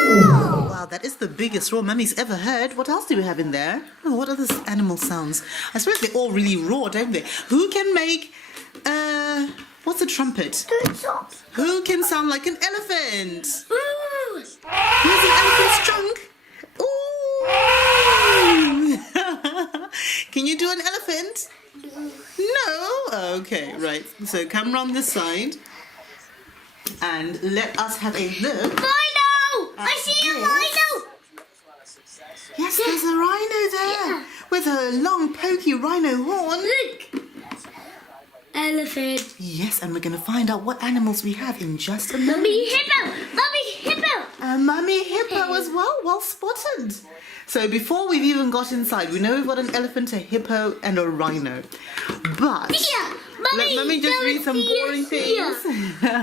Wow, that is the biggest roar Mummy's ever heard. What else do we have in there? Oh, what other animal sounds? I suppose they all really roar, don't they? Who can make, what's a trumpet? Who can sound like an elephant? Here's an elephant's trunk. Ooh. Can you do an elephant? No? Okay, right. So come round this side and let us have a look. Rhino! I see a rhino! Yes, there's a rhino there with a long pokey rhino horn. Look! Elephant. Yes, and we're going to find out what animals we have in just a moment. Mummy hippo! Mummy hippo! A mummy hippo as well. Well spotted. So before we've even got inside, we know we've got an elephant, a hippo, and a rhino. But let Mummy just read some boring things.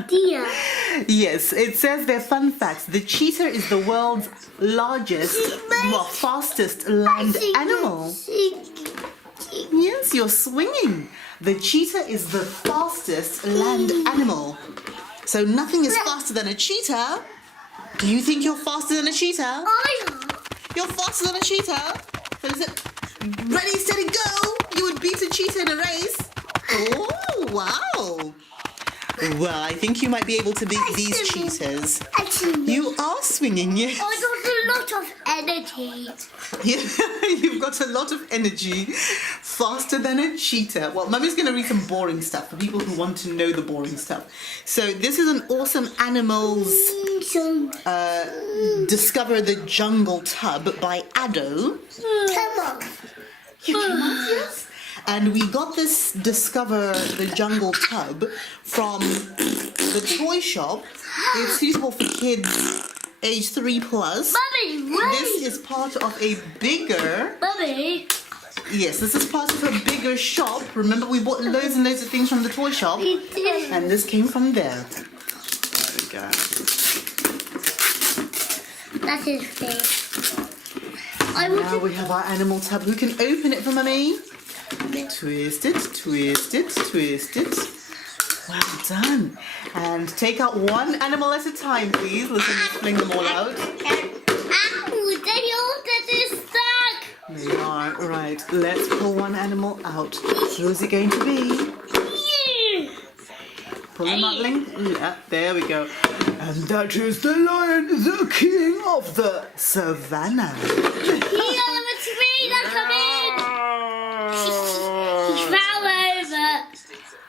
Deer. Yes, it says their fun facts. The cheetah is the world's largest, fastest land animal. Yes, you're swinging. The cheetah is the fastest land animal. So nothing is faster than a cheetah. Do you think you're faster than a cheetah? You're faster than a cheetah? So is it ready, steady, go? You would beat a cheetah in a race? Oh, wow. Well, I think you might be able to beat these cheetahs. You are swinging, yes. I got a lot of energy. You've got a lot of energy. Faster than a cheetah. Well, Mummy's going to read some boring stuff for people who want to know the boring stuff. So this is an awesome animals Discover the Jungle Tub by Addo. Come on. You came up, yes? And we got this Discover the Jungle Tub from the toy shop. It's suitable for kids age 3+. Mummy, wait. This is part of a bigger... Mummy. Yes, this is part of a bigger shop. Remember, we bought loads and loads of things from the toy shop. And this came from there. There we go. That is fair. Now we have our animal tub. Who can open it for Mummy? Twist it, twist it, twist it. Well done. And take out one animal at a time, please. Listen, let's fling them all out. Ow, they all get stuck. They are. Right, let's pull one animal out. Who is it going to be? Pull them out, Ling. Yeah, there we go. And that is the lion, the king of the savannah. It's me that come in. He fell over.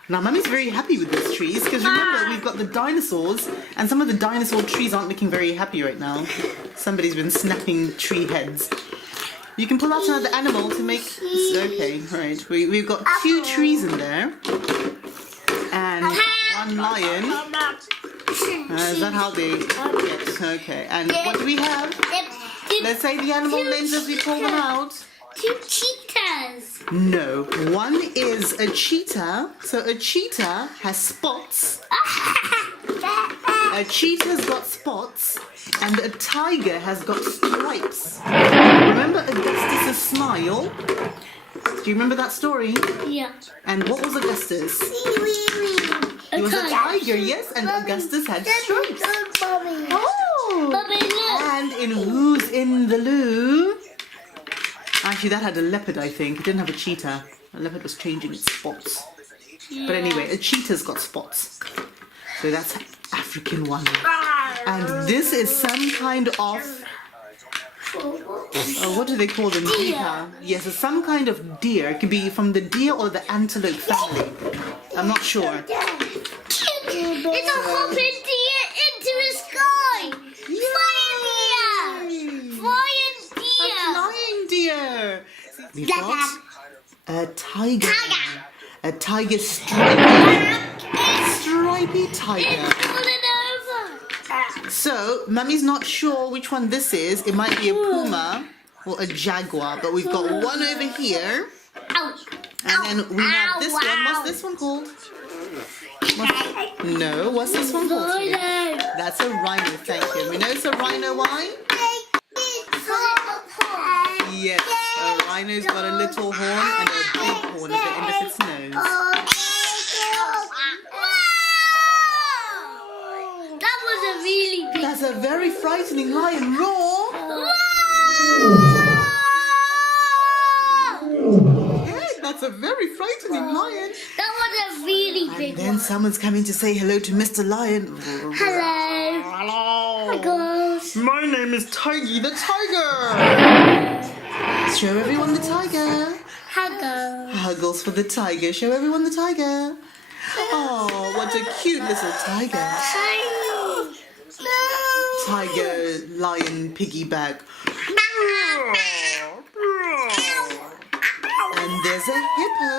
Now, Mummy's very happy with these trees because remember, we've got the dinosaurs and some of the dinosaur trees aren't looking very happy right now. Somebody's been snapping tree heads. You can pull out another animal to make... Okay, right. We've got 2 trees in there. And 1 lion. Is that how they... Yes, okay. And what do we have? Let's say the animal names as we pull them out. 2 cheetahs. No, one is a cheetah. So a cheetah has spots. A cheetah's got spots. And a tiger has got stripes. Remember Augustus's smile? Do you remember that story? Yeah. And what was Augustus? He was a tiger, yes, and Augustus had stripes. Oh! And in Who's in the Loo? Actually, that had a leopard, I think. It didn't have a cheetah. A leopard was changing its spots. But anyway, a cheetah's got spots. So that's African one. And this is some kind of What do they call them? Deer. Yes, it's some kind of deer. It could be from the deer or the antelope family. I'm not sure. It's a hopping deer into the sky. Flying deer. Flying deer. We've got a tiger. A tiger stripy tiger. So, Mummy's not sure which one this is. It might be a puma or a jaguar, but we've got one over here. And then we have this one. What's this one called? No, what's this one called? That's a rhino, thank you. We know it's a rhino, why? Yes, a rhino's got a little horn and a big horn at the end of its nose. That was a really big. That's a very frightening lion. Roar! Yeah, that's a very frightening lion. That was a really big And then someone's coming to say hello to Mr. Lion. Hello. Huggles. My name is Tiggy the Tiger. Show everyone the tiger. Huggles. Huggles for the tiger. Show everyone the tiger. Oh, what a cute little tiger. Tiger, lion, piggyback. And there's a hippo.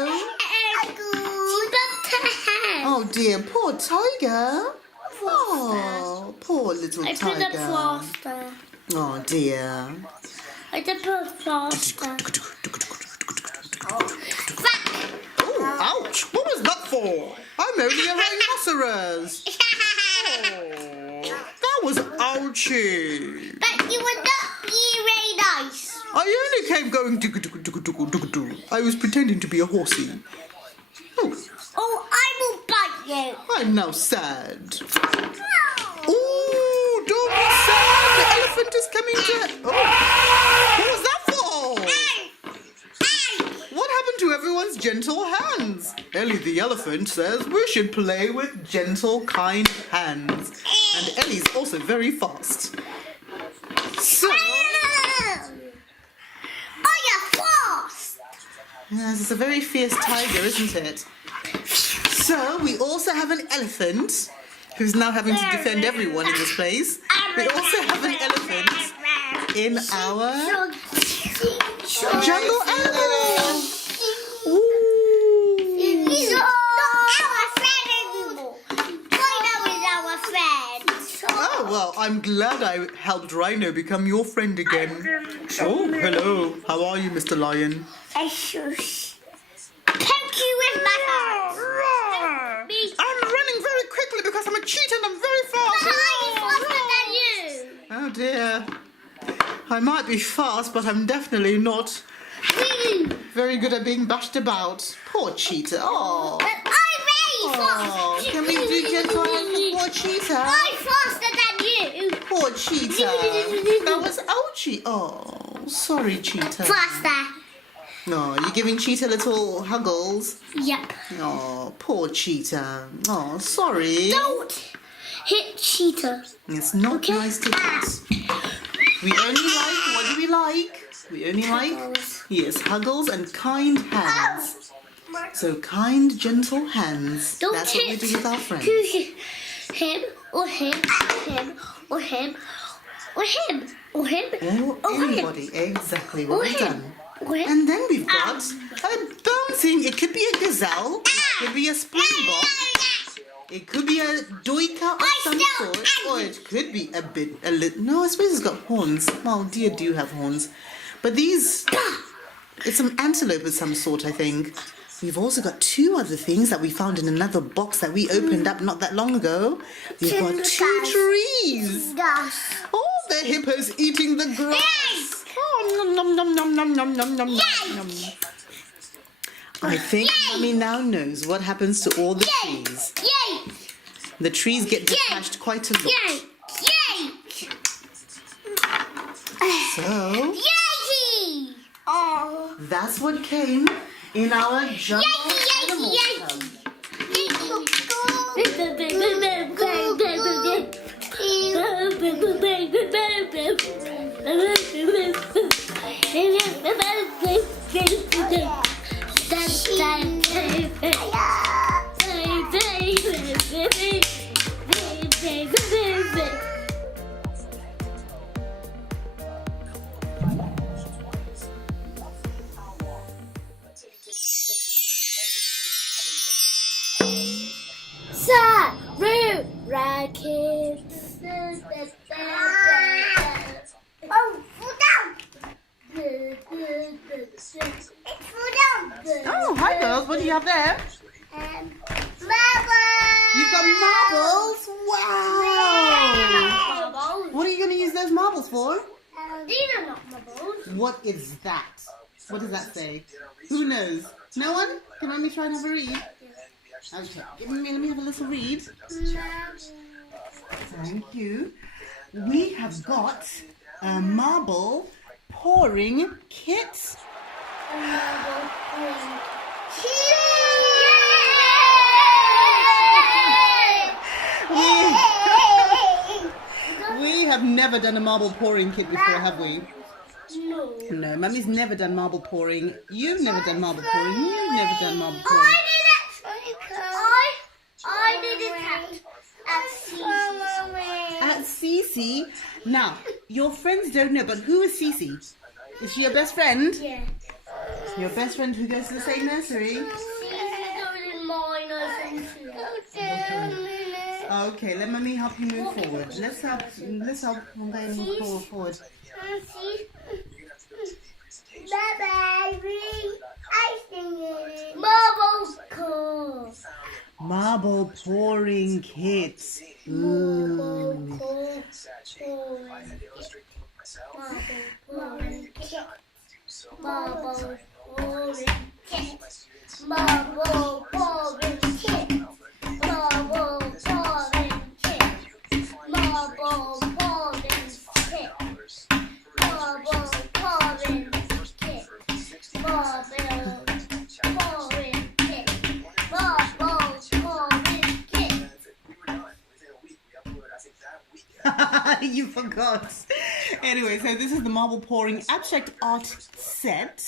Oh dear, poor tiger. Oh, poor little I put a tiger. plaster. Oh dear. I did put a plaster. Oh, ouch! What was that for? I'm only a rhinoceros. Oh, that was ouchy. But you were not being very nice. I only came going I was pretending to be a horsey. Oh, I will bite you. I'm now sad. Oh, don't be sad. The elephant is coming to... Oh, what was that for? What happened to everyone's gentle hands? Ellie the elephant says we should play with gentle, kind hands. And Ellie's also very fast. So... Oh, you're fast. Yes, it's a very fierce tiger, isn't it? So, we also have an elephant who's now having to defend everyone in this place. We also have an elephant in our jungle animal. He's not our friend anymore. Rhino is our friend. Oh, well, I'm glad I helped Rhino become your friend again. Oh, hello. How are you, Mr. Lion? I shush. Poke you with my hands. I'm running very quickly because I'm a cheetah and I'm very fast. But I'm faster than you. Oh, dear. I might be fast, but I'm definitely not very good at being bashed about. Poor cheetah. Oh. But I'm very fast. Oh, can we do gentle hands for poor cheetah? I'm faster than you. Poor cheetah. That was ouchie. Oh, sorry, cheetah. Faster. No, you're giving cheetah little huggles. Yep. Oh, poor cheetah. Oh, sorry. Don't hit cheetah. It's not nice to hit. We only like, what do we like? We only like, yes, huggles and kind hands. So kind, gentle hands. Don't That's what we hit do with our friends. him or him or him or him or him Or anybody, exactly what we've done. or him. And then we've got a bouncing, it could be a gazelle, it could be a springbok, it could be a doika of some sort, or it could be a little, no, I suppose it's got horns. Well, deer do have horns. But these, it's some antelope of some sort, I think. We've also got two other things that we found in another box that we opened up not that long ago. We've got two trees. Oh, the hippo's eating the grass. Oh, nom nom nom nom nom nom nom nom nom. I think Mummy now knows what happens to all the trees. Yay! The trees get detached quite a lot. Yay! Yay! So, Yay! Oh. that's what came in our jungle animal tub. It's for numbers. Oh, hi girls. What do you have there? Marbles. You've got marbles? Wow! Marbles. What are you going to use those marbles for? These are not marbles. What is that? What does that say? Who knows? No one? Can Mommy try and have a read? Okay, let me have a little read. Thank you. We have got a marble pouring kit. A marble pouring We have never done a marble pouring kit before, have we? No. No, Mummy's never done marble pouring. You've never done marble pouring. You've never done marble pouring. I did it at Cece. Now, your friends don't know, but who is Cece? Is she your best friend? Yeah. Your best friend who goes to the same nursery? Okay, let Mummy help you move forward. Let's help Mummy move forward. Marble pouring kits. Ooh. Marble pouring kit. Marble pouring kit. Marble pouring kit. Marble pouring kit. Marble pouring kit. Marble pouring kit. Marble pouring kit. Marble pouring kit. You forgot. Anyway, so this is the marble pouring abstract art set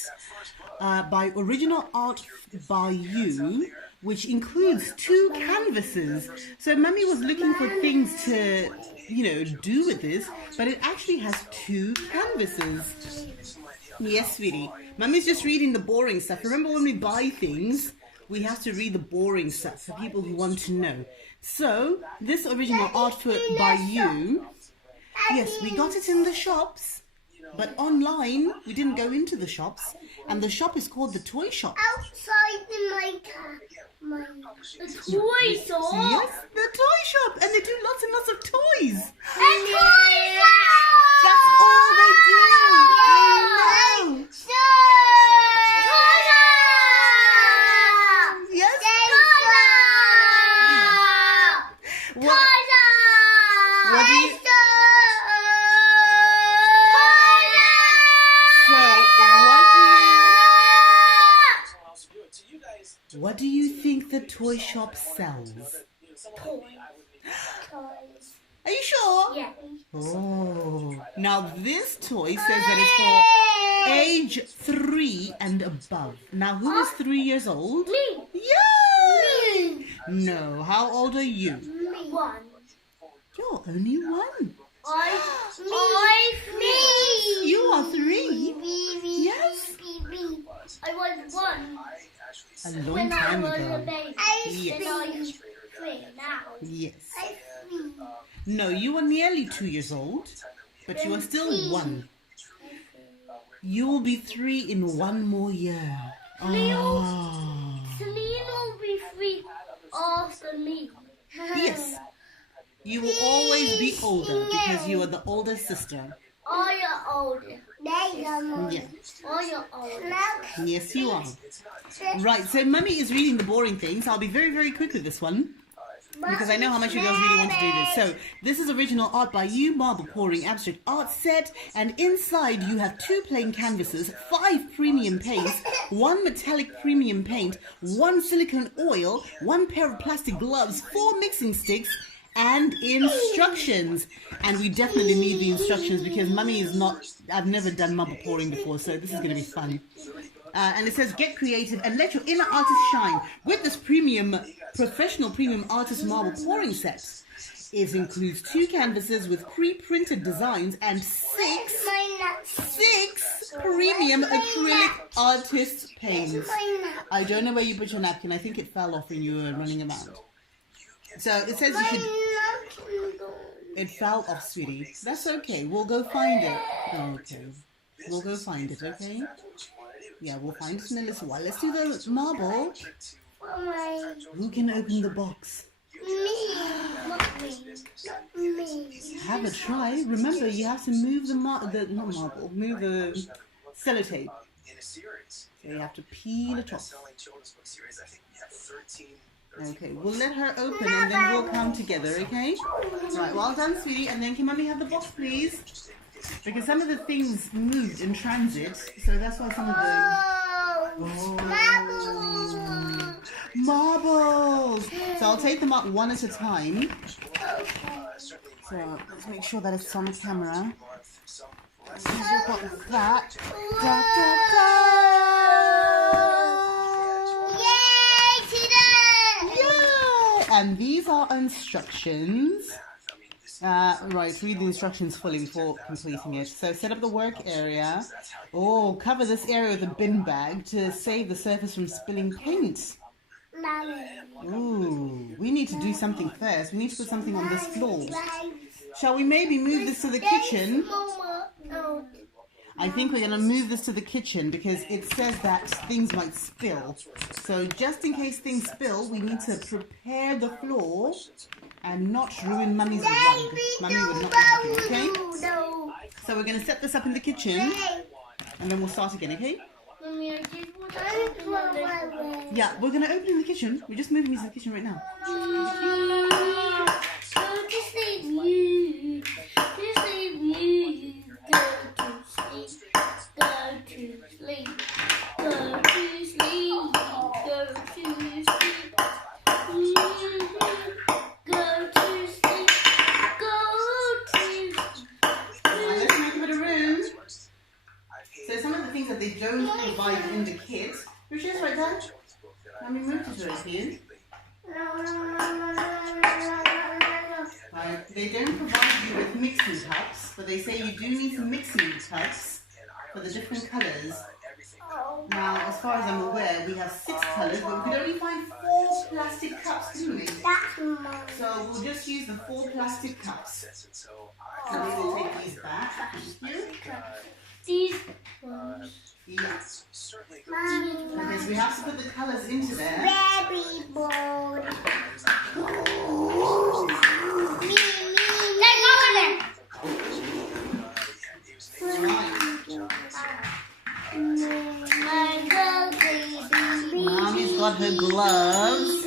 by Original Art by You, which includes 2 canvases. So Mummy was looking for things to, do with this, but it actually has 2 canvases. Yes, sweetie. Mummy's just reading the boring stuff. Remember when we buy things, we have to read the boring stuff for people who want to know. So, this Original Art by You, yes, we got it in the shops, but online, we didn't go into the shops, and the shop is called the Toy Shop. Outside the toy shop? Yes, the toy shop, and they do lots and lots of toys. A toy shop! That's all they do. I know. Yes. What do you? What do you think the toy shop sells? Toys. Are you sure? Yeah. Oh. Now this toy says that it's for age 3 and above. Now who is 3 years old? Me. Yay! No. How old are you? Me. 1. You're only 1. Me. You are 3. Yes. I was 1. A long When I time was ago. a baby. Yes. I'm 3 now. Yes. I'm 3. No, you are nearly 2 years old, but you are still 1. You will be 3 in 1 more year. Oh. Celine will be 3 after me. Yes. You will always be older because you are the older sister. Are you older? Yeah. Are you older? Yes, you are. Right, so Mummy is reading the boring things. I'll be very, very quick with this one, because I know how much you girls really want to do this. So, this is Original Art by You, Marble Pouring Abstract Art Set, and inside you have 2 plain canvases, 5 premium paints, 1 metallic premium paint, 1 silicone oil, 1 pair of plastic gloves, 4 mixing sticks, and instructions. And we definitely need the instructions because Mummy is not, I've never done marble pouring before, so this is going to be fun. And it says, get creative and let your inner artist shine with this professional premium artist marble pouring set. It includes 2 canvases with pre-printed designs and 6 premium acrylic artist paints. I don't know where you put your napkin. I think it fell off when you were running around. So it says you should... It fell off, sweetie. That's okay. We'll go find it. Okay. We'll go find it, okay? Yeah, we'll find it in a little while. Let's do the marble. Who can open the box? Me. Not me. Have a try. Remember, you have to move the move the sellotape. So you have to peel it off. Okay, we'll let her open and then we'll come together, okay? Right, well done, sweetie. And then can Mummy have the box, please? Because some of the things moved in transit, so that's why some of the... Marbles! So I'll take them up one at a time. So let's make sure that it's on camera. You've got that. Da, da, da. Yay! And these are instructions. Right, read the instructions fully before completing it. So set up the work area. Oh, cover this area with a bin bag to save the surface from spilling paint. Ooh, we need to do something first. We need to put something on this floor. Shall we maybe move this to the kitchen? I think we're going to move this to the kitchen because it says that things might spill. So just in case things spill, we need to prepare the floor and not ruin Mummy's rug. Mummy would not be happy, okay? So we're going to set this up in the kitchen and then we'll start again, okay? Yeah, we're going to open in the kitchen. We're just moving into the kitchen right now. So some of the things that they don't provide in the kit, which is right there. Let me move to it here. Right, they don't provide you with mixing cups, but they say you do need some mixing cups for the different colours. Now, as far as I'm aware, we have 6 colours, but we could only find 4 plastic cups, couldn't we? So we'll just use the 4 plastic cups. So we will take these back. These ones. Yes. Because we have to put the colours into there. Very bold. Me. Mommy's got her gloves.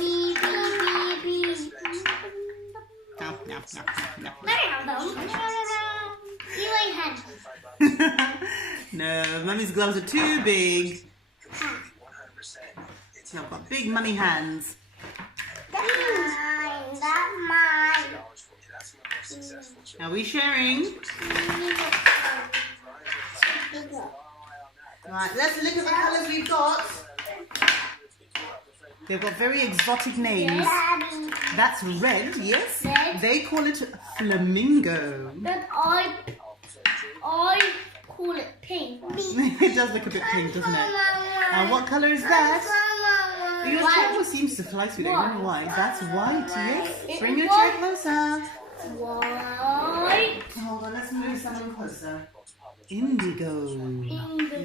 No, Mummy's gloves are too big. I've got big Mummy hands. That's mine. Are we sharing? Right, let's look at the colours we've got. They've got very exotic names. That's red, yes. Red. They call it flamingo. But I call it pink. It does look a bit pink, doesn't it? And what colour is that? Your chair always seems to fly through there. I don't know why. That's white, yes. Bring your chair closer. White. Hold on, let's move someone closer. Indigo.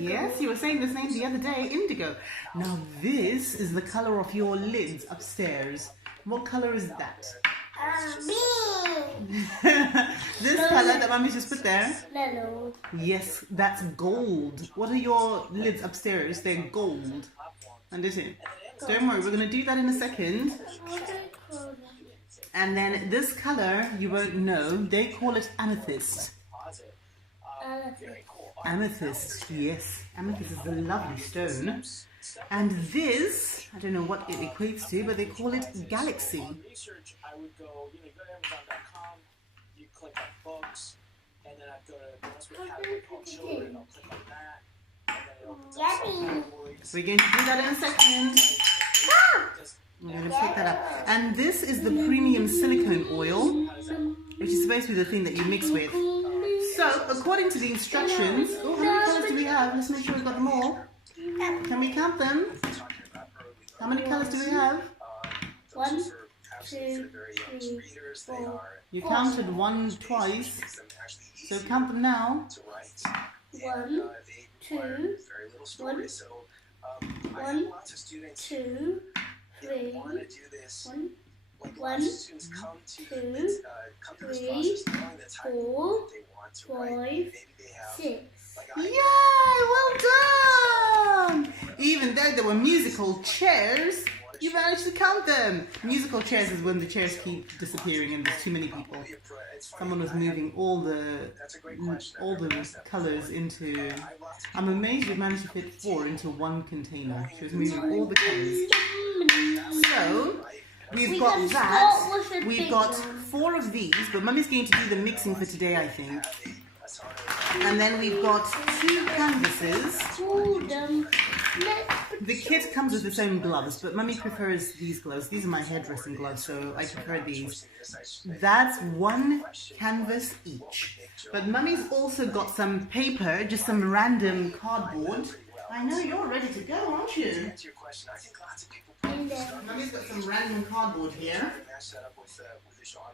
Yes, you were saying the same the other day. Indigo. Now this is the colour of your lids upstairs. What colour is that? This colour that Mummy's just put there? Yellow. Yes, that's gold. What are your lids upstairs? They're gold. And is it? Don't worry, we're going to do that in a second. And then this colour, you won't know. They call it amethyst. Amethyst, yes. Amethyst is a lovely stone. And this, I don't know what it equates to, but they call it galaxy. Research, I would go, you go to Amazon.com, you click on books, and then I'd go to the category called children, I'll click on that, and then it opens up categories. We're going to do that in a second. We're going to pick that up. And this is the premium silicone oil, which is supposed to be the thing that you mix with. So, according to the instructions, how many colours do we have? Let's make sure we've got them all. Can we count them? How many colours do we have? 1, 2, 3, 4. You counted 1 twice. So count them now. 1, two, very little one, stories. So I have one, lots of students two, that want to three, do this. one, Like one, lots of students come to two, this process knowing the type of four, book that they want to write. five, Maybe they have 6. like Yay! Well done! Even though there were musical chairs, you managed to count them. Musical chairs is when the chairs keep disappearing and there's too many people. Someone was moving all the colors into. I'm amazed you managed to fit 4 into one container. She was moving all the colors. So we've got that. We've got 4 of these, but Mummy's going to do the mixing for today, I think. And then we've got 2 canvases. The kit comes with its own gloves, but Mummy prefers these gloves. These are my hairdressing gloves, so I prefer these. That's 1 canvas each. But Mummy's also got some paper, just some random cardboard. I know you're ready to go, aren't you? Mummy's got some random cardboard here.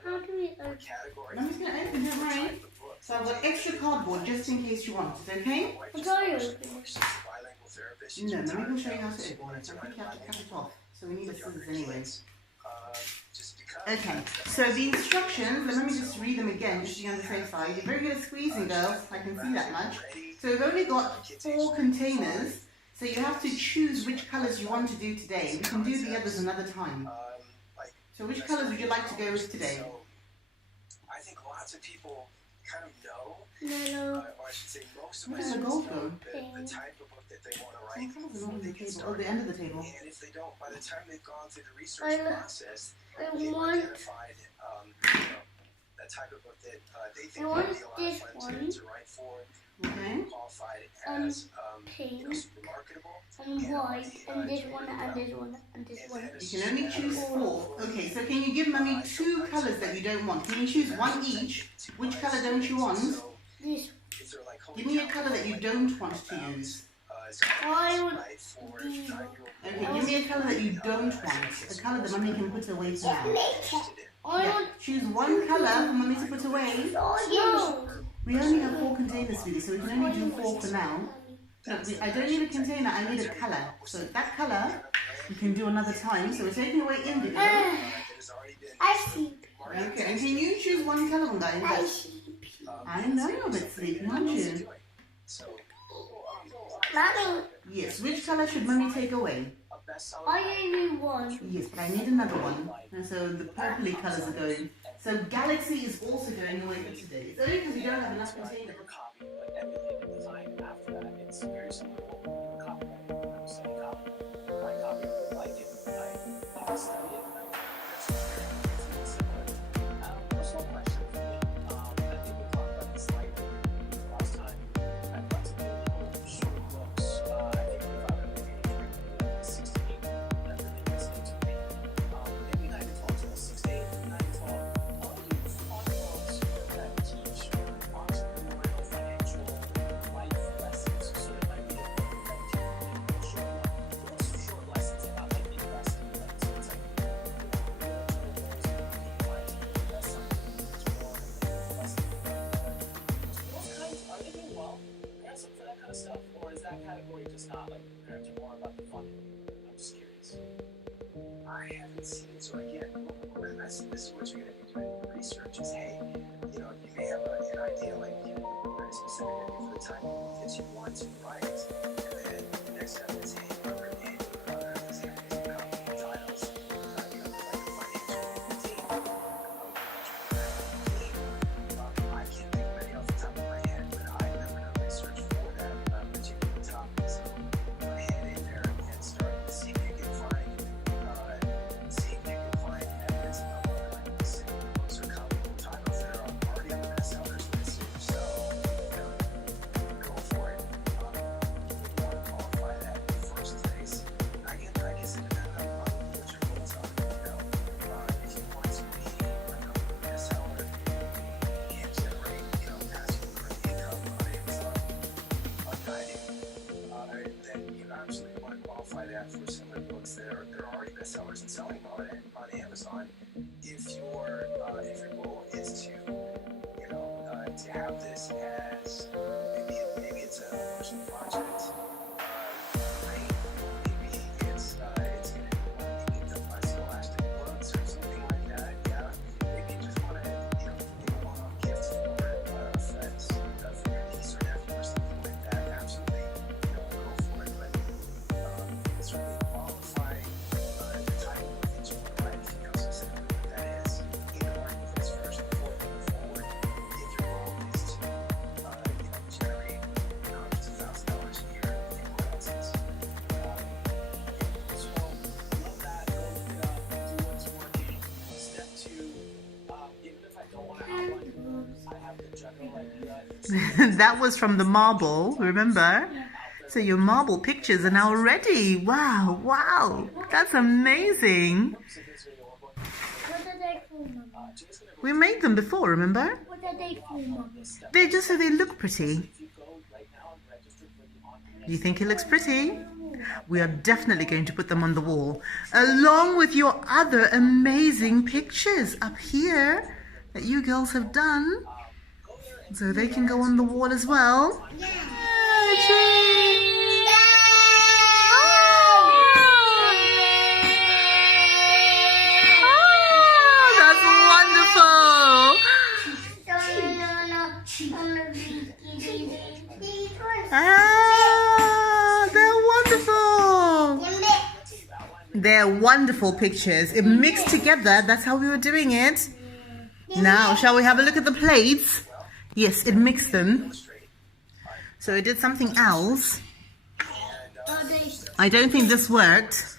How do we open? Mummy's going to open it, right? So I've got extra cardboard just in case you want it, okay? How do I open it? No, Mummy will show you how to open it. I think you have to cut it off. So we need a scissors anyway. Okay, so the instructions, let me just read them again, just to be on the safe side. You're very good at squeezing, girls. I can see that much. So we've only got 4 containers. So you have to choose which colours you want to do today. We can do the others another time. So which colours would you like to go with today? I think lots of people kind of know, No. or I should say most of What us is the know gold one? the type of book that they want to write. They can start. Oh, the end of the table. And if they don't, by the time they've gone through the research process, I they've want identified that type of book that they think would be a lot of fun to write for. Okay. Qualified as pink, super marketable. and white, and this one, and this one, and this one. You can only choose 4. Okay, so can you give Mummy 2 colours that you don't want? Can you choose 1 each? Which colour don't you want? This. Give me a colour that you don't want to use. I want these. Okay, give me a colour that you don't want. A colour that Mummy can put away for now. Yeah. Choose 1 colour for Mummy to put away. No. We only have 4 containers for you, so we can only do 4 for now. No, I don't need a container, I need a colour. So that colour, we can do another time. So we're taking away indigo. I see. Okay, and can you choose 1 colour, guys? I know you're a bit sleepy, aren't you? Mommy. Yes, which colour should Mummy take away? I only need 1. Yes, but I need another one. And so the purpley colours are going. So Galaxy is also going away for today. It's only because we don't have enough containers. Copy, but emulated design after that. It's very similar to what we do copy. I'm studying copy. My copy, I like it. I didn't study it. It's very similar. Personal question for me. I think we talked about this slightly last time. I'd like to do short books. I think we found that maybe 6 to 8 that really resonate to me. Maybe 9 to 12, so 6 to 8, 9 to 12. Stuff, or is that category just not like prepared to more about the fun? I'm just curious. I haven't seen it, so again, this is what you're going to be doing in your research is, hey, you may have an idea, like, very specific idea for the type of book that you want to write, and then the next step is, hey, are there any other examples of company titles, like a financial team, I can't think of any off the top of my head, but I've never done research for that particular topic, so I head in there and start to see if you can find evidence of these books or comic titles that are already on the bestsellers list. So, go for it. If you want to qualify that in the first place, I guess it depends on what your goals are. If you want to be a bestseller and generate, passive income on Amazon, then you absolutely want to qualify that for some of the books that are already bestsellers and selling on Amazon. If your goal is to have this as maybe it's a personal project That was from the marble, remember? So your marble pictures are now ready. Wow, wow, that's amazing. What are they for, Mama? We made them before, remember? What are they for, Mama? They just so they look pretty. Do you think it looks pretty? We are definitely going to put them on the wall, along with your other amazing pictures up here that you girls have done. So they can go on the wall as well. They're wonderful pictures. It mixed together. That's how we were doing it. Now, shall we have a look at the plates? Yes, it mixed them. So it did something else. I don't think this worked.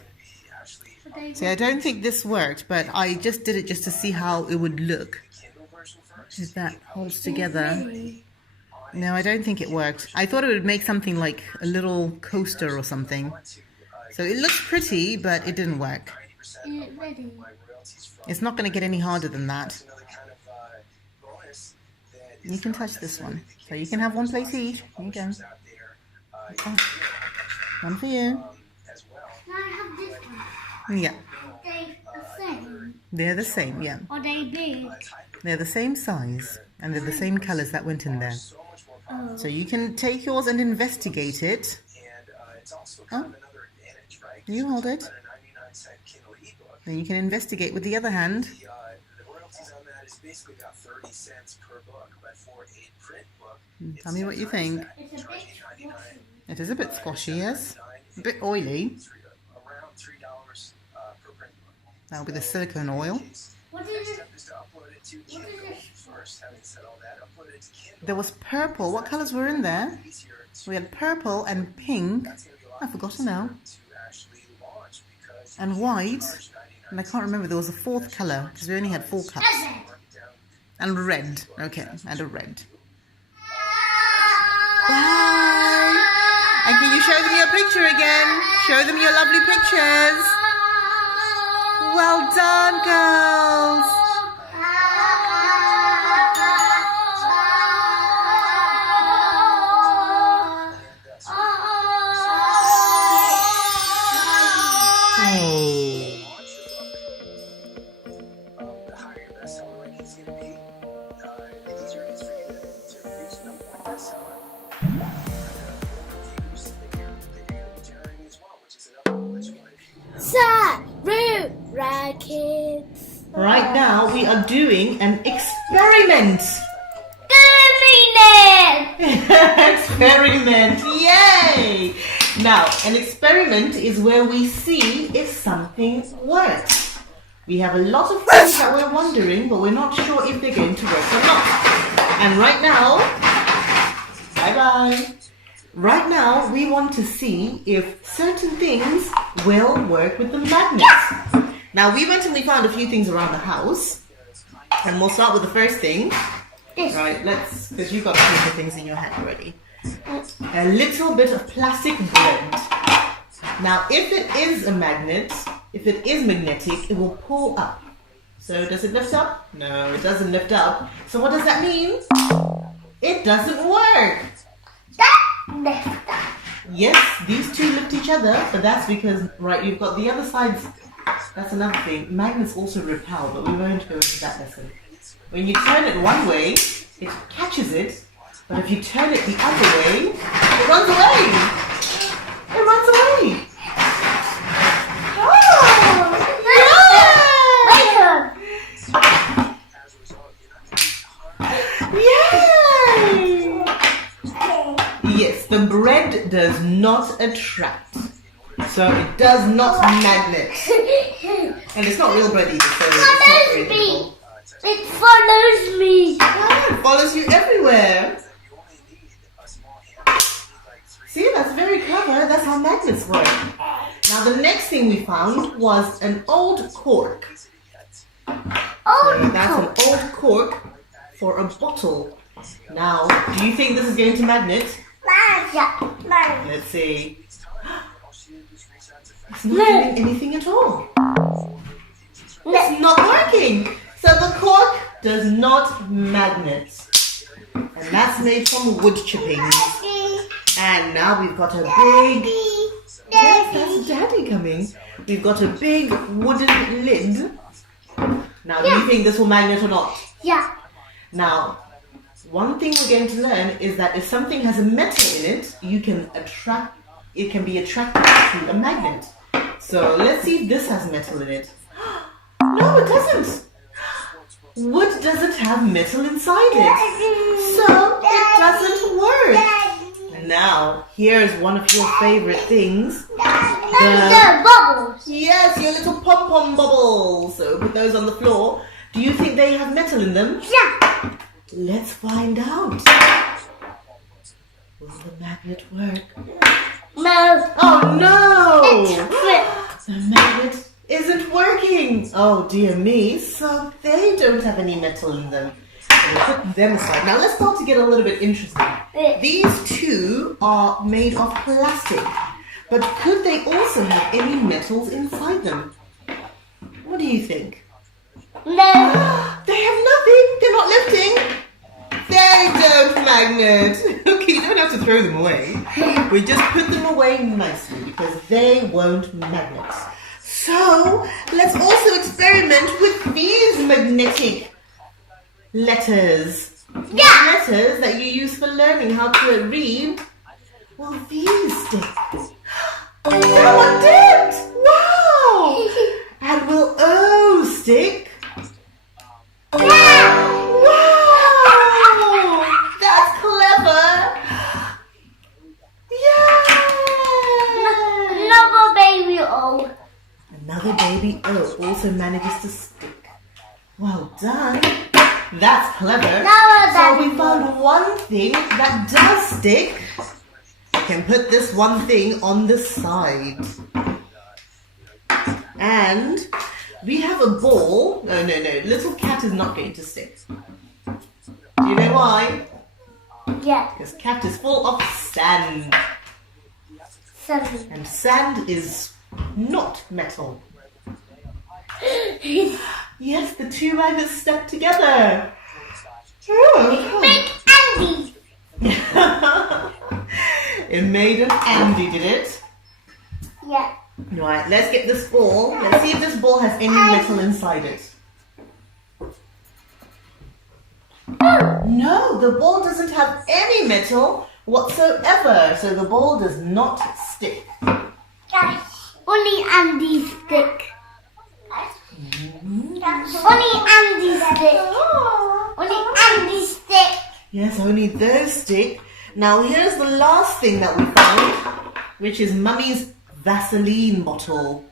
See, I don't think this worked, but I just did it just to see how it would look. If that holds together. No, I don't think it worked. I thought it would make something like a little coaster or something. So it looks pretty, but it didn't work. It's not going to get any harder than that. You can touch this one. So you can have one plate each. Here you go. Oh, one for you. Yeah. They're the same, yeah. Are they big? They're the same size. And they're the same colors that went in there. So you can take yours and investigate it. Oh. You hold it. Then you can investigate with the other hand. Tell me what you think. It is a bit squashy, yes. A bit oily. That'll be the silicone oil. There was purple. What colors were in there? We had purple and pink. I've forgotten now. And white. And I can't remember. There was a fourth color because we only had 4 cups. And red. Okay, and a red. Bye. And can you show them your picture again? Show them your lovely pictures. Well done, girls. Sarura Kids. Right now we are doing an experiment. Experiment! Yay! Now, an experiment is where we see if something works. We have a lot of things that we're wondering, but we're not sure if they're going to work or not. And right now, bye-bye. Right now, we want to see if certain things will work with the magnets. Now, we went and we found a few things around the house. And we'll start with the first thing. Right, because you've got a few things in your hand already. A little bit of plastic bread. Now, if it is a magnet, if it is magnetic, it will pull up. So, does it lift up? No, it doesn't lift up. So, what does that mean? It doesn't work. Yes, these two lift each other, but that's because, right, you've got the other sides. That's another thing. Magnets also repel, but we won't go into that lesson. When you turn it one way, it catches it, but if you turn it the other way, it runs away. It runs away. Yay! Yes, the bread does not attract. So it does not magnet. And it's not real bread either, so it's not very difficult. It follows me. Yeah, it follows you everywhere. See, that's very clever. That's how magnets work. Now, the next thing we found was an old cork. So that's an old cork for a bottle. Now, do you think this is going to magnet? Yeah. Let's see. It's not doing anything at all. It's not working. So the cork does not magnet. And that's made from wood chippings. And now we've got a big... Yes, that's Daddy coming. We've got a big wooden lid. Now, do you think this will magnet or not? Yeah. Now, one thing we're going to learn is that if something has a metal in it, it can be attracted to a magnet. So let's see if this has metal in it. No, it doesn't. Wood doesn't have metal inside it. So it doesn't work. Now, here's one of your favorite things. The bubbles. Yes, your little pom-pom bubbles. So put those on the floor. Do you think they have metal in them? Yeah. Let's find out. Will the magnet work? No. Oh no! The magnet isn't working. Oh dear me. So they don't have any metal in them. We'll put them aside. Now let's start to get a little bit interesting. These two are made of plastic. But could they also have any metals inside them? What do you think? No. They have nothing. They're not lifting. They don't magnet. Okay, you don't have to throw them away. We just put them away nicely because they won't magnet. So let's also experiment with these magnetic letters. Yeah. Letters that you use for learning how to read. Well, these stick. That one did! Wow! And will O stick? Yeah. Wow! That's clever! Yeah! Another baby O. Another baby O also manages to stick. Well done. That's clever. So we found one thing that does stick. We can put this one thing on the side. And we have a ball. No. Little cat is not going to stick. Do you know why? Yeah. Because cat is full of sand. And sand is not metal. Yes, the two magnets stuck together. Make Andy. It made an Andy, did it? Yeah. Right, let's get this ball. Let's see if this ball has any metal inside it. No, the ball doesn't have any metal whatsoever. So the ball does not stick. Only Andy stick. Only Andy stick. Only Andy stick. Yes, only those stick. Now here's the last thing that we found, which is Mummy's Vaseline bottle.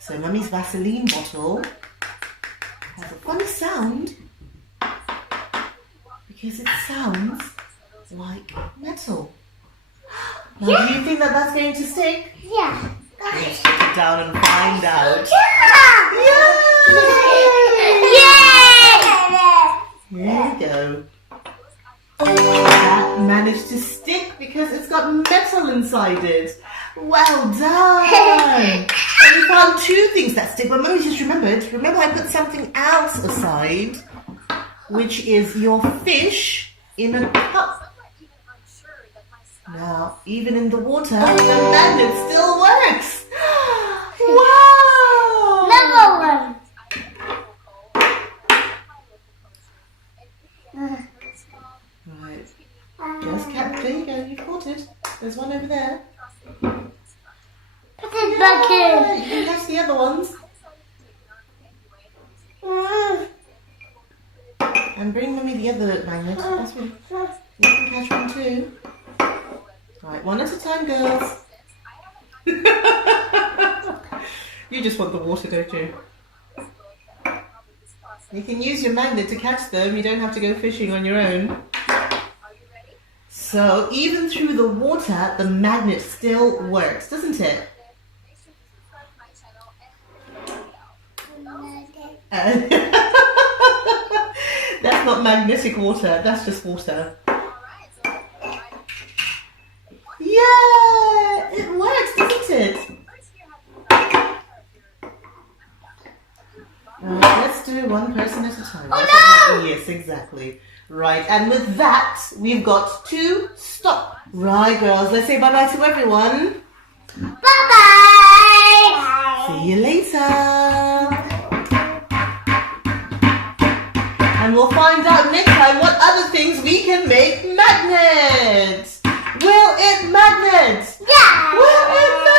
So Mummy's Vaseline bottle has a funny sound because it sounds like metal. Now, do you think that that's going to stick? Yeah. Let's put it down and find out. Yay! There we go. That managed to stick because it's got metal inside it. Well done! And we found two things that stick, but Mummy just remembered. Remember I put something else aside, which is your fish in a cup. Now, even in the water, the magnet still works. Wow! Another one. Right. Yes, Cat, there you go. You caught it. There's one over there. Put it back in. You can catch the other ones. And bring Mummy the other magnet. That's one. You can catch one too. Right, one at a time, girls. You just want the water, don't you? You can use your magnet to catch them. You don't have to go fishing on your own. So even through the water, the magnet still works, doesn't it? That's not magnetic water, that's just water. Yeah, it works, doesn't it? Let's do one person at a time. Oh no! Yes, exactly. Right, and with that, we've got to stop. Right, girls, let's say bye-bye to everyone. Bye-bye! See you later. And we'll find out next time what other things we can make magnets. Will it magnet? Yeah! Will it magnet?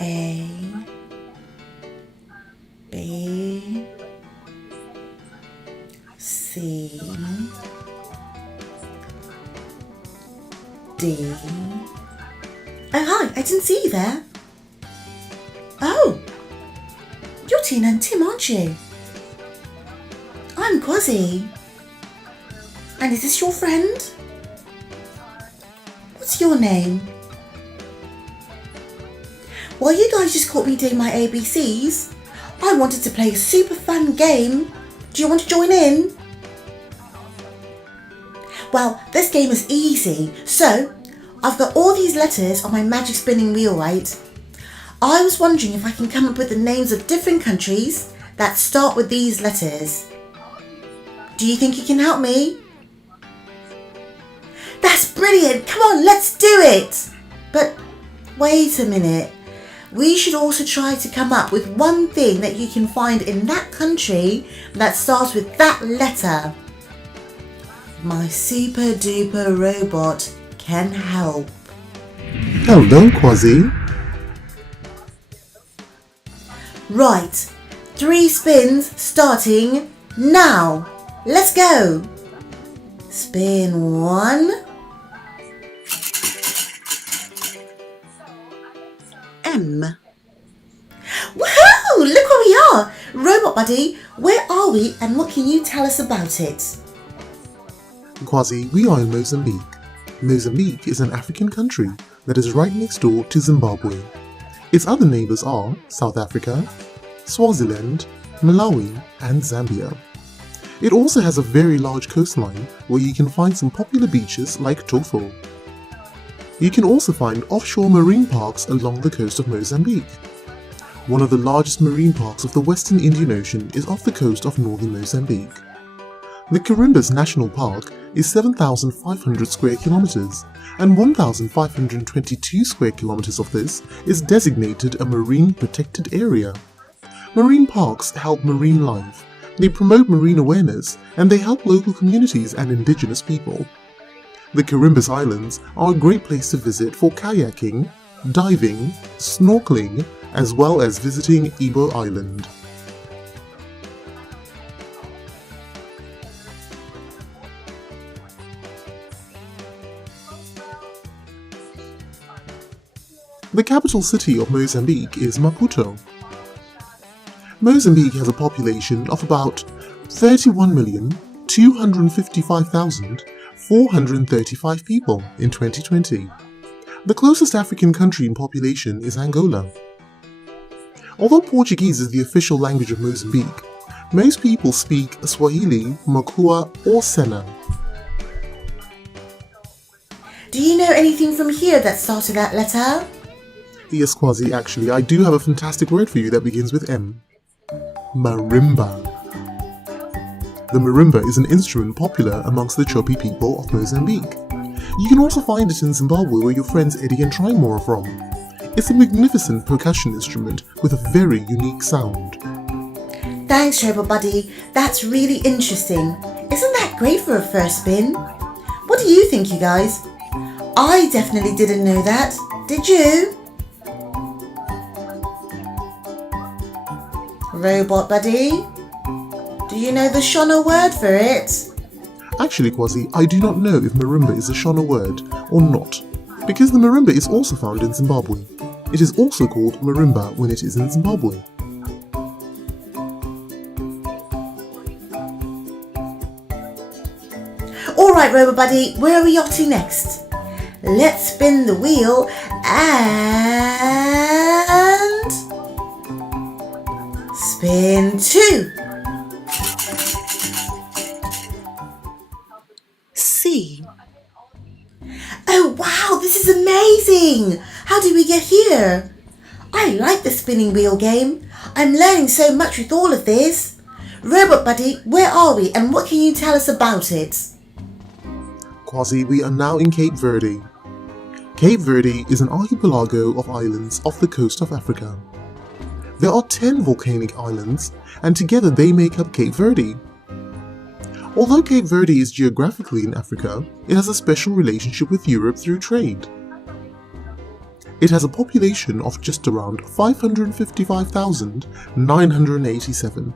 A, B, C, D. Oh, hi, I didn't see you there. Oh, you're Tina and Tim, aren't you? I'm Quasi. And is this your friend? What's your name? While you guys just caught me doing my ABCs, I wanted to play a super fun game. Do you want to join in? Well, this game is easy. So, I've got all these letters on my magic spinning wheel, right? I was wondering if I can come up with the names of different countries that start with these letters. Do you think you can help me? That's brilliant! Come on, let's do it! But wait a minute. We should also try to come up with one thing that you can find in that country that starts with that letter. My super duper robot can help. Hello, Quasi. Right, 3 spins starting now. Let's go. Spin 1. M. Woohoo! Look where we are! Robot Buddy, where are we and what can you tell us about it? Quasi, we are in Mozambique. Mozambique is an African country that is right next door to Zimbabwe. Its other neighbours are South Africa, Swaziland, Malawi and Zambia. It also has a very large coastline where you can find some popular beaches like Tofo. You can also find offshore marine parks along the coast of Mozambique. One of the largest marine parks of the Western Indian Ocean is off the coast of northern Mozambique. The Carimbas National Park is 7,500 square kilometers, and 1,522 square kilometers of this is designated a marine protected area. Marine parks help marine life, they promote marine awareness, and they help local communities and indigenous people. The Carimbas Islands are a great place to visit for kayaking, diving, snorkeling, as well as visiting Ibo Island. The capital city of Mozambique is Maputo. Mozambique has a population of about 31,255,435 people in 2020. The closest African country in population is Angola. Although Portuguese is the official language of Mozambique, most people speak Swahili, Makua or Sena. Do you know anything from here that starts with that letter? Yes, Quasi, actually, I do have a fantastic word for you that begins with M. Marimba. The marimba is an instrument popular amongst the Chopi people of Mozambique. You can also find it in Zimbabwe where your friends Eddie and Trimore are from. It's a magnificent percussion instrument with a very unique sound. Thanks, Robot Buddy. That's really interesting. Isn't that great for a first spin? What do you think, you guys? I definitely didn't know that. Did you? Robot Buddy, do you know the Shona word for it? Actually, Quasi, I do not know if marimba is a Shona word or not, because the marimba is also found in Zimbabwe. It is also called marimba when it is in Zimbabwe. Alright, Robot Buddy, where are we off to next? Let's spin the wheel and spin 2. C. Oh wow, this is amazing! How did we get here? I like the spinning wheel game. I'm learning so much with all of this. Robot Buddy, where are we and what can you tell us about it? Quasi, we are now in Cape Verde. Cape Verde is an archipelago of islands off the coast of Africa. There are 10 volcanic islands, and together they make up Cape Verde. Although Cape Verde is geographically in Africa, it has a special relationship with Europe through trade. It has a population of just around 555,987.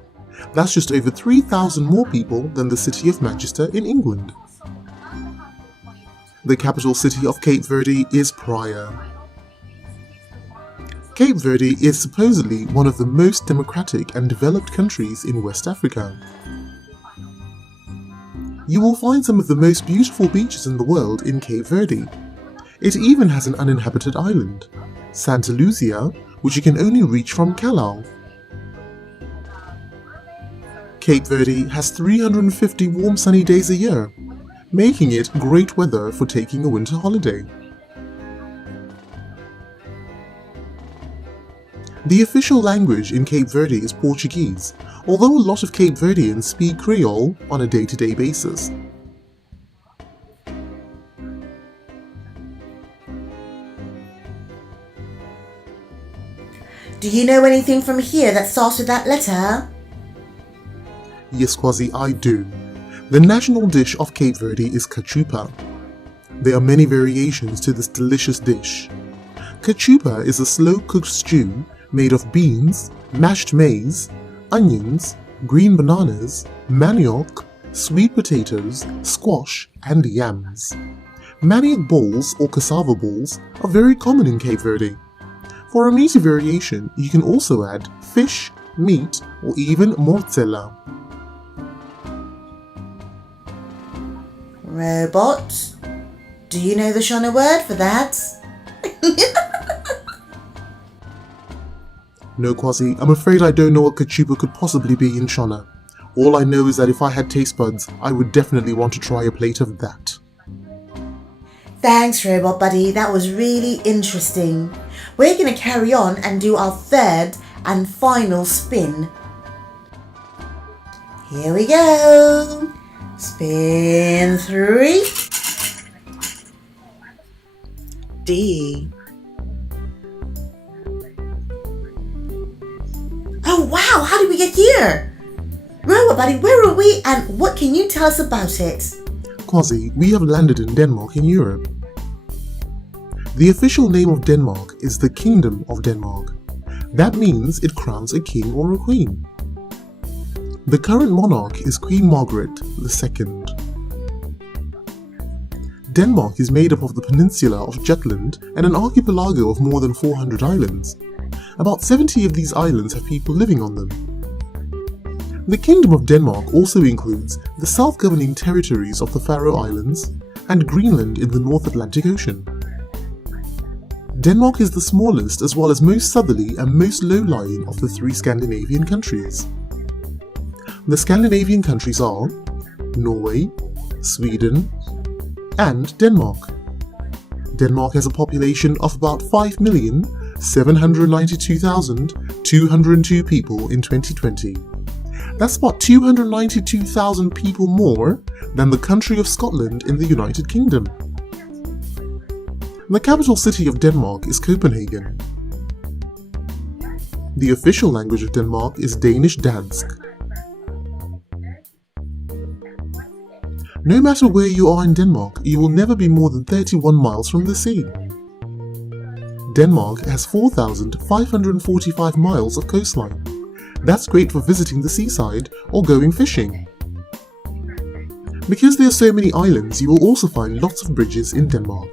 That's just over 3,000 more people than the city of Manchester in England. The capital city of Cape Verde is Praia. Cape Verde is supposedly one of the most democratic and developed countries in West Africa. You will find some of the most beautiful beaches in the world in Cape Verde. It even has an uninhabited island, Santa Lucia, which you can only reach from Callao. Cape Verde has 350 warm sunny days a year, making it great weather for taking a winter holiday. The official language in Cape Verde is Portuguese, although a lot of Cape Verdeans speak Creole on a day-to-day basis. Do you know anything from here that starts with that letter? Yes, Quasi, I do. The national dish of Cape Verde is cachupa. There are many variations to this delicious dish. Cachupa is a slow-cooked stew made of beans, mashed maize, onions, green bananas, manioc, sweet potatoes, squash, and yams. Manioc balls or cassava balls are very common in Cape Verde. For a meaty variation, you can also add fish, meat, or even mortella. Robot, do you know the Shona word for that? No, Quasi, I'm afraid I don't know what cachupa could possibly be in Shona. All I know is that if I had taste buds, I would definitely want to try a plate of that. Thanks, Robot Buddy, that was really interesting. We're going to carry on and do our third and final spin. Here we go. Spin 3. D. Oh wow, how did we get here? Robot Buddy, where are we and what can you tell us about it? Quasi, we have landed in Denmark in Europe. The official name of Denmark is the Kingdom of Denmark. That means it crowns a king or a queen. The current monarch is Queen Margaret II. Denmark is made up of the peninsula of Jutland and an archipelago of more than 400 islands. About 70 of these islands have people living on them. The Kingdom of Denmark also includes the self-governing territories of the Faroe Islands and Greenland in the North Atlantic Ocean. Denmark is the smallest as well as most southerly and most low-lying of the 3 Scandinavian countries. The Scandinavian countries are Norway, Sweden, and Denmark. Denmark has a population of about 5,792,202 people in 2020. That's about 292,000 people more than the country of Scotland in the United Kingdom. The capital city of Denmark is Copenhagen. The official language of Denmark is Danish Dansk. No matter where you are in Denmark, you will never be more than 31 miles from the sea. Denmark has 4,545 miles of coastline. That's great for visiting the seaside or going fishing. Because there are so many islands, you will also find lots of bridges in Denmark.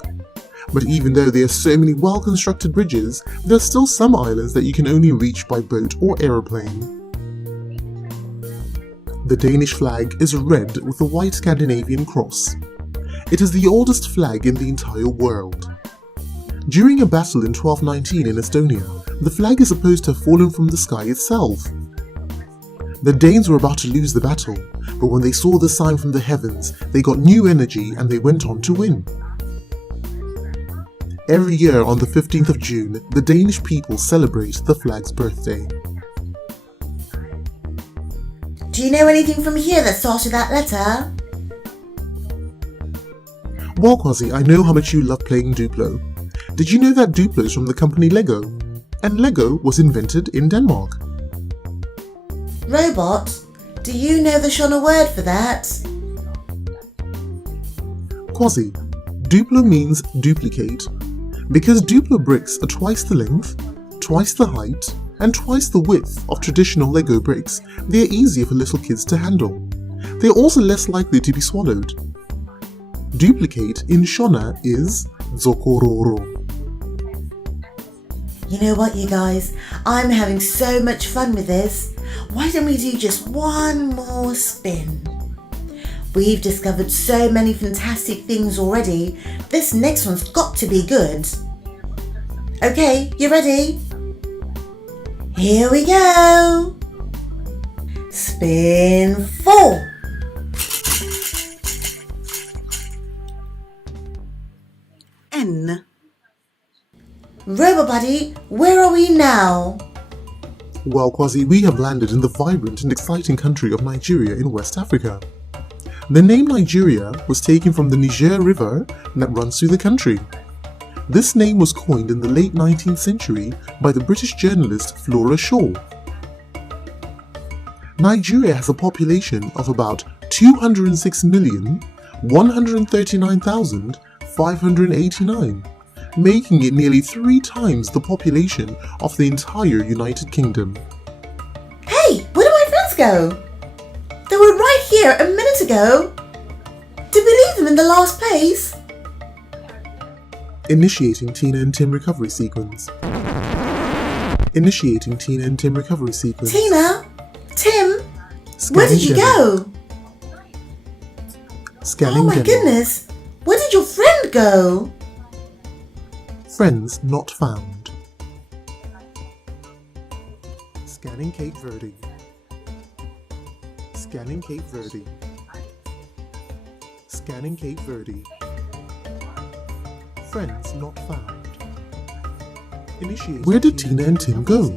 But even though there are so many well-constructed bridges, there are still some islands that you can only reach by boat or aeroplane. The Danish flag is red with a white Scandinavian cross. It is the oldest flag in the entire world. During a battle in 1219 in Estonia, the flag is supposed to have fallen from the sky itself. The Danes were about to lose the battle, but when they saw the sign from the heavens, they got new energy and they went on to win. Every year on the 15th of June, the Danish people celebrate the flag's birthday. Do you know anything from here that started that letter? Well, Quasi, I know how much you love playing Duplo. Did you know that Duplo is from the company Lego? And Lego was invented in Denmark. Robot, do you know the Shona word for that? Quasi, Duplo means duplicate. Because Duplo bricks are twice the length, twice the height, and twice the width of traditional Lego bricks, they are easier for little kids to handle. They are also less likely to be swallowed. Duplicate in Shona is Zokororo. You know what, you guys? I'm having so much fun with this. Why don't we do just one more spin? We've discovered so many fantastic things already. This next one's got to be good. Okay, you ready? Here we go. Spin 4. N. Robot Buddy, where are we now? Well, Quasi, we have landed in the vibrant and exciting country of Nigeria in West Africa. The name Nigeria was taken from the Niger River that runs through the country. This name was coined in the late 19th century by the British journalist Flora Shaw. Nigeria has a population of about 206,139,589, making it nearly 3 times the population of the entire United Kingdom. Hey, where do my friends go? They were right here a minute ago. Did we leave them in the last place? Initiating Tina and Tim recovery sequence. Initiating Tina and Tim recovery sequence. Tina? Tim? Where did you go? Scanning Oh my goodness. Where did your friend go? Friends not found. Scanning Cape Verde. Scanning Cape Verde. Scanning Cape Verde. Friends not found. Initiating. Where did Tina and Tim go?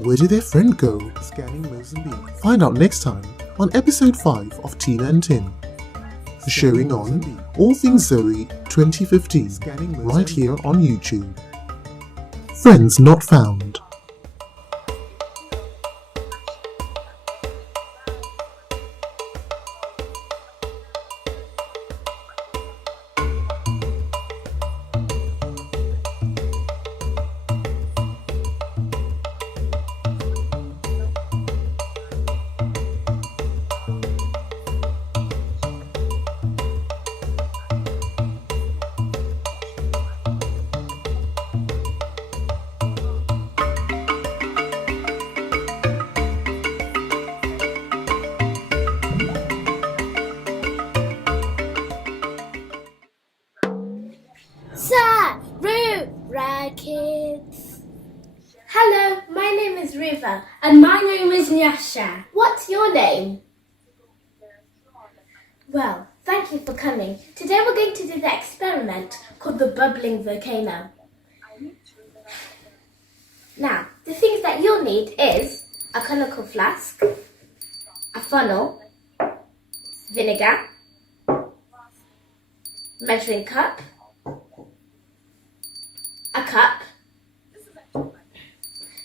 Where did their friend go? Scanning Mozambique. Find out next time on episode 5 of Tina and Tim. Showing on All Things Zoe 2015 right here on YouTube. Friends not found. Sarura Kids. Hello, my name is Riva. And my name is Nyasha. What's your name? Well, thank you for coming. Today we're going to do the experiment called the bubbling volcano. Now, the things that you'll need is a conical flask, a funnel, vinegar, measuring cup, a cup,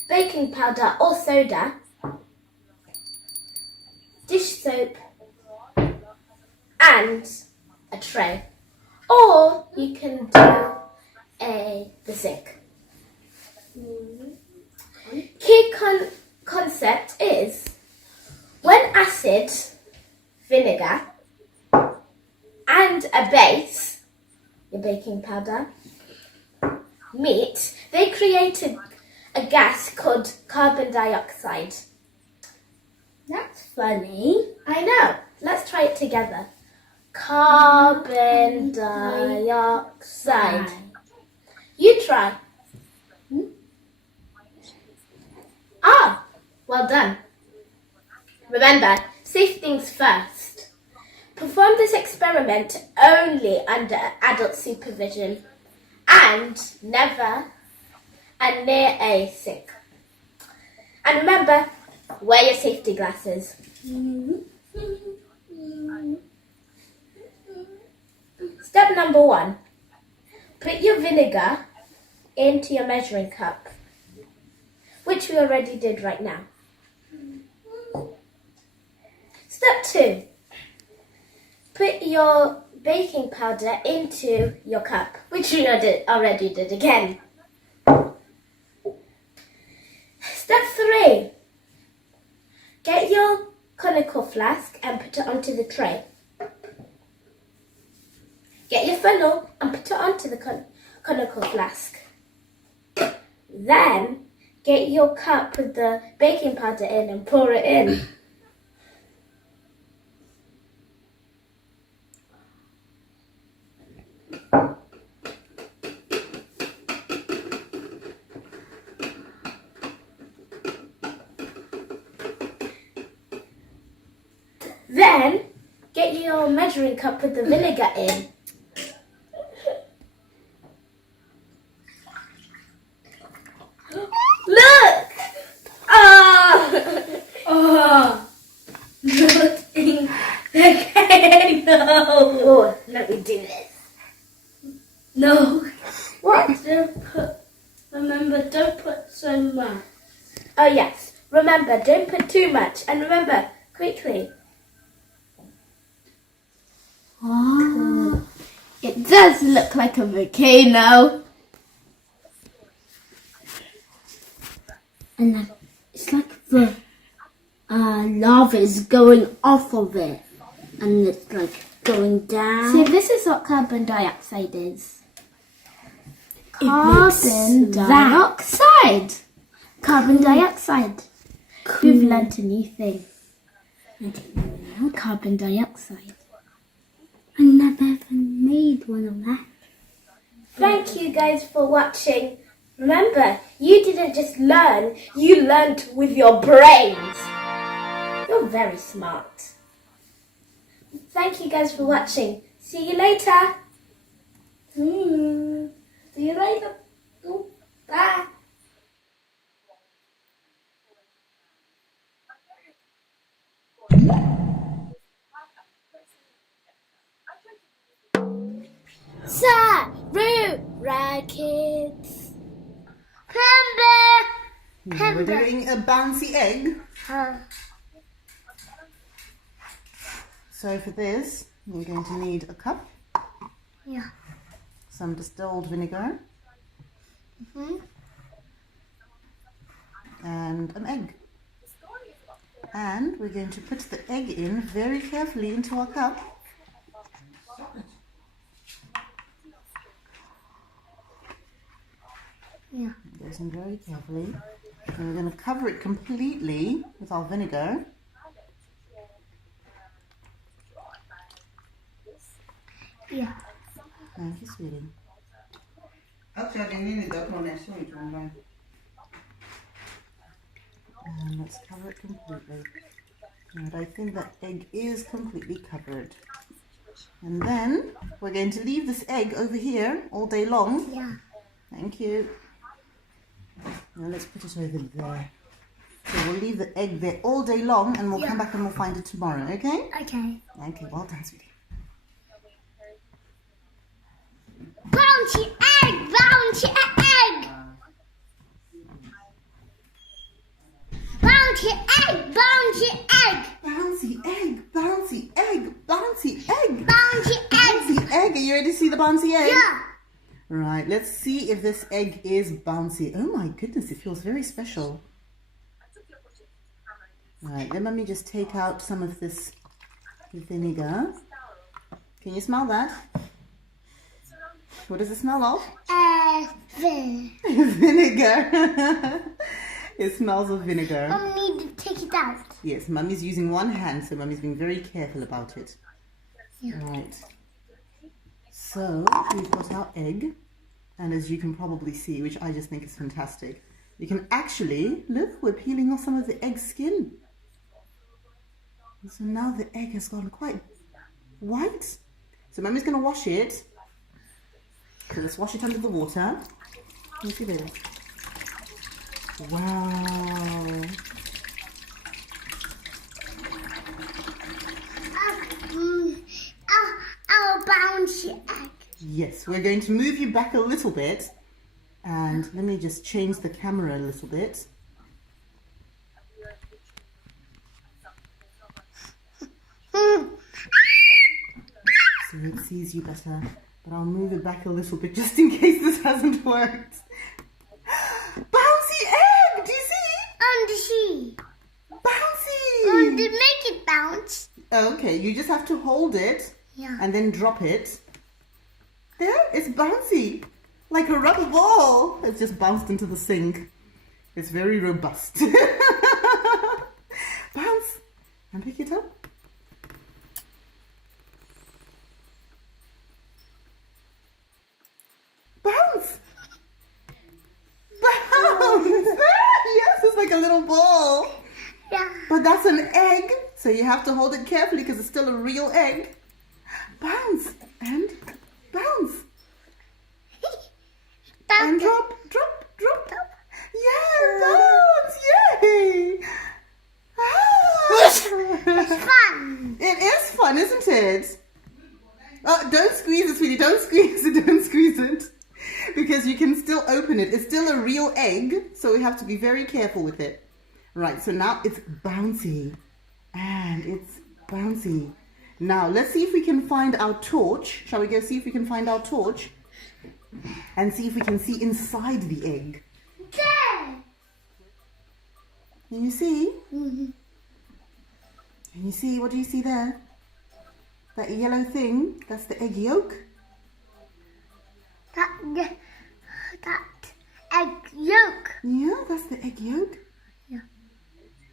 baking powder or soda, dish soap, and a tray. Or you can do the sink. Key concept is when acid, vinegar, and a base, your baking powder, meet, they created a gas called carbon dioxide. That's funny. I know. Let's try it together. Carbon dioxide. You try. Ah, well done. Remember, safe things first. Perform this experiment only under adult supervision and near a sink. And remember, wear your safety glasses. Step number 1. Put your vinegar into your measuring cup, which we already did right now. Step 2. Put your baking powder into your cup, which we already did again. Step 3. Get your conical flask and put it onto the tray. Get your funnel and put it onto the conical flask. Then get your cup with the baking powder in and pour it in. Then get your measuring cup with the vinegar in. Look! Nothing. Okay, no. Oh, let me do this. No. What? Remember, don't put so much. Oh yes. Remember, don't put too much. And remember, quickly. Oh, it does look like a volcano. And it's like the lava is going off of it. And it's like going down. See, this is what carbon dioxide is. Carbon dioxide. Carbon dioxide. We've learnt a new thing. I didn't know carbon dioxide. I never even made one of that. Thank you guys for watching. Remember, you didn't just learn, you learnt with your brains. You're very smart. Thank you guys for watching. See you later. See you later. Bye. Sarura Kids. We're doing a bouncy egg. So for this, you're going to need a cup, some distilled vinegar, and an egg. And we're going to put the egg in very carefully into our cup. It goes in very carefully. And we're going to cover it completely with our vinegar. Thank you, sweetie. And let's cover it completely. And I think that egg is completely covered. And then we're going to leave this egg over here all day long. Thank you. Now let's put it over there. So we'll leave the egg there all day long and we'll come back and we'll find it tomorrow, okay? Okay. Okay, well done, sweetie. Bouncy egg! Bouncy egg! Bouncy egg! Bouncy egg! Bouncy egg! Bouncy egg! Bouncy egg! Bouncy egg! Bouncy egg! Are you ready to see the bouncy egg? Yeah. Right, let's see if this egg is bouncy. Oh my goodness, it feels very special. Right, let me just take out some of this vinegar. Can you smell that? What does it smell of? Vinegar. It smells of vinegar. I need to take it out. Yes, Mummy's using one hand, so Mummy's being very careful about it. Right. So we've got our egg, and as you can probably see, which I just think is fantastic, you can actually, look, we're peeling off some of the egg skin. And so now the egg has gone quite white. So Mummy's going to wash it. So let's wash it under the water. Let me see, baby. Wow. Our bouncy egg. Yes, we're going to move you back a little bit. And let me just change the camera a little bit. So it sees you better. But I'll move it back a little bit just in case this hasn't worked. Bouncy egg! Do you see? On the sea. Bouncy! On the make it bounce. Okay, you just have to hold it. Yeah. And then drop it. There, it's bouncy. Like a rubber ball. It's just bounced into the sink. It's very robust. Bounce. And pick it up. Bounce. Bounce. Yes, it's like a little ball. Yeah. But that's an egg. So you have to hold it carefully because it's still a real egg. Bounce. And bounce. And drop, drop, drop. Yeah, bounce. Yay. It's fun. It is fun, isn't it? Oh, don't squeeze it, sweetie. Don't squeeze it. Don't squeeze it. Because you can still open it. It's still a real egg, so we have to be very careful with it. Right, so now it's bouncy. And it's bouncy. Now, let's see if we can find our torch. Shall we go see if we can find our torch? And see if we can see inside the egg. There. Can you see? Mm-hmm. Can you see? What do you see there? That yellow thing? That's the egg yolk. That egg yolk. Yeah, that's the egg yolk. Yeah.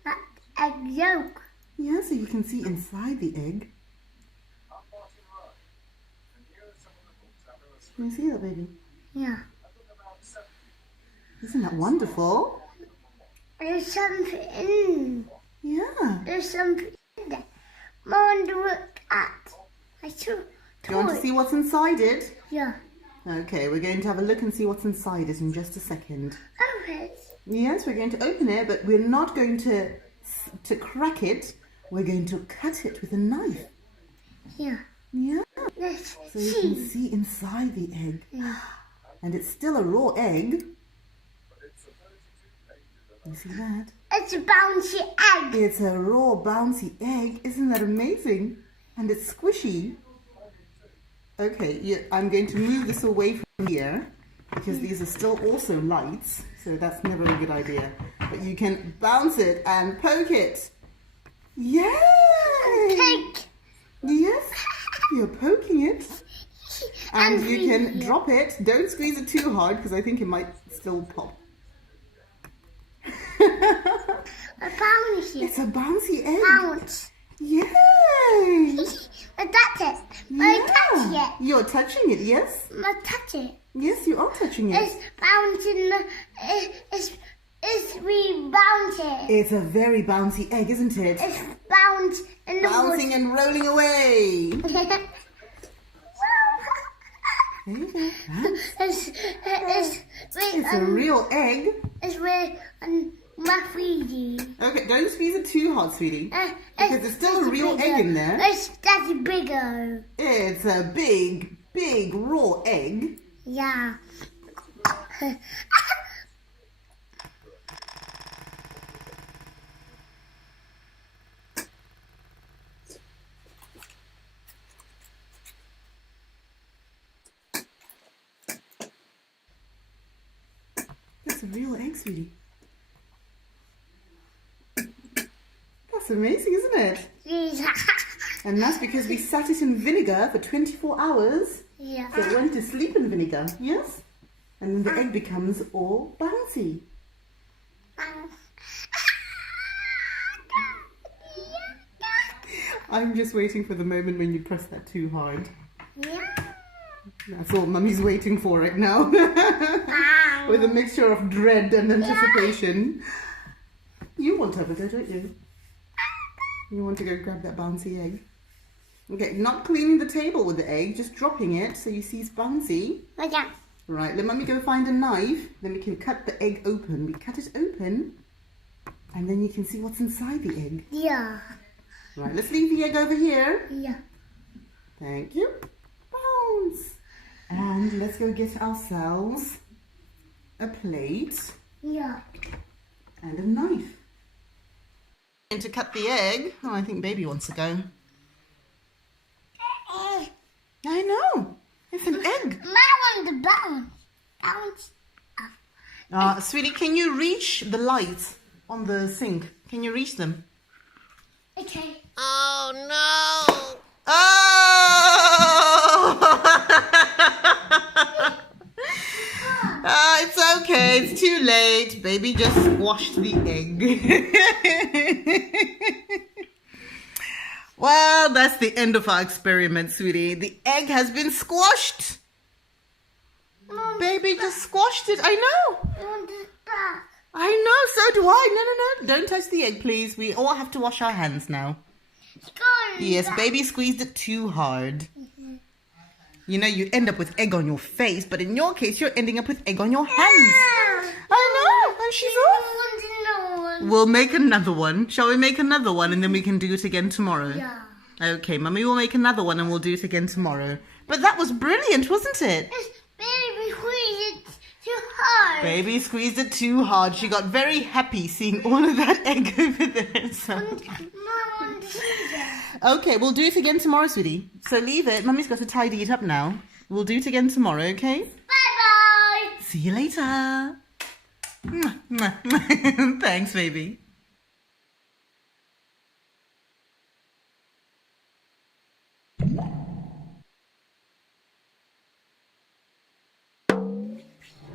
That egg yolk. Yeah, so you can see inside the egg. Can you see that, baby? Yeah. Isn't that wonderful? There's something in. Yeah. There's something in there. Mom, look at. I saw. Do you want to see what's inside it? Yeah. Okay, we're going to have a look and see what's inside it in just a second. Open. Yes, we're going to open it, but we're not going to crack it. We're going to cut it with a knife. Yeah. Yeah. Let's So you can see inside the egg. Yeah. And it's still a raw egg. You see that? It's a bouncy egg. It's a raw, bouncy egg. Isn't that amazing? And it's squishy. Okay, yeah, I'm going to move this away from here because these are still also lights, so that's never a good idea. But you can bounce it and poke it. Yay! Poke. Yes, you're poking it. And you can drop it. Don't squeeze it too hard because I think it might still pop. A bouncy. It's a bouncy egg. Bounce. Yay! I touch it. I touch it. You're touching it, yes? I touch it. Yes, you are touching it. It's bouncing. It's rebounding. It's a very bouncy egg, isn't it? It's bounce in the Bouncing water. and rolling away. There you go. It's a real egg. It's with my 3D. Okay, don't squeeze it too hard, sweetie. Because there's still a real egg in there. That's bigger. It's a big, big raw egg. Yeah. That's a real egg, sweetie. That's amazing, isn't it? Yeah. And that's because we sat it in vinegar for 24 hours. Yeah. So it went to sleep in vinegar, yes? And then the egg becomes all bouncy. I'm just waiting for the moment when you press that too hard. Yeah. That's all Mummy's waiting for right now. With a mixture of dread and anticipation. You want to have a go, don't you? You want to go grab that bouncy egg? Okay, not cleaning the table with the egg, just dropping it so you see it's bouncy. Yeah. Right, let Mummy go find a knife. Then we can cut the egg open. We cut it open and then you can see what's inside the egg. Yeah. Right, let's leave the egg over here. Yeah. Thank you. Bounce. And let's go get ourselves a plate. Yeah. And a knife. And to cut the egg. Oh, I think baby wants to go. I know. It's an egg. I want the bounce. Bounce. Sweetie, can you reach the lights on the sink? Can you reach them? Okay. Oh no! Oh! It's okay. It's too late. Baby just squashed the egg. Well, that's the end of our experiment, sweetie. The egg has been squashed. Baby just squashed it. I know. I want it back. I know. So do I. No. Don't touch the egg, please. We all have to wash our hands now. Yes, baby squeezed it too hard. You know, you end up with egg on your face, but in your case, you're ending up with egg on your hands. I know, and she's off. We'll make another one. Shall we make another one and then we can do it again tomorrow? Yeah. Okay, Mummy will make another one and we'll do it again tomorrow. But that was brilliant, wasn't it? Baby squeezed it too hard. Baby squeezed it too hard. She got very happy seeing all of that egg over there. So. Okay, we'll do it again tomorrow, sweetie. So leave it. Mummy's got to tidy it up now. We'll do it again tomorrow, okay? Bye-bye. See you later. Thanks, baby.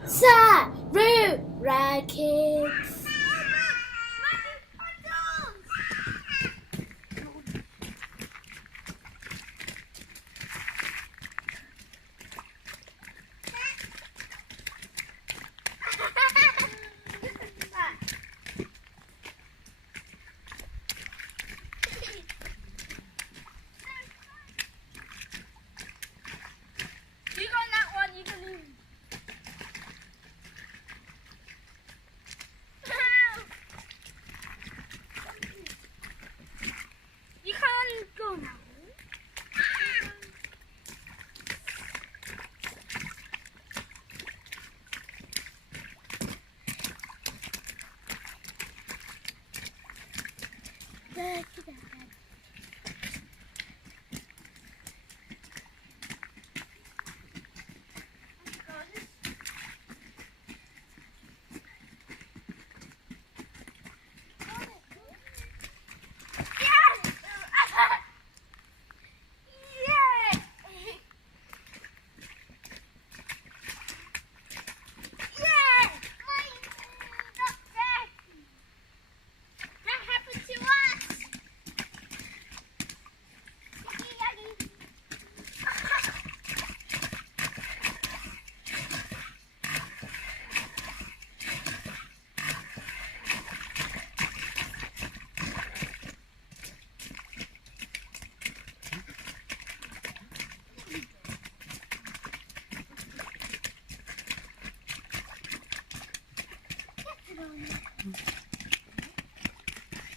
Sarura Kids.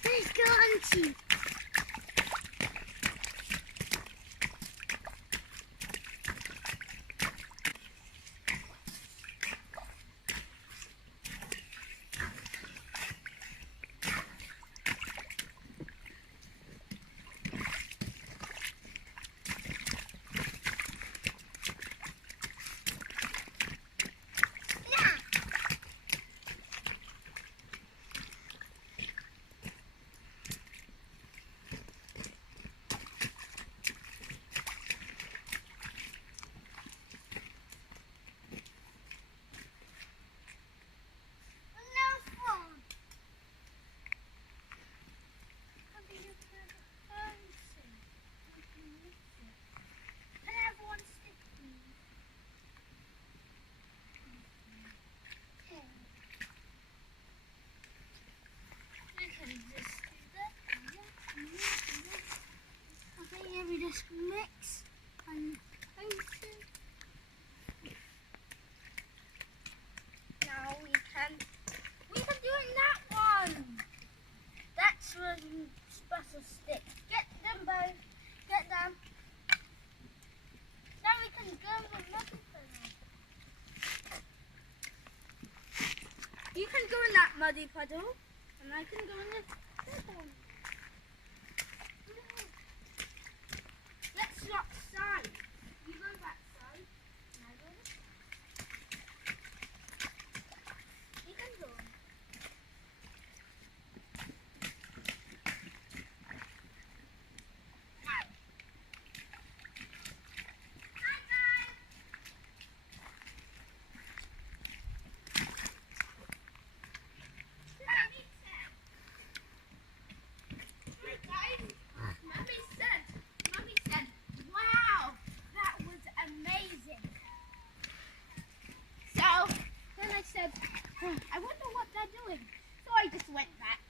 Let's go, Auntie. that muddy puddle, and I can go in this one. Let's swap sides. You go that side, and I go this side. You can go. Mommy said, wow, that was amazing. So then I said, I wonder what they're doing. So I just went back,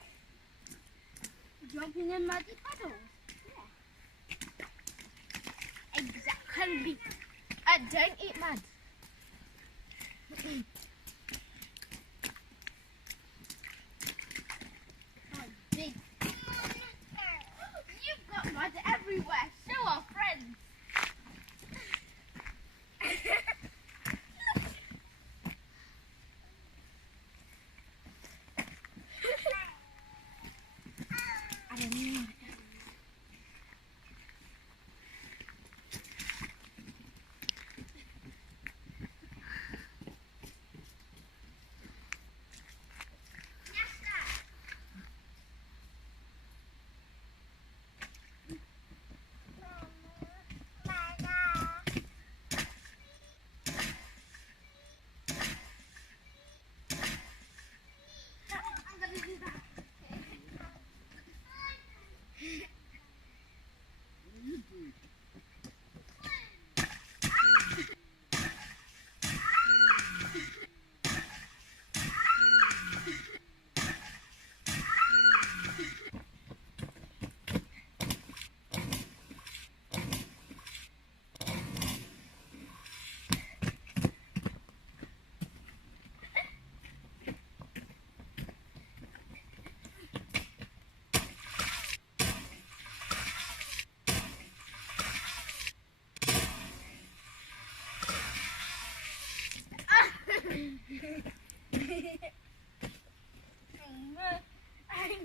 jumping in muddy puddles. Yeah. Exactly. Don't eat mud. Oh, big. You've got mud everywhere. Show our friends. I don't know. I'm gonna do that.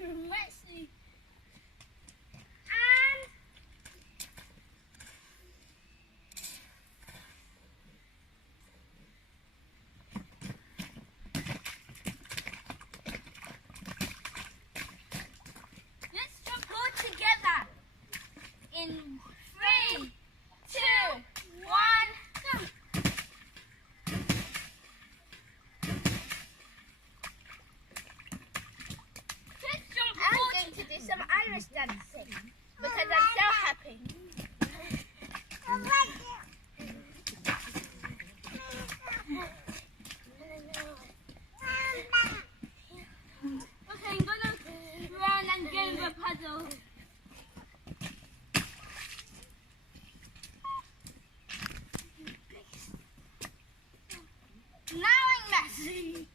I'm messy. And let's jump all together in 3, 2, 1, go. I'm going to do some Irish dancing because I'm so happy. Okay, I'm gonna run and go the puzzle. Now I'm messy.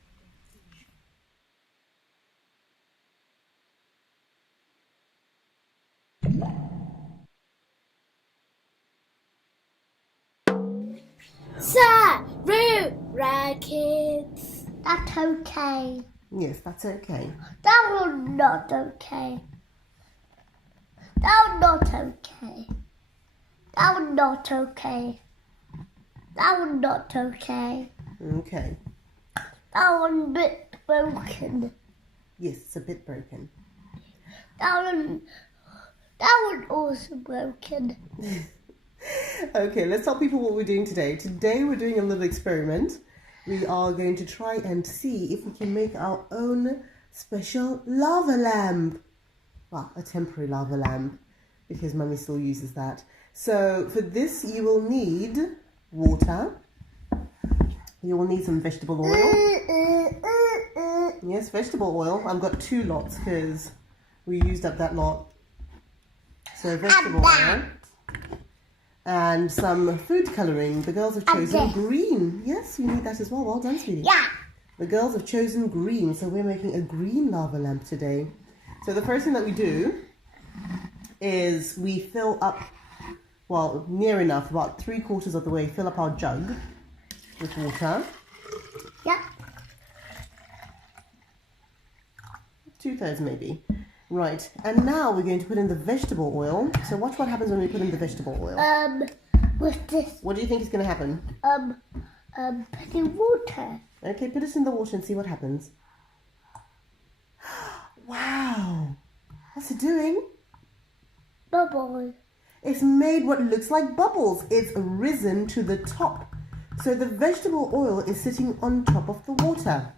Sarura Kids. That's okay. Yes, that's okay. That was not okay. That was not okay. That was not okay. That was not okay. Okay. That one's a bit broken. Yes, it's a bit broken. That was also broken. Okay, let's tell people what we're doing today. Today we're doing a little experiment. We are going to try and see if we can make our own special lava lamp. Well, a temporary lava lamp, because Mummy still uses that. So for this you will need water. You will need some vegetable oil. Yes, vegetable oil. I've got 2 lots because we used up that lot. So vegetable oil. And some food colouring. The girls have chosen green. Yes, you need that as well. Well done, sweetie. Yeah. The girls have chosen green, so we're making a green lava lamp today. So the first thing that we do is we fill up, well, near enough, about 3/4 of the way, fill up our jug with water. Yeah. 2/3 maybe. Right, and now we're going to put in the vegetable oil. So watch what happens when we put in the vegetable oil. What's this? What do you think is going to happen? Put in water. Okay, put it in the water and see what happens. Wow! What's it doing? Bubble. It's made what looks like bubbles. It's risen to the top. So the vegetable oil is sitting on top of the water.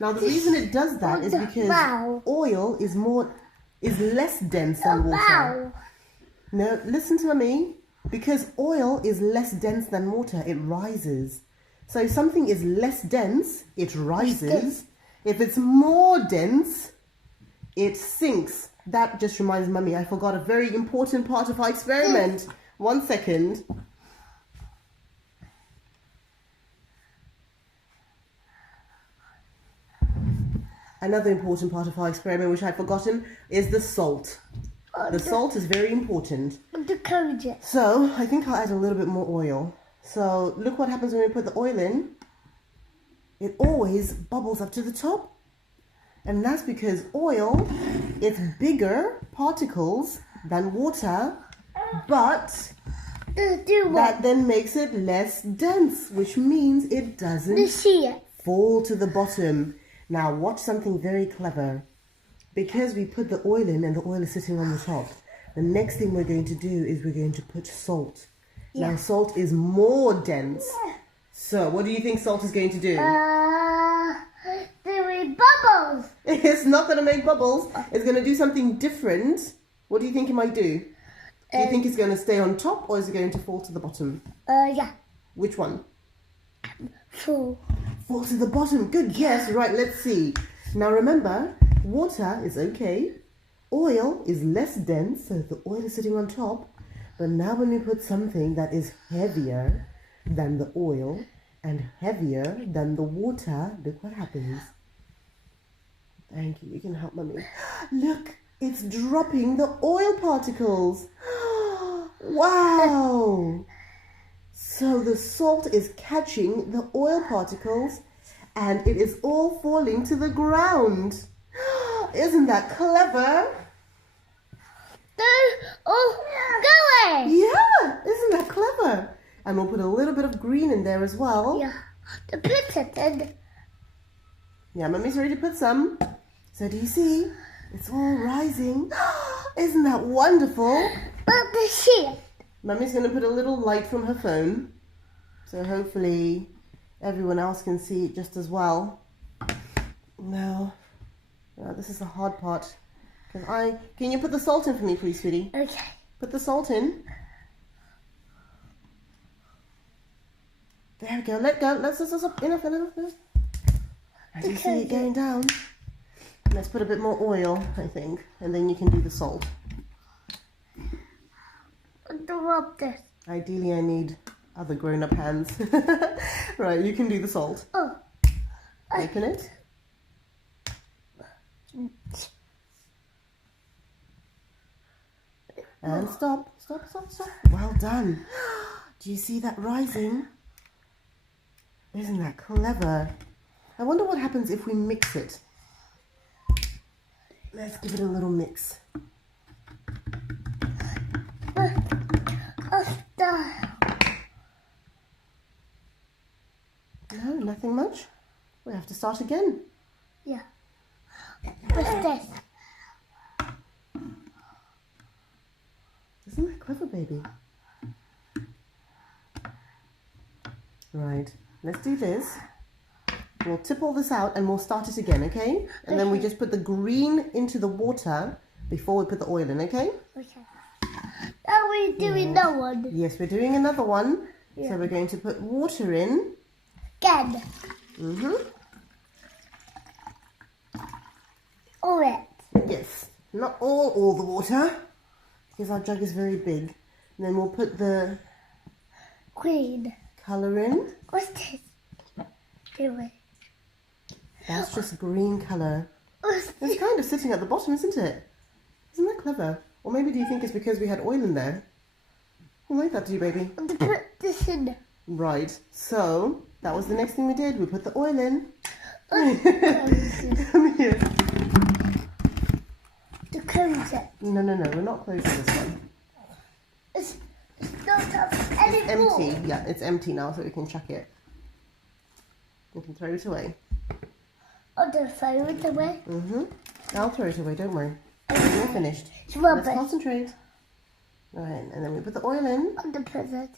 Now the reason it does that is because oil is less dense than water. No, listen to me. Because oil is less dense than water, it rises. So if something is less dense, it rises. If it's more dense, it sinks. That just reminds Mummy, I forgot a very important part of our experiment. 1 second. Another important part of our experiment, which I've forgotten, is the salt. The salt is very important. So I think I'll add a little bit more oil. So look what happens when we put the oil in. It always bubbles up to the top. And that's because oil, it's bigger particles than water, but that then makes it less dense, which means it doesn't fall to the bottom. Now watch something very clever. Because we put the oil in and the oil is sitting on the top, the next thing we're going to do is we're going to put salt. Now salt is more dense. So what do you think salt is going to do? Doing bubbles. It's not going to make bubbles. It's going to do something different. What do you think it might do? Do you think it's going to stay on top or is it going to fall to the bottom? Yeah. Which one? Fall. Fall to the bottom. Good guess. Right, let's see. Now remember, water is okay. Oil is less dense, so the oil is sitting on top. But now when we put something that is heavier than the oil and heavier than the water, look what happens. Thank you. You can help Mummy. Look, it's dropping the oil particles. Wow. So the salt is catching the oil particles and it is all falling to the ground. Isn't that clever? Go away. Yeah, isn't that clever? And we'll put a little bit of green in there as well. Yeah, to put it in. Yeah, Mummy's ready to put some. So do you see? It's all rising. Isn't that wonderful? But the sheep. Mummy's going to put a little light from her phone. So hopefully everyone else can see it just as well. Now, this is the hard part. Can you put the salt in for me, please, sweetie? Okay. Put the salt in. There we go. Let go. Let's enough. Do you see it going down? Let's put a bit more oil, I think, and then you can do the salt. Rub this. Ideally, I need other grown-up hands. Right, you can do the salt. Open it. And stop. Well done. Do you see that rising? Isn't that clever? I wonder what happens if we mix it. Let's give it a little mix. No, nothing much. We have to start again. Yeah. What's this? Isn't that clever, baby? Right, let's do this. We'll tip all this out and we'll start it again, okay? And then we just put the green into the water before we put the oil in, okay? Okay. Now we're doing another one. Yes, we're doing another one. Yeah. So we're going to put water in. Again. All it. Yes, not all the water, because our jug is very big. And then we'll put the green colour in. What's this? Do it. That's just green colour. It's kind of sitting at the bottom, isn't it? Isn't that clever? Or maybe do you think it's because we had oil in there? You like that, do you, baby? To put this in. Right, so that was the next thing we did. We put the oil in. Come here. No, we're not closing this one. It's not anymore. Empty. Yeah, it's empty now, so we can chuck it. We can throw it away. I'll just throw it away. I'll throw it away, don't worry. We're finished. It's rubbish. Let's concentrate. Right, and then we put the oil in. On the present.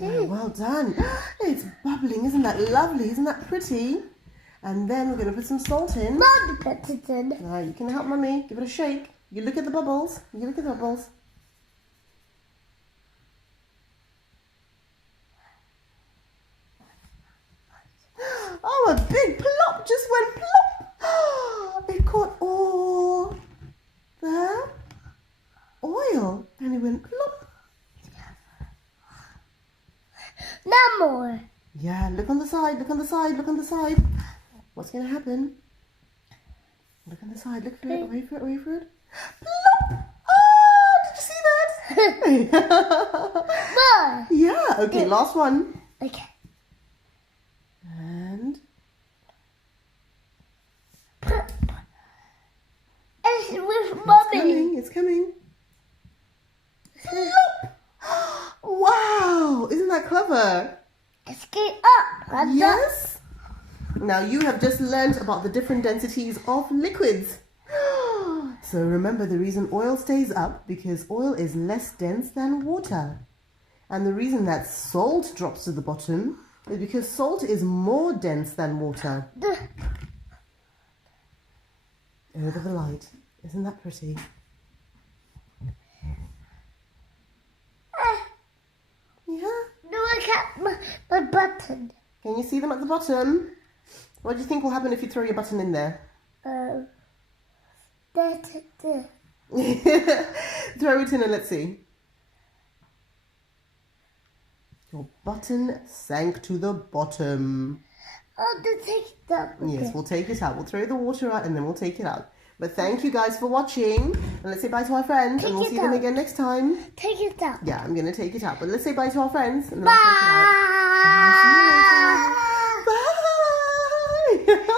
Oh, well done. It's bubbling, isn't that lovely? Isn't that pretty? And then we're going to put some salt in. Mom put it in. Right, you can help Mummy. Give it a shake. You look at the bubbles. You look at the bubbles. Oh, a big plop just went plop. It caught all the oil and it went plop. No more. Yeah, look on the side, look on the side, look on the side. What's going to happen? Look on the side, look for it, wait for it, wait for it. Plop! Oh, did you see that? More. Yeah, okay, last one. Okay. And It's with Mommy. it's coming. Plop! Wow, isn't that clever? Let's get up. Yes. Now you have just learnt about the different densities of liquids. So remember, the reason oil stays up because oil is less dense than water. And the reason that salt drops to the bottom is because salt is more dense than water. Over the light. Isn't that pretty? Yeah. Look at my button. Can you see them at the bottom? What do you think will happen if you throw your button in there? There. Throw it in and let's see. Your button sank to the bottom. I'll just take it out. Yes, we'll take it out. We'll throw the water out and then we'll take it out. But thank you guys for watching. And let's say bye to our friends. And we'll see them again next time. Take it out. Yeah, I'm going to take it out. But let's say bye to our friends. And then Bye. I'll take it out. Bye. See you later. Bye.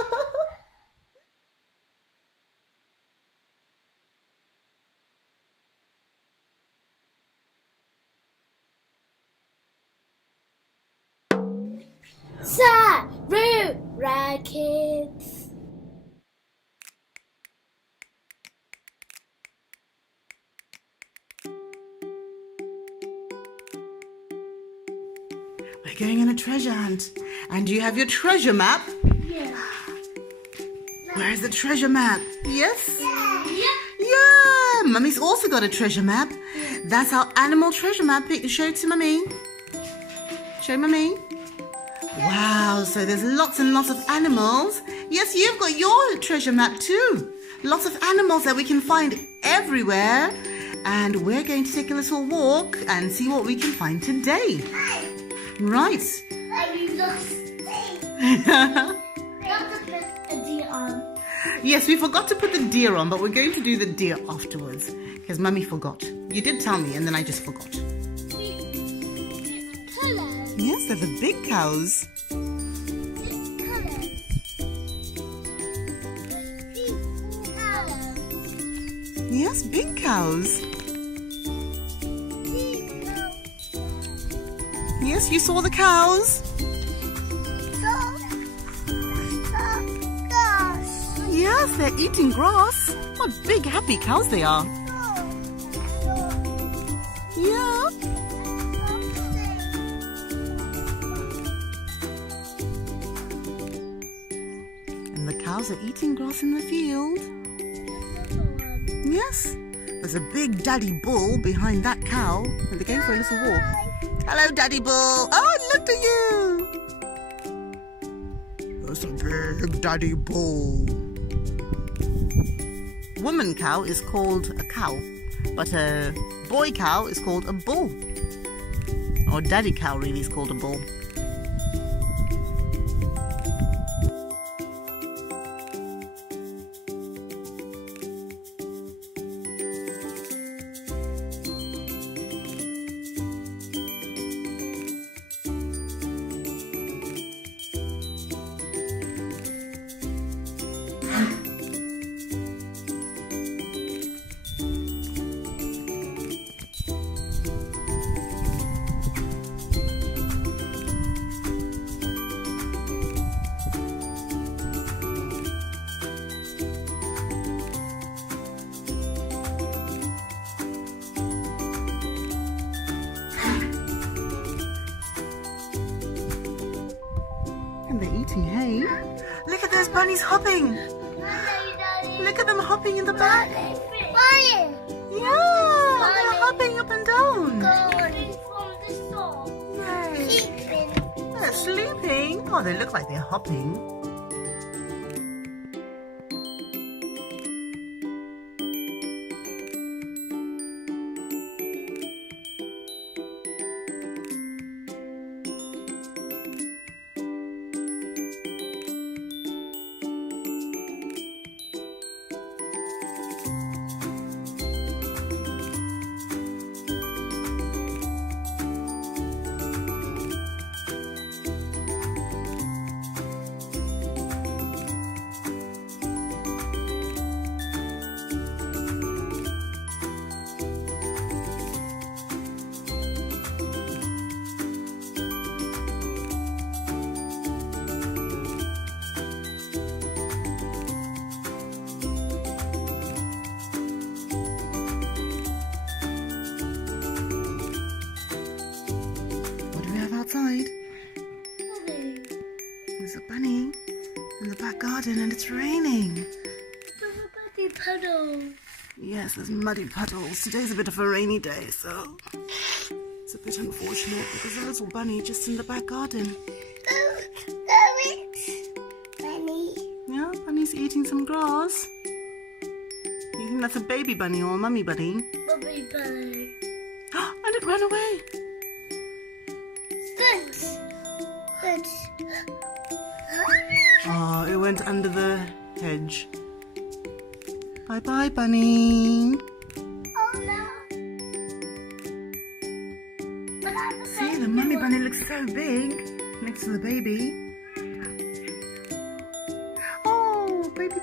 Sarura Kids. We're going on a treasure hunt. And do you have your treasure map? Yeah. Where's the treasure map? Yes? Yeah. Yeah. Mummy's also got a treasure map. That's our animal treasure map. Show it to Mummy. Show Mummy. Wow, so there's lots and lots of animals. Yes, you've got your treasure map too. Lots of animals that we can find everywhere. And we're going to take a little walk and see what we can find today. Right. Yes, we forgot to put the deer on, but we're going to do the deer afterwards. Because Mummy forgot. You did tell me and then I just forgot. Yes, they're the big cows. Yes, big cows. Yes, you saw the cows. Yes, they're eating grass. What big happy cows they are. Yeah. And the cows are eating grass in the field. Yes. There's a big daddy bull behind that cow. And they're going for a little walk. Hello, Daddy Bull. Oh, look at you. That's a big Daddy Bull. Woman cow is called a cow, but a boy cow is called a bull. Or daddy cow really is called a bull. bunnies hopping. Look at them hopping in the back. Bunny. Yeah, they're hopping up and down. Yay. Sleeping. They're sleeping. Oh, they look like they're hopping. Outside. There's a bunny in the back garden and it's raining. There's a muddy puddle. Yes, there's muddy puddles. Today's a bit of a rainy day, so it's a bit unfortunate, but there's a little bunny just in the back garden. Go it, bunny. Yeah, bunny's eating some grass. You think that's a baby bunny or a mummy bunny? Mummy bunny. And it ran away. Good. Oh, it went under the hedge. Bye-bye, bunny. Oh no. See, the mummy bunny looks so big next to the baby.